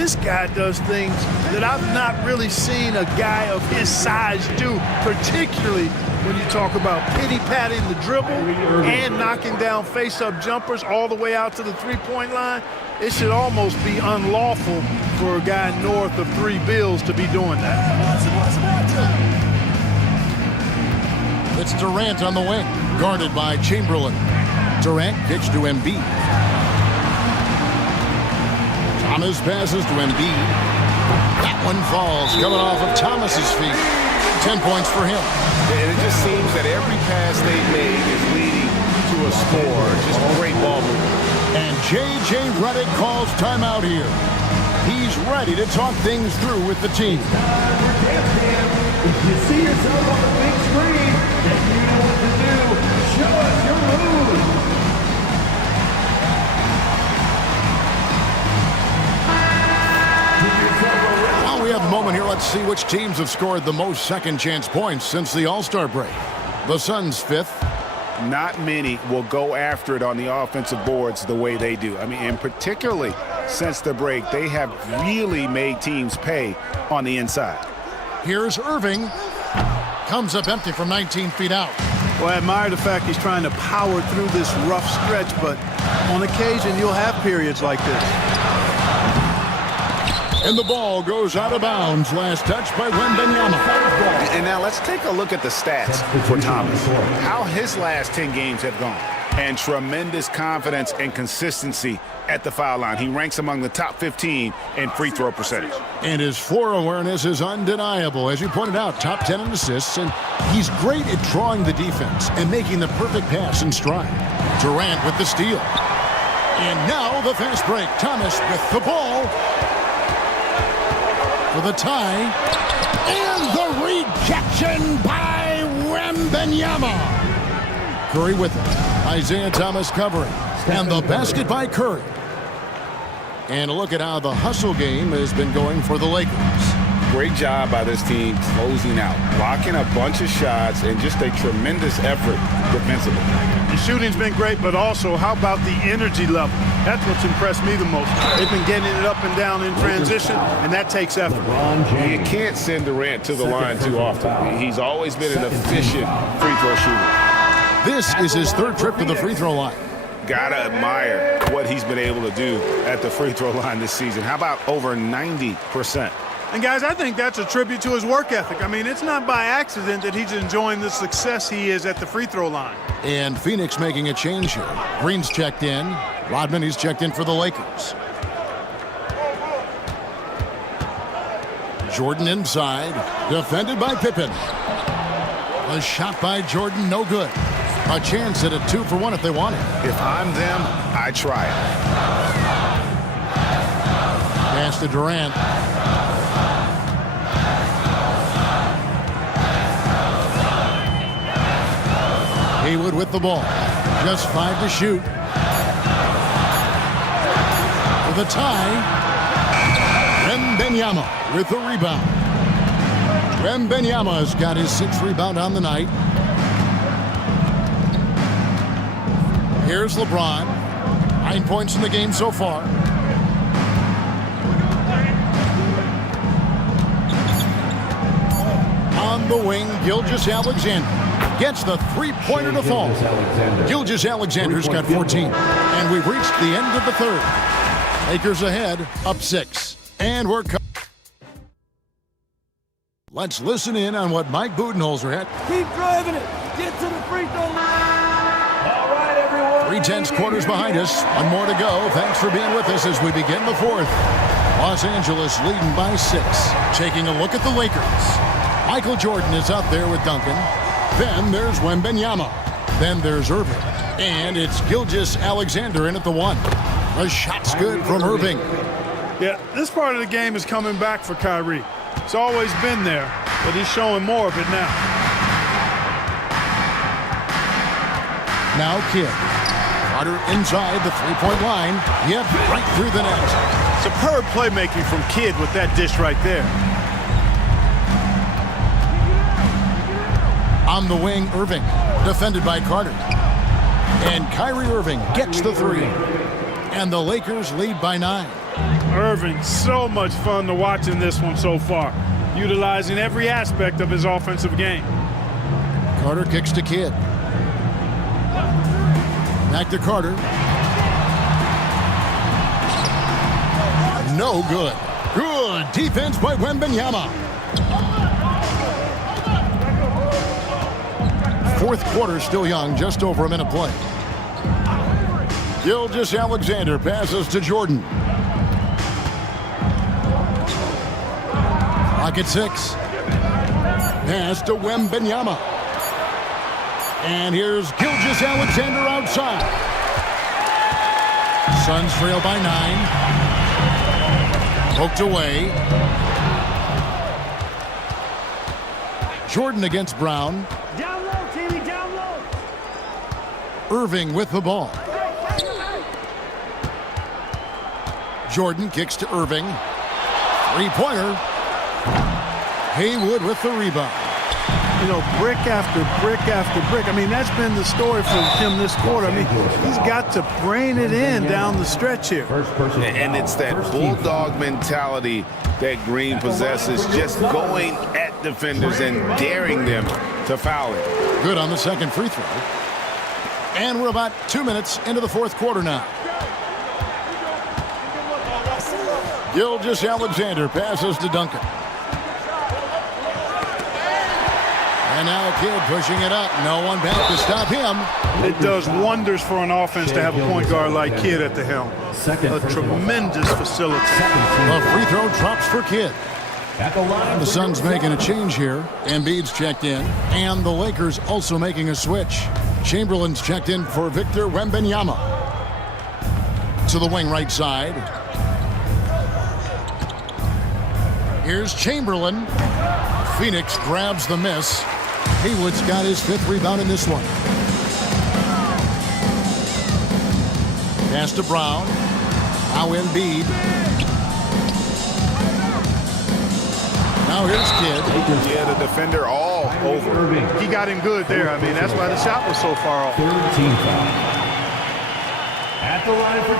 this guy does things that I've not really seen a guy of his size do, particularly when you talk about pity-patting the dribble and knocking down face-up jumpers all the way out to the three-point line. It should almost be unlawful for a guy north of 3 bills to be doing that. It's Durant on the wing, guarded by Chamberlain. Durant kicks to Embiid. Thomas passes to Embiid. That one falls, coming off of Thomas's feet. 10 points for him. And it just seems that every pass they've made is leading to a score. Just great ball movement. And J.J. Redick calls timeout here. He's ready to talk things through with the team. If you see yourself on the big screen and you know what to do, show us your move. While we have a moment here, let's see which teams have scored the most second chance points since the All-Star break. The Suns 5th. Not many will go after it on the offensive boards the way they do. I mean, and particularly since the break, they have really made teams pay on the inside. Here's Irving. Comes up empty from 19 feet out. Well, I admire the fact he's trying to power through this rough stretch, but on occasion you'll have periods like this. And the ball goes out of bounds. Last touch by Wembanyama. And now let's take a look at the stats for Thomas. How his last 10 games have gone. And tremendous confidence and consistency at the foul line. He ranks among the top 15 in free throw percentage. And his floor awareness is undeniable. As you pointed out, top 10 in assists, and he's great at drawing the defense and making the perfect pass in stride. Durant with the steal. And now the fast break. Thomas with the ball. For the tie. And the rejection by Wembanyama. Curry with it. Isaiah Thomas covering. And the basket by Curry. And a look at how the hustle game has been going for the Lakers. Great job by this team closing out, blocking a bunch of shots, and just a tremendous effort defensively. The shooting's been great, but also how about the energy level? That's what's impressed me the most. They've been getting it up and down in transition, and that takes effort. You can't send Durant to the line too often. He's always been an efficient free throw shooter. This is his third trip to the free throw line. Gotta admire what he's been able to do at the free throw line this season. How about over 90%? And guys, I think that's a tribute to his work ethic. I mean, it's not by accident that he's enjoying the success he is at the free throw line. And Phoenix making a change here. Green's checked in. Rodman, he's checked in for the Lakers. Jordan inside. Defended by Pippen. A shot by Jordan, no good. A chance at a 2-for-1 if they want it. If I'm them, I try it. Pass to Durant. Haywood with the ball. Just 5 to shoot. For the tie. Wembanyama with the rebound. Wembanyama's got his 6th rebound on the night. Here's LeBron. 9 points in the game so far. On the wing, Gilgeous-Alexander gets the three-pointer to fall. Gilgeous-Alexander's got 14. And we've reached the end of the third. Lakers ahead, up 6. And we're coming. Let's listen in on what Mike Budenholzer had. Keep driving it. Get to the free throw line. All right, everyone. 3/10 quarters behind us. One more to go. Thanks for being with us as we begin the fourth. Los Angeles leading by 6. Taking a look at the Lakers. Michael Jordan is up there with Duncan. Then there's Wembanyama. Then there's Irving. And it's Gilgeous-Alexander in at the 1. The shot's good from Irving. Yeah, this part of the game is coming back for Kyrie. It's always been there, but he's showing more of it now. Now Kidd. Carter inside the three-point line. Yep, right through the net. Superb playmaking from Kidd with that dish right there. On the wing, Irving. Defended by Carter. And Kyrie Irving gets the 3. And the Lakers lead by 9. Irving, so much fun to watch in this one so far, utilizing every aspect of his offensive game. Carter kicks to Kidd. Back to Carter. No good. Good defense by Wembanyama. Fourth quarter still young, just over a minute play. Gilgeous-Alexander passes to Jordan. Clock at 6. Pass to Wembanyama. And here's Gilgeous-Alexander outside. Suns trail by 9. Poked away. Jordan against Brown. Down low, Timmy, down low. Irving with the ball. Jordan kicks to Irving. Three-pointer. Haywood with the rebound. You know, brick after brick after brick. I mean, that's been the story for him this quarter. I mean, he's got to brain it in down the stretch here. And it's that bulldog mentality that Green possesses, just going at defenders and daring them to foul it. Good on the second free throw. And we're about 2 minutes into the fourth quarter now. Gilgeous-Alexander passes to Duncan. And now Kidd pushing it up. No one back to stop him. It does wonders for an offense to have a point guard like Kidd at the helm. A tremendous facility. A free throw drops for Kidd. The Suns making a change here. Embiid's checked in. And the Lakers also making a switch. Chamberlain's checked in for Victor Wembanyama. To the wing right side. Here's Chamberlain. Phoenix grabs the miss. Haywood's got his 5th rebound in this one. Pass to Brown. Now Embiid. Now here's Kidd. Yeah, the defender all over. He got him good there. I mean, that's why the shot was so far off. 13 foul. At the line for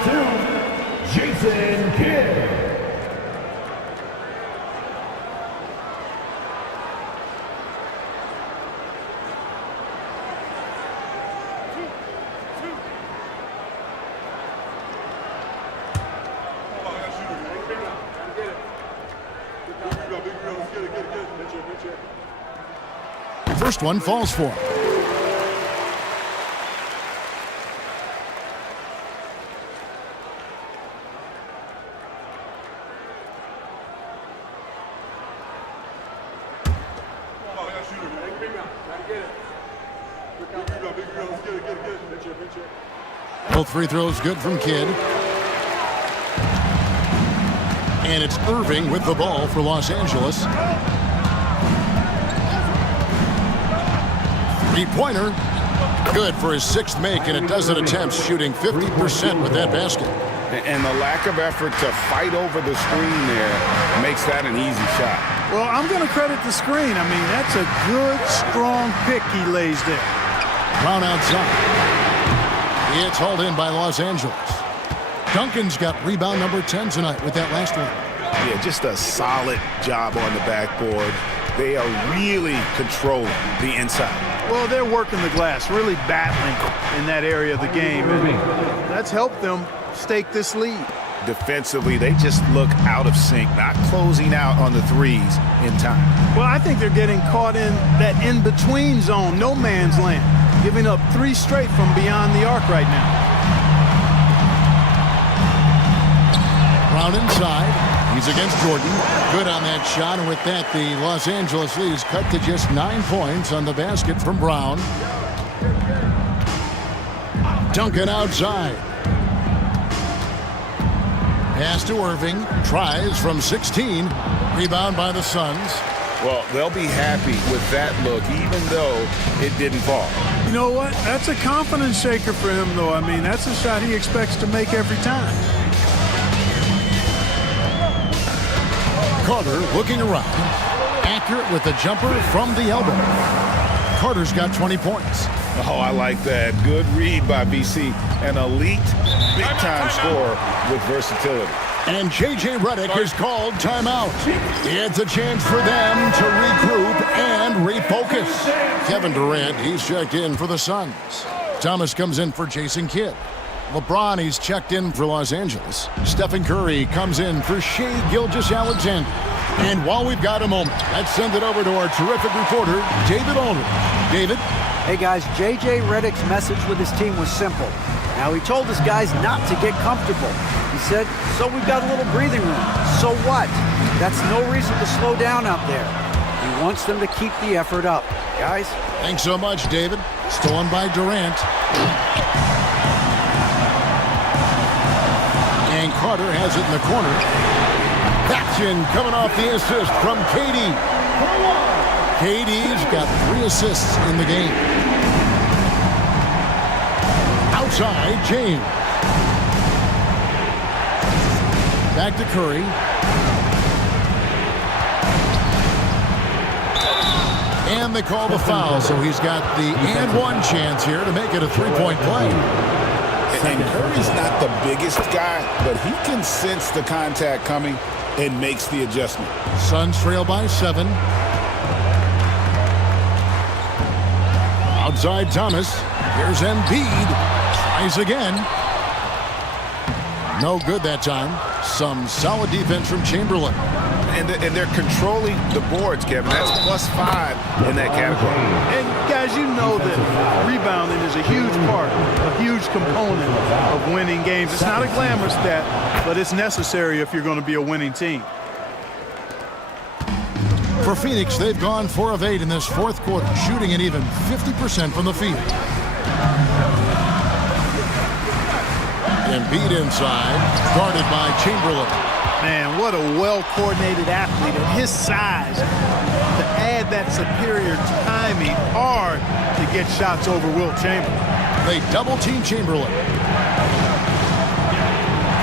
2, Jason Kidd. First one falls for him. Both free throws good from Kidd. And it's Irving with the ball for Los Angeles. Three-pointer. Good for his 6th make in a dozen attempts, shooting 50% with that basket. And the lack of effort to fight over the screen there makes that an easy shot. Well, I'm going to credit the screen. I mean, that's a good, strong pick he lays there. Brown outside. It's hauled in by Los Angeles. Duncan's got rebound number 10 tonight with that last one. Yeah, just a solid job on the backboard. They are really controlling the inside. Well, they're working the glass, really battling in that area of the game. And that's helped them stake this lead. Defensively, they just look out of sync, not closing out on the threes in time. Well, I think they're getting caught in that in-between zone, no man's land, giving up 3 straight from beyond the arc right now. Brown inside. He's against Jordan. Good on that shot, and with that, the Los Angeles lead is cut to just 9 points on the basket from Brown. Duncan outside. Pass to Irving. Tries from 16. Rebound by the Suns. Well, they'll be happy with that look, even though it didn't fall. You know what? That's a confidence shaker for him, though. I mean, that's a shot he expects to make every time. Carter looking around. Accurate with the jumper from the elbow. Carter's got 20 points. Oh, I like that. Good read by BC. An elite, big-time scorer with versatility. And J.J. Redick has called timeout. It's a chance for them to regroup and refocus. Kevin Durant, he's checked in for the Suns. Thomas comes in for Jason Kidd. LeBron, he's checked in for Los Angeles. Stephen Curry comes in for Shai Gilgeous-Alexander. And while we've got a moment, let's send it over to our terrific reporter, David Aldridge. David? Hey guys, J.J. Redick's message with his team was simple. Now, he told his guys not to get comfortable. He said, so we've got a little breathing room. So what? That's no reason to slow down out there. He wants them to keep the effort up. Guys? Thanks so much, David. Stolen by Durant. And Carter has it in the corner. Action coming off the assist from KD. KD's got 3 assists in the game. Outside, James. Back to Curry. And they call the foul, so he's got the and one chance here to make it a 3-point play. And Curry's not the biggest guy, but he can sense the contact coming and makes the adjustment. Suns trail by 7. Outside Thomas. Here's Embiid. Tries again. No good that time. Some solid defense from Chamberlain. And they're controlling the boards, Kevin. That's +5 in that category. And guys, you know that rebounding is a huge part, a huge component of winning games. It's not a glamorous stat, but it's necessary if you're going to be a winning team. For Phoenix, they've gone 4 of 8 in this fourth quarter, shooting an even 50% from the field. Embiid inside, guarded by Chamberlain. Man, what a well-coordinated athlete at his size. To add that superior timing, hard to get shots over Wilt Chamberlain. They double-team Chamberlain.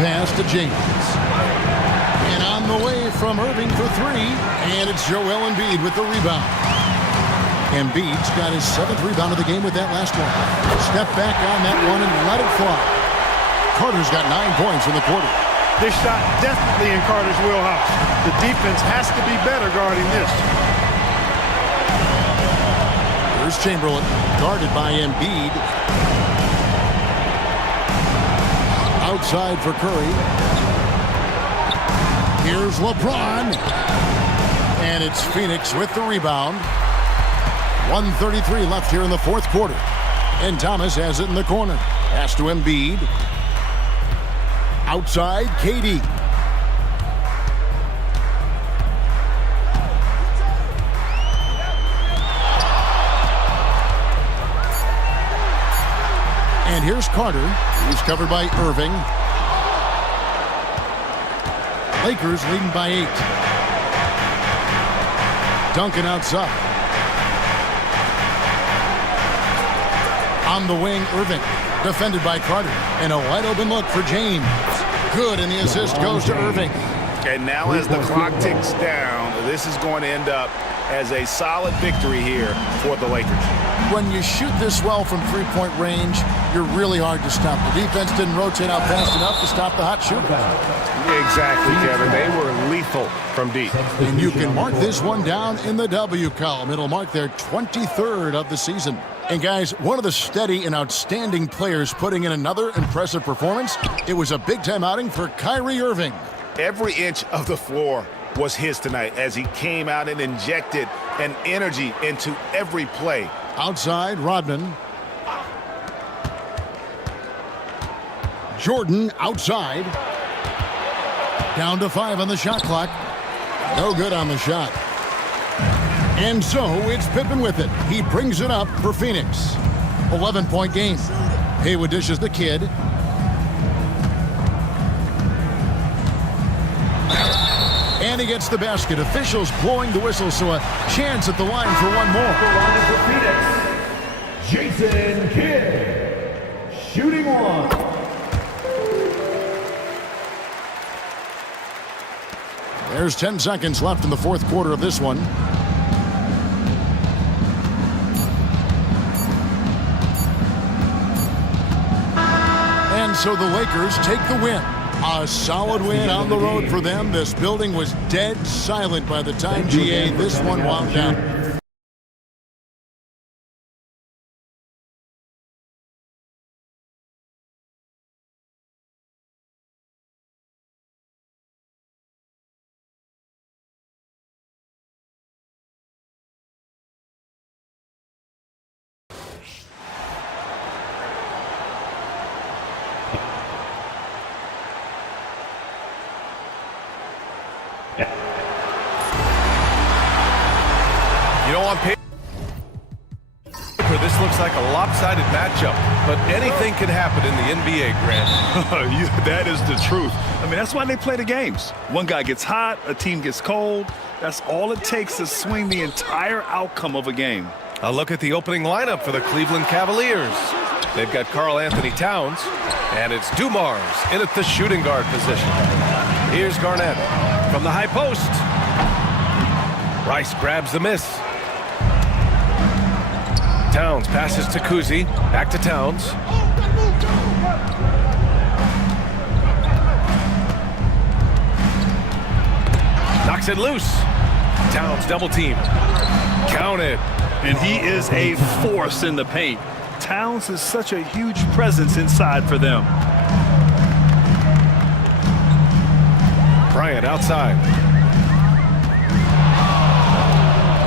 Pass to James. And on the way from Irving for 3, and it's Joel Embiid with the rebound. Embiid's got his 7th rebound of the game with that last one. Step back on that one and let it fly. Carter's got 9 points in the quarter. This shot definitely in Carter's wheelhouse. The defense has to be better guarding this. Here's Chamberlain, guarded by Embiid. Outside for Curry. Here's LeBron. And it's Phoenix with the rebound. 1:33 left here in the fourth quarter. And Thomas has it in the corner. Pass to Embiid. Outside, KD. And here's Carter. He's covered by Irving. Lakers leading by 8. Duncan outside. On the wing, Irving. Defended by Carter. And a wide open look for James. Good, and the assist goes to Irving. And now as the clock ticks down, this is going to end up as a solid victory here for the Lakers. When you shoot this well from three-point range, you're really hard to stop. The defense didn't rotate out fast enough to stop the hot shooter. Exactly, Kevin. They were lethal from deep. And you can mark this one down in the W column. It'll mark their 23rd of the season. And guys, one of the steady and outstanding players putting in another impressive performance, it was a big-time outing for Kyrie Irving. Every inch of the floor was his tonight as he came out and injected an energy into every play. Outside, Rodman. Jordan outside. Down to 5 on the shot clock. No good on the shot. And so it's Pippen with it. He brings it up for Phoenix. 11-point game. Haywood dishes the Kid. And he gets the basket. Officials blowing the whistle, so a chance at the line for one more. Jason Kidd, shooting one. There's 10 seconds left in the fourth quarter of this one. And so the Lakers take the win. A solid win on the road for them. This building was dead silent by the time GA this one wound down. You know, on paper, this looks like a lopsided matchup, but anything can happen in the NBA, Grant. That is the truth. I mean, that's why they play the games. One guy gets hot, a team gets cold. That's all it takes to swing the entire outcome of a game. A look at the opening lineup for the Cleveland Cavaliers. They've got Karl Anthony Towns, and it's Dumars in at the shooting guard position. Here's Garnett from the high post. Rice grabs the miss. Towns passes to Kuzi. Back to Towns. Knocks it loose. Towns double team. Counted. And he is a force in the paint. Towns is such a huge presence inside for them. Bryant outside.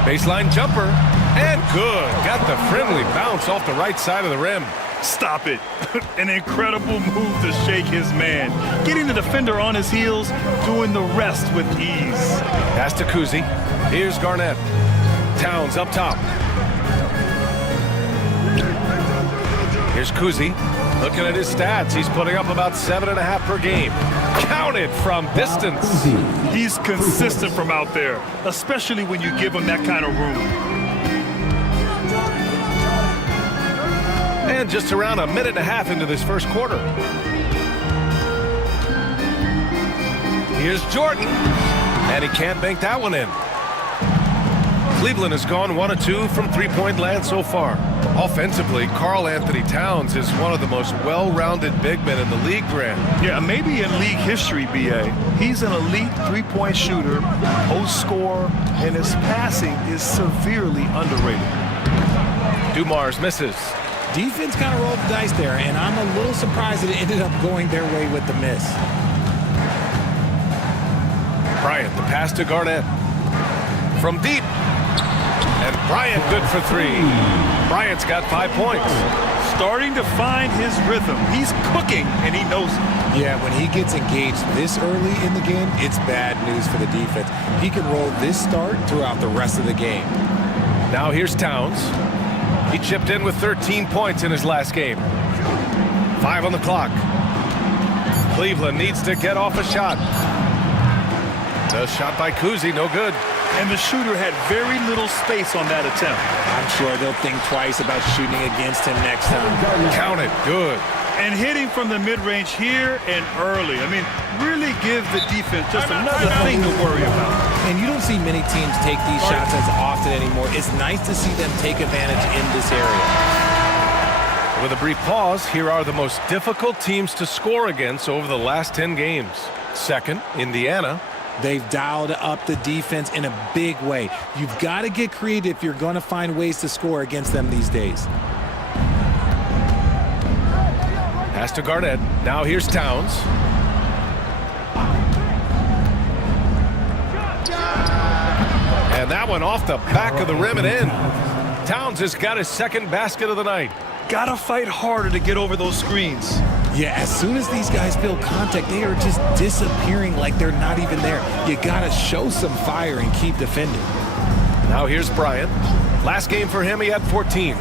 Baseline jumper. And good. Got the friendly bounce off the right side of the rim. Stop it. An incredible move to shake his man. Getting the defender on his heels, doing the rest with ease. Pass to Kuzi. Here's Garnett. Towns up top. Here's Kuzi. Looking at his stats, he's putting up about 7.5 per game. Counted from distance. He's consistent from out there, especially when you give him that kind of room. And just around 1.5 minutes into this first quarter. Here's Jordan. And he can't bank that one in. Cleveland has gone 1 of 2 from three-point land so far. Offensively, Karl Anthony Towns is one of the most well-rounded big men in the league, Grant. Yeah, maybe in league history, B.A. He's an elite three-point shooter, post scorer, and his passing is severely underrated. Dumars misses. Defense kind of rolled the dice there, and I'm a little surprised that it ended up going their way with the miss. Bryant, the pass to Garnett. From deep. And Bryant good for 3. Bryant's got 5 points. Starting to find his rhythm. He's cooking, and he knows it. Yeah, when he gets engaged this early in the game, it's bad news for the defense. He can roll this start throughout the rest of the game. Now here's Towns. He chipped in with 13 points in his last game. 5 on the clock. Cleveland needs to get off a shot. The shot by Kuzi, no good. And the shooter had very little space on that attempt. I'm sure they'll think twice about shooting against him next time. Count it, good. And hitting from the mid-range here and early. I mean, really give the defense just another thing to worry about. And you don't see many teams take these shots as often anymore. It's nice to see them take advantage in this area. With a brief pause, here are the most difficult teams to score against over the last 10 games. Second, Indiana. They've dialed up the defense in a big way. You've got to get creative if you're going to find ways to score against them these days. Pass to Garnett. Now here's Towns. And that one off the back of the rim and in. Towns has got his second basket of the night. Gotta fight harder to get over those screens. Yeah, as soon as these guys feel contact, they are just disappearing like they're not even there. You gotta show some fire and keep defending. Now here's Bryant. Last game for him, he had 14.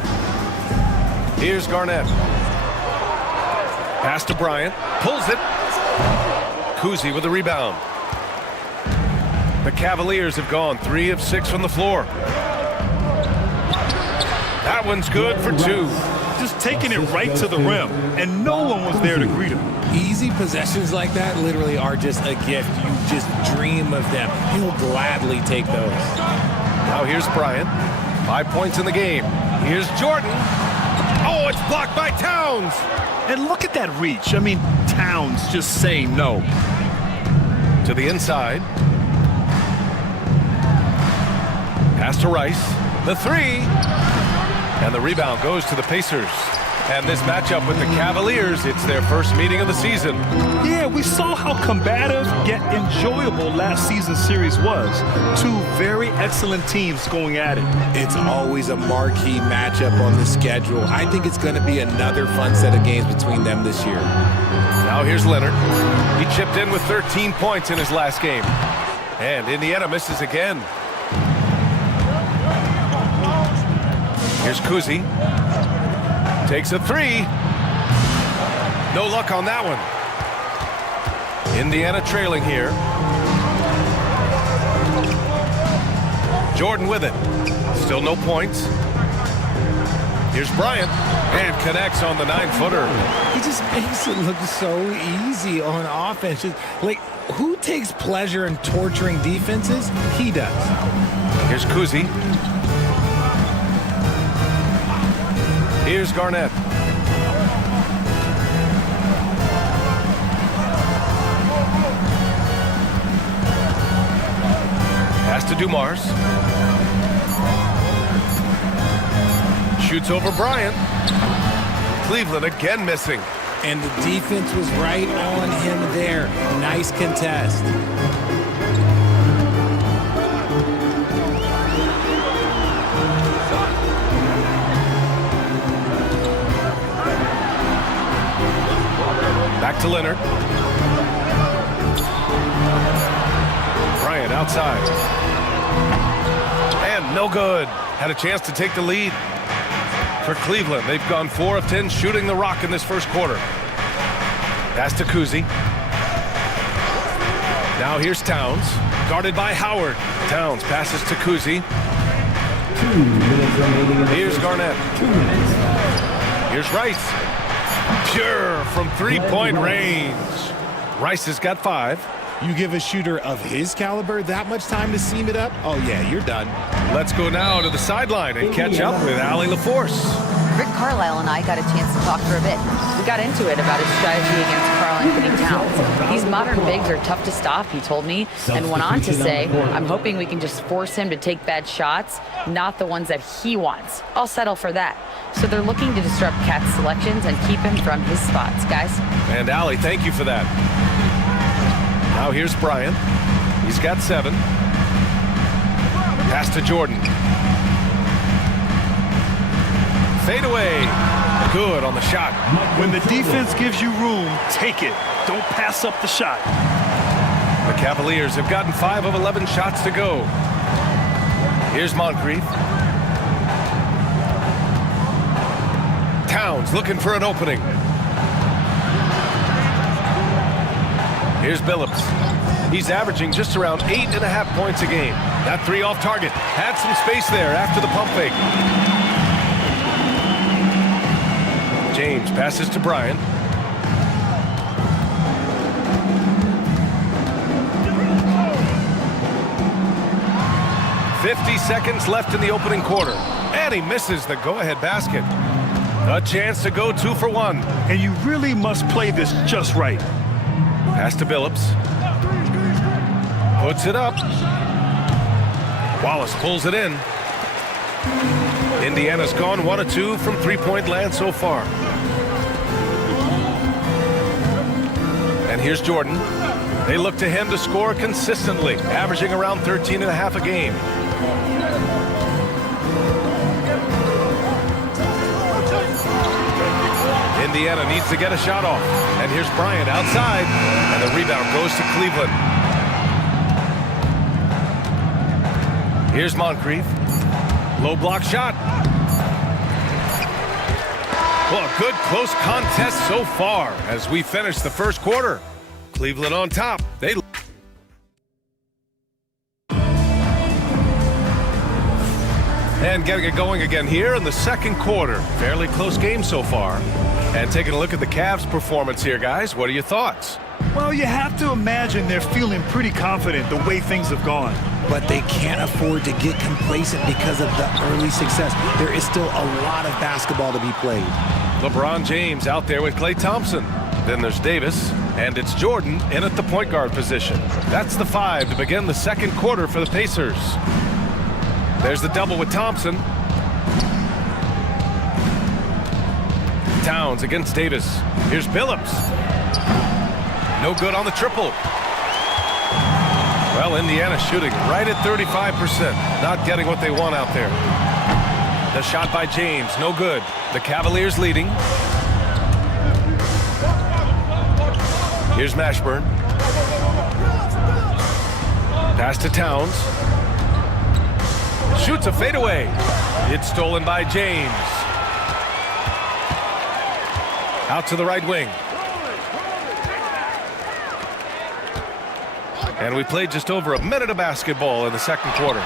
Here's Garnett. Pass to Bryant. Pulls it. Kuzi with the rebound. The Cavaliers have gone 3 of 6 from the floor. That one's good for 2. Just taking it right to the rim, and no one was there to greet him. Easy possessions like that literally are just a gift. You just dream of them. He'll gladly take those. Now here's Bryant. 5 points in the game. Here's Jordan. Oh, it's blocked by Towns. And look at that reach. I mean, Towns just saying no. To the inside. Pass to Rice. The three. And the rebound goes to the Pacers. And this matchup with the Cavaliers, it's their first meeting of the season. Yeah, we saw how combative yet enjoyable last season's series was. Two very excellent teams going at it. It's always a marquee matchup on the schedule. I think it's going to be another fun set of games between them this year. Now here's Leonard. He chipped in with 13 points in his last game. And Indiana misses again. Here's Kuzi. Takes a three. No luck on that one. Indiana trailing here. Jordan with it. Still no points. Here's Bryant. And connects on the 9-footer. He just makes it look so easy on offense. Like, who takes pleasure in torturing defenses? He does. Here's Kuzi. Here's Garnett. Pass to Dumars. Shoots over Bryant. Cleveland again missing. And the defense was right on him there. Nice contest. Back to Leonard. Bryant outside. And no good. Had a chance to take the lead. For Cleveland, they've gone 4 of 10 shooting the rock in this first quarter. Pass to Kuzi. Now here's Towns. Guarded by Howard. Towns passes to Kuzi. 2 minutes remaining. Here's Garnett. 2 minutes. Here's Rice. Pure from three-point range. Rice has got 5. You give a shooter of his caliber that much time to seam it up? Oh, yeah, you're done. Let's go now to the sideline and catch up with Allie LaForce. Rick Carlisle and I got a chance to talk for a bit. We got into it about his strategy against Karl-Anthony Towns. These modern bigs are tough to stop, he told me, and went on to say, I'm hoping we can just force him to take bad shots, not the ones that he wants. I'll settle for that. So they're looking to disrupt Cat's selections and keep him from his spots, guys. And Allie, thank you for that. Now here's Bryant. He's got 7. Pass to Jordan. Fade away. Good on the shot. When the defense gives you room, take it. Don't pass up the shot. The Cavaliers have gotten 5 of 11 shots to go. Here's Moncrief. Towns looking for an opening. Here's Billups. He's averaging just around 8.5 points a game. That 3 off target. Had some space there after the pump fake. James passes to Bryant. "50 seconds left in the opening quarter. And he misses the go-ahead basket. A chance to go 2 for 1. And you really must play this just right. Pass to Billups. Puts it up. Wallace pulls it in. Indiana's gone 1 of 2 from three-point land so far. And here's Jordan. They look to him to score consistently, averaging around 13.5 a game. Indiana needs to get a shot off. And here's Bryant outside. And the rebound goes to Cleveland. Here's Moncrief. Low block shot. Well, a good close contest so far as we finish the first quarter. Cleveland on top. And getting it going again here in the second quarter. Fairly close game so far. And taking a look at the Cavs' performance here, guys. What are your thoughts? Well, you have to imagine they're feeling pretty confident the way things have gone. But they can't afford to get complacent because of the early success. There is still a lot of basketball to be played. LeBron James out there with Klay Thompson. Then there's Davis, and it's Jordan in at the point guard position. That's the 5 to begin the second quarter for the Pacers. There's the double with Thompson. Towns against Davis. Here's Billups. No good on the triple. Well, Indiana shooting right at 35%. Not getting what they want out there. The shot by James, no good. The Cavaliers leading. Here's Mashburn. Pass to Towns. Shoots a fadeaway. It's stolen by James. Out to the right wing. And we played just over a minute of basketball in the second quarter.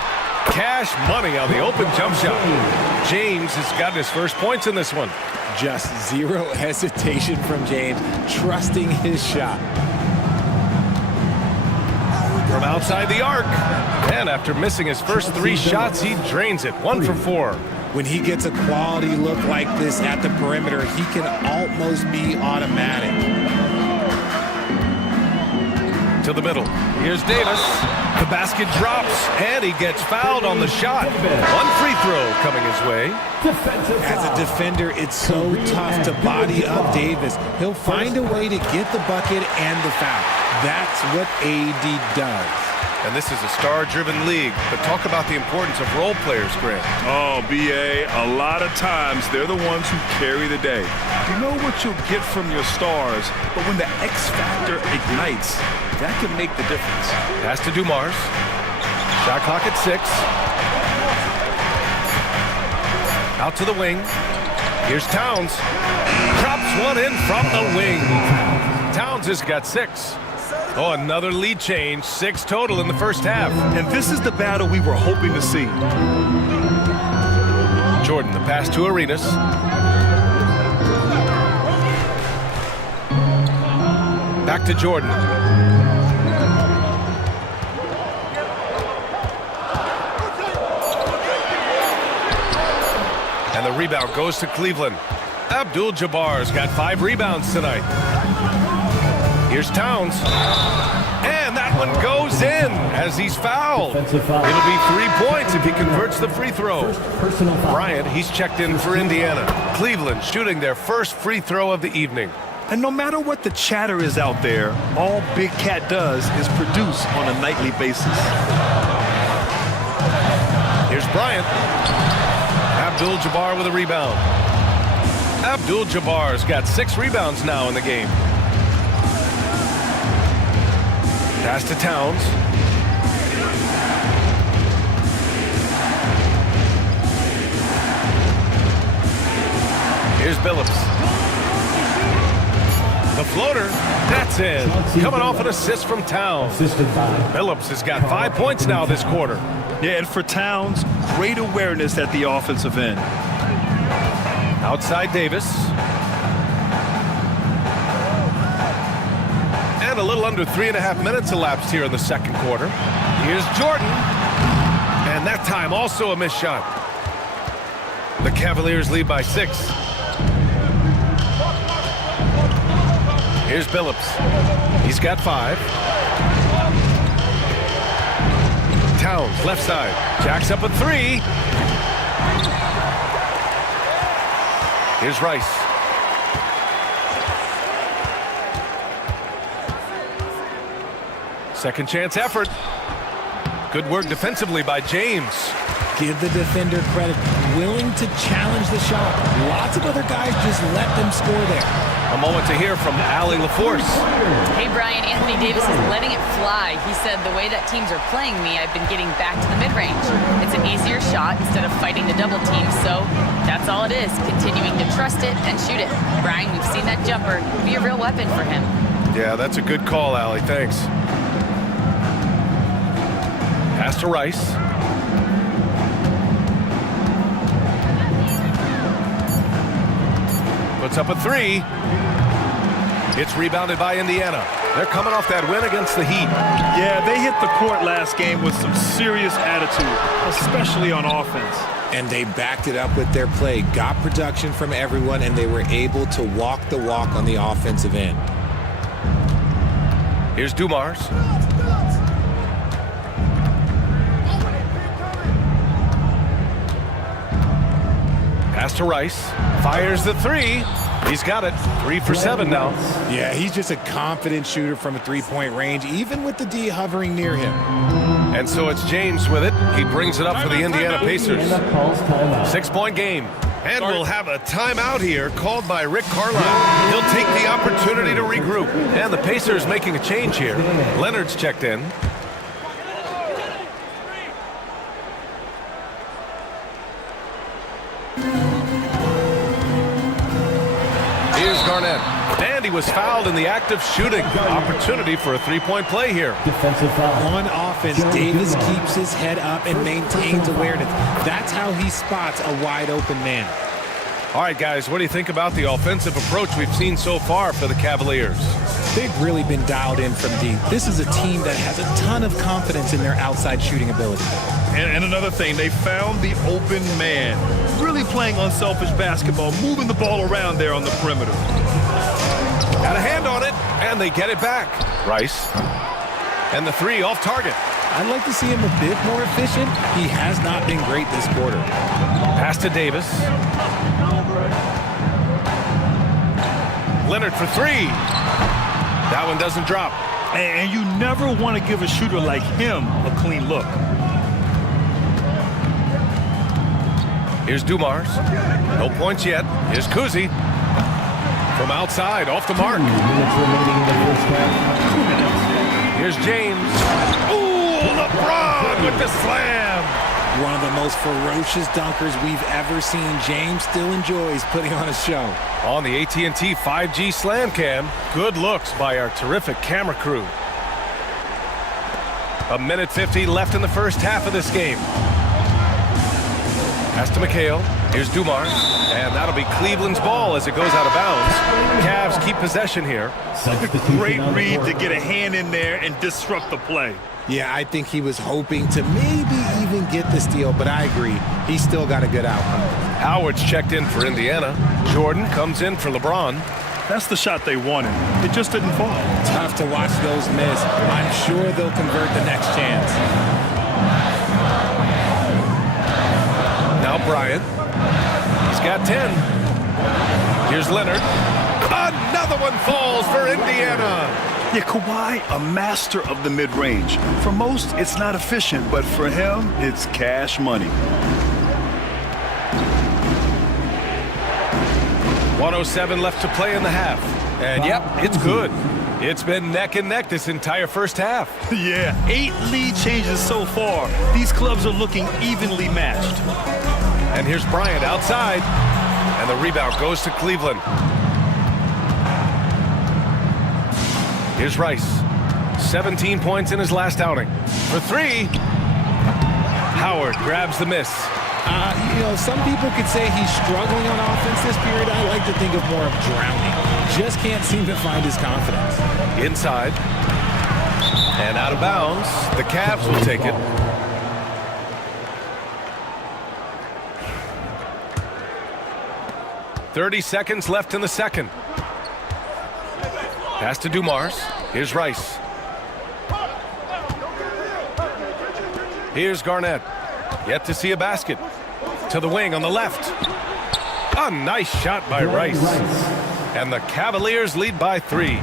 Cash money on the open jump shot. James has gotten his first points in this one. Just zero hesitation from James, trusting his shot. From outside the arc. And after missing his first 3 shots, he drains it. 1 for 4. When he gets a quality look like this at the perimeter, he can almost be automatic. To the middle. Here's Davis. The basket drops, and he gets fouled on the shot. 1 free throw coming his way. As a defender, it's so tough to body up Davis. He'll find a way to get the bucket and the foul. That's what AD does. And this is a star-driven league, but talk about the importance of role players, Grant. Oh, B.A., a lot of times they're the ones who carry the day. You know what you'll get from your stars, but when the X factor ignites, that can make the difference. Pass to Dumars. Shot clock at 6. Out to the wing. Here's Towns. Drops one in from the wing. Towns has got 6. Oh, another lead change. 6 total in the first half. And this is the battle we were hoping to see. Jordan, the pass to Arenas. Back to Jordan. And the rebound goes to Cleveland. Abdul-Jabbar's got 5 rebounds tonight. Here's Towns. And that one goes in as he's fouled. It'll be 3 points if he converts the free throw. Bryant, he's checked in for Indiana. Cleveland shooting their first free throw of the evening. And no matter what the chatter is out there, all Big Cat does is produce on a nightly basis. Here's Bryant. Abdul-Jabbar with a rebound. Abdul-Jabbar's got 6 rebounds now in the game. Pass to Towns. Here's Billups. The floater. That's in. Coming off an assist from Towns. Billups has got 5 points now this quarter. Yeah, and for Towns, great awareness at the offensive end. Outside Davis. And a little under 3.5 minutes elapsed here in the second quarter. Here's Jordan. And that time also a missed shot. The Cavaliers lead by 6. Here's Billups. He's got 5. Towns, left side. Jacks up a 3. Here's Rice. Second chance effort. Good work defensively by James. Give the defender credit. Willing to challenge the shot. Lots of other guys just let them score there. A moment to hear from Allie LaForce. Hey, Brian, Anthony Davis is letting it fly. He said, the way that teams are playing me, I've been getting back to the mid-range. It's an easier shot instead of fighting the double team, so that's all it is, continuing to trust it and shoot it. Brian, we've seen that jumper be a real weapon for him. Yeah, that's a good call, Allie. Thanks. Pass to Rice. puts up a three. It's rebounded by Indiana. They're coming off that win against the Heat. Yeah, they hit the court last game with some serious attitude, especially on offense. And they backed it up with their play, got production from everyone, and they were able to walk the walk on the offensive end. Here's Dumars. Pass to Rice. Fires the three. He's got it. 3 for 7 now. Yeah, he's just a confident shooter from a three-point range, even with the D hovering near him. And so it's James with it. He brings it up for the Indiana Pacers. 6-point game. And we'll have a timeout here called by Rick Carlisle. He'll take the opportunity to regroup. And the Pacers making a change here. Leonard's checked in. Here's Garnett. And he was fouled in the act of shooting. Opportunity for a three-point play here. Defensive foul. On offense, Davis keeps his head up and maintains awareness. That's how he spots a wide-open man. All right, guys, what do you think about the offensive approach we've seen so far for the Cavaliers? They've really been dialed in from deep. This is a team that has a ton of confidence in their outside shooting ability. And another thing, they found the open man. Really playing unselfish basketball, moving the ball around there on the perimeter. Got a hand on it, and they get it back. Rice. And the three off target. I'd like to see him a bit more efficient. He has not been great this quarter. Pass to Davis. Leonard for three. That one doesn't drop. And you never want to give a shooter like him a clean look. Here's Dumars. No points yet. Here's Kuzi. From outside, off the mark. Here's James. Ooh, LeBron with the slam. One of the most ferocious dunkers we've ever seen. James still enjoys putting on a show. On the AT&T 5G Slam Cam, good looks by our terrific camera crew. 1:50 left in the first half of this game. Pass to McHale. Here's Dumars. And that'll be Cleveland's ball as it goes out of bounds. Cavs keep possession here. Great read to get a hand in there and disrupt the play. Yeah, I think he was hoping to maybe even get the steal, but I agree. He's still got a good outcome. Howard's checked in for Indiana. Jordan comes in for LeBron. That's the shot they wanted. It just didn't fall. Tough to watch those miss. I'm sure they'll convert the next chance. Now Bryant. He's got 10. Here's Leonard. Another one falls for Indiana. Yeah, Kawhi, a master of the mid-range. For most, it's not efficient, but for him, it's cash money. 1:07 left to play in the half. And yep, it's good. It's been neck and neck this entire first half. Yeah, 8 lead changes so far. These clubs are looking evenly matched. And here's Bryant outside. And the rebound goes to Cleveland. Here's Rice. 17 points in his last outing. For three, Howard grabs the miss. Some people could say he's struggling on offense this period. I like to think of more of drowning. Just can't seem to find his confidence. Inside. And out of bounds. The Cavs will take it. .30 seconds left in the second. Pass to Dumars. Here's Rice. Here's Garnett. Yet to see a basket. To the wing on the left. A nice shot by Rice. And the Cavaliers lead by 3.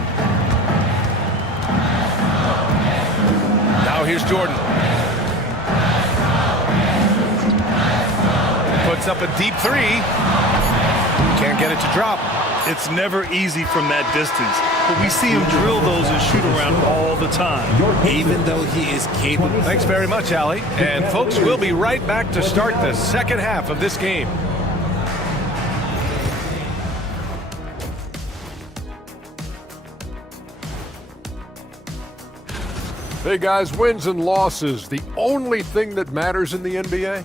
Now here's Jordan. Puts up a deep 3. Can't get it to drop. It's never easy from that distance, but we see him drill those and shoot around all the time. Even though he is capable. Thanks very much, Allie. And folks, we'll be right back to start the second half of this game. Hey guys, wins and losses, the only thing that matters in the NBA?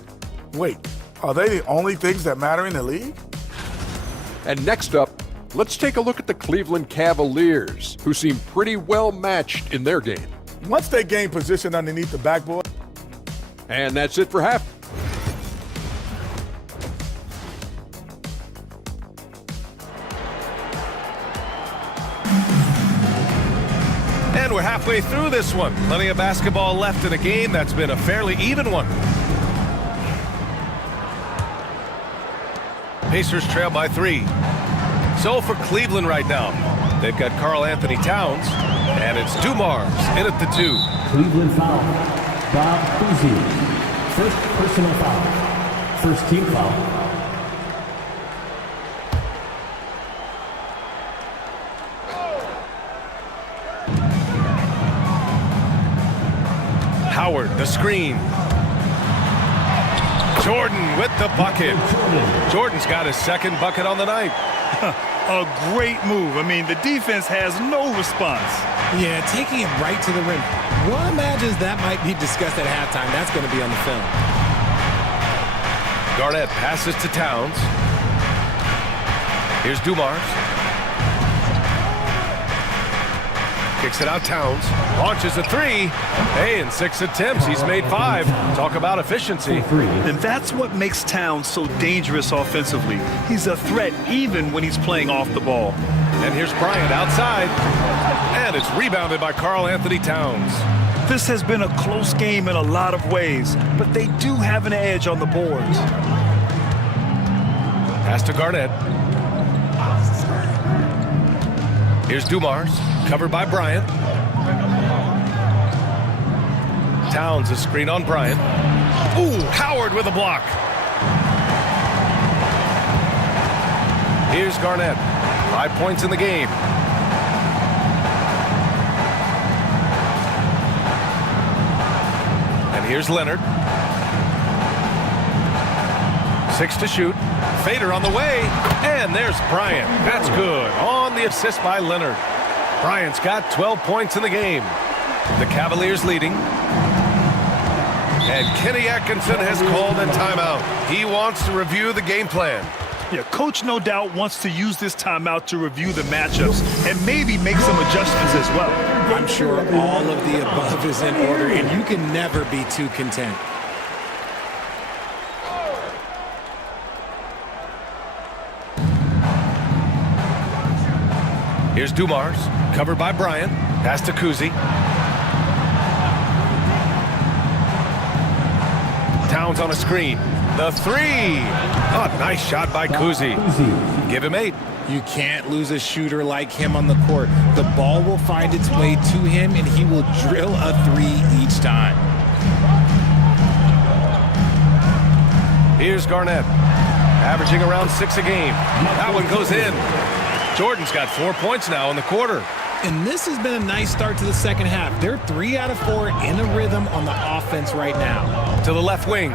Wait, are they the only things that matter in the league? And next up, Let's take a look at the Cleveland Cavaliers, who seem pretty well matched in their game. Once they gain position underneath the backboard. And that's it for half. And we're halfway through this one. Plenty of basketball left in a game that's been a fairly even one. Pacers trail by 3. So for Cleveland right now, they've got Karl Anthony Towns, and it's Dumars in at the 2. Cleveland foul. Bob Cousy. First personal foul. First team foul. Howard, the screen. Jordan with the bucket. Jordan's got his second bucket on the night. A great move. I mean, the defense has no response. Yeah, taking it right to the rim. One imagines that might be discussed at halftime. That's going to be on the film. Garnett passes to Towns. Here's Dumars. Kicks it out, Towns. Launches a 3. Hey, in 6 attempts, he's made 5. Talk about efficiency. And that's what makes Towns so dangerous offensively. He's a threat even when he's playing off the ball. And here's Bryant outside. And it's rebounded by Karl Anthony Towns. This has been a close game in a lot of ways, but they do have an edge on the boards. Pass to Garnett. Here's Dumars, covered by Bryant. Towns, a screen on Bryant. Ooh, Howard with a block. Here's Garnett, 5 points in the game. And here's Leonard. 6 to shoot. Fader on the way, and there's Bryant. That's good. On the assist by Leonard. Bryant's got 12 points in the game. The Cavaliers leading. And Kenny Atkinson has called a timeout. He wants to review the game plan. Yeah, coach no doubt wants to use this timeout to review the matchups and maybe make some adjustments as well. I'm sure all of the above is in order, and you can never be too content. Here's Dumars, covered by Bryant. Pass to Cousy. Towns on a screen. The 3. Oh, nice shot by Cousy. Give him 8. You can't lose a shooter like him on the court. The ball will find its way to him, and he will drill a 3 each time. Here's Garnett, averaging around 6 a game. That one goes in. Jordan's got 4 points now in the quarter. And this has been a nice start to the second half. They're 3 out of 4 in a rhythm on the offense right now. To the left wing.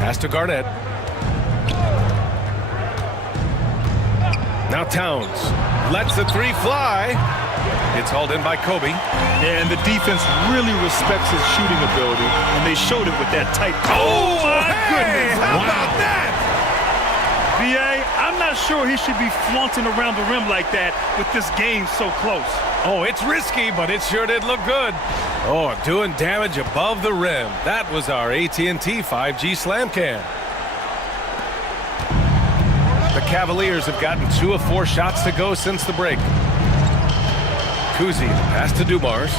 Pass to Garnett. Now Towns lets the 3 fly. It's hauled in by Kobe. And the defense really respects his shooting ability, and they showed it with that tight. Oh, my goodness! How about that? B.A., I'm not sure he should be flaunting around the rim like that with this game so close. Oh, it's risky, but it sure did look good. Oh, doing damage above the rim. That was our AT&T 5G slam can. The Cavaliers have gotten 2 of 4 shots to go since the break. Cousy, pass to Dumars.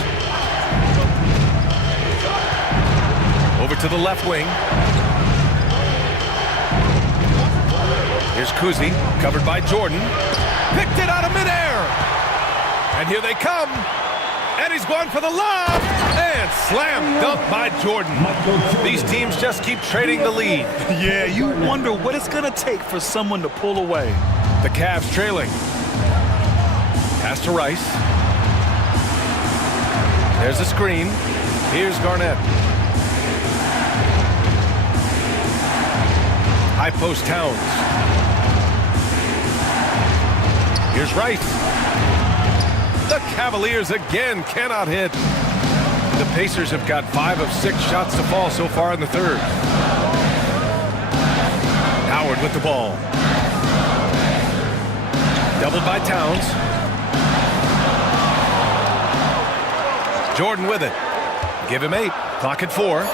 Over to the left wing. Here's Cousy, covered by Jordan. Picked it out of midair. And here they come. And he's going for the lob. And slam dunk by Jordan. These teams just keep trading the lead. Yeah, you wonder what it's going to take for someone to pull away. The Cavs trailing. Pass to Rice. There's a screen. Here's Garnett. High post Towns. Here's Rice. The Cavaliers again cannot hit. The Pacers have got 5 of 6 shots to fall so far in the third. Howard with the ball. Doubled by Towns. Jordan with it. Give him 8. Clock at 4.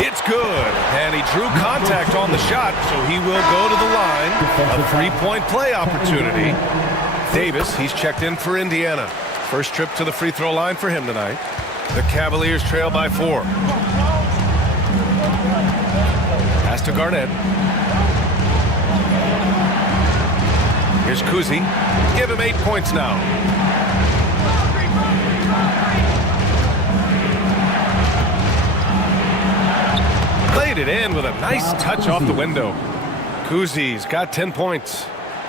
It's good. And he drew contact on the shot, so he will go to the line. A 3-point play opportunity. Davis, he's checked in for Indiana. First trip to the free throw line for him tonight. The Cavaliers trail by 4. Pass to Garnett. Here's Kuzi. Give him 8 points now. Played it in with a nice touch off the window. Kuzi's got 10 points.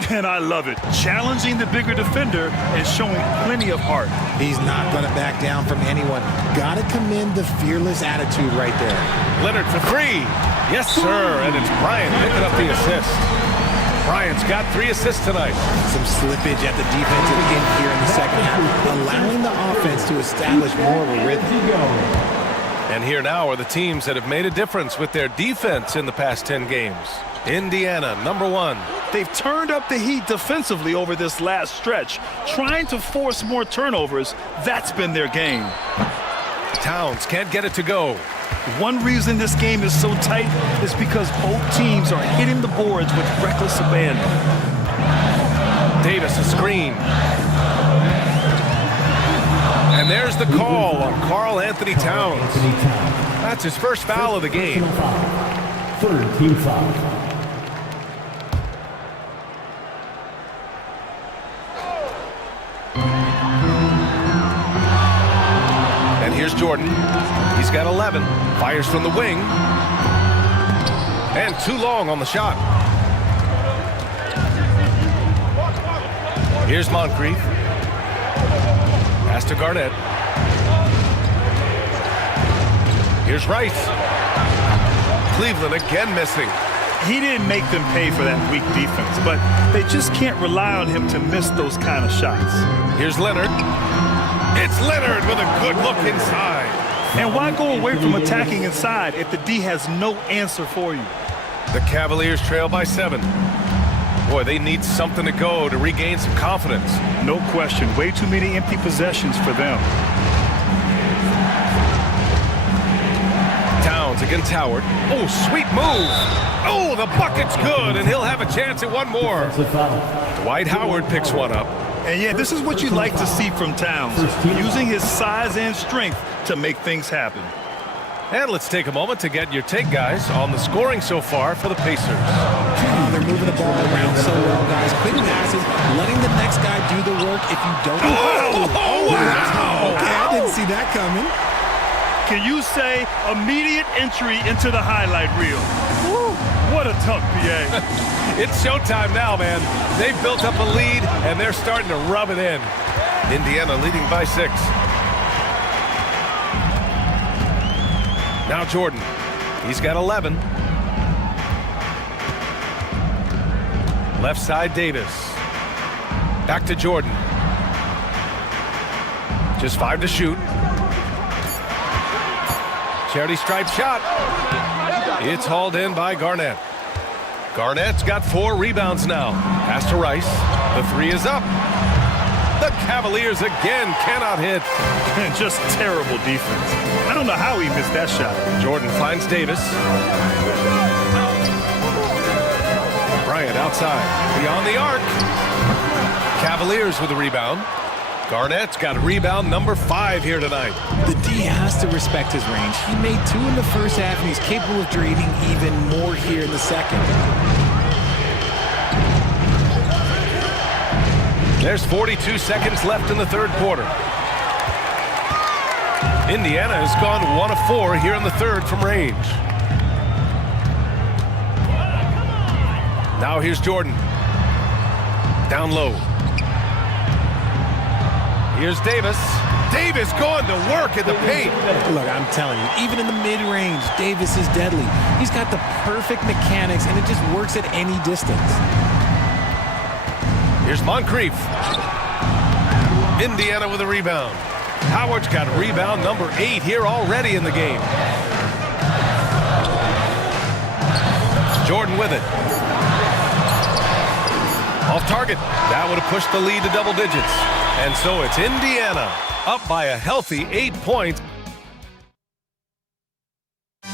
And I love it. Challenging the bigger defender and showing plenty of heart. He's not going to back down from anyone. Got to commend the fearless attitude right there. Leonard for 3. Yes, sir. And it's Bryant picking up the assist. Bryant's got 3 assists tonight. Some slippage at the defensive end here in the second half, allowing the offense to establish more of a rhythm. And here now are the teams that have made a difference with their defense in the past 10 games. Indiana, number 1. They've turned up the heat defensively over this last stretch, trying to force more turnovers. That's been their game. Towns can't get it to go. One reason this game is so tight is because both teams are hitting the boards with reckless abandon. Davis a screen. And there's the call on Karl Anthony Towns. That's his first foul of the game. Third team foul. And here's Jordan. He's got 11. Fires from the wing. And too long on the shot. Here's Moncrief. Pass to Garnett. Here's Rice. Cleveland again missing. He didn't make them pay for that weak defense, but they just can't rely on him to miss those kind of shots. Here's Leonard. It's Leonard with a good look inside. And why go away from attacking inside if the D has no answer for you? The Cavaliers trail by 7. Boy, they need something to go to regain some confidence. No question. Way too many empty possessions for them. Towns against Howard. Oh, sweet move. Oh, the bucket's good, and he'll have a chance at one more. Dwight Howard picks one up. And yeah, this is what you like to see from Towns, using his size and strength to make things happen. And let's take a moment to get your take, guys, on the scoring so far for the Pacers. Oh, they're moving the ball around so well, guys. Quick passes, letting the next guy do the work if you don't. Oh, wow! Okay, I didn't see that coming. Can you say immediate entry into the highlight reel? Woo, what a tough PA. It's showtime now, man. They've built up a lead, and they're starting to rub it in. Indiana leading by 6. Now Jordan. He's got 11. Left side, Davis. Back to Jordan. Just 5 to shoot. Charity stripe shot. It's hauled in by Garnett. Garnett's got 4 rebounds now. Pass to Rice. The 3 is up. The Cavaliers again cannot hit. Just terrible defense. I don't know how he missed that shot. Jordan finds Davis. Bryant outside. Beyond the arc. Cavaliers with a rebound. Garnett's got rebound number 5 here tonight. The D has to respect his range. He made 2 in the first half, and he's capable of draining even more here in the second. There's 42 seconds left in the third quarter. Indiana has gone 1 of 4 here in the third from range. Now here's Jordan. Down low. Here's Davis. Davis going to work in the paint. Look, I'm telling you, even in the mid-range, Davis is deadly. He's got the perfect mechanics, and it just works at any distance. Here's Moncrief. Indiana with a rebound. Howard's got rebound number 8 here already in the game. Jordan with it. Off target. That would have pushed the lead to double digits. And so it's Indiana up by a healthy 8 points.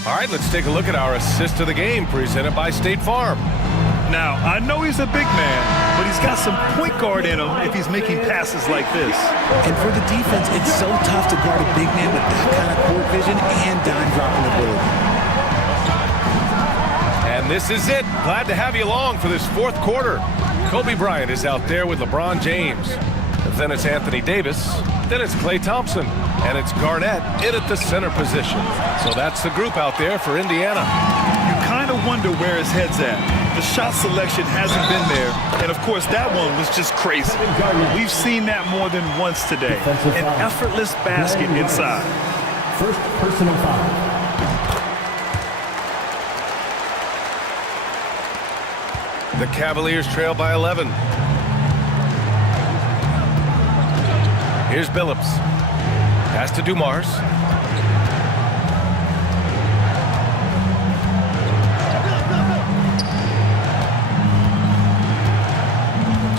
All right, let's take a look at our assist of the game presented by State Farm. Now, I know he's a big man, but he's got some point guard in him if he's making passes like this. And for the defense, it's so tough to guard a big man with that kind of court vision and dime dropping ability. And this is it. Glad to have you along for this fourth quarter. Kobe Bryant is out there with LeBron James. Then it's Anthony Davis. Then it's Klay Thompson. And it's Garnett in at the center position. So that's the group out there for Indiana. You kind of wonder where his head's at. The shot selection hasn't been there. And, of course, that one was just crazy. We've seen that more than once today. An effortless basket inside. First personal foul. The Cavaliers trail by 11. Here's Billups. Pass to Dumars.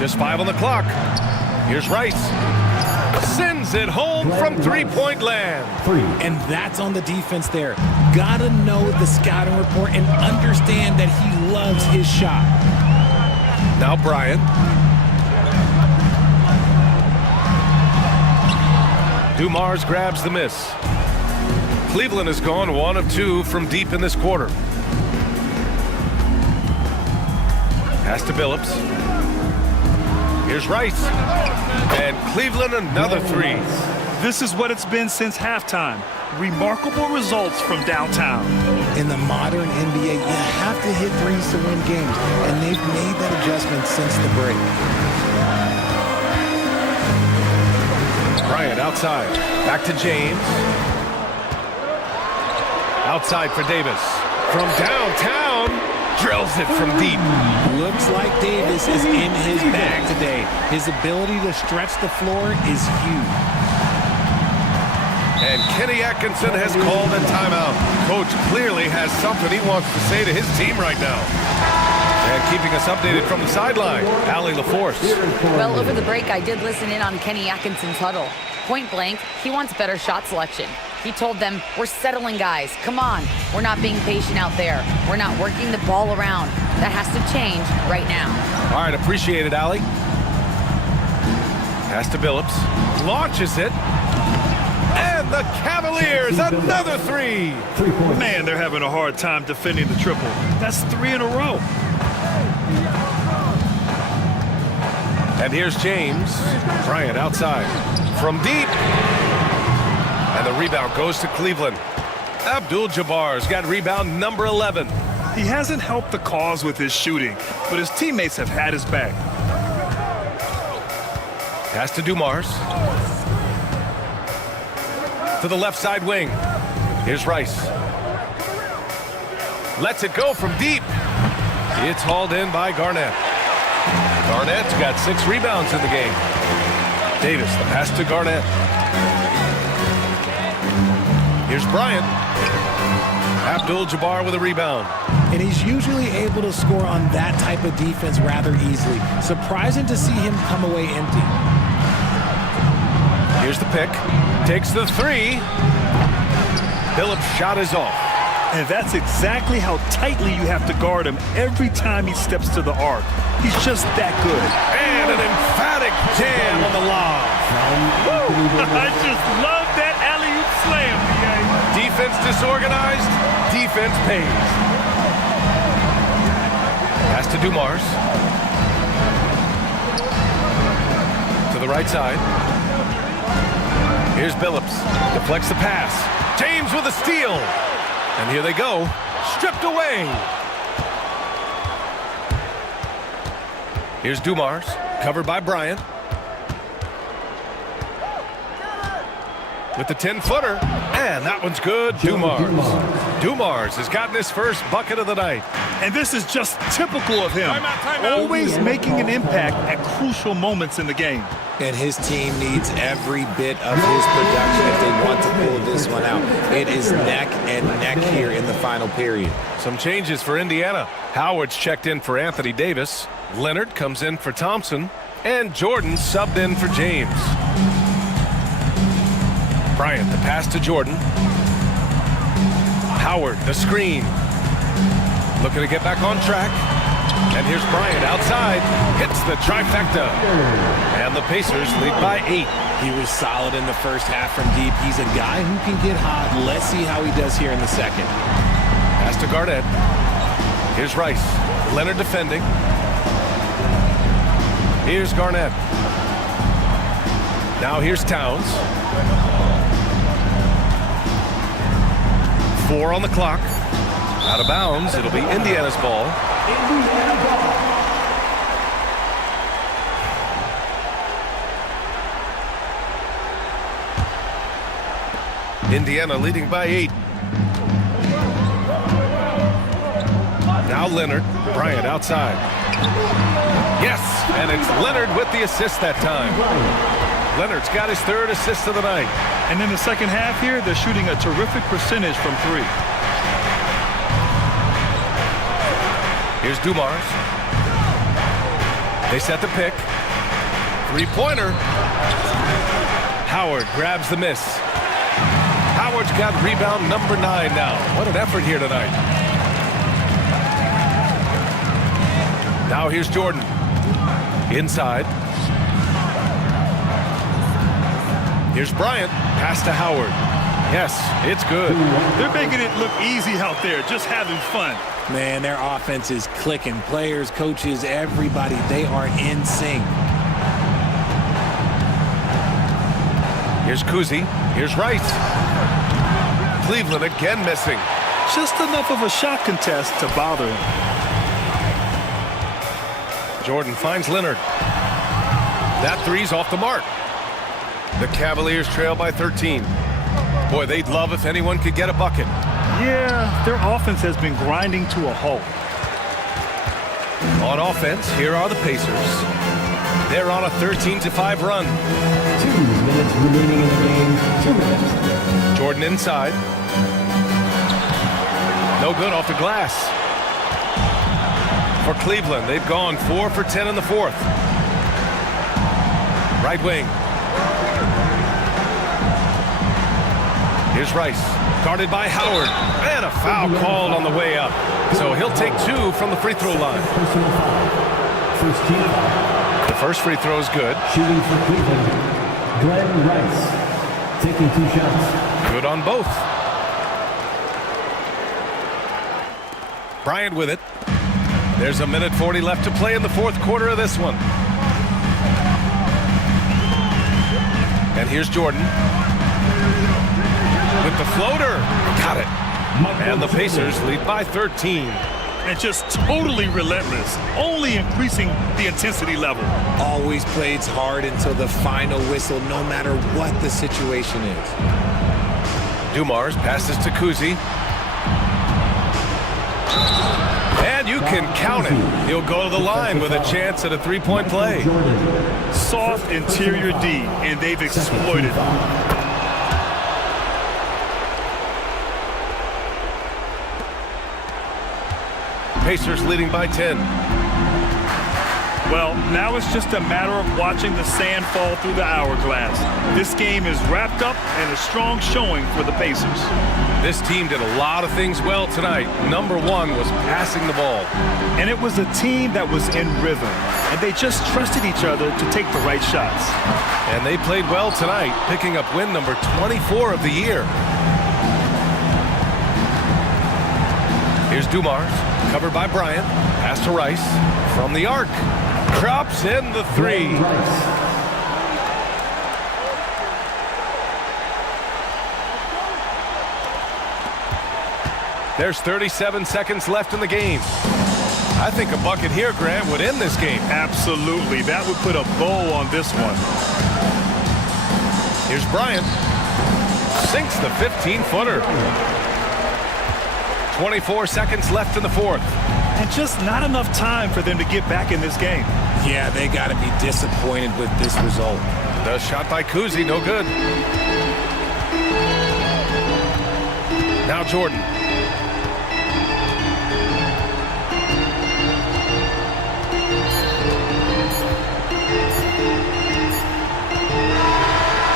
Just 5 on the clock. Here's Rice. Sends it home from three-point land. And that's on the defense there. Gotta know the scouting report and understand that he loves his shot. Now Bryant. Dumars grabs the miss. Cleveland has gone 1 of 2 from deep in this quarter. Pass to Billups. Here's Rice. And Cleveland another 3. This is what it's been since halftime. Remarkable results from downtown. In the modern NBA, you have to hit threes to win games, and they've made that adjustment since the break. Bryant outside. Back to James. Outside for Davis. From downtown, drills it from deep. Looks like Davis is in his bag today. His ability to stretch the floor is huge. And Kenny Atkinson has called a timeout. Coach clearly has something he wants to say to his team right now. And keeping us updated from the sideline, Allie LaForce. Well, over the break, I did listen in on Kenny Atkinson's huddle. Point blank, he wants better shot selection. He told them, we're settling, guys. Come on. We're not being patient out there. We're not working the ball around. That has to change right now. All right, appreciate it, Allie. Pass to Billups. Launches it. And the Cavaliers, another 3. Man, they're having a hard time defending the triple. That's 3 in a row. And here's James. Bryant outside. From deep. And the rebound goes to Cleveland. Abdul-Jabbar's got rebound number 11. He hasn't helped the cause with his shooting, but his teammates have had his back. Pass to Dumars. To the left side wing. Here's Rice. Lets it go from deep. It's hauled in by Garnett. Garnett's got 6 rebounds in the game. Davis, the pass to Garnett. Here's Bryant. Abdul-Jabbar with a rebound. And he's usually able to score on that type of defense rather easily. Surprising to see him come away empty. Here's the pick. Takes the 3. Billups' shot is off. And that's exactly how tightly you have to guard him every time he steps to the arc. He's just that good. And an emphatic jam on the lob. I just love that alley-oop slam, BA. Defense disorganized, defense pays. Pass to Dumars. To the right side. Here's Billups. Deflects the pass. James with a steal. And here they go. Stripped away. Here's Dumars. Covered by Bryant. With the 10-footer. And that one's good. Dumars. Dumars has gotten his first bucket of the night. And this is just typical of him. Always making an impact at crucial moments in the game. And his team needs every bit of his production if they want to pull this one out. It is neck and neck here in the final period. Some changes for Indiana. Howard's checked in for Anthony Davis. Leonard comes in for Thompson. And Jordan subbed in for James. Bryant, the pass to Jordan. Howard, the screen. Looking to get back on track. And here's Bryant outside. Hits the trifecta. And the Pacers lead by 8. He was solid in the first half from deep. He's a guy who can get hot. Let's see how he does here in the second. Pass to Garnett. Here's Rice. Leonard defending. Here's Garnett. Now here's Towns. 4 on the clock. Out of bounds. It'll be Indiana's ball. Indiana leading by 8. Now Leonard. Bryant outside. Yes, and it's Leonard with the assist that time. Leonard's got his 3rd assist of the night. And in the second half here, they're shooting a terrific percentage from 3. Here's Dumars. They set the pick. 3-pointer. Howard grabs the miss. Howard's got rebound number 9 now. What an effort here tonight. Now here's Jordan. Inside. Here's Bryant. Pass to Howard. Yes, it's good. They're making it look easy out there, just having fun. Man, their offense is clicking. Players, coaches, everybody, they are in sync. Here's Kuzi. Here's Rice. Cleveland again missing. Just enough of a shot contest to bother him. Jordan finds Leonard. That 3's off the mark. The Cavaliers trail by 13. Boy, they'd love if anyone could get a bucket. Yeah, their offense has been grinding to a halt. On offense, here are the Pacers. They're on a 13-5 run. 2 minutes remaining in the game. 2 minutes. Jordan inside. No good off the glass. For Cleveland, they've gone 4 for 10 in the 4th. Right wing. Here's Rice. Guarded by Howard. And a foul called on the way up. So he'll take 2 from the free throw line. The first free throw is good. Shooting for Cleveland, Glenn Rice. Taking 2 shots. Good on both. Bryant with it. There's 1:40 left to play in the 4th quarter of this one. And here's Jordan. With the floater. Got it. And the Pacers lead by 13. And just totally relentless, only increasing the intensity level. Always plays hard until the final whistle, no matter what the situation is. Dumars passes to Kuzi. And you can count it. He'll go to the line with a chance at a 3-point play. Soft interior D, and they've exploited. Pacers leading by 10. Well, now it's just a matter of watching the sand fall through the hourglass. This game is wrapped up and a strong showing for the Pacers. This team did a lot of things well tonight. Number 1 was passing the ball. And it was a team that was in rhythm, and they just trusted each other to take the right shots. And they played well tonight, picking up win number 24 of the year. Here's Dumars, covered by Bryant. Pass to Rice from the arc. Drops in the 3. There's 37 seconds left in the game. I think a bucket here, Grant, would end this game. Absolutely. That would put a bow on this one. Here's Bryant. Sinks the 15-footer. 24 seconds left in the 4th. and just not enough time for them to get back in this game. Yeah, they got to be disappointed with this result. The shot by Kuzi, no good. Now Jordan.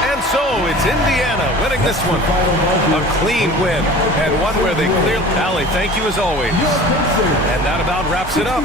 And so it's Indiana winning this one. A clean win, and one where they cleared. Allie, thank you as always. And that about wraps it up.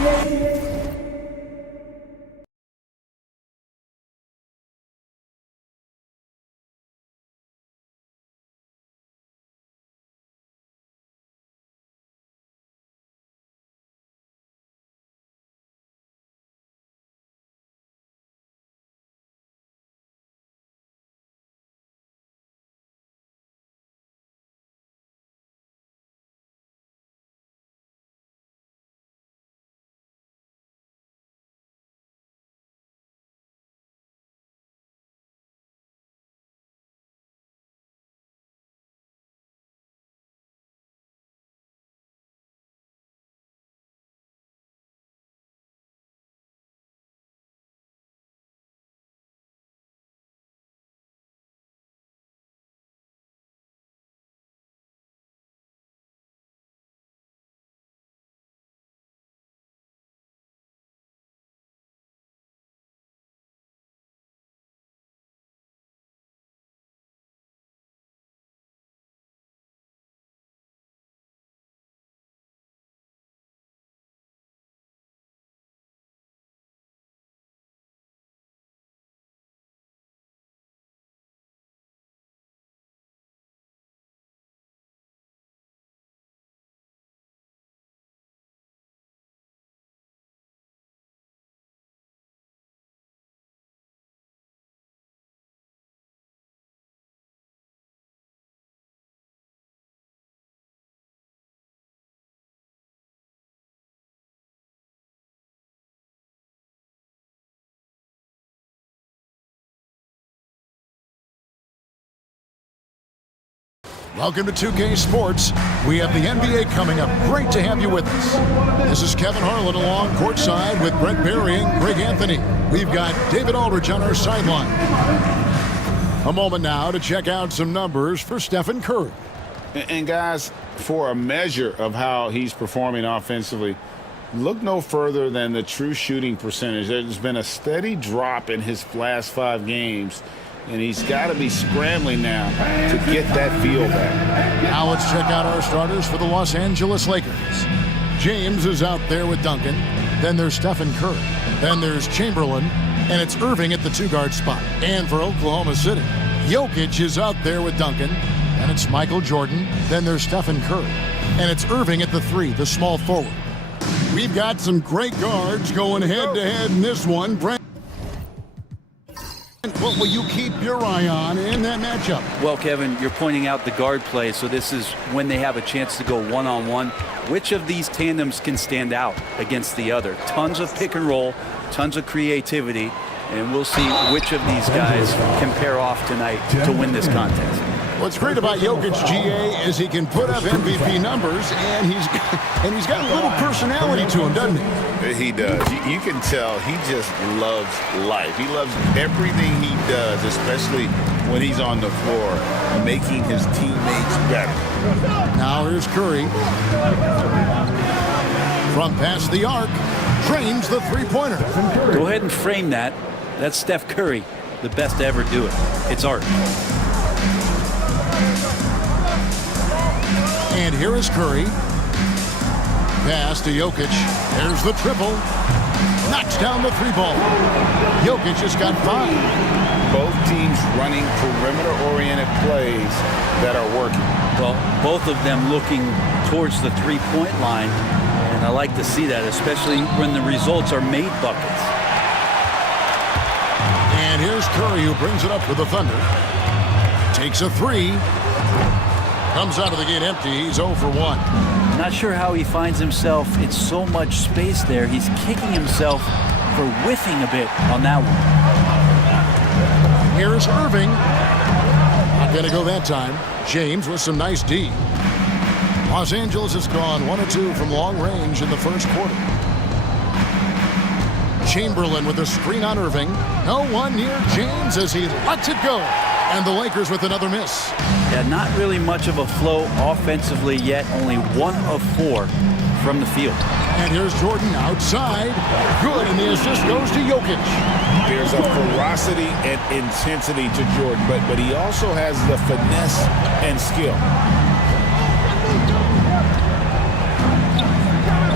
Welcome to 2K Sports. We have the NBA coming up. Great to have you with us. This is Kevin Harlan along courtside with Brent Berry and Greg Anthony. We've got David Aldridge on our sideline. A moment now to check out some numbers for Stephen Curry. And guys, for a measure of how he's performing offensively, look no further than the true shooting percentage. There's been a steady drop in his last 5 games. And he's got to be scrambling now to get that feel back. Now let's check out our starters for the Los Angeles Lakers. James is out there with Duncan. Then there's Stephen Curry. Then there's Chamberlain. And it's Irving at the 2-guard spot. And for Oklahoma City, Jokic is out there with Duncan. And it's Michael Jordan. Then there's Stephen Curry. And it's Irving at the 3, the small forward. We've got some great guards going head-to-head in this one. What will you keep your eye on in that matchup? Well, Kevin, you're pointing out the guard play, so this is when they have a chance to go one-on-one. Which of these tandems can stand out against the other? Tons of pick and roll, tons of creativity, and we'll see which of these guys can pair off tonight to win this contest. What's great about Jokic, GA, is he can put up MVP numbers, and he's got a little personality to him, doesn't he? He does. You can tell he just loves life. He loves everything he does, especially when he's on the floor, making his teammates better. Now here's Curry. From past the arc, drains the 3-pointer. Go ahead and frame that. That's Steph Curry, the best to ever do it. It's art. And here is Curry. Pass to Jokic. There's the triple. Knocks down the 3-ball. Jokic just got 5. Both teams running perimeter-oriented plays that are working. Well, both of them looking towards the 3-point line. And I like to see that, especially when the results are made buckets. And here's Curry, who brings it up for the Thunder. Takes a 3. Comes out of the gate empty. He's 0 for 1. Not sure how he finds himself. It's so much space there. He's kicking himself for whiffing a bit on that one. Here's Irving. Not going to go that time. James with some nice D. Los Angeles has gone 1 of 2 from long range in the first quarter. Chamberlain with a screen on Irving. No one near James as he lets it go. And the Lakers with another miss. Yeah, not really much of a flow offensively yet. Only 1 of 4 from the field. And here's Jordan outside. Good, and the assist goes to Jokic. There's a ferocity and intensity to Jordan, but he also has the finesse and skill.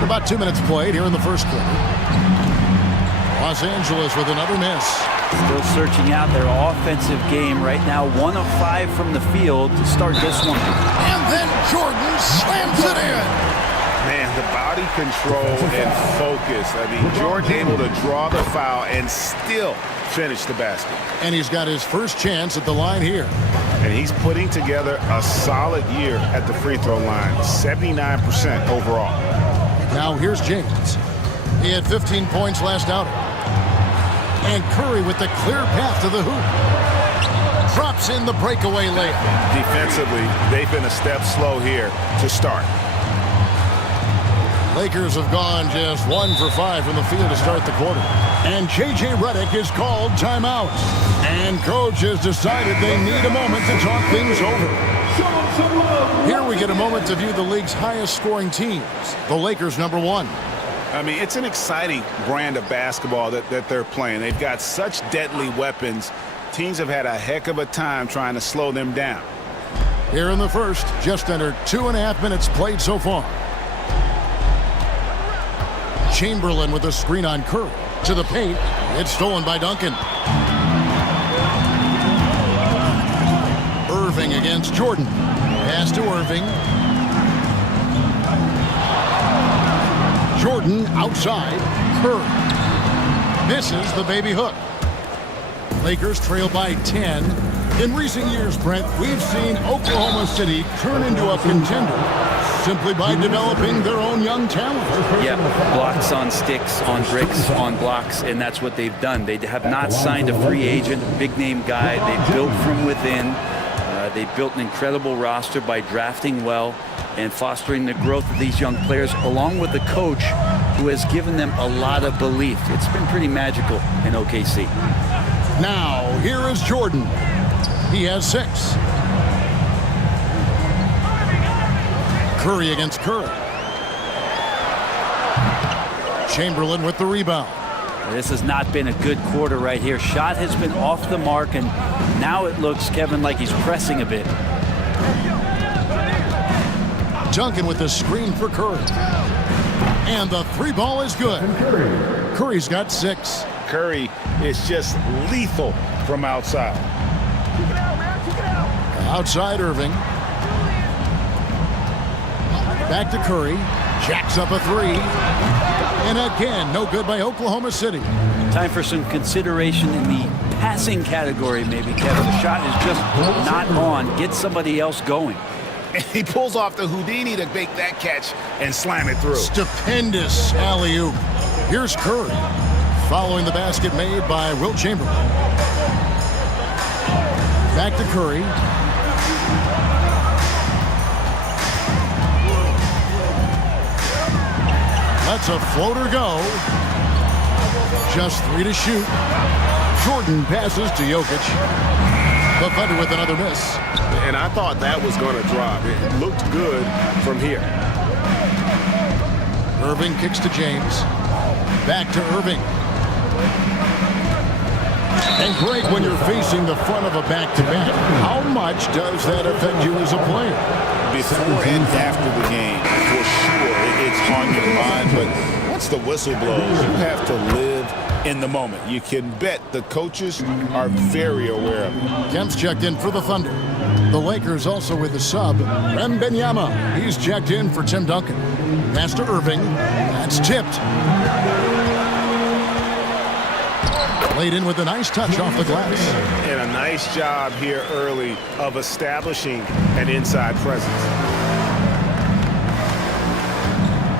About 2 minutes played here in the first quarter. Los Angeles with another miss. Still searching out their offensive game right now. 1 of 5 from the field to start this one. And then Jordan slams it in. Man, the body control and focus. I mean, Jordan able to draw the foul and still finish the basket. And he's got his first chance at the line here. And he's putting together a solid year at the free throw line. 79% overall. Now here's James. He had 15 points last outing. And Curry with the clear path to the hoop. Drops in the breakaway layup. Defensively, they've been a step slow here to start. Lakers have gone just 1 for 5 from the field to start the quarter. And J.J. Redick is called timeout. And coach has decided they need a moment to talk things over. Here we get a moment to view the league's highest scoring teams. The Lakers #1. I mean, it's an exciting brand of basketball that they're playing. They've got such deadly weapons. Teams have had a heck of a time trying to slow them down. Here in the first, just under 2.5 minutes played so far. Chamberlain with a screen on Curry. To the paint. It's stolen by Duncan. Irving against Jordan. Pass to Irving. Jordan outside. Curry. Misses the baby hook. Lakers trail by 10. In recent years, Brent, we've seen Oklahoma City turn into a contender simply by developing their own young talent. Yeah, blocks on sticks, on bricks, on blocks, and that's what they've done. They have not signed a free agent, big-name guy. They built from within. They built an incredible roster by drafting well and fostering the growth of these young players, along with the coach who has given them a lot of belief. It's been pretty magical in OKC. Now, here is Jordan. He has 6. Curry against Curry. Chamberlain with the rebound. This has not been a good quarter right here. Shot has been off the mark, and now it looks, Kevin, like he's pressing a bit. Duncan with the screen for Curry. And the 3 ball is good. Curry's got 6. Curry is just lethal from outside. Outside Irving. Back to Curry. Jacks up a 3. And again, no good by Oklahoma City. Time for some consideration in the passing category, maybe, Kevin. The shot is just not on. Get somebody else going. And he pulls off the Houdini to make that catch and slam it through. Stupendous alley-oop. Here's Curry, following the basket made by Wilt Chamberlain. Back to Curry. Lets a floater go. Just 3 to shoot. Jordan passes to Jokic. The Thunder with another miss. And I thought that was going to drop. It looked good from here. Irving kicks to James. Back to Irving. And great when you're facing the front of a back-to-back. How much does that affect you as a player? Before and after the game, for sure, it's on your mind. But once the whistle blows, you have to live in the moment. You can bet the coaches are very aware of it. Kemp's checked in for the Thunder. The Lakers also with the sub, Wembanyama. He's checked in for Tim Duncan. Pass to Irving. That's tipped. Laid in with a nice touch off the glass. And a nice job here early of establishing an inside presence.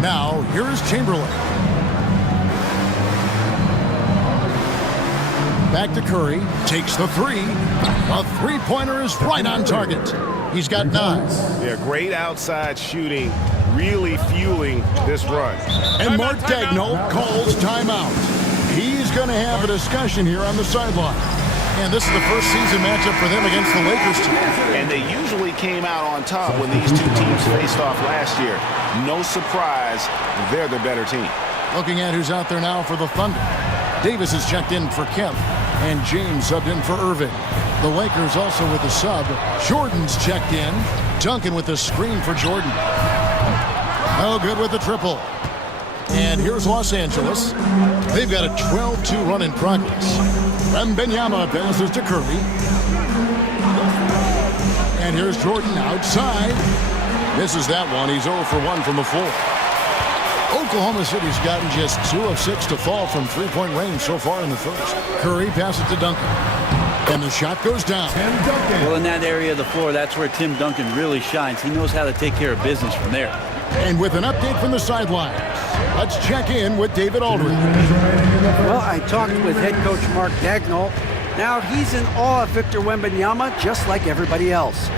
Now, here is Chamberlain. Back to Curry. Takes the 3. A 3-pointer is right on target. He's got 9. Yeah, great outside shooting, really fueling this run. And Mark Daigneault calls timeout. He's going to have a discussion here on the sideline. And this is the first season matchup for them against the Lakers team. And they usually came out on top when these two teams faced off last year. No surprise, they're the better team. Looking at who's out there now for the Thunder. Davis is checked in for Kemp, and James subbed in for Irving. The Lakers also with a sub. Jordan's checked in. Duncan with the screen for Jordan. Oh, good with the triple. And here's Los Angeles. They've got a 12-2 run in progress. Wembanyama passes to Curry. And here's Jordan outside. Misses that one. He's 0 for 1 from the floor. Oklahoma City's gotten just 2 of 6 to fall from three-point range so far in the first. Curry passes to Duncan. And the shot goes down. Well, in that area of the floor, that's where Tim Duncan really shines. He knows how to take care of business from there. And with an update from the sidelines, let's check in with David Aldridge. Well, I talked with head coach Mark Daigneault. Now he's in awe of Victor Wembanyama just like everybody else.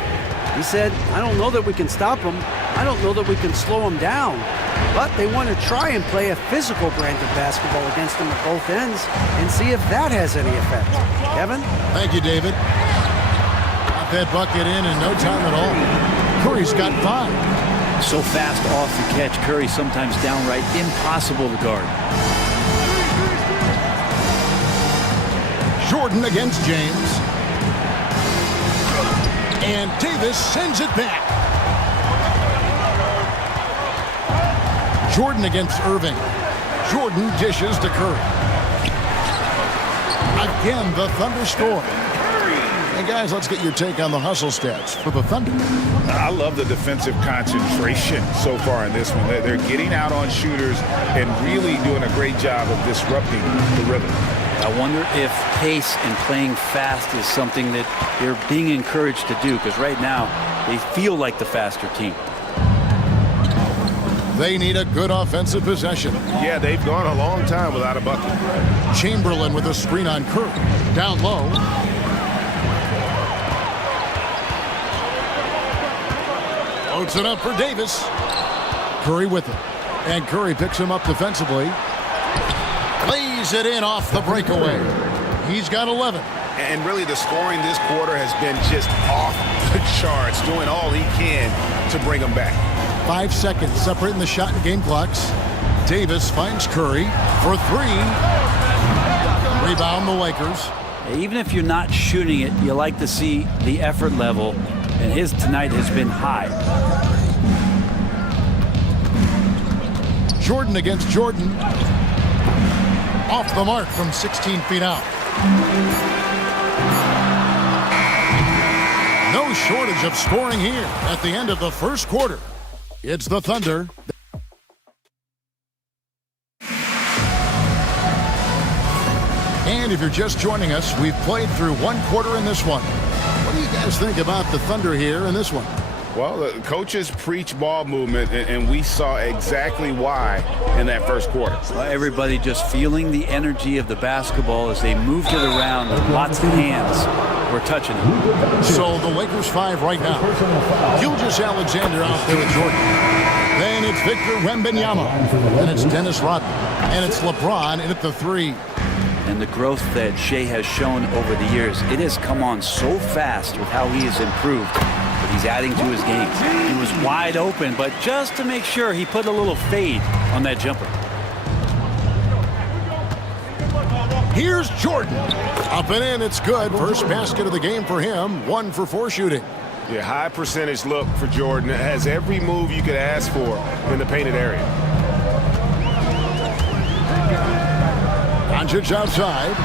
He said, I don't know that we can stop him. I don't know that we can slow him down. But they want to try and play a physical brand of basketball against him at both ends and see if that has any effect. Kevin? Thank you, David. Got that bucket in no time at all. Curry's got 5. So fast off the catch, Curry sometimes downright impossible to guard. Jordan against James. And Davis sends it back. Jordan against Irving. Jordan dishes to Curry. Again, the Thunder score. And guys, let's get your take on the hustle stats for the Thunder. I love the defensive concentration so far in this one. They're getting out on shooters and really doing a great job of disrupting the rhythm. I wonder if pace and playing fast is something that they're being encouraged to do, because right now they feel like the faster team. They need a good offensive possession. Yeah, they've gone a long time without a bucket. Chamberlain with a screen on Curry. Down low. Loads it up for Davis. Curry with it. And Curry picks him up defensively. Lays it in off the breakaway. He's got 11. And really the scoring this quarter has been just off the charts, doing all he can to bring them back. 5 seconds separating the shot and game clocks. Davis finds Curry for 3. Rebound the Lakers. Even if you're not shooting it, you like to see the effort level, and his tonight has been high. Jordan against Jordan. Off the mark from 16 feet out. No shortage of scoring here at the end of the first quarter. It's the Thunder. And if you're just joining us, we've played through 1 quarter in this one. What do you guys think about the Thunder here in this one? Well, the coaches preach ball movement, and we saw exactly why in that first quarter. Everybody just feeling the energy of the basketball as they moved it around. Lots of hands were touching it. So the Lakers 5 right now. Gilgeous-Alexander out there with Jordan. Then it's Victor Wembanyama. And it's Dennis Rodman. And it's LeBron in at the 3. And the growth that Shea has shown over the years, it has come on so fast with how he has improved. But he's adding to his game. He was wide open, but just to make sure, he put a little fade on that jumper. Here's Jordan. Up and in, it's good. First basket of the game for him. 1 for 4 shooting. Yeah, high percentage look for Jordan. It has every move you could ask for in the painted area. Doncic outside.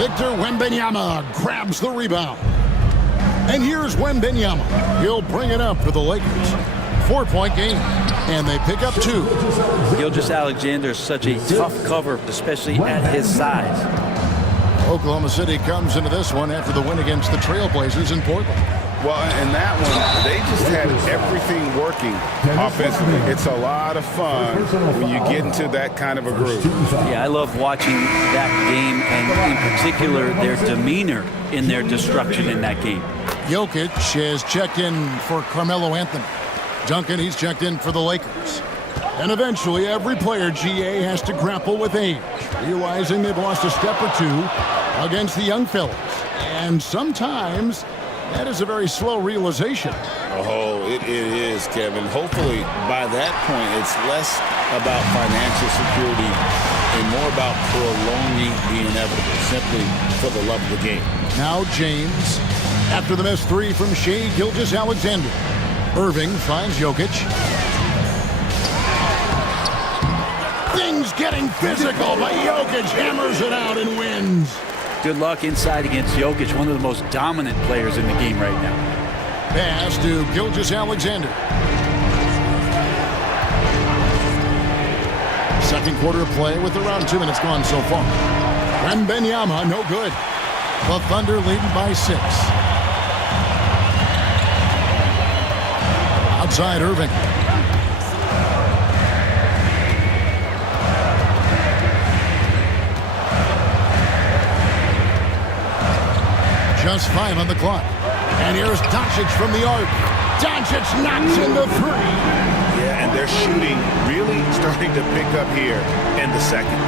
Victor Wembanyama grabs the rebound. And here's Wembanyama. He'll bring it up for the Lakers. 4-point game. And they pick up 2. Gilgeous-Alexander is such a tough cover, especially at his size. Oklahoma City comes into this one after the win against the Trailblazers in Portland. Well, in that one, they just had everything working offensively. It's a lot of fun when you get into that kind of a groove. Yeah, I love watching that game, and in particular, their demeanor in their destruction in that game. Jokic has checked in for Carmelo Anthony. Duncan, he's checked in for the Lakers. And eventually, every player, GA, has to grapple with age, realizing they've lost a step or two against the young fellas. And sometimes, that is a very slow realization. Oh, it is, Kevin. Hopefully, by that point, it's less about financial security and more about prolonging the inevitable, simply for the love of the game. Now James, after the missed three from Shai Gilgeous-Alexander. Irving finds Jokic. Things getting physical, but Jokic hammers it out and wins. Good luck inside against Jokic, one of the most dominant players in the game right now. Pass to Gilgeous-Alexander. Second quarter of play with around 2 minutes gone so far. Wembanyama, no good. The Thunder leading by 6. Outside Irving. Just 5 on the clock. And here's Doncic from the arc. Doncic knocks in the 3. Yeah, and they're shooting really starting to pick up here in the second.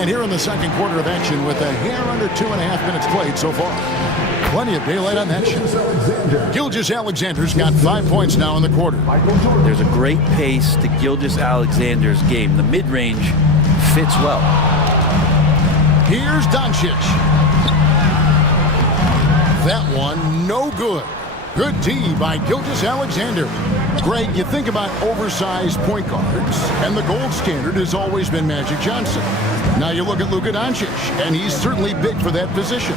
And here in the second quarter of action with a hair under 2.5 minutes played so far. Plenty of daylight on that shot. Gilgeous-Alexander's got 5 points now in the quarter. There's a great pace to Gilgeous-Alexander's game. The mid-range fits well. Here's Doncic. That one, no good. Good D by Gilgeous-Alexander. Greg, you think about oversized point guards, and the gold standard has always been Magic Johnson. Now you look at Luka Doncic, and he's certainly big for that position.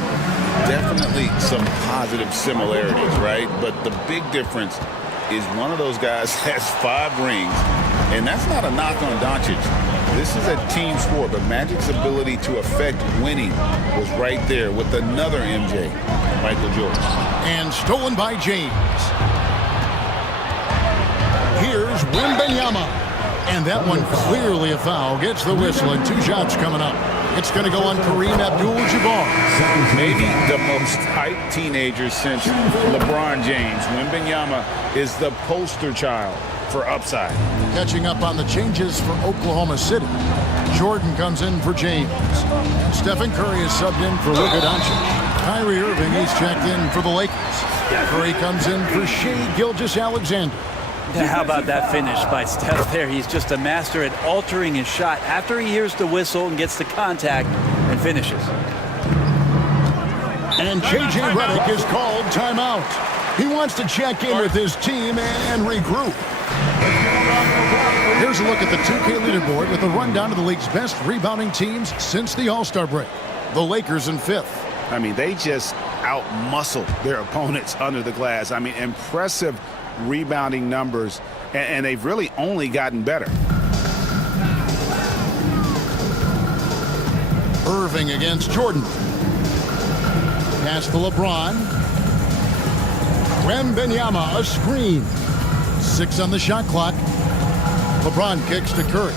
Definitely some positive similarities, right? But the big difference is one of those guys has 5 rings, and that's not a knock on Doncic. This is a team sport, but Magic's ability to affect winning was right there with another MJ, Michael Jordan. And stolen by James. Here's Wembanyama. And that one clearly a foul. Gets the whistle and 2 shots coming up. It's going to go on Kareem Abdul-Jabbar. Maybe the most hyped teenager since LeBron James. Wembanyama is the poster child for upside. Catching up on the changes for Oklahoma City. Jordan comes in for James. And Stephen Curry is subbed in for Luka Doncic. Kyrie Irving, he's checked in for the Lakers. Curry comes in for Shai Gilgeous-Alexander. How about that finish by Steph there? He's just a master at altering his shot after he hears the whistle and gets the contact and finishes. And J.J. Redick is called timeout. He wants to check in with his team and regroup. Here's a look at the 2K leaderboard with a rundown of the league's best rebounding teams since the All-Star break. The Lakers in 5th. I mean, they just out-muscle their opponents under the glass. I mean, impressive rebounding numbers, and they've really only gotten better. Irving against Jordan. Pass to LeBron. Wembanyama, a screen. 6 on the shot clock. LeBron kicks to Curry.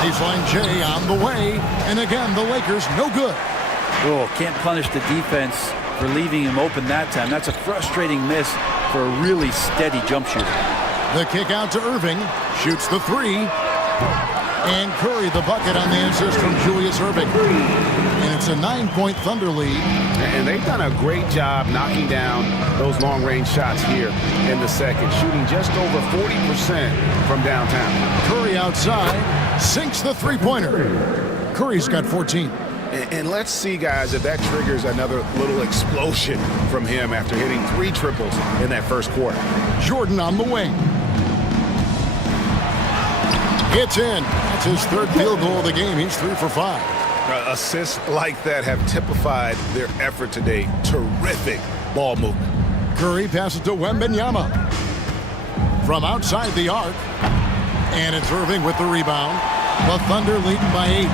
Baseline J on the way, and again the Lakers no good. Oh, can't punish the defense for leaving him open that time. That's a frustrating miss for a really steady jump shooter. The kick out to Irving. Shoots the 3. And Curry the bucket on the assist from Julius Irving. And it's a 9-point Thunder lead. And they've done a great job knocking down those long-range shots here in the second, shooting just over 40% from downtown. Curry outside, sinks the three-pointer. Curry's got 14. And let's see, guys, if that triggers another little explosion from him after hitting 3 triples in that first quarter. Jordan on the wing. Gets in. That's his 3rd field goal of the game. He's 3 for 5. Assists like that have typified their effort today. Terrific ball movement. Curry passes to Wembanyama. From outside the arc. And it's Irving with the rebound. The Thunder leading by 8.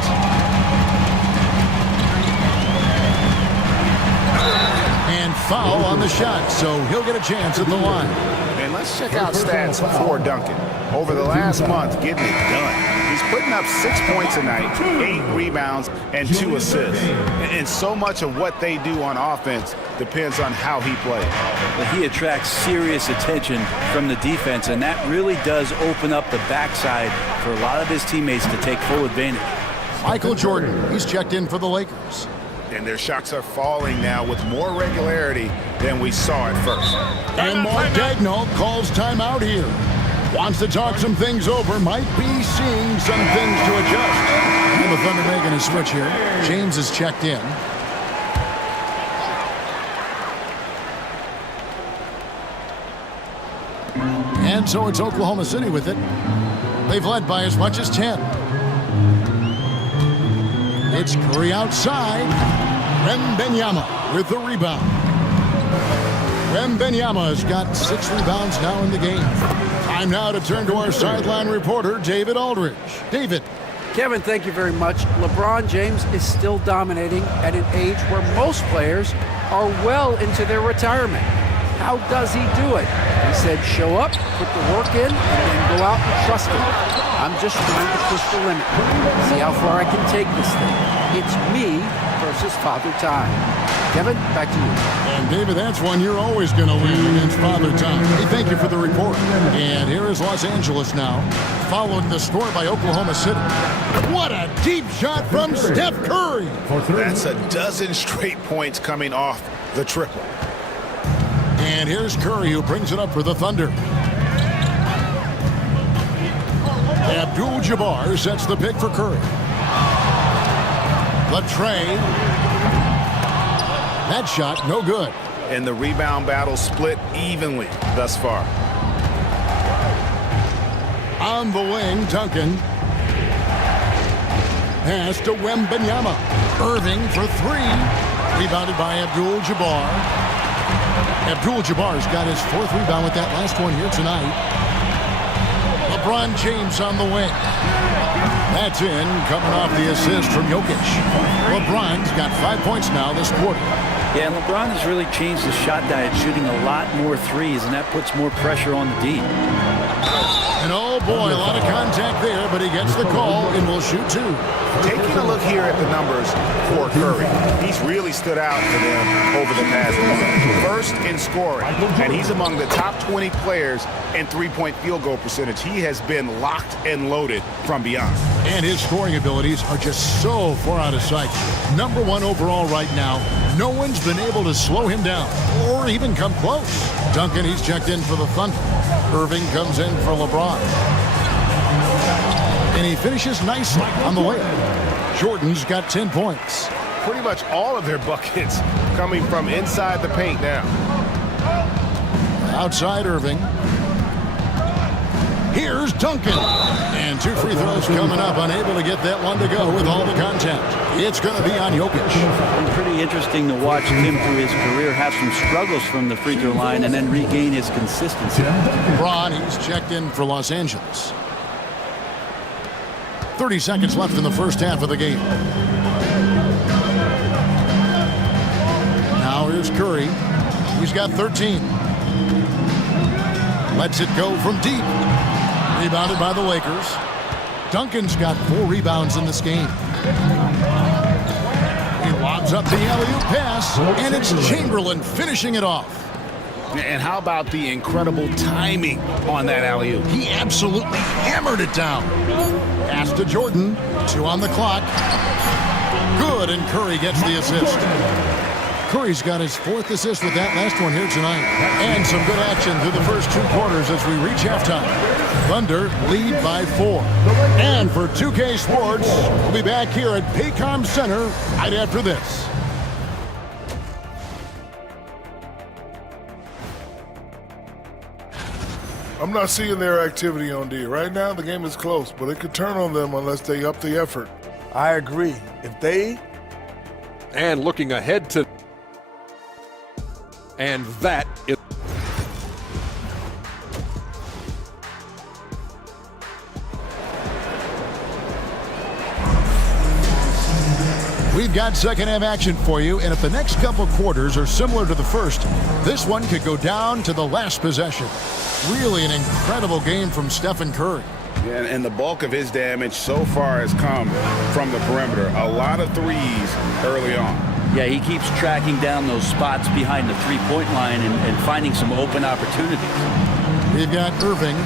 And foul on the shot, so he'll get a chance at the line. And let's Let's check out stats for Duncan. Over the last month, getting it done. He's putting up 6 points a night, 8 rebounds, and 2 assists. And so much of what they do on offense depends on how he plays. Well, he attracts serious attention from the defense, and that really does open up the backside for a lot of his teammates to take full advantage. Michael Jordan, he's checked in for the Lakers. And their shots are falling now with more regularity than we saw at first. And Mark Daigneault calls timeout here. Wants to talk some things over, might be seeing some things to adjust. And the Thunder making a switch here. James is checked in. And so it's Oklahoma City with it. They've led by as much as 10. It's Curry outside. Wembanyama with the rebound. Wembanyama has got 6 rebounds now in the game. Time now to turn to our sideline reporter, David Aldridge. David. Kevin, thank you very much. LeBron James is still dominating at an age where most players are well into their retirement. How does he do it? He said, show up, put the work in, and then go out and trust it. I'm just trying to push the limit. See how far I can take this thing. It's me versus Father Time. Kevin, back to you. And David, that's one you're always going to win against Father Time. Hey, thank you for the report. And here is Los Angeles now, following the score by Oklahoma City. What a deep shot from Steph Curry. That's a dozen straight points coming off the triple. And here's Curry, who brings it up for the Thunder. Abdul-Jabbar sets the pick for Curry. Latrey. That shot, no good. And the rebound battle split evenly thus far. On the wing, Duncan. Pass to Wembanyama. Irving for 3. Rebounded by Abdul-Jabbar. Abdul-Jabbar's got his 4th rebound with that last one here tonight. LeBron James on the wing. That's in, coming off the assist from Jokic. LeBron's got 5 points now this quarter. Yeah, and LeBron has really changed his shot diet, shooting a lot more threes, and that puts more pressure on the D. And oh boy, a lot of contact there, but he gets the call and will shoot 2. Taking a look here at the numbers for Curry, he's really stood out for them over the past month. First in scoring, and he's among the top 20 players in three-point field goal percentage. He has been locked and loaded from beyond. And his scoring abilities are just so far out of sight. Number 1 overall right now. No one's been able to slow him down or even come close. Duncan, he's checked in for the Thunder. Irving comes in for LeBron. And he finishes nicely on the layup. Jordan's got 10 points. Pretty much all of their buckets coming from inside the paint now. Outside Irving. Here's Duncan. And 2 free throws coming up. Unable to get that one to go with all the contact. It's going to be on Jokic. And pretty interesting to watch him through his career have some struggles from the free throw line and then regain his consistency. Braun, he's checked in for Los Angeles. 30 seconds left in the first half of the game. Now here's Curry. He's got 13. Lets it go from deep. Rebounded by the Lakers. Duncan's got 4 rebounds in this game. He lobs up the alley-oop pass, and it's Chamberlain finishing it off. And how about the incredible timing on that alley-oop? He absolutely hammered it down. Pass to Jordan. 2 on the clock. Good, and Curry gets the assist. Curry's got his 4th assist with that last one here tonight. And some good action through the first 2 quarters as we reach halftime. Thunder lead by 4. And for 2K Sports, we'll be back here at Paycom Center right after this. I'm not seeing their activity on D. Right now, the game is close, but it could turn on them unless they up the effort. I agree. If they... And looking ahead to... And that is... We've got second half action for you, and if the next couple quarters are similar to the first, this one could go down to the last possession. Really an incredible game from Stephen Curry. Yeah, and the bulk of his damage so far has come from the perimeter. A lot of threes early on. Yeah, he keeps tracking down those spots behind the three-point line and finding some open opportunities. We've got Irving.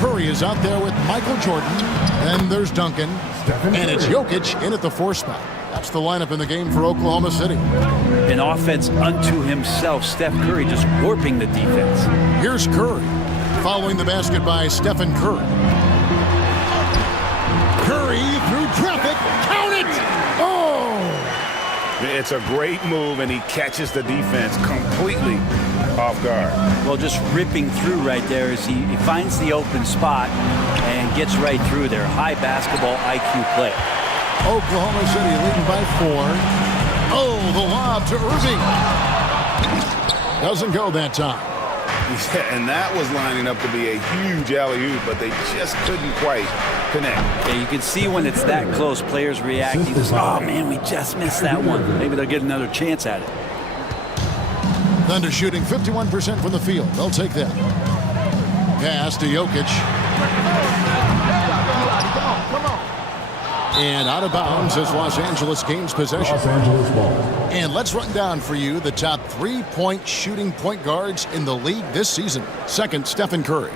Curry is out there with Michael Jordan. Then there's Duncan. And it's Jokic in at the 4 spot. That's the lineup in the game for Oklahoma City. An offense unto himself. Steph Curry just warping the defense. Here's Curry. Following the basket by Stephen Curry. Curry through traffic. Count it! Oh! It's a great move, and he catches the defense completely off guard. Well, just ripping through right there as he finds the open spot and gets right through there. High basketball IQ play. Oklahoma City leading by 4. Oh, the lob to Irving. Doesn't go that time. Yeah, and that was lining up to be a huge alley-oop, but they just couldn't quite connect. Yeah, you can see when it's that close, players reacting. Oh, man, we just missed that one. Maybe they'll get another chance at it. Thunder shooting 51% from the field. They'll take that. Pass to Jokic. And out of bounds is Los Angeles gains possession. Los Angeles ball. And let's run down for you the top 3-point shooting point guards in the league this season. Second, Stephen Curry.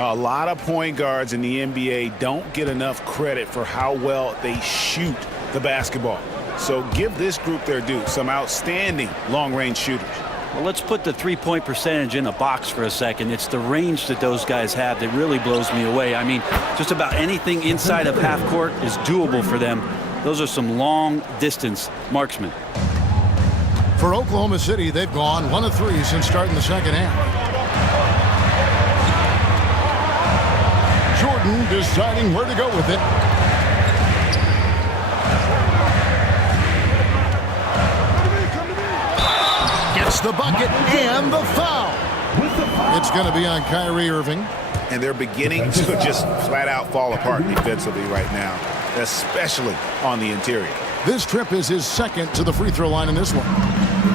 A lot of point guards in the NBA don't get enough credit for how well they shoot the basketball. So give this group their due. Some outstanding long-range shooters. Well, let's put the three-point percentage in a box for a second. It's the range that those guys have that really blows me away. I mean, just about anything inside of half court is doable for them. Those are some long-distance marksmen. For Oklahoma City, they've gone 1 of 3 since starting the second half. Jordan deciding where to go with it. Gets the bucket and the foul. It's going to be on Kyrie Irving. And they're beginning to just flat out fall apart defensively right now, especially on the interior. This trip is his second to the free throw line in this one.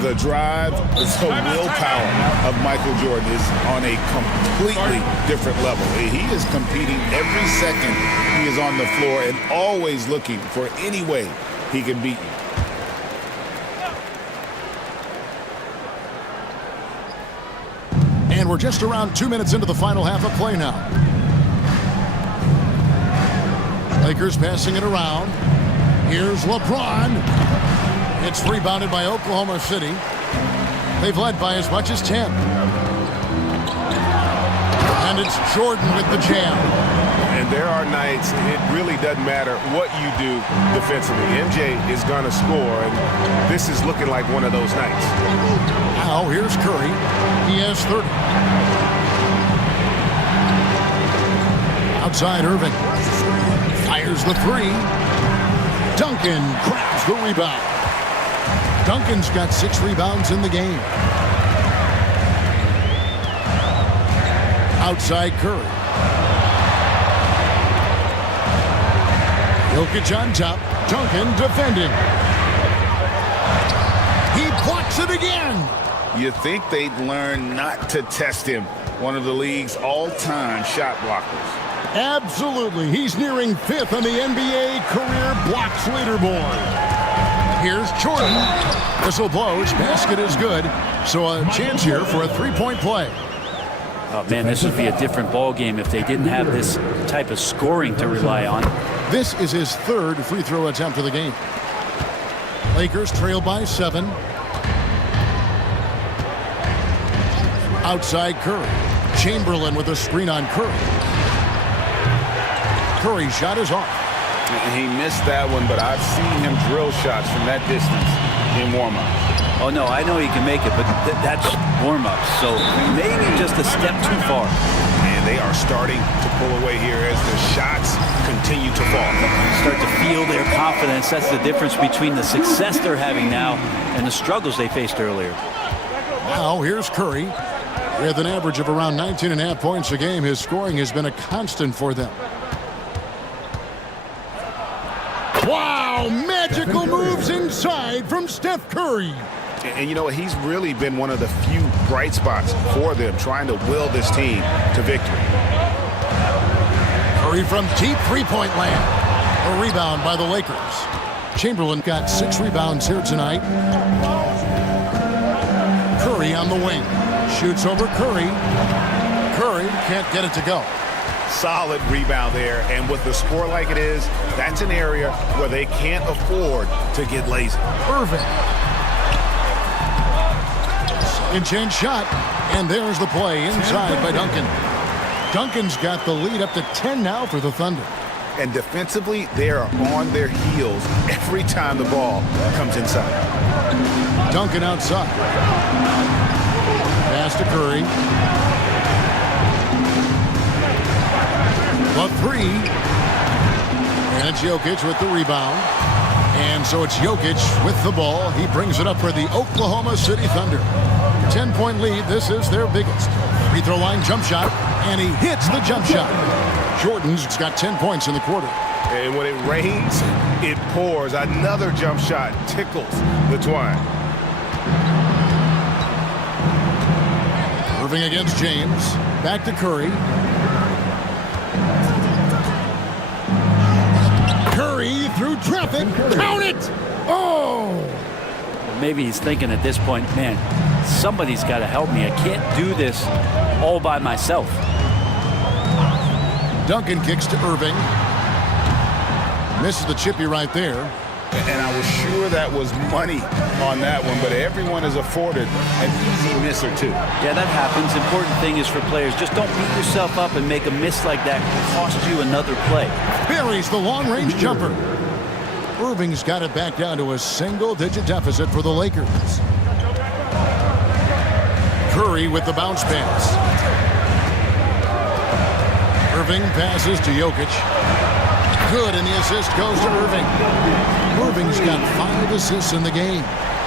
The drive, the willpower of Michael Jordan is on a completely different level. He is competing every second he is on the floor and always looking for any way he can beat you. And we're just around 2 minutes into the final half of play now. Lakers passing it around. Here's LeBron. It's rebounded by Oklahoma City. They've led by as much as 10. And it's Jordan with the jam. And there are nights it really doesn't matter what you do defensively. MJ is going to score, and this is looking like one of those nights. Now here's Curry. He has 30. Outside Irving. Fires the 3. Duncan grabs the rebound. Duncan's got 6 rebounds in the game. Outside Curry. Jokic on top. Duncan defending. He blocks it again. You think they'd learn not to test him, one of the league's all-time shot blockers. Absolutely. He's nearing 5th on the NBA career blocks leaderboard. Here's Jordan. Whistle blows. Basket is good. So a chance here for a 3-point play. Oh, man, this would be a different ball game if they didn't have this type of scoring to rely on. This is his 3rd free throw attempt of the game. Lakers trail by 7. Outside Curry. Chamberlain with a screen on Curry. Curry's shot is off. He missed that one, but I've seen him drill shots from that distance in warm-ups. Oh, no, I know he can make it, but that's warm-ups. So maybe just a step too far. And they are starting to pull away here as the shots continue to fall. Start to feel their confidence. That's the difference between the success they're having now and the struggles they faced earlier. Now here's Curry. With an average of around 19.5 points a game, his scoring has been a constant for them. Wow, magical moves inside from Steph Curry. And you know what? He's really been one of the few bright spots for them, trying to will this team to victory. Curry from deep three-point land. A rebound by the Lakers. Chamberlain got 6 rebounds here tonight. Curry on the wing. Shoots over Curry. Curry can't get it to go. Solid rebound there, and with the score like it is, that's an area where they can't afford to get lazy. Irving. Second chance shot, and there's the play inside by Duncan. Duncan's got the lead up to 10 now for the Thunder. And defensively, they are on their heels every time the ball comes inside. Duncan outside. Pass to Curry. The 3. And it's Jokic with the rebound. And so it's Jokic with the ball. He brings it up for the Oklahoma City Thunder. 10-point lead. This is their biggest. Free throw line jump shot. And he hits the jump shot. Jordan's got 10 points in the quarter. And when it rains, it pours. Another jump shot tickles the twine. Irving against James. Back to Curry. Curry through traffic. Count it! Oh! Maybe he's thinking at this point, man, somebody's got to help me. I can't do this all by myself. Duncan kicks to Irving. Misses the chippy right there. And I was sure that was money on that one, but everyone is afforded an easy miss or two. Yeah, that happens. Important thing is for players, just don't beat yourself up and make a miss like that cost you another play. Buries the long-range jumper. Irving's got it back down to a single-digit deficit for the Lakers. Curry with the bounce pass. Irving passes to Jokic. Good, and the assist goes to Irving. Irving's got 5 assists in the game.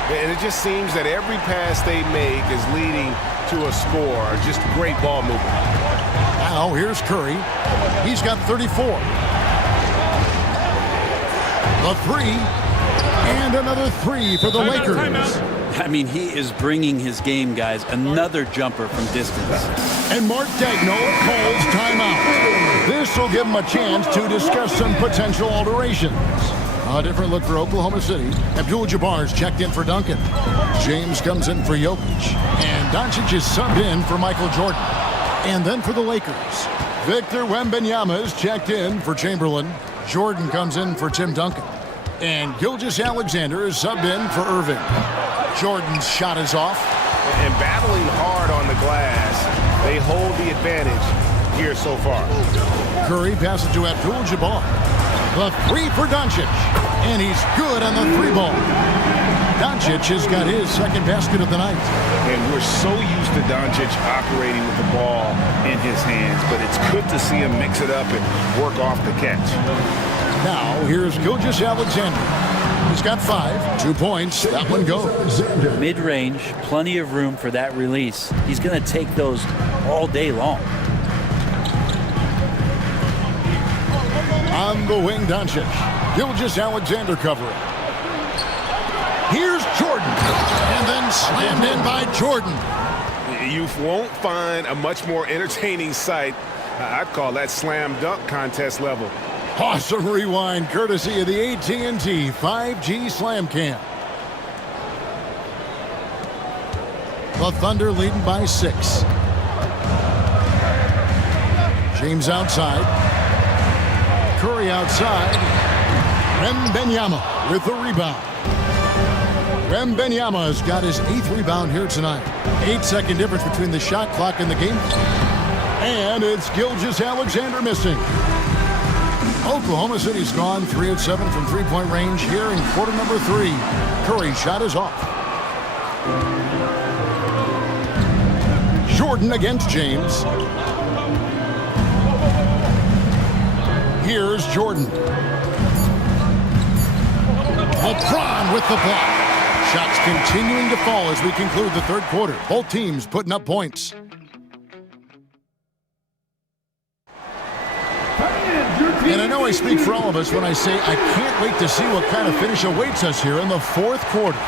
And it just seems that every pass they make is leading to a score. Just great ball movement. Now here's Curry. He's got 34. The 3. And another 3 for the Lakers. I mean, he is bringing his game, guys. Another jumper from distance. And Mark Daigneault calls timeout. This will give him a chance to discuss some potential alterations. A different look for Oklahoma City. Abdul-Jabbar's checked in for Duncan. James comes in for Jokic. And Doncic is subbed in for Michael Jordan. And then for the Lakers, Victor Wembanyama is checked in for Chamberlain. Jordan comes in for Tim Duncan. And Gilgeous-Alexander is subbed in for Irving. Jordan's shot is off. And battling hard on the glass, they hold the advantage here so far. Curry passes to Abdul-Jabbar. The 3 for Doncic. And he's good on the 3 ball. Doncic has got his second basket of the night. And we're so used to Doncic operating with the ball in his hands, but it's good to see him mix it up and work off the catch. Now, here's Gilgeous-Alexander. He's got 5, 2 points. That one goes. Mid-range, plenty of room for that release. He's going to take those all day long. On the wing, Doncic. Gilgeous-Alexander covering. Here's Jordan. And then slammed in by Jordan. You won't find a much more entertaining sight. I'd call that slam dunk contest level. Awesome rewind courtesy of the AT&T 5G Slam Cam. The Thunder leading by 6. James outside. Curry outside. Wembanyama with the rebound. Wembanyama's got his 8th rebound here tonight. 8-second difference between the shot clock and the game. And it's Gilgeous-Alexander missing. Oklahoma City's gone 3 of 7 from three-point range here in quarter number 3. Curry's shot is off. Jordan against James. Here's Jordan. LeBron with the block. Shots continuing to fall as we conclude the third quarter. Both teams putting up points. And your And I know I speak for all of us when I say I can't wait to see what kind of finish awaits us here in the fourth quarter.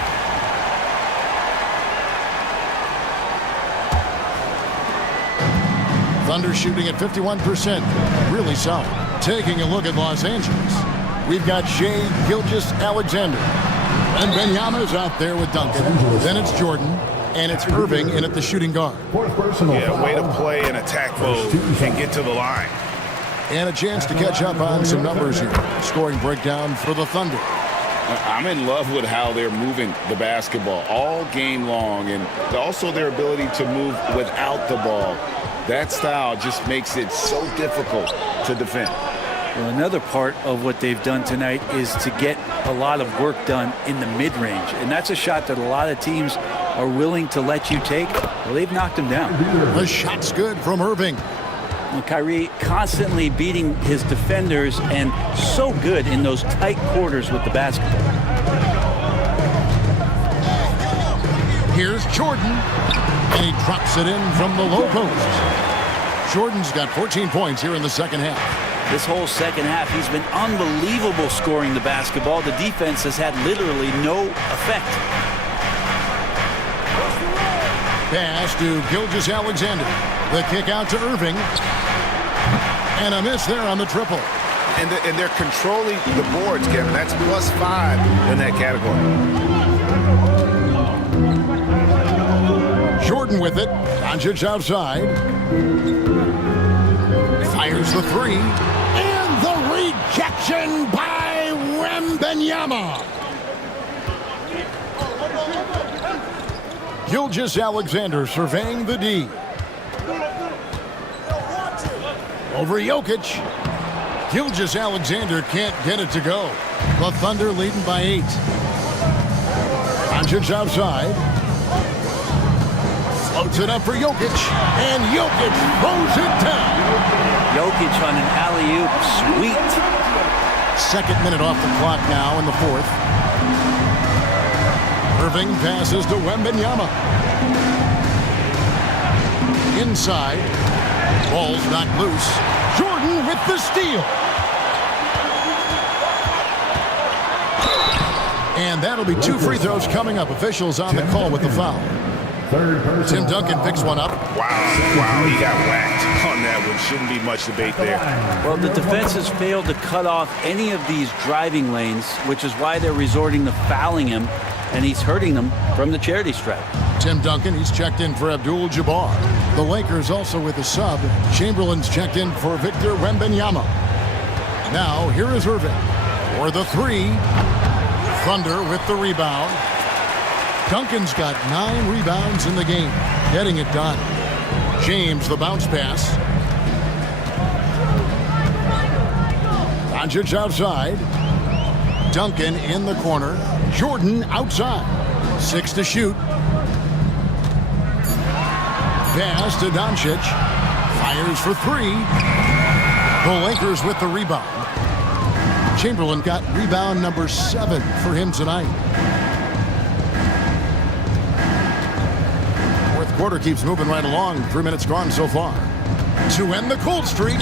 Thunder shooting at 51%. Really solid. Taking a look at Los Angeles. We've got Shai Gilgeous-Alexander. And Wembanyama's out there with Duncan. Then it's Jordan. And it's Irving in at the shooting guard. Yeah, way to play in attack mode and get to the line. And a chance to catch up on some numbers here. Scoring breakdown for the Thunder. I'm in love with how they're moving the basketball all game long, and also their ability to move without the ball. That style just makes it so difficult to defend. Well, another part of what they've done tonight is to get a lot of work done in the mid-range. And that's a shot that a lot of teams are willing to let you take. Well, they've knocked them down. The shot's good from Irving. And Kyrie constantly beating his defenders and so good in those tight quarters with the basketball. Here's Jordan. And he drops it in from the low post. Jordan's got 14 points here in the second half. This whole second half, he's been unbelievable scoring the basketball. The defense has had literally no effect. Pass to Gilgeous-Alexander. The kick out to Irving. And a miss there on the triple. And they're controlling the boards, Kevin. That's +5 in that category. Jordan with it. Doncic outside. Fires the three. And the rejection by Wembanyama. Gilgeous-Alexander surveying the D. Over Jokic. Gilgeous-Alexander can't get it to go. The Thunder leading by 8. Doncic outside. Floats it up for Jokic. And Jokic throws it down. Jokic on an alley-oop. Sweet. Second minute off the clock now in the fourth. Irving passes to Wembanyama. Inside. Ball's knocked loose. Jordan with the steal. And that'll be 2 free throws coming up. Officials on the call with the foul. Tim Duncan picks one up. Wow, he got whacked on that one. Shouldn't be much debate there. Well, the defense has failed to cut off any of these driving lanes, which is why they're resorting to fouling him, and he's hurting them from the charity stripe. Tim Duncan, he's checked in for Abdul-Jabbar. The Lakers also with a sub. Chamberlain's checked in for Victor Wembanyama. Now, here is Irving for the three. Thunder with the rebound. Duncan's got 9 rebounds in the game, getting it done. James, the bounce pass. Doncic outside. Duncan in the corner. Jordan outside. 6 to shoot. Pass to Doncic. Fires for 3. The Lakers with the rebound. Chamberlain got rebound number 7 for him tonight. Fourth quarter keeps moving right along. 3 minutes gone so far. To end the cold streak.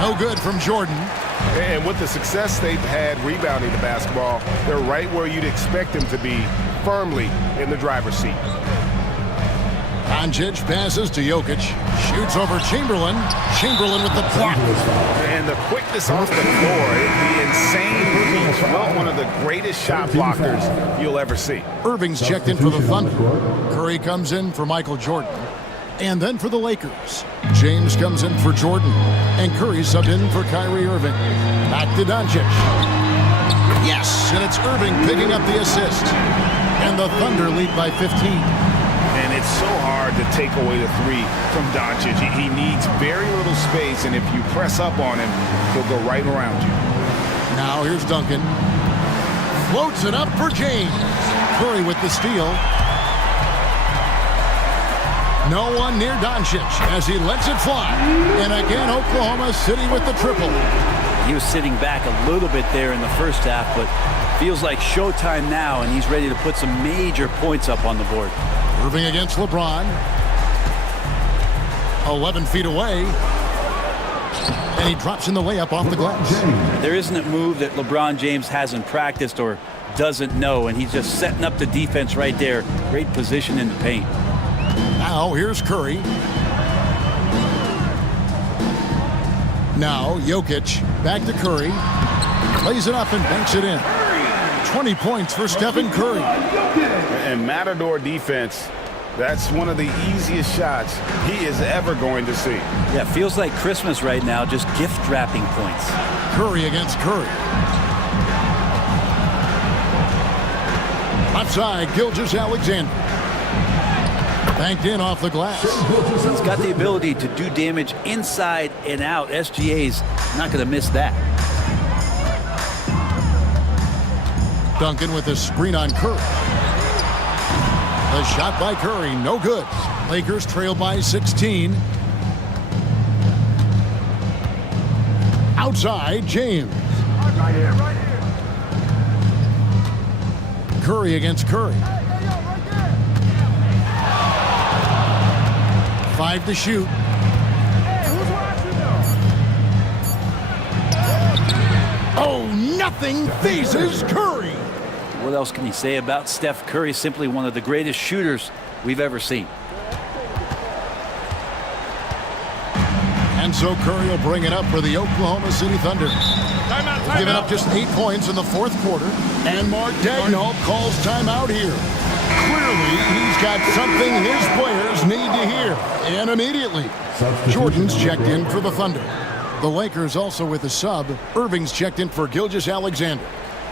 No good from Jordan. And with the success they've had rebounding the basketball, they're right where you'd expect them to be, firmly in the driver's seat. Doncic passes to Jokic. Shoots over Chamberlain. Chamberlain with the block. And the quickness off the floor, the insane reach. Well, one of the greatest shot blockers you'll ever see. Irving's checked in for the Thunder. Curry comes in for Michael Jordan. And then for the Lakers, James comes in for Jordan. And Curry subbed in for Kyrie Irving. Back to Doncic. Yes, and it's Irving picking up the assist. And the Thunder lead by 15. And it's so hard to take away the 3 from Doncic. He needs very little space, and if you press up on him, he'll go right around you. Now here's Duncan. Floats it up for James. Curry with the steal. No one near Doncic as he lets it fly. And again, Oklahoma City with the triple. He was sitting back a little bit there in the first half, but feels like showtime now, and he's ready to put some major points up on the board. Irving against LeBron. 11 feet away. And he drops in the layup off the glass. There isn't a move that LeBron James hasn't practiced or doesn't know, and he's just setting up the defense right there. Great position in the paint. Now here's Curry. Now Jokic back to Curry. Lays it up and banks it in. 20 points for Stephen Curry. And Matador defense, that's one of the easiest shots he is ever going to see. Yeah, feels like Christmas right now, just gift wrapping points. Curry against Curry. Outside, Gilgeous-Alexander. Banked in off the glass. He's got the ability to do damage inside and out. SGA's not going to miss that. Duncan with a screen on Curry. The shot by Curry, no good. Lakers trail by 16. Outside, James. Right here, right here. Curry against Curry. 5 to shoot. Oh, nothing phases Curry. What else can you say about Steph Curry? Simply one of the greatest shooters we've ever seen. And so Curry will bring it up for the Oklahoma City Thunder. Giving up just 8 points in the fourth quarter. And Mark Daigneault calls timeout here. Clearly, he's got something his players need to hear. And immediately, Jordan's checked in for the Thunder. The Lakers also with a sub. Irving's checked in for Gilgeous-Alexander.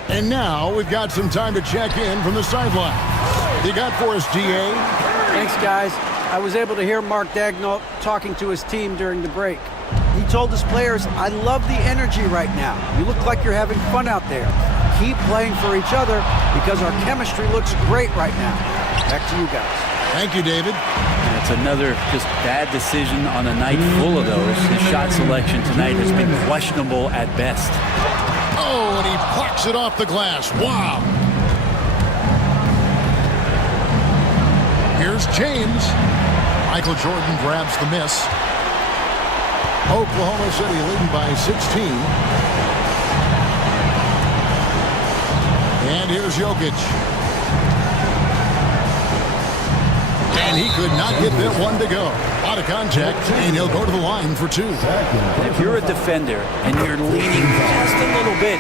And now we've got some time to check in from the sideline. You got for us, DA? Thanks, guys. I was able to hear Mark Daigneault talking to his team during the break. He told his players, I love the energy right now. You look like you're having fun out there. Keep playing for each other because our chemistry looks great right now. Back to you guys. Thank you, David. That's another just bad decision on a night full of those. His shot selection tonight has been questionable at best. Oh, and he plucks it off the glass. Wow. Here's James. Michael Jordan grabs the miss. Oklahoma City leading by 16. And here's Jokic. And he could not get that one to go. Out of contact, and he'll go to the line for 2. If you're a defender and you're leaning just a little bit,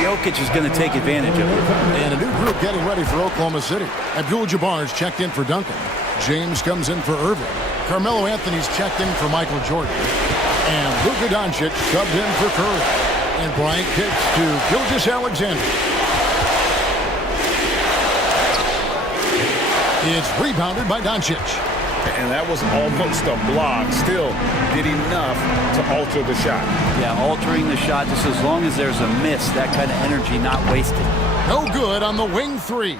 Jokic is going to take advantage of it. And a new group getting ready for Oklahoma City. Abdul-Jabbar's checked in for Duncan. James comes in for Irving. Carmelo Anthony's checked in for Michael Jordan. And Luka Doncic subbed in for Curry. And Bryant kicks to Gilgeous-Alexander. It's rebounded by Doncic. And that was almost a block. Still did enough to alter the shot. Yeah, altering the shot just as long as there's a miss. That kind of energy not wasted. No good on the wing 3.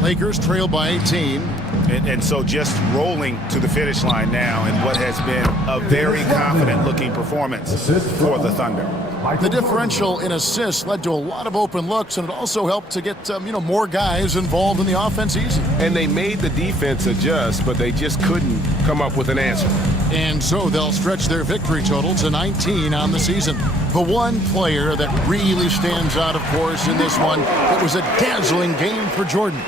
Lakers trail by 18. And so just rolling to the finish line now in what has been a very confident-looking performance for the Thunder. The differential in assists led to a lot of open looks, and it also helped to get more guys involved in the offense easy. And they made the defense adjust, but they just couldn't come up with an answer. And so they'll stretch their victory total to 19 on the season. The one player that really stands out, of course, in this one, it was a dazzling game for Jordan.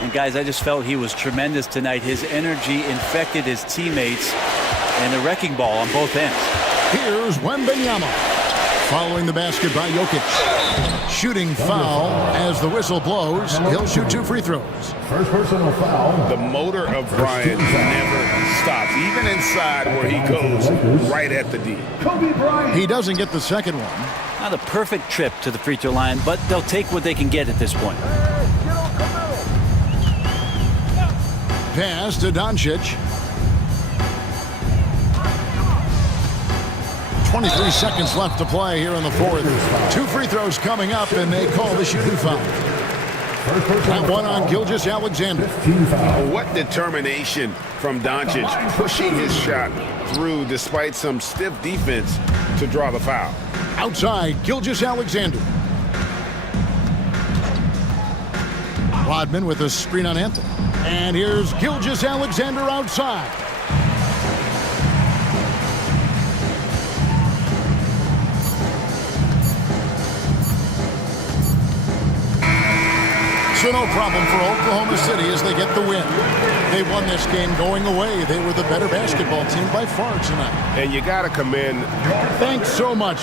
And guys, I just felt he was tremendous tonight. His energy infected his teammates, and a wrecking ball on both ends. Here's Wembanyama. Following the basket by Jokic. Shooting foul as the whistle blows. He'll shoot 2 free throws. First personal foul. The motor of Bryant never stops, even inside where he goes right at the D. He doesn't get the second one. Not a perfect trip to the free throw line, but they'll take what they can get at this point. Pass to Doncic. 23 seconds left to play here in the fourth. 2 free throws coming up, and they call the shooting foul. That one on Gilgeous-Alexander. What determination from Doncic, pushing his shot through despite some stiff defense to draw the foul. Outside, Gilgeous-Alexander. Rodman with a screen on Anthony. And here's Gilgeous-Alexander outside. So no problem for Oklahoma City as they get the win. They won this game going away. They were the better basketball team by far tonight. And you got to commend. Thanks so much,